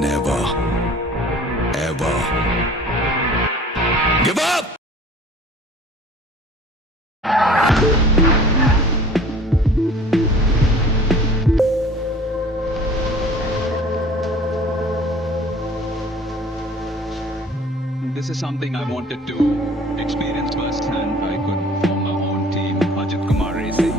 Never, ever give up! This is something I wanted to experience first, and I could form my own team, Ajith Kumar Racing.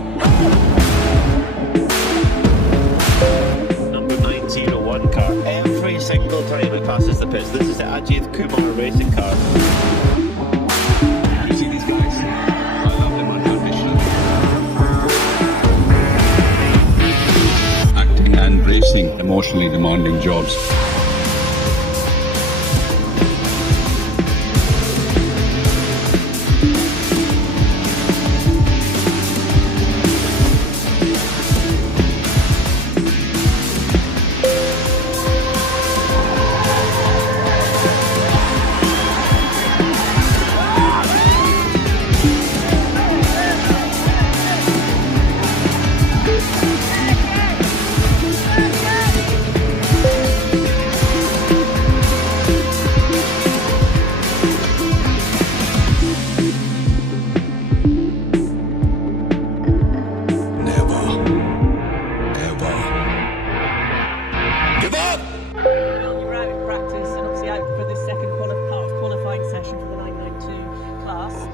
Number 1901 car. Every single time it passes the pitch, this is the Ajith Kumar racing car. You see these guys? I love them unconditionally. Acting and racing, emotionally demanding jobs.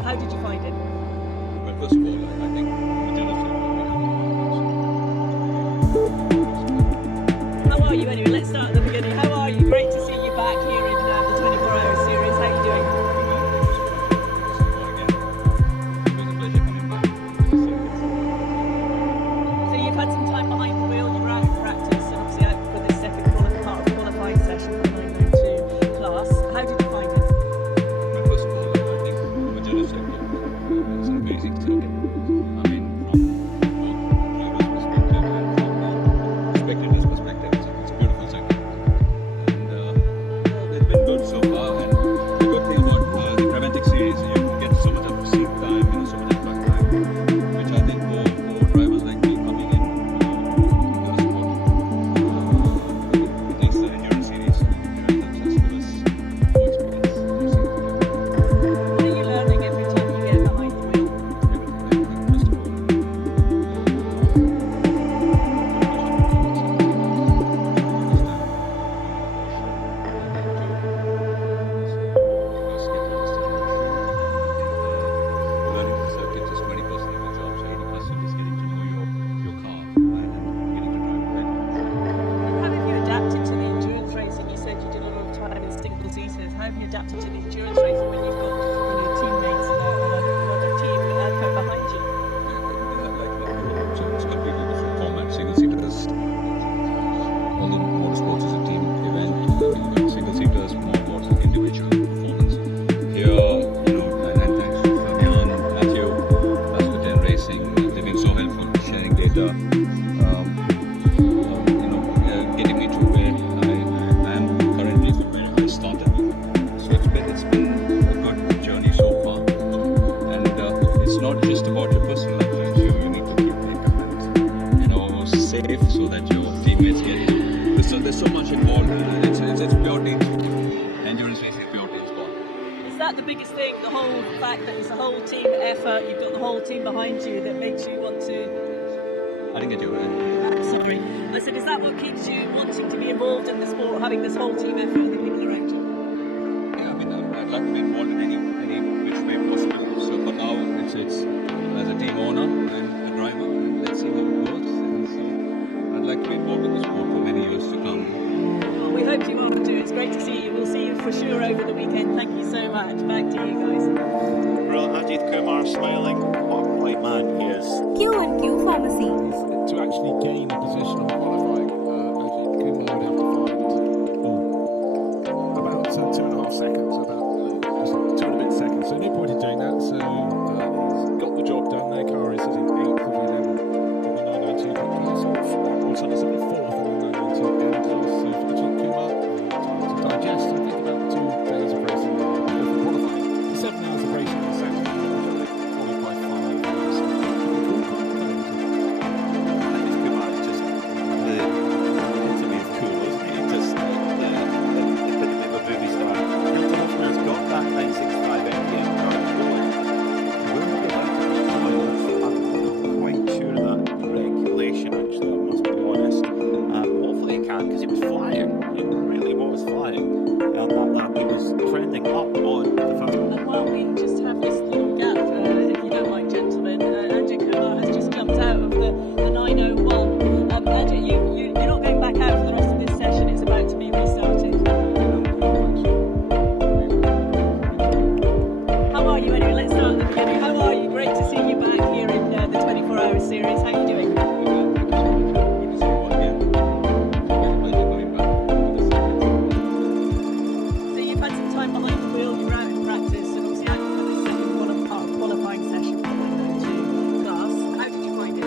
How did you find it? Well, first of all, I think we did a film. How are you anyway? Let's start at the beginning. How are you? Great to see you back here in the 24-hour series. How are you doing? It was a pleasure coming back. So you've had some time behind the wheel. You were out in practice and obviously out for this second qualifying session for the 992 class. How did you find it? Well, first of all, I think Majority circuit is an amazing circuit. I mean, from driver's perspective and from the spectator's perspective, it's a beautiful circuit. And it's been good so far. And the good thing about the Preventic series, you get so much of seat time, so much of track time, which I think for drivers like me coming in the sport, this endurance series helps us give us more experience. What are you learning every time you get behind the wheel? First of all, learning the circuit is 20% of the job, so 80% is getting to know your car and getting to drive it. How have you adapted to the endurance racing? You said you did a lot of time in single seaters. How have you adapted to the endurance racing when you've got teammates and another team behind you? So it's completely different format. Single seaters, all the motorsports is a team event. Single seaters, more towards individual performance. Here, and thanks to Fabian, Matthew, Asperton Racing, they've been so helpful, sharing data, getting me to where I am currently from where I started. So it's been a good journey so far. And it's not just about your personal life. You need to keep the equipment, safe so that your teammates get it. So there's so much involved. It's pure team. Endurance racing is pure team sport. Is that the biggest thing, the whole fact that it's a whole team effort, you've got the whole team behind you that makes you want to... I didn't get you. Sorry. I said, is that what keeps you wanting to be involved in the sport, having this whole team effort of the people around you? Yeah, I mean, I'd like to be involved in any which way possible. So for now, it's as a team owner and a driver, and let's see how it goes. And so I'd like to be involved in the sport for many years to come. Well, we hope you will do. It's great to see you. We'll see you for sure over the weekend. Thank you so much. Back to you guys. Well, Ajith Kumar smiling. What a great man he is. Q&Q Pharmacy. To actually gain a position on qualifying, Ajith Kumar would have to find about 2.5 seconds, just 2 and a bit seconds. So no point in doing that. So he's got the job done. Their car is sitting 8th of 11 in the 992 class. Also, it's at the 4th in the 992 M class. So for Ajith Kumar to digest, I think about 2 days of racing before qualifying. 7 hours of racing on Saturday. Qualified 5. Ajith Kumar is just the epitome of cool, isn't he? Just flying. He really was flying. And that lap, he was trending up on the first. And while we just have this little gap, if you don't mind, gentlemen, Ajith Kumar has just jumped out of the 901. Ajith, you're not going back out for the rest of this session. It's about to be restarted. How are you anyway? Let's start at the beginning. How are you? Great to see you back here in the 24-hour series. How are you doing? So you've had some time behind the wheel. You're out in practice, and obviously out for this second qualifying session for the 2 class. How did you find it?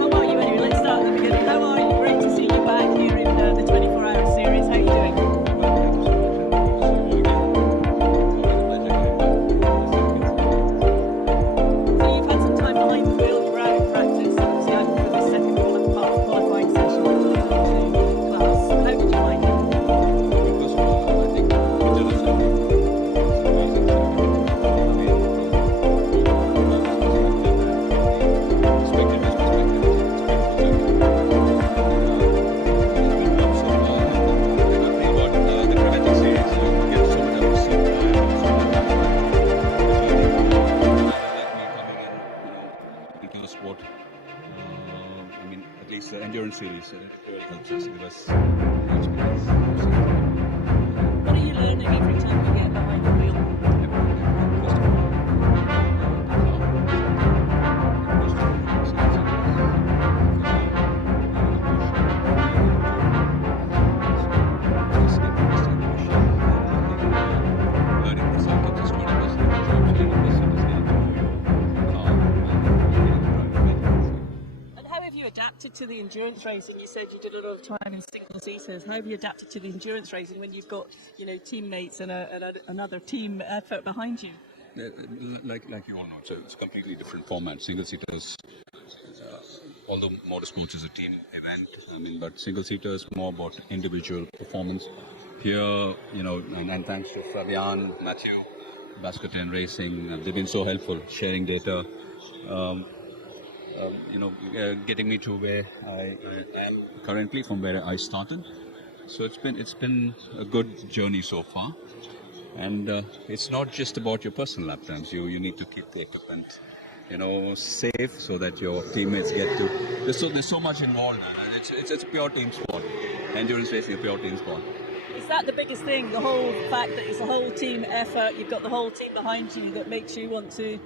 How are you anyway? Let's start at the beginning. How are you? Great to see you back here in the 24-hour series. How are you doing? So you've had some time behind the wheel. You're out in practice, and obviously out for this second qualifying session for the 2 class. How did you find it? Sport. I mean, at least the endurance series really helps us give us experience. What are you learning every time you get behind the wheel? First of all, learning the circuit is quite interesting because actually this is getting to know your car and getting to drive it. And how have you adapted to the endurance racing? You said you did a lot of time in single seaters. How have you adapted to the endurance racing when you've got, teammates and another team effort behind you? Like you all know, it's a completely different format. Single seaters, although motorsports is a team event, I mean, but single seaters more about individual performance. Here, and thanks to Fabian, Matthew, Baskerton Racing, they've been so helpful, sharing data. Getting me to where I am currently from where I started. So it's been a good journey so far, and it's not just about your personal lap times. You need to keep the equipment, safe so that your teammates get to. There's so much involved in it. It's pure team sport. Endurance racing is a pure team sport. Is that the biggest thing? The whole fact that it's a whole team effort. You've got the whole team behind you that makes you want to.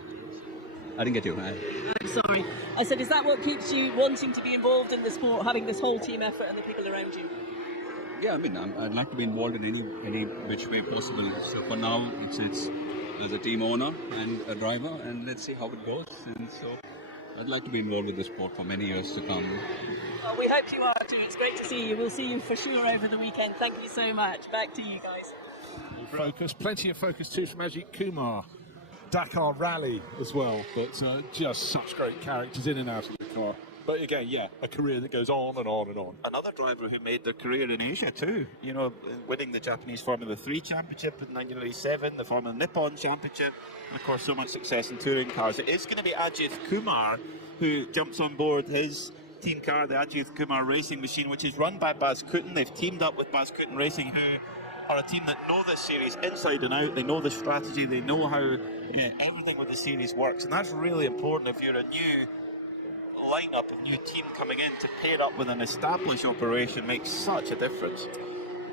I didn't get you. I'm sorry. I said, is that what keeps you wanting to be involved in the sport, having this whole team effort and the people around you? Yeah, I mean, I'd like to be involved in any which way possible. So for now, it's as a team owner and a driver, and let's see how it goes. And so I'd like to be involved with the sport for many years to come. Well, we hope you are too. It's great to see you. We'll see you for sure over the weekend. Thank you so much. Back to you guys. Focus, plenty of focus too from Ajith Kumar. Dakar Rally as well, but just such great characters in and out of the car. But again, yeah, a career that goes on and on and on. Another driver who made their career in Asia too, winning the Japanese Formula 3 Championship in 1987, the Formula Nippon Championship, and of course so much success in touring cars. It is going to be Ajith Kumar who jumps on board his team car, the Ajith Kumar Racing Machine, which is run by Baskerton. They've teamed up with Baskerton Racing, who are a team that know this series inside and out. They know the strategy, they know how everything with the series works, and that's really important if you're a new lineup, a new team coming in. To pair up with an established operation makes such a difference.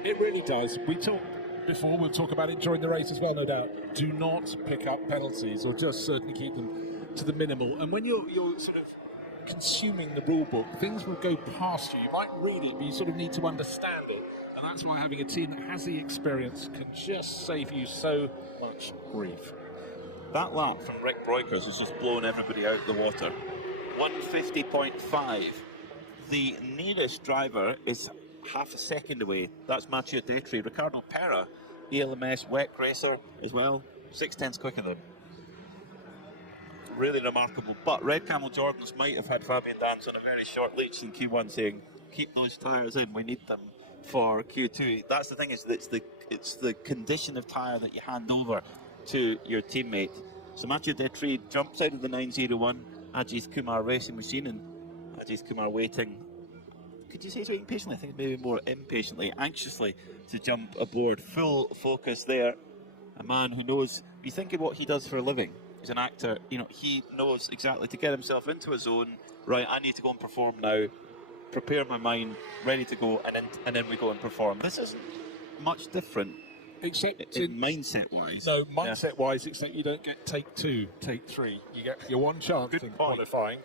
It really does. We talked before, we'll talk about it during the race as well, no doubt. Do not pick up penalties, or just certainly keep them to the minimal. And when you're sort of consuming the rule book, things will go past you. You might read it, but you sort of need to understand it. And that's why having a team that has the experience can just save you so much grief. That lap from Rick Breukers has just blown everybody out of the water. 150.5. The nearest driver is half a second away. That's Mathieu Detry. Ricardo Pera, ELMS WEC racer as well, 6/10 quicker than. Really remarkable. But Red Camel Jordans might have had Fabian Dans on a very short leash in Q1 saying, keep those tyres in, we need them for Q2. That's the thing, is that it's the condition of tyre that you hand over to your teammate. So Mathieu Detry jumps out of the 901 Ajith Kumar racing machine, and Ajith Kumar waiting. Could you say so impatiently? I think maybe more impatiently, anxiously to jump aboard. Full focus there. A man who knows. You think of what he does for a living. He's an actor. You know, he knows exactly to get himself into a zone. Right, I need to go and perform now. Prepare my mind, ready to go, and then we go and perform. This isn't much different, Except in mindset-wise. No, mindset-wise, except you don't get take 2, take 3. You get your one chance in qualifying.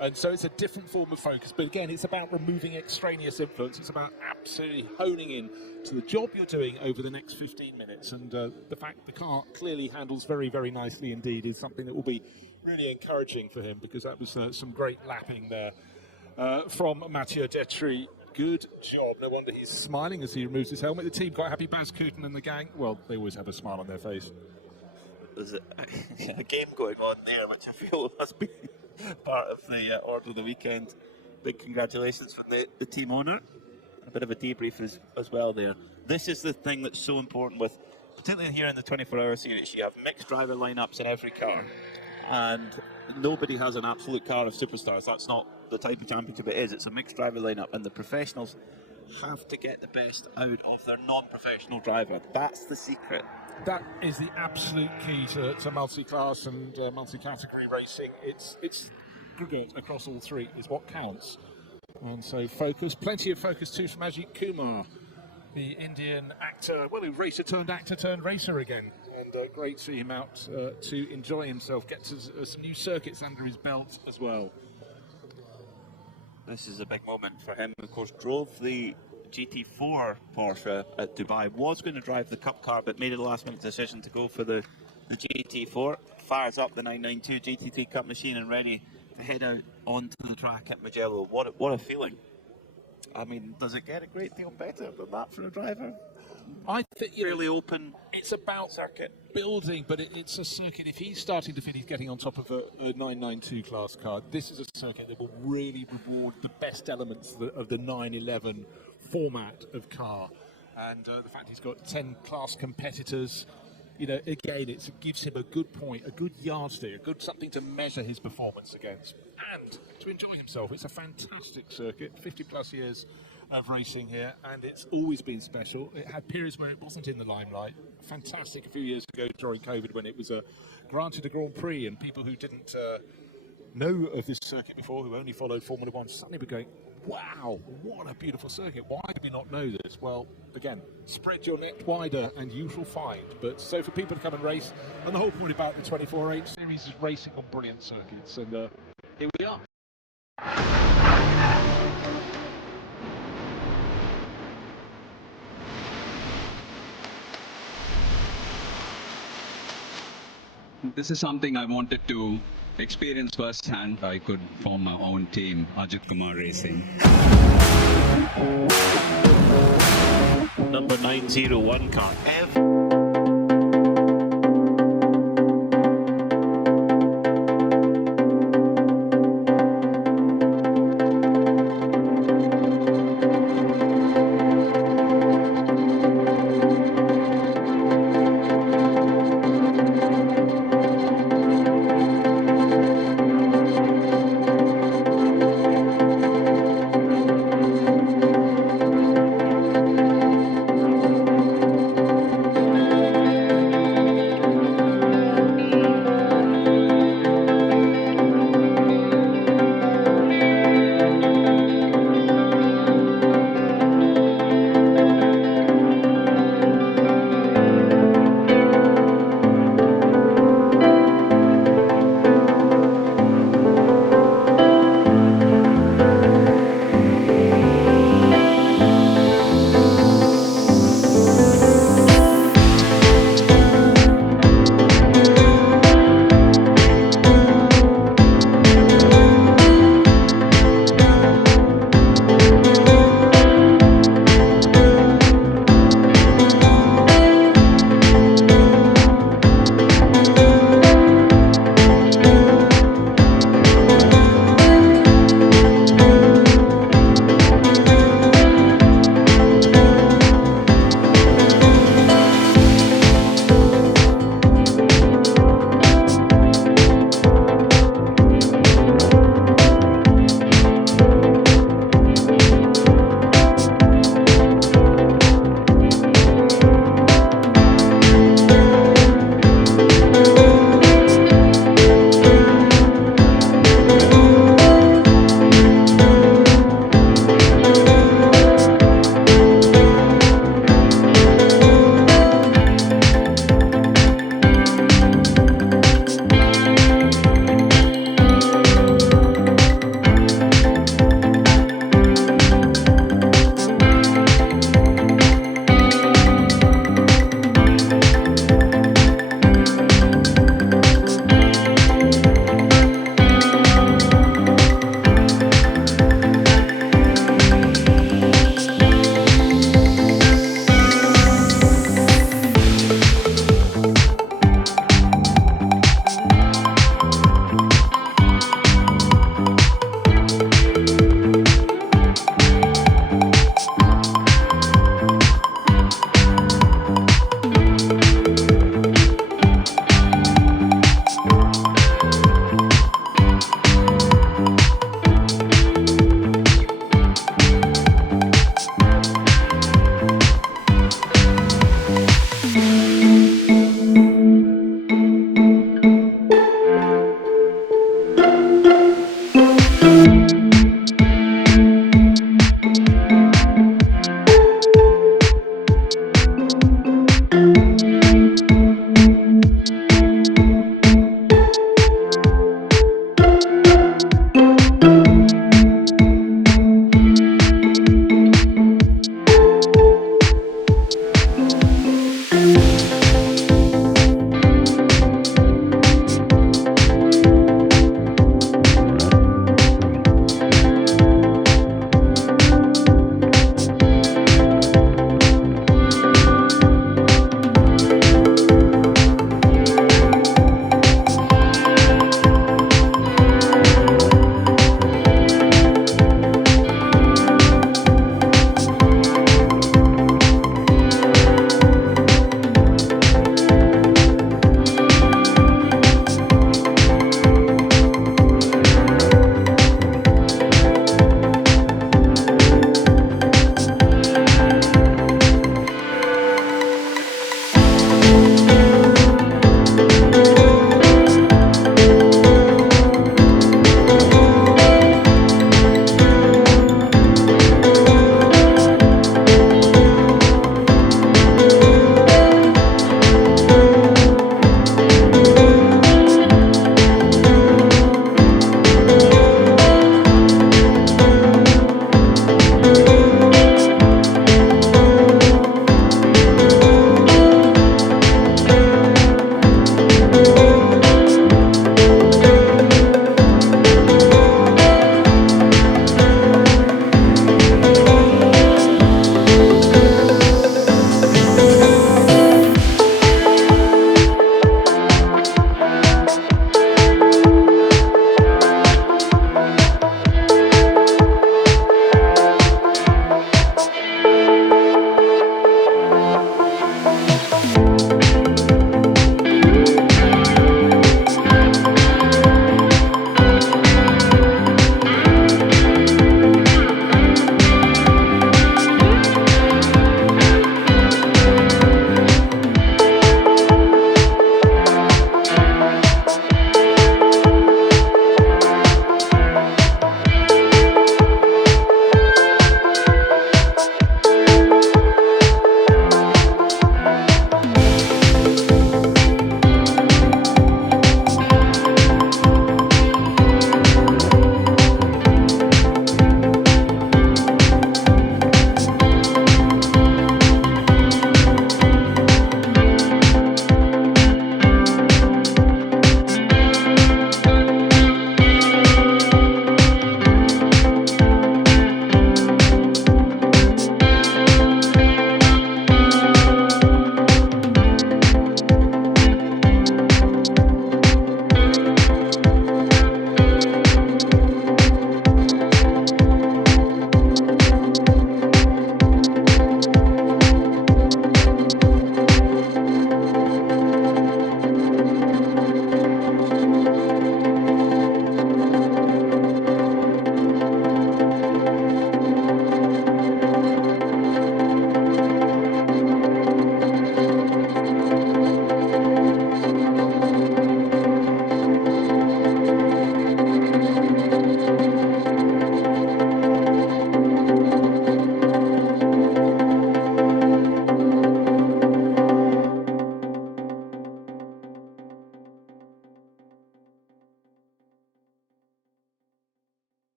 And so it's a different form of focus. But again, it's about removing extraneous influence. It's about absolutely honing in to the job you're doing over the next 15 minutes. And the fact the car clearly handles very, very nicely indeed is something that will be really encouraging for him, because that was some great lapping there from Mathieu Detry. Good job. No wonder he's smiling as he removes his helmet. The team quite happy. Baz Kooten and the gang, well, they always have a smile on their face. There's a game going on there, which I feel must be part of the order of the weekend. Big congratulations from the team owner. A bit of a debrief as well there. This is the thing that's so important with, particularly here in the 24-hour series, you have mixed driver lineups in every car. And nobody has an absolute car of superstars. That's not the type of championship it is. It's a mixed driver lineup, and the professionals have to get the best out of their non-professional driver. That's the secret. That is the absolute key to multi-class and multi-category racing. It's aggregate across all three is what counts. And so focus, plenty of focus too from Ajith Kumar, the Indian actor, well, racer turned actor turned racer again. And great to see him out to enjoy himself, get to, some new circuits under his belt as well. This is a big moment for him. Of course, drove the GT4 Porsche at Dubai, was going to drive the Cup car, but made a last-minute decision to go for the GT4. Fires up the 992 GT3 Cup machine and ready to head out onto the track at Mugello. What a feeling. I mean, does it get a great deal better than that for a driver? I think Fairly open. It's about circuit building, but it's a circuit. If he's starting to feel he's getting on top of a 992 class car, this is a circuit that will really reward the best elements of the 911 format of car. And the fact he's got 10 class competitors, you know, again, it gives him a good point, a good yardstick, a good something to measure his performance against and to enjoy himself. It's a fantastic circuit, 50 plus years of racing here, and it's always been special. It had periods where it wasn't in the limelight. Fantastic a few years ago during COVID when it was granted a Grand Prix, and people who didn't know of this circuit before, who only followed Formula One, suddenly were going, wow, what a beautiful circuit. Why did we not know this? Well, again, spread your net wider and you shall find. But so for people to come and race, and the whole point about the 24H series is racing on brilliant circuits, and here we are. This is something I wanted to experience firsthand. I could form my own team, Ajith Kumar Racing. Number 901 car.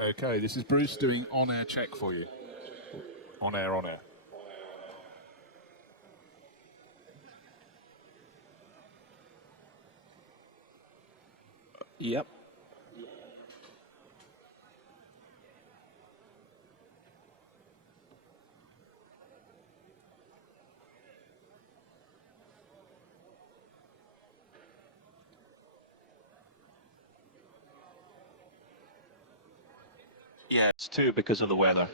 Okay, this is Bruce doing on-air check for you. On air, on air. Yep. Yeah, it's too because of the weather.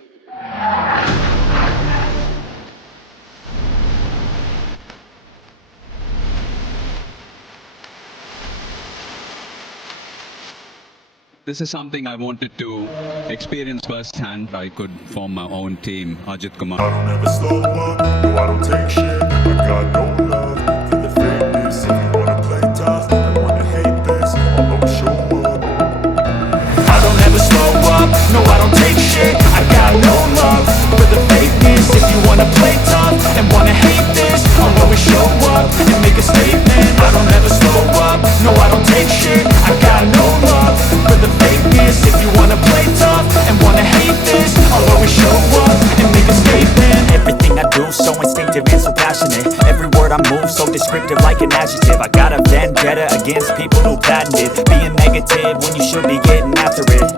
This is something I wanted to experience firsthand. I could form my own team, Ajith Kumar. I don't ever slow up, no I don't take shit. I got no love for the fakeness. If you wanna play tough and wanna hate this, I'll always show up. I don't ever slow up, no I don't take shit. I got no love for the fakeness. If you wanna play tough and wanna hate this, I'll always show up and make a statement. I don't ever slow up, no I don't take shit. I got no love for the fakeness. If you wanna play tough and wanna hate this, I'll always show up and make a statement. Everything I do so instinctive and so passionate. Every word I move so descriptive like an adjective. I got a vendetta against people who patented being negative when you should be getting after it.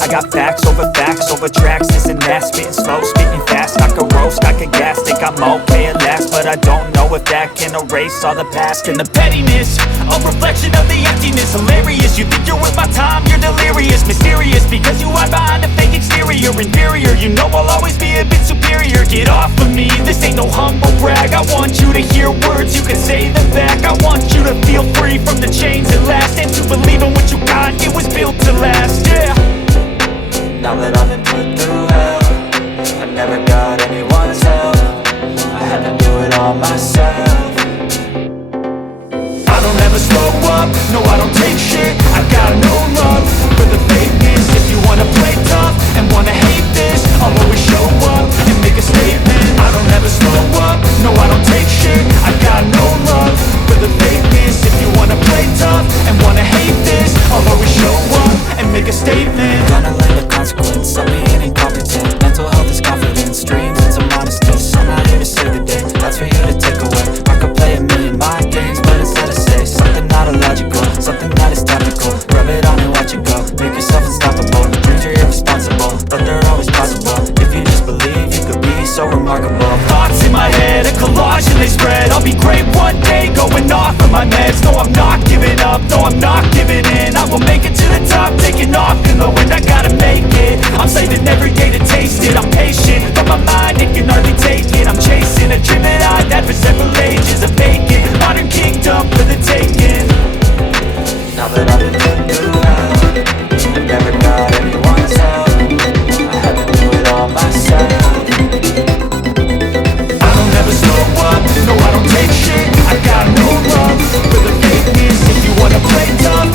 I got facts over tracks, this and that. Spitting slow, speaking fast, I could roast, I could gas. Think I'm okay at last, but I don't know if that can erase all the past. And the pettiness, a reflection of the emptiness. Hilarious, you think you're worth my time, you're delirious. Mysterious, because you hide behind a fake exterior. Inferior, you know I'll always be a bit superior. Get off of me, this ain't no humble brag. I want you to hear words, you can say them back. I want you to feel free from the chains at last, and to believe in what you got, it was built to last, yeah. Now that I've been put through hell, I never got anyone's help. I had to do it all myself. I don't ever slow up, no I don't take shit. I got no love for the fakeness. If you wanna play tough and wanna hate this, I'll always show up and make a statement. I don't ever slow up, no I don't take shit. I got no love for the fakeness. If you wanna play tough and wanna hate this, I'll always show up and make a statement. Gonna learn the consequence of being incompetent. Mental health is confidence, dreams and some honesty. I'm not here to save the day, that's for you to take away. I could play a million mind games, but instead I say something not illogical, something that is tactical. Rub it on and watch it go, make yourself unstoppable. Dreams are irresponsible, but they're always possible. If you just believe, you could be so remarkable. Thoughts in my head, a collage and they spread. I'll be great one day, going off of my meds. No I'm not giving up, no I'm not giving in. I will make it to the top, taking off in the wind. I gotta make it, I'm saving every day to taste it. I'm patient, but my mind, it can hardly take it. I'm chasing a dream that I've had for several ages. A vacant, modern kingdom for the taking. Now that I've been put through hell, I never got anyone's help. I had to do it all myself. I don't ever slow up, no I don't take shit. I got no love for the fakeness. If you wanna play tough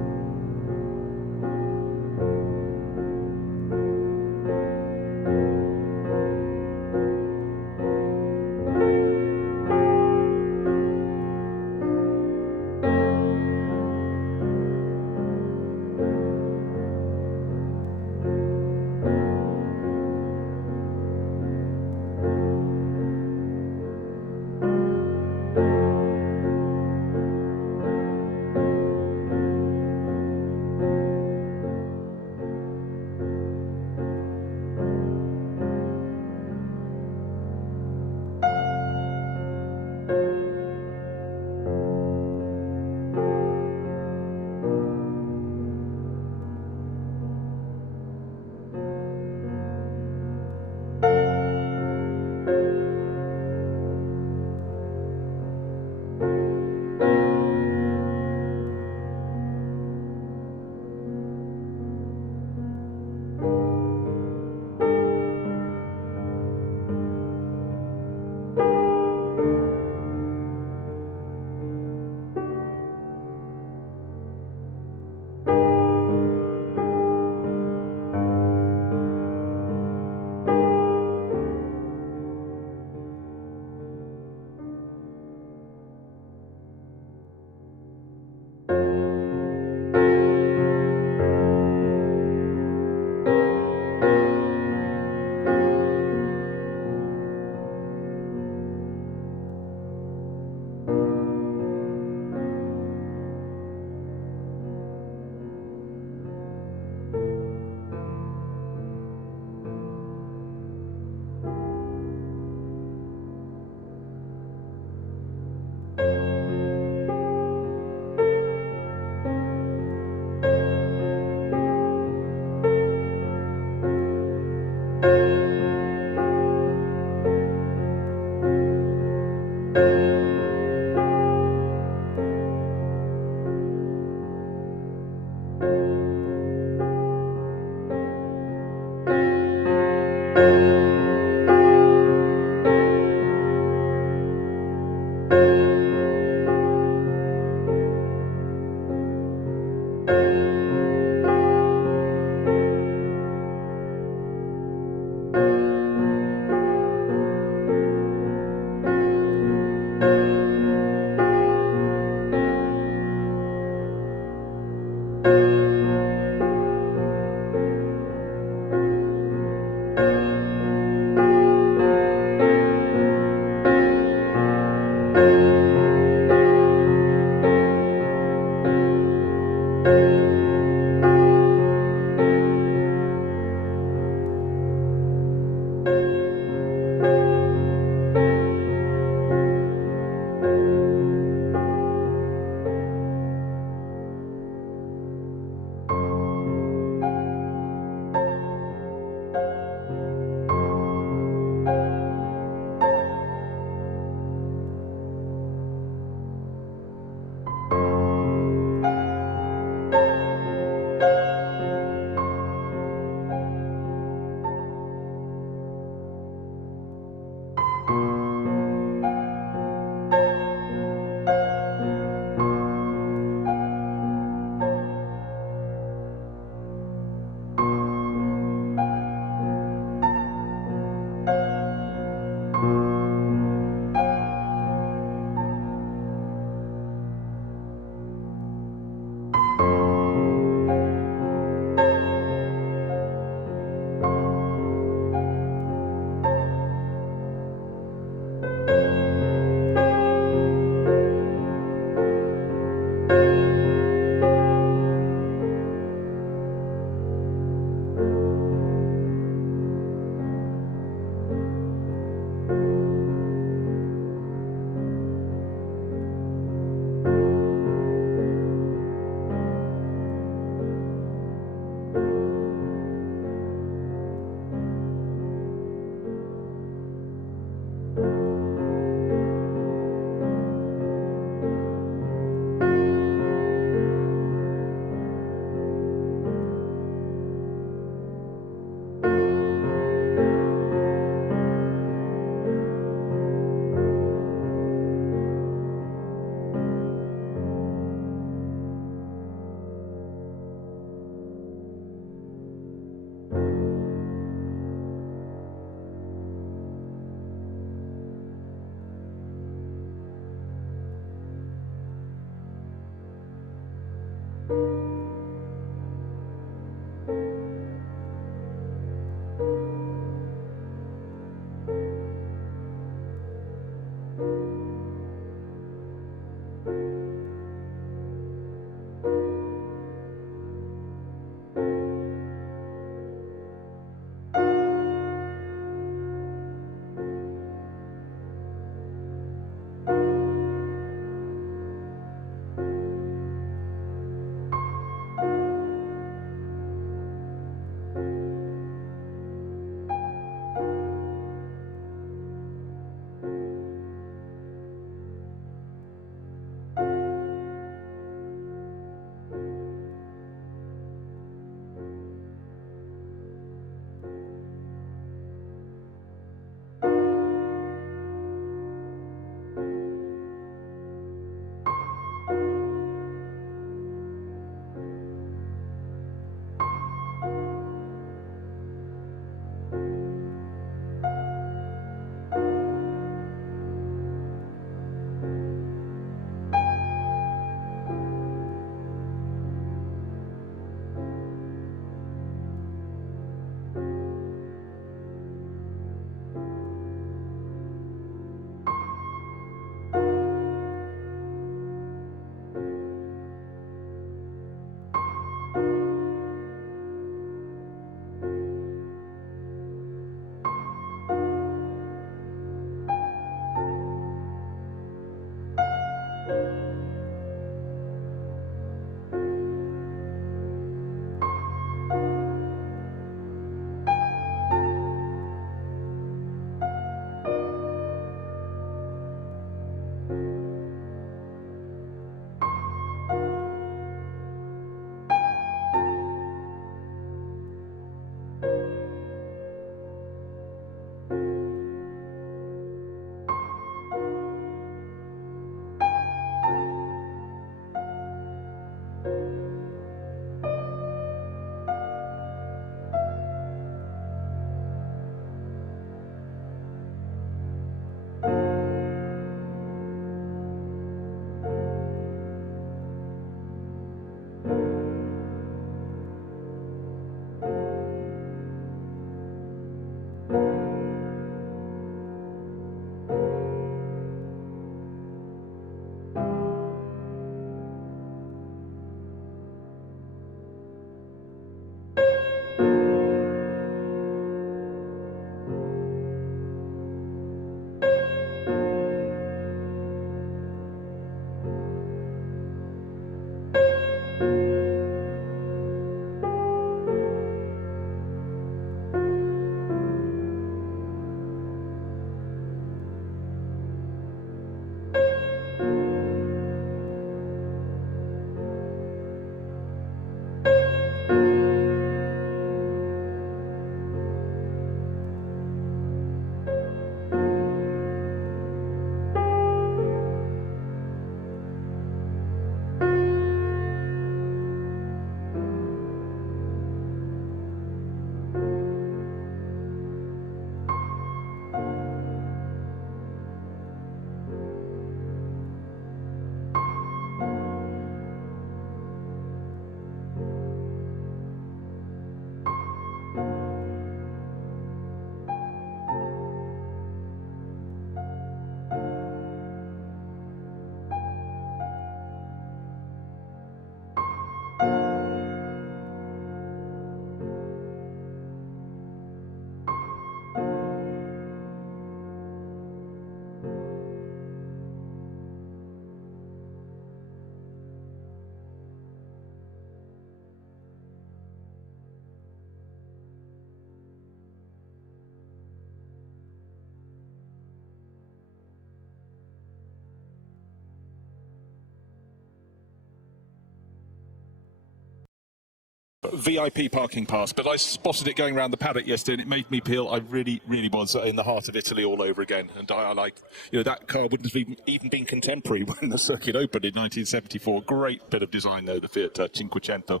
VIP parking pass, but I spotted it going around the paddock yesterday, and it made me feel I really, really was in the heart of Italy all over again. And I like, that car wouldn't have even been contemporary when the circuit opened in 1974. Great bit of design, though, the Fiat 500.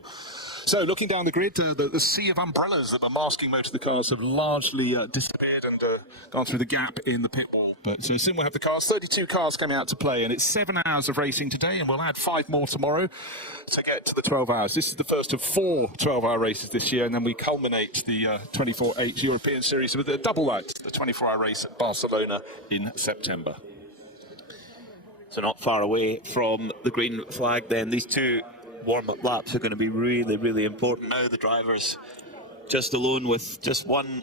So, looking down the grid, the sea of umbrellas that were masking most of the cars have largely disappeared and gone through the gap in the pit wall. But soon we'll have the cars, 32 cars coming out to play, and it's 7 hours of racing today, and we'll add 5 more tomorrow to get to the 12 hours. This is the first of 4 12-hour races this year, and then we culminate the 24H European Series with a double that, the 24-hour race at Barcelona in September. So not far away from the green flag then. These 2 warm-up laps are going to be really, really important. Now the drivers just alone with just 1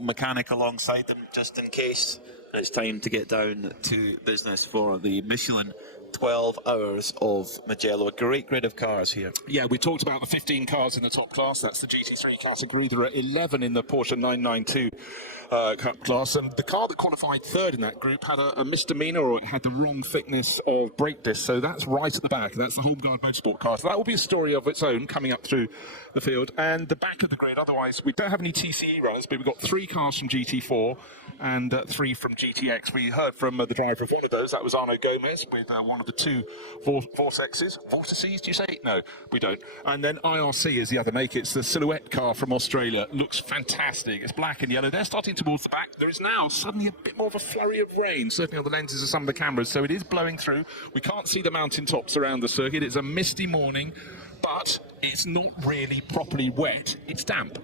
mechanic alongside them, just in case. It's time to get down to business for the Michelin 12 hours of Mugello. A great grid of cars here. Yeah, we talked about the 15 cars in the top class. That's the GT3 category. There are 11 in the Porsche 992 Cup class. And the car that qualified third in that group had a misdemeanor, or it had the wrong thickness of brake disc. So that's right at the back. That's the Homeguard Motorsport car. So that will be a story of its own coming up through the field. And the back of the grid, otherwise, we don't have any TCE runners, but we've got 3 cars from GT4 and 3 from GTX. We heard from the driver of one of those. That was Arno Gomez with one of the 2 Vortexes. Vortices, do you say? No, we don't. And then IRC is the other make. It's the Silhouette car from Australia. Looks fantastic. It's black and yellow. They're starting towards the back. There is now suddenly a bit more of a flurry of rain, certainly on the lenses of some of the cameras. So it is blowing through. We can't see the mountain tops around the circuit. It's a misty morning, but it's not really properly wet. It's damp.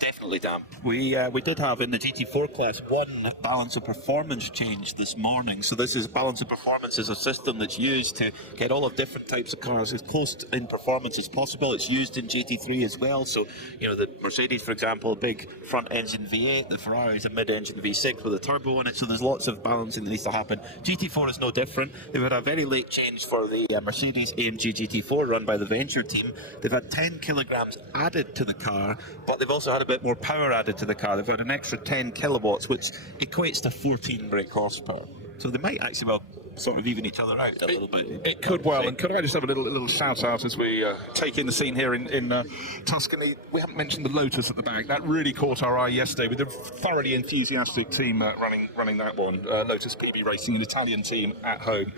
Definitely damp. We did have in the GT4 class 1 balance of performance change this morning. So this is balance of performance is a system that's used to get all of different types of cars as close in performance as possible. It's used in GT3 as well. So the Mercedes, for example, a big front engine V8. The Ferrari is a mid-engine V6 with a turbo in it. So there's lots of balancing that needs to happen. GT4 is no different. They've had a very late change for the Mercedes AMG GT4 run by the Venture team. They've had 10 kilograms added to the car, but they've also had a bit more power added to the car. They've got an extra 10 kilowatts, which equates to 14 brake horsepower. So they might actually well sort of even each other out a little bit. It could well. And could I just have a little shout out as we take in the scene here in Tuscany? We haven't mentioned the Lotus at the back. That really caught our eye yesterday with a thoroughly enthusiastic team running that one. Lotus PB Racing, an Italian team at home.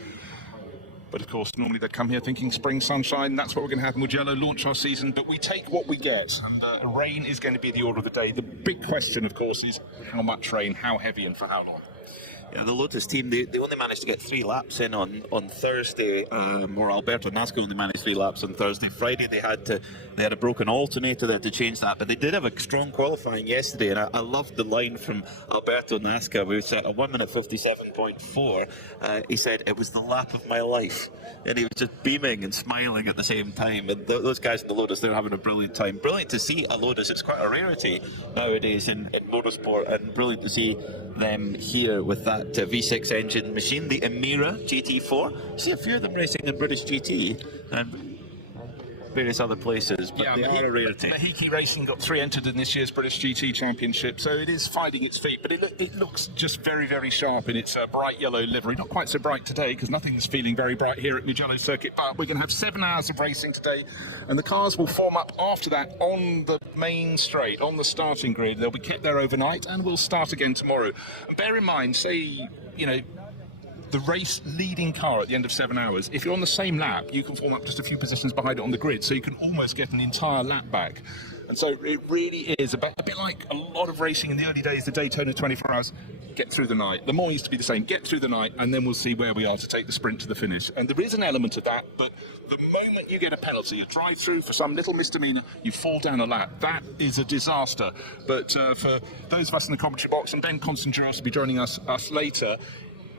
But of course, normally they'd come here thinking spring sunshine. That's what we're going to have Mugello launch our season. But we take what we get. And rain is going to be the order of the day. The big question, of course, is how much rain, how heavy, and for how long. Yeah, the Lotus team, they only managed to get 3 laps in on Thursday, or Alberto Nasca only managed 3 laps on Thursday. Friday they had a broken alternator, they had to change that, but they did have a strong qualifying yesterday, and I loved the line from Alberto Nasca. We set a 1 minute 57.4. He said it was the lap of my life, and he was just beaming and smiling at the same time. And those guys in the Lotus, they're having a brilliant time. Brilliant to see a Lotus. It's quite a rarity nowadays in motorsport, and brilliant to see them here with that V6 engine machine, the Emira GT4. See a few of them racing in British GT and various other places, but they are a rarity. Mahiki Racing got 3 entered in this year's British GT Championship, so it is finding its feet, but it looks just very, very sharp in its bright yellow livery. Not quite so bright today, because nothing's feeling very bright here at Mugello Circuit, but we're going to have 7 hours of racing today, and the cars will form up after that on the main straight, on the starting grid. They'll be kept there overnight, and we'll start again tomorrow. And bear in mind, say, the race leading car at the end of 7 hours, if you're on the same lap, you can form up just a few positions behind it on the grid, so you can almost get an entire lap back. And so it really is a bit like a lot of racing in the early days, the Daytona 24 hours, get through the night. The more used to be the same, get through the night, and then we'll see where we are to take the sprint to the finish. And there is an element of that, but the moment you get a penalty, you drive through for some little misdemeanor, you fall down a lap. That is a disaster. But for those of us in the commentary box, and Ben Constantinos will be joining us later,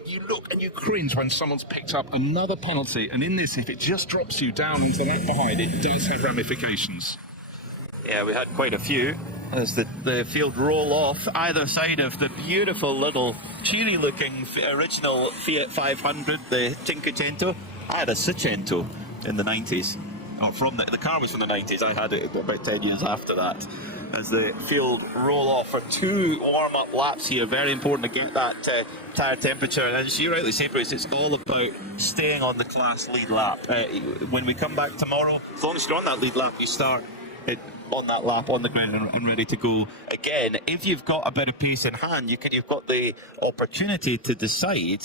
you look and you cringe when someone's picked up another penalty, and in this, if it just drops you down onto the lap behind, it does have ramifications. Yeah, we had quite a few as the field roll off either side of the beautiful little cheery looking original Fiat 500, the Cinquecento. I had a Seicento in the 90s. from the car was from the 90s. I had it about 10 years after that. As the field roll off for 2 warm-up laps here, very important to get that tyre temperature. And as you rightly say, Bruce, it's all about staying on the class lead lap. When we come back tomorrow, as long as you're on that lead lap, you start on that lap on the ground and ready to go again. If you've got a bit of pace in hand, you've got the opportunity to decide: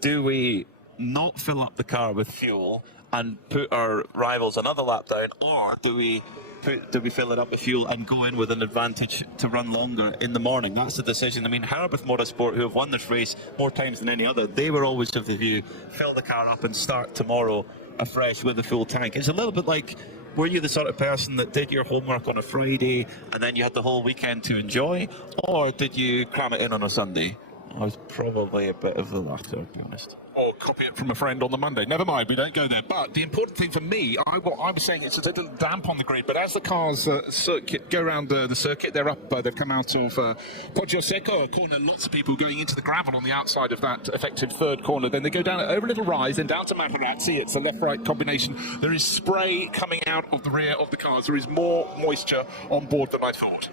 do we not fill up the car with fuel and put our rivals another lap down, or do we fill it up with fuel and go in with an advantage to run longer in the morning? That's the decision. I mean, Harbeth Motorsport, who have won this race more times than any other, they were always of the view, fill the car up and start tomorrow afresh with a full tank. It's a little bit like, were you the sort of person that did your homework on a Friday and then you had the whole weekend to enjoy, or did you cram it in on a Sunday? I was probably a bit of the latter, to be honest. Or copy it from a friend on the Monday. Never mind, we don't go there. But the important thing for me, I was saying it's a little damp on the grid, but as the cars go around the circuit, they're up, they've come out of Poggio Secco corner, lots of people going into the gravel on the outside of that effective third corner. Then they go down over a little rise, then down to Materazzi. It's a left-right combination. There is spray coming out of the rear of the cars. There is more moisture on board than I thought.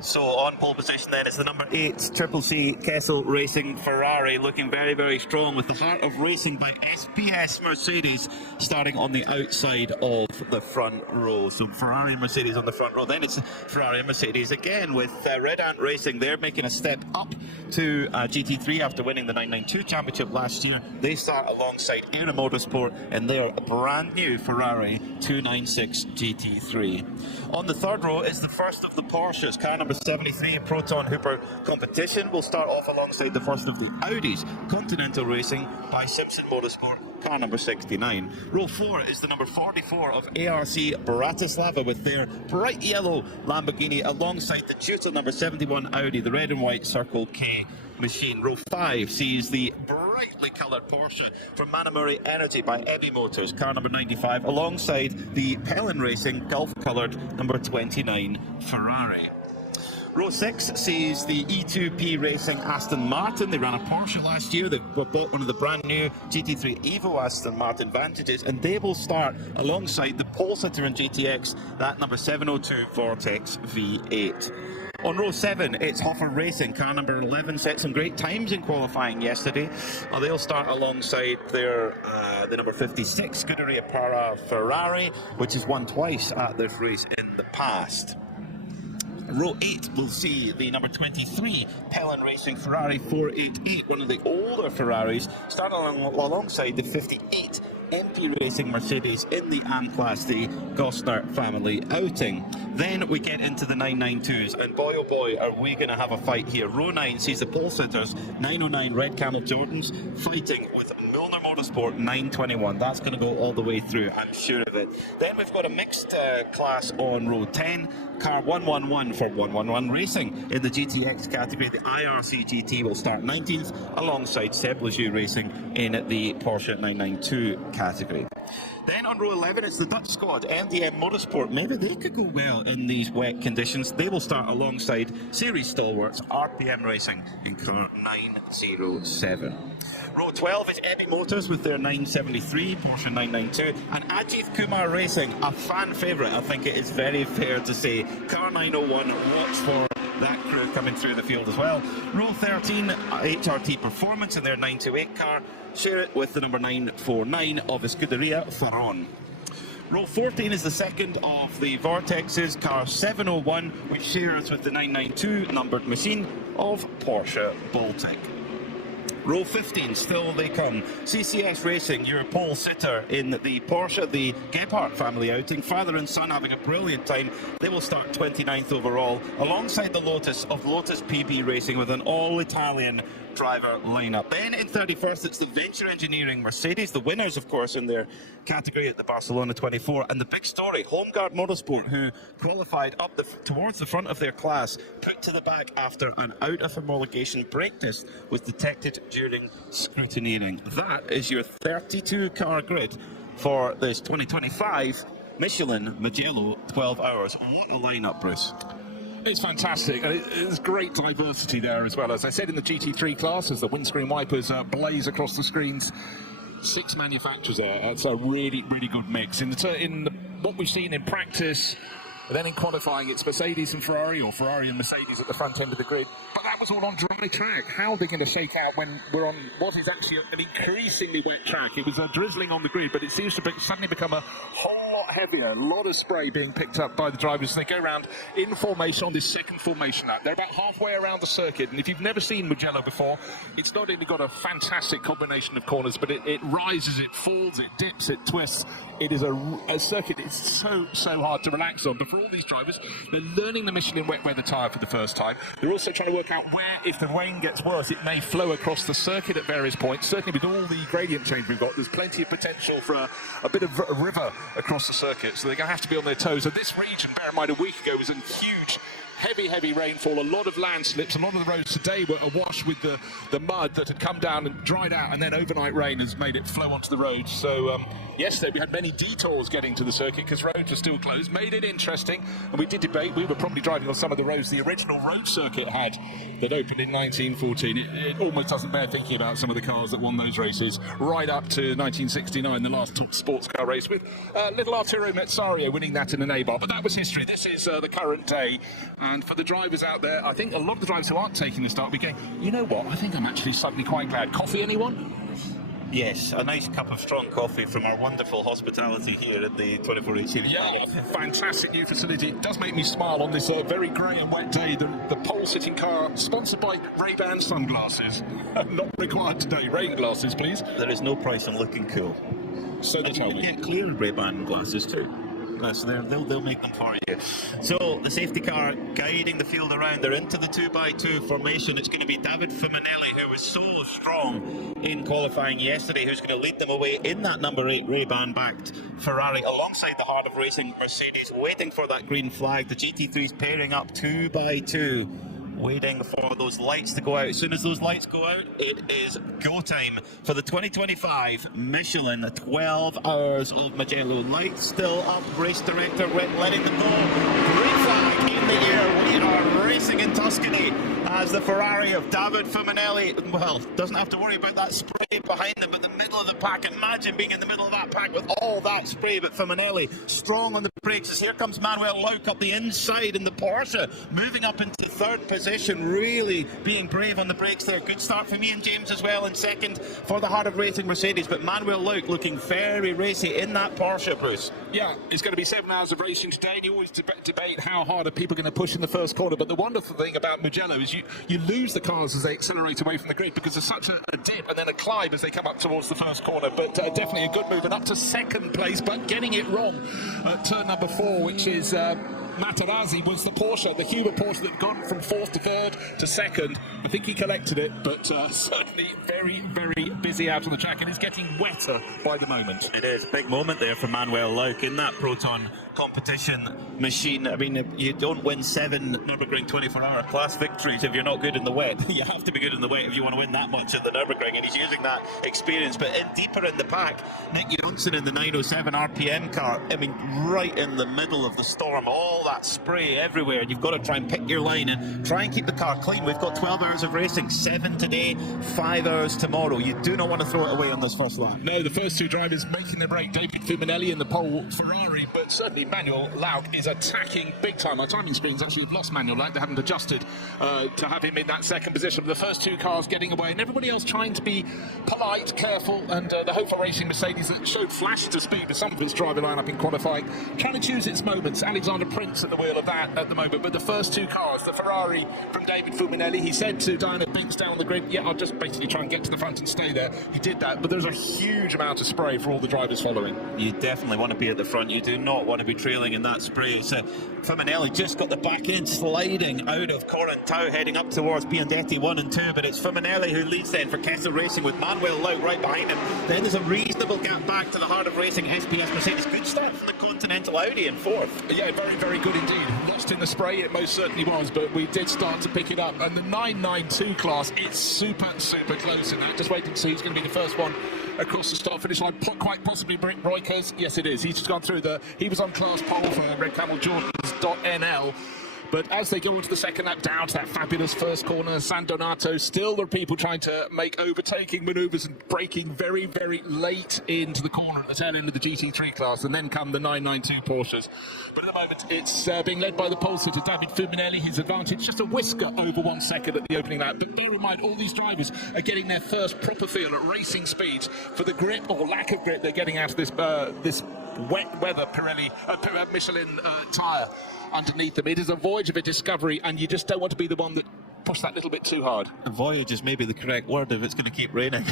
So on pole position then is the number 8 Triple C Kessel Racing Ferrari, looking very, very strong, with the heart of racing by SPS Mercedes starting on the outside of the front row. So Ferrari and Mercedes on the front row. Then it's Ferrari and Mercedes again with Red Ant Racing. They're making a step up to GT3 after winning the 992 championship last year. They start alongside Air Motorsport in their brand new Ferrari 296 GT3. On the third row is the first of the Porsches. Car number 73 Proton Hooper Competition will start off alongside the first of the Audis, Continental Racing by Simpson Motorsport, car number 69. Row 4 is the number 44 of ARC Bratislava with their bright yellow Lamborghini alongside the tutor number 71 Audi, the red and white Circle K machine. Row 5 sees the brightly coloured Porsche from Manamuri Energy by Ebby Motors, car number 95, alongside the Pellin Racing Gulf coloured number 29 Ferrari. Row 6 sees the E2P Racing Aston Martin. They ran a Porsche last year. They bought one of the brand new GT3 Evo Aston Martin Vantages, and they will start alongside the pole sitter in GTX, that number 702 Vortex V8. On row 7, it's Hoffer Racing. Car number 11 set some great times in qualifying yesterday. They'll start alongside their the number 56 Scuderia Para Ferrari, which has won twice at this race in the past. Row 8 will see the number 23 Pellin Racing Ferrari 488, one of the older Ferraris, start alongside the 58 MP Racing Mercedes in the AM-Class D Gosner family outing. Then we get into the 992s, and boy oh boy are we going to have a fight here. Row 9 sees the pole sitters 909 Red Camel Jordans fighting with Milner Motorsport 921. That's going to go all the way through, I'm sure of it. Then we've got a mixed class on row 10, car 111 for 111 Racing. In the GTX category, the IRC GT will start 19th alongside Seb Lejeune Racing in the Porsche 992 category. Then on row 11, it's the Dutch squad, MDM Motorsport. Maybe they could go well in these wet conditions. They will start alongside series stalwarts RPM Racing in car 907. Row 12 is Ebby Motors with their 973 Porsche 992, and Ajith Kumar Racing, a fan favourite, I think it is very fair to say. Car 901, watch for that crew coming through the field as well. Row 13, HRT Performance in their 928 car, share it with the number 949 of the Scuderia Ferron. Row 14 is the second of the Vortexes, car 701, which shares with the 992 numbered machine of Porsche Baltic. Row 15, still they come. CCS Racing, your pole sitter in the Porsche, the Gebhardt family outing. Father and son having a brilliant time. They will start 29th overall, alongside the Lotus of Lotus PB Racing with an all-Italian driver lineup. Then in 31st, it's the Venture Engineering Mercedes, the winners, of course, in their category at the Barcelona 24. And the big story, Homeguard Motorsport, who qualified up towards the front of their class, put to the back after an out-of-homologation brake test was detected during scrutineering. That is your 32-car grid for this 2025 Michelin Mugello 12 Hours. What a lineup, Bruce. It's fantastic. There's great diversity there as well. As I said, in the GT3 class, as the windscreen wipers blaze across the screens, 6 manufacturers there. It's a really, really good mix. What we've seen in practice, then in qualifying, it's Mercedes and Ferrari, or Ferrari and Mercedes at the front end of the grid. But that was all on dry track. How are they going to shake out when we're on what is actually an increasingly wet track? It was drizzling on the grid, but it seems to suddenly become a whole lot heavier. A lot of spray being picked up by the drivers as they go around in formation on this second formation lap. They're about halfway around the circuit, and if you've never seen Mugello before, it's not only got a fantastic combination of corners, but it rises, it falls, it dips, it twists. It is a circuit it's so hard to relax on. But for all these drivers, they're learning the Michelin wet weather tyre for the first time. They're also trying to work out where, if the rain gets worse, it may flow across the circuit at various points. Certainly with all the gradient change we've got, there's plenty of potential for a bit of a river across the circuit. So they're going to have to be on their toes. And this region, bear in mind, a week ago was a huge heavy rainfall, a lot of landslips. A lot of the roads today were awash with the mud that had come down and dried out, and then overnight rain has made it flow onto the roads. So yesterday we had many detours getting to the circuit because roads were still closed. Made it interesting, and we did debate. We were probably driving on some of the roads the original road circuit had that opened in 1914. It almost doesn't bear thinking about some of the cars that won those races, right up to 1969, the last top sports car race, with little Arturo Mezzario winning that in an A-bar. But that was history. This is the current day. And for the drivers out there, I think a lot of the drivers who aren't taking the start will be going, you know what, I think I'm actually suddenly quite glad. Coffee, anyone? Yes, a nice cup of strong coffee from our wonderful hospitality here at the 24H Series. Yeah, fantastic new facility. It does make me smile on this very grey and wet day. The pole-sitting car, sponsored by Ray-Ban sunglasses. Not required today. Rain glasses, please. There is no price on looking cool. So they tell You me. can get clear Ray-Ban glasses too. So they'll make them for you. So the safety car guiding the field around. They're into the 2x2 formation. It's going to be David Fuminelli, who was so strong in qualifying yesterday, who's going to lead them away in that number 8 Ray-Ban backed Ferrari alongside the heart of racing Mercedes, waiting for that green flag. The GT3's pairing up 2x2. Waiting for those lights to go out. As soon as those lights go out, it is go time for the 2025 Michelin 12 Hours of Mugello. Lights still up. Race director letting them go. Green flag in the air. We are racing in Tuscany as the Ferrari of David Fuminelli, well, doesn't have to worry about that spray behind him, but the middle of the pack. Imagine being in the middle of that pack with all that spray. But Fuminelli strong on the brakes as here comes Manuel Lauk up the inside in the Porsche, moving up into third position, really being brave on the brakes there. Good start for me and James as well in second for the heart of racing Mercedes, but Manuel Lauk looking very racy in that Porsche, Bruce. Yeah, it's going to be 7 hours of racing today. You always debate how hard are people going to push in the first corner, but the wonderful thing about Mugello is you lose the cars as they accelerate away from the grid because there's such a dip and then a climb as they come up towards the first corner. But definitely a good move and up to second place, but getting it wrong at turn number 4, which is Materazzi, was the Porsche, the Huber Porsche that had gone from 4th to 3rd to 2nd. I think he collected it, but certainly very busy out on the track, and it's getting wetter by the moment. It is. Big moment there for Manuel Lauk in that Proton competition machine. I mean, you don't win 7 Nürburgring 24-hour class victories if you're not good in the wet. You have to be good in the wet if you want to win that much at the Nürburgring, and he's using that experience. But deeper in the pack, Nick Johnson in the 907 RPM car, I mean, right in the middle of the storm, all that spray everywhere, and you've got to try and pick your line and try and keep the car clean. We've got 12 hours of racing, 7 today, 5 hours tomorrow. You do not want to throw it away on this first lap. No, the first 2 drivers making the break, David Fuminelli in the pole Ferrari, but certainly Manuel Lauk is attacking big time. My timing screens actually have lost Manuel Lauk. They haven't adjusted to have him in that second position. The first 2 cars getting away, and everybody else trying to be polite, careful, and the Hofer Racing Mercedes that showed flashes of speed to some of its driver lineup in qualifying, trying to choose its moments. Alexander Prince at the wheel of that at the moment, but the first 2 cars, the Ferrari from David Fuminelli, he said to Diana Binks down the grid, yeah, I'll just basically try and get to the front and stay there. He did that, but there's a huge amount of spray for all the drivers following. You definitely want to be at the front. You do not want to be trailing in that spray. So Fuminelli just got the back end sliding out of Corintau, heading up towards Piandetti 1 and 2, but it's Fuminelli who leads then for Kessel Racing with Manuel Lauk right behind him. Then there's a reasonable gap back to the heart of racing SPS Mercedes. Good start from the Continental Audi in 4th. Yeah, very good indeed. Lost in the spray, it most certainly was, but we did start to pick it up. And the 992 class, it's super close in that. Just waiting to see who's going to be the first one across the start finish line. Quite possibly Britt Roykers. Yes, it is. He's just gone through he was on class pole for Red Camel Jordans.nl. But as they go into the second lap, down to that fabulous first corner, San Donato, still there are people trying to make overtaking manoeuvres and braking very, very late into the corner at the tail end of the GT3 class, and then come the 992 Porsches. But at the moment, it's being led by the pole sitter, David Fuminelli. His advantage just a whisker over 1 second at the opening lap. But bear in mind, all these drivers are getting their first proper feel at racing speeds for the grip or lack of grip they're getting out of this wet weather Michelin tyre underneath them. It is a voyage of a discovery, and you just don't want to be the one that push that little bit too hard. A voyage is maybe the correct word if it's going to keep raining.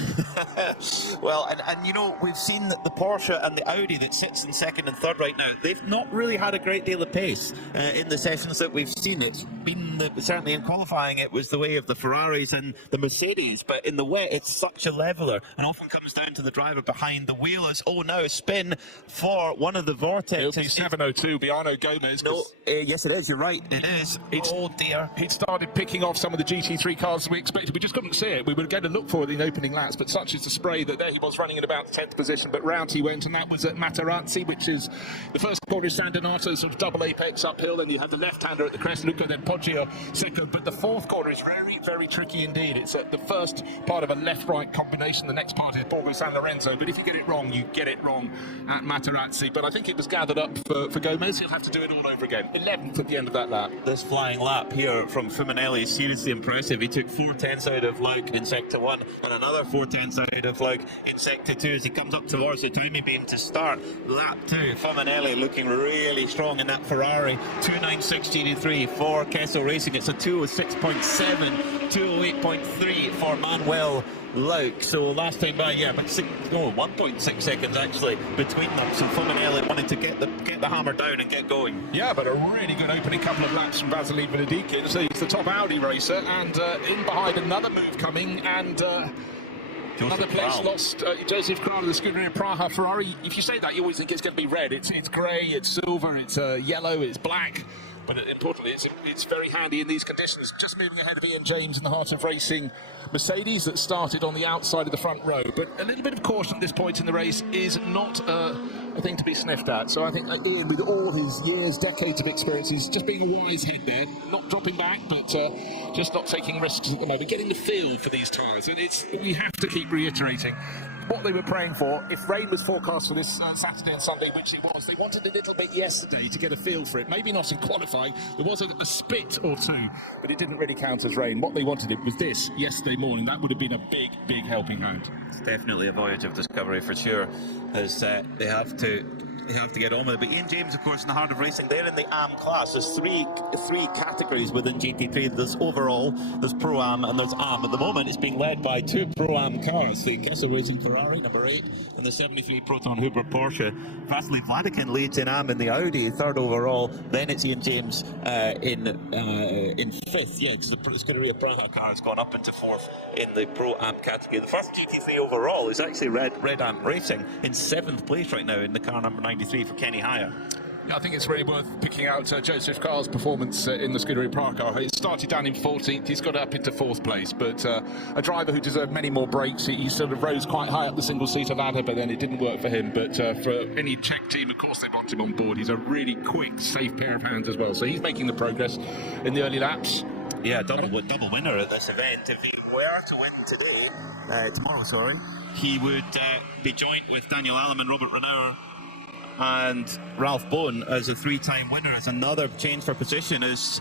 Well, and you know, we've seen that the Porsche and the Audi that sits in second and third right now, they've not really had a great deal of pace in the sessions that we've seen. It's been, certainly in qualifying, it was the way of the Ferraris and the Mercedes, but in the wet, it's such a leveller, and often comes down to the driver behind the wheel. As now a spin for one of the Vortex. It'll be 702, Biano Gomez. No, yes it is, you're right, it is. Oh dear. He'd started picking off some of the GT3 cars we expected. We just couldn't see it. We were going to look for it in opening laps, but such is the spray that there he was running in about the 10th position, but round he went, and that was at Materazzi, which is the first corner is San Donato, sort of double apex uphill, and you had the left-hander at the crest, Luca, then Poggio second, but the fourth corner is very, very tricky indeed. It's the first part of a left-right combination, the next part is Borgo San Lorenzo, but if you get it wrong, you get it wrong at Materazzi. But I think it was gathered up for Gomez. He'll have to do it all over again. 11th at the end of that lap. This flying lap here from Fuminelli is seriously impressive. He took 4/10 out of Luke in Sector 1 and another 4/10 out of Luke in Sector 2 as he comes up towards the timing beam to start lap 2. Fuminelli looking really strong in that Ferrari. 296 GT3 for Kessel Racing. It's a 206.7, 208.3 for Manuel Luke. So last time by, 1.6 seconds actually between them. So Fuminelli wanted to get the hammer down and get going. Yeah, but a really good opening couple of laps from Vasily Benedictin. So he's the top Audi racer, and in behind another move coming, and another place lost. Joseph Kral, the Scuderia Praha Ferrari. If you say that, you always think it's going to be red. It's grey, it's silver, it's yellow, it's black. But importantly, it's very handy in these conditions. Just moving ahead of Ian James in the heart of racing Mercedes that started on the outside of the front row. But a little bit of caution at this point in the race is not a thing to be sniffed at. So I think Ian, with all his years, decades of experience, is just being a wise head there, not dropping back, but just not taking risks at the moment, getting the feel for these tyres. And we have to keep reiterating what they were praying for. If rain was forecast for this Saturday and Sunday, which it was, they wanted a little bit yesterday to get a feel for it. Maybe not in qualifying. There was a spit or two, but it didn't really count as rain. What they wanted was this yesterday morning. That would have been a big helping hand. It's definitely a voyage of discovery for sure, as they have to get on with it. But Ian James, of course, in the heart of racing, they're in the AM class. There's three categories within GT3. There's overall, there's Pro-Am, and there's AM. At the moment, it's being led by two Pro-Am cars, the Kessel Racing Ferrari, number 8, and the 73 Proton Hubert Porsche. Vasily Vladikin leads in AM in the Audi, third overall. Then it's Ian James in 5th, because the Scuderia Praha car has gone up into 4th in the Pro-Am category. The first GT3 overall is actually Red Am Racing in 7th place right now in the car number 93 for Kenny Hire. I think it's really worth picking out Joseph Carr's performance in the Scuderia Praha car. He started down in 14th, he's got up into 4th place, but a driver who deserved many more breaks. He sort of rose quite high up the single-seater ladder, but then it didn't work for him. But for any Czech team, of course, they want him on board. He's a really quick, safe pair of hands as well, so he's making the progress in the early laps. Yeah, double winner at this event. If he were to win tomorrow, he would be joint with Daniel Alleman, Robert Renauer, and Ralph Bowen as a 3-time winner. As another change for position as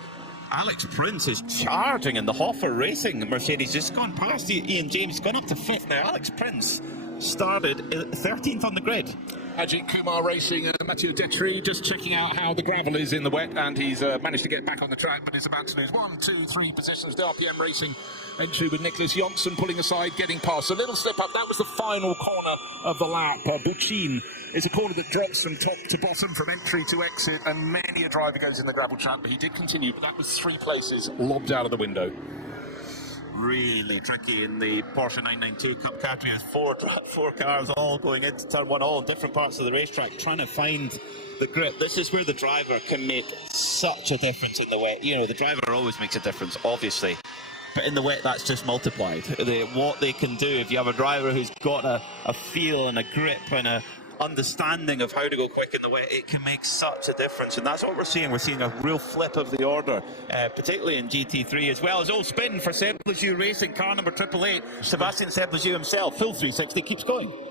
Alex Prince is charging in the Hoffer Racing Mercedes, just gone past Ian James, gone up to 5th now. Alex Prince started 13th on the grid. Ajith Kumar Racing, Mathieu Detry just checking out how the gravel is in the wet, and he's managed to get back on the track, but he's about to lose 1, 2, 3 positions. The RPM Racing entry with Nicholas Jonsson pulling aside, getting past. A little slip up. That was the final corner of the lap. Buchin is a corner that drops from top to bottom, from entry to exit, and many a driver goes in the gravel trap, but he did continue, but that was 3 places lobbed out of the window. Really tricky in the Porsche 992 Cup category. There's four cars all going into turn 1, all in different parts of the racetrack, trying to find the grip. This is where the driver can make such a difference in the wet. You know, the driver always makes a difference, obviously, but in the wet, that's just multiplied. What they can do, if you have a driver who's got a feel and a grip and a understanding of how to go quick in the wet, it can make such a difference, and that's what we're seeing. We're seeing a real flip of the order, particularly in GT3, as well as all spin for Seb Lejeune Racing, car number 888. Sebastian Seb Lejeune himself, full 360, keeps going.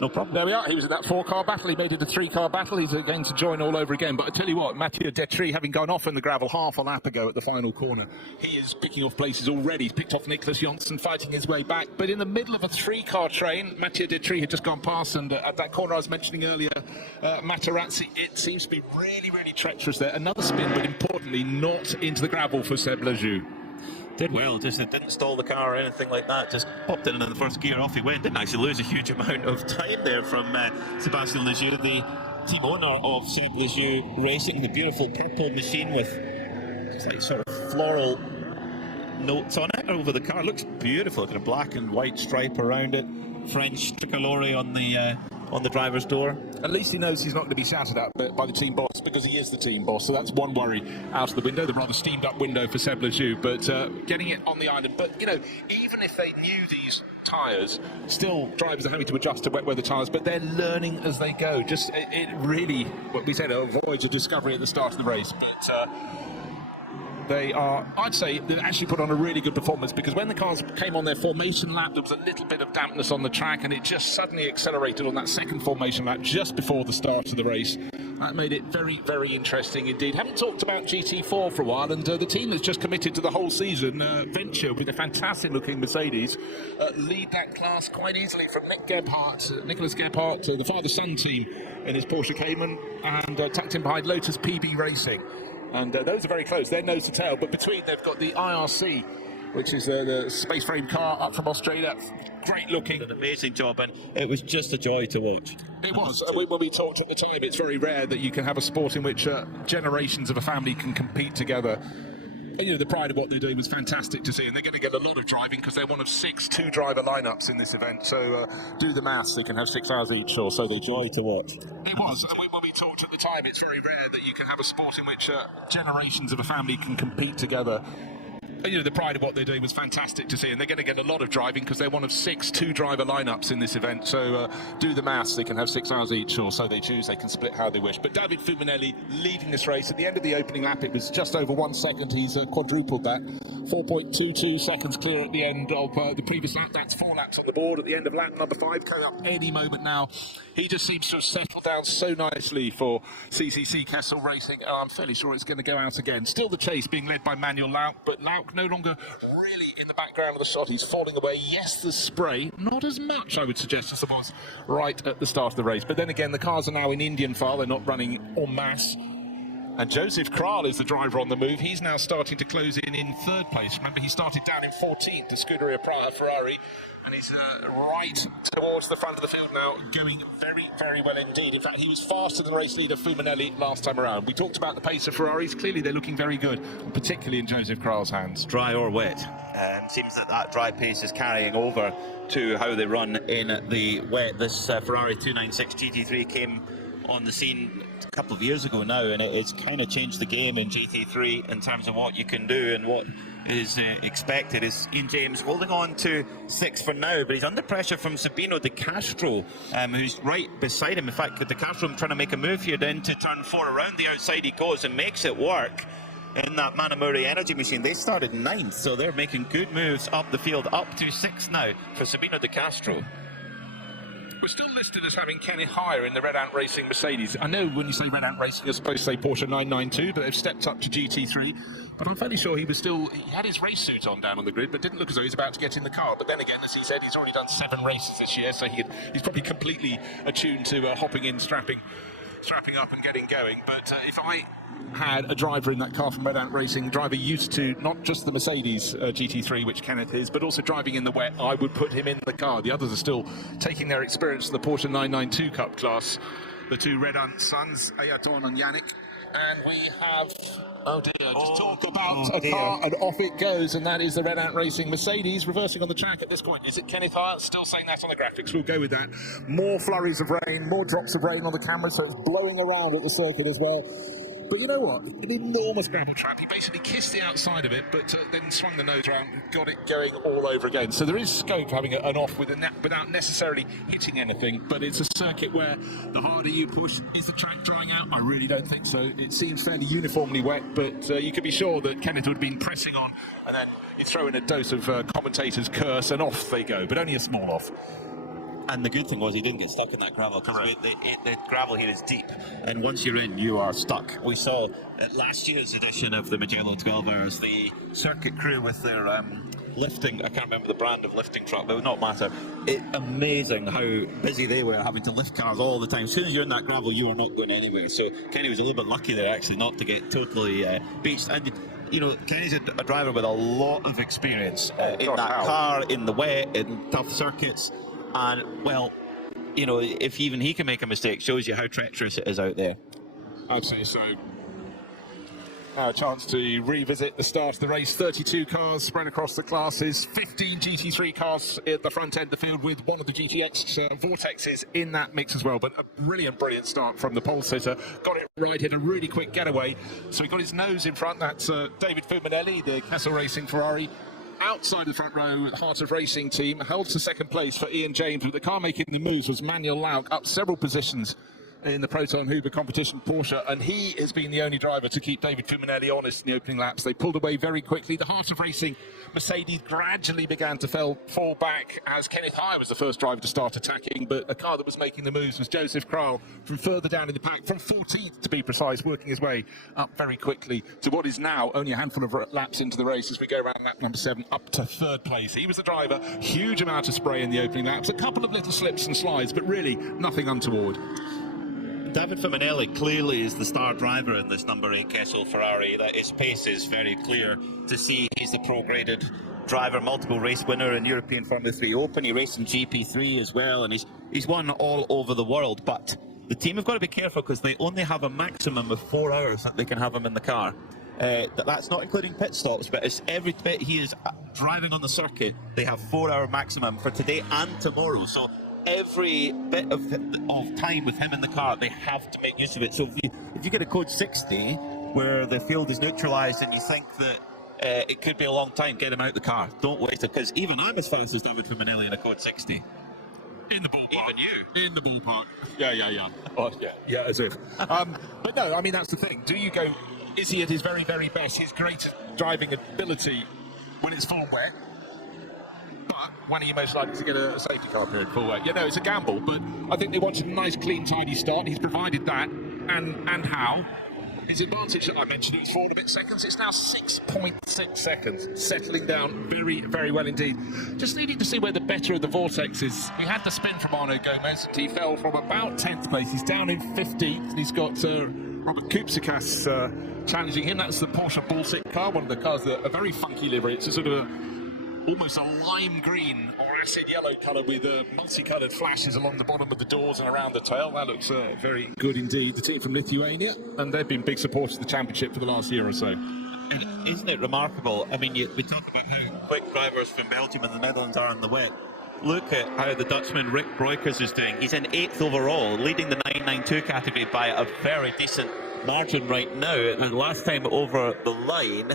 No problem. There we are. He was in that 4-car battle. He made it a 3-car battle. He's going to join all over again. But I tell you what, Mathieu Detry, having gone off in the gravel half a lap ago at the final corner, he is picking off places already. He's picked off Nicholas Johnson, fighting his way back. But in the middle of a 3-car train, Mathieu Detry had just gone past, and at that corner I was mentioning earlier, Materazzi, it seems to be really, really treacherous there. Another spin, but importantly, not into the gravel for Seb Lejeune. Did well, just it didn't stall the car or anything like that, just popped it into the first gear, off he went. Didn't actually lose a huge amount of time there from Sebastian Lejeune, the team owner of Seb Lejeune Racing, the beautiful purple machine with just like sort of floral notes on it over the car. It looks beautiful, got a black and white stripe around it, French tricolore on the driver's door. At least he knows he's not going to be shouted at by the team boss, because he is the team boss, so that's one worry out of the window, the rather steamed up window for Seb Lejeune, but getting it on the island. But, you know, even if they knew these tyres, still drivers are having to adjust to wet weather tyres, but they're learning as they go. Just, it really, what we said, avoids a discovery at the start of the race, but they are, I'd say, they actually put on a really good performance, because when the cars came on their formation lap, there was a little bit of dampness on the track, and it just suddenly accelerated on that second formation lap just before the start of the race. That made it very, very interesting indeed. Haven't talked about GT4 for a while, and the team that's just committed to the whole season, Venture, with a fantastic-looking Mercedes, lead that class quite easily from Nicholas Gebhardt, the father-son team in his Porsche Cayman, and tucked in behind Lotus PB Racing. And those are very close. They're nose to tail, but between they've got the IRC, which is the space frame car up from Australia. Great looking. An amazing job, and it was just a joy to watch. It was. When we talked at the time, it's very rare that you can have a sport in which generations of a family can compete together. And, you know, the pride of what they're doing was fantastic to see, and they're going to get a lot of driving because they're one of 6 2-driver lineups in this event. So do the maths, they can have 6 hours each, or so they joy to watch. It was. And when we talked at the time, it's very rare that you can have a sport in which generations of a family can compete together. And, you know, the pride of what they're doing was fantastic to see, and they're going to get a lot of driving because they're one of 6 2-driver lineups in this event. So do the maths, they can have 6 hours each, or so they choose. They can split how they wish. But David Fuminelli leading this race. At the end of the opening lap, it was just over 1 second. He's quadrupled that. 4.22 seconds clear at the end of the previous lap. That's 4 laps on the board. At the end of lap number 5, coming up any moment now. He just seems to have settled down so nicely for CCC Kessel Racing. I'm fairly sure it's going to go out again. Still the chase being led by Manuel Lauk, but Lauk no longer really in the background of the shot. He's falling away. Yes, the spray, not as much, I would suggest, as it was right at the start of the race. But then again, the cars are now in Indian file. They're not running en masse. And Joseph Kral is the driver on the move. He's now starting to close in 3rd place. Remember, he started down in 14th, the Scuderia Praha Ferrari. And he's right towards the front of the field now, going very, very well indeed. In fact, he was faster than race leader Fuminelli last time around. We talked about the pace of Ferraris. Clearly, they're looking very good, particularly in Joseph Kral's hands. Dry or wet. Seems that dry pace is carrying over to how they run in the wet. This Ferrari 296 GT3 came on the scene a couple of years ago now, and it's kind of changed the game in GT3 in terms of what you can do and what is expected. Is Ian James holding on to 6th for now, but he's under pressure from Sabino De Castro, who's right beside him. In fact, De Castro trying to make a move here then to turn 4 around the outside he goes and makes it work in that Manamuri Energy Machine. They started 9th, so they're making good moves up the field, up to 6th now for Sabino De Castro. We're still listed as having Kenny Hire in the Red Ant Racing Mercedes. I know when you say Red Ant Racing, you're supposed to say Porsche 992, but they've stepped up to GT3. But I'm fairly sure he had his race suit on down on the grid, but didn't look as though he's about to get in the car. But then again, as he said, he's already done 7 races this year, so he's probably completely attuned to hopping in, strapping up and getting going. But if I had a driver in that car from Red Ant Racing, driver used to not just the Mercedes GT3, which Kenneth is, but also driving in the wet, I would put him in the car. The others are still taking their experience to the Porsche 992 Cup class. The 2 Red Ant sons, Ayaton and Yannick. And we have, oh dear, just talk about a car, and off it goes, and that is the Red Ant Racing Mercedes reversing on the track at this point. Is it Kenneth Hart? Still saying that on the graphics. We'll go with that. More flurries of rain, more drops of rain on the camera, so it's blowing around at the circuit as well. But you know what? An enormous gravel trap. He basically kissed the outside of it, but then swung the nose around and got it going all over again. So there is scope for having an off without necessarily hitting anything, but it's a circuit where the harder you push, is the track drying out? I really don't think so. It seems fairly uniformly wet, but you can be sure that Kenneth would have been pressing on, and then you throw in a dose of commentators' curse, and off they go, but only a small off. And the good thing was he didn't get stuck in that gravel, because the gravel here is deep, and once you're in, you are stuck. We saw at last year's edition of the Mugello 12 Hours, the circuit crew with their lifting, I can't remember the brand of lifting truck, but it would not matter. Amazing how busy they were having to lift cars all the time. As soon as you're in that gravel, you are not going anywhere. So Kenny was a little bit lucky there, actually, not to get totally beached. And you know, Kenny's a driver with a lot of experience in that car, in the wet, in tough circuits. And, well, you know, if even he can make a mistake, shows you how treacherous it is out there. I'd say so. Now a chance to revisit the start of the race. 32 cars spread across the classes, 15 GT3 cars at the front end of the field, with one of the GTX Vortexes in that mix as well. But a brilliant start from the pole sitter. Got it right, hit a really quick getaway. So he got his nose in front. That's David Fuminelli, the Castle Racing Ferrari. Outside the front row, the Heart of Racing team held to second place for Ian James, but the car making the moves was Manuel Lauk, up several positions in the Proton Huber competition Porsche, and he has been the only driver to keep David Fuminelli honest in the opening laps. They pulled away very quickly. The Heart of Racing Mercedes gradually began to fall back as Kenneth High was the first driver to start attacking, but a car that was making the moves was Joseph Kral from further down in the pack, from 14th to be precise, working his way up very quickly to what is now only a handful of laps into the race as we go around lap number 7 up to third place. He was the driver, huge amount of spray in the opening laps, a couple of little slips and slides, but really nothing untoward. David Fuminelli clearly is the star driver in this number 8 Kessel Ferrari. That his pace is very clear to see. He's the pro-graded driver, multiple race winner in European Formula 3 Open. He raced in GP3 as well, and he's won all over the world. But the team have got to be careful, because they only have a maximum of 4 hours that they can have him in the car. That's not including pit stops, but it's every bit he is driving on the circuit. They have 4-hour maximum for today and tomorrow. So every bit of time with him in the car, they have to make use of it. So if you get a code 60 where the field is neutralised and you think that it could be a long time, get him out the car. Don't waste it, because even I'm as fast as David Fuminelli in a code 60. In the ballpark. Even you. In the ballpark. Yeah. Oh, yeah, as if. But no, I mean, that's the thing. Do you go, is he at his very, very best, his greatest driving ability when it's full wet? But when are you most likely to get a safety car period full wet? You know, it's a gamble, but I think they wanted a nice, clean, tidy start. He's provided that. And how? His advantage, I mentioned, he's forward a bit seconds. It's now 6.6 seconds, settling down very, very well indeed. Just needing to see where the better of the Vortex is. We had the spin from Arno Gomez. He fell from about 10th place. He's down in 15th. He's got Robert Kupsikas challenging him. That's the Porsche Baltic car, one of the cars that a very funky livery. It's a sort of almost a lime green or acid yellow colour with multicoloured flashes along the bottom of the doors and around the tail. That looks very good indeed. The team from Lithuania, and they've been big supporters of the championship for the last year or so. Isn't it remarkable? I mean, we talk about how quick drivers from Belgium and the Netherlands are in the wet. Look at how the Dutchman Rick Broekers is doing. He's in 8th overall, leading the 992 category by a very decent margin right now. And last time over the line,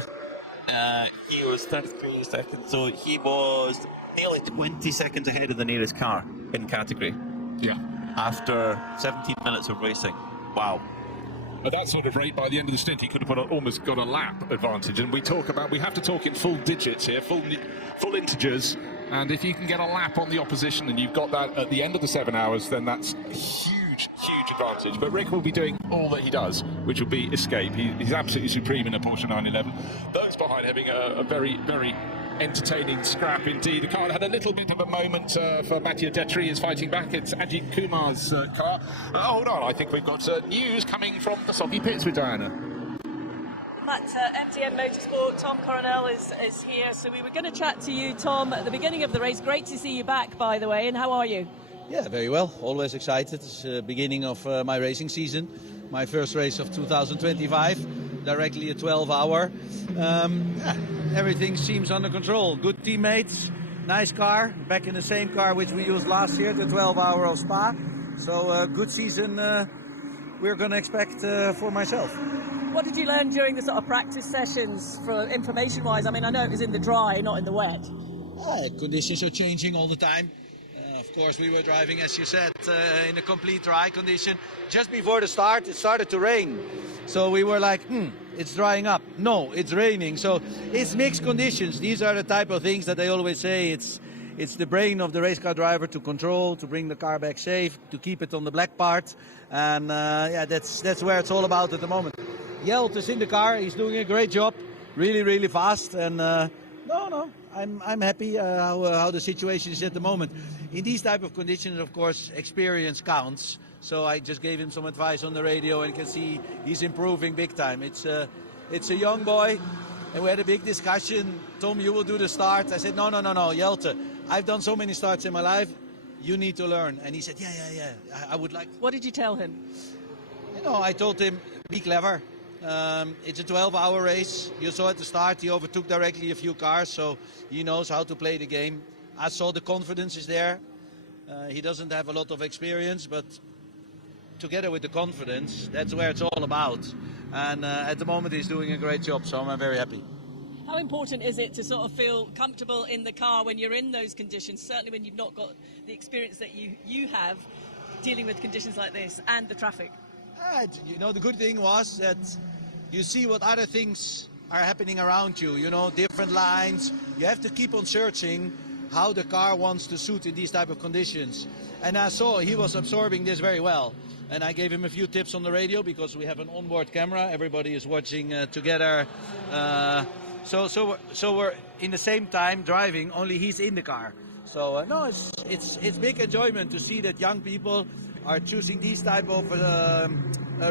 he was 33 seconds, so he was nearly 20 seconds ahead of the nearest car in category. Yeah. After 17 minutes of racing. Wow. At that sort of rate, by the end of the stint, he could have almost got a lap advantage. And we have to talk in full digits here, full integers. And if you can get a lap on the opposition and you've got that at the end of the 7 hours, then that's huge advantage. But Rick will be doing all that he does, which will be escape. He's absolutely supreme in a Porsche 911. Those behind having a very, very entertaining scrap indeed. The car had a little bit of a moment for Mattia Detri is fighting back. It's Ajit Kumar's car. Hold on, I think we've got news coming from the soggy pits with Diana. Matt, MTN Motorsport, Tom Coronel is here. So we were going to chat to you, Tom, at the beginning of the race. Great to see you back, by the way, and how are you? Yeah, very well. Always excited. It's the beginning of my racing season. My first race of 2025, directly a 12-hour. Everything seems under control. Good teammates, nice car. Back in the same car which we used last year, the 12-hour of Spa. So good season we're going to expect for myself. What did you learn during the sort of practice sessions, for information-wise? I mean, I know it was in the dry, not in the wet. Conditions are changing all the time. Of course, we were driving, as you said, in a complete dry condition. Just before the start, it started to rain. So we were like, it's drying up. No, it's raining. So it's mixed conditions. These are the type of things that I always say. It's the brain of the race car driver to control, to bring the car back safe, to keep it on the black part. And yeah, that's where it's all about at the moment. Jelte is in the car. He's doing a great job. Really, really fast. And I'm happy how the situation is at the moment. In these type of conditions, of course, experience counts. So I just gave him some advice on the radio, and you can see he's improving big time. It's a young boy, and we had a big discussion. Tom, you will do the start. I said, no, Jelte. I've done so many starts in my life. You need to learn. And he said, yeah. I would like. What did you tell him? I told him, be clever. It's a 12-hour race. You saw at the start he overtook directly a few cars, so he knows how to play the game. I saw the confidence is there. He doesn't have a lot of experience, but together with the confidence, that's where it's all about. And at the moment he's doing a great job, so I'm very happy. How important is it to sort of feel comfortable in the car when you're in those conditions, certainly when you've not got the experience that you have dealing with conditions like this and the traffic? The good thing was that you see what other things are happening around you, different lines. You have to keep on searching how the car wants to suit in these type of conditions. And I saw he was absorbing this very well. And I gave him a few tips on the radio because we have an onboard camera. Everybody is watching together. So we're in the same time driving, only he's in the car. So no, it's big enjoyment to see that young people are choosing these type of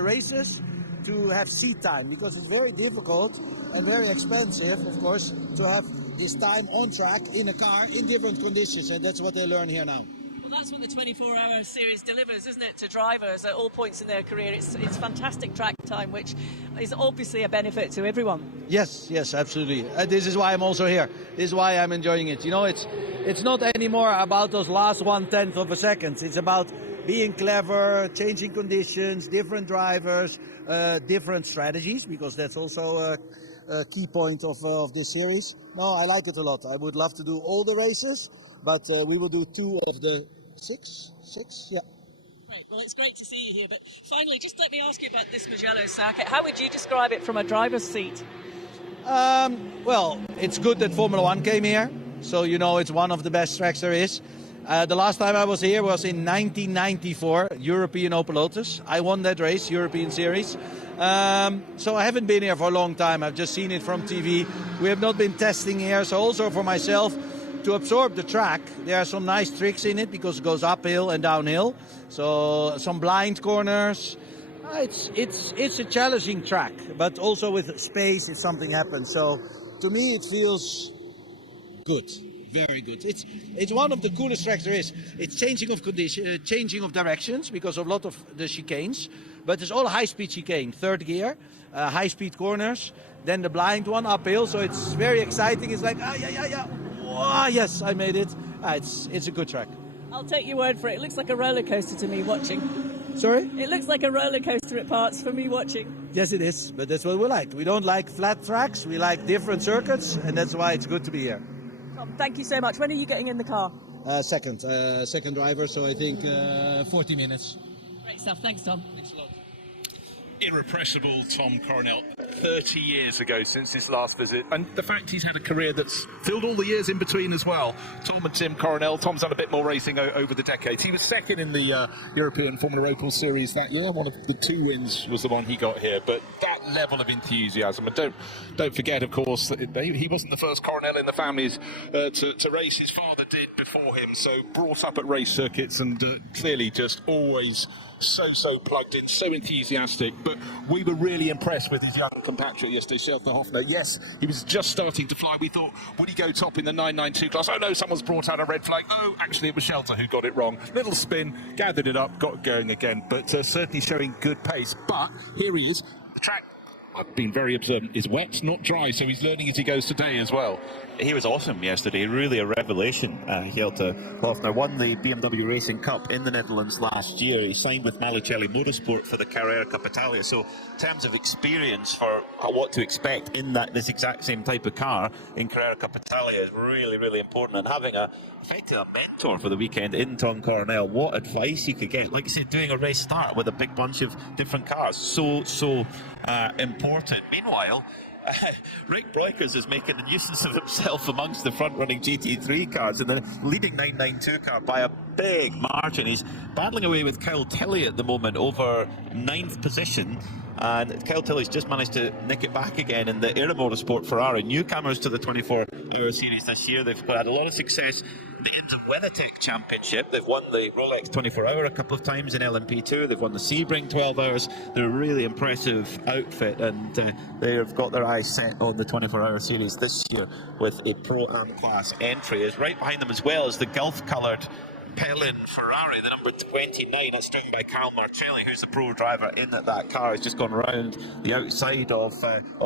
races to have seat time, because it's very difficult and very expensive, of course, to have this time on track in a car in different conditions, and that's what they learn here now. Well, that's what the 24-hour series delivers, isn't it, to drivers at all points in their career. It's fantastic track time, which is obviously a benefit to everyone. Yes, absolutely. This is why I'm also here. This is why I'm enjoying it. It's not anymore about those last 1/10 of a second. It's about being clever, changing conditions, different drivers, different strategies, because that's also a key point of this series. No, I like it a lot. I would love to do all the races, but we will do 2 of the 6, yeah. Great. Well, it's great to see you here. But finally, just let me ask you about this Mugello circuit. How would you describe it from a driver's seat? Well, it's good that Formula 1 came here, so it's one of the best tracks there is. The last time I was here was in 1994, European Opel Lotus. I won that race, European Series. So I haven't been here for a long time. I've just seen it from TV. We have not been testing here, so also for myself to absorb the track. There are some nice tricks in it because it goes uphill and downhill. So some blind corners. It's a challenging track, but also with space, if something happens. So to me, it feels good. Very good. It's one of the coolest tracks there is. It's changing of condition, changing of directions because of a lot of the chicanes, but it's all high-speed chicane, 3rd gear, high-speed corners, then the blind one uphill. So it's very exciting. It's like yeah. Wow, yes, I made it. It's a good track. I'll take your word for it. It looks like a roller coaster to me watching. Sorry? It looks like a roller coaster at parts for me watching. Yes, it is. But that's what we like. We don't like flat tracks. We like different circuits, and that's why it's good to be here. Thank you so much. When are you getting in the car? Second driver, so I think 40 minutes. Great stuff. Thanks, Tom. Thanks a lot. Irrepressible Tom Coronel, 30 years ago since his last visit, and the fact he's had a career that's filled all the years in between as well. Tom and Tim Coronel. Tom's done a bit more racing over the decades. He was second in the European Formula Opel Series that year. One of the 2 wins was the one he got here, but that level of enthusiasm, and don't forget, of course, that he wasn't the first Coronel in the families to race. His father did before him, so brought up at race circuits, and clearly just always so plugged in, so enthusiastic. But we were really impressed with his young compatriot yesterday, Sheldon Hoffner. Yes, he was just starting to fly. We thought, would he go top in the 992 class? Oh no, someone's brought out a red flag. Oh, actually it was Shelter who got it wrong. Little spin, gathered it up, got going again, but certainly showing good pace. But here he is. The track, I've been very observant, is wet, not dry, so he's learning as he goes today as well. he was awesome yesterday, really a revelation. He held to off. Now, won the BMW Racing Cup in the Netherlands last year. He signed with Malicelli Motorsport for the Carrera Cup Italia. So, in terms of experience for what to expect in this exact same type of car in Carrera Cup Italia is really, really important. And having effectively a mentor for the weekend in Tom Coronel, what advice you could get. Like I said, doing a race start with a big bunch of different cars, so important. Meanwhile, Rick Breukers is making a nuisance of himself amongst the front-running GT3 cars in the leading 992 car by a big margin. He's battling away with Kyle Tilley at the moment over 9th position, and Kyle Tilley's just managed to nick it back again in the Aero Motorsport Ferrari. Newcomers to the 24-hour series this year. They've had a lot of success in the Winnetech Championship. They've won the Rolex 24-hour a couple of times in LMP2. They've won the Sebring 12 hours. They're a really impressive outfit, and they've got their eyes set on the 24-hour series this year with a Pro-Am class entry. Is right behind them as well as the Gulf-coloured Pelin Ferrari, the number 29. That's driven by Carl Marcelli, who's the pro driver in that car. Has just gone around the outside of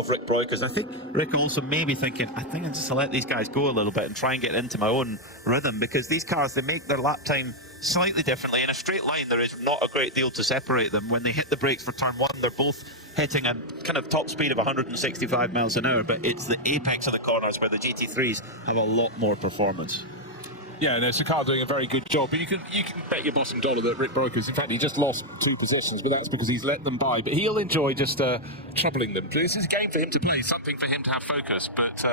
Rick Breukers. I think Rick also may be thinking, I think I'm just to let these guys go a little bit and try and get into my own rhythm, because these cars, they make their lap time slightly differently. In a straight line, there is not a great deal to separate them. When they hit the brakes for turn one, they're both hitting a kind of top speed of 165 miles an hour, but it's the apex of the corners where the GT3s have a lot more performance. Yeah, no, Sakar doing a very good job, but you can bet your bottom dollar that Rick Breukers, in fact, he just lost 2 positions, but that's because he's let them by. But he'll enjoy just troubling them. This is a game for him to play, something for him to have focus. But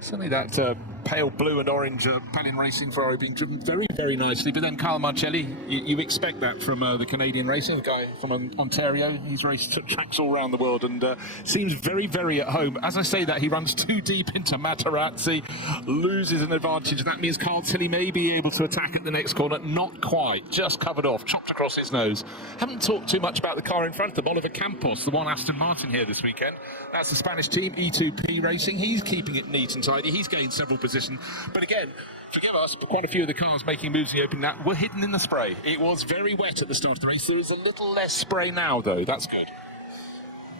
certainly that pale blue and orange Pelin Racing Ferrari being driven very, very nicely. But then Carl Marcelli, you expect that from the Canadian racing, the guy from Ontario. He's raced tracks all around the world and seems very, very at home. As I say that, he runs too deep into Materazzi, loses an advantage. That means Carl Tilley may be able to attack at the next corner. Not quite, just covered off, chopped across his nose. Haven't talked too much about the car in front of them. Oliver Campos, the one Aston Martin here this weekend. That's the Spanish team, E2P Racing. He's keeping it neat and tidy. He's gained several positions. But again, forgive us, but quite a few of the cars making moves in the open lap were hidden in the spray. It was very wet at the start of the race. There is a little less spray now, though. That's good.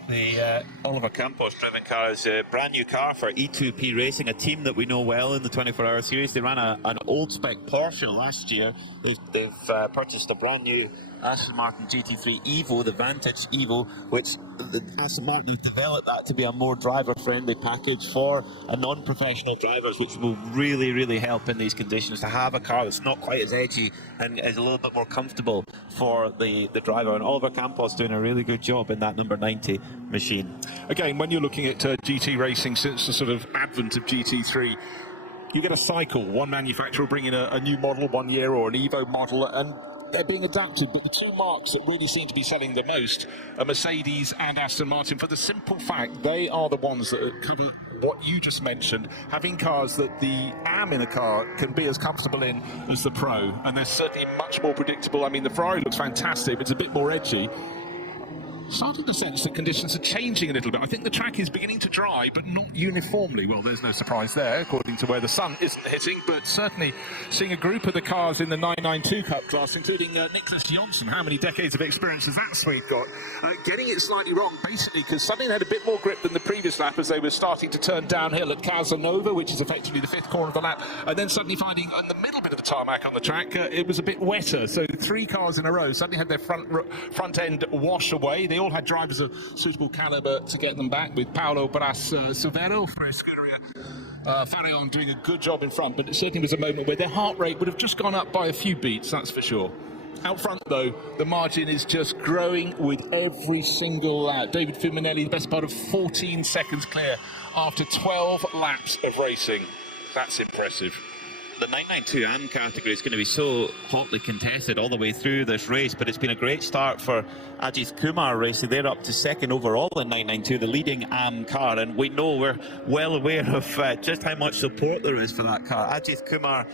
The Oliver Campos driven car is a brand new car for E2P Racing, a team that we know well in the 24-hour series. They ran an old spec Porsche last year. They've purchased a brand new Aston Martin GT3 Evo, the Vantage Evo, which the Aston Martin have developed that to be a more driver-friendly package for non-professional drivers, which will really, really help in these conditions to have a car that's not quite as edgy and is a little bit more comfortable for the driver. And Oliver Campos doing a really good job in that number 90 machine. Again, when you're looking at GT racing since the sort of advent of GT3, you get a cycle. One manufacturer will bring in a new model 1 year or an Evo model, and they're being adapted, but the two marques that really seem to be selling the most are Mercedes and Aston Martin, for the simple fact they are the ones that cover what you just mentioned, having cars that the AM in a car can be as comfortable in as the Pro, and they're certainly much more predictable. I mean, the Ferrari looks fantastic, but it's a bit more edgy. Starting to sense that conditions are changing a little bit. I think the track is beginning to dry, but not uniformly. Well, there's no surprise there, according to where the sun isn't hitting, but certainly seeing a group of the cars in the 992 Cup class, including Nicholas Johnson. How many decades of experience has that Swede got? Getting it slightly wrong, basically, because suddenly they had a bit more grip than the previous lap as they were starting to turn downhill at Casanova, which is effectively the 5th corner of the lap, and then suddenly finding in the middle bit of the tarmac on the track, it was a bit wetter. So 3 cars in a row suddenly had their front end wash away. They all had drivers of suitable calibre to get them back, with Paolo Bras Silvero for Scuderia Faraon doing a good job in front, but it certainly was a moment where their heart rate would have just gone up by a few beats, that's for sure. Out front, though, the margin is just growing with every single lap. David Fiminelli, the best part of 14 seconds clear after 12 laps of racing. That's impressive. The 992 AM category is going to be so hotly contested all the way through this race, but it's been a great start for Ajith Kumar Racing. They're up to 2nd overall in 992, the leading AM car, and we know, we're well aware of just how much support there is for that car. Ajith Kumar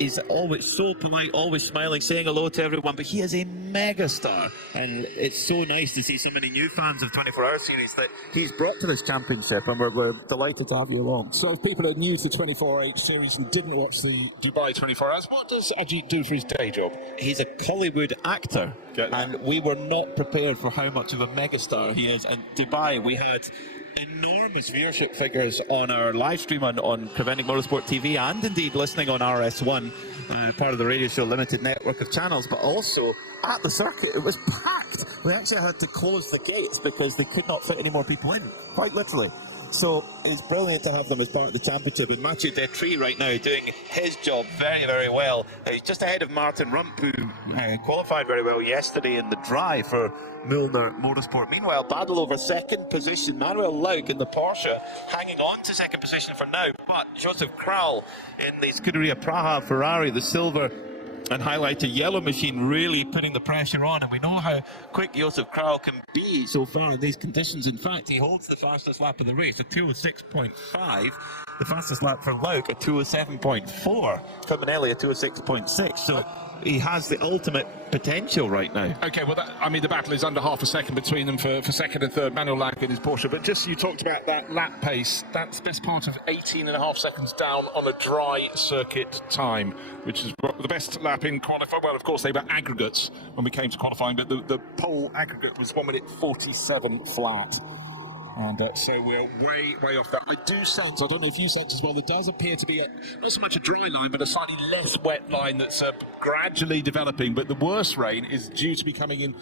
is always so polite, always smiling, saying hello to everyone, but he is a megastar, and it's so nice to see so many new fans of 24-hour series that he's brought to this championship, and we're delighted to have you along. So if people are new to 24H series and didn't watch the Dubai 24 hours, what does Ajit do for his day job? He's a Hollywood actor, and we were not prepared for how much of a megastar he is. And Dubai, we had enormous viewership figures on our live stream on Preventing Motorsport TV, and indeed listening on RS1, part of the Radio Show Limited network of channels, but also at the circuit. It was packed. We actually had to close the gates because they could not fit any more people in, quite literally. So it's brilliant to have them as part of the championship. And Mathieu Detry right now doing his job very, very well. He's just ahead of Martin Rump, who qualified very well yesterday in the dry for Milner Motorsport. Meanwhile, battle over second position. Manuel Lauk in the Porsche hanging on to second position for now. But Joseph Kral in the Scuderia Praha Ferrari, the silver and highlighted yellow machine, really putting the pressure on, and we know how quick Josef Kral can be so far in these conditions. In fact, he holds the fastest lap of the race, a 2:06.5. The fastest lap for Lauk, a 2:07.4. Cominelli, a 2:06.6. So he has the ultimate potential right now. Okay, well, the battle is under half a second between them for second and third, Manuel Lauk in his Porsche. But just, you talked about that lap pace. That's best part of 18.5 seconds down on a dry circuit time, which is the best lap in qualifying. Well, of course, they were aggregates when we came to qualifying, but the pole aggregate was 1 minute 47 flat. And so we're way off that. I do sense, I don't know if you sense as well, there does appear to be not so much a dry line, but a slightly less wet line that's gradually developing. But the worst rain is due to be coming in,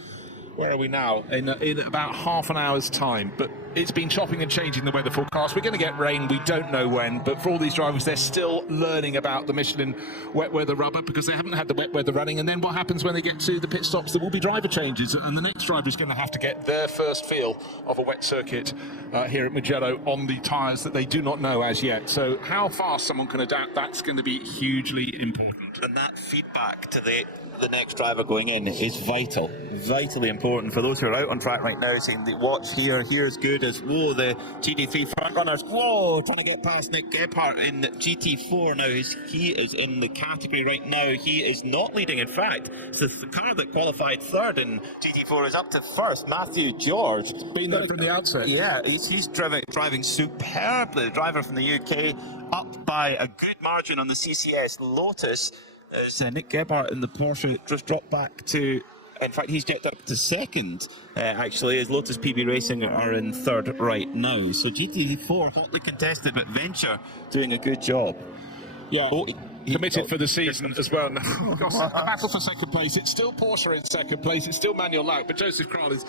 where are we now? In about half an hour's time. But it's been chopping and changing the weather forecast. We're going to get rain, we don't know when. But for all these drivers, they're still learning about the Michelin wet weather rubber because they haven't had the wet weather running. And then what happens when they get to the pit stops? There will be driver changes. And the next driver is going to have to get their first feel of a wet circuit here at Mugello on the tyres that they do not know as yet. So how fast someone can adapt, that's going to be hugely important. And that feedback to the next driver going in is vitally important for those who are out on track right now, saying the watch here's good as, whoa, the GT3 front runners, whoa, trying to get past Nick Gebhardt in GT4 now. He is in the category right now. He is not leading. In fact, so the car that qualified third in GT4 is up to first. Matthew George, been there from the outset. Yeah, he's driving superbly. The driver from the UK, up by a good margin on the CCS Lotus. Nick Gebhardt in the Porsche just dropped back to, in fact, he's jetted up to second, actually, as Lotus PB Racing are in third right now. So GT4 hotly contested, but Venture doing a good job. Yeah, committed for the season as well. Of course, a battle for second place. It's still Porsche in second place. It's still Manuel Lauk, but Joseph Kral is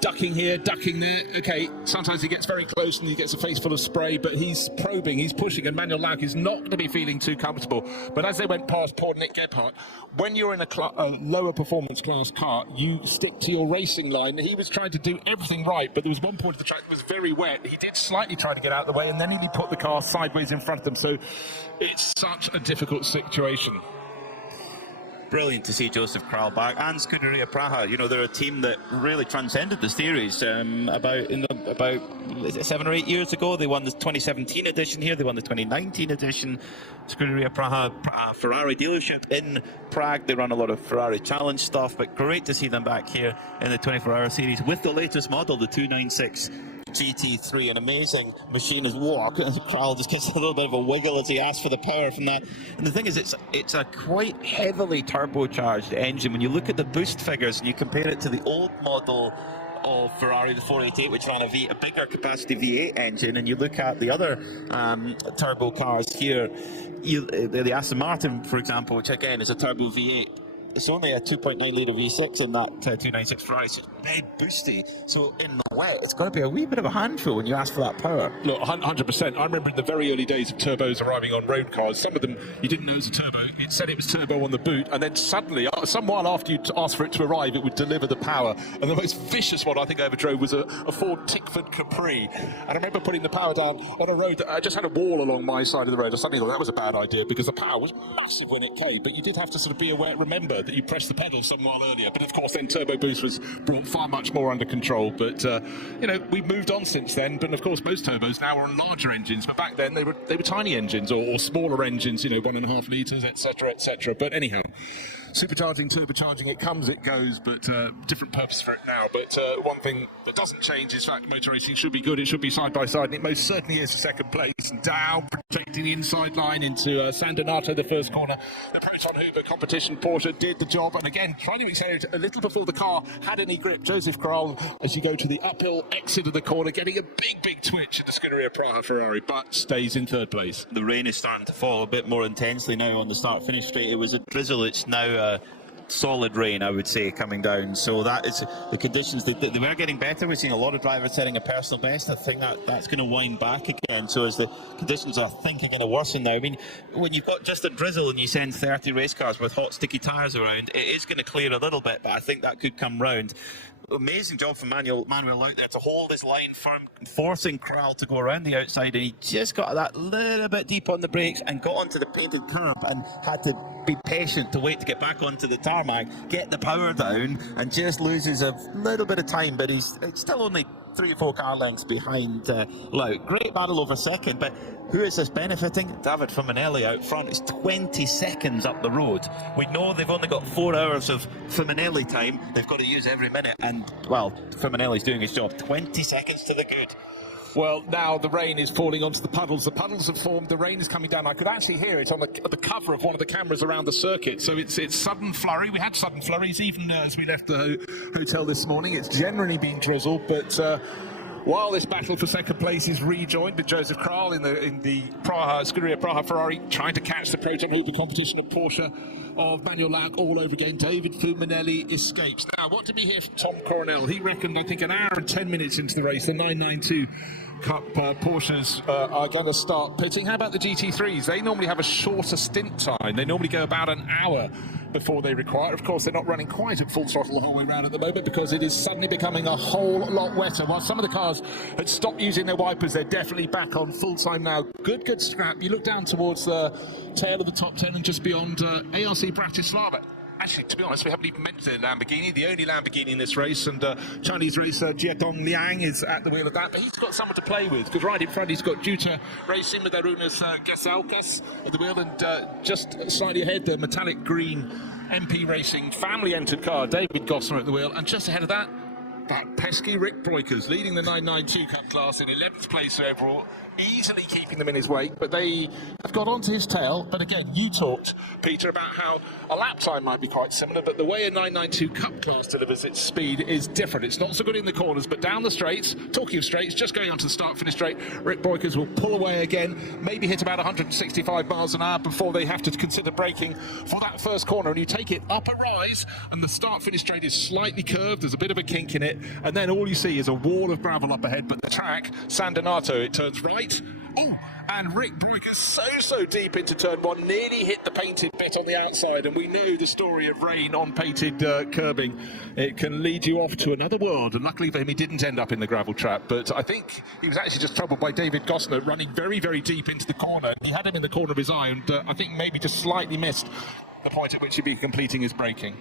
ducking here, ducking there. Okay, sometimes he gets very close and he gets a face full of spray, but he's probing, he's pushing, and Manuel Lauk is not going to be feeling too comfortable. But as they went past poor Nick Gebhardt, when you're in a lower performance class car, you stick to your racing line. He was trying to do everything right, but there was one point of the track that was very wet. He did slightly try to get out of the way, and then he put the car sideways in front of them. So it's such a difficult situation. Brilliant to see Joseph Kral back, and Scuderia Praha. You know, they're a team that really transcended the series about 7 or 8 years ago. They won the 2017 edition here. They won the 2019 edition. Scuderia Praha, Ferrari dealership in Prague. They run a lot of Ferrari Challenge stuff, but great to see them back here in the 24-hour series with the latest model, the 296 GT3, an amazing machine as walk. Kral just gets a little bit of a wiggle as he asks for the power from that. And the thing is, it's a quite heavily turbocharged engine. When you look at the boost figures and you compare it to the old model of Ferrari, the 488, which ran a bigger capacity V8 engine, and you look at the other turbo cars here, the Aston Martin, for example, which again is a turbo V8, it's only a 2.9 litre V6 in that 296 Ferrari, so it's big boosty. So in the wet, it's got to be a wee bit of a handful when you ask for that power. Look, 100%. I remember in the very early days of turbos arriving on road cars, some of them you didn't know it was a turbo. It said it was turbo on the boot, and then suddenly, some while after you asked for it to arrive, it would deliver the power. And the most vicious one I think I ever drove was a Ford Tickford Capri. And I remember putting the power down on a road. I just had a wall along my side of the road. I suddenly thought that was a bad idea because the power was massive when it came, but you did have to sort of be aware, remember that you pressed the pedal some while earlier. But of course then turbo boost was brought far much more under control. But you know, we've moved on since then. But of course most turbos now are on larger engines, but back then they were tiny engines or smaller engines, you know, 1.5 litres, etc., etc. But anyhow, supercharging, turbocharging, it comes, it goes, but different purpose for it now. But one thing that doesn't change is that motor racing should be good, it should be side by side, and it most certainly is. Second place, down, protecting the inside line into San Donato, the first corner. The Proton Hoover competition, Porsche did the job, and again, trying to accelerate a little before the car had any grip. Joseph Corral, as you go to the uphill exit of the corner, getting a big twitch at the Scuderia Praha Ferrari, but stays in third place. The rain is starting to fall a bit more intensely now on the start-finish straight. It was a drizzle, it's now solid rain, I would say, coming down. So that is the conditions. They were getting better. We're seeing a lot of drivers setting a personal best. I think that's going to wind back again. So as the conditions are, I think, are going to worsen now. I mean, when you've got just a drizzle and you send 30 race cars with hot, sticky tyres around, it is going to clear a little bit, but I think that could come round. Amazing job from Manuel out there to hold his line firm, forcing Corral to go around the outside, and he just got that little bit deep on the brakes and got onto the painted curb and had to be patient to wait to get back onto the tarmac, get the power down, and just loses a little bit of time, but it's still only 3 or 4 car lengths behind Lout. Great battle over second, but who is this benefiting? David Fuminelli out front is 20 seconds up the road. We know they've only got 4 hours of Fuminelli time. They've got to use every minute, and, well, Fuminelli's doing his job. 20 seconds to the good. Well, now the rain is falling onto the puddles. The puddles have formed. The rain is coming down. I could actually hear it on the cover of one of the cameras around the circuit. So it's sudden flurry. We had sudden flurries even as we left the hotel this morning. It's generally been drizzle, but while this battle for second place is rejoined with Joseph Corral in the Scuderia Praha Ferrari, trying to catch the Proton Hoover competition of Porsche of Manuel Lauk all over again. David Fuminelli escapes. Now, what did we hear from Tom Coronel? He reckoned, I think, an hour and 10 minutes into the race, the 992 Cup Porsches are going to start pitting. How about the GT3s? They normally have a shorter stint time. They normally go about an hour before they require. Of course, they're not running quite at full throttle the whole way around at the moment because it is suddenly becoming a whole lot wetter. While some of the cars had stopped using their wipers, they're definitely back on full time now. Good scrap. You look down towards the tail of the top 10 and just beyond ARC Bratislava. Actually, to be honest, we haven't even mentioned the Lamborghini, the only Lamborghini in this race, and Chinese racer Jietong Liang is at the wheel of that, but he's got someone to play with, because right in front he's got Juta Racing with Arunas Gasalkas at the wheel, and just slightly ahead, the metallic green MP Racing family-entered car, David Gosner at the wheel, and just ahead of that pesky Rick Breukers leading the 992 Cup class in 11th place overall, easily keeping them in his wake, but they have got onto his tail. But again, you talked, Peter, about how a lap time might be quite similar, but the way a 992 Cup class delivers its speed is different. It's not so good in the corners, but down the straights, talking of straights, just going onto the start-finish straight, Rick Breukers will pull away again, maybe hit about 165 miles an hour before they have to consider braking for that first corner, and you take it up a rise, and the start-finish straight is slightly curved, there's a bit of a kink in it, and then all you see is a wall of gravel up ahead, but the track, San Donato, it turns right. Oh, and Rick Breukers so deep into turn 1, nearly hit the painted bit on the outside, and we know the story of rain on painted curbing. It can lead you off to another world, and luckily for him he didn't end up in the gravel trap, but I think he was actually just troubled by David Gosner running very deep into the corner. He had him in the corner of his eye, and I think maybe just slightly missed the point at which he'd be completing his braking.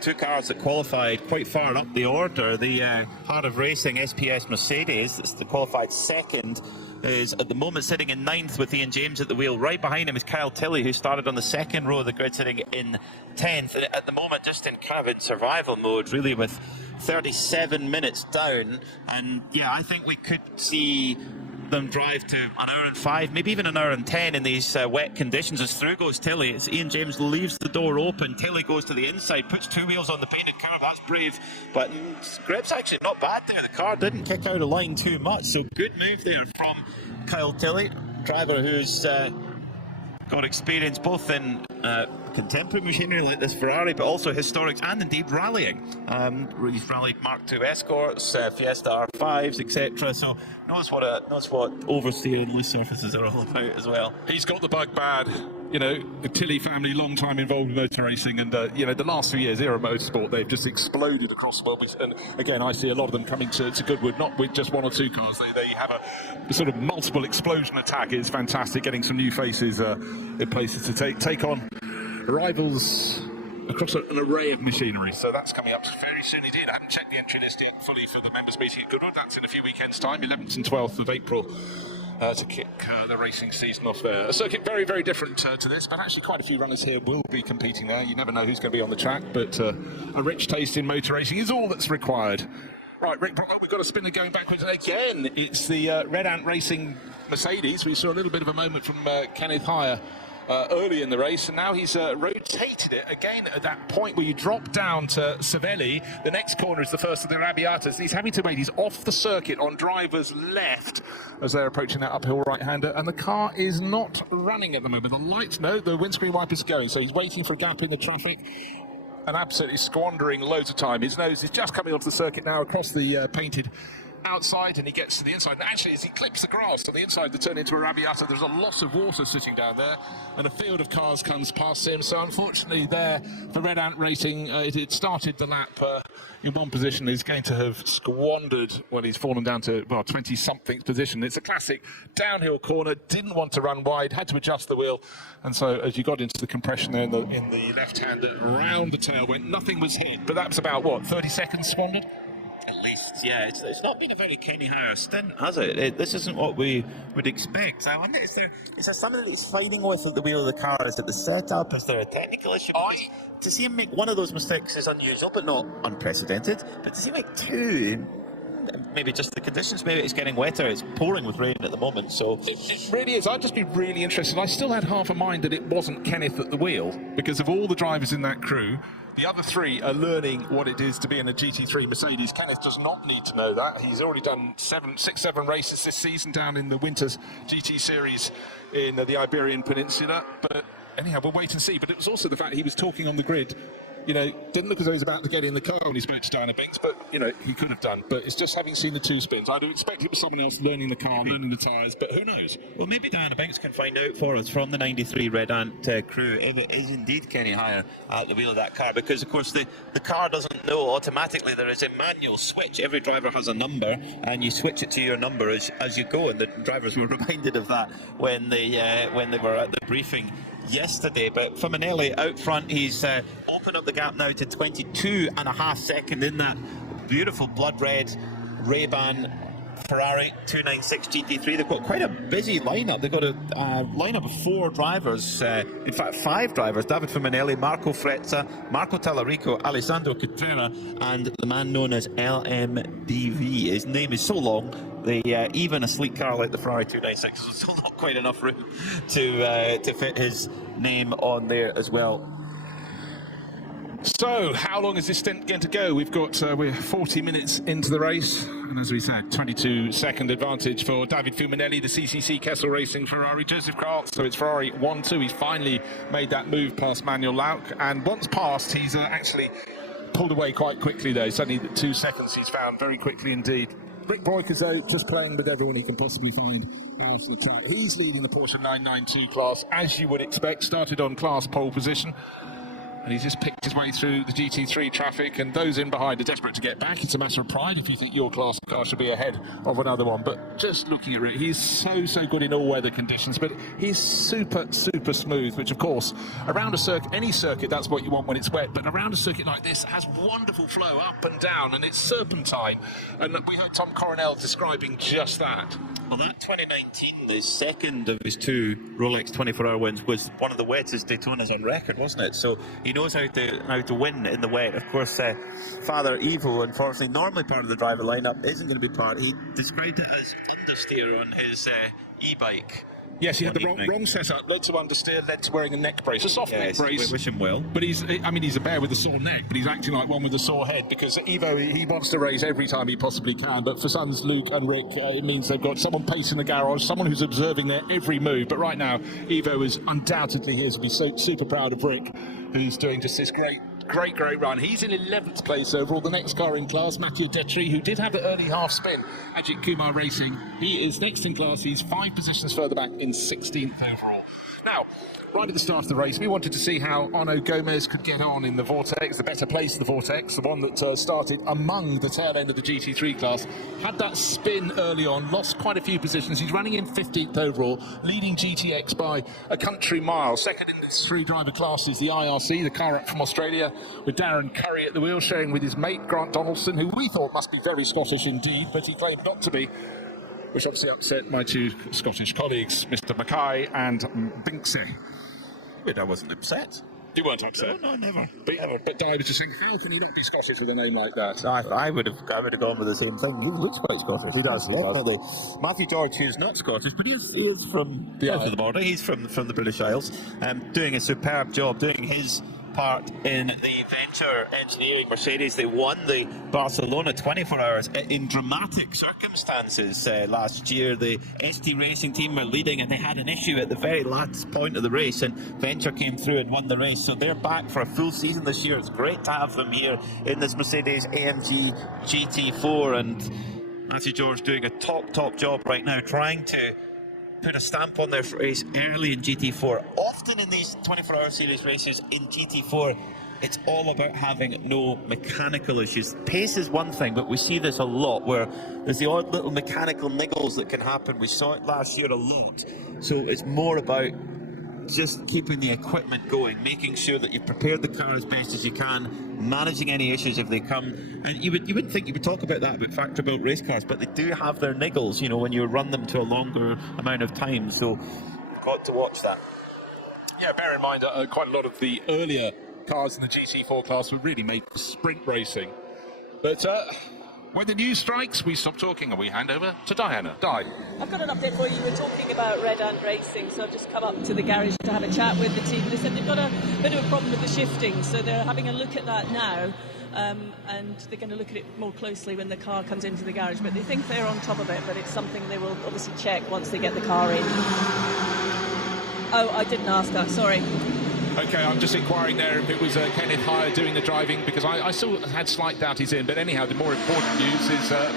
2 cars that qualified quite far up the order. The Heart of Racing SPS Mercedes, that's the qualified second, is at the moment sitting in 9th with Ian James at the wheel. Right behind him is Kyle Tilley, who started on the second row of the grid, sitting in 10th. And at the moment, just in kind of in survival mode, really, with 37 minutes down. And yeah, I think we could see them drive to an hour and 5, maybe even an hour and 10 in these wet conditions. As through goes Tilley, as Ian James leaves the door open, Tilley goes to the inside, puts 2 wheels on the painted curb. That's brave, but grip's actually not bad there. The car didn't kick out of line too much, so good move there from Kyle Tilley, driver who's got experience both in contemporary machinery like this Ferrari, but also historics and indeed rallying. He's rallied Mark II Escorts, Fiesta R5s, etc. So knows what oversteer and loose surfaces are all about as well. He's got the bug bad. You know, the Tilley family, long time involved in motor racing, and you know, the last few years, Era Motorsport, they've just exploded across the world. And again, I see a lot of them coming to Goodwood, not with just 1 or 2 cars. They have a sort of multiple explosion attack. It's fantastic, getting some new faces in places to take on rivals across an array of machinery. So that's coming up very soon indeed. I haven't checked the entry list yet fully for the members meeting at Goodwood. That's in a few weekends' time, 11th and 12th of April. to kick the racing season off there. A circuit very, very different to this, but actually quite a few runners here will be competing there. You never know who's going to be on the track, but a rich taste in motor racing is all that's required. Right, Rick, we've got a spinner going backwards, and again, it's the Red Ant Racing Mercedes. We saw a little bit of a moment from Kenneth Heyer early in the race, and now he's rotated it again at that point where you drop down to Savelli. The next corner is the first of the Arrabbiatas. He's having to wait. He's off the circuit on driver's left as they're approaching that uphill right-hander, and the car is not running at the moment. The lights, no, the windscreen wipers are going, so he's waiting for a gap in the traffic and absolutely squandering loads of time. His nose is just coming onto the circuit now across the painted outside, and he gets to the inside, and actually as he clips the grass on the inside to turn into a Arrabbiata, there's a lot of water sitting down there, and a field of cars comes past him. So unfortunately there for Red Ant Racing, it started the lap in one position. He's going to have squandered when he's fallen down to 20-something position. It's a classic downhill corner, didn't want to run wide, had to adjust the wheel, and so as you got into the compression there in the left-hander, around the tail went, nothing was hit, but that was about, 30 seconds squandered? At least, yeah. It's not been a very Kenny Heyer stint, has it? This isn't what we would expect. I wonder, is there something that he's fighting with at the wheel of the car? Is it the setup? Is there a technical issue? To see him make one of those mistakes is unusual, but not unprecedented. But to see him make two, maybe just the conditions, maybe it's getting wetter. It's pouring with rain at the moment, so it really is. I'd just be really interested. I still had half a mind that it wasn't Kenneth at the wheel, because of all the drivers in that crew, the other three are learning what it is to be in a GT3 Mercedes. Kenneth does not need to know that. He's already done 6-7 races this season down in the Winters GT Series in the Iberian Peninsula. But anyhow, we'll wait and see. But it was also the fact he was talking on the grid. Didn't look as though he was about to get in the car when he spoke to Diana Binks, but, he could have done. But it's just having seen the two spins. I'd have expected it was someone else learning the car, learning the tyres, but who knows? Well, maybe Diana Binks can find out for us from the 93 Red Ant crew if it is indeed Kenny Heyer at the wheel of that car, because, of course, the car doesn't know automatically. There is a manual switch. Every driver has a number, and you switch it to your number as you go, and the drivers were reminded of that when they were at the briefing yesterday. But Faminelli out front, he's opened up the gap now to 22.5 seconds in that beautiful blood red Ray-Ban Ferrari 296 GT3. They've got quite a busy lineup. They've got a lineup of 4 drivers, in fact 5 drivers: David Faminelli, Marco Frezza, Marco Tallarico, Alessandro Cutrera, and the man known as LMDV. His name is so long, even a sleek car like the Ferrari 296 is still not quite enough room to fit his name on there as well. So, how long is this stint going to go? We're 40 minutes into the race, and as we said, 22-second advantage for David Fuminelli, the CCC Kessel Racing Ferrari. Joseph Clark, so it's Ferrari 1-2. He's finally made that move past Manuel Lauk, and once past, he's actually pulled away quite quickly though. It's only 2 seconds he's found, very quickly indeed. Rick Boykers out, just playing with everyone he can possibly find out of attack. He's leading the Porsche 992 class, as you would expect, started on class pole position. And he's just picked his way through the GT3 traffic, and those in behind are desperate to get back. It's a matter of pride if you think your class car should be ahead of another one. But just looking at it, he's so good in all weather conditions, but he's super smooth, which of course, around a circuit, any circuit, that's what you want when it's wet, but around a circuit like this, it has wonderful flow up and down, and it's serpentine. And we heard Tom Coronel describing just that. Well, that 2019, the second of his 2 Rolex 24-hour wins, was one of the wettest Daytonas on record, wasn't it? So he knows how to win in the wet. Of course, Father Evo, unfortunately, normally part of the driver lineup, isn't going to be part. He described it as understeer on his e-bike. Yes, he had the wrong setup, led to understeer, led to wearing a neck brace, a soft neck brace. We wish him well. But he's a bear with a sore neck, but he's acting like one with a sore head, because Evo, he wants to race every time he possibly can, but for sons Luke and Rick, it means they've got someone pacing the garage, someone who's observing their every move. But right now, Evo is undoubtedly here to be super proud of Rick, who's doing just this great run. He's in 11th place overall. The next car in class, Mathieu Detry, who did have the early half spin, Ajith Kumar Racing. He is next in class. He's 5 positions further back in 16th overall. Now, right at the start of the race, we wanted to see how Ono Gomez could get on in the Vortex, the better place, the Vortex, the one that started among the tail end of the GT3 class. Had that spin early on, lost quite a few positions. He's running in 15th overall, leading GTX by a country mile. Second in this 3 driver classes, the IRC, the car up from Australia, with Darren Curry at the wheel, sharing with his mate Grant Donaldson, who we thought must be very Scottish indeed, but he claimed not to be. which obviously upset my two Scottish colleagues, Mr. Mackay and Binksy. Wait, I wasn't upset. You weren't upset? No, never. But Di was just saying, how can you not be Scottish with a name like that? I would have gone with the same thing. He looks quite Scottish. He does. Definitely. Matthew George, who's not Scottish, but he is from north of the border. He's from the British Isles, doing a superb job, doing his part in the Venture Engineering Mercedes. They won the Barcelona 24 Hours in dramatic circumstances last year. The ST Racing team were leading and they had an issue at the very last point of the race, and Venture came through and won the race. So they're back for a full season this year. It's great to have them here in this Mercedes AMG GT4, and Matthew George doing a top job right now, trying to put a stamp on their race early in GT4. Often in these 24-hour series races in GT4, it's all about having no mechanical issues. Pace is one thing, but we see this a lot where there's the odd little mechanical niggles that can happen. We saw it last year a lot. So it's more about just keeping the equipment going, making sure that you've prepared the car as best as you can, managing any issues if they come. And you wouldn't think you would talk about that about factory-built race cars, but they do have their niggles, you know, when you run them to a longer amount of time. So you've got to watch that. Yeah, bear in mind quite a lot of the earlier cars in the GT4 class were really made for sprint racing. But when the news strikes, we stop talking and we hand over to Diana. Di. I've got an update for you. You were talking about Red Ant Racing, so I've just come up to the garage to have a chat with the team. They said they've got a bit of a problem with the shifting, so they're having a look at that now, and they're going to look at it more closely when the car comes into the garage. But they think they're on top of it, but it's something they will obviously check once they get the car in. Oh, I didn't ask that, sorry. Okay, I'm just inquiring there if it was Kenneth Hire doing the driving, because I still had slight doubt he's in. But anyhow, the more important news is a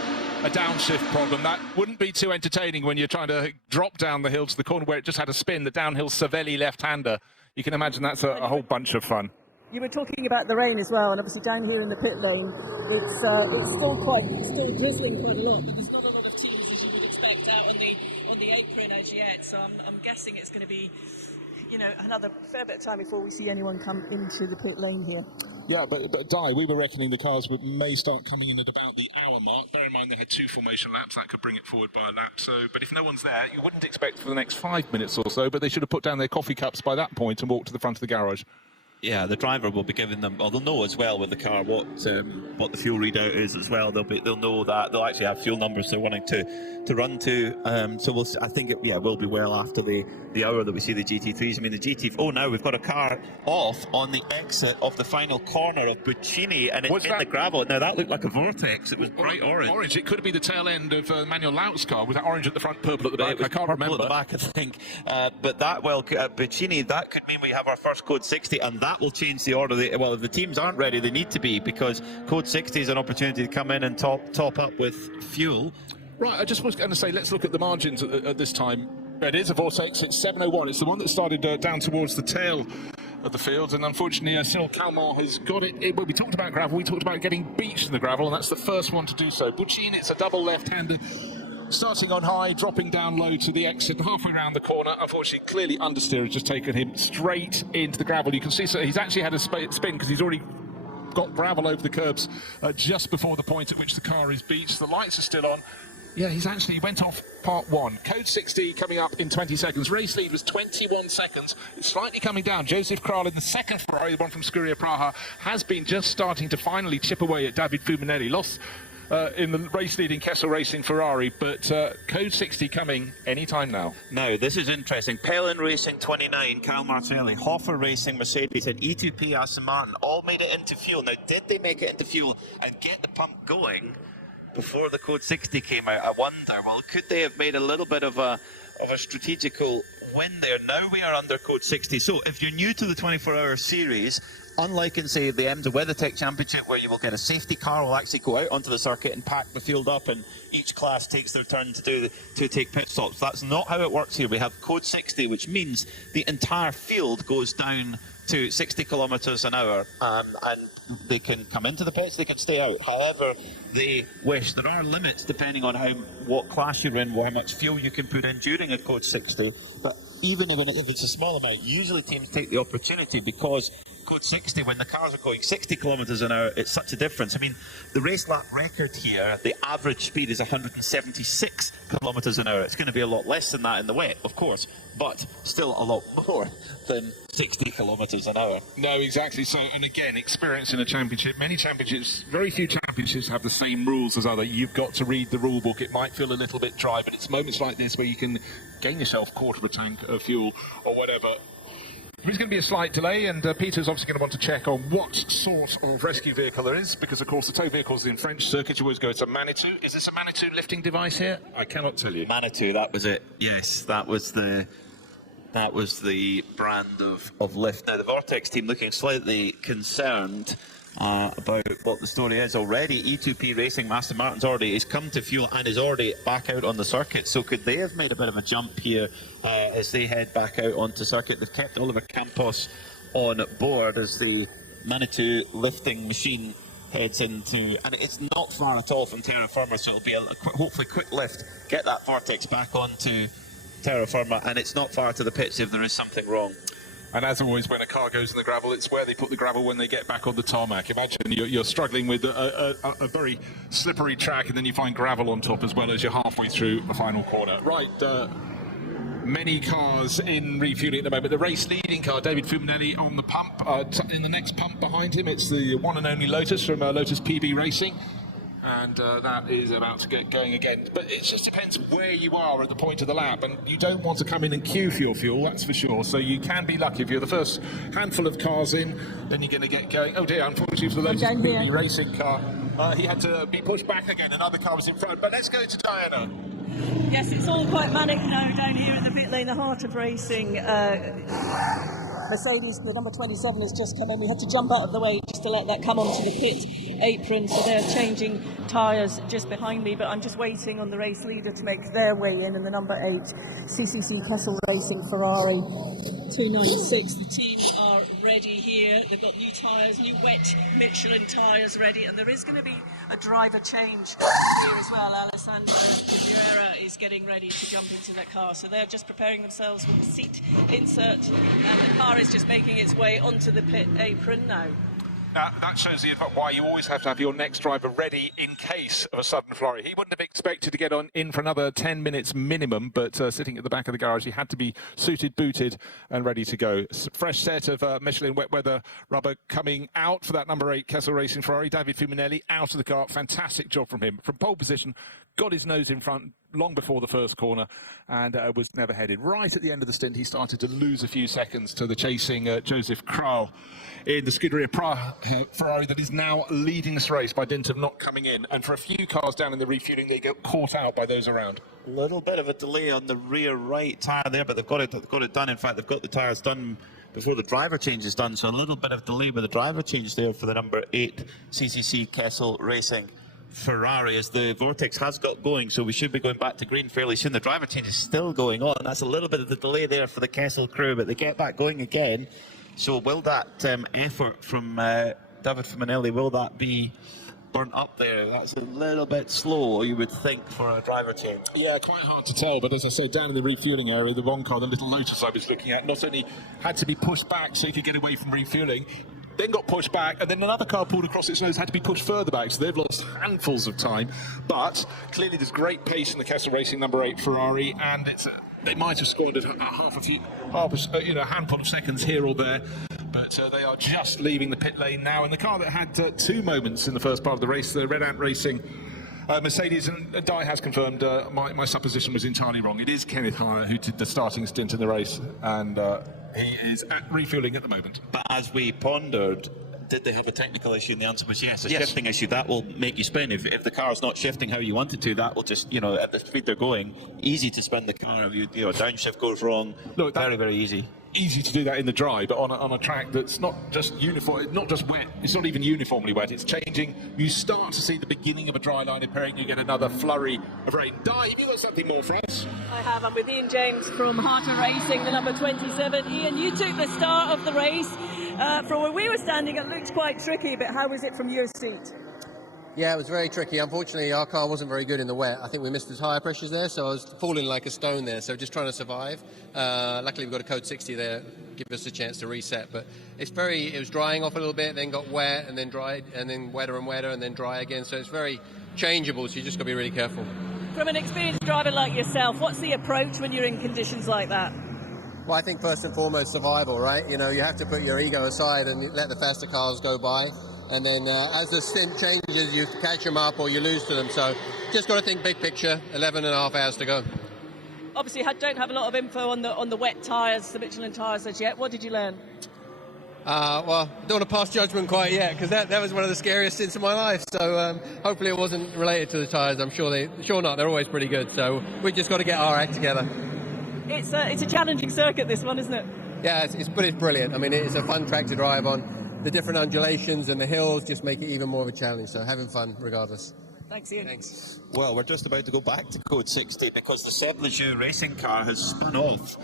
downshift problem. That wouldn't be too entertaining when you're trying to drop down the hill to the corner where it just had a spin, the downhill Savelli left-hander. You can imagine that's a whole bunch of fun. You were talking about the rain as well, and obviously down here in the pit lane, it's still drizzling quite a lot, but there's not a lot of teams as you would expect out on the apron as yet. So I'm guessing it's going to be, you know, another fair bit of time before we see anyone come into the pit lane here. Yeah, but Di, we were reckoning the cars may start coming in at about the hour mark. Bear in mind they had 2 formation laps, that could bring it forward by a lap. So, but if no one's there, you wouldn't expect for the next 5 minutes or so, but they should have put down their coffee cups by that point and walked to the front of the garage. Yeah, the driver will be giving them, or they'll know as well with the car what the fuel readout is as well. They'll know that they'll actually have fuel numbers they're wanting to run to. So we'll. I think it will be well after the hour that we see the GT3s. I mean the GT. Oh, now we've got a car off on the exit of the final corner of Buccini, and it's in the gravel. Now that looked like a vortex. It was bright orange. Orange. It could be the tail end of Manuel Laut's car with that orange at the front, purple at the back. I can't remember. At the back, I think. But that Buccini, that could mean we have our first Code 60, and that will change the order. Well, if the teams aren't ready, they need to be, because Code 60 is an opportunity to come in and top up with fuel. Right, I just was going to say, let's look at the margins at this time. It is a vortex, it's 7:01. It's the one that started down towards the tail of the field, and unfortunately Cyril Calmar has got it. Well, we talked about gravel, we talked about getting beached in the gravel, and that's the first one to do so. Buccini, it's a double left-hander, starting on high, dropping down low to the exit, halfway around the corner. Unfortunately, clearly understeer has just taken him straight into the gravel. You can see, so he's actually had a spin because he's already got gravel over the curbs just before the point at which the car is beached. The lights are still on. Yeah, he went off part 1. Code 60 coming up in 20 seconds. Race lead was 21 seconds. It's slightly coming down. Joseph Kral in the second Ferrari, the one from Scuderia Praha, has been just starting to finally chip away at David Fuminelli. Lost in the race leading Kessel Racing Ferrari, but Code 60 coming anytime now. Now, this is interesting. Pelin Racing 29, Cal Martinelli, Hoffer Racing Mercedes, and E2P Aston Martin all made it into fuel. Now, did they make it into fuel and get the pump going before the Code 60 came out? I wonder. Well, could they have made a little bit of a strategical win there? Now we are under Code 60. So if you're new to the 24-hour series, unlike in, say, the IMSA WeatherTech Championship, where you will get a safety car will actually go out onto the circuit and pack the field up, and each class takes their turn to take pit stops. That's not how it works here. We have Code 60, which means the entire field goes down to 60 kilometers an hour, and they can come into the pits, they can stay out however they wish. There are limits depending on what class you're in, how much fuel you can put in during a Code 60, but even if it's a small amount, usually teams take the opportunity, because code 60 when the cars are going 60 kilometres an hour. It's such a difference. I mean, the race lap record here, the average speed is 176 kilometres an hour. It's going to be a lot less than that in the wet, of course, but still a lot more than 60 kilometres an hour. No, exactly. So, and again, experience in a championship. Many championships, very few championships have the same rules as other. You've got to read the rule book. It might feel a little bit dry, but it's moments like this where you can gain yourself a quarter of a tank of fuel or whatever. There's going to be a slight delay, and Peter's obviously going to want to check on what sort of rescue vehicle there is, because of course the tow vehicles in French circuit you always go, it's a Manitou. Is this a Manitou lifting device here? I cannot tell you. Manitou, that was it. Yes, that was the brand of lift. Now the Vortex team looking slightly concerned about what the story is already. E2P Racing, Aston Martin's already is come to fuel and is already back out on the circuit. So could they have made a bit of a jump here as they head back out onto circuit? They've kept Oliver Campos on board as the Manitou lifting machine heads into, and it's not far at all from terra firma, so it'll be a hopefully quick lift, get that Vortex back onto terra firma, and it's not far to the pits if there is something wrong. And as always, when a car goes in the gravel, it's where they put the gravel when they get back on the tarmac. Imagine you're struggling with a very slippery track, and then you find gravel on top as well as you're halfway through the final corner. Right, many cars in refueling at the moment. The race leading car, David Fuminelli, on the pump. In the next pump behind him, it's the one and only Lotus from Lotus PB Racing. And that is about to get going again. But it just depends where you are at the point of the lap, and you don't want to come in and queue for your fuel, that's for sure. So you can be lucky if you're the first handful of cars in, then you're going to get going. Oh dear, unfortunately for the Lotus PB Racing car, he had to be pushed back again. Another car was in front. But let's go to Diana. Yes, it's all quite manic now down here in the pit lane, the heart of racing. Mercedes, the number 27, has just come in. We had to jump out of the way just to let that come onto the pit apron, so they're changing tyres just behind me, but I'm just waiting on the race leader to make their way in, and the number 8 CCC Kessel Racing Ferrari 296. The team are ready here. They've got new tyres, new wet Michelin tyres ready, and there is going to be a driver change here as well. Alessandro Vieira is getting ready to jump into that car, so they're just preparing themselves with the seat insert, and the car is just making its way onto the pit apron now. That shows why you always have to have your next driver ready in case of a sudden flurry. He wouldn't have expected to get in for another 10 minutes minimum, but sitting at the back of the garage, he had to be suited, booted, and ready to go. Fresh set of Michelin wet weather rubber coming out for that number 8 Kessel Racing Ferrari. David Fuminelli out of the car. Fantastic job from him. From pole position, got his nose in front long before the first corner, and was never headed. Right at the end of the stint, he started to lose a few seconds to the chasing Joseph Kral in the Scuderia Ferrari that is now leading this race by dint of not coming in. And for a few cars down in the refueling, they get caught out by those around. A little bit of a delay on the rear right tyre there, but they've got it done. In fact, they've got the tyres done before the driver change is done, so a little bit of delay with the driver change there for the number 8 CCC Kessel Racing Ferrari as the Vortex has got going, so we should be going back to green fairly soon. The driver change is still going on. That's a little bit of the delay there for the Kessel crew, but they get back going again. So will that effort from David Fuminelli, will that be burnt up there? That's a little bit slow, you would think, for a driver change. Yeah, quite hard to tell, but as I said, down in the refueling area, the one car, the little Lotus I was looking at, not only had to be pushed back so he could get away from refueling, then got pushed back, and then another car pulled across its nose, had to be pushed further back, so they've lost handfuls of time. But clearly there's great pace in the Kessel Racing number 8 Ferrari, and they might have squandered a handful of seconds here or there, but they are just leaving the pit lane now. And the car that had 2 moments in the first part of the race, the Red Ant Racing Mercedes, and Di has confirmed my supposition was entirely wrong. It is Kenneth Hire who did the starting stint in the race, and he is refueling at the moment. But as we pondered, did they have a technical issue? And the answer was yes. A shifting issue, that will make you spin. If the car's not shifting how you want it to, that will just, at the speed they're going, easy to spin the car. If a downshift goes wrong, very, very easy. Easy to do that in the dry, but on a track that's not just uniform, not just wet, it's not even uniformly wet, it's changing. You start to see the beginning of a dry line appearing, you get another flurry of rain. Di, have you got something more for us? I have. I'm with Ian James from Heart of Racing, the number 27. Ian, you took the start of the race. From where we were standing, it looked quite tricky, but how was it from your seat? Yeah, it was very tricky. Unfortunately, our car wasn't very good in the wet. I think we missed the tyre pressures there, so I was falling like a stone there, so just trying to survive. Luckily, we've got a code 60 there, give us a chance to reset, but it was drying off a little bit, then got wet, and then dried, and then wetter and wetter, and then dry again, so it's very changeable, so you just got to be really careful. From an experienced driver like yourself, what's the approach when you're in conditions like that? Well, I think first and foremost, survival, right? You know, you have to put your ego aside and let the faster cars go by. And then as the stint changes, you catch them up or you lose to them. So just got to think big picture, 11 and a half hours to go. Obviously, you don't have a lot of info on the wet tyres, the Michelin tyres as yet. What did you learn? Well, I don't want to pass judgment quite yet, because that was one of the scariest stints of my life. So hopefully it wasn't related to the tyres. I'm sure not. They're always pretty good. So we just got to get our act together. It's a challenging circuit, this one, isn't it? Yeah, it's brilliant. I mean, it's a fun track to drive on. The different undulations and the hills just make it even more of a challenge. So having fun regardless. Thanks, Ian. Thanks. Well, we're just about to go back to code 60 because the Seb Lejeune racing car has spun off.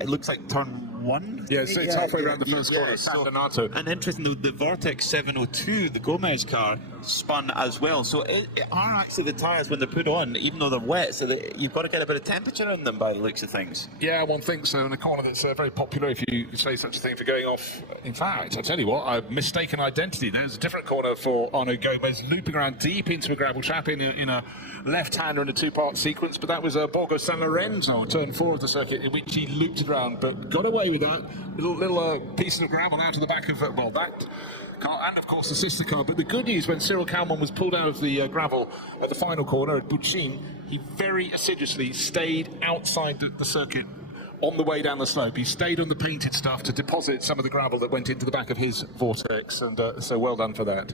It looks like turn 1. Yeah, so it's halfway around the first corner. So, Donato. and interesting, the Vortex 702, the Gomez car, spun as well. So it are actually the tyres when they're put on, even though they're wet, so that you've got to get a bit of temperature on them by the looks of things. Yeah, one thinks so. In a corner that's very popular, if you say such a thing, for going off. In fact, I tell you what, a mistaken identity. There's a different corner for Arno Gomez, looping around deep into a gravel trap in a left-hander in a two-part sequence. But that was Borgo San Lorenzo, turn 4 of the circuit, in which he looped it around, but got away with that. Little piece of gravel out of the back of that car, and of course the sister car. But the good news, when Cyril Kalman was pulled out of the gravel at the final corner at Buccin, he very assiduously stayed outside the circuit on the way down the slope. He stayed on the painted stuff to deposit some of the gravel that went into the back of his Vortex, and so well done for that.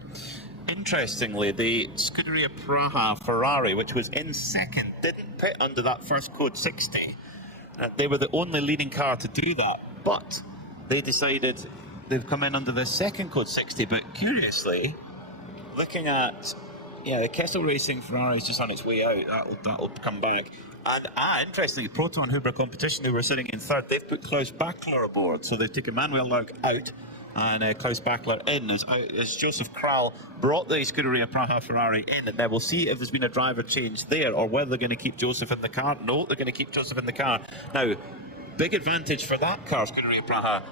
Interestingly, the Scuderia Praha Ferrari, which was in second, didn't pit under that first code 60. They were the only leading car to do that, but they decided they've come in under the second code 60. But curiously, looking at the Kessel Racing Ferrari is just on its way out. That'll come back. And interestingly, Proton Huber Competition, who were sitting in third, they've put Klaus Bachler aboard, so they've taken Manuel Laug out and Klaus Bachler in as Joseph Kral brought the Scuderia Praha Ferrari in, and now we'll see if there's been a driver change there or whether they're going to keep Joseph in the car. No, they're going to keep Joseph in the car. Now, big advantage for that car, Scuderia Praha.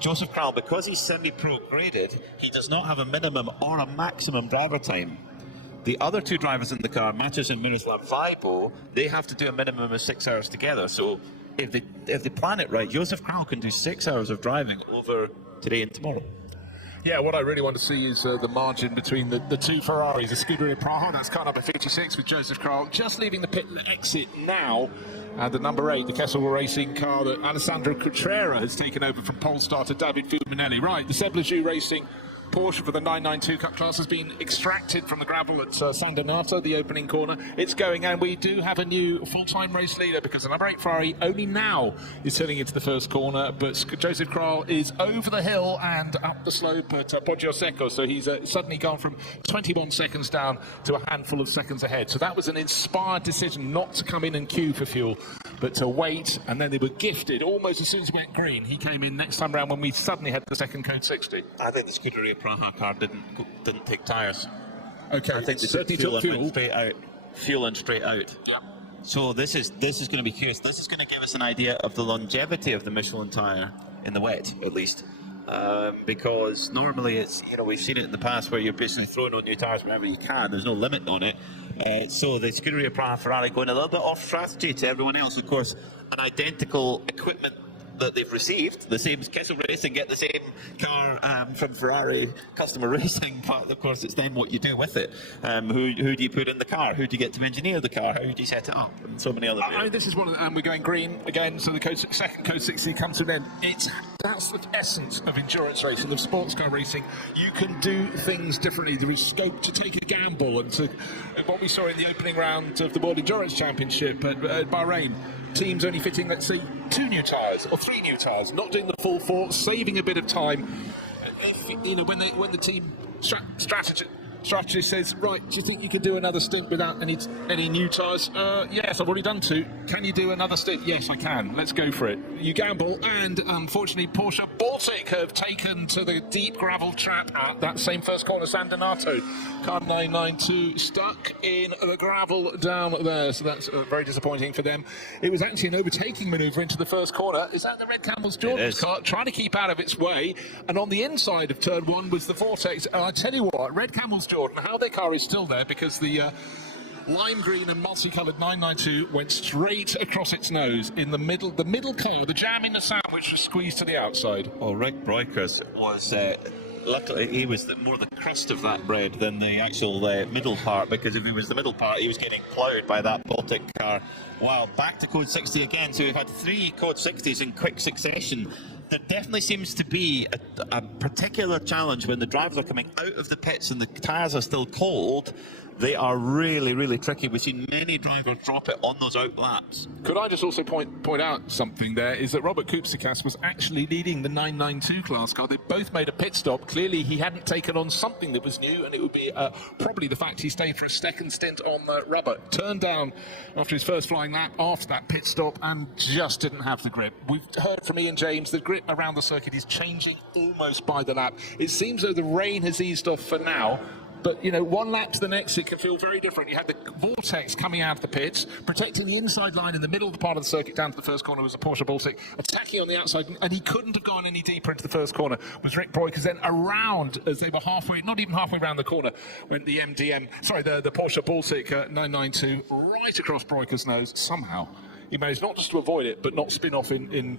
Joseph Kral, because he's semi-pro graded, he does not have a minimum or a maximum driver time. The other two drivers in the car, Matters and Miroslav Weibo, they have to do a minimum of 6 hours together. So if they plan it right, Joseph Kral can do 6 hours of driving over today and tomorrow. Yeah, what I really want to see is the margin between the two Ferraris. The Scuderia Praha, that's car number 56 with Joseph Kral just leaving the pit exit now. And the number 8, the Kessel Racing car that Alessandro Cutrera has taken over from pole starter David Fulminelli. Right, the Seb Lejeune Racing Porsche for the 992 Cup class has been extracted from the gravel at San Donato, the opening corner. It's going, and we do have a new full-time race leader because the number 8 Ferrari only now is turning into the first corner, but Joseph Kral is over the hill and up the slope at Poggio Secco, so he's suddenly gone from 21 seconds down to a handful of seconds ahead. So that was an inspired decision not to come in and queue for fuel, but to wait, and then they were gifted almost as soon as it went green. He came in next time round when we suddenly had the second code 60. I think the Scuderia Praha car didn't take tyres. Okay, I think they certainly took took fuel. Fuel and straight out. Yeah. So this is going to be curious. This is going to give us an idea of the longevity of the Michelin tyre in the wet, at least. Because normally it's, we've seen it in the past where you're basically throwing on new tyres whenever you can. There's no limit on it. So the Scuderia Praha Ferrari going a little bit off strategy to everyone else. Of course, an identical equipment that they've received, the same as Kessel Racing, get the same car from Ferrari Customer Racing, but of course it's then what you do with it. Who do you put in the car? Who do you get to engineer the car? How do you set it up? And so many other things. This is one of the, and we're going green again, so the second code 60 comes to an end. That's the essence of endurance racing, of sports car racing. You can do things differently. There is scope to take a gamble, and what we saw in the opening round of the World Endurance Championship at Bahrain, teams only fitting, let's say, 2 new tyres or 3 new tyres, not doing the full 4, saving a bit of time. When the team strategist says, right, do you think you could do another stint without any new tyres? Yes, I've already done 2. Can you do another stint? Yes, I can. Let's go for it. You gamble, and unfortunately, Porsche Baltic have taken to the deep gravel trap at that same first corner, San Donato. Car 992 stuck in the gravel down there, so that's very disappointing for them. It was actually an overtaking manoeuvre into the first corner. Is that the Red Camels Jordan's car trying to keep out of its way? And on the inside of turn 1 was the Vortex. And I tell you what, Red Camels Jordan, how their car is still there, because the lime green and multicoloured 992 went straight across its nose in the middle cone. The jam in the sandwich was squeezed to the outside. Well, Rick Breukers was luckily he was more the crust of that bread than the actual middle part, because if it was the middle part, he was getting ploughed by that Baltic car. Wow, back to code 60 again. So we've had 3 code 60s in quick succession. There definitely seems to be a particular challenge when the drivers are coming out of the pits and the tyres are still cold. They are really, really tricky. We've seen many drivers drop it on those out laps. Could I just also point out something there, is that Robert Kupsikas was actually leading the 992 class car. They both made a pit stop. Clearly he hadn't taken on something that was new, and it would be probably the fact he stayed for a second stint on the rubber. Turned down after his first flying lap after that pit stop and just didn't have the grip. We've heard from Ian James, the grip around the circuit is changing almost by the lap. It seems though the rain has eased off for now, but, you know, one lap to the next, it can feel very different. You had the Vortex coming out of the pits, protecting the inside line in the middle of the part of the circuit down to the first corner was a Porsche Baltic, attacking on the outside, and he couldn't have gone any deeper into the first corner, was Rick Breukers. Then around, as they were halfway, not even halfway around the corner, went the the Porsche Baltic 992 right across Breukers' nose. Somehow he managed not just to avoid it, but not spin off in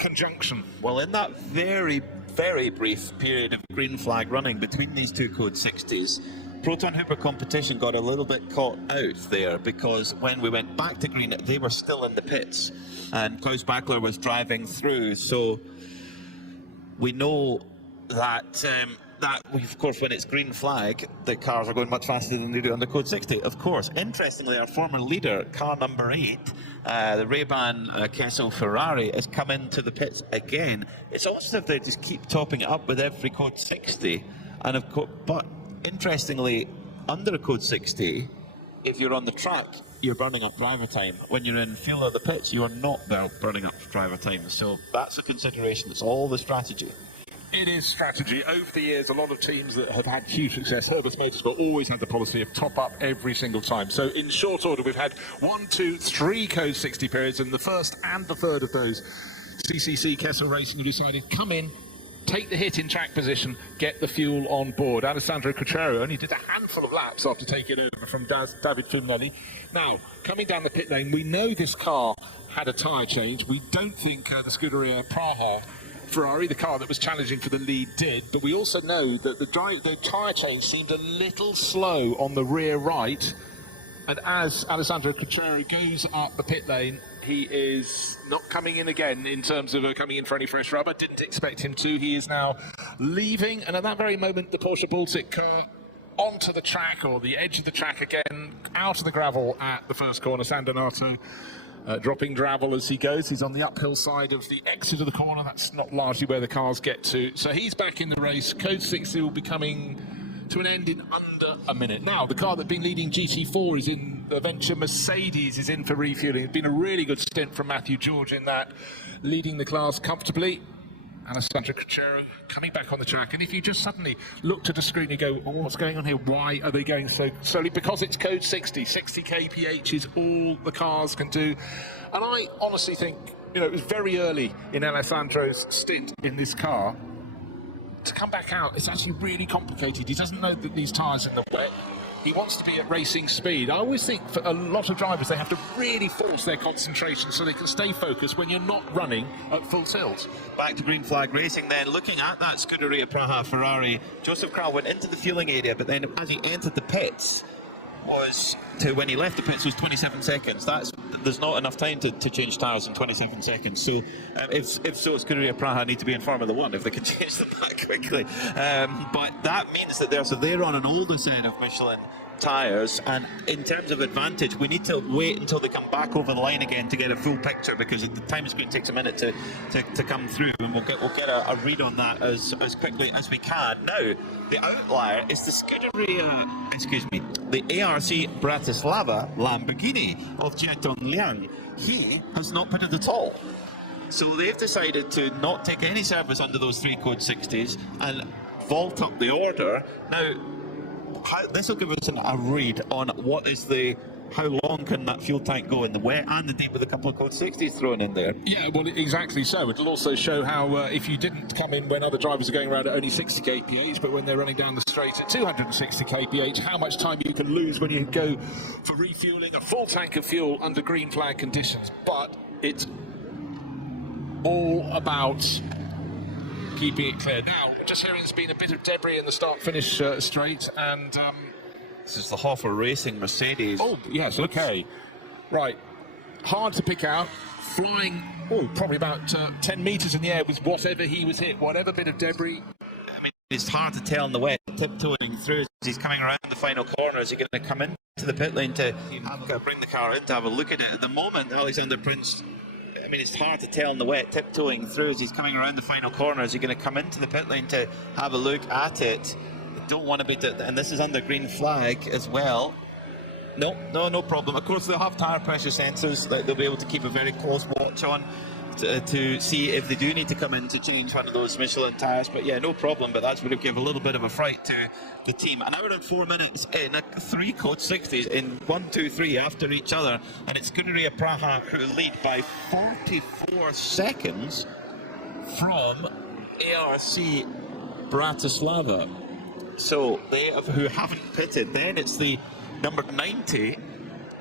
conjunction. Well, in that very, very brief period of green flag running between these 2 code 60s, Proton Hooper competition got a little bit caught out there, because when we went back to green, they were still in the pits and Klaus Bachler was driving through. So we know that of course, when it's green flag, the cars are going much faster than they do under code 60. Of course, interestingly, our former leader, car number 8, the Ray-Ban Kessel Ferrari, has come into the pits again. It's almost as if they just keep topping it up with every code 60. And but interestingly, under a code 60, if you're on the track, you're burning up driver time. When you're in field of the pits, you are not burning up driver time. So that's a consideration. It's all the strategy. It is strategy. Over the years, a lot of teams that have had huge success, Herbert Motorsport always had the policy of top up every single time. So in short order, we've had 1, 2, 3 code 60 periods, and the first and the third of those, CCC Kessel Racing decided, come in, take the hit in track position, get the fuel on board. Alessandro Cucciaro only did a handful of laps after taking over from David Finelli. Now, coming down the pit lane, we know this car had a tyre change. We don't think the Scuderia Praha Ferrari, the car that was challenging for the lead, did, but we also know that the tyre change seemed a little slow on the rear right, and as Alessandro Cucciaro goes up the pit lane, he is not coming in again in terms of coming in for any fresh rubber. Didn't expect him to. He is now leaving, and at that very moment the Porsche Baltic car onto the track, or the edge of the track again, out of the gravel at the first corner. San Donato dropping gravel as he goes. He's on the uphill side of the exit of the corner. That's not largely where the cars get to. So he's back in the race. Code 60 will be coming to an end in under a minute. Now, the car that's been leading GT4 is in the venture. Mercedes is in for refueling. It's been a really good stint from Matthew George in that, leading the class comfortably. Alessandro Cucciaro coming back on the track, and if you just suddenly looked at a screen and go, oh, what's going on here? Why are they going so slowly? Because it's code 60. 60 kph is all the cars can do. And I honestly think, you know, it was very early in Alessandro's stint in this car. To come back out, it's actually really complicated. He doesn't know that these tyres are in the wet. He wants to be at racing speed. I always think for a lot of drivers, they have to really force their concentration so they can stay focused when you're not running at full tilt. Back to green flag racing then, looking at that Scuderia Praha Ferrari, Joseph Kral went into the fueling area, but then as he entered the pits, when he left the pits was 27 seconds. There's not enough time to change tyres in 27 seconds. So if so, Scuderia Praha need to be in Formula 1 if they can change them that quickly. But that means that they're on an older set of Michelin tyres, and in terms of advantage, we need to wait until they come back over the line again to get a full picture, because the time is going to take a minute to come through, and we'll get a read on that as quickly as we can. Now, the outlier is the Scuderia, the ARC Bratislava Lamborghini of Jieton Liang. He has not pitted at all. So they've decided to not take any service under those 3 code 60s and vault up the order. Now, this will give us a read on how long can that fuel tank go in the wet and the deep with a couple of code 60s thrown in there. Yeah, well, exactly so. It'll also show how if you didn't come in when other drivers are going around at only 60 kph, but when they're running down the straight at 260 kph, how much time you can lose when you go for refueling a full tank of fuel under green flag conditions. But it's all about keeping it clear. Now, just hearing there's been a bit of debris in the start-finish straight, and this is the Hoffer Racing Mercedes. Oh, yes, okay. Right. Hard to pick out. Flying, probably about 10 metres in the air with whatever he was hit, whatever bit of debris. I mean, it's hard to tell in the wet. Tiptoeing through as he's coming around the final corner. Is he going to come into the pit lane to bring the car in to have a look at it? At the moment, Alexander Prince, I mean, it's hard to tell in the wet, tiptoeing through as he's coming around the final corner. Is he going to come into the pit lane to have a look at it? Don't want to be, and this is under green flag as well. No problem. Of course, they'll have tyre pressure sensors that they'll be able to keep a very close watch on to see if they do need to come in to change one of those Michelin tyres. But yeah, no problem. But that's going to give a little bit of a fright to the team. An hour and 4 minutes in, 3 code 60s in 1, 2, 3 after each other, and it's Scuderia Praha who lead by 44 seconds from ARC Bratislava. So they who haven't pitted, then it's the number 90.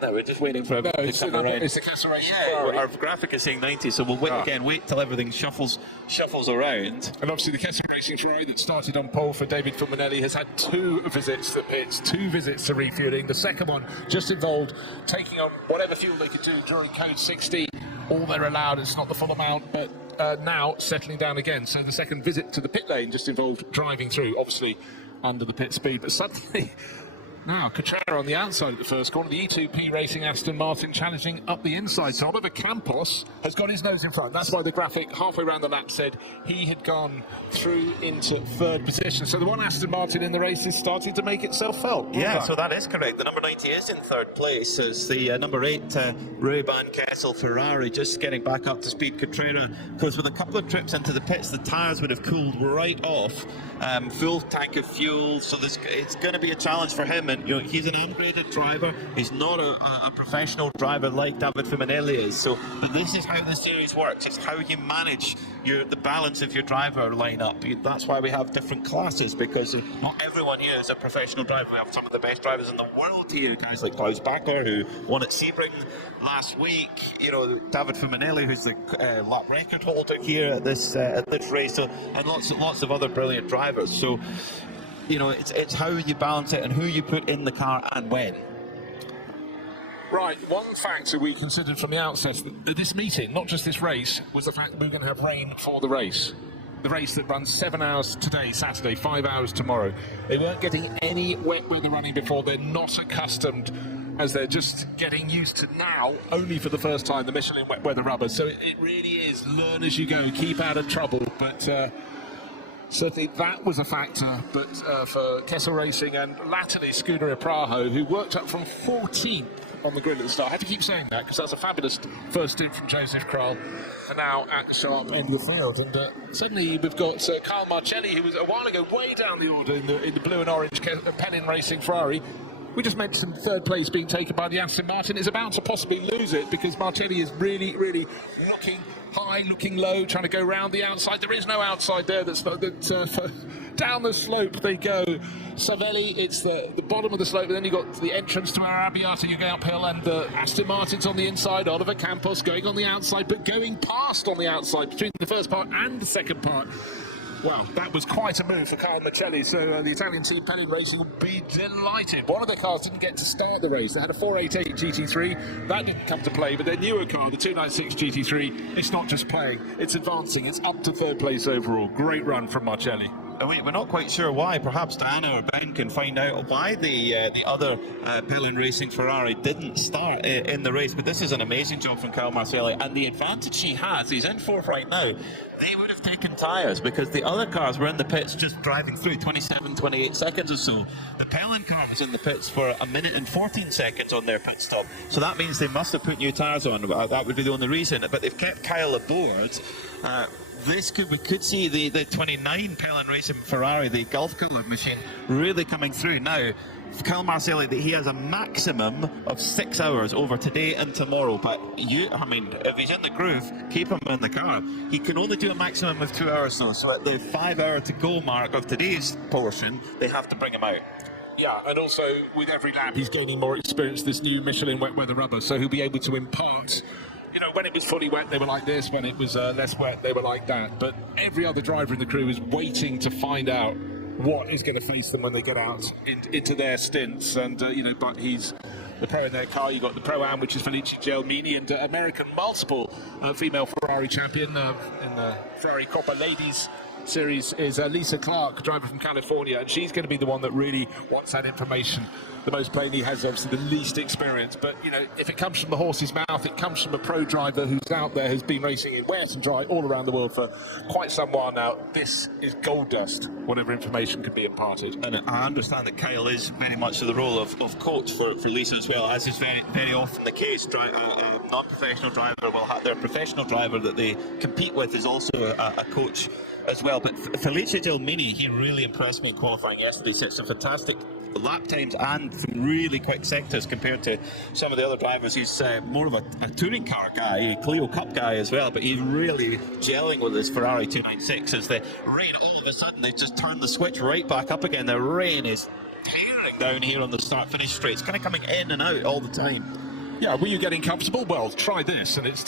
No, we're just waiting for everything to come around. It's the Castle Racing. Yeah, our graphic is saying 90, so we'll wait till everything shuffles around. And obviously the Castle Racing Ferrari that started on pole for David Fulminelli has had 2 visits to pits, 2 visits to refueling. The second one just involved taking on whatever fuel they could do during code 60. All they're allowed, it's not the full amount, but now settling down again. So the second visit to the pit lane just involved driving through, obviously under the pit speed, but suddenly now Cutrera on the outside of the first corner, the E2P Racing Aston Martin challenging up the inside. So Oliver Campos has got his nose in front. That's why the graphic halfway around the lap said he had gone through into 3rd position. So the one Aston Martin in the race is starting to make itself felt. Yeah, so that is correct. The number 90 is in 3rd place as the number 8 Ray-Ban Kessel Ferrari just getting back up to speed. Cutrera, because with a couple of trips into the pits, the tyres would have cooled right off. Full tank of fuel, so it's going to be a challenge for him. And he's an ungraded driver. He's not a professional driver like David Fulminelli is. So, but this is how the series works. It's how you manage the balance of your driver lineup. That's why we have different classes, because not everyone here is a professional driver. We have some of the best drivers in the world here. Guys like Klaus Backer, who won at Sebring last week. David Fulminelli, who's the lap record holder here at this race. So, and lots of other brilliant drivers. So, it's how you balance it and who you put in the car and when. Right, one factor we considered from the outset that this meeting, not just this race, was the fact that we were going to have rain for the race. The race that runs 7 hours today, Saturday, 5 hours tomorrow. They weren't getting any wet weather running before. They're not accustomed, as they're just getting used to now, only for the first time, the Michelin wet weather rubber. So it really is learn as you go, keep out of trouble. But certainly that was a factor. But for Kessel Racing and latterly Scuderia Praha, who worked up from 14th on the grid at the start. I had to keep saying that because that's a fabulous first stint from Joseph Kral, and now at the sharp end of the field. And suddenly we've got Kyle Marcelli, who was a while ago way down the order in the blue and orange Pennin Racing Ferrari. We just mentioned 3rd place being taken by the Aston Martin. Is about to possibly lose it because Marcelli is really, really looking high, looking low, trying to go round the outside. There is no outside there. Down the slope they go. Savelli, it's the bottom of the slope, and then you've got the entrance to Arrabbiata. You go uphill, and Aston Martin's on the inside. Oliver Campos going on the outside, but going past on the outside between the first part and the second part. Well, that was quite a move for Kyle Marcelli, so the Italian team Pennin Racing will be delighted. One of their cars didn't get to start the race. They had a 488 GT3. That didn't come to play, but their newer car, the 296 GT3, it's not just playing, it's advancing. It's up to 3rd place overall. Great run from Marcelli. we're not quite sure why. Perhaps Diana or Ben can find out why the other Pelin Racing Ferrari didn't start in the race. But this is an amazing job from Kyle Marcelli, and the advantage he has, he's in fourth right now. They would have taken tyres because the other cars were in the pits just driving through 27, 28 seconds or so. The Pelin car was in the pits for 1 minute and 14 seconds on their pit stop. So that means they must have put new tyres on. That would be the only reason. But they've kept Kyle aboard. We could see the 29 Pelin Racing Ferrari, the Gulf cooler machine, really coming through. Now, Kyle Marcelli, he has a maximum of 6 hours over today and tomorrow. But if he's in the groove, keep him in the car. He can only do a maximum of 2 hours though. So at the 5 hour to go mark of today's portion, they have to bring him out. Yeah, and also with every lap he's gaining more experience, this new Michelin wet weather rubber, so he'll be able to impart. You know, when it was fully wet, they were like this. When it was less wet, they were like that. But every other driver in the crew is waiting to find out what is going to face them when they get out into their stints. And, but he's the pro in their car. You've got the Pro-Am, which is Felice Gelmini, and American multiple female Ferrari champion in the Ferrari Coppa Ladies Series is Lisa Clark, driver from California, and she's going to be the one that really wants that information the most plainly, has obviously the least experience. But if it comes from the horse's mouth, it comes from a pro driver who's out there, who's been racing in wet and dry all around the world for quite some while now. This is gold dust, whatever information can be imparted. And I understand that Kyle is very much in the role of coach for Lisa as well, as is very, very often the case. A non-professional driver will have their professional driver that they compete with is also a coach as well. But Felice Gelmini, he really impressed me in qualifying yesterday. Set some fantastic lap times and some really quick sectors compared to some of the other drivers. He's more of a touring car guy, a Clio Cup guy as well, but he's really gelling with his Ferrari 296 as the rain, all of a sudden they just turned the switch right back up again. The rain is tearing down here on the start-finish straight. It's kind of coming in and out all the time. Yeah, were you getting comfortable? Well, try this, and it's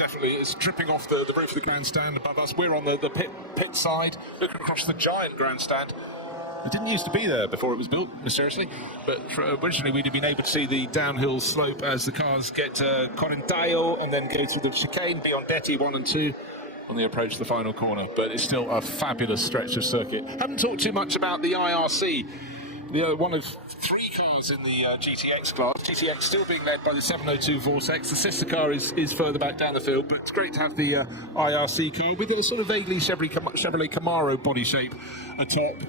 dripping off the roof of the grandstand above us. We're on the pit side, looking across the giant grandstand. It didn't used to be there before it was built, mysteriously, but originally we'd have been able to see the downhill slope as the cars get Correntaio and then go through the chicane, Biondetti 1 and 2 on the approach to the final corner. But it's still a fabulous stretch of circuit. Haven't talked too much about the IRC. One of 3 cars in the GTX class. GTX still being led by the 702 Vortex. The sister car is further back down the field, but it's great to have the IRC car with a sort of vaguely Chevrolet Camaro body shape atop.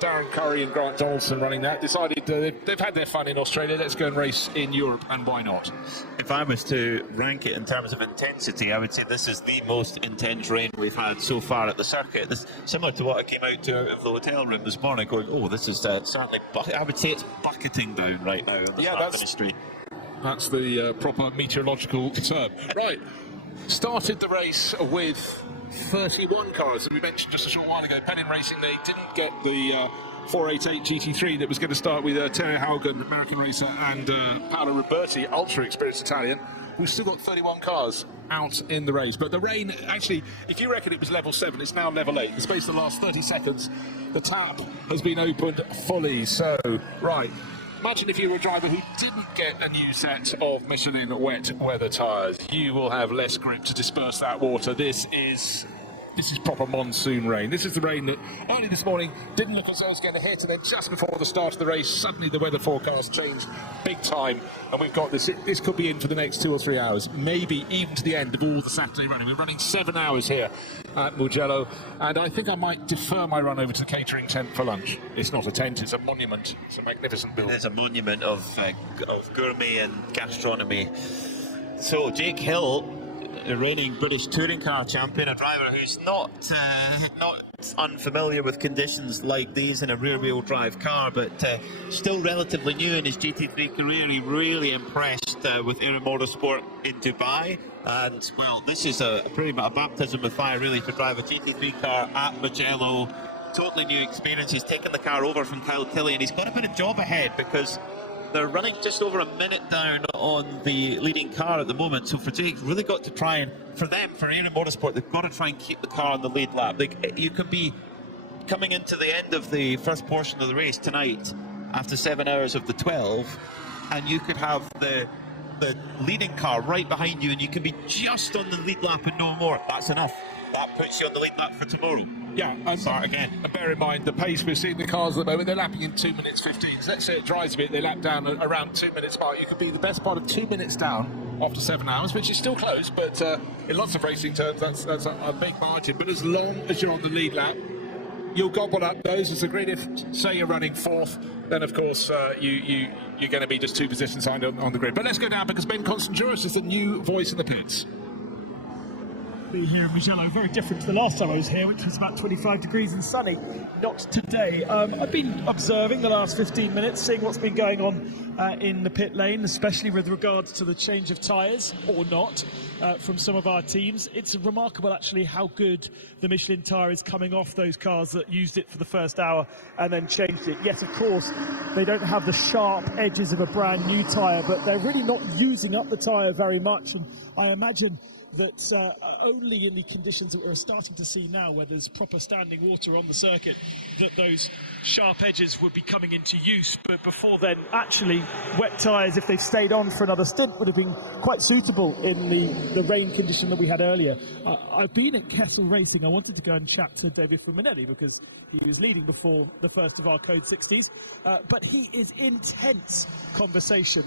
Darren Curry and Grant Donaldson running that. Decided they've had their fun in Australia. Let's go and race in Europe, and why not? If I was to rank it in terms of intensity, I would say this is the most intense rain we've had so far at the circuit. This similar to what I came out to out of the hotel room this morning, going, oh, this is certainly, I would say it's bucketing down right now on the start-finish straight. That's the proper meteorological term. Right, started the race with 31 cars, and we mentioned just a short while ago, Pelin Racing, they didn't get the 488 GT3 that was going to start with Terry Haugen, American racer, and Paolo Roberti, ultra-experienced Italian. We've still got 31 cars out in the race. But the rain, actually, if you reckon it was level 7, it's now level 8. In the space of the last 30 seconds, the tap has been opened fully. So, right, imagine if you were a driver who didn't get a new set of Michelin wet weather tyres. You will have less grip to disperse that water. This is proper monsoon rain. This is the rain that early this morning didn't look as though it was going to hit, and then just before the start of the race, suddenly the weather forecast changed big time, and we've got this. This could be in for the next 2 or 3 hours, maybe even to the end of all the Saturday running. We're running 7 hours here at Mugello, and I think I might defer my run over to the catering tent for lunch. It's not a tent, it's a monument. It's a magnificent building. It's a monument of gourmet and gastronomy. So Jake Hill, a reigning British touring car champion, a driver who's not unfamiliar with conditions like these in a rear-wheel drive car, but still relatively new in his GT3 career. He really impressed with Aero Motorsport in Dubai, and well, this is pretty much a baptism of fire really to drive a GT3 car at Mugello. Totally new experience. He's taken the car over from Kyle Tilley, and he's got a bit of job ahead because they're running just over a minute down on the leading car at the moment. So for Jake, really got to try and, for Aero Motorsport, they've got to try and keep the car on the lead lap. You could be coming into the end of the first portion of the race tonight after 7 hours of the 12, and you could have the leading car right behind you, and you can be just on the lead lap and no more. That's enough. That puts you on the lead lap for tomorrow. Yeah, and start again. And bear in mind the pace we're seeing the cars at the moment, they're lapping in 2 minutes 15. So let's say it dries a bit, they lap down around 2 minutes mark. You could be the best part of 2 minutes down after 7 hours, which is still close, but in lots of racing terms, that's a big margin. But as long as you're on the lead lap, you'll gobble up those as a grid. If, say, you're running fourth, then of course you're going to be just 2 positions behind on the grid. But let's go down because Ben Constantinos is the new voice in the pits. Be here in Mugello, very different to the last time I was here, which was about 25 degrees and sunny. Not today. I've been observing the last 15 minutes, seeing what's been going on in the pit lane, especially with regards to the change of tyres, or not, from some of our teams. It's remarkable actually how good the Michelin tyre is coming off those cars that used it for the first hour and then changed it. Yes, of course, they don't have the sharp edges of a brand new tyre, but they're really not using up the tyre very much, and I imagine that only in the conditions that we're starting to see now, where there's proper standing water on the circuit, that those sharp edges would be coming into use. But before then, actually, wet tyres, if they've stayed on for another stint, would have been quite suitable in the rain condition that we had earlier. I've been at Kessel Racing. I wanted to go and chat to David Fuminelli because he was leading before the first of our Code 60s, but he is in tense conversation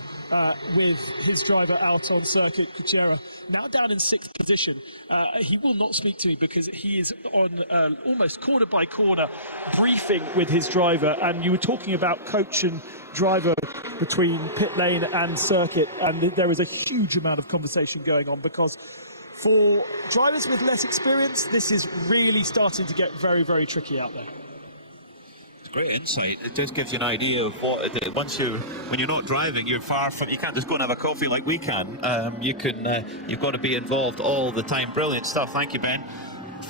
with his driver out on circuit, Kuchera, now down in 6th position. He will not speak to me because he is on almost corner by corner briefing with his driver, and you were talking about coach and driver between pit lane and circuit, and there is a huge amount of conversation going on because for drivers with less experience, this is really starting to get very, very tricky out there. Great insight. It just gives you an idea of what when you're not driving, you're far from. You can't just go and have a coffee like we can. You've got to be involved all the time. Brilliant stuff. Thank you, Ben.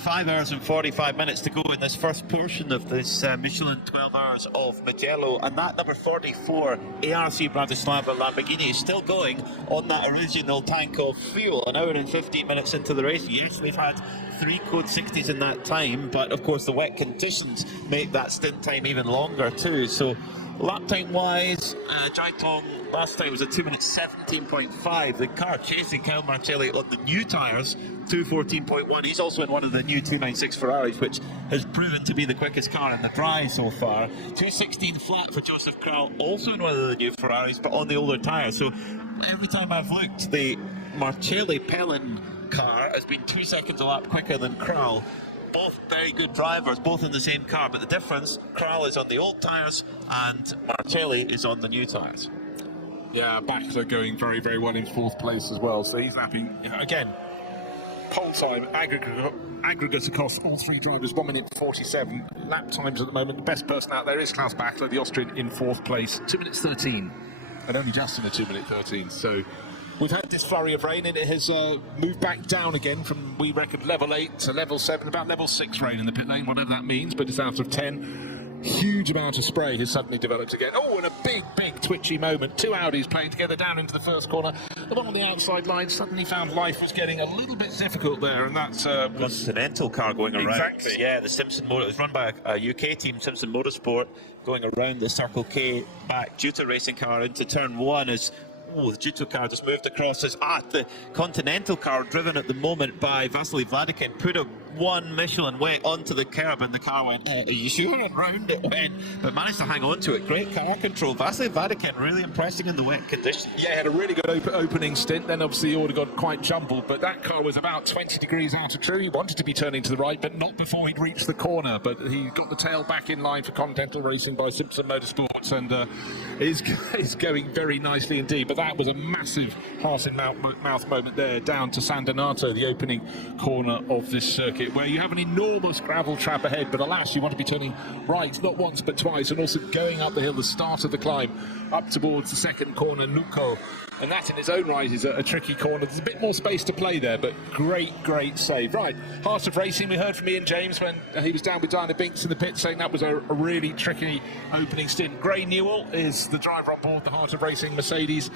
5 hours and 45 minutes to go in this first portion of this Michelin 12 Hours of Mugello, and that number 44 ARC Bratislava Lamborghini is still going on that original tank of fuel. An hour and 15 minutes into the race. Yes, we've had 3 Code 60s in that time, but of course the wet conditions make that stint time even longer too. So lap time wise, Jaitong last time was a 2 minutes 17.5. The car chasing Kyle Marcelli on the new tyres, 2:14.1. He's also in one of the new 296 Ferraris, which has proven to be the quickest car in the dry so far. 2:16 flat for Joseph Kral, also in one of the new Ferraris, but on the older tyres. So every time I've looked, the Marcelli Pellin car has been 2 seconds a lap quicker than Kral. Both very good drivers, both in the same car, but the difference, Kral is on the old tyres and Marcelli is on the new tyres. Yeah, Bachler going very, very well in 4th place as well, so he's lapping, again, pole time, aggregates across all 3 drivers, 1 minute 47. Lap times at the moment, the best person out there is Klaus Bachler, the Austrian, in 4th place, 2 minutes 13, and only just in a 2 minute 13, so we've had this flurry of rain and it has moved back down again from, we reckon, level 8 to level 7, about level 6 rain in the pit lane, whatever that means, but it's out of 10. Huge amount of spray has suddenly developed again. Oh, and a big, big twitchy moment. 2 Audis playing together down into the first corner. The one on the outside line suddenly found life was getting a little bit difficult there, and that's Continental car going around. Exactly. Yeah, the Simpson Motor. It was run by a UK team, Simpson Motorsport, going around the Circle K back Juta racing car into turn 1 as. Oh, the Juto car just moved across as the Continental car, driven at the moment by Vasily Vladikin, put a 1 Michelin weight onto the curb and the car went, are you sure? And round it went, but managed to hang on to it. Great car control. Vasily Vladikin really impressing in the wet conditions. Yeah, he had a really good opening stint, then obviously the order got quite jumbled, but that car was about 20 degrees out of true. He wanted to be turning to the right, but not before he'd reached the corner, but he got the tail back in line for Continental Racing by Simpson Motorsports, and is going very nicely indeed. But that was a massive heart-in-mouth moment there, down to San Donato, the opening corner of this circuit, where you have an enormous gravel trap ahead, but alas, you want to be turning right, not once but twice, and also going up the hill, the start of the climb, up towards the second corner, Nuko. And that in its own right is a tricky corner. There's a bit more space to play there, but great save. Right, Heart of Racing, we heard from Ian James when he was down with Diana Binks in the pit, saying that was a really tricky opening stint. Gray Newell is the driver on board the Heart of Racing Mercedes,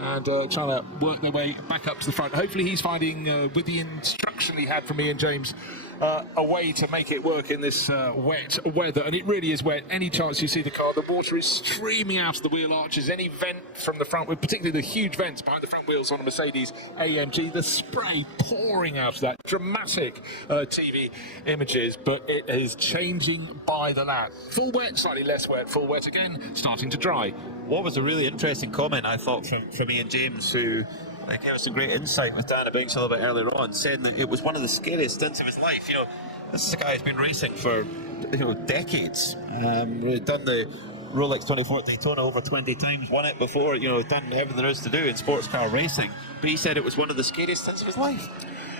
and trying to work their way back up to the front. Hopefully he's finding, with the instruction he had from Ian James a way to make it work in this wet weather, and it really is wet. Any chance you see the car, the water is streaming out of the wheel arches, any vent from the front, particularly the huge vents behind the front wheels on a Mercedes AMG, the spray pouring out of that. Dramatic TV images, but it is changing by the lap. Full wet, slightly less wet, full wet again, starting to dry. What was a really interesting comment, I thought, from Ian James, who gave us some great insight with Dan Bench a little bit earlier on, saying that it was one of the scariest stints of his life. You know, this is a guy who's been racing for decades. Really done the Rolex 24 Daytona over 20 times, won it before. You know, done everything there is to do in sports car racing. But he said it was one of the scariest stints of his life.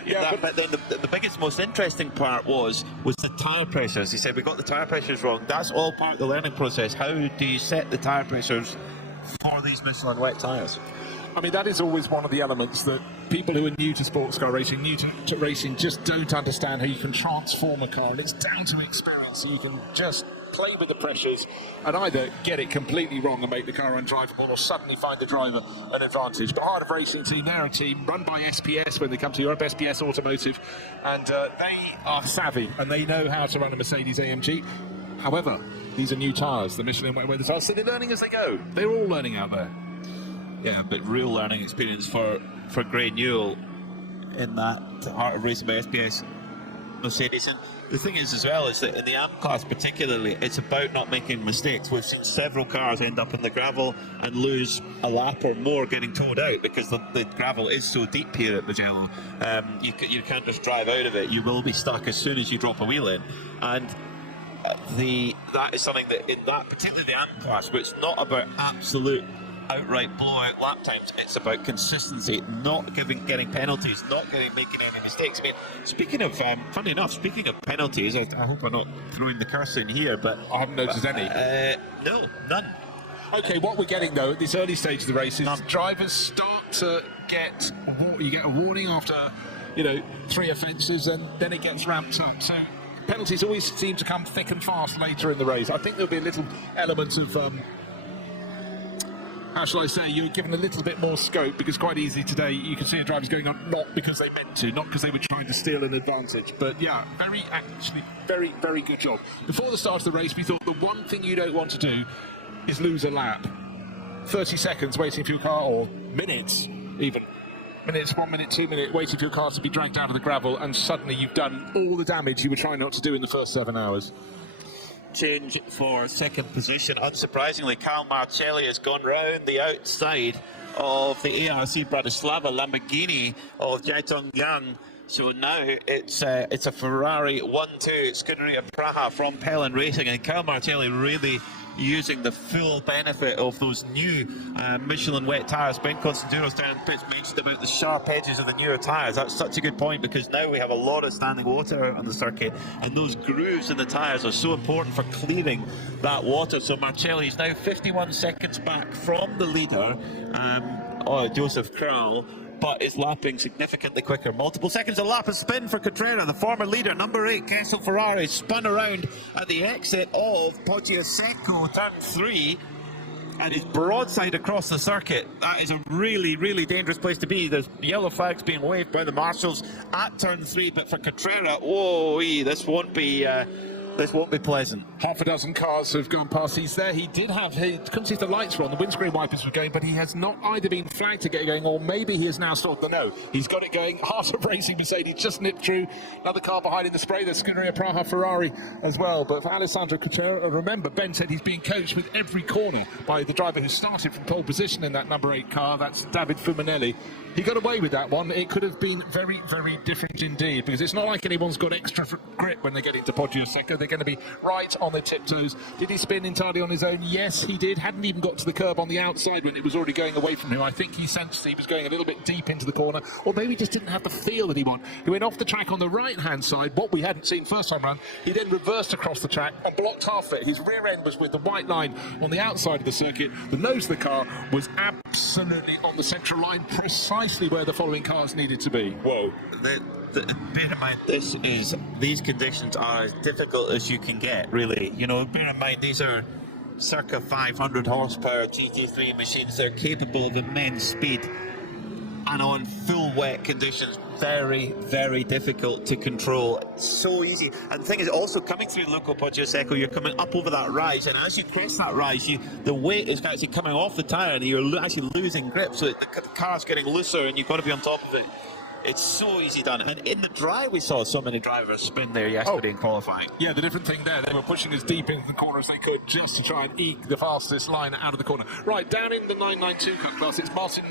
Yeah, but then the biggest, most interesting part was the tyre pressures. He said we got the tyre pressures wrong. That's all part of the learning process. How do you set the tyre pressures for these Michelin wet tyres? I mean, that is always one of the elements that people who are new to sports car racing, new to racing, just don't understand how you can transform a car, and it's down to experience. So you can just play with the pressures and either get it completely wrong and make the car undrivable, or suddenly find the driver an advantage. But Heart of Racing team, they're a team run by SPS when they come to Europe, SPS Automotive, and they are savvy and they know how to run a Mercedes AMG. However, these are new tyres, the Michelin wet weather tyres, so they're learning as they go. They're all learning out there. Yeah, but real learning experience for Gray Newell in that Heart of Racing by SPS Mercedes. And the thing is as well is that in the AMP class particularly, it's about not making mistakes. We've seen several cars end up in the gravel and lose a lap or more getting towed out because the gravel is so deep here at Mugello. You can't just drive out of it. You will be stuck as soon as you drop a wheel in. And that is something that in that, particularly the AMP class, where it's not about absolute outright blowout lap times, it's about consistency, not getting penalties, not making any mistakes. I mean, speaking of, funny enough, speaking of penalties, I hope I'm not throwing the curse in here, but I haven't noticed any. No, none. Okay, what we're getting though at this early stage of the race is drivers start to get a warning after 3 offences, and then it gets ramped up. So penalties always seem to come thick and fast later in the race. I think there'll be a little element of how shall I say, you're given a little bit more scope, because quite easily today you can see a driver's going on not because they meant to, not because they were trying to steal an advantage. But yeah, very, very good job. Before the start of the race, we thought the one thing you don't want to do is lose a lap. 30 seconds waiting for your car, or minutes even. Minutes, 1 minute, 2 minutes, waiting for your car to be dragged out of the gravel, and suddenly you've done all the damage you were trying not to do in the first 7 hours. Change for second position. Unsurprisingly, Cal Marcelli has gone round the outside of the ARC Bratislava Lamborghini of Jaitong Yang. So now it's a Ferrari 1-2 Scuderia Praha from Pelin Racing, and Cal Marcelli really using the full benefit of those new Michelin wet tyres. Ben Constantinos down in pits mentioned about the sharp edges of the newer tyres. That's such a good point, because now we have a lot of standing water out on the circuit, and those grooves in the tyres are so important for clearing that water. So Marcelli is now 51 seconds back from the leader, Joseph Kral, but is lapping significantly quicker. Multiple seconds a lap, a spin for Cotrera, the former leader, number 8 Kessel Ferrari, spun around at the exit of Poggio Secco, turn 3, and is broadside across the circuit. That is a really, really dangerous place to be. There's yellow flags being waved by the marshals at turn 3, but for Cotrera, this won't be pleasant. Half a dozen cars have gone past. He's there. He couldn't see if the lights were on, the windscreen wipers were going, but he has not either been flagged to get going, or maybe he has now stopped. No, he's got it going. Heart of Racing Mercedes just nipped through. Another car behind in the spray, the Scuderia Praha Ferrari as well. But for Alessandro Cotrera, remember, Ben said he's being coached with every corner by the driver who started from pole position in that number 8 car. That's David Fumanelli. He got away with that one. It could have been very, very different indeed, because it's not like anyone's got extra grip when they get into Poggio Secco. They're going to be right on their tiptoes. Did he spin entirely on his own? Yes, he did. Hadn't even got to the curb on the outside when it was already going away from him. I think he sensed he was going a little bit deep into the corner, or maybe just didn't have the feel that he wanted. He went off the track on the right-hand side, what we hadn't seen first time round. He then reversed across the track and blocked half it. His rear end was with the white line on the outside of the circuit. The nose of the car was absolutely on the central line, precisely where the following cars needed to be. Whoa. Bear in mind, these conditions are as difficult as you can get, really. Bear in mind, these are circa 500 horsepower GT3 machines. They're capable of immense speed. and on full wet conditions, very, very difficult to control. So easy. And the thing is, also coming through Loco Poggio Secco, you're coming up over that rise, and as you crest that rise, the weight is actually coming off the tyre, and you're actually losing grip, so the car's getting looser, and you've got to be on top of it. It's so easy done. And in the dry, we saw so many drivers spin there yesterday in qualifying. Yeah, the different thing there, they were pushing as deep into the corner as they could just to try and eke the fastest line out of the corner. Right, down in the 992 Cup class, it's Martin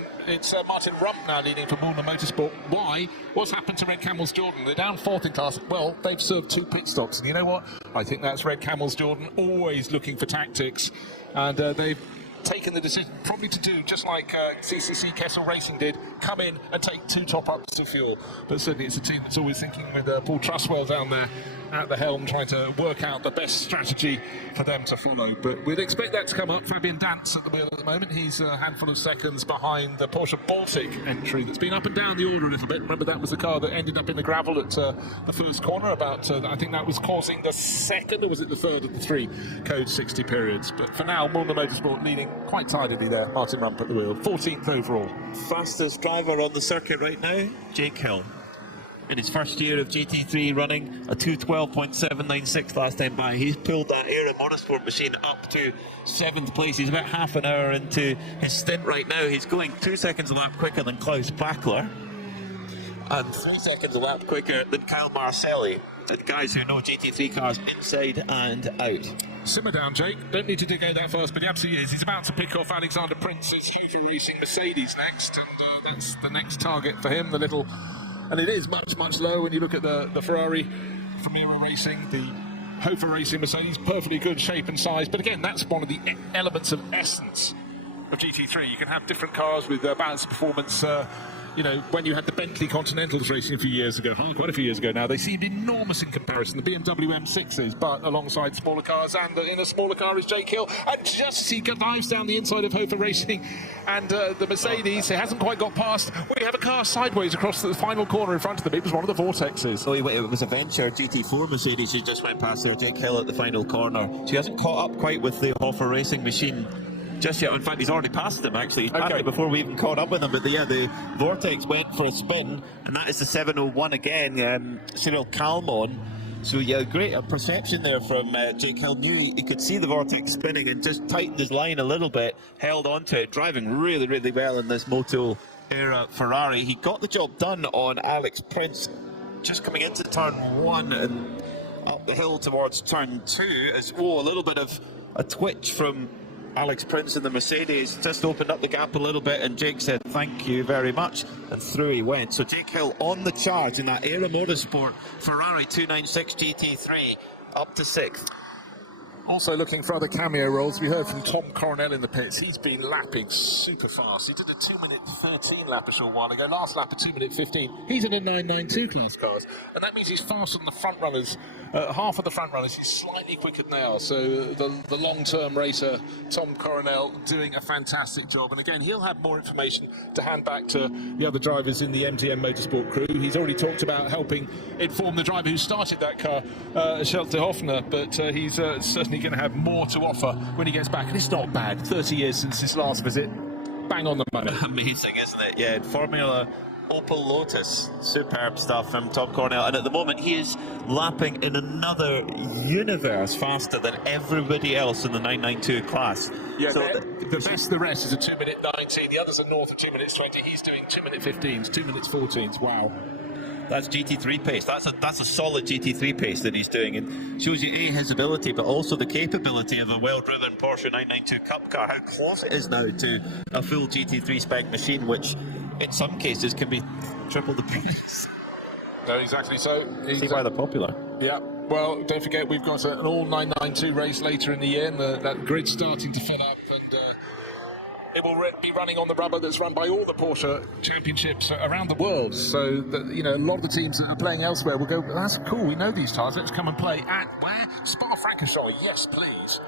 Rump now leading for Mulder Motorsport. Why? What's happened to Red Camels Jordan? They're down fourth in class. Well, they've served 2 pit stops. And you know what? I think that's Red Camels Jordan always looking for tactics. And they've taken the decision probably to do just like CCC Kessel Racing did, come in and take 2 top-ups of fuel. But certainly it's a team that's always thinking with Paul Trustwell down there at the helm, trying to work out the best strategy for them to follow. But we'd expect that to come up. Fabian Dance at the wheel at the moment. He's a handful of seconds behind the Porsche Baltic entry that's been up and down the order a little bit. Remember, that was the car that ended up in the gravel at the first corner. I think that was causing the second, or was it the third of the 3 code 60 periods. But for now, Mulder Motorsport leading quite tidily there. Martin Rump at the wheel, 14th overall. Fastest driver on the circuit right now, Jake Hill. In his first year of GT3 running, a 2:12.796 last time by. He's pulled that Era Motorsport machine up to 7th place. He's about half an hour into his stint right now. He's going 2 seconds a lap quicker than Klaus Bachler and 3 seconds a lap quicker than Kyle Marcelli. The guys who know GT3 cars inside and out. Simmer down, Jake. Don't need to dig out that fast, but he absolutely is. He's about to pick off Alexander Prince's Hofer Racing Mercedes next, and that's the next target for him. And it is much, much lower when you look at the Ferrari from Era Racing, the Hofer Racing Mercedes, perfectly good shape and size. But again, that's one of the elements of essence of GT3. You can have different cars with balanced performance. When you had the Bentley Continentals racing a few years ago, quite a few years ago now, they seemed enormous in comparison. The BMW M6s, but alongside smaller cars, and in a smaller car is Jake Hill. And just as he dives down the inside of Hofer Racing and the Mercedes, it hasn't quite got past. We have a car sideways across the final corner in front of them. It was one of the Vortexes. So it was a Venture GT4 Mercedes who just went past there, Jake Hill at the final corner. So he hasn't caught up quite with the Hofer Racing machine just yet. In fact, he's already passed them, actually. He's passed it before we even caught up with him. But the Vortex went for a spin, and that is the 701 again, Cyril Calmon. So yeah, great perception there from Jake Hill. Knew he could see the Vortex spinning and just tightened his line a little bit, held onto it, driving really, really well in this Moto era Ferrari. He got the job done on Alex Prince, just coming into turn 1 and up the hill towards turn 2. As a little bit of a twitch from Alex Prince in the Mercedes, just opened up the gap a little bit, and Jake said thank you very much, and through he went. So Jake Hill on the charge in that Era Motorsport Ferrari 296 GT3, up to 6th. Also looking for other cameo roles, we heard from Tom Coronel in the pits. He's been lapping super fast. He did a 2-minute 13 lap a short while ago. Last lap a 2-minute 15. He's in a 992 class cars, and that means he's faster than the front runners. Half of the front runners, he's slightly quicker than they are. So the long-term racer, Tom Coronel, doing a fantastic job. And again, he'll have more information to hand back to the other drivers in the MTM Motorsport crew. He's already talked about helping inform the driver who started that car, Schelte Hoffner, but he's certainly going to have more to offer when he gets back. And it's not bad. 30 years since his last visit. Bang on the money. Amazing, isn't it? Yeah, Formula Opel Lotus. Superb stuff from Tom Cornell. And at the moment, he is lapping in another universe faster than everybody else in the 992 class. Yeah, so the best of the rest is a 2-minute 19. The others are north of 2 minutes 20. He's doing 2-minute 15s, 2 minutes 14s. Wow. That's GT3 pace. That's a solid GT3 pace that he's doing, and shows you his ability, but also the capability of a well-driven Porsche 992 Cup car. How close it is now to a full GT3 spec machine, which in some cases can be triple the price. No, exactly. So see why they're popular. Yeah. Well, don't forget we've got an all 992 race later in the year, and that grid's starting to fill up, and it will be running on the rubber that's run by all the Porsche championships around the world. So, a lot of the teams that are playing elsewhere will go, that's cool, we know these cars, let's come and play at, where? Spa-Francorchamps, yes, please.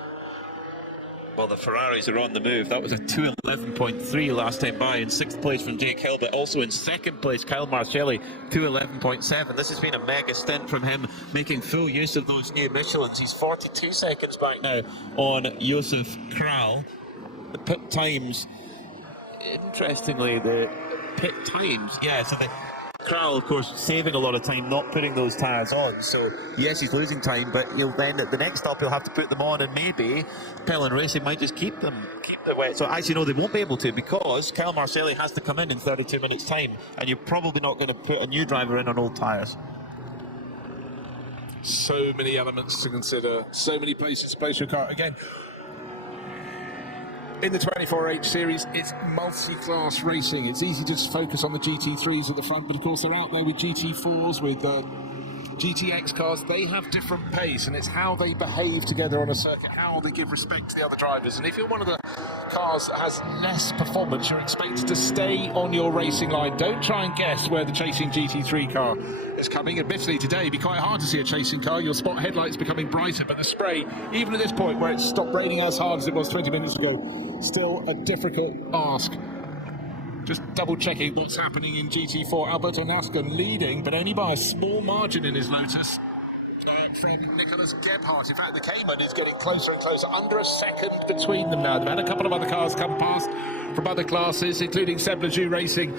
Well, the Ferraris are on the move. That was a 2:11.3 last time by, in 6th place from Jake Hill, but also in 2nd place, Kyle Marcelli, 2:11.7. This has been a mega stint from him, making full use of those new Michelins. He's 42 seconds back now on Josef Kral. The pit times, interestingly, the pit times. Yeah, so Kral, of course, saving a lot of time not putting those tyres on. So, yes, he's losing time, but he'll then, at the next stop, he'll have to put them on, and maybe Pelin Racing might just keep them wet. So, actually, no, they won't be able to, because Kyle Marcelli has to come in 32 minutes' time, and you're probably not going to put a new driver in on old tyres. So many elements to consider, so many places to place your car. Again, in the 24H series, it's multi-class racing. It's easy to just focus on the GT3s at the front, but of course they're out there with GT4s, with GTX cars. They have different pace, and it's how they behave together on a circuit, how they give respect to the other drivers. And if you're one of the cars that has less performance, you're expected to stay on your racing line. Don't try and guess where the chasing GT3 car is coming. Admittedly, today it'd be quite hard to see a chasing car. You'll spot headlights becoming brighter, but the spray, even at this point where it's stopped raining as hard as it was 20 minutes ago, still a difficult ask. Just double checking what's happening in GT4. Alberto Nascon leading, but only by a small margin in his Lotus from Nicholas Gebhardt. In fact, the Cayman is getting closer and closer, under a second between them now. They've had a couple of other cars come past from other classes, including Seb Lejeune Racing,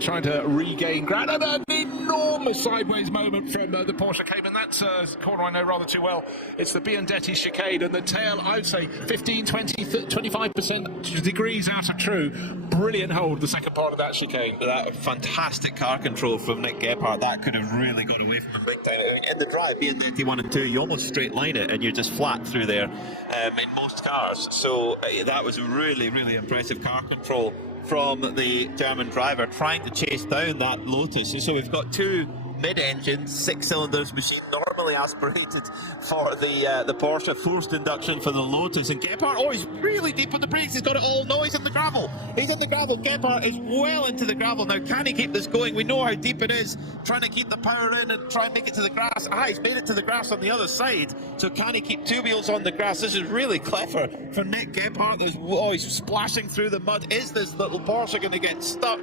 trying to regain ground. And an enormous sideways moment from the Porsche Cayman. That's a corner I know rather too well. It's the Biandetti chicane, and the tail, I would say 15, 20, 25% degrees out of true. Brilliant hold, the second part of that chicane. That fantastic car control from Nick Gebhardt, that could have really got away from him big time. In the drive, Biandetti 1 and 2, you almost straight line it and you're just flat through there in most cars. So that was really, really impressive car control from the German driver, trying to chase down that Lotus. So we've got two mid-engine, 6 cylinders machine, normally aspirated for the Porsche, forced induction for the Lotus. And Gebhardt, oh, he's really deep on the brakes. He's got it all. No, he's in the gravel. He's in the gravel. Gebhardt is well into the gravel. Now, can he keep this going? We know how deep it is. Trying to keep the power in and try and make it to the grass. He's made it to the grass on the other side. So can he keep two wheels on the grass? This is really clever for Nick Gebhardt. He's splashing through the mud. Is this little Porsche going to get stuck?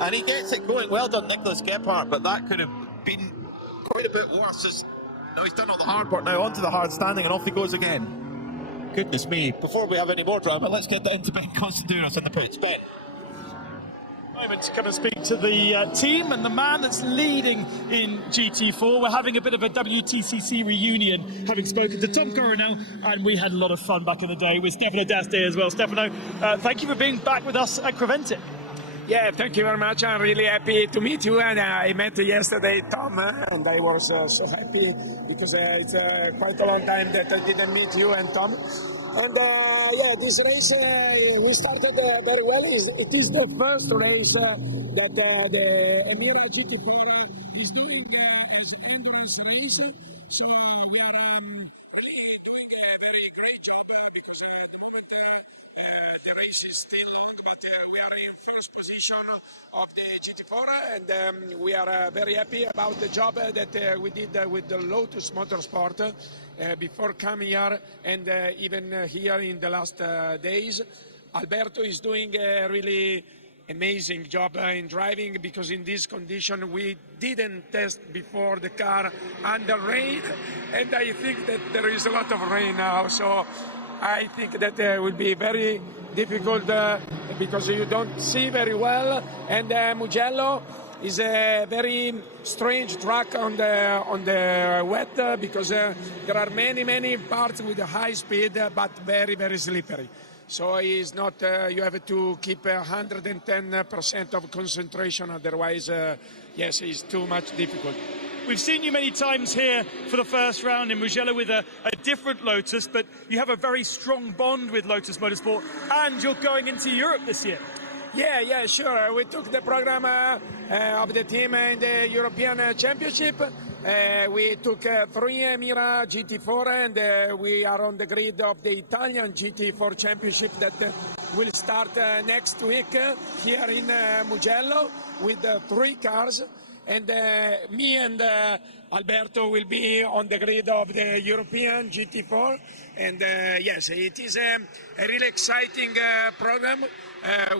And he gets it going. Well done, Nicholas Gebhardt, but that could have been quite a bit worse. No, he's done all the hard work now, onto the hard standing, and off he goes again. Goodness me. Before we have any more drama, let's get that into Ben Constantinos on the pitch. Ben. Moment to come and speak to the team and the man that's leading in GT4. We're having a bit of a WTCC reunion, having spoken to Tom Coronel, and we had a lot of fun back in the day with Stefano D'Asti as well. Stefano, thank you for being back with us at Creventic. Yeah, thank you very much. I'm really happy to meet you. And I met yesterday Tom, and I was so happy because it's quite a long time that I didn't meet you and Tom. And yeah, this race we started very well. It is the first race that the Emira GT4 is doing as an endurance race. So we are really doing a very great job because at the moment the race is still long, but we are in first position of the GT4, and we are very happy about the job that we did with the Lotus Motorsport before coming here, and even here in the last days. Alberto is doing a really amazing job in driving, because in this condition we didn't test before the car under rain, and I think that there is a lot of rain now, so I think that will be very difficult because you don't see very well, and Mugello is a very strange track on the wet because there are many parts with a high speed but very slippery. So it's not, you have to keep 110% of concentration, otherwise, yes, it's too much difficult. We've seen you many times here for the first round in Mugello with a different Lotus, but you have a very strong bond with Lotus Motorsport, and you're going into Europe this year. Yeah, sure. We took the program of the team in the European Championship. We took 3 Emira GT4, and we are on the grid of the Italian GT4 Championship that will start next week here in Mugello with 3 cars. And me and Alberto will be on the grid of the European GT4. And yes, it is a really exciting program.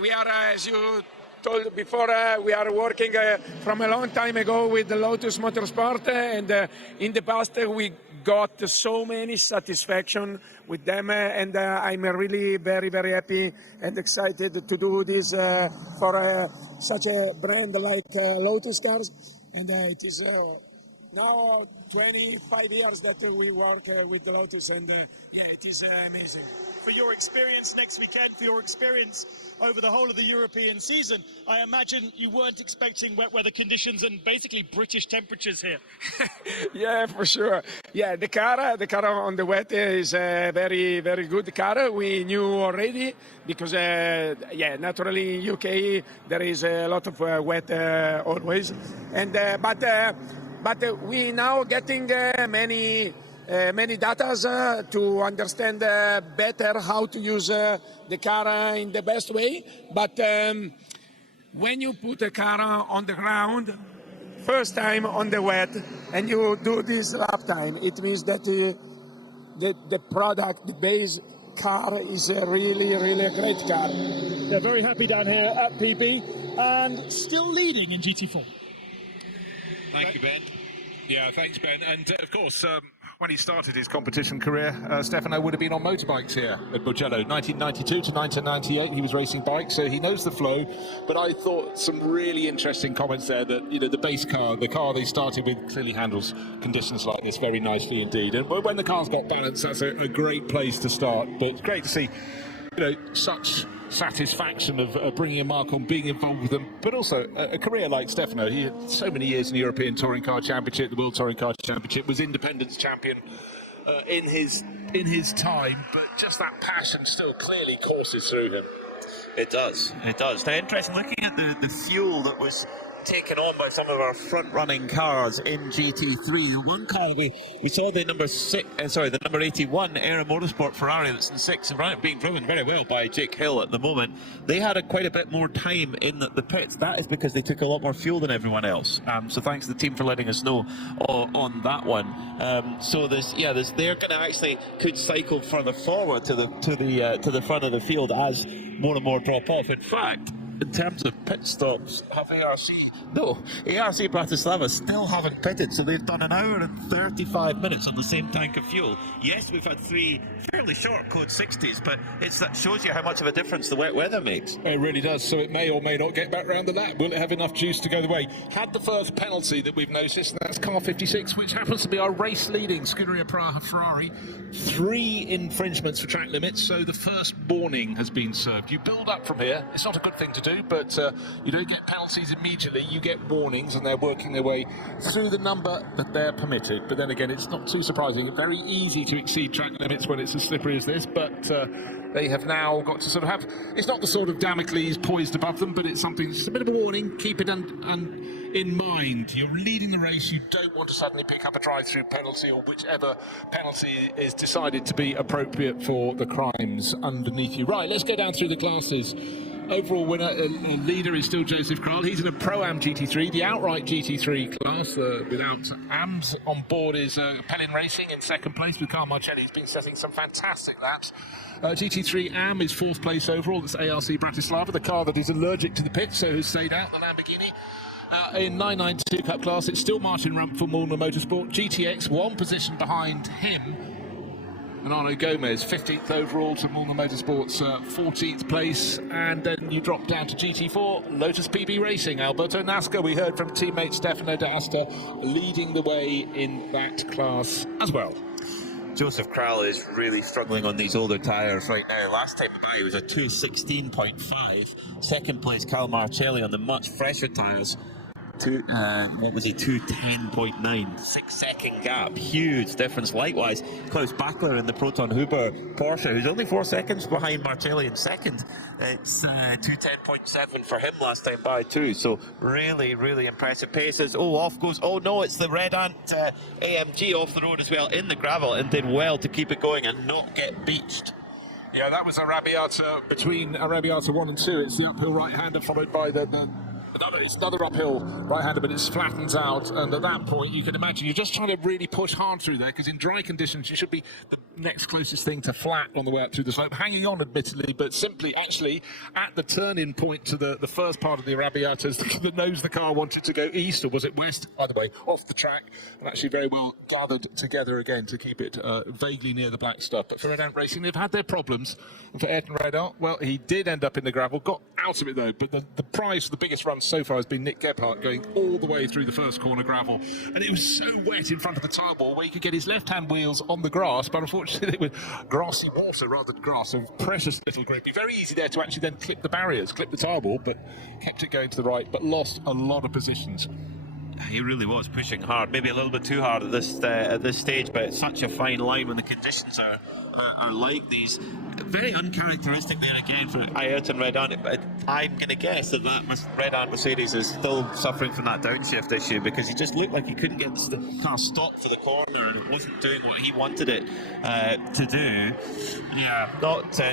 We are, as you told before, we are working from a long time ago with the Lotus Motorsport, and in the past we got so many satisfaction with them, and I'm really very happy and excited to do this for such a brand like Lotus Cars. And it is now 25 years that we work with the Lotus, and yeah, it is amazing. For your experience next weekend, for your experience over the whole of the European season, I imagine you weren't expecting wet weather conditions and basically British temperatures here. Yeah, for sure. Yeah, the car on the wet is a very good car. We knew already because, yeah, naturally in UK there is a lot of wet always, and but we now getting many data to understand better how to use the car in the best way. But when you put a car on the ground, first time on the wet, and you do this lap time, it means that the product, the base car is really a great car. They're very happy down here at PB and still leading in GT4. Thank you, Ben. Yeah, thanks, Ben. And of course, when he started his competition career, Stefano would have been on motorbikes here at Mugello. 1992 to 1998, he was racing bikes, so he knows the flow. But I thought some really interesting comments there that, you know, the base car, the car they started with, clearly handles conditions like this very nicely indeed. And when the car's got balance, that's a great place to start. But it's great to see, you know, such satisfaction of bringing a mark on, being involved with them, but also a career like Stefano. He had so many years in the European Touring Car Championship, the World Touring Car Championship, was Independence champion in his time, but just that passion still clearly courses through him. It does. Now, interesting, looking at the fuel that was taken on by some of our front-running cars in GT3. The one car we saw the number 81 Era Motorsport Ferrari that's in 6th and being driven very well by Jake Hill at the moment. They had quite a bit more time in the pits. That is because they took a lot more fuel than everyone else. So thanks to the team for letting us know on that one. So they're going to actually could cycle further forward to the front of the field as more and more drop off. In fact, in terms of pit stops, have ARC Bratislava still haven't pitted, so they've done 1 hour and 35 minutes on the same tank of fuel. Yes, we've had 3 fairly short code 60s, but that shows you how much of a difference the wet weather makes. It really does, so it may or may not get back round the lap. Will it have enough juice to go the way? Had the first penalty that we've noticed, and that's car 56, which happens to be our race-leading Scuderia Praha Ferrari. 3 infringements for track limits, so the first warning has been served. You build up from here. It's not a good thing to do, but you don't get penalties immediately. You get warnings, and they're working their way through the number that they're permitted. But then again, it's not too surprising. Very easy to exceed track limits when it's as slippery as this, but they have now got to sort of have, it's not the sort of Damocles poised above them, but it's something, it's a bit of a warning. Keep it in mind. You're leading the race. You don't want to suddenly pick up a drive-through penalty or whichever penalty is decided to be appropriate for the crimes underneath you. Right, let's go down through the classes. Overall winner, leader is still Joseph Kral. He's in a Pro-Am GT3, the outright GT3 class. Without AMs on board is Pellin Racing in second place with Carl Marcelli. He's been setting some fantastic laps. GT3 AM is 4th place overall. That's ARC Bratislava, the car that is allergic to the pit, so has stayed out, the Lamborghini. In 992 Cup class, it's still Martin Rump for Mulner Motorsport. GTX, 1 position behind him. And Arno Gomez, 15th overall to Mulner Motorsport's 14th place. And then you drop down to GT4, Lotus PB Racing. Alberto Nasca, we heard from teammate Stefano D'Asta, leading the way in that class as well. Joseph Kral is really struggling on these older tyres right now. Last time by he was a 2:16.5. Second place Cal Marcelli on the much fresher tyres. 2:10.9, 6-second gap, huge difference. Likewise, Klaus Bachler in the Proton Huber Porsche, who's only 4 seconds behind Marcelli in second. It's 2:10.7 for him last time by too. So really impressive paces. Off goes. Oh no, it's the Red Ant AMG off the road as well in the gravel, and did well to keep it going and not get beached. Yeah, that was Arrabbiata between Arrabbiata 1 and 2. It's the uphill right-hander followed by it's another uphill right-hander, but it flattens out, and at that point you can imagine you're just trying to really push hard through there, because in dry conditions you should be, next closest thing to flat on the way up through the slope, hanging on admittedly, but simply actually at the turn-in point to the first part of the Arrabbiatas, the nose the car wanted to go east, or was it west, either way, off the track, and actually very well gathered together again to keep it vaguely near the black stuff. But for Red Ant Racing, they've had their problems. And for Ayrton Radar, well, he did end up in the gravel, got out of it though, but the prize for the biggest run so far has been Nick Gebhardt going all the way through the first corner gravel, and it was so wet in front of the tire ball where he could get his left-hand wheels on the grass, but unfortunately it was grassy water rather than grass, so precious little grippy. Very easy there to actually then clip the barriers, clip the tire ball, but kept it going to the right, but lost a lot of positions. He really was pushing hard, maybe a little bit too hard at this stage, but it's such a fine line when the conditions are like these. Very uncharacteristic there again for Ayrton Red Ant, but I'm going to guess that Red Ant Mercedes is still suffering from that downshift issue, because he just looked like he couldn't get the car stopped for the corner and it wasn't doing what he wanted it to do. Yeah,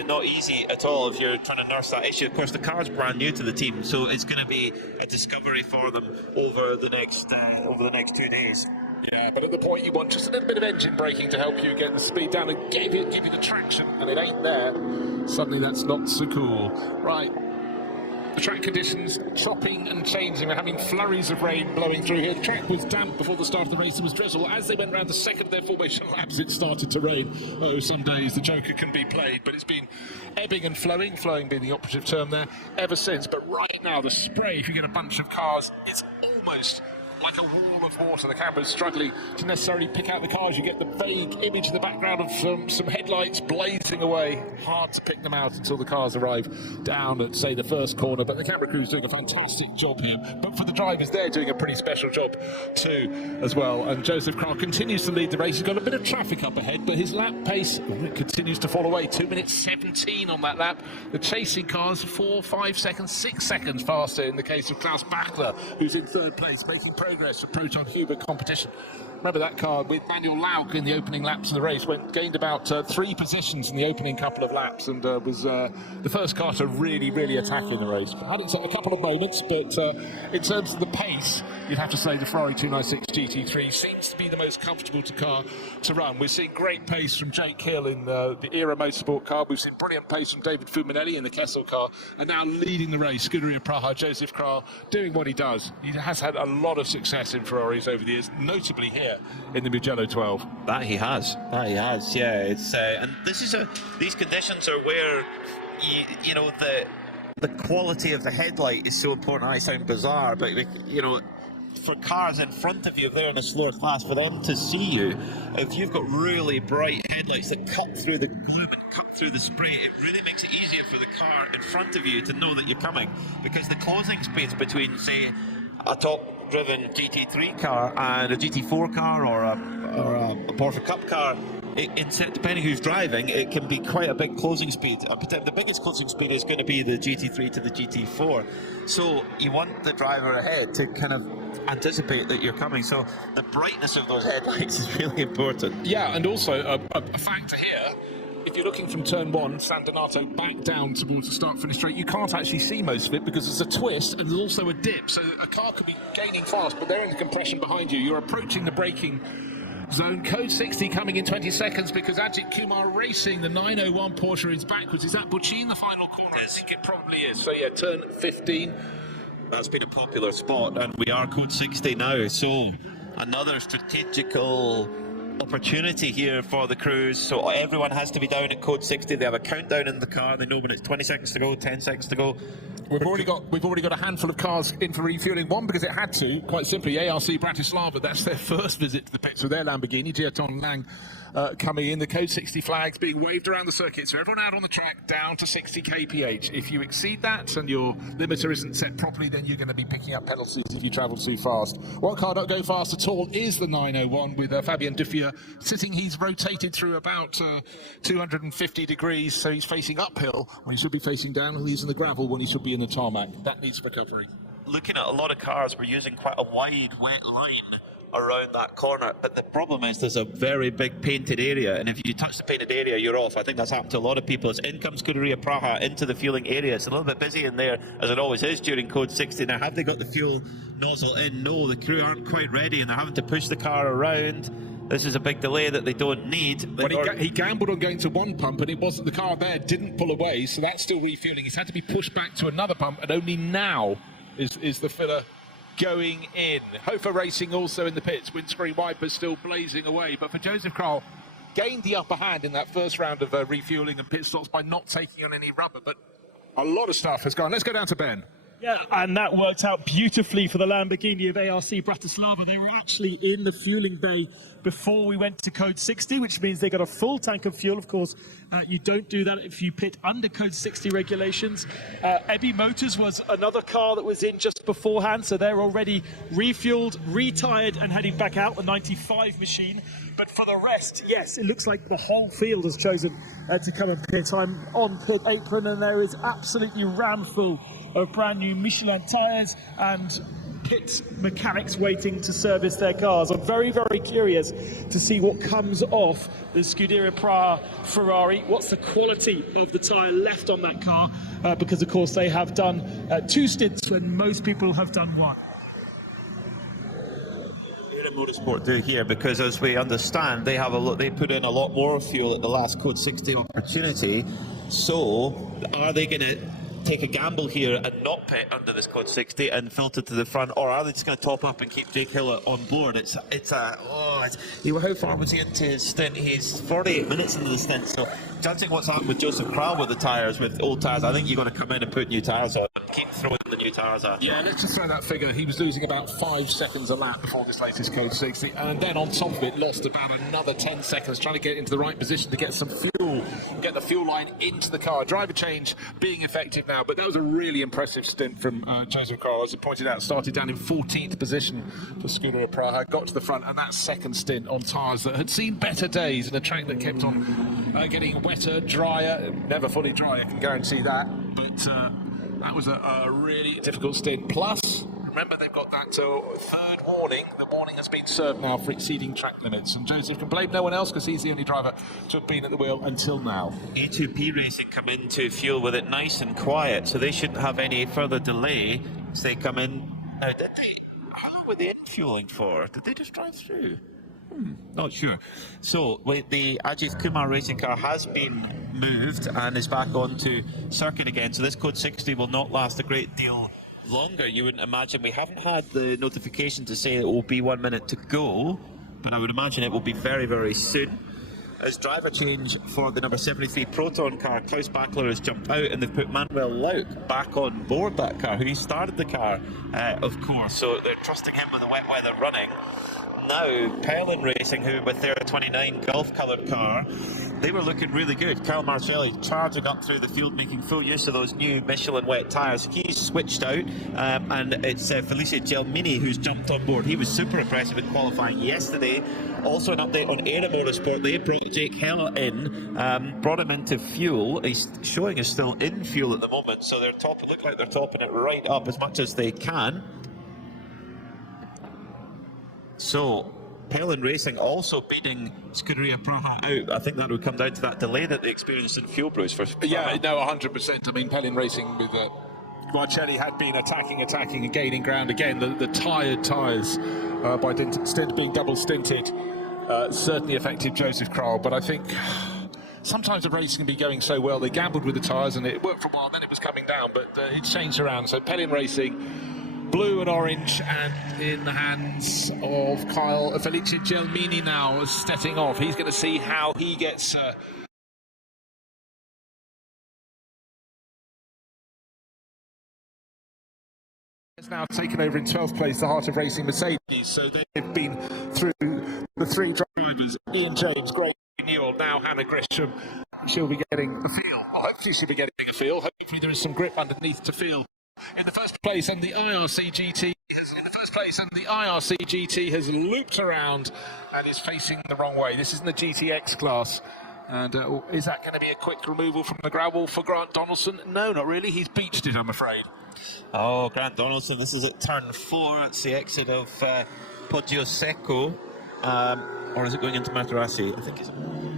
not easy at all if you're trying to nurse that issue. Of course, the car's brand new to the team, so it's going to be a discovery for them over the next 2 days. Yeah, but at the point you want just a little bit of engine braking to help you get the speed down and give you the traction, and it ain't there. Suddenly that's not so cool. Right. The track conditions chopping and changing. We're having flurries of rain blowing through here. The track was damp before the start of the race. There was drizzle. As they went around the second of their formation laps, it started to rain. Oh, some days the Joker can be played, but it's been ebbing and flowing being the operative term there, ever since. But right now, the spray, if you get a bunch of cars, it's almost like a wall of water. The camera's struggling to necessarily pick out the cars. You get the vague image in the background of some headlights blazing away. Hard to pick them out until the cars arrive down at, say, the first corner. But the camera crew's doing a fantastic job here. But for the drivers, they're doing a pretty special job too, as well. And Joseph Kral continues to lead the race. He's got a bit of traffic up ahead, but his lap pace continues to fall away. 2 minutes 17 on that lap. The chasing cars 4, 5 seconds, 6 seconds faster in the case of Klaus Bachler, who's in third place, making progress for Proton Hubert competition. Remember that car with Manuel Lauck in the opening laps of the race, gained about 3 positions in the opening couple of laps, and was the first car to really attack in the race. Had it a couple of moments, but in terms of the pace, you'd have to say the Ferrari 296 GT3 seems to be the most comfortable car to run. We're seeing great pace from Jake Hill in the Era Motorsport car. We've seen brilliant pace from David Fuminelli in the Kessel car, and now leading the race, Scuderia Praha, Joseph Kral, doing what he does. He has had a lot of success in Ferraris over the years, notably here in the Mugello 12. That he has, yeah. It's and these conditions are where you know the quality of the headlight is so important. I sound bizarre, but you know, for cars in front of you, if they're in a slower class, for them to see you, if you've got really bright headlights that cut through the gloom and cut through the spray, it really makes it easier for the car in front of you to know that you're coming, because the closing space between, say, a top-driven GT3 car and a GT4 car or a Porsche Cup car, depending who's driving, it can be quite a big closing speed. The biggest closing speed is going to be the GT3 to the GT4. So you want the driver ahead to kind of anticipate that you're coming. So the brightness of those headlights is really important. Yeah, and also a factor here. If you're looking from turn 1, San Donato, back down towards the start-finish straight, you can't actually see most of it because there's a twist and there's also a dip. So a car could be gaining fast, but they're in the compression behind you. You're approaching the braking zone. Code 60 coming in 20 seconds because Ajith Kumar Racing, the 901 Porsche, is backwards. Is that Bucci in the final corner? I think it probably is. So yeah, turn 15. That's been a popular spot, and we are code 60 now. So another strategical opportunity here for the crews. So everyone has to be down at code 60. They have a countdown in the car. They know when it's 20 seconds to go, 10 seconds to go. We've already got a handful of cars in for refueling. One because it had to, quite simply, ARC Bratislava. That's their first visit to the pits with their Lamborghini. Giaton Lang coming in. The code 60 flags being waved around the circuit. So everyone out on the track down to 60 kph. If you exceed that and your limiter isn't set properly, then you're going to be picking up penalties if you travel too fast. One car not going fast at all is the 901 with Fabien Duffier sitting. He's rotated through about 250 degrees, so he's facing uphill when he should be facing downhill. He's in the gravel when he should be in the tarmac. That needs recovery. Looking at a lot of cars, we're using quite a wide, wet line around that corner, but the problem is there's a very big painted area, and if you touch the painted area, you're off. I think that's happened to a lot of people. As in comes Scuderia Praha into the fueling area. It's a little bit busy in there, as it always is during code 60. Now, have they got the fuel nozzle in? No, the crew aren't quite ready, and they're having to push the car around. This is a big delay that they don't need. But he gambled on going to one pump, and it wasn't, the car there didn't pull away, so that's still refueling. He's had to be pushed back to another pump, and only now is the filler going in. Hofer Racing also in the pits, windscreen wipers still blazing away, but for Joseph Kroll, gained the upper hand in that first round of refueling and pit stops by not taking on any rubber, but a lot of stuff has gone. Let's go down to Ben. Yeah, and that worked out beautifully for the Lamborghini of ARC Bratislava. They were actually in the fueling bay before we went to code 60, which means they got a full tank of fuel. Of course, you don't do that if you pit under code 60 regulations. Ebby Motors was another car that was in just beforehand, so they're already refueled, retired, and heading back out, the 95 machine. But for the rest, yes, it looks like the whole field has chosen to come and pit. I'm on pit apron, and there is absolutely ramful of brand new Michelin tyres and pit mechanics waiting to service their cars. I'm very, very curious to see what comes off the Scuderia Praha Ferrari. What's the quality of the tyre left on that car? Because, of course, they have done 2 stints when most people have done 1. Motorsport do here, because as we understand, they put in a lot more fuel at the last code 60 opportunity. So are they going to take a gamble here and not pit under this code 60 and filter to the front, or are they just going to top up and keep Jake Hill on board? How far was he into his stint? He's 48 minutes into the stint, so judging what's happened with Joseph Kroll with the tyres, with old tyres, I think you've got to come in and put new tyres on and keep throwing the new tyres on. Yeah, let's just throw that figure. He was losing about 5 seconds a lap before this latest code 60, and then on top of it lost about another 10 seconds trying to get into the right position to get some fuel, get the fuel line into the car. Driver change being effective now, but that was a really impressive stint from Joseph Kroll. As he pointed out, started down in 14th position for Scuderia Praha, got to the front, and that second stint on tyres that had seen better days in a track that kept on getting wetter, drier, never fully dry, I can guarantee that, but that was a really difficult stint. Plus, remember, they've got that third warning. The warning has been served now for exceeding track limits, and Joseph can blame no one else because he's the only driver to have been at the wheel until now. A2P Racing come into fuel with it nice and quiet, so they shouldn't have any further delay as they come in. Now, did they? How long were they in fueling for? Did they just drive through? Not sure. So the Ajith Kumar racing car has been moved and is back onto circuit again, so this code 60 will not last a great deal longer, you wouldn't imagine. We haven't had the notification to say it will be 1 minute to go, but I would imagine it will be very, very soon. As driver change for the number 73 Proton car, Klaus Bachler has jumped out, and they've put Manuel Lauk back on board that car, who he started the car, of course, so they're trusting him with the wet weather running. Now, Pelin Racing, who with their 29 Gulf-coloured car, they were looking really good. Carl Marcelli charging up through the field, making full use of those new Michelin wet tyres. He's switched out, and it's Felice Gelmini who's jumped on board. He was super impressive in qualifying yesterday. Also an update on Aero Motorsport. They brought Jake Hill in, brought him into fuel. He's showing is still in fuel at the moment, so they're look like they're topping it right up as much as they can. So, Pelin Racing also beating Scuderia Praha out. I think that would come down to that delay that they experienced in fuel, Bruce. Yeah, no, 100%. I mean, Pelin Racing with Marcelli had been attacking and gaining ground again. The tired tyres by stint being double stinted certainly affected Joseph Kroll, but I think sometimes the racing can be going so well. They gambled with the tyres and it worked for a while, then it was coming down, but it's changed around. So Pelin Racing, blue and orange, and in the hands of Felice Gelmini now, stepping off. He's going to see how he gets it's now taken over in 12th place, the heart of racing, Mercedes. So they've been through the 3 drivers, Ian James, Greg Newell, now Hannah Grisham. She'll be getting a feel. Well, hopefully she'll be getting a feel. Hopefully there is some grip underneath to feel. In the first place, and the IRC GT has looped around and is facing the wrong way. This is in the GTX class. And is that going to be a quick removal from the gravel for Grant Donaldson? No, not really. He's beached it, I'm afraid. Oh, Grant Donaldson, this is at turn 4. It's the exit of Poggio Secco. Or is it going into Materazzi? I think it's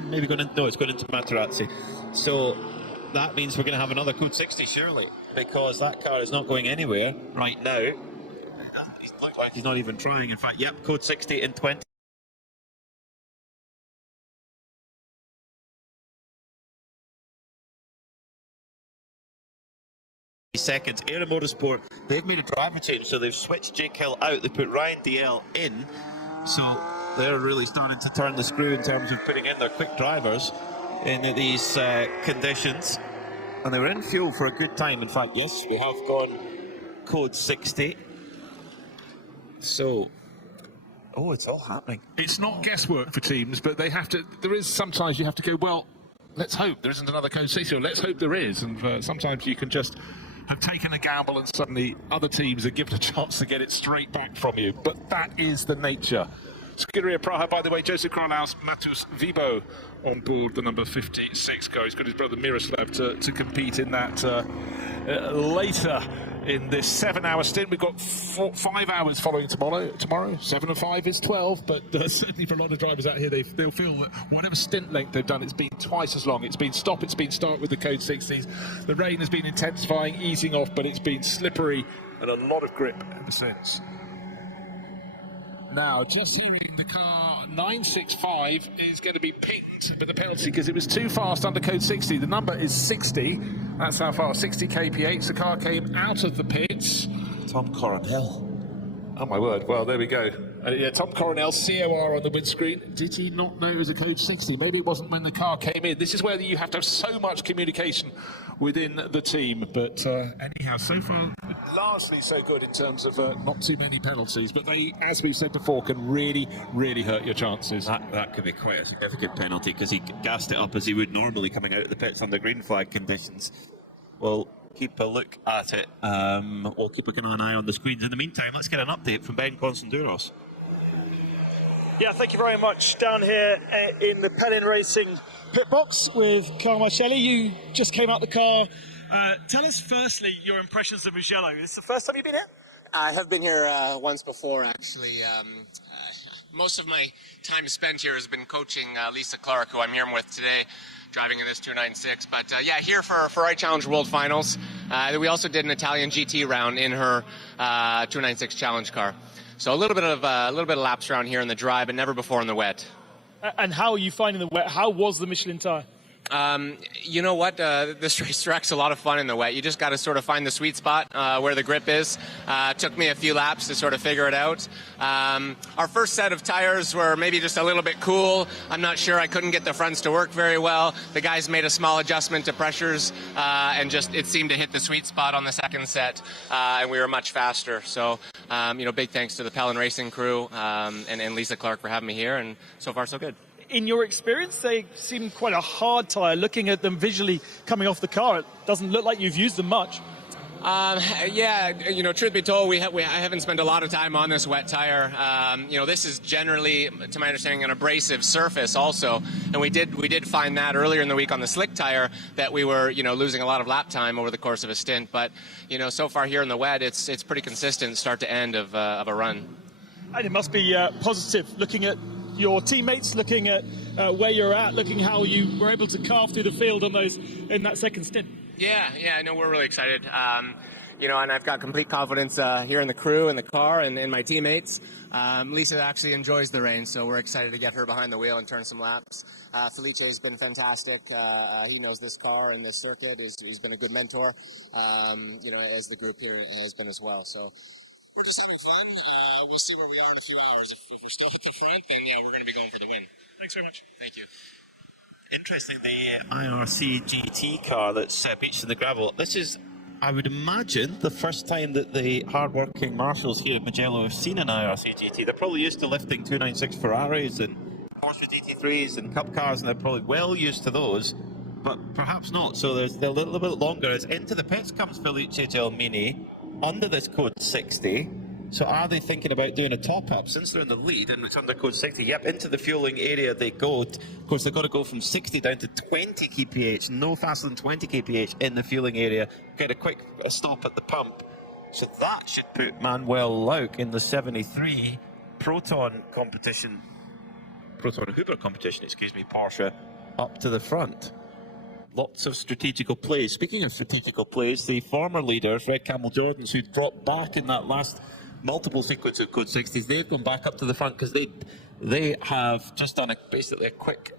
maybe going into... No, it's going into Materazzi. So that means we're going to have another code 60, surely, because that car is not going anywhere right now. It looks like he's not even trying. In fact, yep, code 60 in 20. seconds. Air Motorsport, they've made a driver change, so they've switched Jake Hill out. They put Ryan DL in, so they're really starting to turn the screw in terms of putting in their quick drivers in these conditions. And they were in fuel for a good time. In fact, yes, we have gone code 60. So, oh, it's all happening. It's not guesswork for teams, but they have to. There is sometimes you have to go, well, let's hope there isn't another code 60, or let's hope there is. And sometimes you can just have taken a gamble and suddenly other teams are given a chance to get it straight back from you. But that is the nature. Scuderia Praha, by the way, Joseph Kralaus, Matus Vibo on board the number 56 car. He's got his brother Miroslav to compete in that later in this 7-hour stint. We've got 5 hours following tomorrow. 7 and 5 is 12, but certainly for a lot of drivers out here, they'll feel that whatever stint length they've done, it's been twice as long. It's been stop, it's been start with the code 60s. The rain has been intensifying, easing off, but it's been slippery and a lot of grip ever since. Now, just hearing the car 965 is going to be pinged with the penalty because it was too fast under code 60. The number is 60. That's how far, 60 kph. The car came out of the pits. Tom Coronel. Oh my word, well, there we go. Yeah, Tom Coronel, COR on the windscreen. Did he not know it was a code 60? Maybe it wasn't when the car came in. This is where you have to have so much communication within the team. But anyhow, so far, largely so good in terms of not too many penalties. But they, as we've said before, can really, really hurt your chances. That could be quite a significant penalty because he gassed it up as he would normally coming out of the pits under green flag conditions. Well, keep a look at it. We'll keep an eye on the screens. In the meantime, let's get an update from Ben Constanduros. Yeah, thank you very much. Down here in the Pelin Racing pit box with Carl Marcelli. You just came out the car. Tell us firstly your impressions of Mugello. Is this the first time you've been here? I have been here once before, actually. Most of my time spent here has been coaching Lisa Clark, who I'm here with today, driving in this 296. But yeah, here for iChallenge World Finals. We also did an Italian GT round in her 296 Challenge car. So a little bit of laps around here in the dry, but never before in the wet. And how are you finding the wet? How was the Michelin tire? You know what? This racetrack's a lot of fun in the wet. You just got to sort of find the sweet spot where the grip is. Took me a few laps to sort of figure it out. Our first set of tires were maybe just a little bit cool. I'm not sure. I couldn't get the fronts to work very well. The guys made a small adjustment to pressures, and just it seemed to hit the sweet spot on the second set, and we were much faster. So, you know, big thanks to the Pelin Racing crew and Lisa Clark for having me here, and so far so good. In your experience, they seem quite a hard tyre. Looking at them visually coming off the car, it doesn't look like you've used them much. Yeah, you know, truth be told, I haven't spent a lot of time on this wet tire. You know, this is generally, to my understanding, an abrasive surface also, and we did find that earlier in the week on the slick tire that we were, you know, losing a lot of lap time over the course of a stint. But you know, so far here in the wet, it's pretty consistent start to end of a run. And it must be positive looking at your teammates, looking at where you're at, looking how you were able to carve through the field on those in that second stint. Yeah, I know we're really excited. You know, and I've got complete confidence here in the crew, in the car, and in my teammates. Lisa actually enjoys the rain, so we're excited to get her behind the wheel and turn some laps. Felice has been fantastic. He knows this car and this circuit. He's been a good mentor, you know, as the group here has been as well. So we're just having fun. We'll see where we are in a few hours. If we're still at the front, then yeah, we're going to be going for the win. Thanks very much. Thank you. Interesting, the IRC GT car that's beached in the gravel. This is, I would imagine, the first time that the hard-working marshals here at Mugello have seen an IRC GT. They're probably used to lifting 296 Ferraris and Porsche GT3s and Cup cars, and they're probably well used to those, but perhaps not. So they're a little bit longer. As into the pits comes Felice Gelmini under this code 60. So are they thinking about doing a top-up? Since they're in the lead and it's under code 60, yep, into the fueling area they go. Of course, they've got to go from 60 down to 20 kph, no faster than 20 kph in the fueling area. Get a quick stop at the pump. So that should put Manuel Lauk in the 73 Proton Hoover competition, excuse me, Porsche, up to the front. Lots of strategical plays. Speaking of strategical plays, the former leaders, Red Camel Jordans, who dropped back in that last multiple sequence of code 60s, they've gone back up to the front because they have just done basically a quick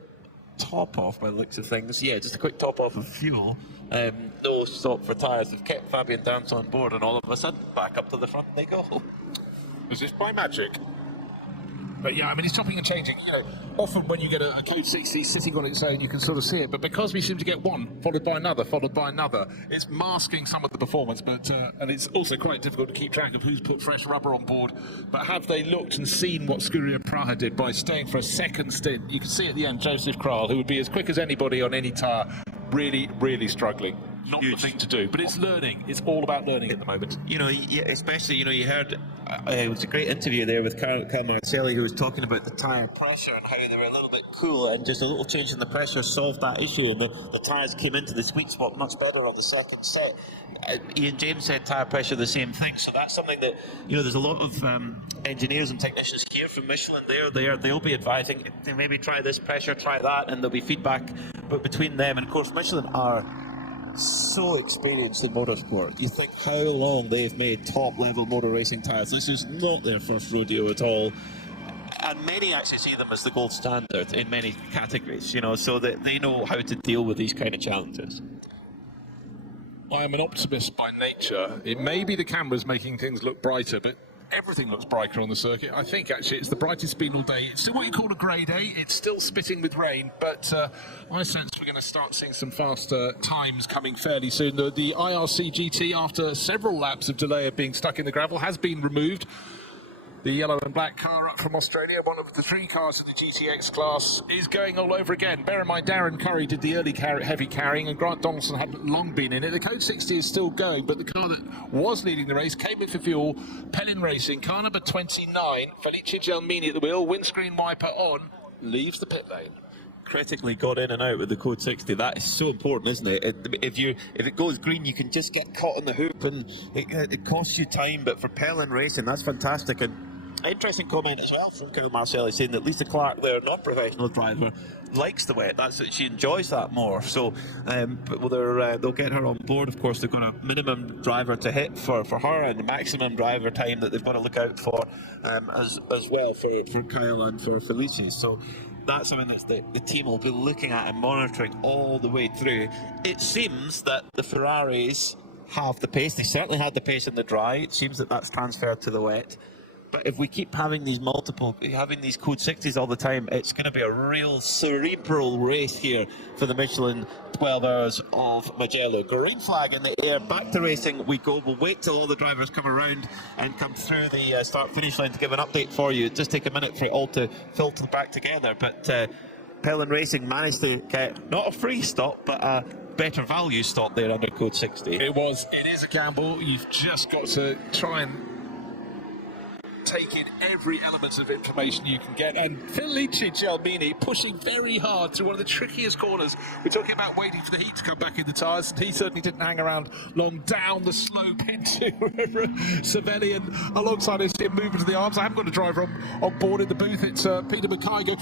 top off by the looks of things. Yeah, just a quick top off of fuel. No stop for tyres. They've kept Fabian Dance on board, and all of a sudden, back up to the front they go. Was this by magic? But yeah, I mean, it's chopping and changing. You know, often when you get a Code 60 sitting on its own, you can sort of see it. But because we seem to get one followed by another, it's masking some of the performance. But and it's also quite difficult to keep track of who's put fresh rubber on board. But have they looked and seen what Scuderia Praha did by staying for a second stint? You can see at the end Joseph Kral, who would be as quick as anybody on any tyre, really, really struggling. Not Huge. the thing to do, but it's learning. It's all about learning at the moment. You know, especially, you heard, it was a great interview there with Carl Marcelli, who was talking about the tyre pressure and how they were a little bit cool, and just a little change in the pressure solved that issue, and the tyres came into the sweet spot much better on the second set. Ian James said tyre pressure the same thing, so that's something that, there's a lot of engineers and technicians here from Michelin. They'll be advising, maybe try this pressure, try that, and there'll be feedback. But between them, and of course Michelin are so experienced in motorsport. You think how long they've made top level motor racing tyres. This is not their first rodeo at all, and many actually see them as the gold standard in many categories, so that they know how to deal with these kind of challenges. I am an optimist by nature. It may be the cameras making things look brighter, but everything looks brighter on the circuit. I think actually it's the brightest been all day. It's still what you call a grey day. It's still spitting with rain, but I sense we're going to start seeing some faster times coming fairly soon. The IRC GT, after several laps of delay of being stuck in the gravel, has been removed. The yellow and black car up from Australia, one of the three cars of the GTX class, is going all over again. Bear in mind, Darren Curry did the early heavy carrying, and Grant Donaldson had long been in it. The Code 60 is still going, but the car that was leading the race came in for fuel. Pellin Racing, car number 29, Felice Gelmini at the wheel, windscreen wiper on, leaves the pit lane. Critically got in and out with the Code 60. That is so important, isn't it? If it goes green, you can just get caught in the hoop, and it costs you time. But for Pellin Racing, that's fantastic. And interesting comment as well from Carol Marcelli, saying that Lisa Clark, their non-professional driver, likes the wet. She enjoys that more. So, they'll get her on board. Of course, they've got a minimum driver to hit for her, and the maximum driver time that they've got to look out for as well for Kyle and for Felice. So that's something that the team will be looking at and monitoring all the way through. It seems that the Ferraris have the pace. They certainly had the pace in the dry. It seems that that's transferred to the wet. But if we keep having these Code 60s all the time, it's going to be a real cerebral race here for the Michelin 12 Hours of Mugello. Green flag in the air, back to racing we go. We'll wait till all the drivers come around and come through the start-finish line to give an update for you. It just take a minute for it all to filter back together. But Pellin Racing managed to get not a free stop, but a better value stop there under Code 60. It is a gamble. You've just got to try and take in every element of information you can get, and Felice Gelmini pushing very hard through one of the trickiest corners. We're talking about waiting for the heat to come back in the tyres, and he certainly didn't hang around long down the slope into Savelli, and alongside us him moving to the arms. I haven't got a driver on board in the booth. It's Peter Mackay go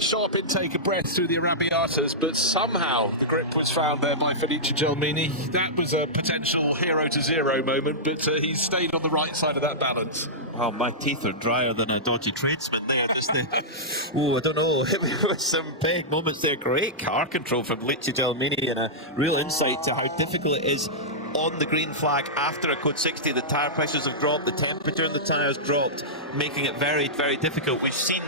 sharp intake of breath through the Arrabbiatas, but somehow the grip was found there by Felice Gelmini. That was a potential 0 to 0 moment, but he's stayed on the right side of that balance. Oh, my teeth are drier than a dodgy tradesman there. I don't know. There were some big moments there. Great car control from Felice Gelmini, and a real insight to how difficult it is on the green flag after a Code 60. The tyre pressures have dropped, the temperature in the tyres dropped, making it very, very difficult. We've seen,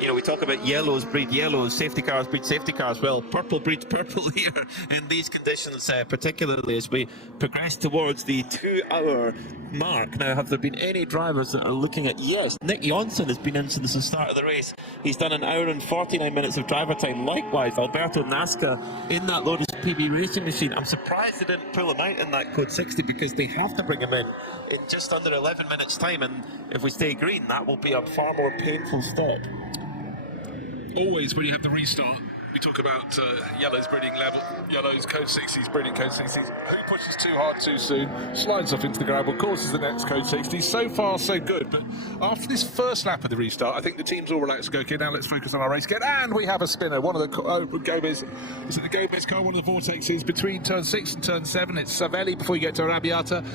we talk about yellows breed yellows, safety cars breed safety cars. Well, purple breeds purple here in these conditions, particularly as we progress towards the 2-hour mark. Now, have there been any drivers that are looking at? Yes, Nick Jonsson has been in since the start of the race. He's done 1 hour and 49 minutes of driver time. Likewise, Alberto Nasca in that Lotus PB racing machine. I'm surprised they didn't pull him out in that Code 60, because they have to bring him in just under 11 minutes time, and if we stay green, that will be a far more painful stop. Always when you have the restart, we talk about yellows breeding level, yellows, Code 60s breeding Code 60s. Who pushes too hard too soon, slides off into the gravel, causes the next Code 60. So far, so good. But after this first lap of the restart, I think the team's all relaxed. Go, okay, now let's focus on our race again. And we have a spinner. One of the Gomez, is it the Gomez car? One of the vortexes between turn 6 and turn 7. It's Savelli before you get to Arrabbiata.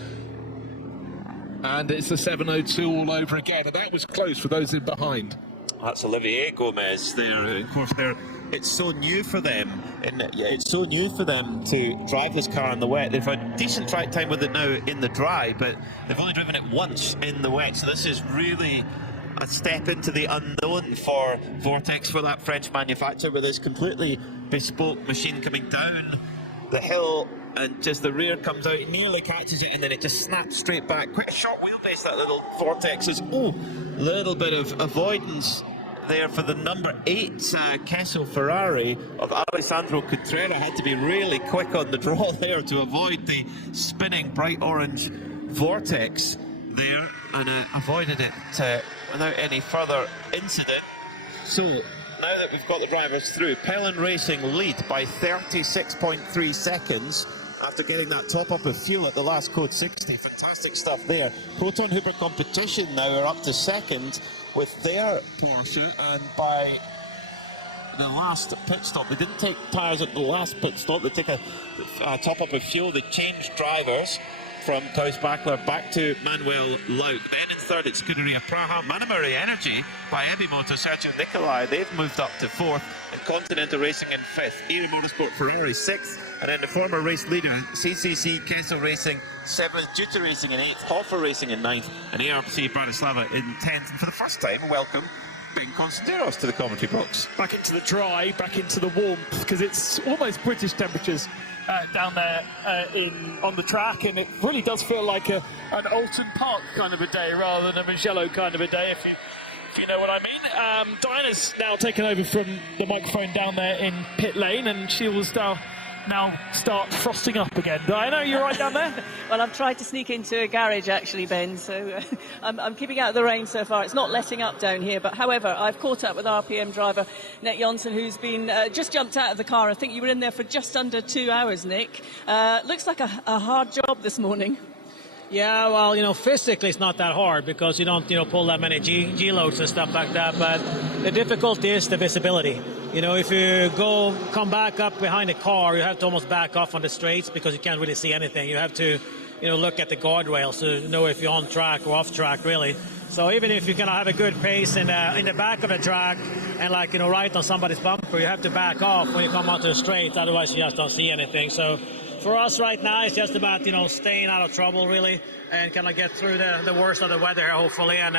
And it's the 702 all over again. And that was close for those in behind. That's Olivier Gomez there. Of course, they're it's so new for them, and it's so new for them to drive this car in the wet. They've had decent track time with it now in the dry, but they've only driven it once in the wet, so this is really a step into the unknown for Vortex, for that French manufacturer, with this completely bespoke machine coming down the hill, and just the rear comes out, nearly catches it, and then it just snaps straight back. Quite a short wheelbase, that little Vortex is. Oh, little bit of avoidance there for the number 8 Kessel Ferrari of Alessandro Contreras. Had to be really quick on the draw there to avoid the spinning bright orange Vortex there, and avoided it without any further incident. So now that we've got the drivers through, Pelin Racing lead by 36.3 seconds after getting that top up of fuel at the last Code 60. Fantastic stuff there. Proton Hooper Competition now are up to second with their Porsche, and by the last pit stop, they didn't take tyres at the last pit stop, they take a top up of fuel, they changed drivers from Klaus Bachler back to Manuel Laut. Then in third it's Scuderia Praha, Manamari Energy by Ebimoto, Sergio Nicolai, they've moved up to fourth, and Continental Racing in fifth, ERA Motorsport Ferrari sixth, and then the former race leader CCC Kessel Racing seventh, Duty Racing in eighth, Hoffer Racing in ninth, and ARC Bratislava in 10th. And for the first time, welcome Ben Constantinos to the commentary box. Back into the dry, back into the warmth, because it's almost British temperatures down there on the track, and it really does feel like an Alton Park kind of a day rather than a Mugello kind of a day, if you know what I mean. Diana's now taken over from the microphone down there in pit lane, and she will now start frosting up again. Diana, you right down there? Well, I've tried to sneak into a garage actually, Ben, so I'm keeping out of the rain so far. It's not letting up down here, but however, I've caught up with RPM driver Nick Johnson, who's been just jumped out of the car. I think you were in there for just under 2 hours, Nick. Looks like a hard job this morning. Yeah, well, physically it's not that hard because you don't, pull that many G loads and stuff like that, but the difficulty is the visibility. If you come back up behind the car, you have to almost back off on the straights because you can't really see anything. You have to, look at the guardrails to know if you're on track or off track, really. So even if you're going to have a good pace in the back of the track and right on somebody's bumper, you have to back off when you come onto the straight, otherwise you just don't see anything. So for us right now, it's just about, staying out of trouble, really, and kind of get through the worst of the weather here, hopefully, and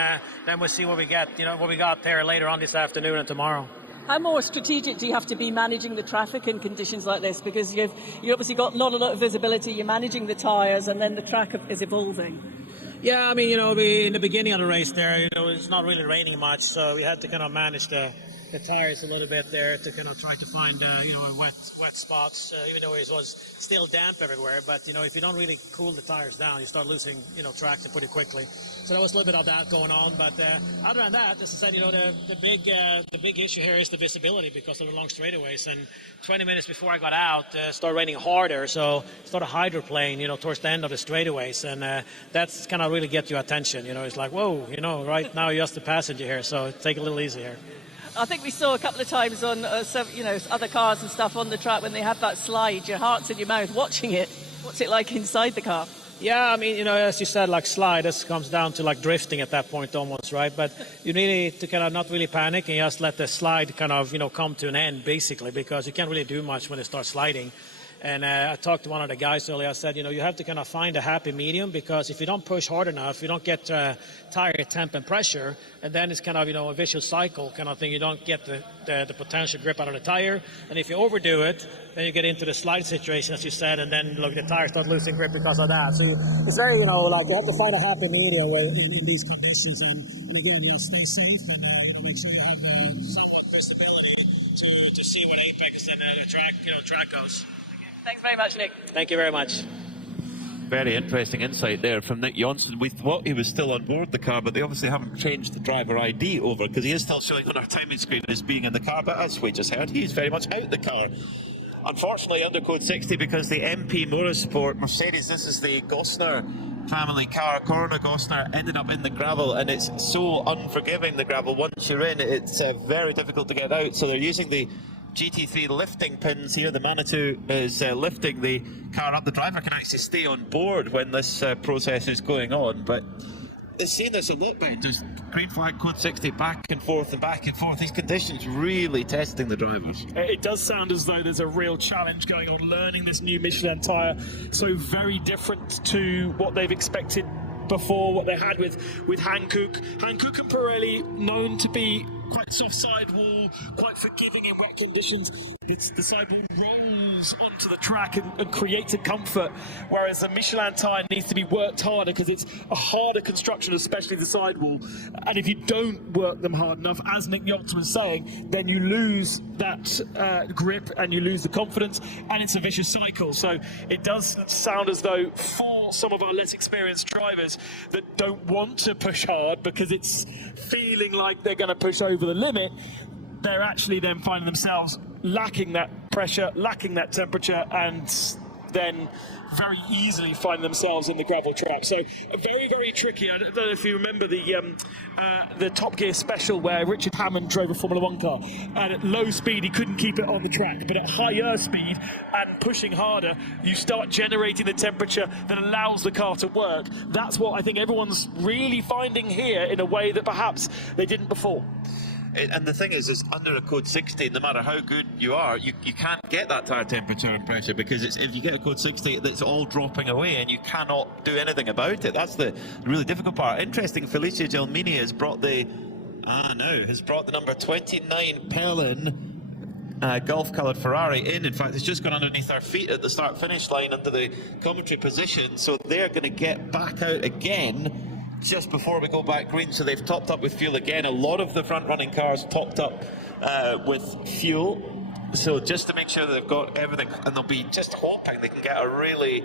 then we'll see what we get, what we got there later on this afternoon and tomorrow. How more strategic do you have to be managing the traffic in conditions like this? Because you obviously got not a lot of visibility, you're managing the tyres, and then the track is evolving. Yeah, I mean, in the beginning of the race there, it's not really raining much, so we had to kind of manage the tires a little bit there to kind of try to find, wet spots, even though it was still damp everywhere. But, if you don't really cool the tires down, you start losing, traction pretty quickly. So there was a little bit of that going on. But other than that, as I said, the big issue here is the visibility because of the long straightaways. And 20 minutes before I got out, started raining harder. So started hydroplane, towards the end of the straightaways. And that's kind of really get your attention. It's like, whoa, right now you're just a passenger here. So take it a little easy here. I think we saw a couple of times on, other cars and stuff on the track when they have that slide, your heart's in your mouth watching it. What's it like inside the car? Yeah, I mean, as you said, slide, this comes down to drifting at that point almost, right? But you need to kind of not really panic and just let the slide kind of, come to an end, basically, because you can't really do much when it starts sliding. And I talked to one of the guys earlier. I said, you have to kind of find a happy medium because if you don't push hard enough, you don't get tire temp and pressure, and then it's kind of, a vicious cycle kind of thing. You don't get the potential grip out of the tire. And if you overdo it, then you get into the slide situation, as you said, and then the tires start losing grip because of that. So it's very, you have to find a happy medium in these conditions. And again, stay safe and make sure you have somewhat visibility to see what apex and the track goes. Thanks very much, Nick. Thank you very much. Very interesting insight there from Nick Johnson. We thought he was still on board the car, but they obviously haven't changed the driver ID over because he is still showing on our timing screen as being in the car, but as we just heard, he's very much out the car. Unfortunately, under code 60, because the MP Motorsport Mercedes, this is the Gosner family car, Corona Gosner, ended up in the gravel, and it's so unforgiving, the gravel. Once you're in, it's very difficult to get out, so they're using the GT3 lifting pins here. The Manitou is lifting the car up. The driver can actually stay on board when this process is going on, but They've seen this a lot, Ben. Just green flag, code 60, back and forth and back and forth. These conditions really testing the drivers. It does sound as though there's a real challenge going on learning this new Michelin tyre. So very different to what they've expected before, what they had with Hankook. Hankook and Pirelli known to be quite soft sidewall, quite forgiving in wet conditions. The sidewall rolls onto the track and creates a comfort, whereas the Michelin tyre needs to be worked harder because it's a harder construction, especially the sidewall. And if you don't work them hard enough, as Nick Yocks was saying, then you lose that grip and you lose the confidence, and it's a vicious cycle. So it does sound as though for some of our less experienced drivers that don't want to push hard because it's feeling like they're going to push over the limit, they're actually then finding themselves lacking that pressure, lacking that temperature, and then very easily find themselves in the gravel trap. So very, very tricky. I don't know if you remember the Top Gear special where Richard Hammond drove a Formula 1 car, and at low speed he couldn't keep it on the track, but at higher speed and pushing harder you start generating the temperature that allows the car to work. That's what I think everyone's really finding here in a way that perhaps they didn't before. And the thing is under a code 60, no matter how good you are, you can't get that tyre temperature and pressure, because if you get a code 60, it's all dropping away and you cannot do anything about it. That's the really difficult part. Interesting, Felice Gelmini has brought the number 29 Pelin Gulf-coloured Ferrari in. In fact, it's just gone underneath our feet at the start-finish line under the commentary position, so they're going to get back out again just before we go back green. So they've topped up with fuel again. A lot of the front-running cars topped up with fuel, so just to make sure that they've got everything, and they'll be just hoping they can get a really,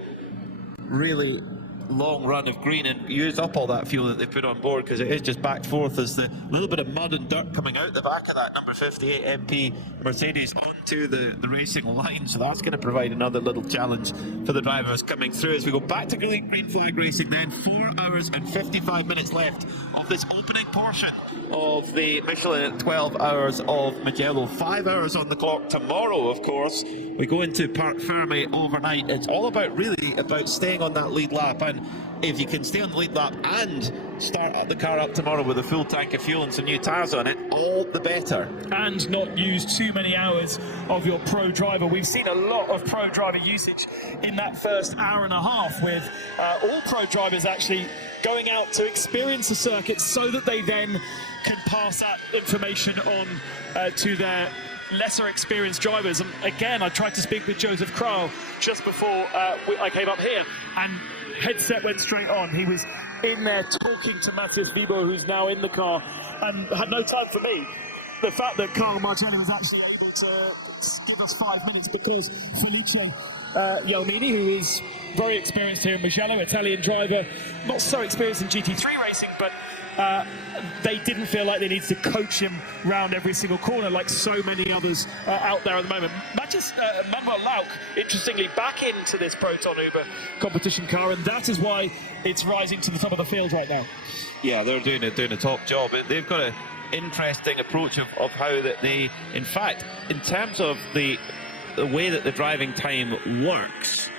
really long run of green and use up all that fuel that they put on board, because it is just back forth as the little bit of mud and dirt coming out the back of that number 58 MP Mercedes onto the racing line. So that's going to provide another little challenge for the drivers coming through as we go back to green flag racing. Then 4 hours and 55 minutes left of this opening portion of the Michelin at 12 hours of Mugello. 5 hours on the clock tomorrow, of course. We go into Parc Fermé overnight. It's all about staying on that lead lap, and if you can stay on the lead lap and start the car up tomorrow with a full tank of fuel and some new tyres on it, all the better. And not use too many hours of your pro driver. We've seen a lot of pro driver usage in that first hour and a half, with all pro drivers actually going out to experience the circuit so that they then can pass that information on to their lesser experienced drivers. And again, I tried to speak with Joseph Kroll just before I came up here, and headset went straight on. He was in there talking to Matthias Vibo, who's now in the car, and had no time for me. The fact that Carlo Martelli was actually able to give us 5 minutes because Felice Gelmini, who is very experienced here in Mugello, Italian driver, not so experienced in GT3 racing, but they didn't feel like they needed to coach him round every single corner like so many others out there at the moment. Manuel Lauck, interestingly, back into this Proton Uber competition car, and that is why it's rising to the top of the field right now. Yeah, they're doing a top job. They've got an interesting approach of how that they, in fact, in terms of the way that the driving time works,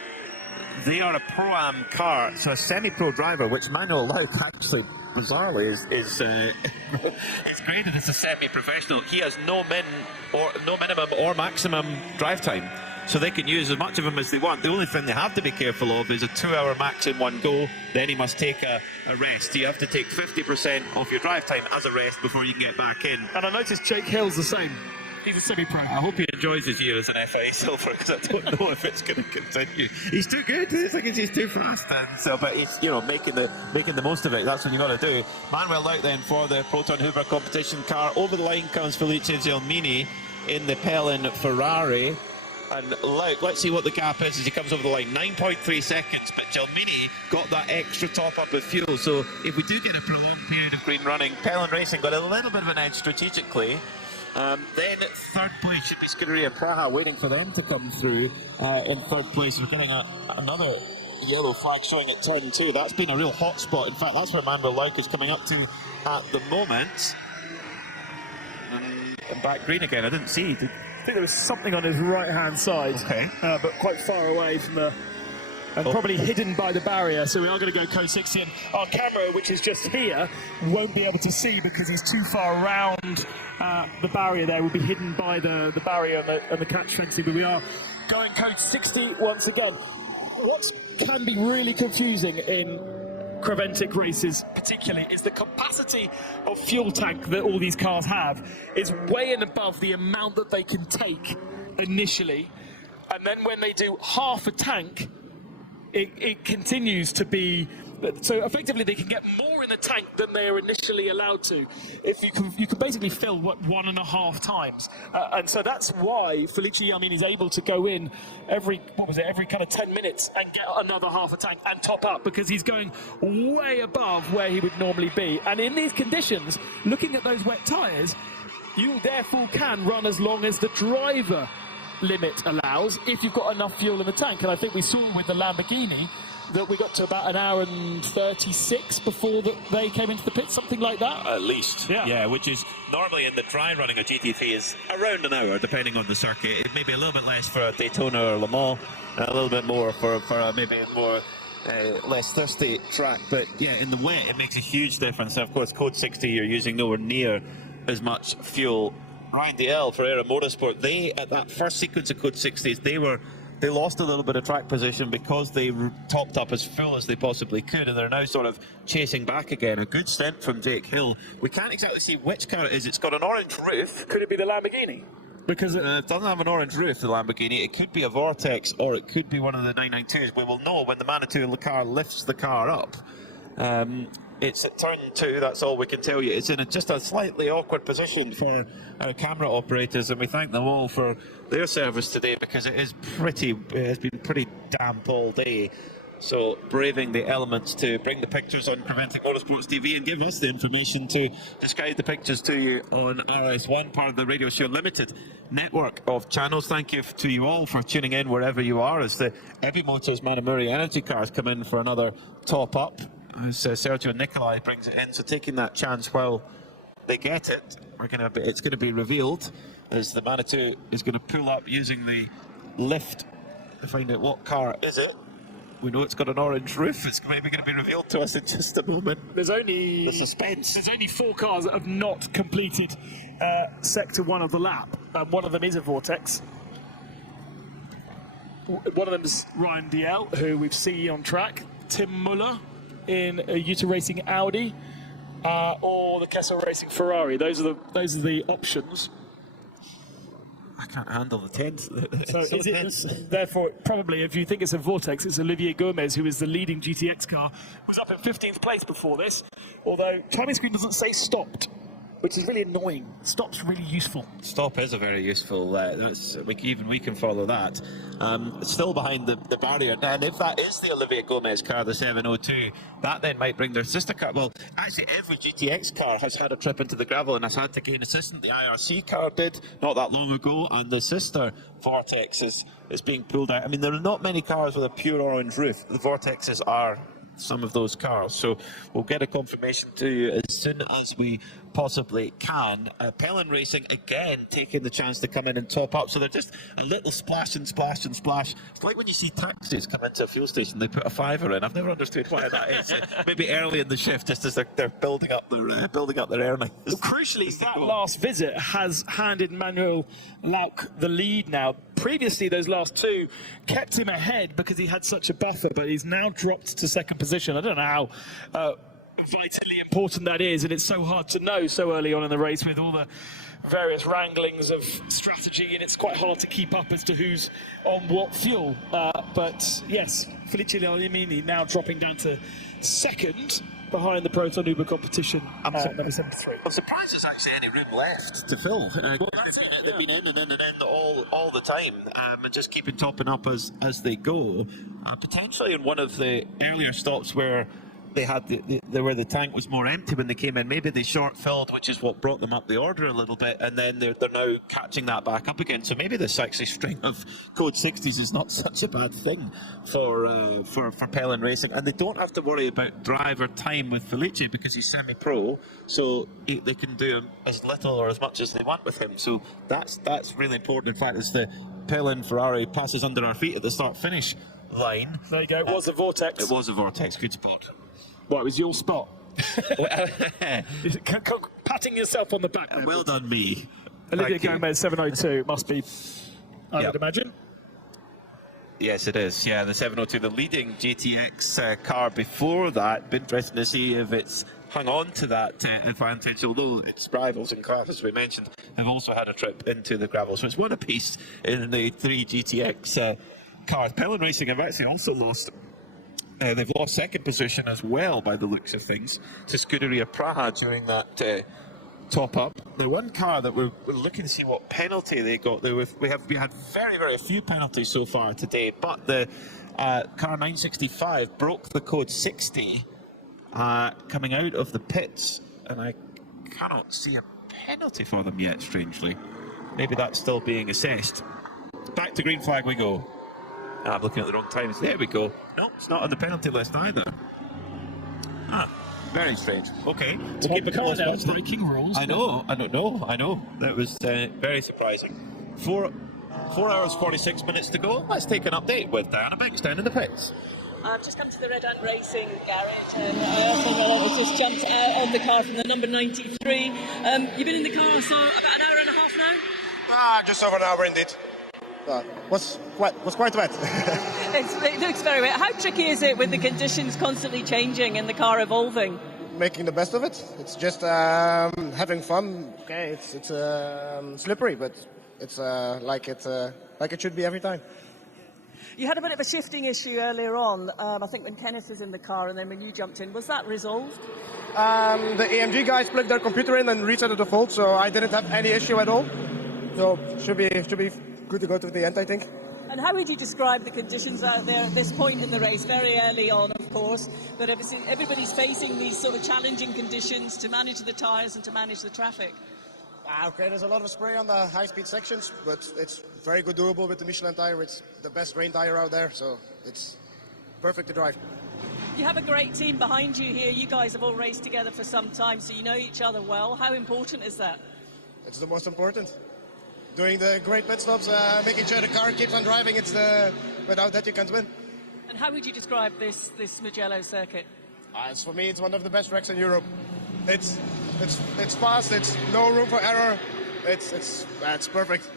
they are a Pro-Am car, so a semi-pro driver, which Manuel Lauck actually bizarrely is graded as a semi-professional. He has no minimum or maximum drive time, so they can use as much of him as they want. The only thing they have to be careful of is a 2 hour max in one go, then he must take a rest. You have to take 50% of your drive time as a rest before you can get back in. And I noticed Jake Hill's the same. He's a semi-pro. I hope he enjoys his year as an FIA Silver, because I don't know if it's going to continue. He's too good. I think he's too fast, and so, but he's making the most of it. That's what you got to do. Manuel Lauck then for the Proton Hoover competition car. Over the line comes Felice Gelmini in the Pelin Ferrari, and Lauck, let's see what the gap is as he comes over the line. 9.3 seconds, but Gelmini got that extra top up of fuel. So if we do get a prolonged period of green running, Pelin Racing got a little bit of an edge strategically. Then third place should be Scuderia Praha, waiting for them to come through in third place. We're getting another yellow flag showing at turn 2. That's been a real hot spot. In fact, that's where Manuel Lauck is coming up to at the moment. And back green again. I didn't see. I think there was something on his right-hand side, okay, but quite far away from the and probably hidden by the barrier. So we are going to go code 60, and our camera, which is just here, won't be able to see because he's too far around the barrier there. We'll be hidden by the barrier and the catch fencing, but we are going code 60 once again. What can be really confusing in Creventic races particularly is the capacity of fuel tank that all these cars have is way and above the amount that they can take initially, and then when they do half a tank it continues to be, so effectively they can get more in the tank than they are initially allowed to. If you can basically fill 1.5 times, and so that's why Felice is able to go in every kind of 10 minutes and get another half a tank and top up, because he's going way above where he would normally be. And in these conditions, looking at those wet tyres, you therefore can run as long as the driver limit allows if you've got enough fuel in the tank. And I think we saw with the Lamborghini that we got to about an hour and 36 before they came into the pit, something like that. At least, yeah, which is normally in the dry running of GT3 is around an hour, depending on the circuit. It may be a little bit less for a Daytona or Le Mans, and a little bit more for maybe a more less thirsty track. But yeah, in the wet, it makes a huge difference. And of course, code 60, you're using nowhere near as much fuel. Ryan DL for Era Motorsport, they, at that first sequence of code 60s, they lost a little bit of track position because they topped up as full as they possibly could, and they're now sort of chasing back again. A good stint from Jake Hill. We can't exactly see which car it is. It's got an orange roof. Could it be the Lamborghini? Because it doesn't have an orange roof, the Lamborghini. It could be a Vortex, or it could be one of the 992s. We will know when the Manitou car lifts the car up. It's at turn 2, that's all we can tell you. It's in just a slightly awkward position for our camera operators, and we thank them all for their service today, because it has been pretty damp all day. So braving the elements to bring the pictures on Preventing Motorsports TV and give us the information to describe the pictures to you on RS1, part of the Radio Show Limited network of channels. Thank you to you all for tuning in wherever you are as the Heavy Motors Manamuri Energy cars come in for another top up. As Sergio Nicolai brings it in, so taking that chance while they get it, it's going to be revealed as the Manitou is going to pull up using the lift to find out what car is it. We know it's got an orange roof. It's maybe going to be revealed to us in just a moment. There's only the suspense. There's only 4 cars that have not completed sector 1 of the lap, and one of them is a Vortex. One of them is Ryan DL, who we've seen on track. Tim Muller in a Utah Racing Audi, or the Kessel Racing Ferrari. Those are the options. I can't handle the 10th. So therefore, probably, if you think it's a Vortex, it's Olivier Gomez, who is the leading GTX car, was up in 15th place before this, although timing screen doesn't say stopped, which is really annoying. Stop's really useful. Stop is a very useful, we can follow that. Still behind the barrier, and if that is the Olivier Gomez car, the 702, that then might bring their sister car. Well, actually every GTX car has had a trip into the gravel and has had to gain assistance. The IRC car did not that long ago, and the sister Vortex is being pulled out. I mean, there are not many cars with a pure orange roof. The Vortexes are some of those cars, so we'll get a confirmation to you as soon as we possibly can. Pellin Racing again taking the chance to come in and top up, so they're just a little splash and splash and splash. It's like when you see taxis come into a fuel station, they put a $5 in. I've never understood why that is. Maybe early in the shift, just as they're building up their earnings. Well, crucially, that last visit has handed Manuel Lauck the lead now. Previously, those last 2 kept him ahead because he had such a buffer, but he's now dropped to second position. I don't know how vitally important that is, and it's so hard to know so early on in the race with all the various wranglings of strategy, and it's quite hard to keep up as to who's on what fuel. But yes, Felice Liamini now dropping down to second behind the Proton Uber competition, number 73. I'm surprised there's actually any room left to fill. They've been in and in and in all the time, and just keeping topping up as they go. Potentially in one of the earlier stops where they had where the tank was more empty when they came in, maybe they short filled, which is what brought them up the order a little bit, and then they're now catching that back up again. So maybe this actually string of code 60s is not such a bad thing for Pellin Racing, and they don't have to worry about driver time with Felice because he's semi-pro, so they can do as little or as much as they want with him. So that's really important. In fact, as the Pellin Ferrari passes under our feet at the start-finish line. There you go. It was a vortex. It was a vortex. Good spot. Well, it was your spot. Patting yourself on the back. There. Well done, me. Olivia Gomez 702 must be, I would imagine. Yes, it is. Yeah, the 702, the leading GTX car before that. Be interesting to see if it's hung on to that advantage, although its rivals in class, as we mentioned, have also had a trip into the gravel. So it's one apiece in the 3 GTX cars. Pelin Racing have actually also lost. They've lost second position as well, by the looks of things, to Scuderia Praha during that top up. The one car that we're looking to see what penalty they got. We had very, very few penalties so far today, but the car 965 broke the code 60 coming out of the pits, and I cannot see a penalty for them yet, strangely. Maybe that's still being assessed. Back to green flag we go. I'm looking at the wrong times. There we go. No, it's not on the penalty list either. Very strange. Okay, we'll keep it close. Breaking rules. I know. That was very surprising. 4 hours 46 minutes to go. Let's take an update with Diana Banks down in the pits. I've just come to the Red Ant Racing garage and Formula has just jumped out of the car from the number 93. You've been in the car for about an hour and a half now? Just over an hour indeed. Was quite wet. It looks very wet. How tricky is it with the conditions constantly changing and the car evolving? Making the best of it. It's just having fun. Okay, it's slippery, but it's like it should be every time. You had a bit of a shifting issue earlier on, I think when Kenneth was in the car and then when you jumped in. Was that resolved? The AMG guys plugged their computer in and reset the default, so I didn't have any issue at all. So should be good to go to the end, I think. And how would you describe the conditions out there at this point in the race? Very early on, of course, but everybody's facing these sort of challenging conditions to manage the tyres and to manage the traffic. Okay, there's a lot of spray on the high-speed sections, but it's very good doable with the Michelin tyre. It's the best rain tyre out there, so it's perfect to drive. You have a great team behind you here. You guys have all raced together for some time, so you know each other well. How important is that? It's the most important. Doing the great pit stops, making sure the car keeps on driving, without that you can't win. And how would you describe this Mugello circuit? For me, it's one of the best tracks in Europe. It's fast, it's no room for error, it's perfect.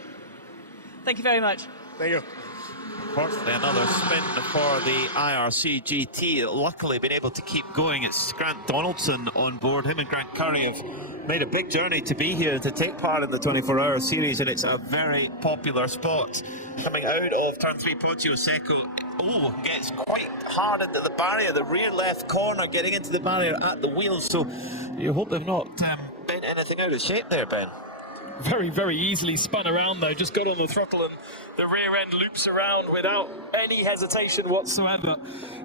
Thank you very much. Thank you. Unfortunately, another spin for the IRC GT. Luckily, been able to keep going. It's Grant Donaldson on board. Him and Grant Curry have made a big journey to be here to take part in the 24-hour series, and it's a very popular spot. Coming out of turn 3, Poggio Secco. Oh, gets quite hard into the barrier. The rear left corner getting into the barrier at the wheels. So you hope they've not bent anything out of shape there, Ben. Very, very easily spun around though, just got on the throttle and the rear end loops around without any hesitation whatsoever.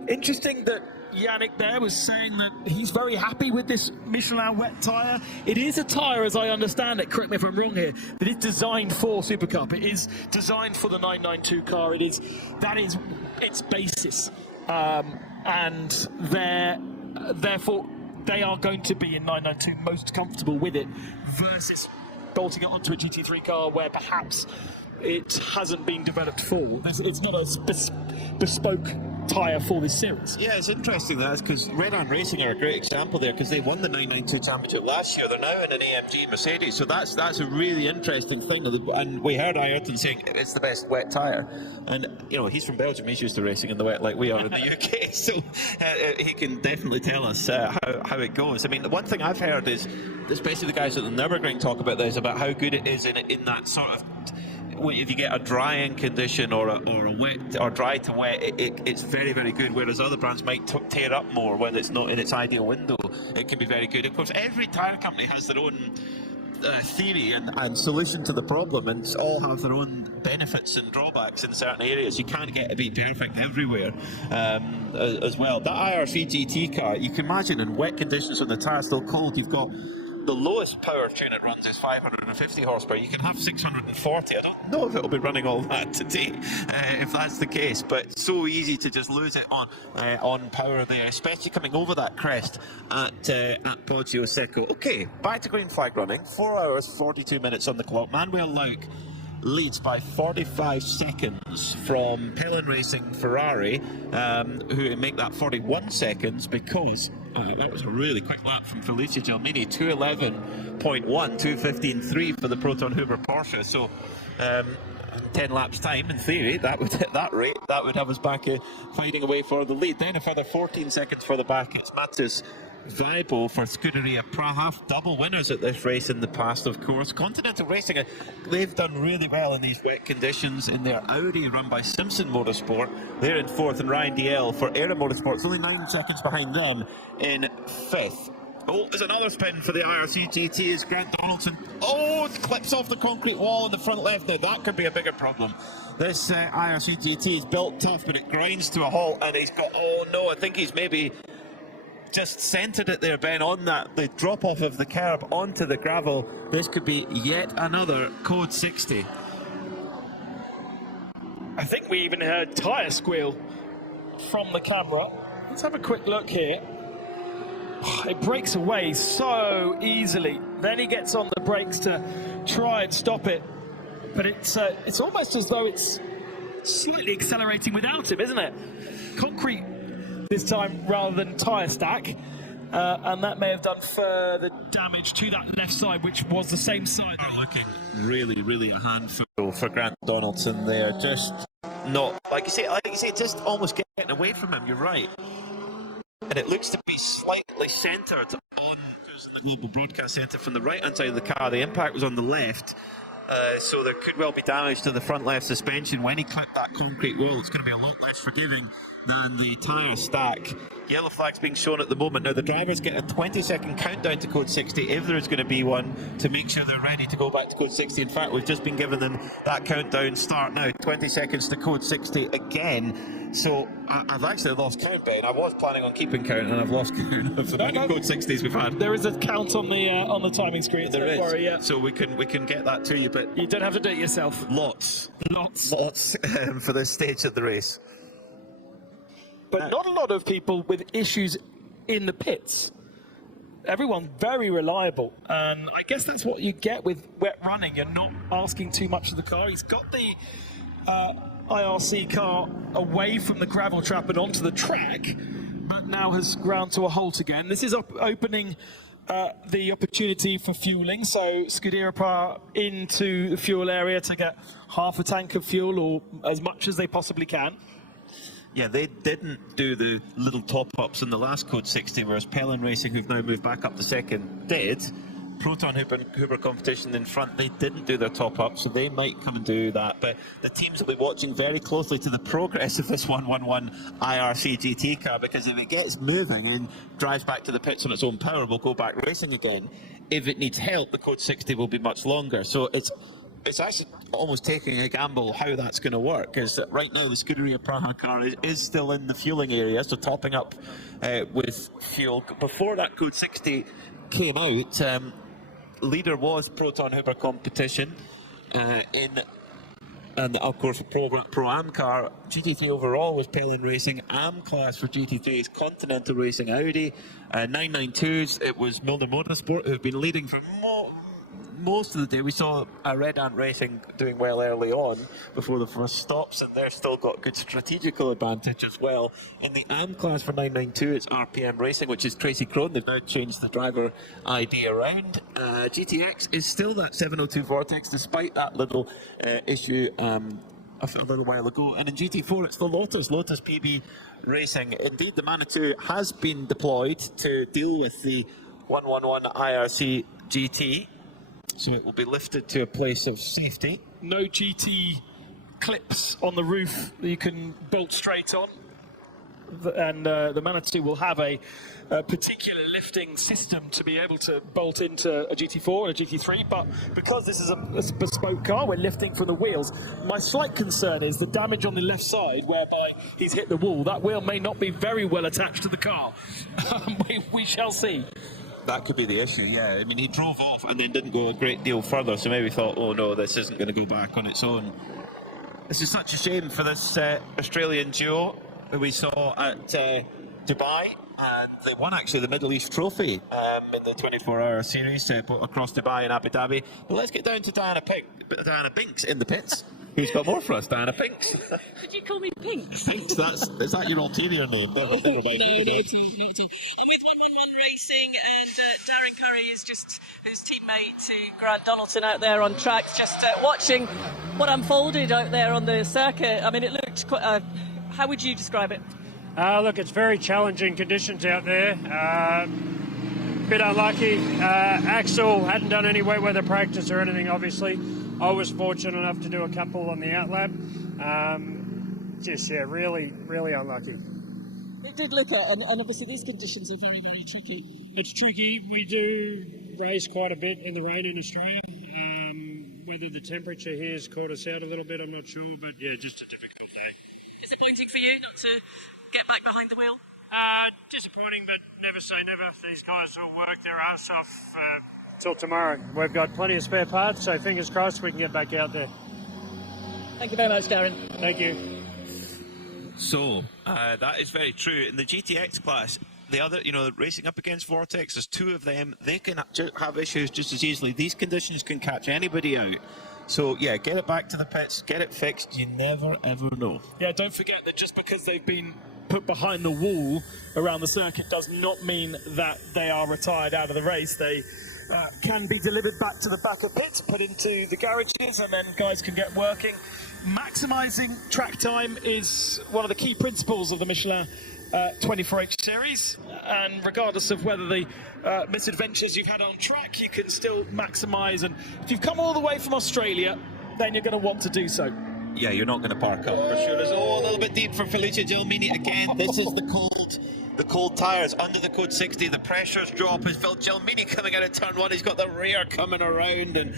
Interesting that Yannick there was saying that he's very happy with this Michelin wet tyre. It is a tyre, as I understand it, correct me if I'm wrong here, that is designed for Super Cup. It is designed for the 992 car. That is its basis. And therefore they are going to be in 992 most comfortable with it versus bolting it onto a GT3 car where perhaps it hasn't been developed for. It's not a bespoke tyre for this series. Yeah, it's interesting that, because Red Ant Racing are a great example there, because they won the 992 championship last year. They're now in an AMG Mercedes, so that's a really interesting thing. And we heard Ayrton saying it's the best wet tyre, and he's from Belgium. He's used to racing in the wet like we are in the UK, so he can definitely tell us how it goes. I mean, the one thing I've heard is, especially the guys at the Nürburgring talk about this, about how good it is in that sort of, if you get a drying condition or a wet or dry to wet, it's very, very good, whereas other brands might tear up more when it's not in its ideal window. It can be very good. Of course, every tyre company has their own theory and solution to the problem, and all have their own benefits and drawbacks in certain areas. You can't get to be perfect everywhere as well. That IRC GT car, you can imagine in wet conditions when the tyre's still cold, you've got the lowest power tune it runs is 550 horsepower. You can have 640. I don't know if it'll be running all that today, if that's the case, but so easy to just lose it on power there, especially coming over that crest at Poggio Secco. Okay, back to green flag running. 4 hours 42 minutes on the clock. Manuel Lauk leads by 45 seconds from Pelin Racing Ferrari, who make that 41 seconds because that was a really quick lap from Felicia Gelmini, 2:11.1, 2:15.3 for the Proton Huber Porsche. So 10 laps time, in theory, that would hit that rate, that would have us back fighting away for the lead. Then a further 14 seconds for the back. It's Matis Weibo for Scuderia Praha, double winners at this race in the past, of course. Continental Racing, they've done really well in these wet conditions in their Audi run by Simpson Motorsport. They're in fourth, and Ryan DL for Era Motorsports, only 9 seconds behind them in fifth. Oh, there's another spin for the IRC GT as Grant Donaldson, it clips off the concrete wall in the front left. Now that could be a bigger problem. This IRC GT is built tough, but it grinds to a halt, and he's got, I think he's maybe just centered it there, Ben, on the drop off of the curb onto the gravel. This could be yet another code 60. I think we even heard tyre squeal from the camera. Let's have a quick look here. It breaks away so easily. Then he gets on the brakes to try and stop it, but it's almost as though it's slightly accelerating without him, isn't it? Concrete this time rather than tyre stack, and that may have done further damage to that left side, which was the same side. Looking really a handful for Grant Donaldson there. Just not, like you say, just almost getting away from him. You're right. And it looks to be slightly centred on who's in the Global Broadcast Centre from the right-hand side of the car. The impact was on the left, so there could well be damage to the front left suspension. When he clipped that concrete wall, it's going to be a lot less forgiving than the tyre stack. Yellow flag's being shown at the moment. Now the drivers get a 20-second countdown to code 60 if there is going to be one, to make sure they're ready to go back to code 60. In fact, we've just been given them that countdown start now. 20 seconds to code 60 again. So I've actually lost count, Ben. I was planning on keeping count, and I've lost count of the many code 60s we've had. There is a count on the timing screen. There is. Worry, yeah. So we can get that to you, but you don't have to do it yourself. Lots for this stage of the race. But not a lot of people with issues in the pits. Everyone very reliable, and I guess that's what you get with wet running. You're not asking too much of the car. He's got the IRC car away from the gravel trap and onto the track, but now has ground to a halt again. This is opening the opportunity for fueling, so Scuderia Praha into the fuel area to get half a tank of fuel, or as much as they possibly can. Yeah, they didn't do the little top-ups in the last code 60, whereas Pelin Racing, who've now moved back up to second, did. Proton Huber competition in front, they didn't do their top-up, so they might come and do that. But the teams will be watching very closely to the progress of this 111 IRC GT car, because if it gets moving and drives back to the pits on its own power, we'll go back racing again. If it needs help, the code 60 will be much longer. So it's actually almost taking a gamble how that's going to work, because right now the Scuderia Praha car is still in the fueling area, so topping up with fuel. Before that code 60 came out, leader was Proton Huber competition and of course Pro-Am car. GT3 overall was Pelin Racing. Am class for GT3 is Continental Racing Audi. 992s, it was Milner Motorsport, who've been leading for most of the day. We saw Red Ant Racing doing well early on before the first stops, and they've still got good strategical advantage as well. In the AM class for 992, it's RPM Racing, which is Tracy Crone. They've now changed the driver ID around. GTX is still that 702 Vortex, despite that little issue a little while ago. And in GT4, it's the Lotus PB Racing. Indeed, the Manitou has been deployed to deal with the 111 IRC GT. So it will be lifted to a place of safety. No GT clips on the roof that you can bolt straight on. And the Manitou will have a particular lifting system to be able to bolt into a GT4 and a GT3, but because this is a bespoke car, we're lifting from the wheels. My slight concern is the damage on the left side, whereby he's hit the wall. That wheel may not be very well attached to the car. We shall see. That could be the issue, yeah. I mean, he drove off and then didn't go a great deal further, so maybe thought, oh no, this isn't going to go back on its own. This is such a shame for this Australian duo who we saw at Dubai. and they won actually the Middle East Trophy in the 24-hour series across Dubai and Abu Dhabi. But let's get down to Diana Binks in the pits. Who's got more for us, Diana Binks? Could you call me Pinks? Pinks, is that your ulterior name? No, not at all, not at all. I'm with 111 Racing, and Darren Curry is just his teammate to Grant Donaldson out there on tracks, just watching what unfolded out there on the circuit. I mean, it looked quite. How would you describe it? Look, it's very challenging conditions out there. Bit unlucky. Axel hadn't done any wet weather practice or anything, obviously. I was fortunate enough to do a couple on the outlap. Really, really unlucky. It did look at, and obviously these conditions are very, very tricky. It's tricky. We do race quite a bit in the rain in Australia. Whether the temperature here has caught us out a little bit, I'm not sure, but yeah, just a difficult day. Disappointing for you not to get back behind the wheel? Disappointing, but never say never. These guys will work their ass off till tomorrow. We've got plenty of spare parts, so fingers crossed we can get back out there. Thank you very much, Darren. Thank you. So, that is very true. In the GTX class, the other, racing up against Vortex, there's two of them. They can have issues just as easily. These conditions can catch anybody out. So, yeah, get it back to the pits, get it fixed. You never, ever know. Yeah, don't forget that just because they've been put behind the wall around the circuit does not mean that they are retired out of the race. They can be delivered back to the back of pits, put into the garages, and then guys can get working. Maximising track time is one of the key principles of the Michelin 24H series, and regardless of whether the misadventures you've had on track, you can still maximise. And if you've come all the way from Australia, then you're going to want to do so. Yeah, you're not going to park up for sure. It's a little bit deep for Felicia Gelmini again. This is the cold tyres under the code 60. The pressure's drop as Phil Gelmini coming out of turn one. He's got the rear coming around, and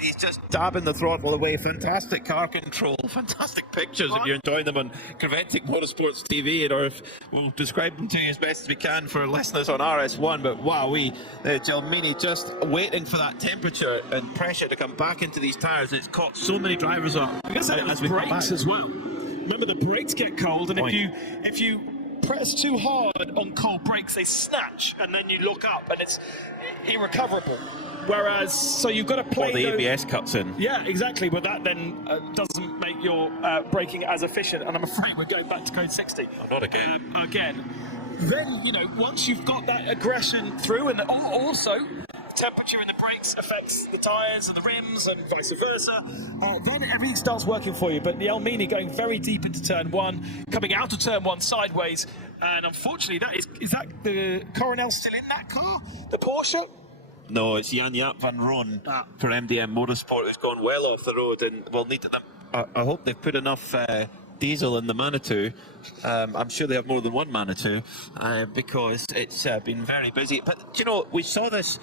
he's just dabbing the throttle away. Fantastic car control, fantastic pictures if you're enjoying them on Creventic Motorsports TV, or if we'll describe them to you as best as we can for listeners on RS1. But wow, Gelmini just waiting for that temperature and pressure to come back into these tyres. It's caught so many drivers up. I guess it was brakes as well. Remember, the brakes get cold, and if you press too hard on cold brakes, they snatch, and then you look up, and it's irrecoverable. Whereas, so you've got to play. Or the ABS cuts in. Yeah, exactly. But that then doesn't make your braking as efficient. And I'm afraid we're going back to code 60. Oh, not again. Then once you've got that aggression through, and also temperature in the brakes affects the tyres and the rims and vice versa, then everything starts working for you. But the Elmini going very deep into turn one, coming out of turn one sideways, and unfortunately is that the Coronel still in that car, the Porsche? No, it's Jan-Jaap van Roon for MDM Motorsport, who's gone well off the road, and we'll need them. I hope they've put enough diesel in the Manitou. I'm sure they have more than one Manitou, because it's been very busy. But we saw this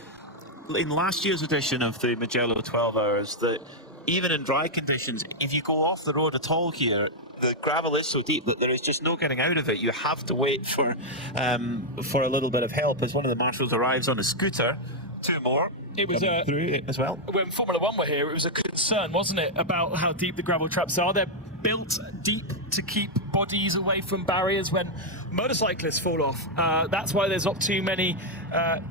in last year's edition of the Mugello 12 Hours, that even in dry conditions, if you go off the road at all here, the gravel is so deep that there is just no getting out of it. You have to wait for a little bit of help as one of the marshals arrives on a scooter. Two more. It was through as well. When Formula One were here, it was a concern, wasn't it, about how deep the gravel traps are. They're built deep to keep bodies away from barriers when motorcyclists fall off. That's why there's not too many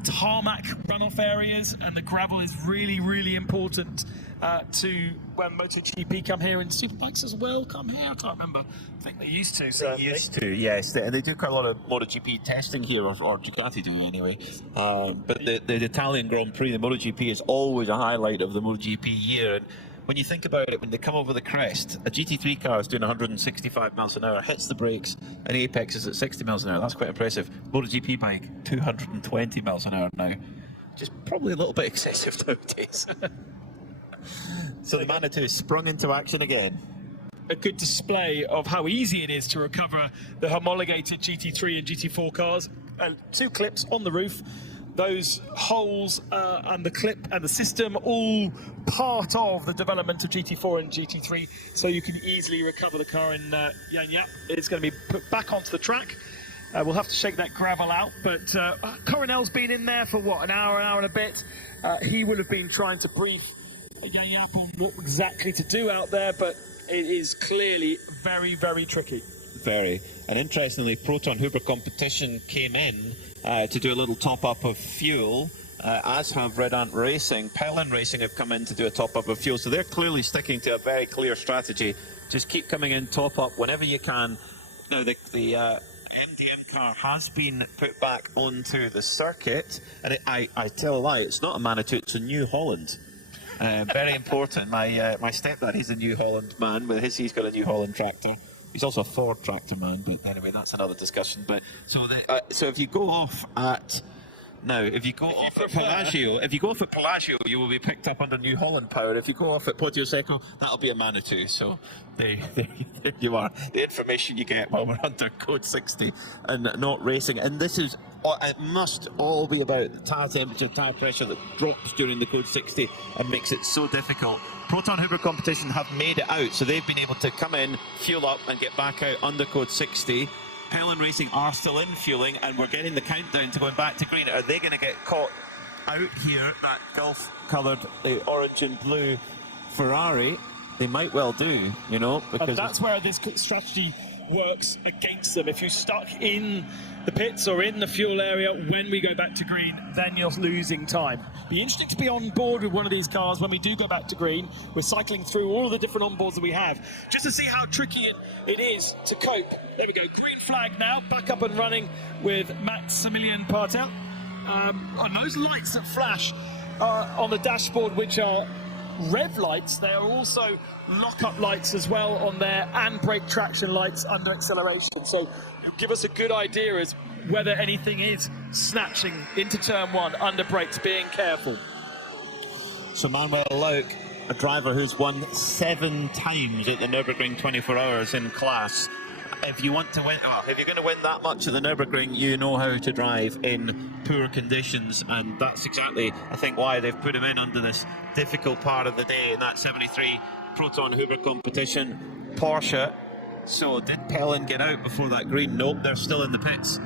tarmac runoff areas, and the gravel is really, really important to when MotoGP come here, and Superbikes as well come here. I can't remember. I think they used to. They used to, yes. And they do quite a lot of MotoGP testing here, or Ducati do anyway. But the Italian Grand Prix, the MotoGP, is always a highlight of the MotoGP year. And when you think about it, when they come over the crest, a GT3 car is doing 165 miles an hour, hits the brakes, and Apex is at 60 miles an hour. That's quite impressive. MotoGP bike, 220 miles an hour now. Just probably a little bit excessive nowadays. So the Manitou sprung into action again. A good display of how easy it is to recover the homologated GT3 and GT4 cars. And two clips on the roof. Those holes and the clip and the system, all part of the development of GT4 and GT3, so you can easily recover the car in Jan-Jaap. It's going to be put back onto the track. We'll have to shake that gravel out, but Coronel's been in there for what, an hour and a bit. He will have been trying to brief Jan-Jaap on what exactly to do out there, but it is clearly very, very tricky. Ferry. And interestingly, Proton Huber Competition came in to do a little top-up of fuel, as have Red Ant Racing. Pelin Racing have come in to do a top-up of fuel, so they're clearly sticking to a very clear strategy. Just keep coming in, top up whenever you can. Now, the MDM car has been put back onto the circuit, and I tell a lie, it's not a Manitou, it's a New Holland. Very important. My stepdad, he's a New Holland man. He's got a New Holland tractor. He's also a Ford tractor man, but anyway, that's another discussion. But so if you go off at if you go off at Pelagio, you will be picked up under New Holland power. If you go off at Poggio Secco, that'll be a Manitou. So there you are. The information you get while we're under code 60 and not racing. And this is, it must all be about the tire temperature, tire pressure that drops during the code 60 and makes it so difficult. Proton Huber Competition have made it out, so they've been able to come in, fuel up, and get back out under code 60. Pelin Racing are still in fueling, and we're getting the countdown to going back to green. Are they going to get caught out here? That Gulf-coloured, the orange and blue Ferrari, they might well do, you know, because and that's where this strategy works against them. If you're stuck in the pits or in the fuel area when we go back to green, then you're losing time. Be interesting to be on board with one of these cars when we do go back to green. We're cycling through all of the different onboards that we have just to see how tricky it is to cope. There we go, green flag now, back up and running with Maximilian Partel. On those lights that flash on the dashboard, which are rev lights, they are also lock-up lights as well on there, and brake traction lights under acceleration. So give us a good idea as whether anything is snatching into turn one under brakes, being careful. So Manuel Lauk, a driver who's won 7 times at the Nürburgring 24 Hours in class. If you want to win, if you're going to win that much at the Nürburgring, you know how to drive in poor conditions, and that's exactly, I think, why they've put him in under this difficult part of the day in that 73 Proton Huber Competition Porsche. So did Pelin get out before that green? Nope, they're still in the pits.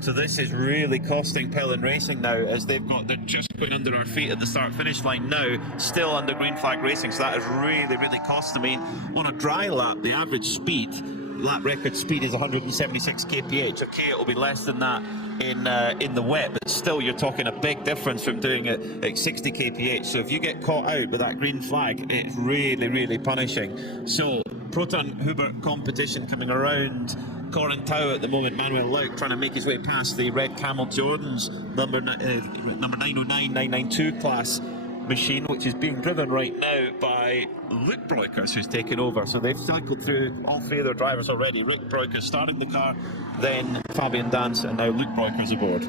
So this is really costing Pelin Racing now, as they're just going under our feet at the start-finish line now, still under green flag racing. So that is really, really costing. I mean, on a dry lap, the average speed, lap record speed is 176 kph. Okay, it'll be less than that in the wet, but still you're talking a big difference from doing it at 60 kph. So if you get caught out with that green flag, it's really, really punishing. So Proton Huber Competition coming around Corintau at the moment. Manuel Lauk trying to make his way past the red Camel Jordans number 909, 992 class machine, which is being driven right now by Luc Broekers, who's taken over. So they've cycled through all 3 of their drivers already. Rick Broekers starting the car, then Fabian Dance, and now Luc Broekers aboard.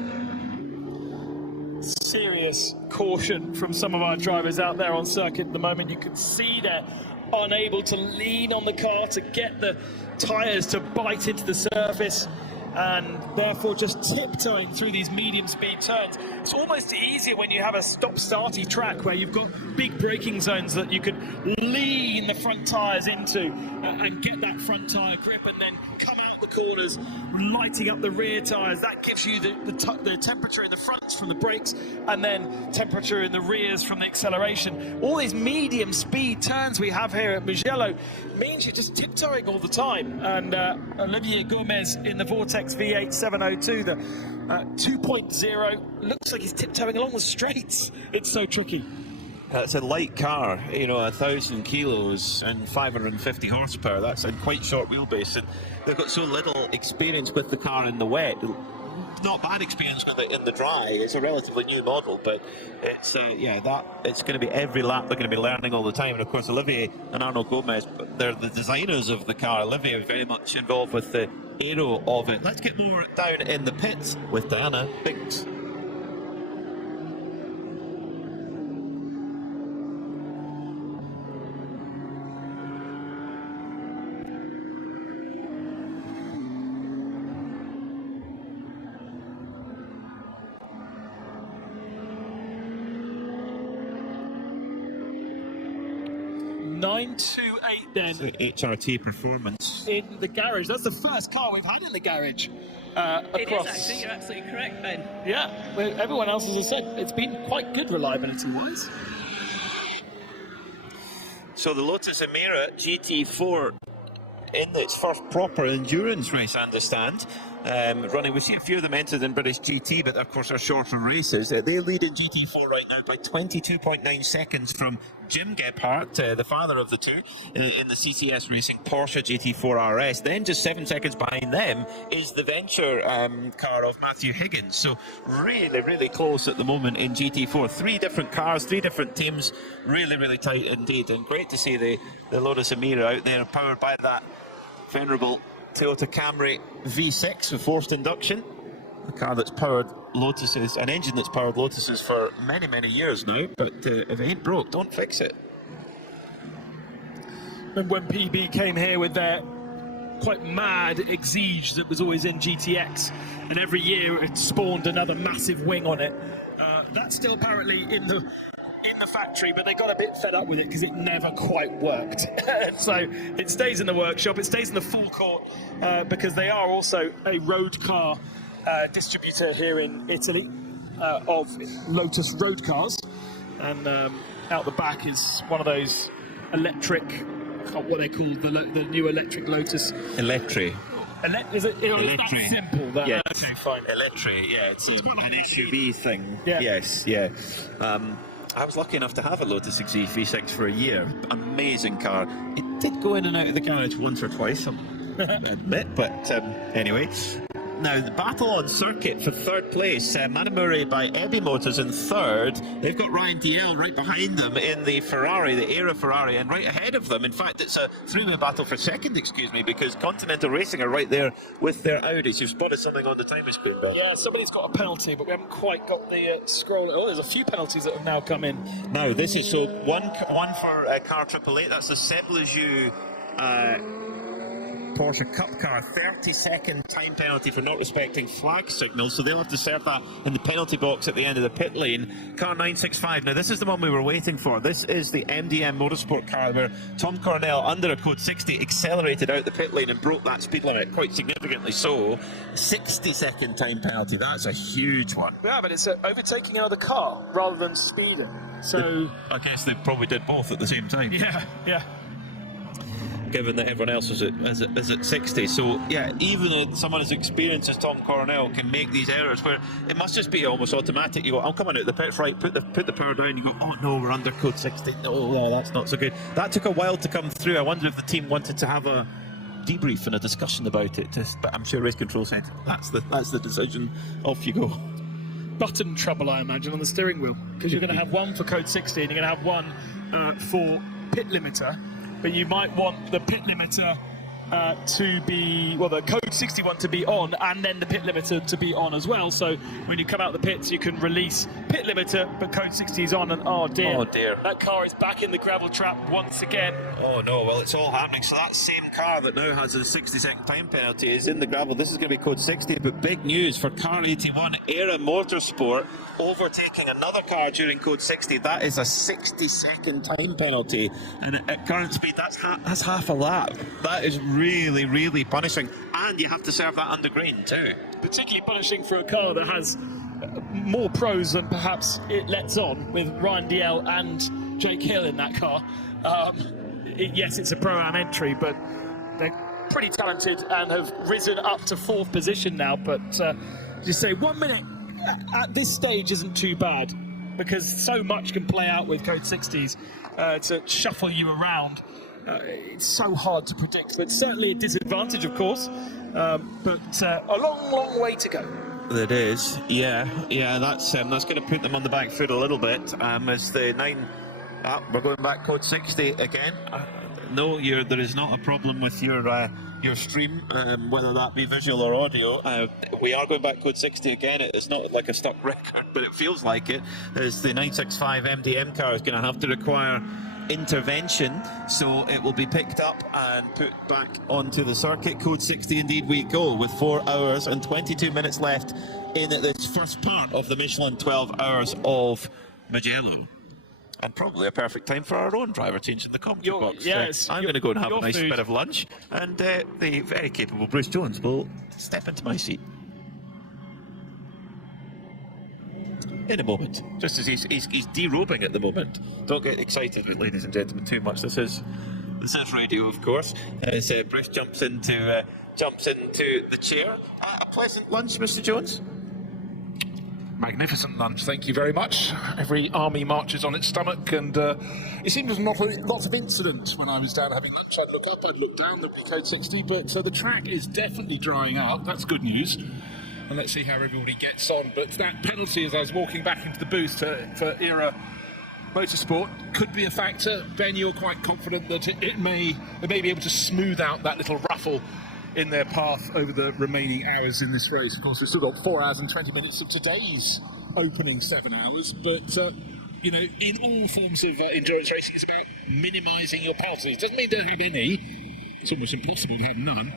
Serious caution from some of our drivers out there on circuit at the moment. You can see they're unable to lean on the car to get the tyres to bite into the surface, and therefore just tiptoeing through these medium speed turns. It's almost easier when you have a stop-starty track where you've got big braking zones that you could lean the front tyres into and get that front tyre grip, and then come out the corners, lighting up the rear tyres. That gives you the temperature in the fronts from the brakes, and then temperature in the rears from the acceleration. All these medium speed turns we have here at Mugello means you're just tiptoeing all the time. And Olivier Gomez in the Vortex V8 702, the 2.0, looks like he's tiptoeing along the straights. It's so tricky. It's a light car, you know, 1,000 kilos and 550 horsepower. That's a quite short wheelbase, and they've got so little experience with the car in the wet. Not bad experience with it in the dry. It's a relatively new model, but it's it's going to be every lap they're going to be learning all the time. And of course, Olivier and Arnaud Gomez, they're the designers of the car. Olivier is very much involved with the aero of it. Let's get more down in the pits with Diana Biggs. Then HRT performance in the garage. That's the first car we've had in the garage. It is actually, you're absolutely correct, Ben. Yeah, well, everyone else, as I said, it's been quite good reliability-wise. So the Lotus Emira GT4 in its first proper endurance race, I understand. Running, we see a few of them entered in British GT, but of course are shorter races. They lead in GT4 right now by 22.9 seconds from Jim Gebhardt, the father of the two, in the CCS Racing Porsche GT4 RS. Then just 7 seconds behind them is the Venture car of Matthew Higgins. So really, really close at the moment in GT4. 3 different cars, 3 different teams, really, really tight indeed. And great to see the Lotus Emira out there, powered by that venerable Toyota Camry V6 with forced induction. A car that's powered Lotuses, an engine that's powered Lotuses for many, many years now, but if it ain't broke, don't fix it. And when PB came here with their quite mad Exige that was always in GTX, and every year it spawned another massive wing on it. That's still apparently in the factory, but they got a bit fed up with it because it never quite worked. So it stays in the workshop, it stays in the full court, because they are also a road car distributor here in Italy of Lotus road cars. And out the back is one of those electric, what they call the new electric Lotus. Electri. Is it? It's that simple. That, yeah, fine. Electri, yeah, it's an SUV thing. Yeah. Yes, yeah. I was lucky enough to have a Lotus Exige V6 for a year. Amazing car. It did go in and out of the garage once or twice, I'll admit, but anyway. Now, the battle on circuit for third place, Manamuri by Ebby Motors in third. They've got Ryan DL right behind them in the Ferrari, the Era Ferrari, and right ahead of them. In fact, it's a three-way battle for second, because Continental Racing are right there with their Audis. You've spotted something on the timer screen, Ben. Yeah, somebody's got a penalty, but we haven't quite got the scroll. Oh, there's a few penalties that have now come in. Now, this is so one for car 888. That's the Seb Lejeune Porsche Cup car, 30-second time penalty for not respecting flag signals, so they'll have to serve that in the penalty box at the end of the pit lane. Car 965, now this is the one we were waiting for. This is the MDM Motorsport car where Tom Cornell, under a code 60, accelerated out the pit lane and broke that speed limit, quite significantly so. 60-second time penalty, that's a huge one. Yeah, but it's overtaking another car rather than speeding, so... I guess they probably did both at the same time. Yeah. Given that everyone else is at 60. So, yeah, even someone as experienced as Tom Cornell can make these errors where it must just be almost automatic. You go, I'm coming out the pit, right, put the power down, you go, oh no, we're under code 60. No, that's not so good. That took a while to come through. I wonder if the team wanted to have a debrief and a discussion about it, but I'm sure race control said, that's the decision, off you go. Button trouble, I imagine, on the steering wheel, because you're going to have one for code 60 and you're going to have one for pit limiter. But you might want the pit limiter to be, well, the code 61 to be on, and then the pit limiter to be on as well. So when you come out the pits, you can release pit limiter, but code 60 is on, and oh dear, that car is back in the gravel trap once again. Oh no, well, it's all happening. So that same car that now has a 60-second time penalty is in the gravel. This is going to be code 60, but big news for car 81, Era Motorsport overtaking another car during code 60. That is a 60-second time penalty, and at current speed, that's half a lap. That is really, really punishing, and you have to serve that under green too. Particularly punishing for a car that has more pros than perhaps it lets on, with Ryan DL and Jake Hill in that car. Yes, it's a Pro-Am entry, but they're pretty talented and have risen up to 4th position now. But just say 1 minute at this stage isn't too bad, because so much can play out with code 60s to shuffle you around. It's so hard to predict, but certainly a disadvantage, of course, but a long way to go. It is, yeah, that's going to put them on the back foot a little bit, as the 9, we're going back code 60 again. No, there is not a problem with your stream, whether that be visual or audio. We are going back code 60 again. It's not like a stuck record, but it feels like it, as the 965 MDM car is going to have to require intervention, so it will be picked up and put back onto the circuit. Code 60 indeed we go, with 4 hours and 22 minutes left in this first part of the Michelin 12 Hours of Mugello. And probably a perfect time for our own driver change in the commentary box. Yes, I'm going to go and have a nice food. bit of lunch, and the very capable Bruce Jones will step into my seat in a moment, just as he's derobing at the moment. Don't get excited, ladies and gentlemen, too much. This This is radio, of course, as Bruce jumps into the chair. A pleasant lunch, Mr. Jones? Magnificent lunch, thank you very much. Every army marches on its stomach, and it seemed there's not a lot of incident when I was down having lunch. I'd look up, I'd look down, there'd be code 60, but the track is definitely drying out. That's good news. And let's see how everybody gets on. But that penalty, as I was walking back into the booth for Era Motorsport, could be a factor. Ben, you're quite confident that they may be able to smooth out that little ruffle in their path over the remaining hours in this race. Of course, we've still got 4 hours and 20 minutes of today's opening 7 hours, but you know, in all forms of endurance racing, it's about minimising your penalties. Doesn't mean don't have any. It's almost impossible to have none,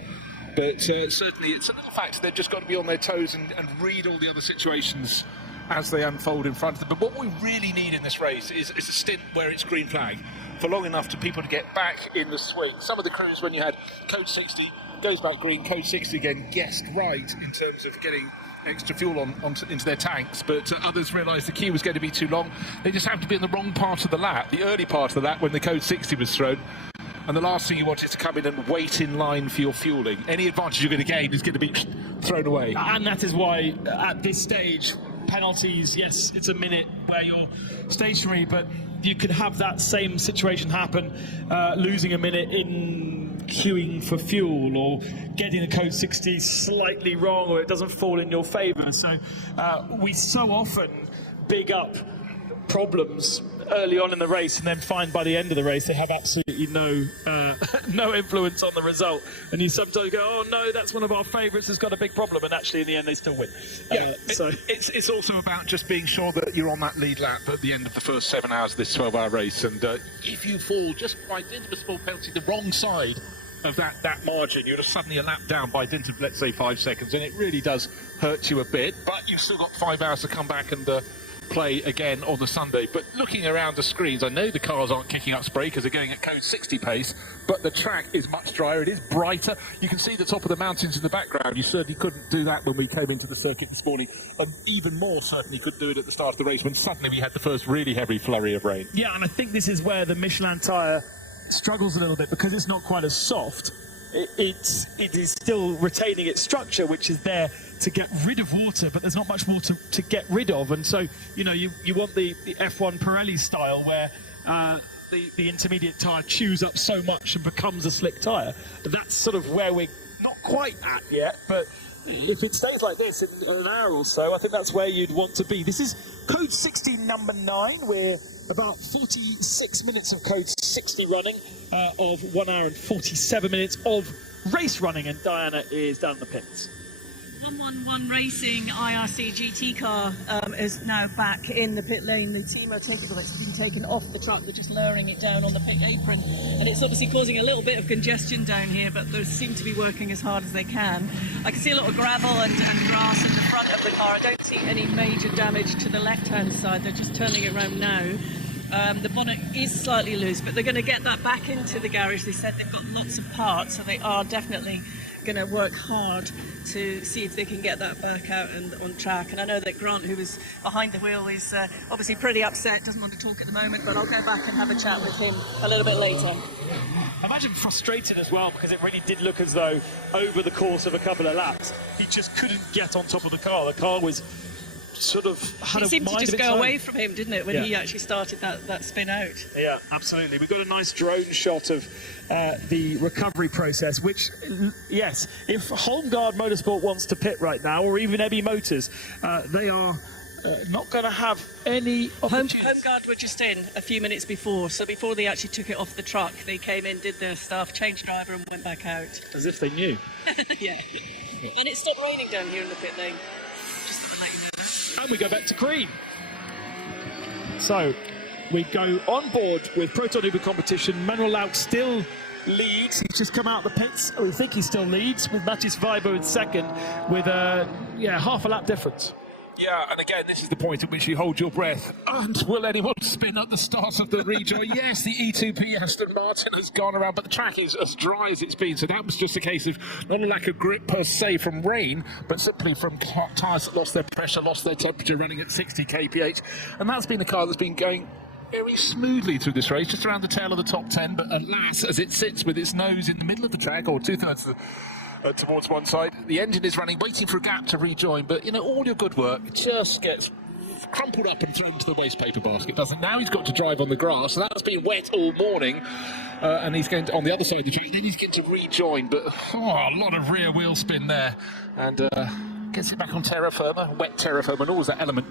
but certainly it's a little factor. They've just got to be on their toes and read all the other situations as they unfold in front of them. But what we really need in this race is a stint where it's green flag for long enough to people to get back in the swing. Some of the crews, when you had code 60, goes back green, code 60 again, guessed right in terms of getting extra fuel into their tanks, but others realised the queue was going to be too long. They just happened to be in the wrong part of the lap, the early part of the lap when the code 60 was thrown, and the last thing you want is to come in and wait in line for your fueling. Any advantage you're going to gain is going to be thrown away. And that is why at this stage, penalties, yes, it's a minute where you're stationary, but you could have that same situation happen, losing a minute in queuing for fuel, or getting the code 60 slightly wrong, or it doesn't fall in your favour. So we so often big up problems early on in the race, and then find by the end of the race they have absolutely no influence on the result. And you sometimes go, oh no, that's one of our favourites has got a big problem, and actually in the end they still win. Yeah, so it's also about just being sure that you're on that lead lap at the end of the first 7 hours of this 12-hour race, and if you fall just by dint of a small penalty the wrong side of that margin, you're just suddenly a lap down by dint of, let's say, 5 seconds, and it really does hurt you a bit. But you've still got 5 hours to come back and play again on the Sunday. But looking around the screens, I know the cars aren't kicking up spray because they're going at code 60 pace, but the track is much drier, it is brighter. You can see the top of the mountains in the background. You certainly couldn't do that when we came into the circuit this morning, and even more certainly couldn't do it at the start of the race when suddenly we had the first really heavy flurry of rain. Yeah, and I think this is where the Michelin tyre struggles a little bit, because it's not quite as soft. It is still retaining its structure, which is there to get rid of water, but there's not much water to get rid of. And so, you know, you want the F1 Pirelli style, where the intermediate tyre chews up so much and becomes a slick tyre. That's sort of where we're not quite at yet, but if it stays like this in an hour or so, I think that's where you'd want to be. This is code 60 number 9. We're about 46 minutes of code 60 running, of 1 hour and 47 minutes of race running, and Diana is down the pits. 111 Racing IRC GT car is now back in the pit lane. The team are taking, well, it's been taken off the truck, they're just lowering it down on the pit apron, and it's obviously causing a little bit of congestion down here, but they seem to be working as hard as they can. I can see a lot of gravel and grass in the front of the car. I don't see any major damage to the left-hand side. They're just turning it around now. The bonnet is slightly loose, but they're going to get that back into the garage. They said they've got lots of parts, so they are definitely going to work hard to see if they can get that back out and on track. And I know that Grant, who was behind the wheel, is obviously pretty upset, doesn't want to talk at the moment, but I'll go back and have a chat with him a little bit later. I imagine frustrated as well, because it really did look as though over the course of a couple of laps he just couldn't get on top of the car. The car was sort of had it seemed to just go away from him, didn't it, when yeah. he actually started that spin out? Yeah, absolutely. We've got a nice drone shot of the recovery process, which, yes, if Holmgard Motorsport wants to pit right now, or even Ebby Motors, they are not going to have any opportunities. Holmgard were just in a few minutes before, so before they actually took it off the truck, they came in, did their stuff, changed driver and went back out. As if they knew. Yeah. And it stopped raining down here in the pit lane. Just thought I'd let you know that. And we go back to green. So we go on board with Proton Uber competition. Manuel Lauk still leads. He's just come out of the pits. We think he still leads, with Matis Vibo in second, with half a lap difference. Yeah, and again, this is the point at which you hold your breath. And will anyone spin at the start of the rejoin? Yes, the E2P Aston Martin has gone around, but the track is as dry as it's been, so that was just a case of not a lack of grip per se from rain, but simply from tyres that lost their pressure, lost their temperature, running at 60 kph. And that's been the car that's been going very smoothly through this race, just around the tail of the top 10, but alas, as it sits with its nose in the middle of the track, or two-thirds towards one side, the engine is running, waiting for a gap to rejoin, but, you know, all your good work just gets crumpled up and thrown into the waste paper basket, doesn't it? Now he's got to drive on the grass, and that's been wet all morning, and he's going to, on the other side of the track, then he's going to rejoin, but a lot of rear wheel spin there, and gets it back on terra firma, wet terra firma, and always that element.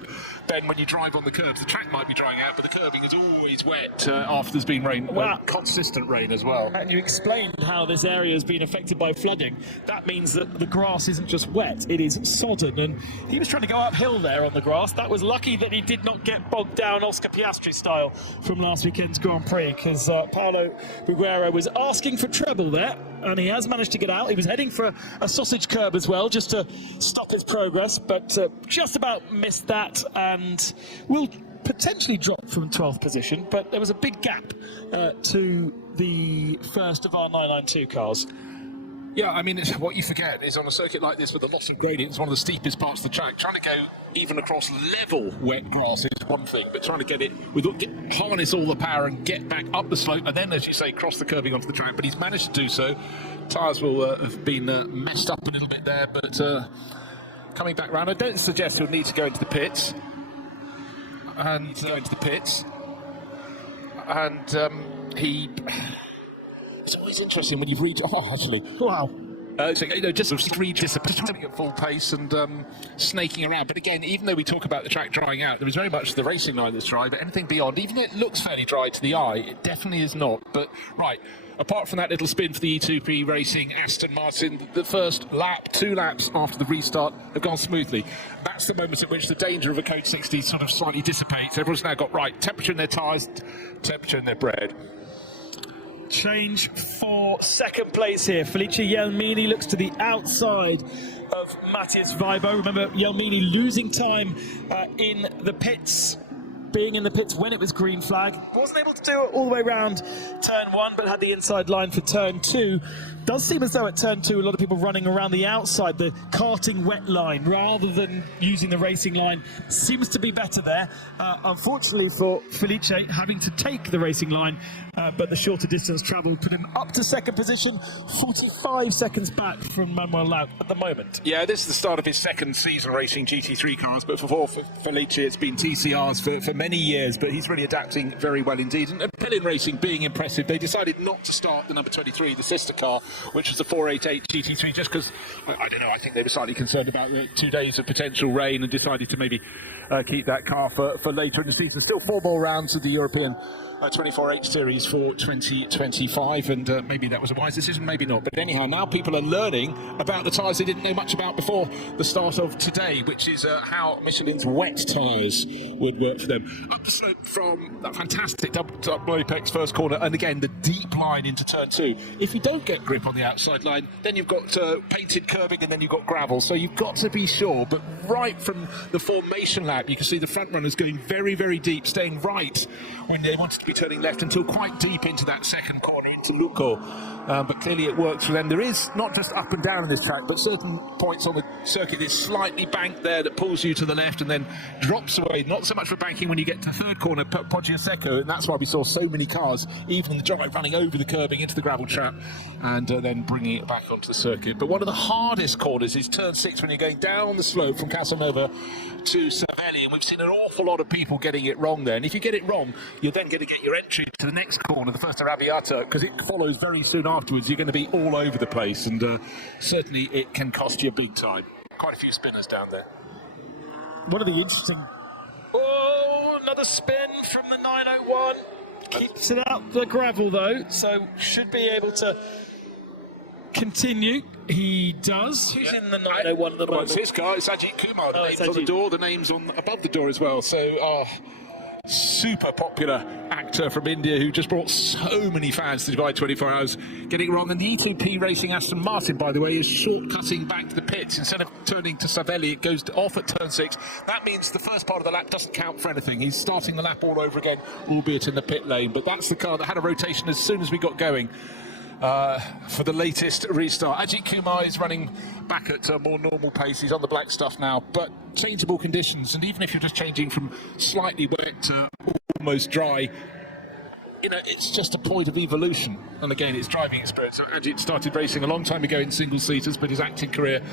Then when you drive on the curbs, the track might be drying out, but the curbing is always wet after there's been rain, consistent rain as well. And you explained how this area has been affected by flooding. That means that the grass isn't just wet, it is sodden, and he was trying to go uphill there on the grass. That was lucky that he did not get bogged down Oscar Piastri style from last weekend's Grand Prix, because Paulo Buguera was asking for treble there, and he has managed to get out. He was heading for a sausage curb as well, just to stop his progress, but just about missed that, and will potentially drop from 12th position, but there was a big gap to the first of our 992 cars. Yeah, I mean, what you forget is on a circuit like this with a lot of gradient, it's one of the steepest parts of the track. Trying to go even across level wet grass is one thing, but trying to get it, harness all the power and get back up the slope, and then, as you say, cross the curbing onto the track. But he's managed to do so. Tyres will have been messed up a little bit there, but coming back round, I don't suggest he'll need to go into the pits. And he. It's always interesting when you've reached. Oh, actually, wow. So, you know, just dissipating at full pace and snaking around. But again, even though we talk about the track drying out, there is very much the racing line that's dry. But anything beyond, even though it looks fairly dry to the eye, it definitely is not. But right, apart from that little spin for the E2P Racing Aston Martin, the first lap, 2 laps after the restart have gone smoothly. That's the moment at which the danger of a Code 60 sort of slightly dissipates. Everyone's now got right temperature in their tyres, temperature in their bread. Change for second place here. Felice Jelmini looks to the outside of Matthias Weibo. Remember, Jelmini losing time in the pits, being in the pits when it was green flag. Wasn't able to do it all the way around turn 1, but had the inside line for turn 2. Does seem as though at turn 2 a lot of people running around the outside, the karting wet line, rather than using the racing line. Seems to be better there. Unfortunately for Felice, having to take the racing line, but the shorter distance travelled put him up to second position, 45 seconds back from Manuel Laut at the moment. Yeah, this is the start of his second season racing GT3 cars, but for Felice it's been TCRs for many years, but he's really adapting very well indeed. And Pillin Racing being impressive, they decided not to start the number 23, the sister car, which was the 488 GT3, just because, I don't know, I think they were slightly concerned about 2 days of potential rain and decided to maybe keep that car for later in the season. Still 4 more rounds of the European 24H Series for 2025, and maybe that was a wise decision, maybe not. But anyhow, now people are learning about the tyres they didn't know much about before the start of today, which is how Michelin's wet tyres would work for them. Up the slope from that fantastic double apex first corner, and again, the deep line into turn 2. If you don't get grip on the outside line, then you've got painted curbing, and then you've got gravel, so you've got to be sure. But right from the formation lap, you can see the front runners going very, very deep, staying right when they wanted to be turning left until quite deep into that second corner, into Luco. But clearly it works for them. There is not just up and down in this track, but certain points on the circuit is slightly banked there that pulls you to the left and then drops away. Not so much for banking when you get to third corner, Poggio Secco, and that's why we saw so many cars, even in the drive, running over the curbing into the gravel trap and then bringing it back onto the circuit. But one of the hardest corners is turn 6 when you're going down the slope from Casanova to Cervelli, and we've seen an awful lot of people getting it wrong there. And if you get it wrong, you're then going to get your entry to the next corner, the first Arrabbiata, because it follows very soon afterwards. You're going to be all over the place, and certainly it can cost you big time. Quite a few spinners down there. One of the interesting... Oh, another spin from the 901. Keeps it out the gravel though, so should be able to continue. He does. Who's in the 901 at the moment? It's his car. It's Ajith Kumar. The name's on the door. The name's on above the door as well. So, super popular actor from India who just brought so many fans to Dubai 24 Hours getting it wrong. And the E2P Racing Aston Martin, by the way, is shortcutting back to the pits. Instead of turning to Cervelli, it goes off at turn 6. That means the first part of the lap doesn't count for anything. He's starting the lap all over again, albeit in the pit lane. But that's the car that had a rotation as soon as we got going. For the latest restart. Ajith Kumar is running back at a more normal pace. He's on the black stuff now, but changeable conditions, and even if you're just changing from slightly wet to almost dry. You know, it's just a point of evolution. And again, it's driving experience. So Ajith started racing a long time ago in single-seaters, but his acting career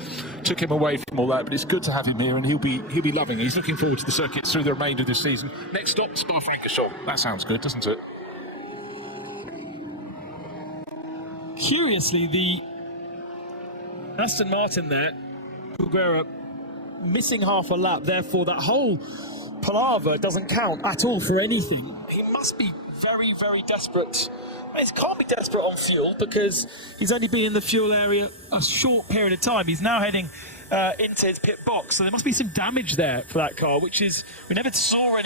took him away from all that. But it's good to have him here, and he'll be loving it. He's looking forward to the circuits through the remainder of this season. Next stop, Spa-Francorchamps. That sounds good, doesn't it? Curiously, the Aston Martin there, Huguera, missing half a lap, therefore that whole palaver doesn't count at all for anything. He must be very, very desperate. He can't be desperate on fuel because he's only been in the fuel area a short period of time. He's now heading into his pit box, so there must be some damage there for that car, which is, we never saw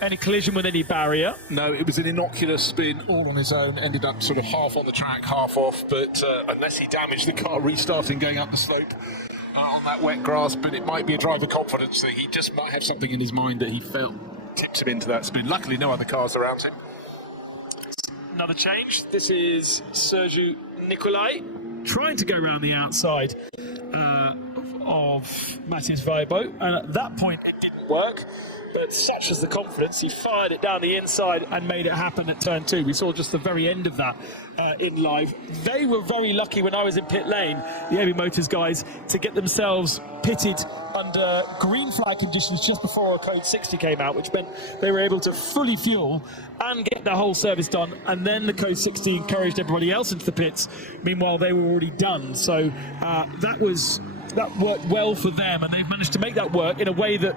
any collision with any barrier. No, it was an innocuous spin all on his own, ended up sort of half on the track, half off, but unless he damaged the car restarting going up the slope on that wet grass, but it might be a driver confidence thing. He just might have something in his mind that he felt tipped him into that spin. Luckily, no other cars around him. Another change. This is Sergio Nicolai trying to go around the outside of Matthias Weibo, and at that point it didn't work. But such was the confidence, he fired it down the inside and made it happen at turn 2. We saw just the very end of that in live. They were very lucky when I was in pit lane, the AB Motors guys, to get themselves pitted under green flag conditions just before Code 60 came out, which meant they were able to fully fuel and get the whole service done. And then the Code 60 encouraged everybody else into the pits. Meanwhile, they were already done. So that worked well for them, and they've managed to make that work in a way that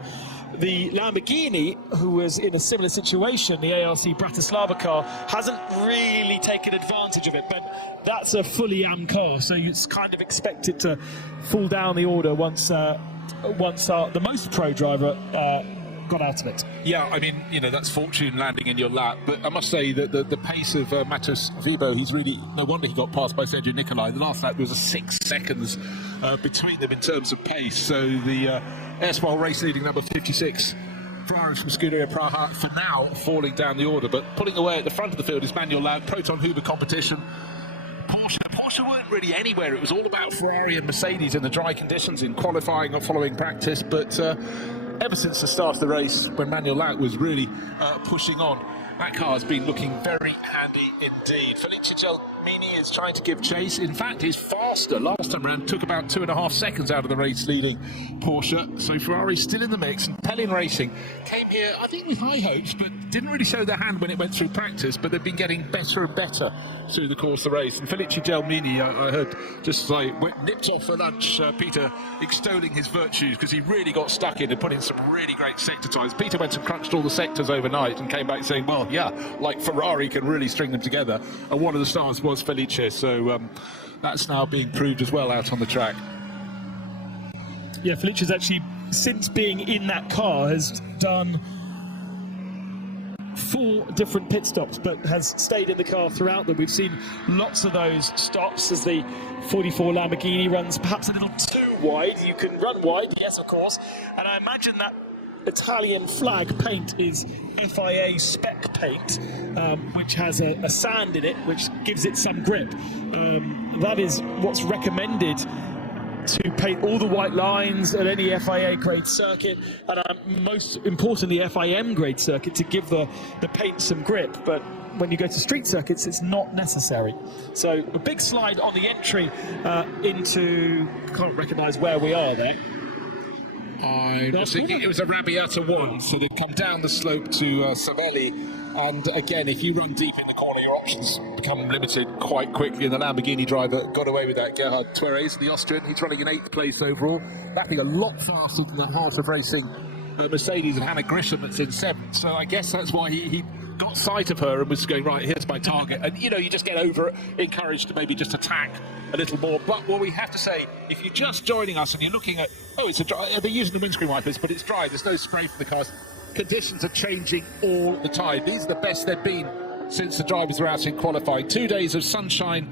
the Lamborghini, who was in a similar situation, the ARC Bratislava car, hasn't really taken advantage of it. But that's a fully AM car, so it's kind of expected to fall down the order once the most pro driver got out of it. Yeah, I mean, you know, that's fortune landing in your lap. But I must say that the pace of Matthias Weibo, he's really, no wonder he got passed by Sergio Nicolai. The last lap there was a 6 seconds between them in terms of pace. So the erstwhile race leading number 56, Ferrari from Scuderia Praha, for now falling down the order. But pulling away at the front of the field is Manuel Laut, Proton Huber competition. Porsche weren't really anywhere. It was all about Ferrari and Mercedes in the dry conditions in qualifying or following practice. But ever since the start of the race, when Manuel Laut was really pushing on, that car has been looking very handy indeed. Felice Gelmini is trying to give chase. In fact, he's faster. Last time around, took about 2.5 seconds out of the race leading Porsche. So Ferrari's still in the mix. And Pellin Racing came here, I think, with high hopes, but didn't really show their hand when it went through practice. But they've been getting better and better through the course of the race. And Felice Gelmini, I heard, just like nipped off for lunch, Peter extolling his virtues, because he really got stuck in and put in some really great sector times. Peter went and crunched all the sectors overnight and came back saying, well, yeah, like Ferrari can really string them together. And one of the stars was Felice, so that's now being proved as well out on the track. Yeah, Felice's actually, since being in that car, has done 4 different pit stops, but has stayed in the car throughout them. We've seen lots of those stops as the 44 Lamborghini runs perhaps a little too wide. You can run wide, yes, of course, and I imagine that Italian flag paint is FIA spec paint, which has a sand in it, which gives it some grip. That is what's recommended to paint all the white lines at any FIA grade circuit, and most importantly FIM grade circuit, to give the paint some grip. But when you go to street circuits, it's not necessary. So a big slide on the entry into, can't recognise where we are there. I was thinking it was a Rabbiata 1, so they'd come down the slope to Savelli, and again, if you run deep in the corner, your options become limited quite quickly, and the Lamborghini driver got away with that. Gerhard Twerres, the Austrian, he's running in 8th place overall, lapping a lot faster than that half of racing Mercedes and Hannah Grisham that's in 7th, so I guess that's why he got sight of her and was going, right, here's my target. And, you know, you just get encouraged to maybe just attack a little more. But what we have to say, if you're just joining us and you're looking at, oh, it's a dry, they're using the windscreen wipers, but it's dry, there's no spray from the cars. Conditions are changing all the time. These are the best they've been since the drivers were out in qualifying. 2 days of sunshine,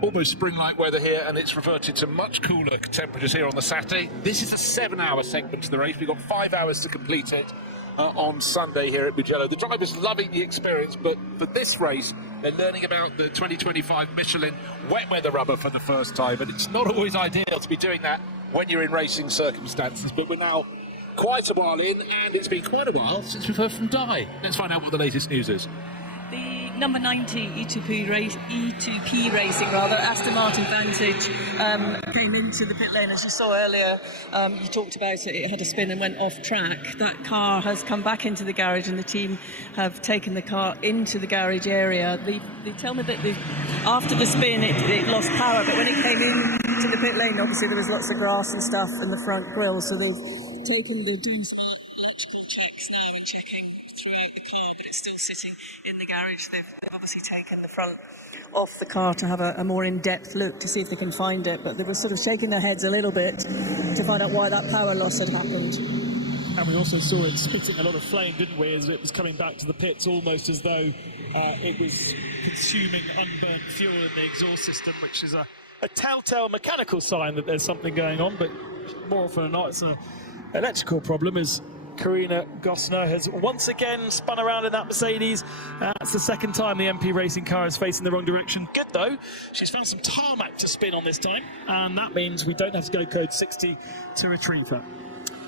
almost spring-like weather here, and it's reverted to much cooler temperatures here on the Saturday. This is a 7-hour segment to the race. We've got 5 hours to complete it on Sunday here at Mugello. The drivers loving the experience, but for this race, they're learning about the 2025 Michelin wet weather rubber for the first time, and it's not always ideal to be doing that when you're in racing circumstances, but we're now quite a while in, and it's been quite a while since we've heard from Di. Let's find out what the latest news is. The number 90 E2P Racing, Aston Martin Vantage, came into the pit lane. As you saw earlier, you talked about it, it had a spin and went off track. That car has come back into the garage, and the team have taken the car into the garage area. They tell me that after the spin it lost power, but when it came into the pit lane, obviously there was lots of grass and stuff in the front grille, so they've taken the doing some electrical checks now and checking throughout the car, but it's still sitting in the garage. They've obviously taken the front off the car to have a more in-depth look to see if they can find it, but they were sort of shaking their heads a little bit to find out why that power loss had happened. And we also saw it spitting a lot of flame, didn't we, as it was coming back to the pits, almost as though it was consuming unburnt fuel in the exhaust system, which is a telltale mechanical sign that there's something going on, but more often than not it's an electrical problem, as Karina Gosner has once again spun around in that Mercedes. It's the second time the MP Racing car is facing the wrong direction. Good though, she's found some tarmac to spin on this time, and that means we don't have to go code 60 to retrieve her.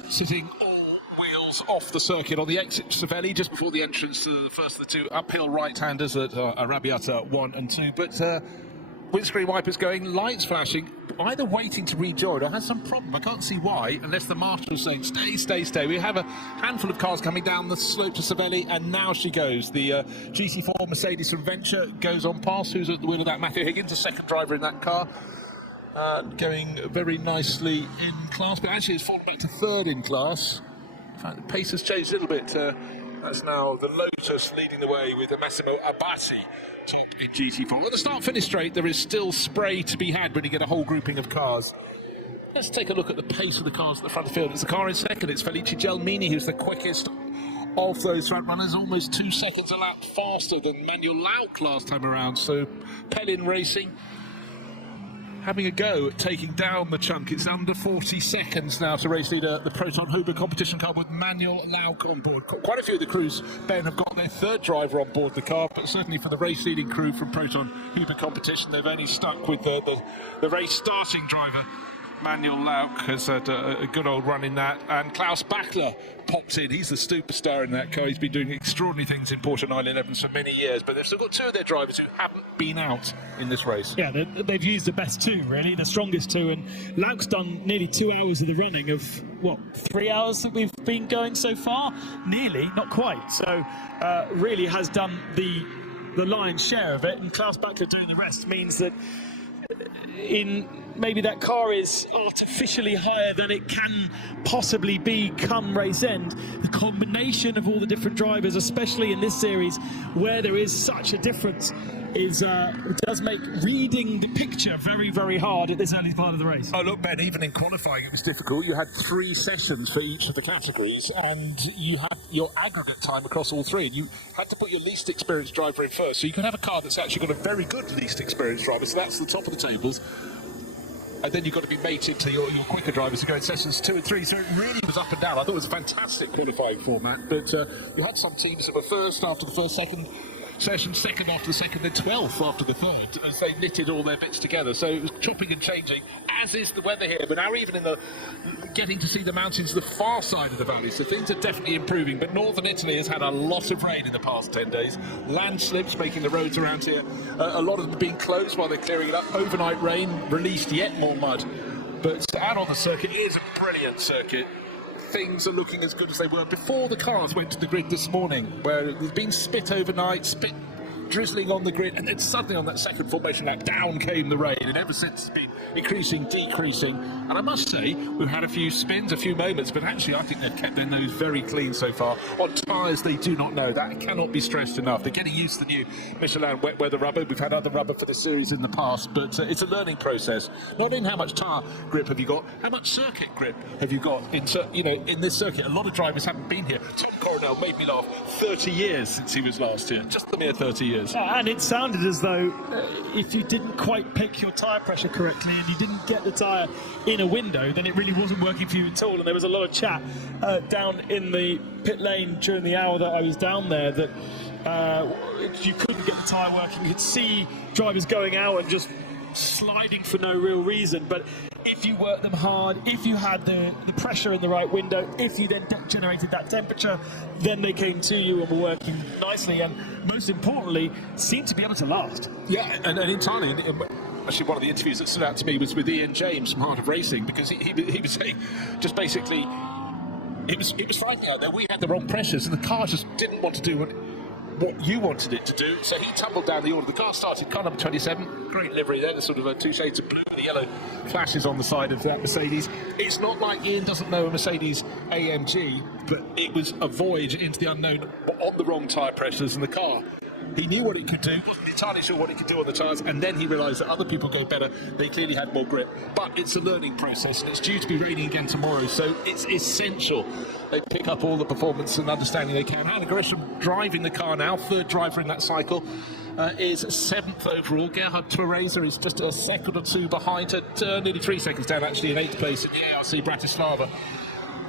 Sitting all wheels off the circuit on the exit to Savelli, just before the entrance to the first of the two uphill right-handers at Arrabbiata 1 and 2. But windscreen wipers going, lights flashing, either waiting to rejoin or has some problem. I can't see why, unless the marshal is saying, stay, stay, stay. We have a handful of cars coming down the slope to Savelli, and now she goes. The GT4 Mercedes from Venture goes on past. Who's at the wheel of that? Matthew Higgins, the second driver in that car. Going very nicely in class, but actually it's fallen back to third in class. In fact, the pace has changed a little bit. That's now the Lotus leading the way with the Massimo Abbasi top in GT4. At the start-finish straight, there is still spray to be had when you get a whole grouping of cars. Let's take a look at the pace of the cars at the front of the field. It's the car in second. It's Felice Gelmini who's the quickest of those front runners, almost 2 seconds a lap faster than Manuel Lauk last time around. So Pellin Racing having a go at taking down the chunk. It's under 40 seconds now to race leader the Proton Huber competition car with Manuel Lauk on board. Quite a few of the crews, Ben, have got their third driver on board the car, but certainly for the race leading crew from Proton Huber competition, they've only stuck with the race starting driver. Manuel Lauk has had a good old run in that, and Klaus Bachler pops in. He's the superstar in that car. He's been doing extraordinary things in Porsche 911s for many years, but they've still got two of their drivers who haven't been out in this race. Yeah, they've used the best two, really, the strongest two, and Lauk's done nearly 2 hours of the running of, what, 3 hours that we've been going so far? Nearly, not quite. So really has done the lion's share of it, and Klaus Bachler doing the rest means that maybe that car is artificially higher than it can possibly be come race end. The combination of all the different drivers, especially in this series where there is such a difference, does make reading the picture very, very hard at this early part of the race. Oh look, Ben, even in qualifying it was difficult. You had 3 sessions for each of the categories, and you had your aggregate time across all 3, and you had to put your least experienced driver in first. So you can have a car that's actually got a very good least experienced driver, so that's the top of the tables. And then you've got to be mated to your quicker drivers to go in sessions 2 and 3. So it really was up and down. I thought it was a fantastic qualifying format, but you had some teams that were first after the first, second session, second after the second, then 12th after the third, as they knitted all their bits together. So it was chopping and changing, as is the weather here. But now even in getting to see the mountains the far side of the valley, so things are definitely improving. But northern Italy has had a lot of rain in the past 10 days. Landslips making the roads around here. A lot of them being closed while they're clearing it up. Overnight rain released yet more mud. But out on the circuit, it is a brilliant circuit. Things are looking as good as they were before the cars went to the grid this morning, where there's been spit overnight, spit drizzling on the grid, and then suddenly on that second formation lap, down came the rain, and ever since it's been increasing, decreasing. And I must say, we've had a few spins, a few moments, but actually I think they've kept their nose very clean so far. On tyres they do not know. That cannot be stressed enough. They're getting used to the new Michelin wet weather rubber. We've had other rubber for this series in the past, but it's a learning process. Not in how much tyre grip have you got, how much circuit grip have you got. In this circuit, a lot of drivers haven't been here. Tom Coronel made me laugh. 30 years since he was last here. Just a mere 30 years. And it sounded as though if you didn't quite pick your tyre pressure correctly and you didn't get the tyre in a window, then it really wasn't working for you at all. And there was a lot of chat down in the pit lane during the hour that I was down there that you couldn't get the tyre working. You could see drivers going out and just sliding for no real reason. But if you worked them hard, if you had the pressure in the right window, if you then generated that temperature, then they came to you and were working nicely, and most importantly, seemed to be able to last. Yeah, and entirely. Actually, one of the interviews that stood out to me was with Ian James from Heart of Racing, because he was saying just basically it was frightening out there. We had the wrong pressures, and the car just didn't want to do what you wanted it to do. So he tumbled down the order. The car started car number 27. Great livery there. There's sort of two shades of blue, the yellow flashes on the side of that Mercedes. It's not like Ian doesn't know a Mercedes AMG, but it was a voyage into the unknown on the wrong tyre pressures in the car. He knew what it could do, wasn't entirely sure what it could do on the tyres, and then he realised that other people go better. They clearly had more grip. But it's a learning process, and it's due to be raining again tomorrow, so it's essential they pick up all the performance and understanding they can. Hannah Gresham driving the car now, third driver in that cycle, is 7th overall. Gerhard Theresa is just a second or two behind her, nearly 3 seconds down actually, in 8th place in the ARC Bratislava.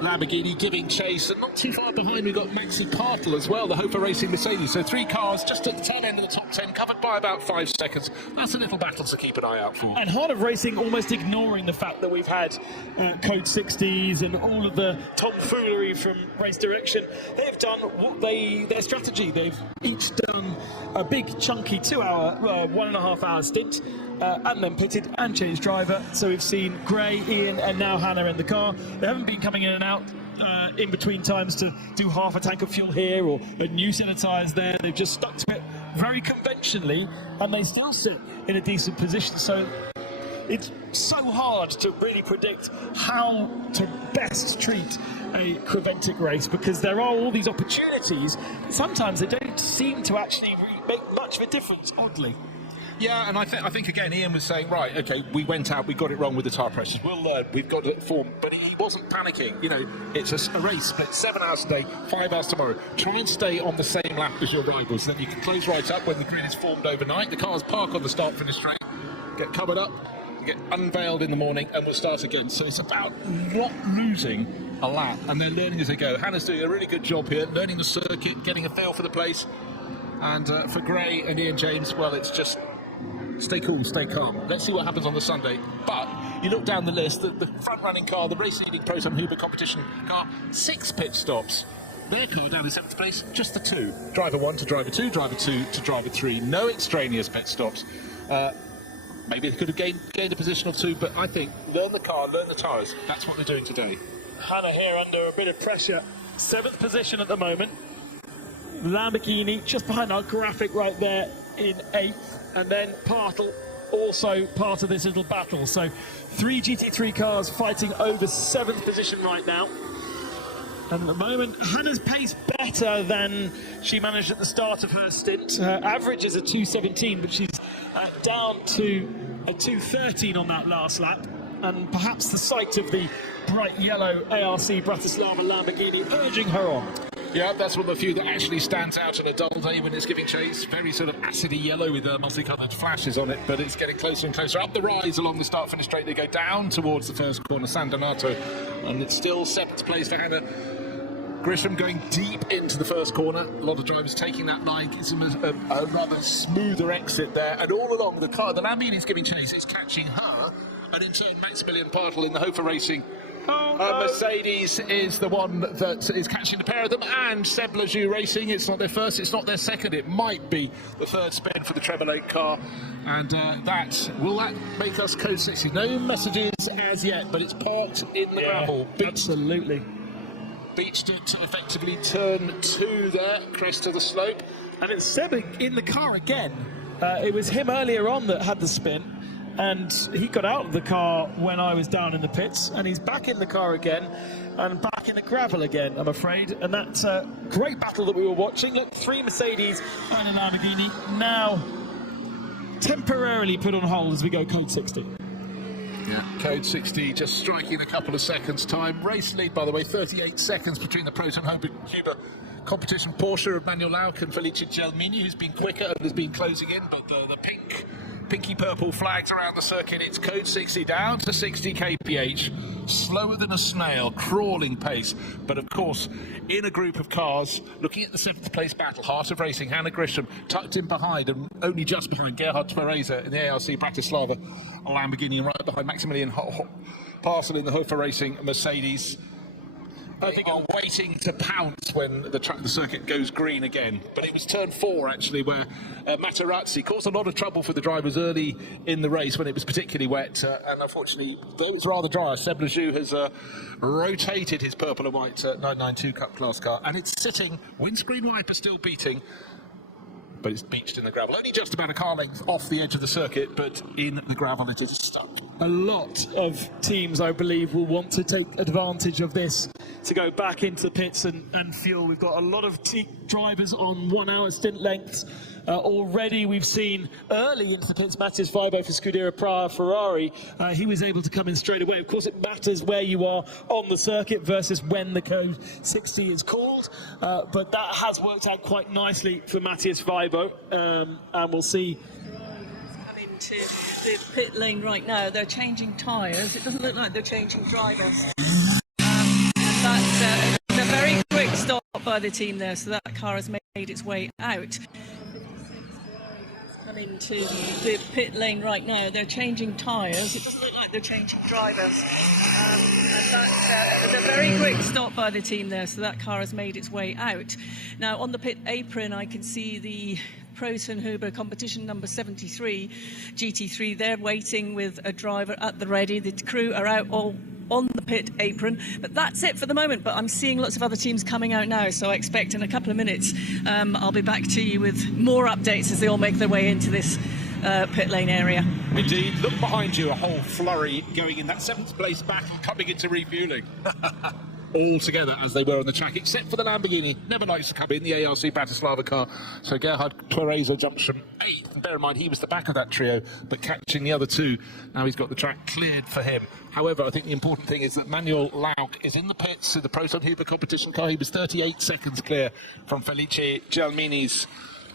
Lamborghini giving chase, and not too far behind we've got Maxi Partel as well, the Hofer Racing Mercedes. So 3 cars just at the tail end of the top 10, covered by about 5 seconds. That's a little battle to keep an eye out for. And Heart of Racing almost ignoring the fact that we've had Code 60s and all of the tomfoolery from Race Direction. They've done their strategy. They've each done a big chunky 2-hour, 1.5-hour stint, and then pitted and changed driver. So we've seen Gray, Ian, and now Hannah in the car. They haven't been coming in and out in between times to do half a tank of fuel here or a new set of tyres there. They've just stuck to it very conventionally, and they still sit in a decent position. So it's so hard to really predict how to best treat a Creventic race, because there are all these opportunities. Sometimes they don't seem to actually make much of a difference, oddly. Yeah, and I think again, Ian was saying, right, okay, we went out, we got it wrong with the tyre pressures, we'll learn, we've got to form, but he wasn't panicking. You know, it's a race split 7 hours today, 5 hours tomorrow. Try and stay on the same lap as your rivals, then you can close right up when the grid is formed overnight. The cars park on the start-finish track, get covered up, get unveiled in the morning, and we'll start again. So it's about not losing a lap, and then learning as they go. Hannah's doing a really good job here, learning the circuit, getting a feel for the place, and for Gray and Ian James, well, it's just stay cool, stay calm. Let's see what happens on the Sunday. But you look down the list, the front-running car, the race-leading Proton Huber competition car, 6 pit stops. Their car down in 7th place, just the 2. Driver 1 to driver 2, driver 2 to driver 3. No extraneous pit stops. Maybe they could have gained a position or 2, but I think learn the car, learn the tyres. That's what they're doing today. Hannah here under a bit of pressure. 7th position at the moment. Lamborghini just behind our graphic right there in 8th. And then Partel also part of this little battle. So 3 GT3 cars fighting over 7th position right now. And at the moment, Hannah's pace better than she managed at the start of her stint. Her average is a 2:17, but she's down to a 2:13 on that last lap. And perhaps the sight of the bright yellow ARC Bratislava Lamborghini urging her on. Yeah, that's one of the few that actually stands out on a dull day when it's giving chase. Very sort of acidy yellow with multicoloured flashes on it, but it's getting closer and closer. Up the rise along the start-finish straight, they go down towards the first corner, San Donato, and it's still 7th place for Hannah Grisham, going deep into the first corner. A lot of drivers taking that line, gives them a rather smoother exit there, and all along the car, the Lamborghini is giving chase, it's catching her, and in turn Maximilian Partel in the Hofer Racing Mercedes is the one that is catching the pair of them, and Seb Lejeune Racing, it's not their first, it's not their second, it might be the third spin for the Treble 8 car, and will that make us Code 60? No messages as yet, but it's parked in the gravel. Absolutely. Beached it effectively, turn 2 there, crest of the slope. And it's Seb in the car again. It was him earlier on that had the spin, and he got out of the car when I was down in the pits, and he's back in the car again and back in the gravel again, I'm afraid. And that's a great battle that we were watching. Look, 3 Mercedes and a Lamborghini now temporarily put on hold as we go Code 60. Yeah, Code 60 just striking a couple of seconds time. Race lead, by the way, 38 seconds between the Proton Huber competition Porsche of Manuel Lauck and Felice Gelmini, who's been quicker and has been closing in, but the pink pinky purple flags around the circuit. It's code 60 down to 60 kph, slower than a snail, crawling pace. But of course, in a group of cars, looking at the 7th place battle, Heart of Racing, Hannah Grisham tucked in behind and only just behind Gerhard Twereza in the ARC Bratislava Lamborghini, and right behind Maximilian Parcel in the Hofer Racing Mercedes. I think are waiting to pounce when the circuit goes green again. But it was turn 4, actually, where Materazzi caused a lot of trouble for the drivers early in the race when it was particularly wet. And unfortunately, though it's rather dry, Seb Lejoux has rotated his purple and white 992 Cup class car. And it's sitting, windscreen wiper still beating, but it's beached in the gravel. Only just about a car length off the edge of the circuit, but in the gravel it is stuck. A lot of teams, I believe, will want to take advantage of this to go back into the pits and fuel. We've got a lot of drivers on 1 hour stint lengths. Already we've seen early into the pits, Matthias Weibo for Scuderia Praia Ferrari. He was able to come in straight away. Of course, it matters where you are on the circuit versus when the code 60 is called. But that has worked out quite nicely for Matthias Weibo. And we'll see. Coming to the pit lane right now. They're changing tyres. It doesn't look like they're changing drivers. That's a very quick stop by the team there, so that car has made its way out. Coming to the pit lane right now. They're changing tyres. It doesn't look like they're changing drivers. And that's a very quick stop by the team there, so that car has made its way out. Now, on the pit apron, I can see the Proton-Huber competition number 73 GT3. They're waiting with a driver at the ready. The crew are out all on the pit apron, but that's it for the moment. But I'm seeing lots of other teams coming out now, so I expect in a couple of minutes I'll be back to you with more updates as they all make their way into this pit lane area. Indeed, look behind you, a whole flurry going in that 7th place back, coming into refuelling. All together as they were on the track, except for the Lamborghini. Never likes to come in, the ARC Bratislava car. So Gerhard Twereza jumps from 8th. And bear in mind, he was the back of that trio, but catching the other two. Now he's got the track cleared for him. However, I think the important thing is that Manuel Lauk is in the pits in the Proton-Huber competition car. He was 38 seconds clear from Felice Gelmini's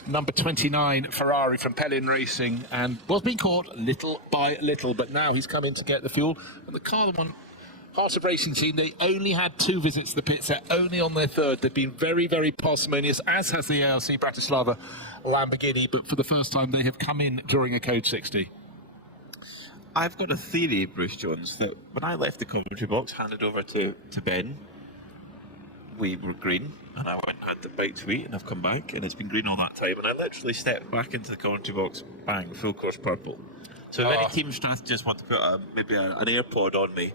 number 29 Ferrari from Pellin Racing, and was being caught little by little, but now he's come in to get the fuel. And the car, the one Heart of Racing team, they only had 2 visits to the pits. They're only on their 3rd. They've been very, very parsimonious, as has the ARC Bratislava Lamborghini, but for the first time they have come in during a code 60. I've got a theory, Bruce Jones, that when I left the commentary box, handed over to Ben, we were green, and I went and had the bite to eat, and I've come back, and it's been green all that time, and I literally stepped back into the commentary box, bang, full course purple. So if any team strategists want to put maybe an AirPod on me,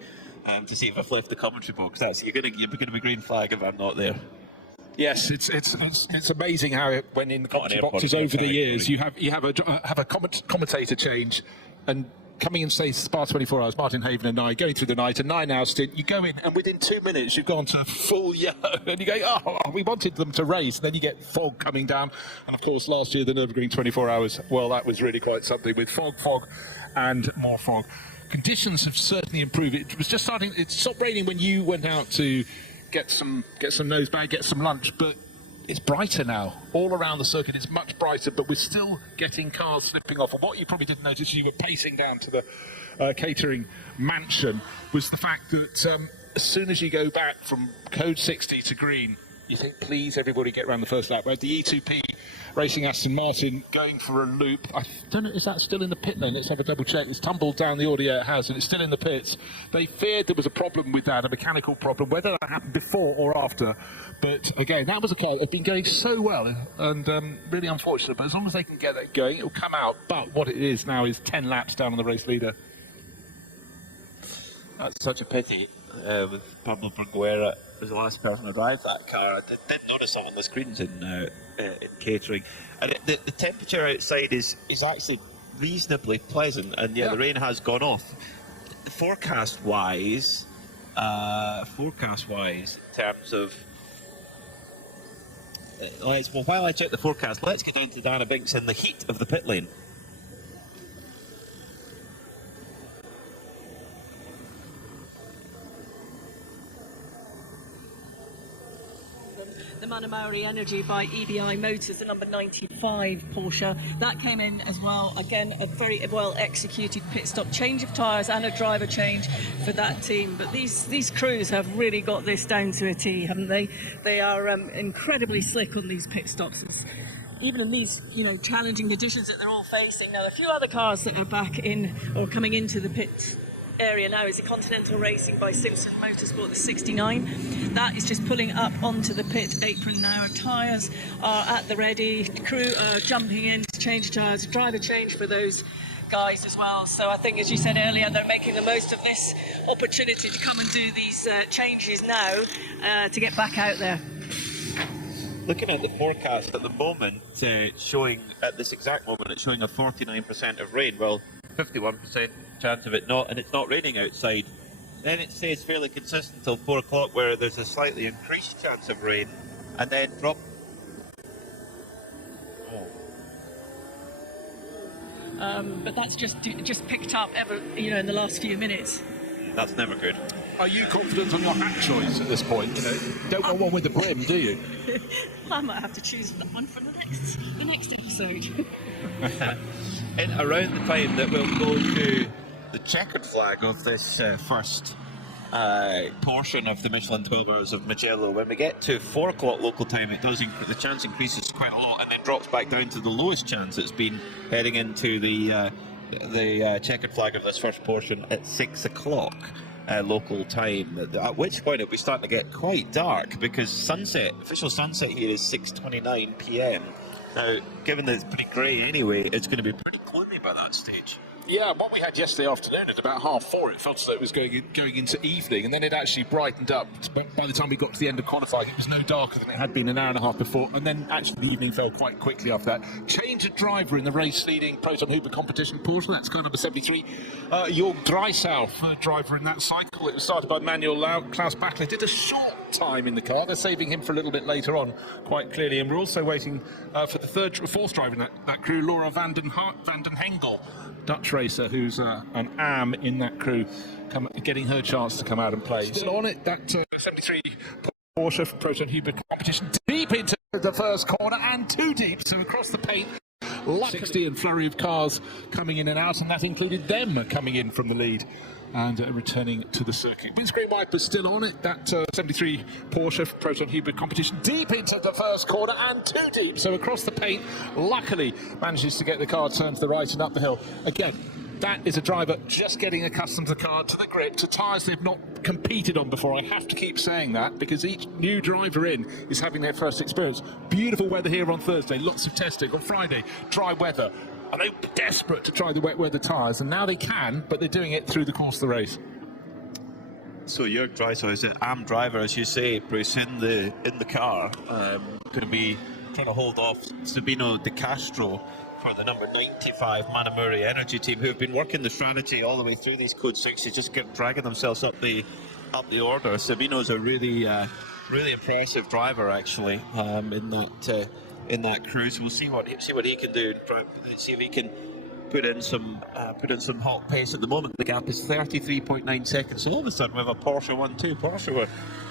to see if I've left the commentary box, you're going to be green flag if I'm not there. Yes, it's amazing how when in the commentary boxes over the years you have a commentator change, and coming in, say, Spa 24 Hours, Martin Haven and I, going through the night, a 9-hour stint, you go in, and within 2 minutes, you've gone to full yellow, and you go, oh, we wanted them to race, and then you get fog coming down, and of course, last year, the Nürburgring 24 Hours, well, that was really quite something, with fog, and more fog. Conditions have certainly improved. It was just starting, it stopped raining when you went out to get some nose bag, get some lunch, but it's brighter now. All around the circuit, it's much brighter, but we're still getting cars slipping off. And what you probably didn't notice, you were pacing down to the catering mansion, was the fact that as soon as you go back from code 60 to green, you think, please, everybody get around the first lap. We had the E2P Racing Aston Martin going for a loop. I don't know, is that still in the pit lane? Let's have a double check. It's tumbled down the audio, it has, and it's still in the pits. They feared there was a problem with that, a mechanical problem, whether that happened before or after. But again, that was a car that had been going so well, and really unfortunate. But as long as they can get that going, it'll come out. But what it is now is 10 laps down on the race leader. That's such a pity. With Pablo Branguera was the last person to drive that car. I did notice that on the screens in catering. And the temperature outside is actually reasonably pleasant, and the rain has gone off. Forecast-wise, in terms of while I check the forecast, let's get down to Dana Binks in the heat of the pit lane. the Manamauri Energy by EBI Motors, the number 95 Porsche. That came in as well. Again, a very well executed pit stop, change of tyres and a driver change for that team. But these crews have really got this down to a T, haven't they? They are incredibly slick on these pit stops. Even in these, challenging conditions that they're all facing. Now, a few other cars that are back in or coming into the pit area now is the Continental Racing by Simpson Motorsport, the 69. That is just pulling up onto the pit apron now. Tyres are at the ready. The crew are jumping in to change tyres. Driver change for those guys as well. So I think, as you said earlier, they're making the most of this opportunity to come and do these changes now to get back out there. Looking at the forecast at the moment, showing at this exact moment, it's showing a 49% of rain. Well, 51% chance of it not, and it's not raining outside. Then it stays fairly consistent until 4 o'clock, where there's a slightly increased chance of rain, and then drop. But that's just picked up in the last few minutes. That's never good. Are you confident on your hat choice at this point? Don't want one with the brim, do you? I might have to choose that one for the next episode. In around the time that we'll go to the checkered flag of this first portion of the Michelin 12 Hours of Mugello, when we get to 4 o'clock local time, it does the chance increases quite a lot, and then drops back down to the lowest chance it's been heading into the checkered flag of this first portion at 6 o'clock. Local time, at which point it'll be starting to get quite dark, because official sunset here is 6:29 p.m. Now, given that it's pretty grey anyway, it's going to be pretty gloomy by that stage. Yeah, what we had yesterday afternoon at about 4:30, it felt as though it was going into evening, and then it actually brightened up. But by the time we got to the end of qualifying, it was no darker than it had been an hour and a half before, and then actually the evening fell quite quickly after that. Change of driver in the race-leading Proton Hooper competition Porsche, that's car number 73. Jörg Dreisau, driver in that cycle. It was started by Manuel Lau. Klaus Bachler did a short time in the car. They're saving him for a little bit later on, quite clearly, and we're also waiting for the fourth driver in that crew, Laura van den Hengel, Dutch racer, who's an AM in that crew, getting her chance to come out and play. Still on it, that 73 Porsche from Proton Hooper competition, deep into the first corner and too deep, so across the paint. 60 and flurry of cars coming in and out, and that included them coming in from the lead and returning to the circuit. Windscreen wipers still on it, that 73 Porsche from Proton Hooper competition, deep into the first corner and too deep, so across the paint, luckily manages to get the car turned to the right and up the hill. Again, that is a driver just getting accustomed to the car, to the grip, to tyres they've not competed on before. I have to keep saying that, because each new driver in is having their first experience. Beautiful weather here on Thursday, lots of testing. On Friday, dry weather. And they were desperate to try the wet weather tyres, and now they can, but they're doing it through the course of the race. So Jörg Dreisau is an AM driver, as you say, Bruce, in the car, going to be trying to hold off Sabino De Castro for the number 95 Manamauri Energy team, who have been working the strategy all the way through these Code 6s, just dragging themselves up the order. Sabino's a really impressive driver, actually, in that crew. So we'll see what he can do, and see if he can put in some hot pace. At the moment, the gap is 33.9 seconds. So all of a sudden, we have a Porsche 1-2. Porsche were,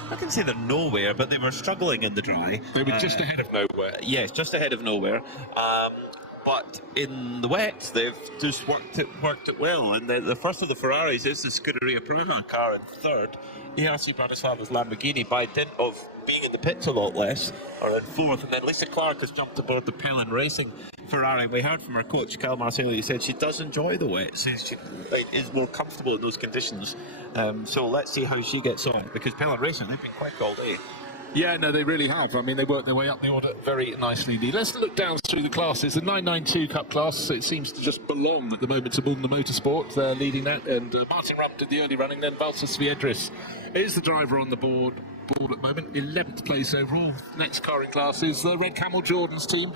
I can say they're nowhere, but they were struggling in the dry. They were just ahead of nowhere. Yes, just ahead of nowhere. But in the wet, they've just worked it well. And the first of the Ferraris is the Scuderia Prima car in third. ARC Bratislava's Lamborghini, by dint of being in the pits a lot less, are in fourth. And then Lisa Clark has jumped aboard the Pelin Racing Ferrari. We heard from her coach, Cal Marcelli, he said she does enjoy the wet. She is more comfortable in those conditions. So let's see how she gets on, because Pelin Racing, they've been quick all day. Yeah, no, they really have. I mean, they worked their way up the order very nicely indeed. Let's look down through the classes. The 992 Cup class, it seems to just belong at the moment to Mulder Motorsport. They're leading that, and Martin Rupp did the early running, then Valter Sviedris is the driver on the board at the moment, 11th place overall. Next car in class is the Red Camel Jordan's team.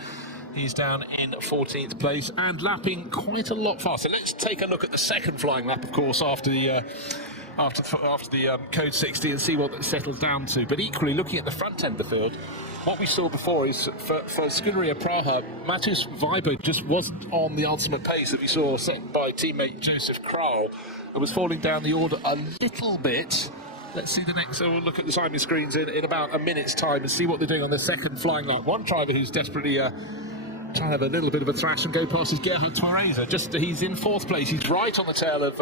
He's down in 14th place and lapping quite a lot faster. Let's take a look at the second flying lap, of course, after the Code 60, and see what that settles down to. But equally, looking at the front end of the field, what we saw before is for Scuderia Praha, Matus Weiber just wasn't on the ultimate pace that we saw set by teammate Joseph Kral. It was falling down the order a little bit, Let's see the next. So we'll look at the timing screens in about a minute's time and see what they're doing on the second flying lap. One driver who's desperately trying to have a little bit of a thrash and go past is Gerhard Twareza. He's in 4th place. He's right on the tail of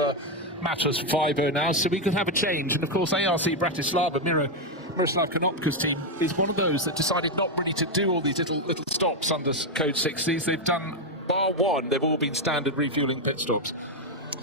Matos Fiber now, so we could have a change. And of course, ARC Bratislava, Miroslav Konopka's team, is one of those that decided not really to do all these little stops under code 60s. They've done, bar one, they've all been standard refueling pit stops.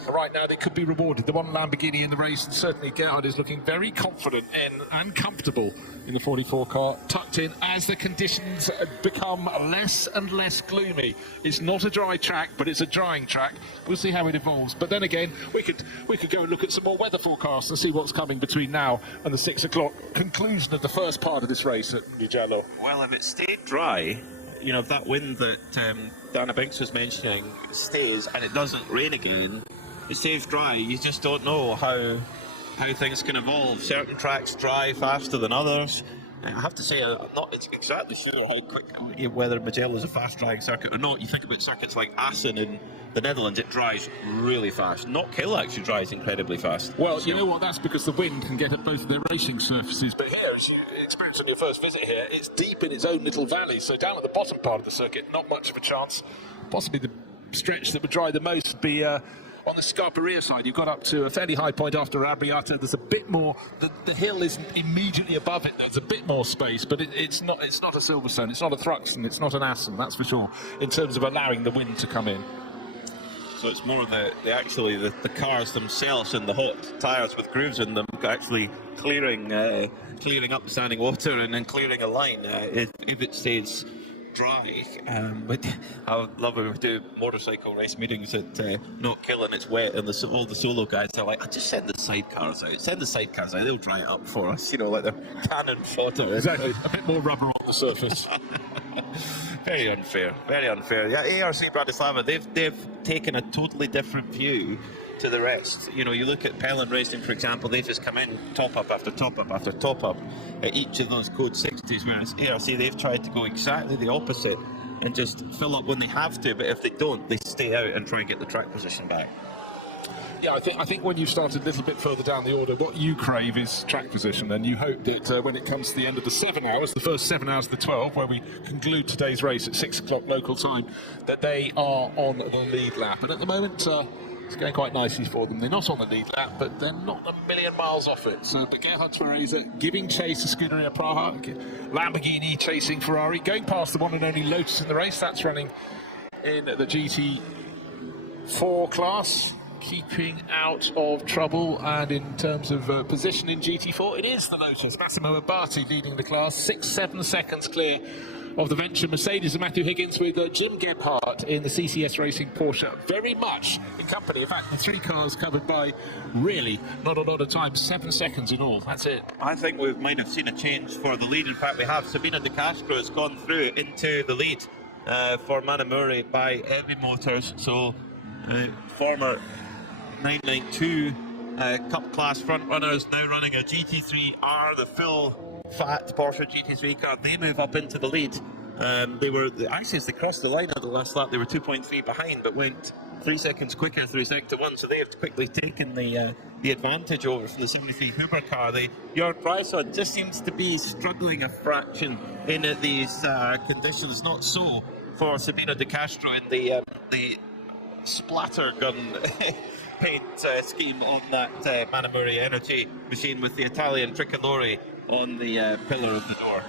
Right now, they could be rewarded. The one Lamborghini in the race, and certainly Gerhard is looking very confident and comfortable in the 44 car, tucked in as the conditions become less and less gloomy. It's not a dry track, but it's a drying track. We'll see how it evolves. But then again, we could go and look at some more weather forecasts and see what's coming between now and the 6 o'clock conclusion of the first part of this race at Mugello. Well, if it stayed dry, you know, if that wind that Dana Binks was mentioning stays and it doesn't rain again, it stays dry, you just don't know how things can evolve. Certain tracks dry faster than others. I have to say, I'm not exactly sure how quick, whether Mugello is a fast-drying circuit or not. You think about circuits like Assen in the Netherlands, it dries really fast. Knock-Hill actually dries incredibly fast. Well, you know what, that's because the wind can get at both of their racing surfaces. But here, as you experienced on your first visit here, it's deep in its own little valley. So down at the bottom part of the circuit, not much of a chance. Possibly the stretch that would dry the most would be on the Scarperia side. You've got up to a fairly high point after Arrabbiata. There's a bit more. The hill isn't immediately above it. There's a bit more space, but it's not a Silverstone. It's not a Thruxton. It's not an Assen. That's for sure. In terms of allowing the wind to come in. So it's more the cars themselves and the hot tyres with grooves in them actually clearing up the standing water and then clearing a line if it stays dry. But I would love if we do motorcycle race meetings at Knock-Hill and it's wet and all the solo guys are like, just send the sidecars out. Send the sidecars out, they'll dry it up for us, you know, like they're cannon fodder. Exactly, a bit more rubber on the surface. Very unfair, very unfair. Yeah, ARC Bratislava, they've taken a totally different view to the rest. You know, you look at Pelham Racing, for example, they just come in top up after top up after top up at each of those code 60s, whereas ARC, they've tried to go exactly the opposite and just fill up when they have to, but if they don't, they stay out and try and get the track position back. Yeah, I think when you started a little bit further down the order, what you crave is track position, and you hope that when it comes to the end of the 7 hours, the first 7 hours of the 12, where we conclude today's race at 6 o'clock local time, that they are on the lead lap. And at the moment, it's going quite nicely for them. They're not on the lead lap, but they're not a million miles off it. So, but Gerhard Twareza giving chase to Scuderia Praha, Lamborghini chasing Ferrari, going past the one and only Lotus in the race. That's running in the GT4 class, keeping out of trouble. And in terms of position in GT4, it is the Lotus. Massimo Abati leading the class, 6-7 seconds clear of the Venture Mercedes and Matthew Higgins, with Jim Gebhardt in the CCS Racing Porsche very much in company. In fact, the 3 cars covered by really not a lot of time, 7 seconds in all. That's it. I think we might have seen a change for the lead. In fact, we have. Sabina De Castro has gone through into the lead for Manamuri by Heavy Motors. So former 992 Cup class front runners now running a GT3R, the full fat Porsche GT3 car. They move up into the lead. They were actually, as they crossed the line at the last lap, they were 2.3 behind, but went 3 seconds quicker through sector 1. So they have quickly taken the advantage over from the 73 Huber car. The Jörg Dreisson just seems to be struggling a fraction in these conditions. Not so for Sabino De Castro in the splatter gun paint scheme on that Manamuri Energy machine with the Italian tricolore on the pillar of the door.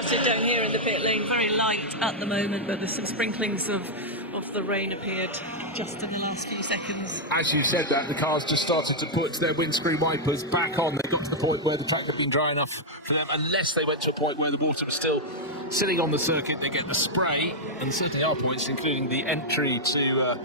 Started down here in the pit lane, very light at the moment, but there's some sprinklings of the rain appeared just in the last few seconds. As you said that, the cars just started to put their windscreen wipers back on. They got to the point where the track had been dry enough for them, unless they went to a point where the water was still sitting on the circuit. They get the spray, and certainly are points, including the entry to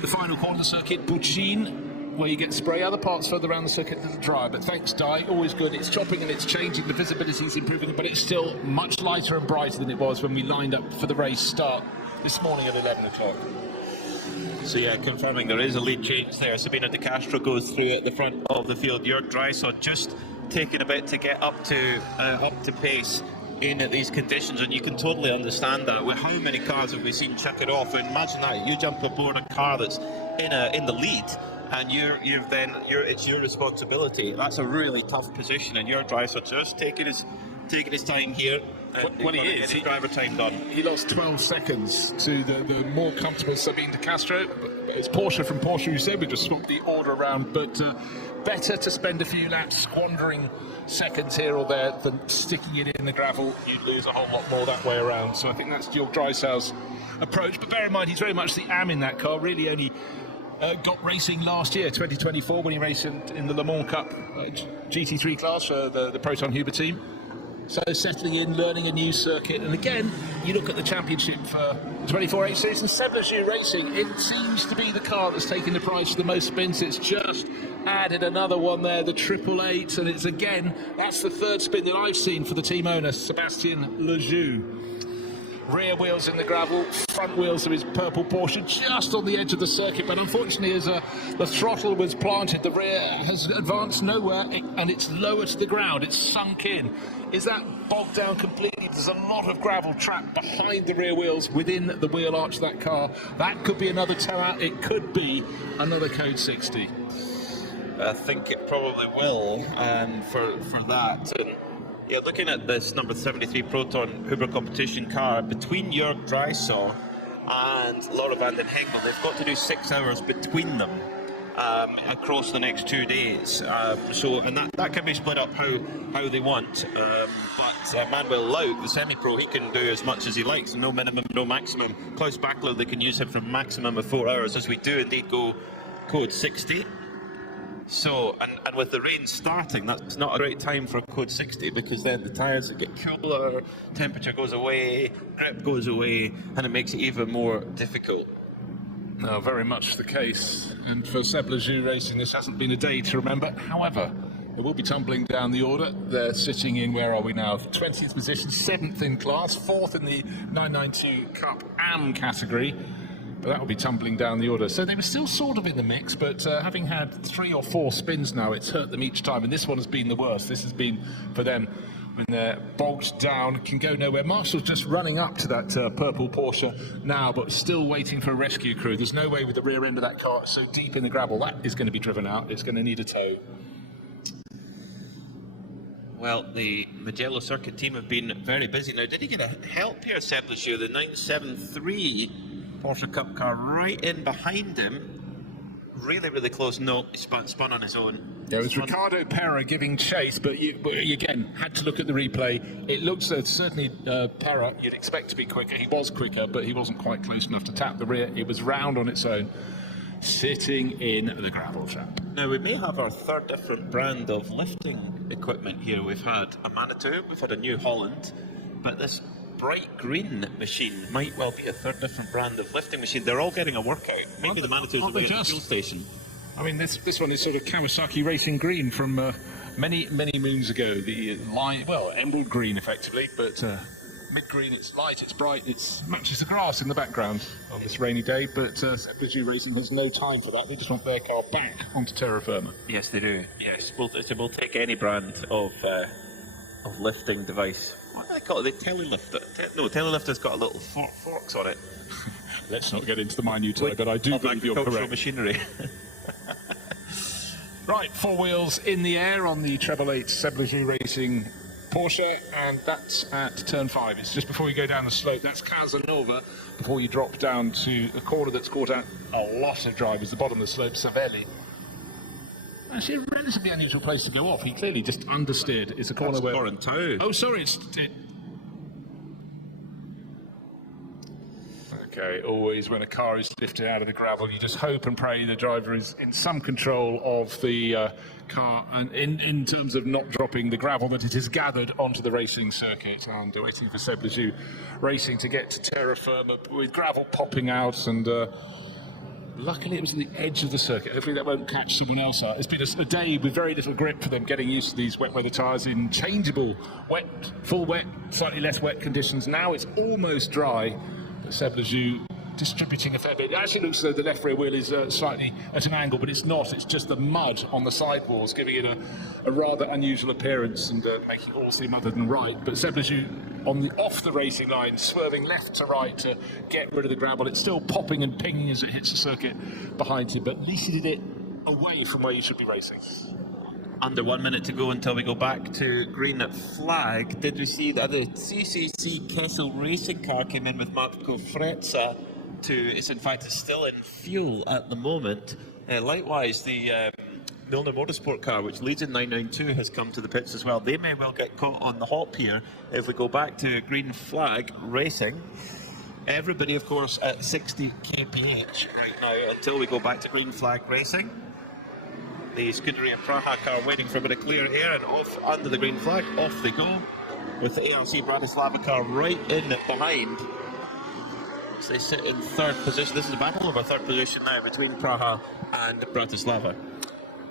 the final corner of the circuit, Bucin, where you get spray. Other parts further around the circuit that are dry, but thanks Dye, always good. It's chopping and it's changing, the visibility is improving, but it's still much lighter and brighter than it was when we lined up for the race start this morning at 11 o'clock. So yeah, confirming there is a lead change there. Sabina De Castro goes through at the front of the field. Jörg Dreisson just taking a bit to get up to pace in these conditions, and you can totally understand that. With how many cars have we seen chuck it off? And imagine that you jump aboard a car that's in the lead, and it's your responsibility. That's a really tough position in your drive. So just taking his time here. What he is, his driver time done. He lost 12 seconds to the more comfortable Sabine de Castro. It's Porsche from Porsche who said we just swapped the order around, but better to spend a few laps squandering seconds here or there than sticking it in the gravel. You'd lose a whole lot more that way around. So I think that's Georg Drysdale's approach. But bear in mind, he's very much the am in that car. Really only got racing last year, 2024, when he raced in the Le Mans Cup GT3 class for the Proton Huber team. So settling in, learning a new circuit, and again, you look at the championship for the 24H season, Seb Lejeune Racing, it seems to be the car that's taking the prize for the most spins. It's just added another one there, the 888, and it's again, that's the third spin that I've seen for the team owner, Sébastien Lejeune. Rear wheels in the gravel, front wheels of his purple Porsche just on the edge of the circuit, but unfortunately as the throttle was planted, the rear has advanced nowhere and it's lower to the ground, it's sunk in. Is that bogged down completely? There's a lot of gravel trapped behind the rear wheels within the wheel arch of that car. That could be another tow out, it could be another Code 60. I think it probably will for that. And yeah, looking at this number 73 Proton Huber competition car, between Jörg Drysdale and Laura van den Hegel, they've got to do 6 hours between them across the next 2 days. And that can be split up how they want. But Manuel Laut, the semi-pro, he can do as much as he likes, no minimum, no maximum. Klaus Bachler, they can use him for a maximum of 4 hours, as we do indeed go Code 60. So, and with the rain starting, that's not a great time for a Code 60, because then the tyres get cooler, temperature goes away, grip goes away, and it makes it even more difficult. No, very much the case. And for Seb Lejeune Racing, this hasn't been a day to remember. However, they will be tumbling down the order. They're sitting in, where are we now? 20th position, 7th in class, 4th in the 992 Cup AM category. But that will be tumbling down the order. So they were still sort of in the mix, but having had 3 or 4 spins now, it's hurt them each time. And this one has been the worst. This has been for them when they're bogged down, can go nowhere. Marshall's just running up to that purple Porsche now, but still waiting for a rescue crew. There's no way with the rear end of that car so deep in the gravel. That is going to be driven out. It's going to need a tow. Well, the Mugello circuit team have been very busy. Now, did he get a help here, Seb Lejeune? The 973 Porsche Cup car right in behind him. Really, really close. No, he spun on his own. Yeah, it was Ricardo Pera giving chase, but you again had to look at the replay. It looks certainly Pera, you'd expect to be quicker. He was quicker, but he wasn't quite close enough to tap the rear. It was round on its own, sitting in the gravel trap. Now, we may have our third different brand of lifting equipment here. We've had a Manitou, we've had a New Holland, but this bright green machine might well be a third different brand of lifting machine. They're all getting a workout. Maybe the Manitous will be at the fuel station. I mean, this one is sort of Kawasaki Racing Green from many moons ago. The emerald green, effectively, but mid-green. It's light, it's bright, it matches the grass in the background on this rainy day. But Seb Lejeune Racing has no time for that. They just want their car back onto terra firma. Yes, they do. Yes, we'll take any brand of lifting device. What do they call it? The telelifter. No, telelifter's got a little forks on it. Let's not get into the minutiae, but I do believe you're correct. Machinery. Right, 4 wheels in the air on the 888 Seb Lejeune Racing Porsche, and that's at turn 5. It's just before you go down the slope. That's Casanova before you drop down to a corner that's caught out a lot of drivers. The bottom of the slope, Savelli. Actually, a relatively unusual place to go off. He clearly just understeered. It's a corner where... Corentin. Oh, sorry, Okay, always when a car is lifted out of the gravel, you just hope and pray the driver is in some control of the car, and in terms of not dropping the gravel that it has gathered onto the racing circuit. And waiting for Seb Lejeune Racing to get to terra firma with gravel popping out, and luckily it was at the edge of the circuit. Hopefully that won't catch someone else out. It's been a day with very little grip for them, getting used to these wet weather tyres in changeable wet, full wet, slightly less wet conditions. Now it's almost dry. Seb Lejeune distributing a fair bit. It actually looks as though the left rear wheel is slightly at an angle, but it's not. It's just the mud on the sidewalls, giving it a rather unusual appearance and making it all seem other than right. But Seb Lejeune off the racing line, swerving left to right to get rid of the gravel. It's still popping and pinging as it hits the circuit behind him, but at least he did it away from where you should be racing. Under 1 minute to go until we go back to green flag. Did we see that the CCC Kessel racing car came in with Marco Frezza it's still in fuel at the moment. Likewise, the Milner Motorsport car, which leads in 992, has come to the pits as well. They may well get caught on the hop here if we go back to green flag racing. Everybody, of course, at 60 kph right now until we go back to green flag racing. The Scuderia Praha car waiting for a bit of clear air, and off under the green flag, off they go, with the ARC Bratislava car right in behind. So they sit in third position. This is a battle over third position now between Praha and Bratislava.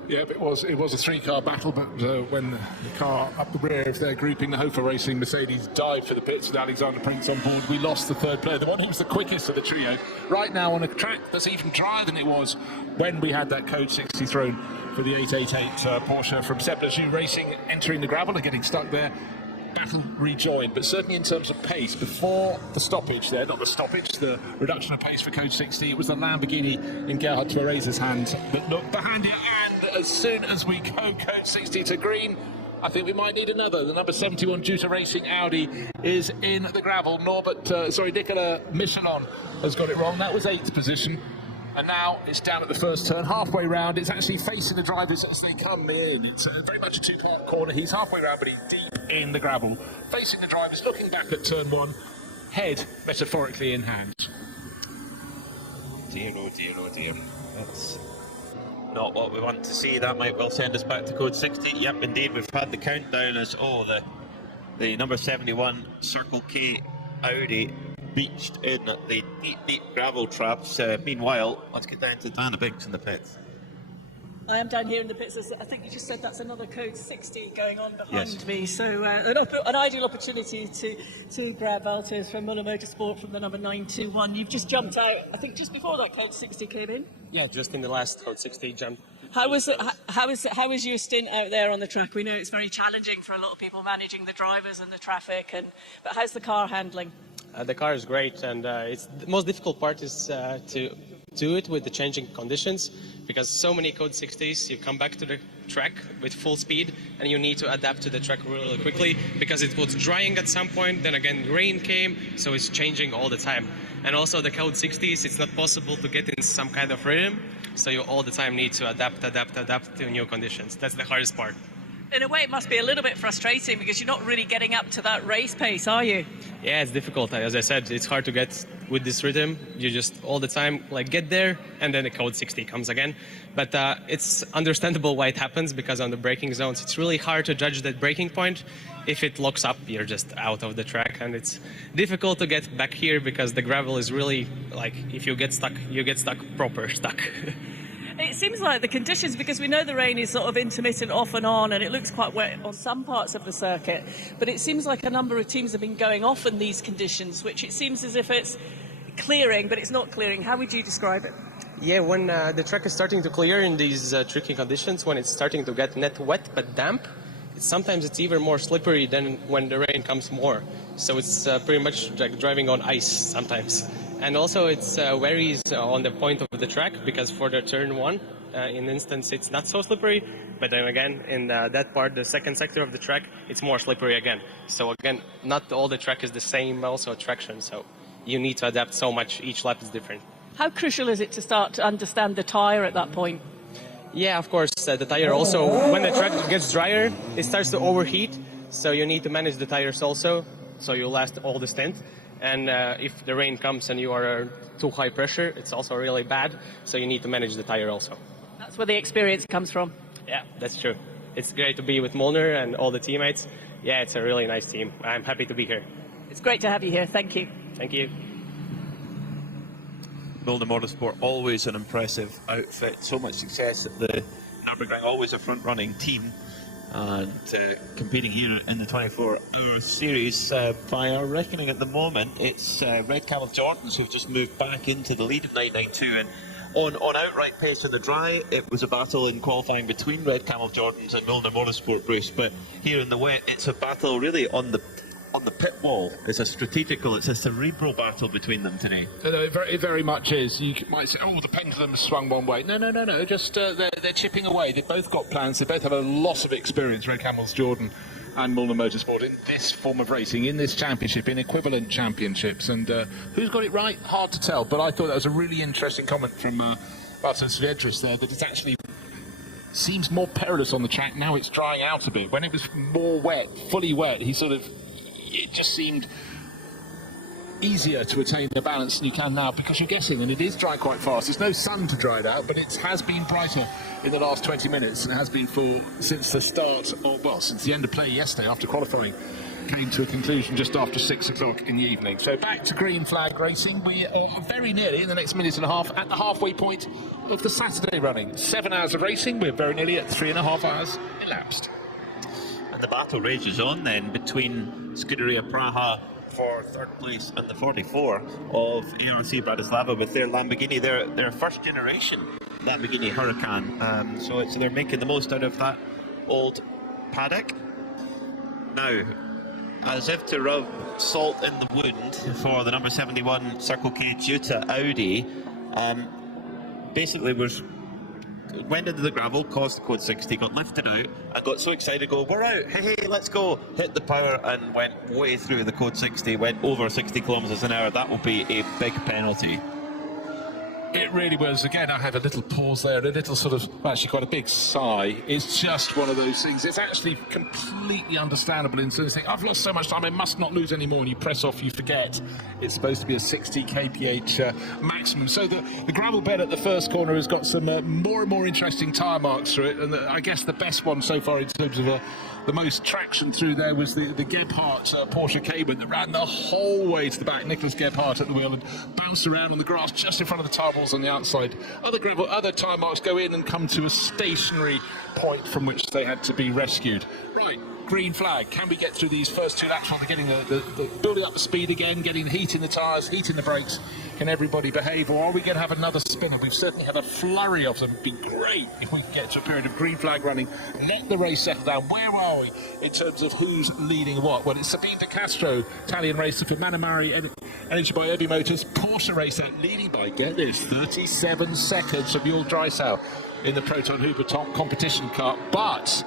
Yeah, it was a three-car battle, but when the car up the rear of their grouping, the Hofer Racing Mercedes, dived for the pits with Alexander Prince on board, we lost the third player, the one who was the quickest of the trio. Right now on a track that's even drier than it was when we had that Code 60 thrown for the 888 Porsche from Seb Lejeune Racing, entering the gravel and getting stuck there. Battle rejoined, but certainly in terms of pace, before the stoppage there, not the stoppage, the reduction of pace for Code 60, it was the Lamborghini in Gerhard Therese' hands that looked behind it, and as soon as we go Code 60 to green, I think we might need another. The number 71 Juta Racing Audi is in the gravel. Nicola Michelon has got it wrong. That was 8th position. And now it's down at the first turn, halfway round. It's actually facing the drivers as they come in. It's very much a two-part corner. He's halfway round, but he's deep in the gravel. Facing the drivers, looking back at turn 1, head metaphorically in hand. Dear, oh dear, oh dear. That's not what we want to see. That might well send us back to Code 60. Yep, indeed, we've had the countdown as, the number 71 Circle K Audi beached in the deep gravel traps. Meanwhile, let's get down to Diana Binks in the pits. I am down here in the pits. I think you just said that's another Code 60 going on behind me. So an ideal opportunity to grab Valters from Muller Motorsport from the number 921. You've just jumped out, I think, just before that Code 60 came in. Yeah, just in the last Code 60 jump. How was your stint out there on the track? We know it's very challenging for a lot of people managing the drivers and the traffic, but how's the car handling? The car is great, and it's the most difficult part is to do it with the changing conditions, because so many Code 60s, you come back to the track with full speed and you need to adapt to the track really quickly, because it was drying at some point, then again rain came, so it's changing all the time. And also the Code 60s, it's not possible to get in some kind of rhythm, so you all the time need to adapt to new conditions. That's the hardest part. In a way, it must be a little bit frustrating because you're not really getting up to that race pace, are you? Yeah, it's difficult. As I said, it's hard to get with this rhythm. You just all the time get there, and then the Code 60 comes again. But it's understandable why it happens, because on the braking zones, it's really hard to judge that braking point. If it locks up, you're just out of the track, and it's difficult to get back here because the gravel is really if you get stuck, you get stuck, proper stuck. It seems like the conditions, because we know the rain is sort of intermittent off and on, and it looks quite wet on some parts of the circuit, but it seems like a number of teams have been going off in these conditions, which it seems as if it's clearing, but it's not clearing. How would you describe it? Yeah, when the track is starting to clear in these tricky conditions, when it's starting to get not wet but damp, sometimes it's even more slippery than when the rain comes more. So it's pretty much like driving on ice sometimes. And also it varies on the point of the track, because for the turn 1, in instance, it's not so slippery. But then again, in that part, the second sector of the track, it's more slippery again. So again, not all the track is the same also traction. So you need to adapt so much. Each lap is different. How crucial is it to start to understand the tyre at that point? Yeah, of course. The tyre also, when the track gets drier, it starts to overheat. So you need to manage the tyres also, so you last all the stint. And if the rain comes and you are too high pressure, it's also really bad. So you need to manage the tire also. That's where the experience comes from. Yeah, that's true. It's great to be with Molnar and all the teammates. Yeah, it's a really nice team. I'm happy to be here. It's great to have you here. Thank you. Thank you. Milner Motorsport, always an impressive outfit. So much success at the Nürburgring, always a front-running team. And competing here in the 24-hour series, by our reckoning at the moment, it's Red Camel Jordans who've just moved back into the lead of 992. And on outright pace in the dry, it was a battle in qualifying between Red Camel Jordans and Milner Motorsport, Bruce. But here in the wet, it's a battle really on the on the pit wall. It's a strategical, it's a cerebral battle between them today. It very much is. You might say, oh, the pendulum swung one way. No. Just they're chipping away. They've both got plans. They both have a lot of experience, Red Camels Jordan and NOLAN Motorsport, in this form of racing, in this championship, in equivalent championships. And who's got it right? Hard to tell. But I thought that was a really interesting comment from Bartos Sviedris there, that it's actually seems more perilous on the track now. It's drying out a bit. When it was more wet, fully wet, it just seemed easier to attain the balance than you can now, because you're guessing, and it is drying quite fast. There's no sun to dry it out, but it has been brighter in the last 20 minutes, and it has been since the start, since the end of play yesterday after qualifying came to a conclusion just after 6 o'clock in the evening. So back to green flag racing. We are very nearly, in the next minute and a half, at the halfway point of the Saturday running. 7 hours of racing, we're very nearly at 3.5 hours elapsed. And the battle rages on then between Scuderia Praha for third place and the 44 of ARC Bratislava with their Lamborghini, their first generation Lamborghini Huracan. So they're making the most out of that old paddock. Now, as if to rub salt in the wound for the number 71 Circle K Toyota Audi, basically went into the gravel, caused the code 60, got lifted out, and got so excited, we're out, hey, let's go, hit the power, and went way through the code 60, went over 60 kilometres an hour. That will be a big penalty. It really was. Again, I had a little pause there, a little actually quite a big sigh. It's just one of those things. It's actually completely understandable in terms of saying, I've lost so much time, I must not lose anymore, and you press off, you forget. It's supposed to be a 60 kph maximum. So the gravel bed at the first corner has got some more and more interesting tyre marks through it, and I guess the best one so far in terms of the most traction through there was the Gebhardt Porsche Cayman that ran the whole way to the back. Nicholas Gebhardt at the wheel and bounced around on the grass just in front of the tyre balls on the outside. Other tyre marks go in and come to a stationary point from which they had to be rescued. Right, green flag. Can we get through these first 2 laps while they're getting the building up the speed again, getting the heat in the tyres, heat in the brakes? Can everybody behave, or are we going to have another spinner? We've certainly had a flurry of them. It'd be great if we can get to a period of green flag running, let the race settle down. Where are we in terms of who's leading what? Well, it's Sabine De Castro, Italian racer for Manamari, Energy by Irby Motors, Porsche racer, leading by, get this, 37 seconds from Jules Drysau in the Proton Huber top competition car. But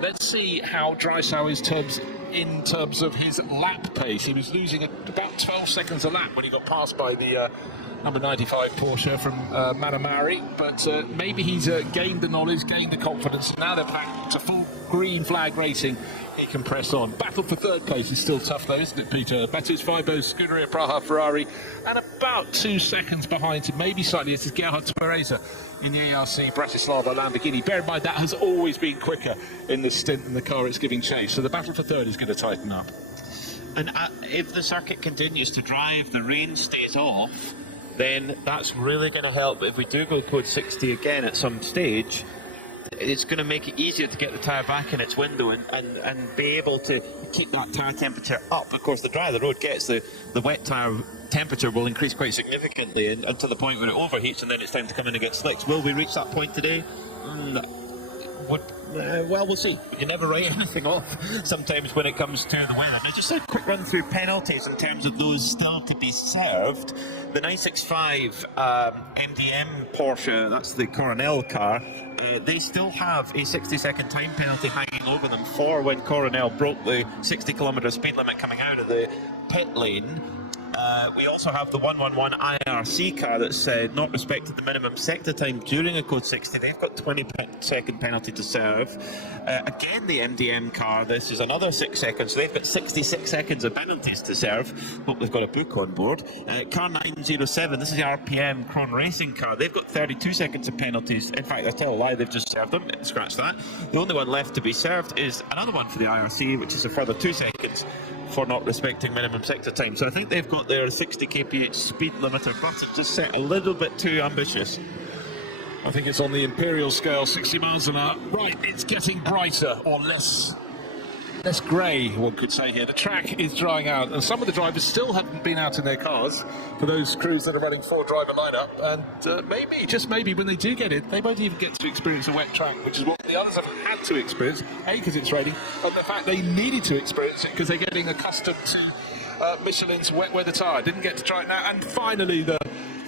let's see how Drysau is in terms of his lap pace. He was losing about 12 seconds a lap when he got passed by the number 95 Porsche from Manamari, but maybe he's gained the knowledge, gained the confidence, and now they're back to full green flag racing. He can press on. Battle for third place is still tough though, isn't it, Peter? Batus Fibo, Scuderia Praha Ferrari, and about 2 seconds behind him, maybe slightly, this is Gerhard Twereza in the ARC Bratislava Lamborghini. Bear in mind, that has always been quicker in the stint than the car it's giving chase, so the battle for third is going to tighten up. And if the circuit continues to dry, if the rain stays off, then that's really going to help. If we do go code 60 again at some stage, it's going to make it easier to get the tyre back in its window and be able to keep that tyre temperature up. Of course, the drier the road gets, the wet tyre temperature will increase quite significantly and to the point where it overheats, and then it's time to come in and get slicks. Will we reach that point today? Well, we'll see. You never write anything off sometimes when it comes to the weather. Now, just a quick run through penalties in terms of those still to be served. The 965 MDM Porsche, that's the Coronel car, they still have a 60-second time penalty hanging over them for when Coronel broke the 60-kilometre speed limit coming out of the pit lane. We also have the 111 IRC car that's not respected the minimum sector time during a code 60. They've got 20-second penalty to serve. Again, the MDM car, this is another 6 seconds. So they've got 66 seconds of penalties to serve. Hope they've got a book on board. Car 907, this is the RPM Cron Racing car. They've got 32 seconds of penalties. In fact, I tell a lie, they've just served them. Scratch that. The only one left to be served is another one for the IRC, which is a further 2 seconds for not respecting minimum sector time. So I think they've got their 60 kph speed limiter button just set a little bit too ambitious. I think it's on the imperial scale, 60 miles an hour. Right, it's getting brighter or less bit less grey, one could say here. The track is drying out, and some of the drivers still haven't been out in their cars for those crews that are running 4-driver lineup, and maybe, just maybe, when they do get it, they won't even get to experience a wet track, which is what the others have had to experience, A, because it's raining, but the fact they needed to experience it because they're getting accustomed to Michelin's wet weather tyre. Didn't get to try it now, and finally the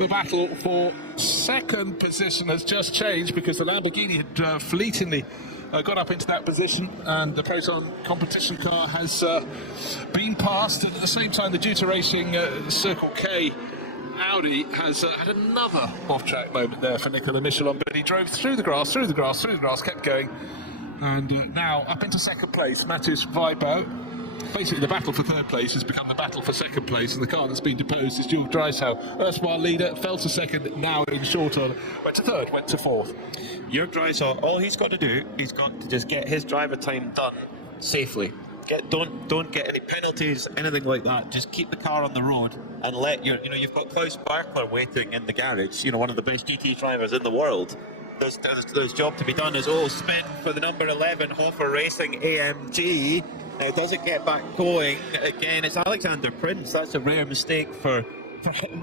battle for second position has just changed because the Lamborghini had fleetingly got up into that position, and the Proton competition car has been passed, and at the same time the Duta Racing Circle K Audi has had another off-track moment there for Nicolas Michelin, but he drove through the grass, kept going, and now up into second place. Matthias Weibo. Basically, the battle for third place has become the battle for second place, and the car that's been deposed is Jules Drysdale. Erstwhile leader, fell to second, now in short order, went to third, went to fourth. Jörg Drysdale, all he's got to do, he's got to just get his driver time done safely. Don't get any penalties, anything like that. Just keep the car on the road and let you've got Klaus Barkler waiting in the garage, one of the best GT drivers in the world. There's job to be done as spin for the number 11 Hofer Racing AMG. Now, does it get back going again? It's Alexander Prince. That's a rare mistake for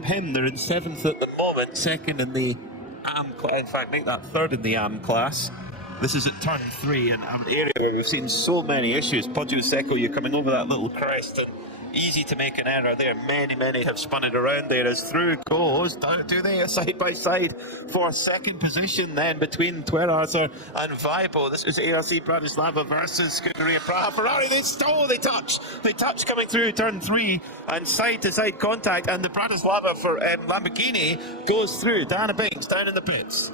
him. They're in 7th at the moment, 2nd in the AM class. In fact, make that 3rd in the AM class. This is at turn 3, and an area where we've seen so many issues. Poggio Secco, you're coming over that little crest, and easy to make an error there. Many have spun it around there as through goes. Do they side by side for second position then between Twerarthur and Weibo? This is ARC Bratislava versus Scuderia Praha. Ferrari, they touch coming through turn 3, and side to side contact, and the Bratislava for Lamborghini goes through. Diana Binks down in the pits.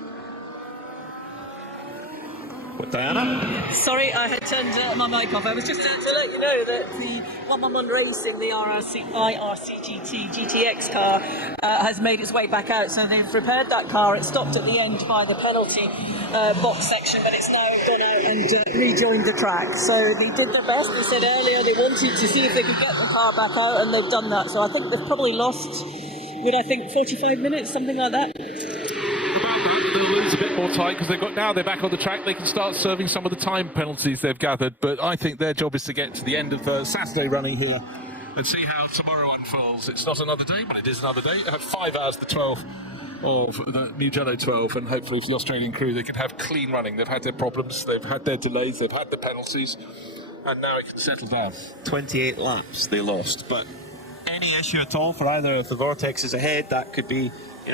What, Diana? Sorry, I had turned my mic off. I was just to let you know that the 111 Racing, the IRC GTX car, has made its way back out. So they've repaired that car. It stopped at the end by the penalty box section, but it's now gone out and rejoined the track. So they did their best. They said earlier they wanted to see if they could get the car back out, and they've done that. So I think they've probably lost, 45 minutes, something like that. They'll lose a bit more time because they're back on the track. They can start serving some of the time penalties they've gathered, but I think their job is to get to the end of Saturday running here and see how tomorrow unfolds. It's not another day, but it is another day. I have 5 hours, the 12th of the Mugello 12, and hopefully for the Australian crew they can have clean running. They've had their problems, they've had their delays, they've had the penalties, and now it can settle down. 28 laps they lost, but any issue at all for either of the Vortexes ahead, that could be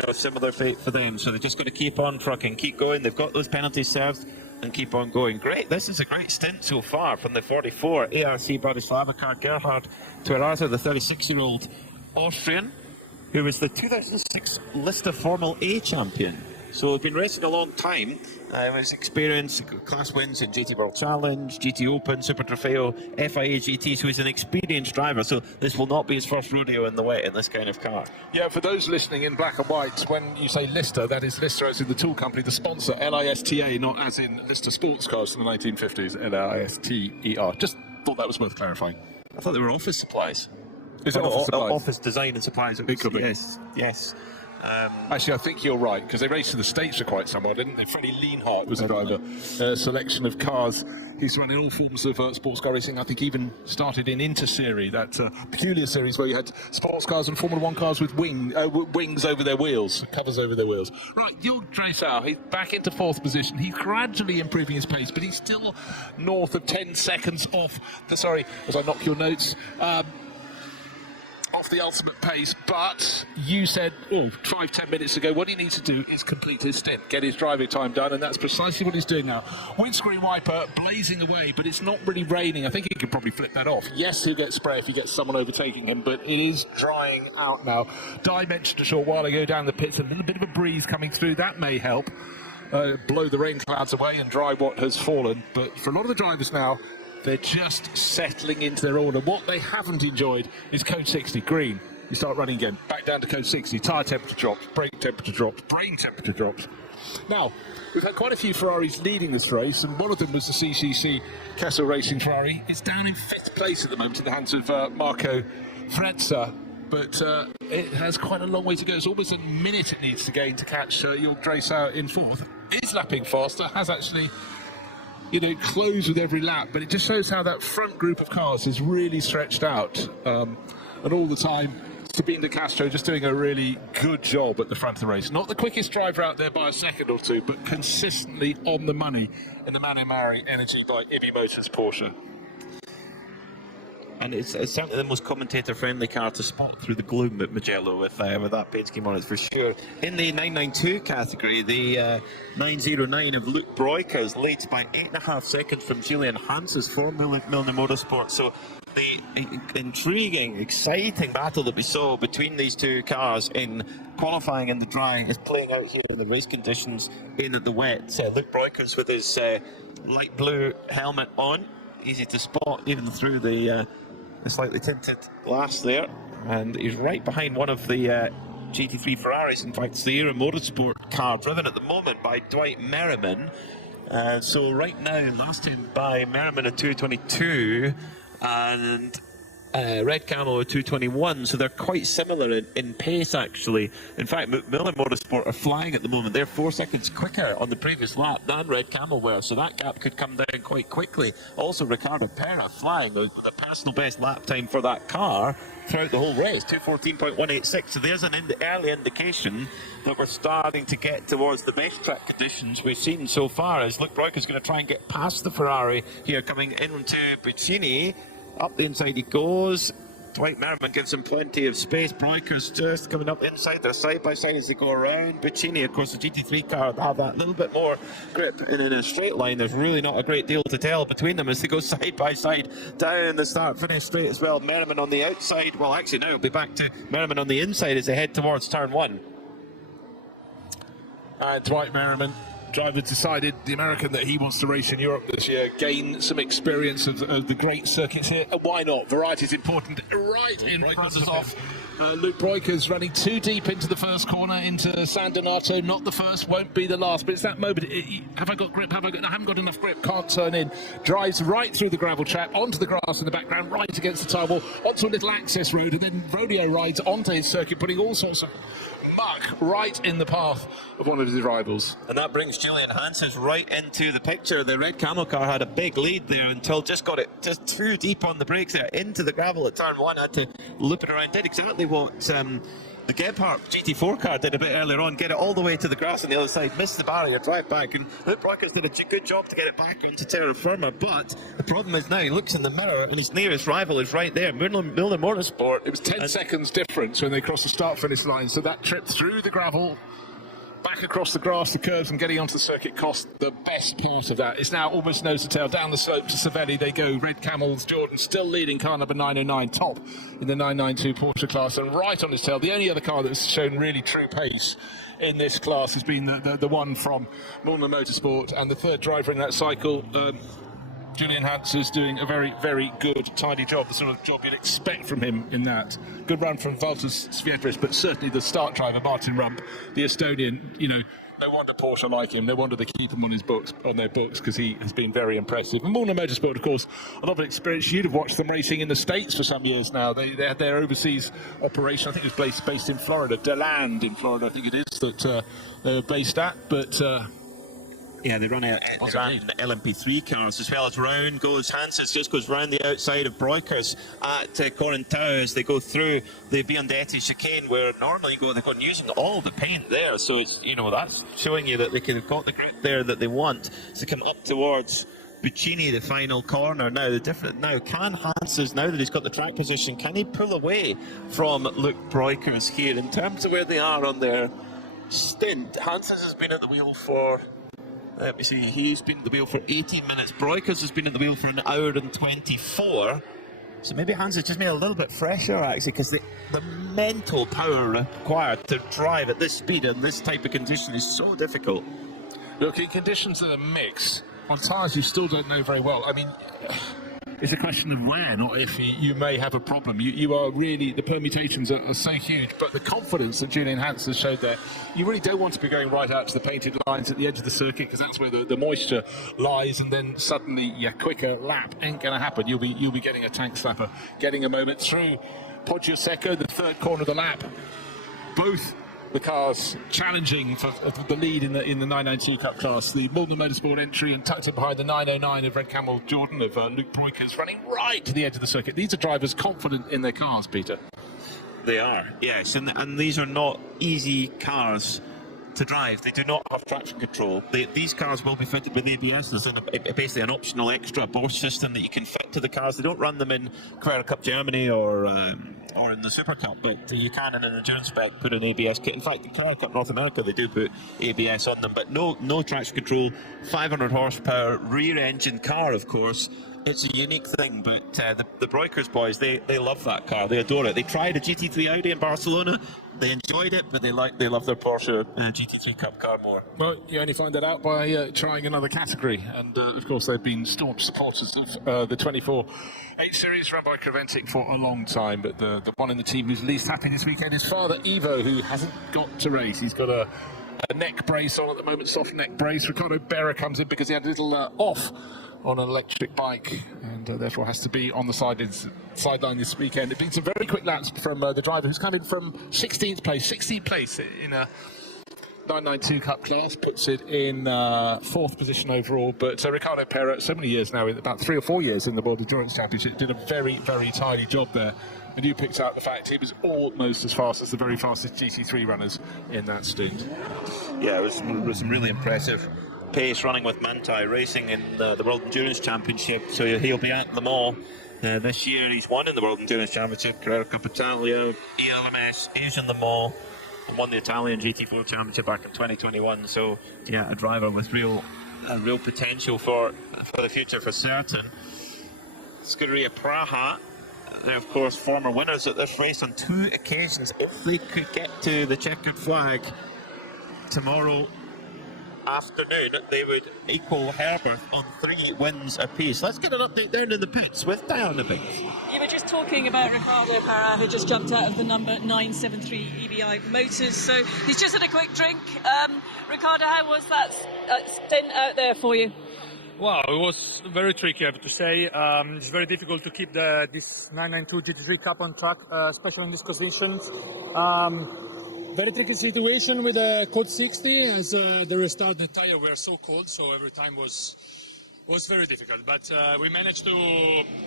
a similar fate for them. So they've just got to keep on trucking, keep going. They've got those penalties served and keep on going. Great. This is a great stint so far from the 44 ARC Bratislava car. Gerhard Twerarthur, the 36-year-old Austrian, who was the 2006 Lister Formula A champion. So he's been racing a long time. His experience, class wins in GT World Challenge, GT Open, Super Trofeo, FIA GT, so he's an experienced driver. So this will not be his first rodeo in the wet in this kind of car. Yeah, for those listening in black and white, when you say Lister, that is Lister as in the tool company, the sponsor, L-I-S-T-A, not as in Lister sports cars from the 1950s, L-I-S-T-E-R. Just thought that was worth clarifying. I thought they were office supplies. Is it office supplies? Office design and supplies. It could be. Yes. Actually, I think you're right, because they raced to the States for quite some while, didn't they? Freddie Lienhardt was a driver. Selection of cars. He's running all forms of sports car racing. I think even started in Inter-Series, that peculiar series where you had sports cars and Formula 1 cars with wings over their wheels, covers over their wheels. Right, Jörg Drysdale, he's back into 4th position. He's gradually improving his pace, but he's still north of 10 seconds off. Sorry, as I knock your notes. Off the ultimate pace, but you said 5-10 minutes ago what he needs to do is complete his stint, get his driving time done, and that's precisely what he's doing now. Windscreen wiper blazing away, but it's not really raining. I think he could probably flip that off. Yes, he'll get spray if he gets someone overtaking him, but it is drying out now. Di mentioned a short while ago down the pits, a little bit of a breeze coming through. That may help blow the rain clouds away and dry what has fallen, but for a lot of the drivers now, they're just settling into their order. What they haven't enjoyed is code 60, green. You start running again, back down to code 60, tyre temperature drops, brake temperature drops, brain temperature drops. Now, we've had quite a few Ferraris leading this race, and one of them was the CCC Kessel Racing Ferrari. It's down in 5th place at the moment in the hands of Marco Frezza, but it has quite a long way to go. It's almost a minute it needs to gain to catch Jörg Drysdale in 4th. Is lapping faster, has actually close with every lap, but it just shows how that front group of cars is really stretched out. And all the time, Sabine De Castro just doing a really good job at the front of the race. Not the quickest driver out there by a second or two, but consistently on the money in the Manu Mari Energy by Ibi Motors Porsche. And it's certainly the most commentator-friendly car to spot through the gloom at Mugello with that paint scheme on it, for sure. In the 992 category, the 909 of Luke Breukers leads by 8.5 seconds from Julian Hans's for Milner Motorsport. So the intriguing, exciting battle that we saw between these two cars in qualifying in the dry is playing out here in the race conditions in the wet. Luke Breukers with his light blue helmet on, easy to spot even through the slightly tinted glass there, and he's right behind one of the GT3 Ferraris. In fact, it's the Era Motorsport car driven at the moment by Dwight Merriman. So right now, last time by Merriman at 222 and Red Camel at 221, so they're quite similar in pace actually. In fact, Milner Motorsport are flying at the moment. They're 4 seconds quicker on the previous lap than Red Camel were, so that gap could come down quite quickly. Also, Ricardo Pera flying with a personal best lap time for that car throughout the whole race, 2:14.186. So there's an early indication that we're starting to get towards the best track conditions we've seen so far, as Luke Breukers is going to try and get past the Ferrari here coming into Buccini. Up the inside he goes. Dwight Merriman gives him plenty of space. Breukers just coming up inside. They're side by side as they go around. Buccini, of course, the GT3 car have that little bit more grip. And in a straight line, there's really not a great deal to tell between them as they go side by side down the start-finish straight as well. Merriman on the outside. Well, actually, now it'll be back to Merriman on the inside as they head towards turn one. Dwight Merriman, driver decided, the American, that he wants to race in Europe this year, gain some experience of the great circuits here. And why not? Variety is important. Right in front of off. Luke Breukers running too deep into the first corner, into San Donato. Not the first, won't be the last, but it's that moment. Have I got grip? I haven't got enough grip, can't turn in. Drives right through the gravel trap, onto the grass in the background, right against the tire wall, onto a little access road, and then rodeo rides onto his circuit, putting all sorts of muck right in the path of one of his rivals. And that brings Julian Hans's right into the picture. The Red Camel car had a big lead there until just got it just too deep on the brakes there into the gravel at turn one, had to loop it around. Did exactly what the Gebhardt GT4 car did a bit earlier on, get it all the way to the grass on the other side, missed the barrier, drive back, and Luke Breukers did a good job to get it back into terra firma. But the problem is now he looks in the mirror and his nearest rival is right there, Milner Motorsport. It was 10 seconds difference when they crossed the start-finish line, so that trip through the gravel, back across the grass, the curves, and getting onto the circuit cost the best part of that. It's now almost nose to tail. Down the slope to Savelli they go. Red Camels, Jordan still leading car number 909, top in the 992 Porsche class, and right on his tail. The only other car that's shown really true pace in this class has been the one from Milner Motorsport, and the third driver in that cycle, Julian Hans, is doing a very, very good, tidy job, the sort of job you'd expect from him in that. Good run from Valtteri Sviedris, but certainly the start driver, Martin Rump, the Estonian, no wonder Porsche like him, no wonder they keep him on their books, because he has been very impressive. And Milner Motorsport, of course, a lot of experience. You'd have watched them racing in the States for some years now. They had their overseas operation, I think it was based in Florida, DeLand in Florida, I think it is, that they're based at, but... yeah, they run LMP3 cars as well. As round goes, Hanses just goes round the outside of Breukers at Corintau as they go through the Biondetti chicane, where normally they've gone using all the paint there. So it's, that's showing you that they can have got the grip there that they want to come up towards Buccini, the final corner. Now, can Hanses, now that he's got the track position, can he pull away from Luke Breukers here? In terms of where they are on their stint, Hanses has been at the wheel for... Let me see, he's been at the wheel for 18 minutes. Breukers has been at the wheel for 1 hour and 24. So maybe Hans has just made a little bit fresher, actually, because the mental power required to drive at this speed and this type of condition is so difficult. Look, in conditions that are mixed, on tyres you still don't know very well. I mean, it's a question of when or if you may have a problem. You are really, the permutations are so huge, but the confidence that Julian Hans has showed there, you really don't want to be going right out to the painted lines at the edge of the circuit, because that's where the moisture lies, and then suddenly your quicker lap ain't going to happen. You'll be getting a tank slapper, getting a moment through Poggio Secco, the third corner of the lap. Both the cars challenging for the lead in the 992 Cup class. The Malden Motorsport entry and tucked in behind the 909 of Red Camel Jordan of Luke Broikers running right to the edge of the circuit. These are drivers confident in their cars, Peter. They are, yes, and these are not easy cars to drive. They do not have traction control. These cars will be fitted with ABS. There's basically an optional extra Bosch system that you can fit to the cars. They don't run them in Carrera Cup Germany or in the Super Cup, but you can in an endurance spec put an ABS kit. In fact, in Carrera Cup North America they do put ABS on them, but no traction control. 500 horsepower rear engine car, of course. It's a unique thing, but the Broikers boys, they love that car. They adore it. They tried a GT3 Audi in Barcelona. They enjoyed it, but they love their Porsche GT3 Cup car more. Well, you only find that out by trying another category, and of course they've been staunch supporters of the 24 H Series run by Creventic for a long time. But the one in the team who's least happy this weekend is Father Evo, who hasn't got to race. He's got a neck brace on at the moment, soft neck brace. Ricardo Berra comes in because he had a little off on an electric bike, and therefore has to be on the sideline this weekend. It's been some very quick laps from the driver who's come in from 16th place in a 992 Cup class, puts it in 4th position overall. But Ricardo Berra, so many years now, about 3 or 4 years in the World Endurance Championship, did a very, very tidy job there. And you picked out the fact he was almost as fast as the very fastest GT3 runners in that stint. Yeah, it was some really impressive pace running with Manthey Racing in the World Endurance Championship. So he'll be at Le Mans this year. He's won in the World Endurance Championship, Carrera Cup Italia, ELMS, Asian Le Mans, and won the Italian GT4 Championship back in 2021. So yeah, a driver with real potential for the future for certain. Scuderia Praha, they're of course former winners at this race on 2 occasions. If they could get to the checkered flag tomorrow afternoon, they would equal Herbert on 3 wins apiece. Let's get an update down in the pits with Diana Biggs. You were just talking about Ricardo Berra, who just jumped out of the number 973 EBI Motors, so he's just had a quick drink. Ricardo, how was that stint out there for you? Wow, it was very tricky, I have to say. It's very difficult to keep this 992 GT3 Cup on track, especially in these conditions. Very tricky situation with the code 60, as the restart, the tire were so cold, so every time was very difficult. But we managed to,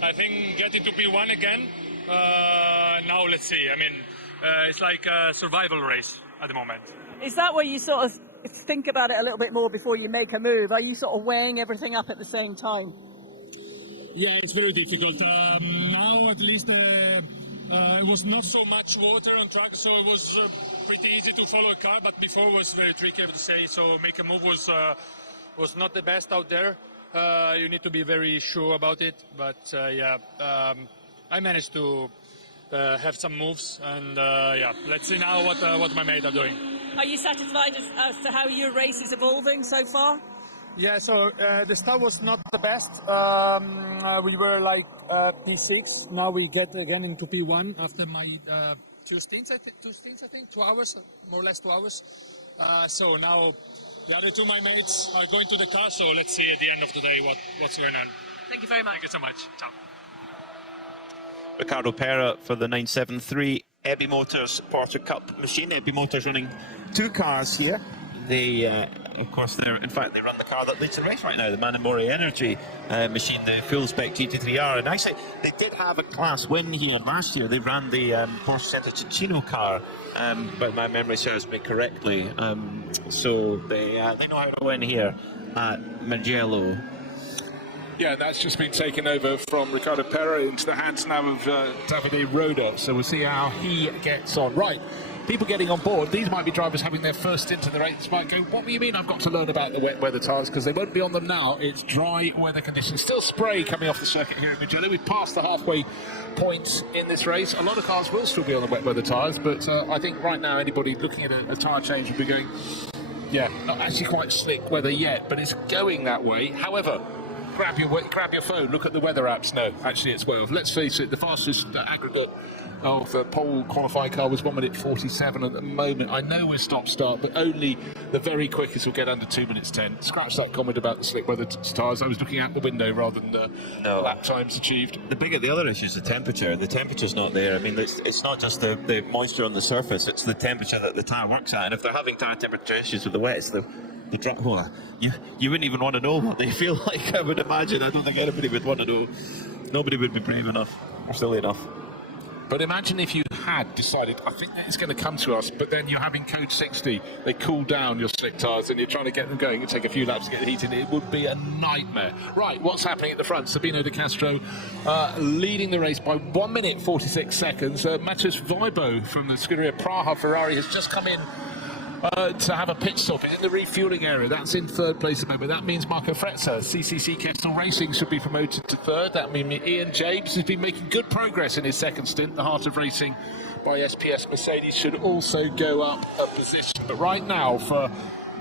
I think, get into P1 again. Now let's see. I mean, it's like a survival race at the moment. Is that where you sort of think about it a little bit more before you make a move? Are you sort of weighing everything up at the same time? Yeah, it's very difficult. Now at least it was not so much water on track, so it was pretty easy to follow a car, but before it was very tricky, I have to say. So make a move was not the best out there. You need to be very sure about it, but I managed to have some moves, and let's see now what my mates are doing. Are you satisfied as to how your race is evolving so far? Yeah, so the start was not the best. We were like P6. Now we get again into P1 after my 2 stints, I think, 2 hours, more or less 2 hours. So now the other 2 my mates are going to the car, so let's see at the end of the day what's going on. Thank you very much. Thank you so much. Ciao. Ricardo Berra for the 973 Ebby Motors Porsche Cup machine. Ebby Motors running 2 cars here. They, of course, they run the car that leads the race right now, the Manamori Energy machine, the full-spec GT3R. And actually, they did have a class win here last year. They ran the Porsche Center Ticino car, but my memory serves me correctly. So they know how to win here at Mugello. Yeah, that's just been taken over from Ricardo Berra into the hands now of Davide Roda. So we'll see how he gets on. Right. People getting on board, these might be drivers having their first stint in the race, might go, what do you mean I've got to learn about the wet weather tyres? Because they won't be on them now. It's dry weather conditions. Still spray coming off the circuit here in Mugello. We've passed the halfway point in this race. A lot of cars will still be on the wet weather tyres, but I think right now anybody looking at a tyre change would be going, yeah, not actually quite slick weather yet, but it's going that way. However, grab your phone, look at the weather apps. No, actually it's 12. Let's face it, the fastest aggregate of the pole qualifying car was 1 minute 47 at the moment. I know we're stop-start, but only the very quickest will get under 2 minutes 10. Scratch that comment about the slick weather tyres. I was looking out the window rather than lap times achieved. The other issue is the temperature. The temperature's not there. I mean, it's not just the moisture on the surface, it's the temperature that the tyre works at. And if they're having tyre temperature issues with the wet, it's the you wouldn't even want to know what they feel like, I would imagine. I don't think anybody would want to know. Nobody would be brave enough or silly enough. But imagine if you had decided, I think that it's going to come to us, but then you're having code 60, they cool down your slick tyres and you're trying to get them going and take a few laps to get the heat in. It would be a nightmare. Right, what's happening at the front? Sabino De Castro leading the race by 1 minute 46 seconds. Matheus Vibo from the Scuderia Praha Ferrari has just come in to have a pit stop in the refueling area. That's in third place at the moment. That means Marco Frezza, CCC Kessel Racing, should be promoted to third. That means Ian James has been making good progress in his second stint. The Heart of Racing by SPS Mercedes should also go up a position. But right now, for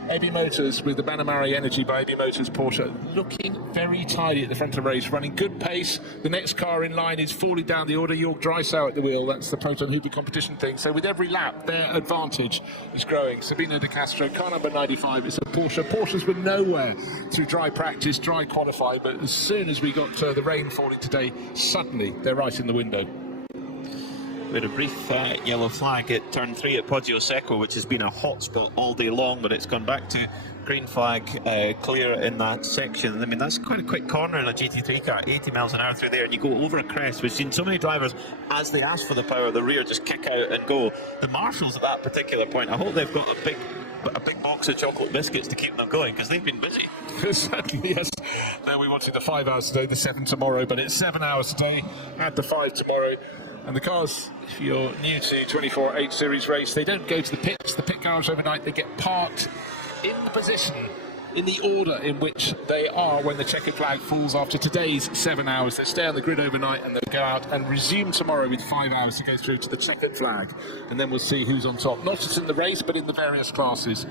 AB Motors with the Banamari Energy by AB Motors Porsche, looking very tidy at the front of the race, running good pace. The next car in line is falling down the order. York Drysau at the wheel. That's the Proton Hooper competition thing. So with every lap, their advantage is growing. Sabino De Castro, car number 95. It's a Porsche. Porsches were nowhere through dry practice, dry qualify, but as soon as we got the rain falling today, suddenly they're right in the window. We had a brief yellow flag at turn 3 at Poggio Secco, which has been a hot spot all day long, but it's gone back to green flag clear in that section. I mean, that's quite a quick corner in a GT3 car, 80 miles an hour through there, and you go over a crest. We've seen so many drivers, as they ask for the power, the rear just kick out and go. The marshals at that particular point, I hope they've got a big box of chocolate biscuits to keep them going, because they've been busy. Certainly, yes. Now we wanted the 5 hours today, the 7 tomorrow, but it's 7 hours today, add the 5 tomorrow. And the cars, if you're new to 24H Series race, they don't go to the pits, the pit garage overnight. They get parked in the position, in the order in which they are when the checkered flag falls after today's 7 hours. They stay on the grid overnight and they'll go out and resume tomorrow with 5 hours to go through to the checkered flag. And then we'll see who's on top, not just in the race, but in the various classes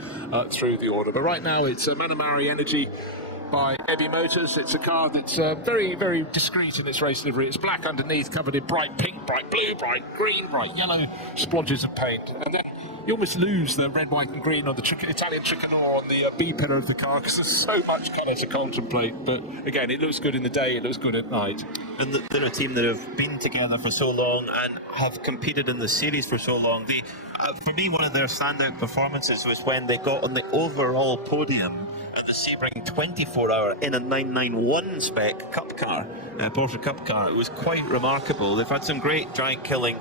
through the order. But right now it's Banamari Energy by AB Motors. It's a car that's very, very discreet in its race livery. It's black underneath, covered in bright pink, bright blue, bright green, bright yellow splodges of paint. And then you almost lose the red, white and green on the Italian tricolor on the B pillar of the car, because there's so much colour to contemplate. But again, it looks good in the day, it looks good at night. And they're a team that have been together for so long and have competed in the series for so long. For me, one of their standout performances was when they got on the overall podium at the Sebring 24-hour in a 991 spec Cup car, Porsche Cup car. It was quite remarkable. They've had some great giant-killing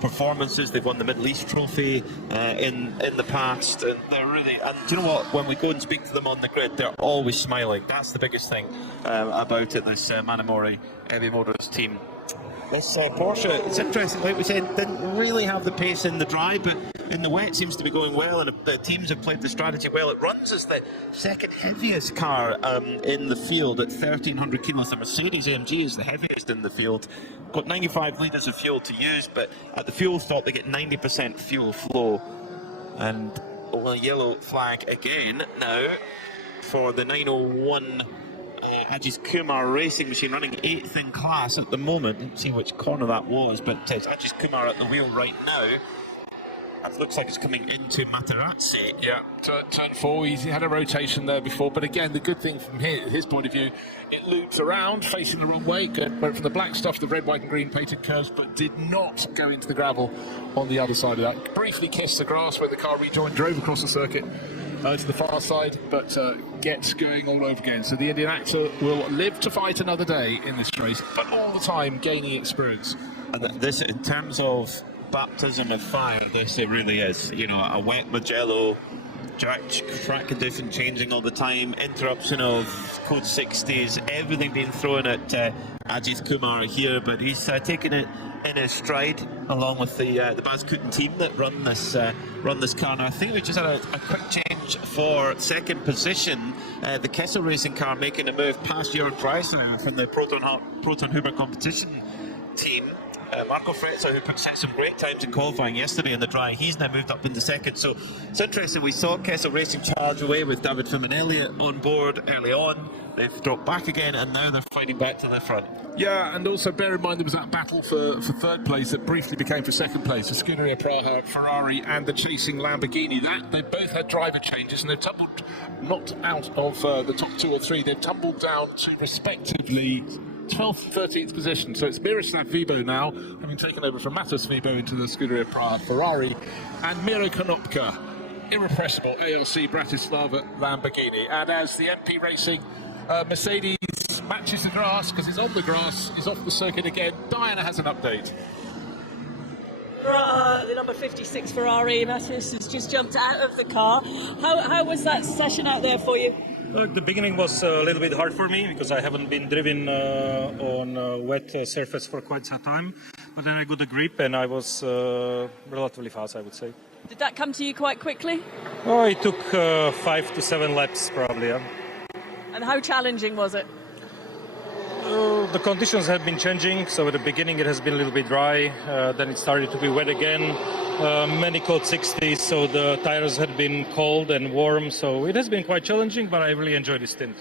performances. They've won the Middle East Trophy in the past, and they're really. And do you know what? When we go and speak to them on the grid, they're always smiling. That's the biggest thing about it. This Banamari Heavy Motors team. This Porsche, it's interesting, like we said, didn't really have the pace in the dry, but in the wet seems to be going well, and the teams have played the strategy well. It runs as the second heaviest car in the field at 1,300 kilos. The Mercedes AMG is the heaviest in the field. Got 95 litres of fuel to use, but at the fuel stop they get 90% fuel flow. And a yellow flag again now for the 901 Ajith Kumar racing machine, running 8th in class at the moment. Didn't see which corner that was, but it's Ajith Kumar at the wheel right now. It looks like it's coming into Materazzi. Yeah, turn 4, he's had a rotation there before, but again, the good thing from his point of view, it loops around, facing the wrong way, went from the black stuff, the red, white and green painted curves, but did not go into the gravel on the other side of that. Briefly kissed the grass when the car rejoined, drove across the circuit to the far side, but gets going all over again. So the Indian actor will live to fight another day in this race, but all the time gaining experience. And this, in terms of baptism of fire, this it really is. You know, a wet Mugello, track condition changing all the time, interruption of code 60s, everything being thrown at Ajith Kumar here, but he's taking it in his stride, along with the Baz Kooten team that run this car. Now I think we just had a quick change for second position. The Kessel Racing car making a move past Jörg Dreisauer from the Proton Huber competition team. Marco Frezza, who set some great times in qualifying yesterday in the dry, he's now moved up into second. So it's interesting, we saw Kessel Racing charge away with David Fiminelli on board early on, They've dropped back again, and now they're fighting back to the front. Yeah, and also bear in mind there was that battle for third place that briefly became for second place. The Scuderia Praha, Ferrari, and the chasing Lamborghini. They both had driver changes, and they've tumbled not out of the top 2 or 3. They've tumbled down to respectively 12th, 13th position. So it's Miroslav Vibo now, having taken over from Matos Vibo into the Scuderia Praha Ferrari, and Miro Konopka, irrepressible ALC Bratislava Lamborghini. And as the MP Racing Mercedes matches the grass, because it's on the grass, is off the circuit again, Diana has an update. The number 56 Ferrari, Matis, has just jumped out of the car. How was that session out there for you? The beginning was a little bit hard for me because I haven't been driven on wet surface for quite some time. But then I got a grip and I was relatively fast, I would say. Did that come to you quite quickly? Oh, it took 5 to 7 laps probably. Yeah. And how challenging was it? The conditions have been changing, so at the beginning it has been a little bit dry, then it started to be wet again, many cold 60s, so the tires had been cold and warm, so it has been quite challenging, but I really enjoyed this stint.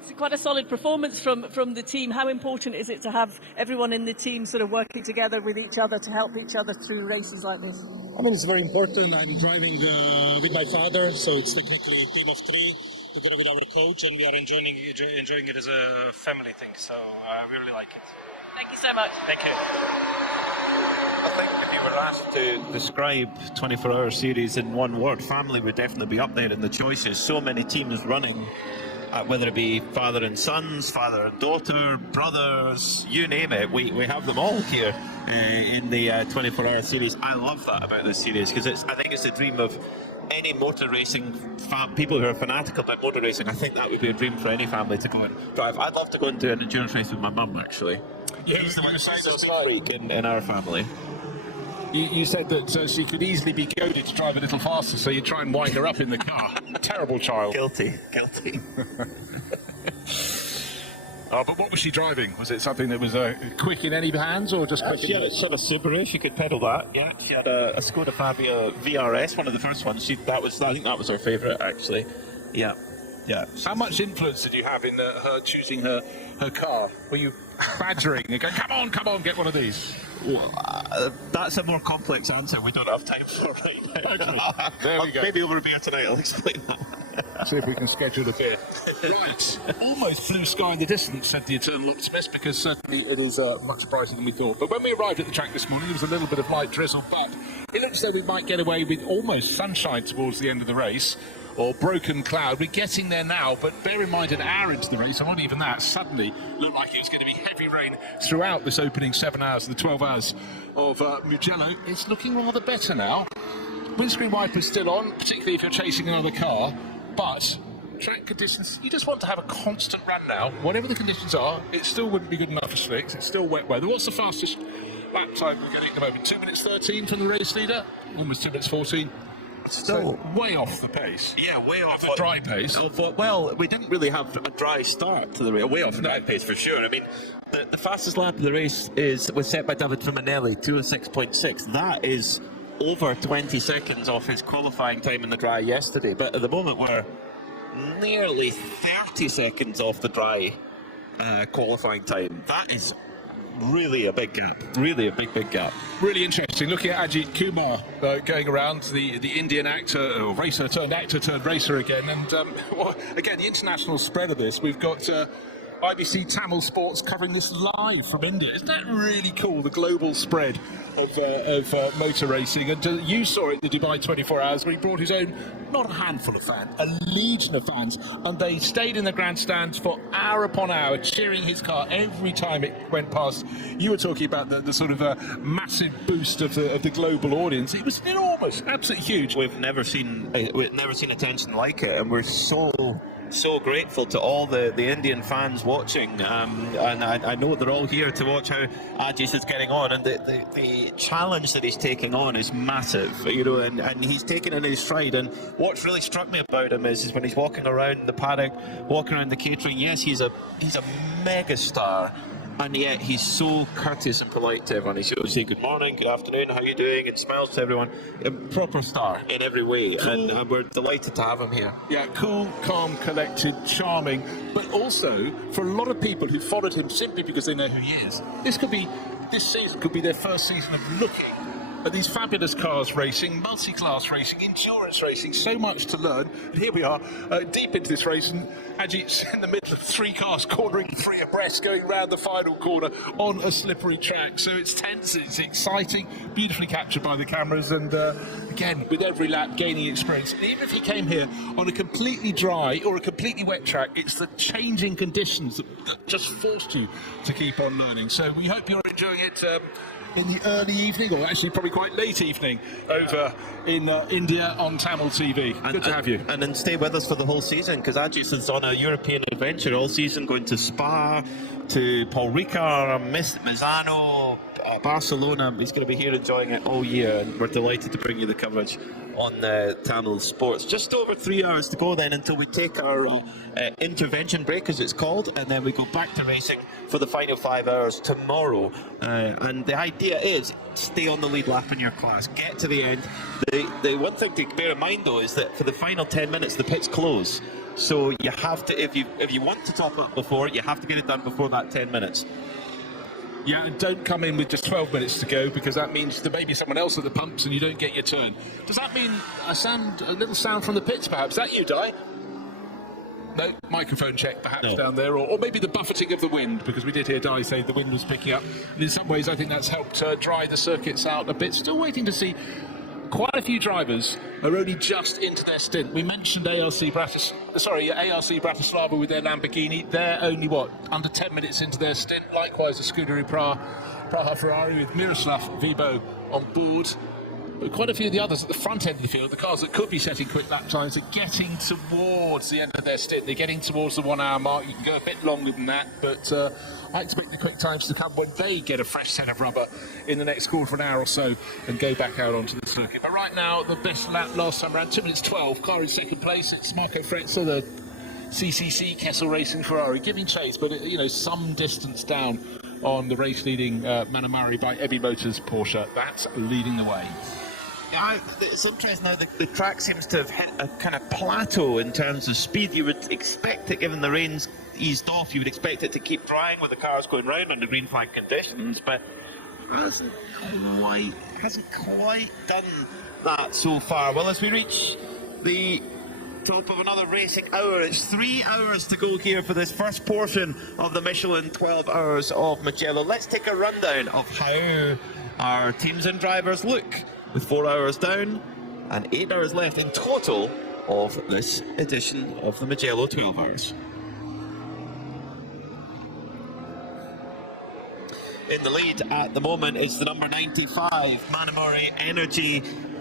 It's quite a solid performance from the team. How important is it to have everyone in the team sort of working together with each other to help each other through races like this? I mean, it's very important. I'm driving with my father, so it's technically a team of 3. Together with our coach, and we are enjoying it as a family thing, so I really like it. Thank you so much. Thank you. I think if you were asked to describe 24-hour series in one word, family would definitely be up there in the choices. So many teams running, whether it be father and sons, father and daughter, brothers, you name it, we have them all here in the 24-hour series. I love that about this series, because I think it's a dream of any motor racing people who are fanatical about motor racing. I think that would be a dream for any family to go and drive. I'd love to go and do an endurance race with my mum, actually. He's the one freak in our family. You said that she could easily be goaded to drive a little faster, so you try and wind her up in the car. Terrible child. Guilty. Oh, but what was she driving? Was it something that was quick in any hands, or just quick? She had a Subaru. She could pedal that. Yeah, she had a Skoda Fabia VRS, one of the first ones. I think that was her favourite, actually. Yeah. How much influence did you have in her choosing her car? Were you badgering and going, come on, get one of these? Well, that's a more complex answer we don't have time for right now. There we go. Maybe over a beer tonight, I'll explain that. See if we can schedule a beer. Right, almost blue sky in the distance, said the eternal optimist, because certainly it is much brighter than we thought. But when we arrived at the track this morning, there was a little bit of light drizzle, but it looks as though we might get away with almost sunshine towards the end of the race, or broken cloud. We're getting there now, but bear in mind an hour into the race, or not even that, suddenly looked like it was going to be heavy rain throughout this opening 7 hours, the 12 hours of Mugello. It's looking rather better now. Windscreen wipers still on, particularly if you're chasing another car, but track conditions, you just want to have a constant run now. Whatever the conditions are, it still wouldn't be good enough for slicks. It's still wet weather. What's the fastest lap time we're getting at the moment? 2 minutes 13 from the race leader, almost 2 minutes 14. Still way off the pace. Yeah, way off the dry pace. Well, we didn't really have a dry start to the race. Way off the dry pace for sure. I mean, the fastest lap of the race was set by David Fumanelli, 2:06.6. That is over 20 seconds off his qualifying time in the dry yesterday. But at the moment, we're nearly 30 seconds off the dry qualifying time. That is really a big gap. Really a big gap. Really interesting. Looking at Ajith Kumar going around, the Indian actor, or racer turned actor turned racer again. And well, again, the international spread of this. We've got IBC Tamil Sports covering this live from India. Isn't that really cool, the global spread of motor racing? And you saw it in the Dubai 24 Hours, where he brought his own, not a handful of fans, a legion of fans, and they stayed in the grandstands for hour upon hour, cheering his car every time it went past. You were talking about the sort of massive boost of the global audience. It was enormous, absolutely huge. We've never seen attention like it, and we're so grateful to all the Indian fans watching, and I know they're all here to watch how Ajith is getting on, and the challenge that he's taking on is massive, you know, and he's taken it in his stride. And what's really struck me about him is when he's walking around the paddock, walking around the catering. Yes, he's a mega star, and yet he's so courteous and polite to everyone. He'll say good morning, good afternoon, how are you doing, and smiles to everyone. A proper star in every way, and we're delighted to have him here. Yeah, cool, calm, collected, charming, but also for a lot of people who followed him simply because they know who he is. This season could be their first season of looking at these fabulous cars racing, multi-class racing, endurance racing, so much to learn. And here we are, deep into this race, and Ajith's in the middle of 3 cars cornering 3 abreast, going round the final corner on a slippery track. So it's tense, it's exciting, beautifully captured by the cameras, and again, with every lap gaining experience. And even if he came here on a completely dry or a completely wet track, it's the changing conditions that just forced you to keep on learning. So we hope you're enjoying it in the early evening, or actually probably quite late evening, over in India on Tamil TV. Good to have you. And then stay with us for the whole season, because Ajith is on a European adventure all season, going to Spa, to Paul Ricard, Misano, Barcelona. He's going to be here enjoying it all year, and we're delighted to bring you the coverage on Tamil Sports. Just over 3 hours to go then until we take our intervention break, as it's called, and then we go back to racing for the final 5 hours tomorrow. And the idea is stay on the lead lap in your class, get to the end. The one thing to bear in mind though is that for the final 10 minutes the pits close, so you have to, if you want to top up before, you have to get it done before that 10 minutes. Yeah, and don't come in with just 12 minutes to go, because that means there may be someone else at the pumps and you don't get your turn. Does that mean a little sound from the pits perhaps? Is that you, Di? No, microphone check perhaps down there, or maybe the buffeting of the wind, because we did hear Di say the wind was picking up. And in some ways I think that's helped dry the circuits out a bit. Still waiting to see. Quite a few drivers are only just into their stint. We mentioned ARC Bratislava with their Lamborghini. They're only, under 10 minutes into their stint. Likewise, the Scuderia Praha Ferrari with Miroslav Vibo on board. But quite a few of the others at the front end of the field, the cars that could be setting quick lap times, are getting towards the end of their stint. They're getting towards the 1 hour mark. You can go a bit longer than that, but I expect the quick times to come when they get a fresh set of rubber in the next quarter of an hour or so and go back out onto the circuit. But right now, the best lap last time around, 2 minutes 12. Car in second place. It's Marco Frezza, the CCC Kessel Racing Ferrari, giving chase, but some distance down on the race leading Manamari by Ebby Motors Porsche. That's leading the way. Yeah, it's interesting now, the track seems to have hit a kind of plateau in terms of speed. You would expect it, given the rain's eased off, you would expect it to keep drying with the cars going round under green flag conditions, but hasn't quite done that so far. Well, as we reach the top of another racing hour, it's 3 hours to go here for this first portion of the Michelin 12 Hours of Mugello. Let's take a rundown of how our teams and drivers look, with 4 hours down and 8 hours left in total of this edition of the Mugello 12 Hours. In the lead at the moment is the number 95 Manamori Energy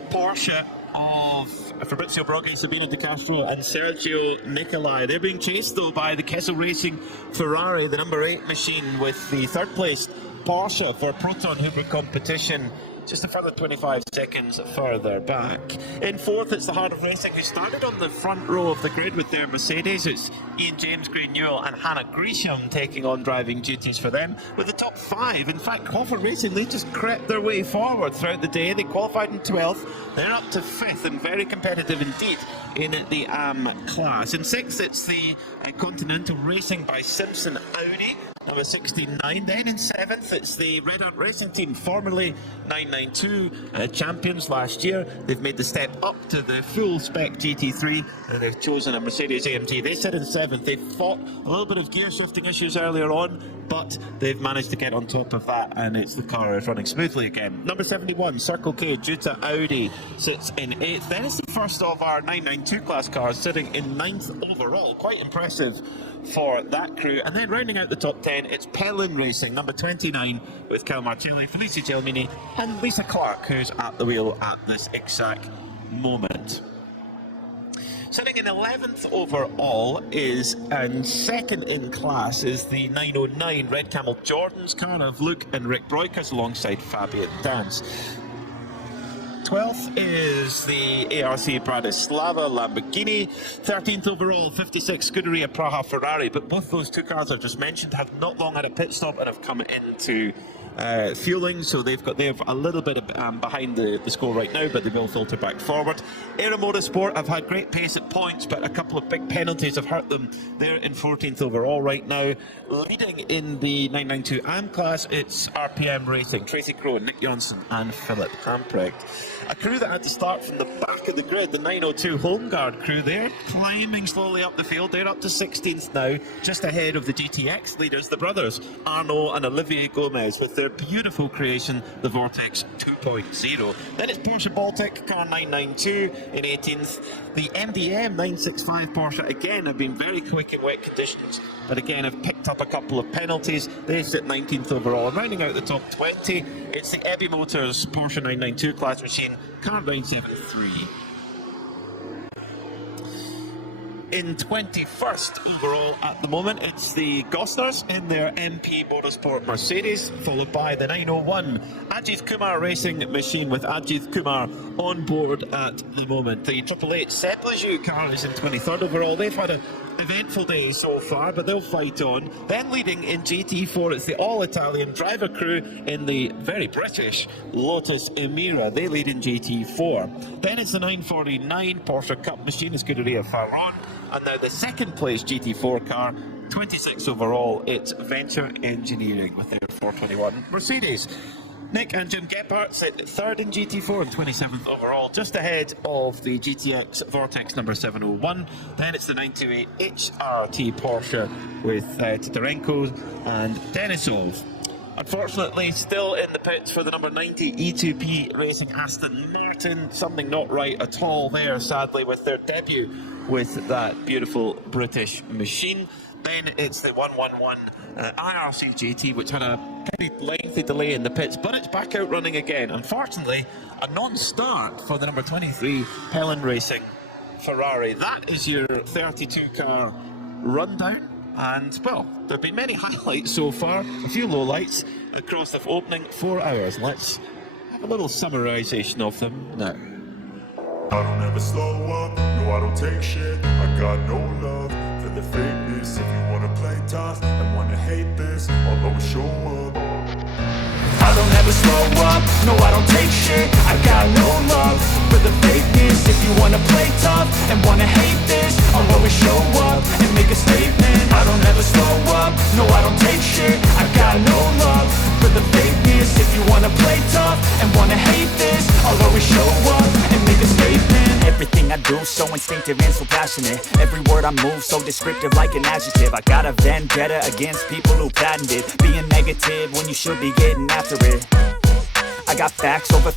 Porsche of Fabrizio Broggi, Sabino De Castro and Sergio Nicolai. They're being chased though by the Kessel Racing Ferrari, the number 8 machine, with the third place Porsche for Proton Hubert competition just a further 25 seconds further back. In fourth, it's the Heart of Racing, who started on the front row of the grid with their Mercedes. It's Ian James, Green Newell and Hannah Grisham taking on driving duties for them. With the top 5, in fact, Coffer Racing, they just crept their way forward throughout the day. They qualified in 12th, they're up to 5th and very competitive indeed in the AM class. In 6th, it's the Continental Racing by Simpson Audi, number 69. Then in 7th, it's the Red Ant Racing Team, formerly 992 champions last year. They've made the step up to the full spec GT3 and they've chosen a Mercedes AMG. They sit in 7th. They fought a little bit of gear shifting issues earlier on, but they've managed to get on top of that, and it's the car is running smoothly again. Number 71, Circle K Jutta Audi, sits in 8th. Then it's the first of our 992 class cars, sitting in 9th overall. Quite impressive for that crew. And then rounding out the top 10, it's Pellin Racing, number 29, with Cal Martelli, Felicia Gelmini and Lisa Clark, who's at the wheel at this exact moment. Sitting in 11th overall is, and second in class, is the 909 Red Camel Jordan's car of Luke and Rick Broikers alongside Fabian Dance. 12th is the ARC Bratislava Lamborghini. 13th overall, 56 Scuderia Praha Ferrari. But both those two cars I've just mentioned have not long had a pit stop and have come into fueling, so they've a little bit of, behind the score right now, but they will filter back forward. Aero Motorsport have had great pace at points, but a couple of big penalties have hurt them. They're in 14th overall right now. Leading in the 992 AM class, it's RPM Racing, Tracy Crowe, Nick Johnson and Philip Hamprecht. A crew that had to start from the back of the grid, the 902 Home Guard crew, they're climbing slowly up the field. They're up to 16th now, just ahead of the GTX leaders, the brothers, Arnaud and Olivier Gomez, with their beautiful creation, the Vortex 2.0. Then it's Porsche Baltic, car 992 in 18th. The MDM 965 Porsche, again, have been very quick in wet conditions, but again have picked up a couple of penalties. They sit 19th overall. And rounding out the top 20, it's the Ebby Motors Porsche 992 class machine, car 973. In 21st overall at the moment, it's the Gosners in their MP Motorsport Mercedes, followed by the 901 Ajith Kumar racing machine with Ajith Kumar on board at the moment. The 888 Sepleju car is in 23rd overall. They've had an eventful day so far, but they'll fight on. Then leading in GT4, it's the all-Italian driver crew in the very British Lotus Emira. They lead in GT4. Then it's the 949 Porsche Cup machine, Scuderia Farron. And now the second place GT4 car, 26 overall, it's Venture Engineering with their 421 Mercedes. Nick and Jim Gephardt sit 3rd in GT4 and 27th overall, just ahead of the GTX Vortex number 701. Then it's the 928 HRT Porsche with Titarenko and Denisov. Unfortunately, still in the pits for the number 90 E2P Racing Aston Martin. Something not right at all there, sadly, with their debut with that beautiful British machine. Then it's the 111 IRC GT, which had a pretty lengthy delay in the pits, but it's back out running again. Unfortunately, a non-start for the number 23 Helen Racing Ferrari. That is your 32-car rundown. And, well, there have been many highlights so far, a few lowlights across the opening 4 hours. Let's have a little summarisation of them now. I don't ever slow up, no I don't take shit. I got no love for the fakeness. If you wanna play tough and wanna hate this, I'll always show up. I don't ever slow up, no I don't take shit. I got no love for the fakeness. If you wanna play tough and wanna hate this, I'll always show up and make a statement. I don't ever slow up, no I don't take shit. I got no love for the fakeness. If you wanna play tough and wanna hate this, I'll always show up and make a statement. Everything I do so instinctive and so passionate. Every word I move so descriptive like an adjective. I got a vendetta against people who patented being negative when you should be getting after it. I got facts over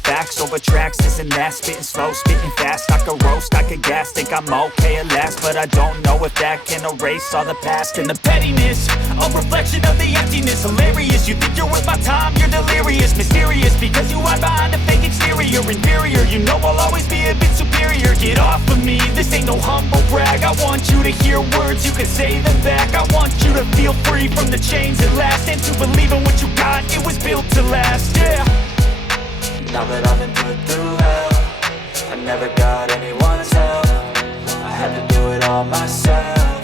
tracks, this and that. Spitting slow, spitting fast. I could roast, I could gas. Think I'm okay at last, but I don't know if that can erase all the past. And the pettiness, a reflection of the emptiness. Hilarious, you think you're worth my time, you're delirious. Mysterious, because you hide behind a fake exterior. Inferior, you know I'll always be a bit superior. Get off of me, this ain't no humble brag. I want you to hear words, you can say them back. I want you to feel free from the chains at last, and to believe in what you got, it was built to last, yeah. Now that I've been put through hell, I never got anyone's help. I had to do it all myself.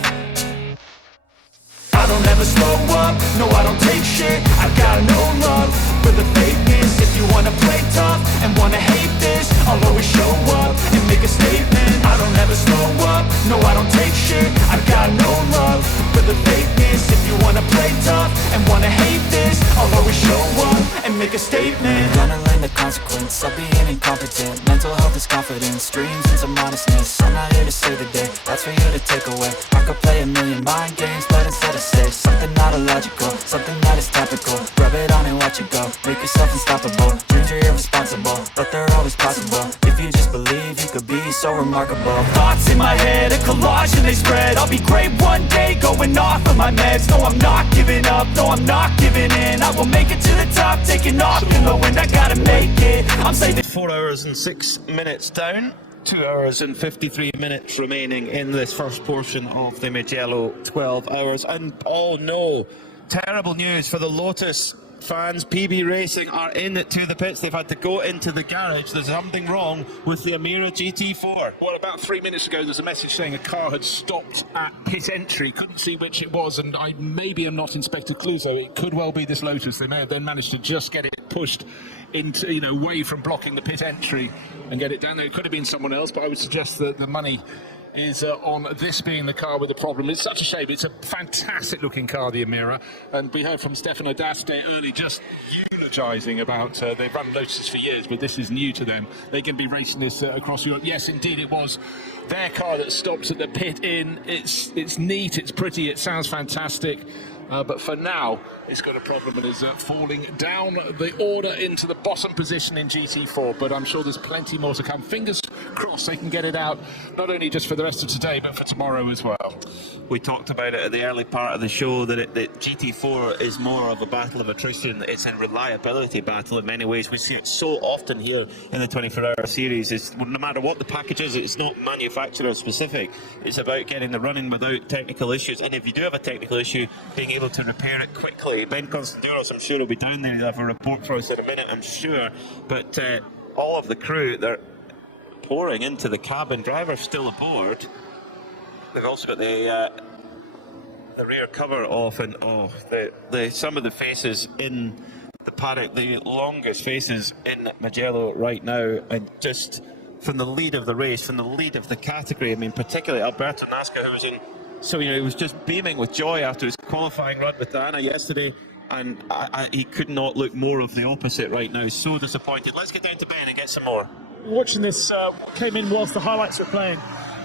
I don't ever slow up, no I don't take shit. I got no love for the fakeness. If you wanna play tough and wanna hate this, I'll always show up and make a statement. I don't ever slow up, no I don't take shit. I got no love for the fakeness. If you wanna play tough and wanna hate this, I'll always show up and make a statement. I'm gonna learn the consequence of being incompetent. Mental health is confidence, dreams and some honestness. I'm not here to save the day, that's for you to take away. I could play a million mind games, but instead I say something not illogical, something that is topical. Rub it on and watch it go, make yourself unstoppable. Dreams are irresponsible, but they're always possible. If you just believe, you could be so remarkable. Thoughts in my head, a collage and they spread. I'll be great one day, going off of my meds. No, I'm not giving up, no, I'm not giving in. I will make it to the top, taking off in the wind. I gotta make it, I'm saving. 4 hours and 6 minutes down, 2 hours and 53 minutes remaining in this first portion of the Mugello 12 hours. And oh no, terrible news for the Lotus fans, PB Racing, are in to the pits. They've had to go into the garage. There's something wrong with the Amira GT4. Well, about 3 minutes ago, there's a message saying a car had stopped at pit entry. Couldn't see which it was, and I maybe am not Inspector Clouseau. It could well be this Lotus. They may have then managed to just get it pushed into, you know, away from blocking the pit entry and get it down there. It could have been someone else, but I would suggest that the money is on this being the car with the problem. It's such a shame. It's a fantastic looking car, the Amira, and we heard from Stefano D'Aste early just eulogising about they've run Lotuses for years, but this is new to them. They can be racing this across Europe. Yes, indeed, it was their car that stops at the pit in. It's neat, it's pretty, it sounds fantastic. But for now, it's got a problem and is falling down the order into the bottom position in GT4. But I'm sure there's plenty more to come. Fingers crossed they can get it out, not only just for the rest of today, but for tomorrow as well. We talked about it at the early part of the show, that GT4 is more of a battle of attrition. It's a reliability battle in many ways. We see it so often here in the 24-hour series. It's, no matter what the package is, it's not manufacturer specific. It's about getting the running without technical issues. And if you do have a technical issue, being able to repair it quickly. Ben Constantinos, I'm sure, will be down there. He'll have a report for us in a minute, I'm sure. But all of the crew, they're pouring into the cabin. Driver's still aboard. They've also got the rear cover off, and some of the faces in the paddock, the longest faces in Mugello right now, and just from the lead of the race, from the lead of the category. I mean, particularly Alberto Nasca, who was in. So, you know, he was just beaming with joy after his qualifying run with Diana yesterday, and he could not look more of the opposite right now. So disappointed. Let's get down to Ben and get some more. Watching this, came in whilst the highlights were playing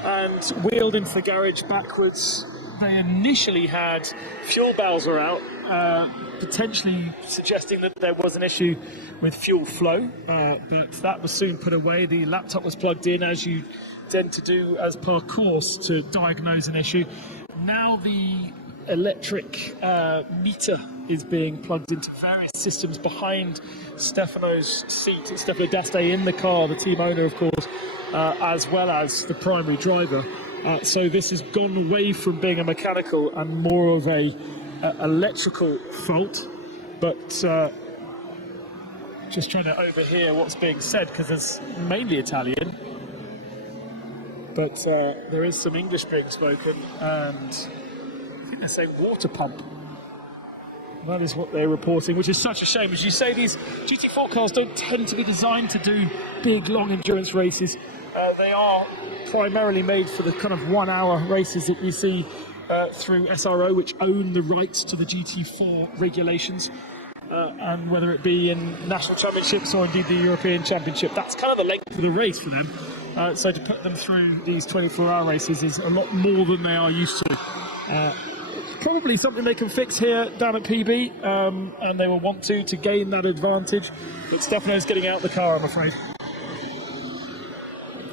and wheeled into the garage backwards. They initially had fuel valves were out, potentially suggesting that there was an issue with fuel flow, but that was soon put away. The laptop was plugged in, as you tend to do as per course, to diagnose an issue. Now the electric meter is being plugged into various systems behind Stefano's seat. It's Stefano D'Aste in the car, the team owner, of course, as well as the primary driver. So this has gone away from being a mechanical and more of a electrical fault. But just trying to overhear what's being said, because it's mainly Italian. But there is some English being spoken, and I think they're saying water pump. That is what they're reporting, which is such a shame. As you say, these GT4 cars don't tend to be designed to do big, long endurance races. They are primarily made for the kind of 1 hour races that we see through SRO, which own the rights to the GT4 regulations. And whether it be in national championships or indeed the European Championship, that's kind of the length of the race for them. So to put them through these 24-hour races is a lot more than they are used to. Probably something they can fix here down at PB, and they will want to gain that advantage. But Stefano's getting out the car, I'm afraid.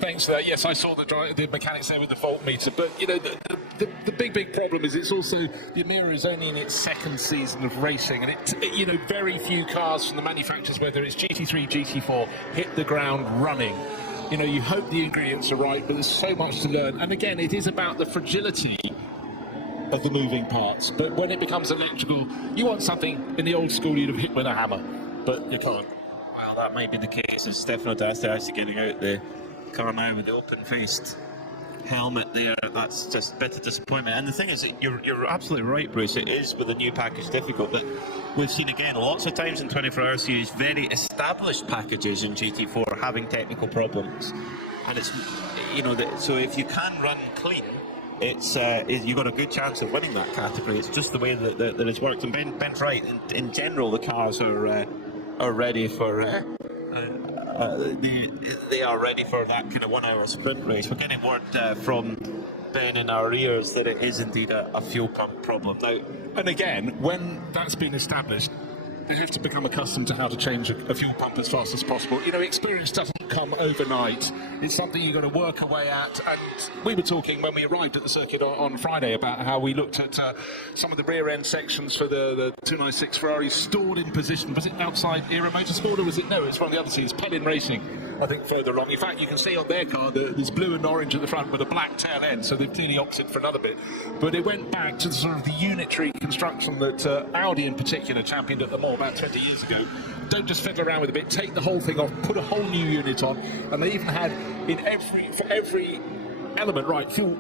Thanks for that. Yes, I saw the mechanics there with the voltmeter, but you know the big problem is it's also the Amira is only in its second season of racing, and you know, very few cars from the manufacturers, whether it's GT3, GT4, hit the ground running. You know, you hope the ingredients are right, but there's so much to learn. And again, it is about the fragility of the moving parts. But when it becomes electrical, you want something in the old school you'd have hit with a hammer, but you can't. Well, that might be the case of Stefano D'Aste actually getting out the car now with the open-faced helmet there. That's just a bit of disappointment. And the thing is, you're absolutely right, Bruce. It is with the new package difficult, but we've seen again lots of times in 24-hour series very established packages in GT4 having technical problems, and it's, you know, so if you can run clean, it's you've got a good chance of winning that category. It's just the way that it's worked. And Ben's right. In general, the cars are ready for. They are ready for that kind of 1 hour sprint race. We're getting word from Ben in our ears that it is indeed a fuel pump problem. Now, and again, when that's been established, they have to become accustomed to how to change a fuel pump as fast as possible. You know, experience doesn't come overnight. It's something you've got to work away at. And we were talking when we arrived at the circuit on Friday about how we looked at some of the rear end sections for the 296 Ferrari stored in position. Was it outside Era Motorsport, or was it? No, it's one of the other teams, Pelin Racing, I think, further along. In fact, you can see on their car there's blue and orange at the front with a black tail end, so they've clearly opted for another bit. But it went back to sort of the unitary construction that Audi in particular championed at the Mall about 20 years ago. Don't just fiddle around with a bit, take the whole thing off, put a whole new unit on, and they even had for every element, right, fuel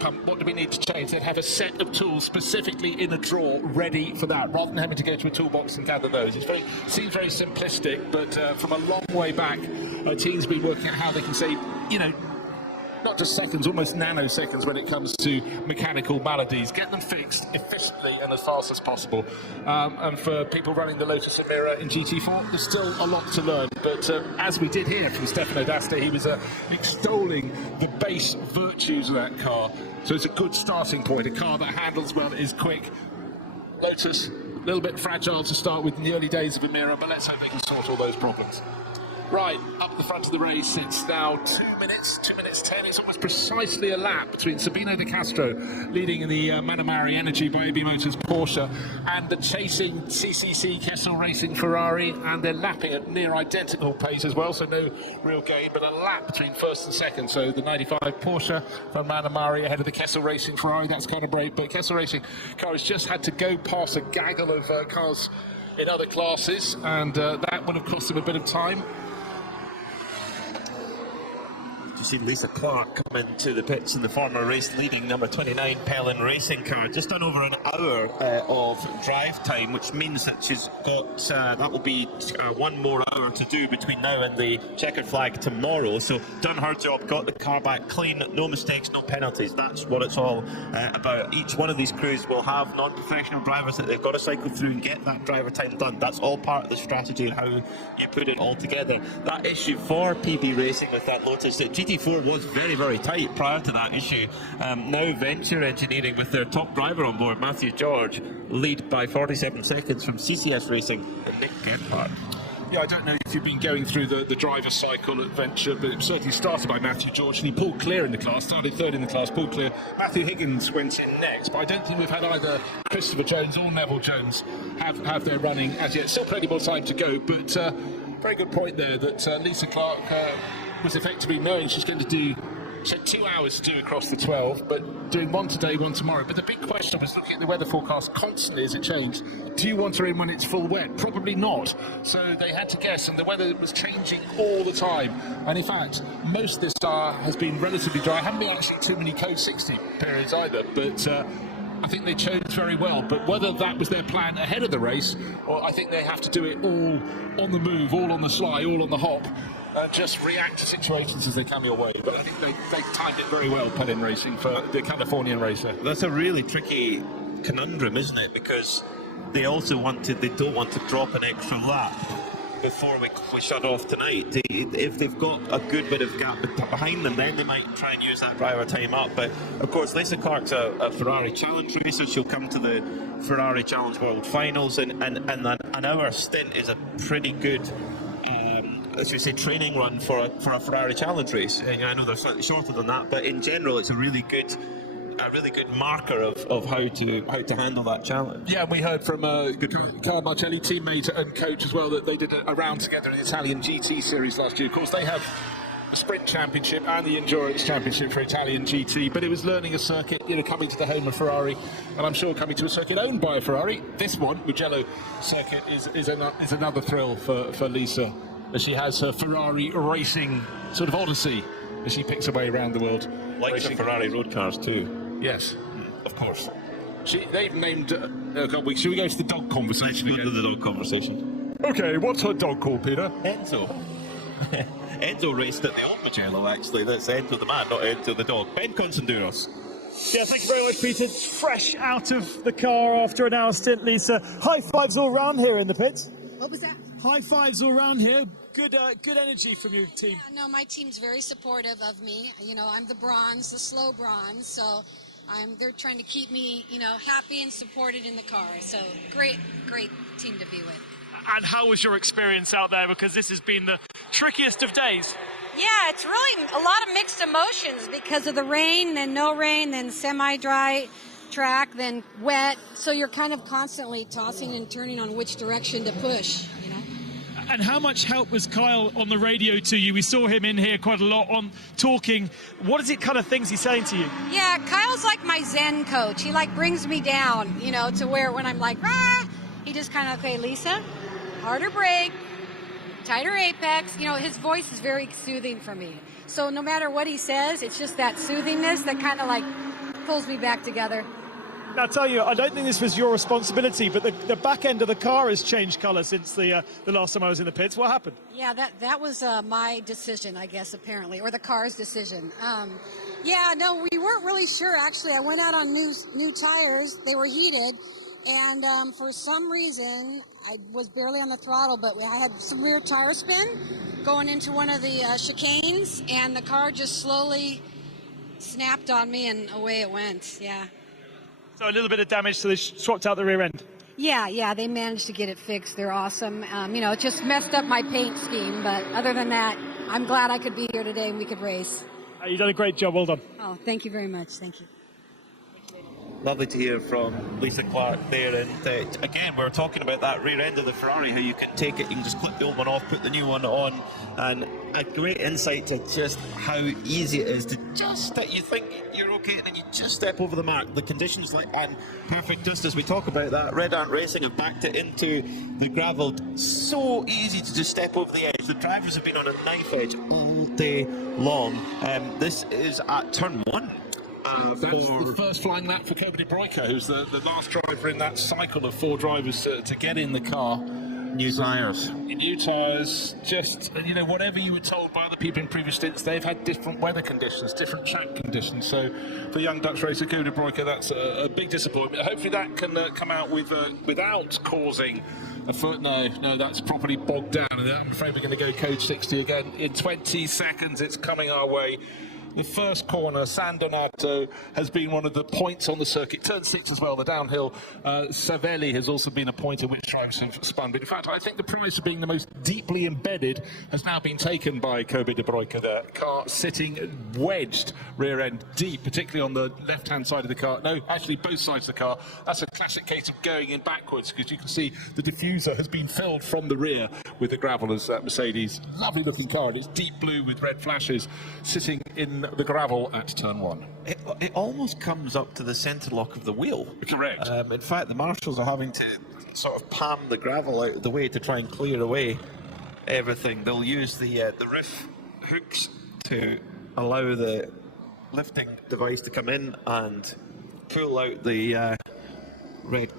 pump, what do we need to change? They'd have a set of tools specifically in a drawer ready for that, rather than having to go to a toolbox and gather those. Seems very simplistic, but from a long way back, teams been working out how they can save, not just seconds, almost nanoseconds when it comes to mechanical maladies. Get them fixed efficiently and as fast as possible. And for people running the Lotus Emira in GT4, there's still a lot to learn. But as we did hear from Stefano D'Asta, he was extolling the base virtues of that car. So it's a good starting point. A car that handles well, is quick. Lotus, a little bit fragile to start with in the early days of Emira, but let's hope they can sort all those problems. Right, up the front of the race, it's now 2 minutes 10. It's almost precisely a lap between Sabino De Castro leading in the Manamari Energy by AB Motors Porsche and the chasing CCC Kessel Racing Ferrari, and they're lapping at near identical pace as well, so no real gain, but a lap between first and second. So the 95 Porsche from Manamari ahead of the Kessel Racing Ferrari. That's kind of brave, but Kessel Racing car has just had to go past a gaggle of cars in other classes, and that would have cost them a bit of time. You see Lisa Clark come into the pits in the former race leading number 29 Pelin Racing car. Just done over an hour of drive time, which means that she's got that will be 1 more hour to do between now and the checkered flag tomorrow. So done her job, got the car back clean, no mistakes, no penalties. That's what it's all about. Each one of these crews will have non-professional drivers that they've got to cycle through and get that driver time done. That's all part of the strategy and how you put it all together. That issue for PB Racing with that Lotus at GT4 was very, very tight prior to that issue. Now Venture Engineering with their top driver on board, Matthew George, lead by 47 seconds from CCS Racing and Nick Gephardt. Yeah, I don't know if you've been going through the driver cycle at Venture, but it certainly started by Matthew George, and he pulled clear in the class, started third in the class, pulled clear. Matthew Higgins went in next, but I don't think we've had either Christopher Jones or Neville Jones have their running as yet. Still plenty more time to go, but very good point there that Lisa Clark was effectively knowing she's going to do. She had 2 hours to do across the 12, but doing one today, one tomorrow. But the big question was looking at the weather forecast constantly as it changed. Do you want her in when it's full wet? Probably not. So they had to guess, and the weather was changing all the time. And in fact, most of this star has been relatively dry. Haven't been actually too many code 60 periods either, but I think they chose very well. But whether that was their plan ahead of the race, or I think they have to do it all on the move, all on the sly, all on the hop, just react to situations as they come your way. But I think they timed it very well, Pelin Racing, for the Californian racer. That's a really tricky conundrum, isn't it? Because they don't want to drop an extra lap before we shut off tonight. If they've got a good bit of gap behind them, then they might try and use that driver time up. But of course, Lisa Clark's a Ferrari Challenge racer. She'll come to the Ferrari Challenge World Finals, and an hour stint is a pretty good as we say, training run for a Ferrari Challenge race. And I know they're slightly shorter than that, but in general, it's a really good marker of how to handle that challenge. Yeah, and we heard from Carlo Marcelli, teammate and coach as well, that they did a round together in the Italian GT series last year. Of course, they have the Sprint Championship and the Endurance Championship for Italian GT, but it was learning a circuit, coming to the home of Ferrari, and I'm sure coming to a circuit owned by a Ferrari. This one, Mugello circuit, is another thrill for Lisa, as she has her Ferrari racing sort of odyssey as she picks her way around the world. Like the Ferrari road cars too. Yes, of course. They've named. Should we go to the dog conversation? Let's go to the dog conversation. Okay, what's her dog called, Peter? Enzo. Enzo raced at the old Mugello, actually. That's Enzo the man, not Enzo the dog. Ben Consanduros. Yeah, thank you very much, Peter. Fresh out of the car after an hour stint, Lisa. High fives all round here in the pits. What was that? High fives all round here. Good energy from your team. Yeah, no, my team's very supportive of me. I'm the bronze, the slow bronze, so they're trying to keep me, happy and supported in the car. So great team to be with. And how was your experience out there? Because this has been the trickiest of days. Yeah, it's really a lot of mixed emotions because of the rain, then no rain, then semi-dry track, then wet. So you're kind of constantly tossing and turning on which direction to push, you know. And how much help was Kyle on the radio to you? We saw him in here quite a lot on talking. What is it kind of things he's saying to you? Yeah, Kyle's like my Zen coach. He like brings me down, you know, to where when I'm like, rah, he just kind of, okay, Lisa, harder brake, tighter apex. You know, his voice is very soothing for me. So no matter what he says, it's just that soothingness that kind of like pulls me back together. Now, I tell you, I don't think this was your responsibility, but the back end of the car has changed colour since the last time I was in the pits. What happened? Yeah, that was my decision, I guess, apparently, or the car's decision. Yeah, no, we weren't really sure, actually. I went out on new tires. They were heated, and for some reason, I was barely on the throttle, but I had some weird tire spin going into one of the chicanes, and the car just slowly snapped on me, and away it went, yeah. So a little bit of damage, so they swapped out the rear end. Yeah, they managed to get it fixed. They're awesome. You know, it just messed up my paint scheme, but other than that, I'm glad I could be here today and we could race. You've done a great job. Well done. Oh, thank you very much. Thank you. Lovely to hear from Lisa Clark there, and again we were talking about that rear end of the Ferrari, how you can take it, you can just clip the old one off, put the new one on, and a great insight to just how easy it is to just, you think you're okay and then you just step over the mark. The conditions and perfect, just as we talk about that, Red Ant Racing have backed it into the gravel, so easy to just step over the edge. The drivers have been on a knife edge all day long. This is at turn 1. That's the first flying lap for Kobe de Bruyke, who's the last driver in that cycle of 4 drivers to get in the car. New tyres. New tyres, just, you know, whatever you were told by other people in previous stints, they've had different weather conditions, different track conditions. So for young Dutch racer Kobe de Bruyke, that's a big disappointment. Hopefully that can come out without causing a foot. No, that's properly bogged down. And I'm afraid we're going to go code 60 again. In 20 seconds, it's coming our way. The first corner, San Donato, has been one of the points on the circuit. Turn 6 as well, the downhill. Savelli has also been a point at which drivers have spun. But in fact, I think the prize of being the most deeply embedded has now been taken by Kobe de Bruyke. The car sitting wedged rear end deep, particularly on the left-hand side of the car. No, actually both sides of the car. That's a classic case of going in backwards, because you can see the diffuser has been filled from the rear with the gravel as Mercedes. Lovely looking car, and it's deep blue with red flashes, sitting in the gravel at turn 1. It almost comes up to the centre lock of the wheel. Correct. In fact, the marshals are having to sort of palm the gravel out of the way to try and clear away everything. They'll use the roof hooks to allow the lifting device to come in and pull out the Red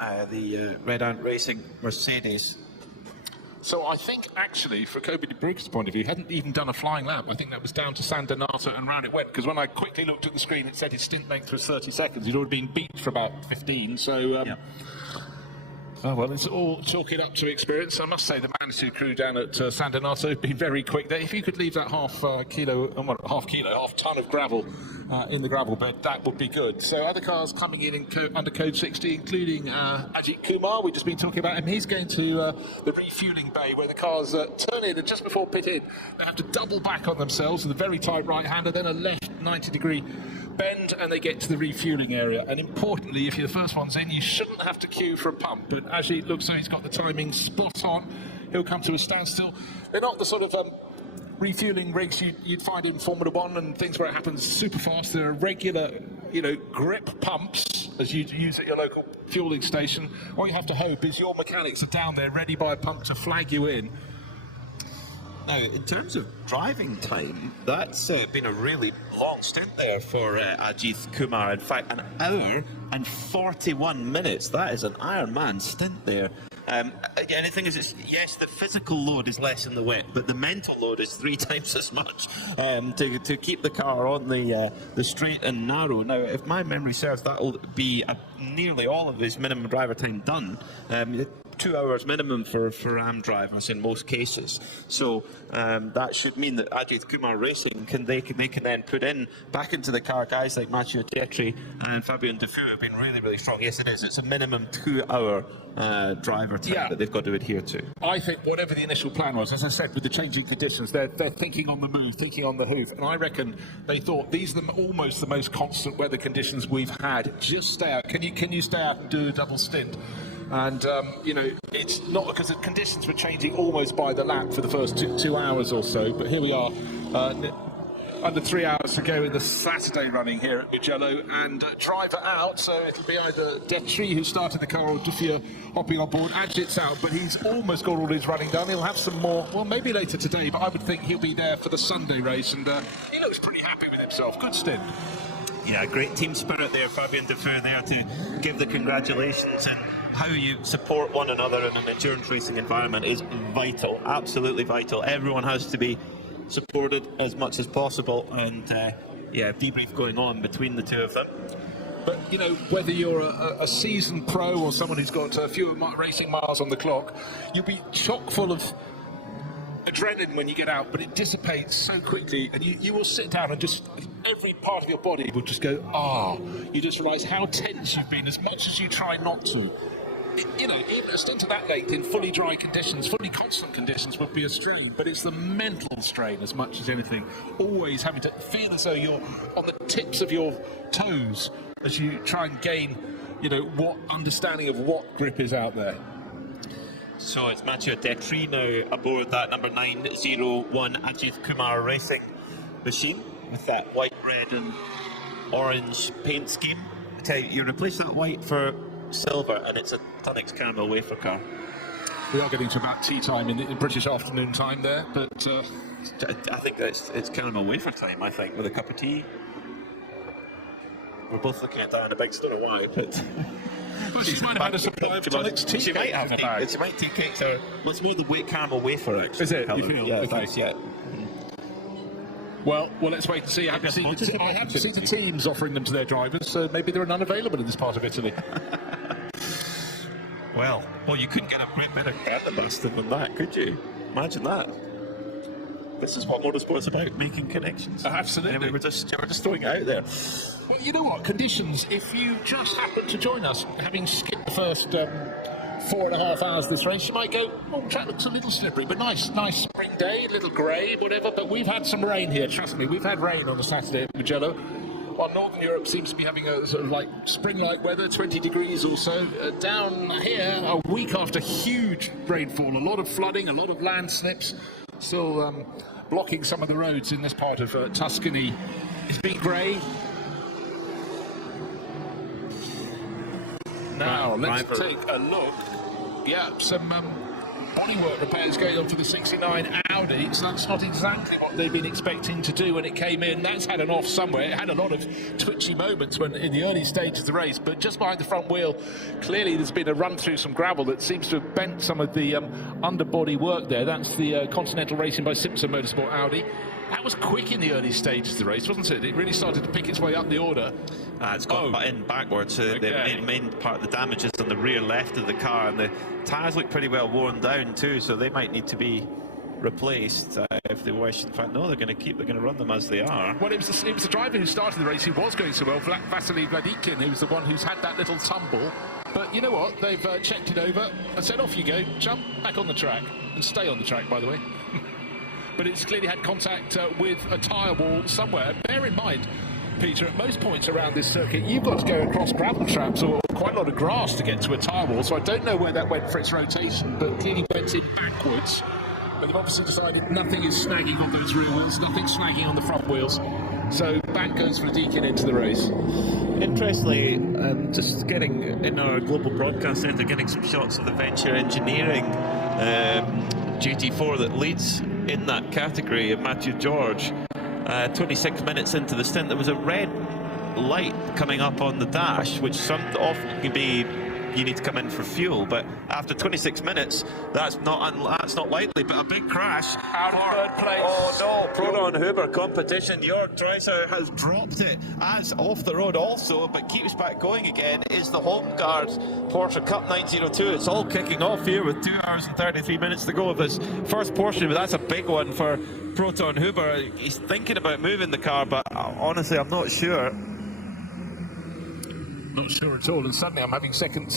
Ant Racing Mercedes. So I think, actually, for Kobe de Bruyke's point of view, he hadn't even done a flying lap. I think that was down to San Donato and round it went, because when I quickly looked at the screen, it said his stint length was 30 seconds. He'd already been beat for about 15, so... Oh, well, it's all chalk it up to experience. I must say the Manitou crew down at San Donato have been very quick there. If you could leave that half ton of gravel in the gravel bed, that would be good. So other cars coming in under code 60, including Ajith Kumar. We've just been talking about him. He's going to the refueling bay where the cars turn in, and just before pit in, they have to double back on themselves with a very tight right-hander, then a left 90-degree bend, and they get to the refueling area. And importantly, if you're the first ones in, you shouldn't have to queue for a pump. But actually, it looks like he's got the timing spot on. He'll come to a standstill. They're not the sort of refueling rigs you'd find in Formula 1 and things where it happens super fast. They're regular, grip pumps as you'd use at your local fueling station. What you have to hope is your mechanics are down there ready by a pump to flag you in. Now, in terms of driving time, that's been a really long stint there for Ajith Kumar. In fact, an hour and 41 minutes. That is an Ironman stint there. Again, the thing is, yes, the physical load is less in the wet, but the mental load is 3 times as much to keep the car on the straight and narrow. Now, if my memory serves, that'll be nearly all of his minimum driver time done. 2 hours minimum for RAM drivers in most cases. So that should mean that Ajith Kumar Racing can then put in back into the car guys like Mathieu Tetri and Fabien Defoe have been really, really strong. Yes, it is. It's a minimum 2 hour driver time that they've got to adhere to. I think whatever the initial plan was, as I said, with the changing conditions, they're thinking on the move, thinking on the hoof, and I reckon they thought these are almost the most constant weather conditions we've had. Just stay out. Can you stay out and do a double stint? And, it's not because the conditions were changing almost by the lap for the first 2 hours or so, but here we are, under 3 hours to go in the Saturday running here at Mugello, and driver out, so it'll be either Detri who started the car or Duffier hopping on board. Ajit's out, but he's almost got all his running done. He'll have some more, well, maybe later today, but I would think he'll be there for the Sunday race, and he looks pretty happy with himself. Good stint. Yeah, great team spirit there, Fabien Defoe there to give the congratulations, and how you support one another in an endurance racing environment is vital, absolutely vital. Everyone has to be supported as much as possible, and debrief going on between the two of them. But, whether you're a seasoned pro or someone who's got fewer racing miles on the clock, you'll be chock full of adrenaline when you get out, but it dissipates so quickly, and you will sit down and just every part of your body will just go, you just realise how tense you've been as much as you try not to. Even a stint of that length in fully dry conditions, fully constant conditions would be a strain, but it's the mental strain as much as anything. Always having to feel as though you're on the tips of your toes as you try and gain, what understanding of what grip is out there. So it's Mathieu Tetri now aboard that number 901 Ajith Kumar Racing machine with that white, red and orange paint scheme. I tell you, you replace that white for silver and it's a Tunnix caramel wafer car. We are getting to about tea time in British afternoon time there, but I think it's caramel wafer time, I think, with a cup of tea. We're both looking at that in a big, I don't know why, but... Well, she might have had a supply of Tunnix tea. She might have tea. She might tea cakes, or well, it's more the white caramel wafer, actually. Is it? Colour. You feel? Yeah, Okay. thanks, yeah. Well, let's wait and see. I haven't seen the teams offering them to their drivers, so maybe there are none available in this part of Italy. Well, you couldn't get a great better Greta bastard than that, could you? Imagine that. This is what motorsport's about, making connections. Absolutely. Anyway, we're just throwing it out there. Well, you know what? Conditions, if you just happen to join us, having skipped the first 4.5 hours of this race, you might go, track looks a little slippery, but nice spring day, a little grey, whatever. But we've had some rain here, trust me. We've had rain on the Saturday at Mugello. While Northern Europe seems to be having a sort of like spring-like weather, 20 degrees or so. Down here, a week after huge rainfall, a lot of flooding, a lot of landslips, still blocking some of the roads in this part of Tuscany. It's been grey. Now, let's take a look. Yeah, some bodywork repairs going on for the 69 Audi, so that's not exactly what they've been expecting to do when it came in. That's had an off somewhere. It had a lot of twitchy moments when in the early stages of the race, but just behind the front wheel, clearly there's been a run through some gravel that seems to have bent some of the underbody work there. That's the Continental Racing by Simpson Motorsport Audi. That was quick in the early stages of the race, wasn't it? It really started to pick its way up the order. It's gone in backwards. The main part of the damage is on the rear left of the car, and the tyres look pretty well worn down too, so they might need to be replaced if they wish. In fact, no, they're going to run them as they are. Well, it was the driver who started the race who was going so well, Vasily Vladikin, who's the one who's had that little tumble. But you know what? They've checked it over and said, off you go, jump back on the track, and stay on the track, by the way. But it's clearly had contact with a tyre wall somewhere. Bear in mind, Peter, at most points around this circuit, you've got to go across gravel traps or quite a lot of grass to get to a tyre wall, so I don't know where that went for its rotation, but clearly went in backwards. But they've obviously decided nothing is snagging on those rear wheels, nothing snagging on the front wheels. So back goes for a Deakin into the race. Interestingly, just getting in our global broadcast centre, getting some shots of the Venture Engineering GT4 that leads in that category of Matthew George. 26 minutes into the stint, there was a red light coming up on the dash, which often can be you need to come in for fuel. But after 26 minutes, that's not likely. But a big crash out of third place. Oh no, Proton Huber competition. Jörg Dreiser has dropped it as off the road also, but keeps back going again. Is the home guard Porsche Cup 902. It's all kicking off here with 2 hours and 33 minutes to go of this first portion, but that's a big one for Proton Huber. He's thinking about moving the car, but honestly, I'm not sure. Not sure at all, and suddenly I'm having second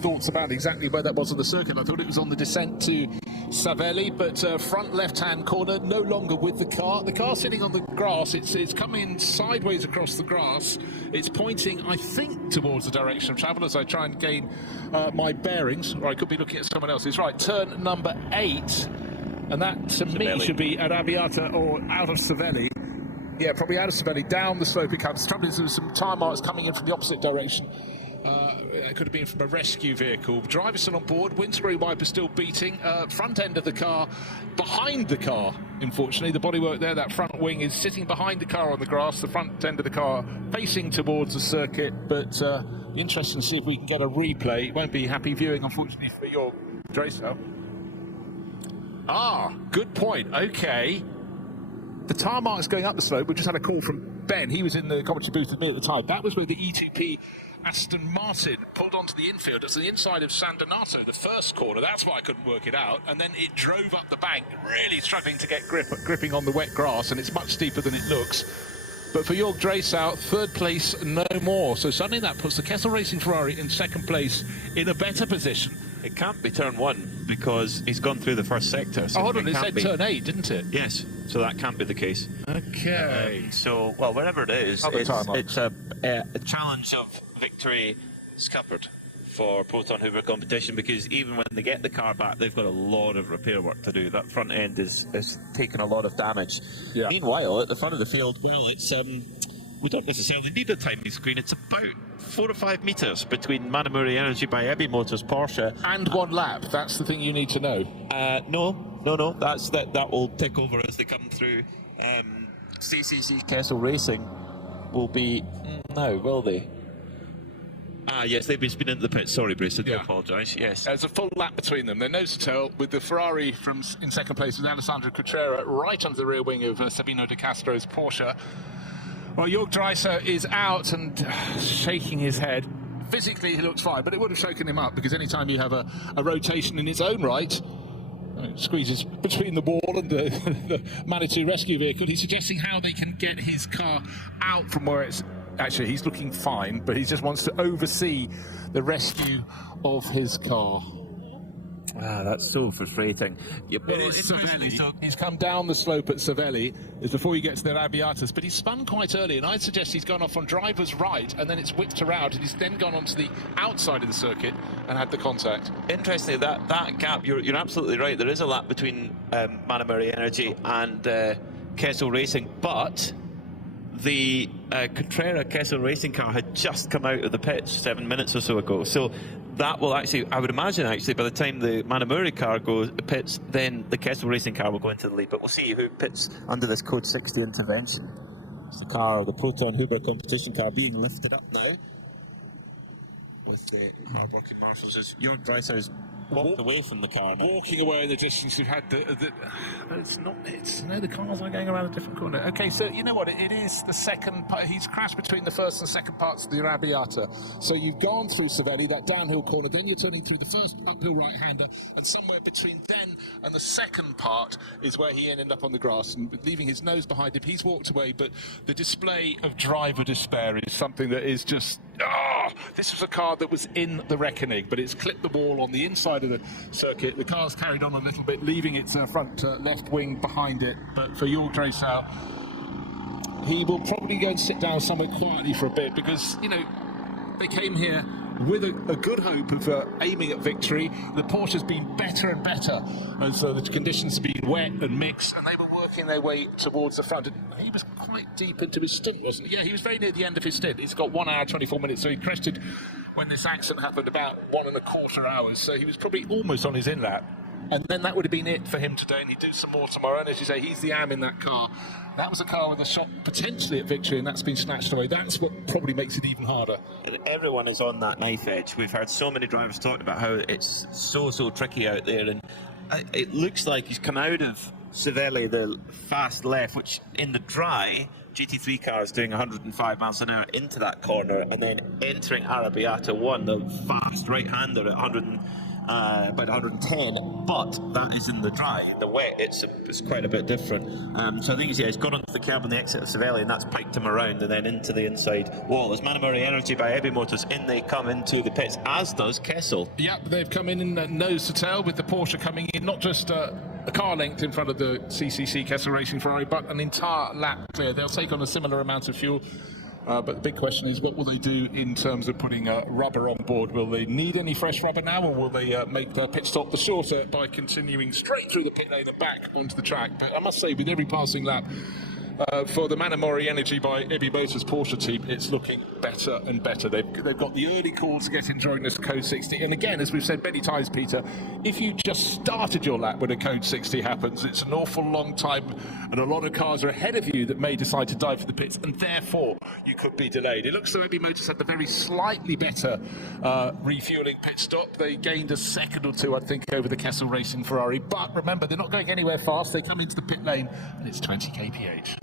thoughts about exactly where that was on the circuit. I thought it was on the descent to Savelli, but front left-hand corner, no longer with the car. The car sitting on the grass, it's coming sideways across the grass. It's pointing, I think, towards the direction of travel as I try and gain my bearings, or I could be looking at someone else. It's right, turn number 8, and that, to me, should be Arrabbiata or out of Savelli. Yeah, probably out of Savelli, down the slope it comes. The trouble is there was some tyre marks coming in from the opposite direction. It could have been from a rescue vehicle. Driver's still on board, windscreen wiper still beating. Front end of the car, behind the car, unfortunately. The bodywork there, that front wing is sitting behind the car on the grass. The front end of the car facing towards the circuit. But interesting to see if we can get a replay. It won't be happy viewing, unfortunately, for your Dreiser. Ah, good point. Okay. The tyre marks going up the slope. We just had a call from Ben. He was in the commentary booth with me at the time. That was where the E2P Aston Martin pulled onto the infield. It's the inside of San Donato, the first corner. That's why I couldn't work it out. And then it drove up the bank, really struggling to get gripping on the wet grass. And it's much steeper than it looks. But for Jörg Dreiser, third place, no more. So suddenly that puts the Kessel Racing Ferrari in second place in a better position. It can't be turn 1 because he's gone through the first sector. So hold on, it said turn 8, didn't it? Yes, so that can't be the case. Okay. So, well, wherever it is, it's a challenge of victory scuppered for Proton Huber competition, because even when they get the car back, they've got a lot of repair work to do. That front end is taking a lot of damage. Yeah. Meanwhile, at the front of the field, well, it's we don't necessarily need a timing screen. It's about 4 or 5 metres between Manamuri Energy by Ebby Motors Porsche and 1 lap. That's the thing you need to know. No. That will tick over as they come through. CCC Kessel Racing will be now, will they? Yes, they've been spinning into the pit. Sorry, Bruce, I do apologise. Yes. There's a full lap between them. They're nose to tail, with the Ferrari in second place with Alessandro Cutrera right under the rear wing of Sabino De Castro's Porsche. Well, Jörg Dreiser is out and shaking his head. Physically, he looks fine, but it would have shaken him up, because anytime you have a rotation in its own right, it squeezes between the wall and the Manitou rescue vehicle. He's suggesting how they can get his car out from where it's... Actually, he's looking fine, but he just wants to oversee the rescue of his car. That's so frustrating. It is Savelli. He's come down the slope at Savelli before he gets to the Arrabbiatas, but he's spun quite early, and I'd suggest he's gone off on driver's right, and then it's whipped around, and he's then gone onto the outside of the circuit and had the contact. Interestingly, that gap, you're absolutely right. There is a lap between Manamuri Energy and Kessel Racing, but the Cutrera Kessel Racing car had just come out of the pits 7 minutes or so ago. So that will actually, I would imagine, actually, by the time the Manamuri car pits, then the Kessel Racing car will go into the lead. But we'll see who pits under this Code 60 intervention. It's the car, the Proton Huber competition car, being lifted up now with the hard-working marshals as Jörg Dreiser's walked away from the car. Walking away in the distance, you've had the cars are going around a different corner. Okay, so you know what, it is the second part. He's crashed between the first and second parts of the Arrabbiata. So you've gone through Savelli, that downhill corner, then you're turning through the first uphill right-hander, and somewhere between then and the second part is where he ended up on the grass, and leaving his nose behind him. He's walked away, but the display of driver despair is something that is just... this was a car that was in the reckoning, but it's clipped the wall on the inside of the circuit. The car's carried on a little bit, leaving its front left wing behind it. But for Jörg Dreiser, he will probably go and sit down somewhere quietly for a bit, because, you know, they came here with a good hope of aiming at victory. The Porsche's been better and better as the conditions have been wet and mixed, and they were working their way towards the front. And he was quite deep into his stint, wasn't he? Yeah, he was very near the end of his stint. He's got 1 hour 24 minutes, so he crested when this accident happened about 1 1/4 hours. So he was probably almost on his in lap. and then that would have been it for him today, and he'd do some more tomorrow. And as you say, he's the am in that car. That was a car with a shot potentially at victory, and that's been snatched away. That's what probably makes it even harder. And everyone is on that knife edge. We've heard so many drivers talk about how it's so tricky out there, and it looks like he's come out of Savelli, the fast left, which in the dry, GT3 cars doing 105 miles an hour into that corner, and then entering Arrabbiata 1, the fast right-hander at about 110, but that is in the dry. In the wet, it's quite a bit different. So I think he's got onto the curb on the exit of Savelli, and that's piked him around and then into the inside wall. As Manamori Energy by Ebi Motors, in they come into the pits, as does Kessel. Yep, they've come in nose to tail with the Porsche coming in, not just a car length in front of the CCC Kessel Racing Ferrari, but an entire lap clear. They'll take on a similar amount of fuel. But the big question is, what will they do in terms of putting rubber on board? Will they need any fresh rubber now, or will they make their pit stop the shorter by continuing straight through the pit lane and back onto the track? But I must say, with every passing lap, for the Manamori Energy by Ebi Motors Porsche team, it's looking better and better. They've got the early calls to get in during this Code 60. And again, as we've said many times, Peter, if you just started your lap when a Code 60 happens, it's an awful long time, and a lot of cars are ahead of you that may decide to dive for the pits, and therefore you could be delayed. It looks like Ebi Motors had the very slightly better refueling pit stop. They gained a second or two, I think, over the Kessel Racing Ferrari. But remember, they're not going anywhere fast. They come into the pit lane, and it's 20 kph.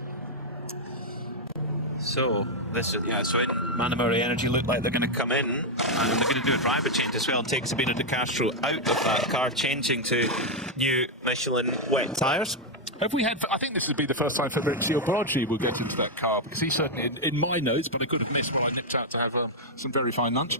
So this is, so in Manamori Energy look like they're going to come in, and they're going to do a driver change as well and take Sabino De Castro out of that car, changing to new Michelin wet tyres. Have we had, I think this would be the first time Fabrizio Broggi will get into that car, because he's certainly in my notes, but I could have missed when I nipped out to have some very fine lunch.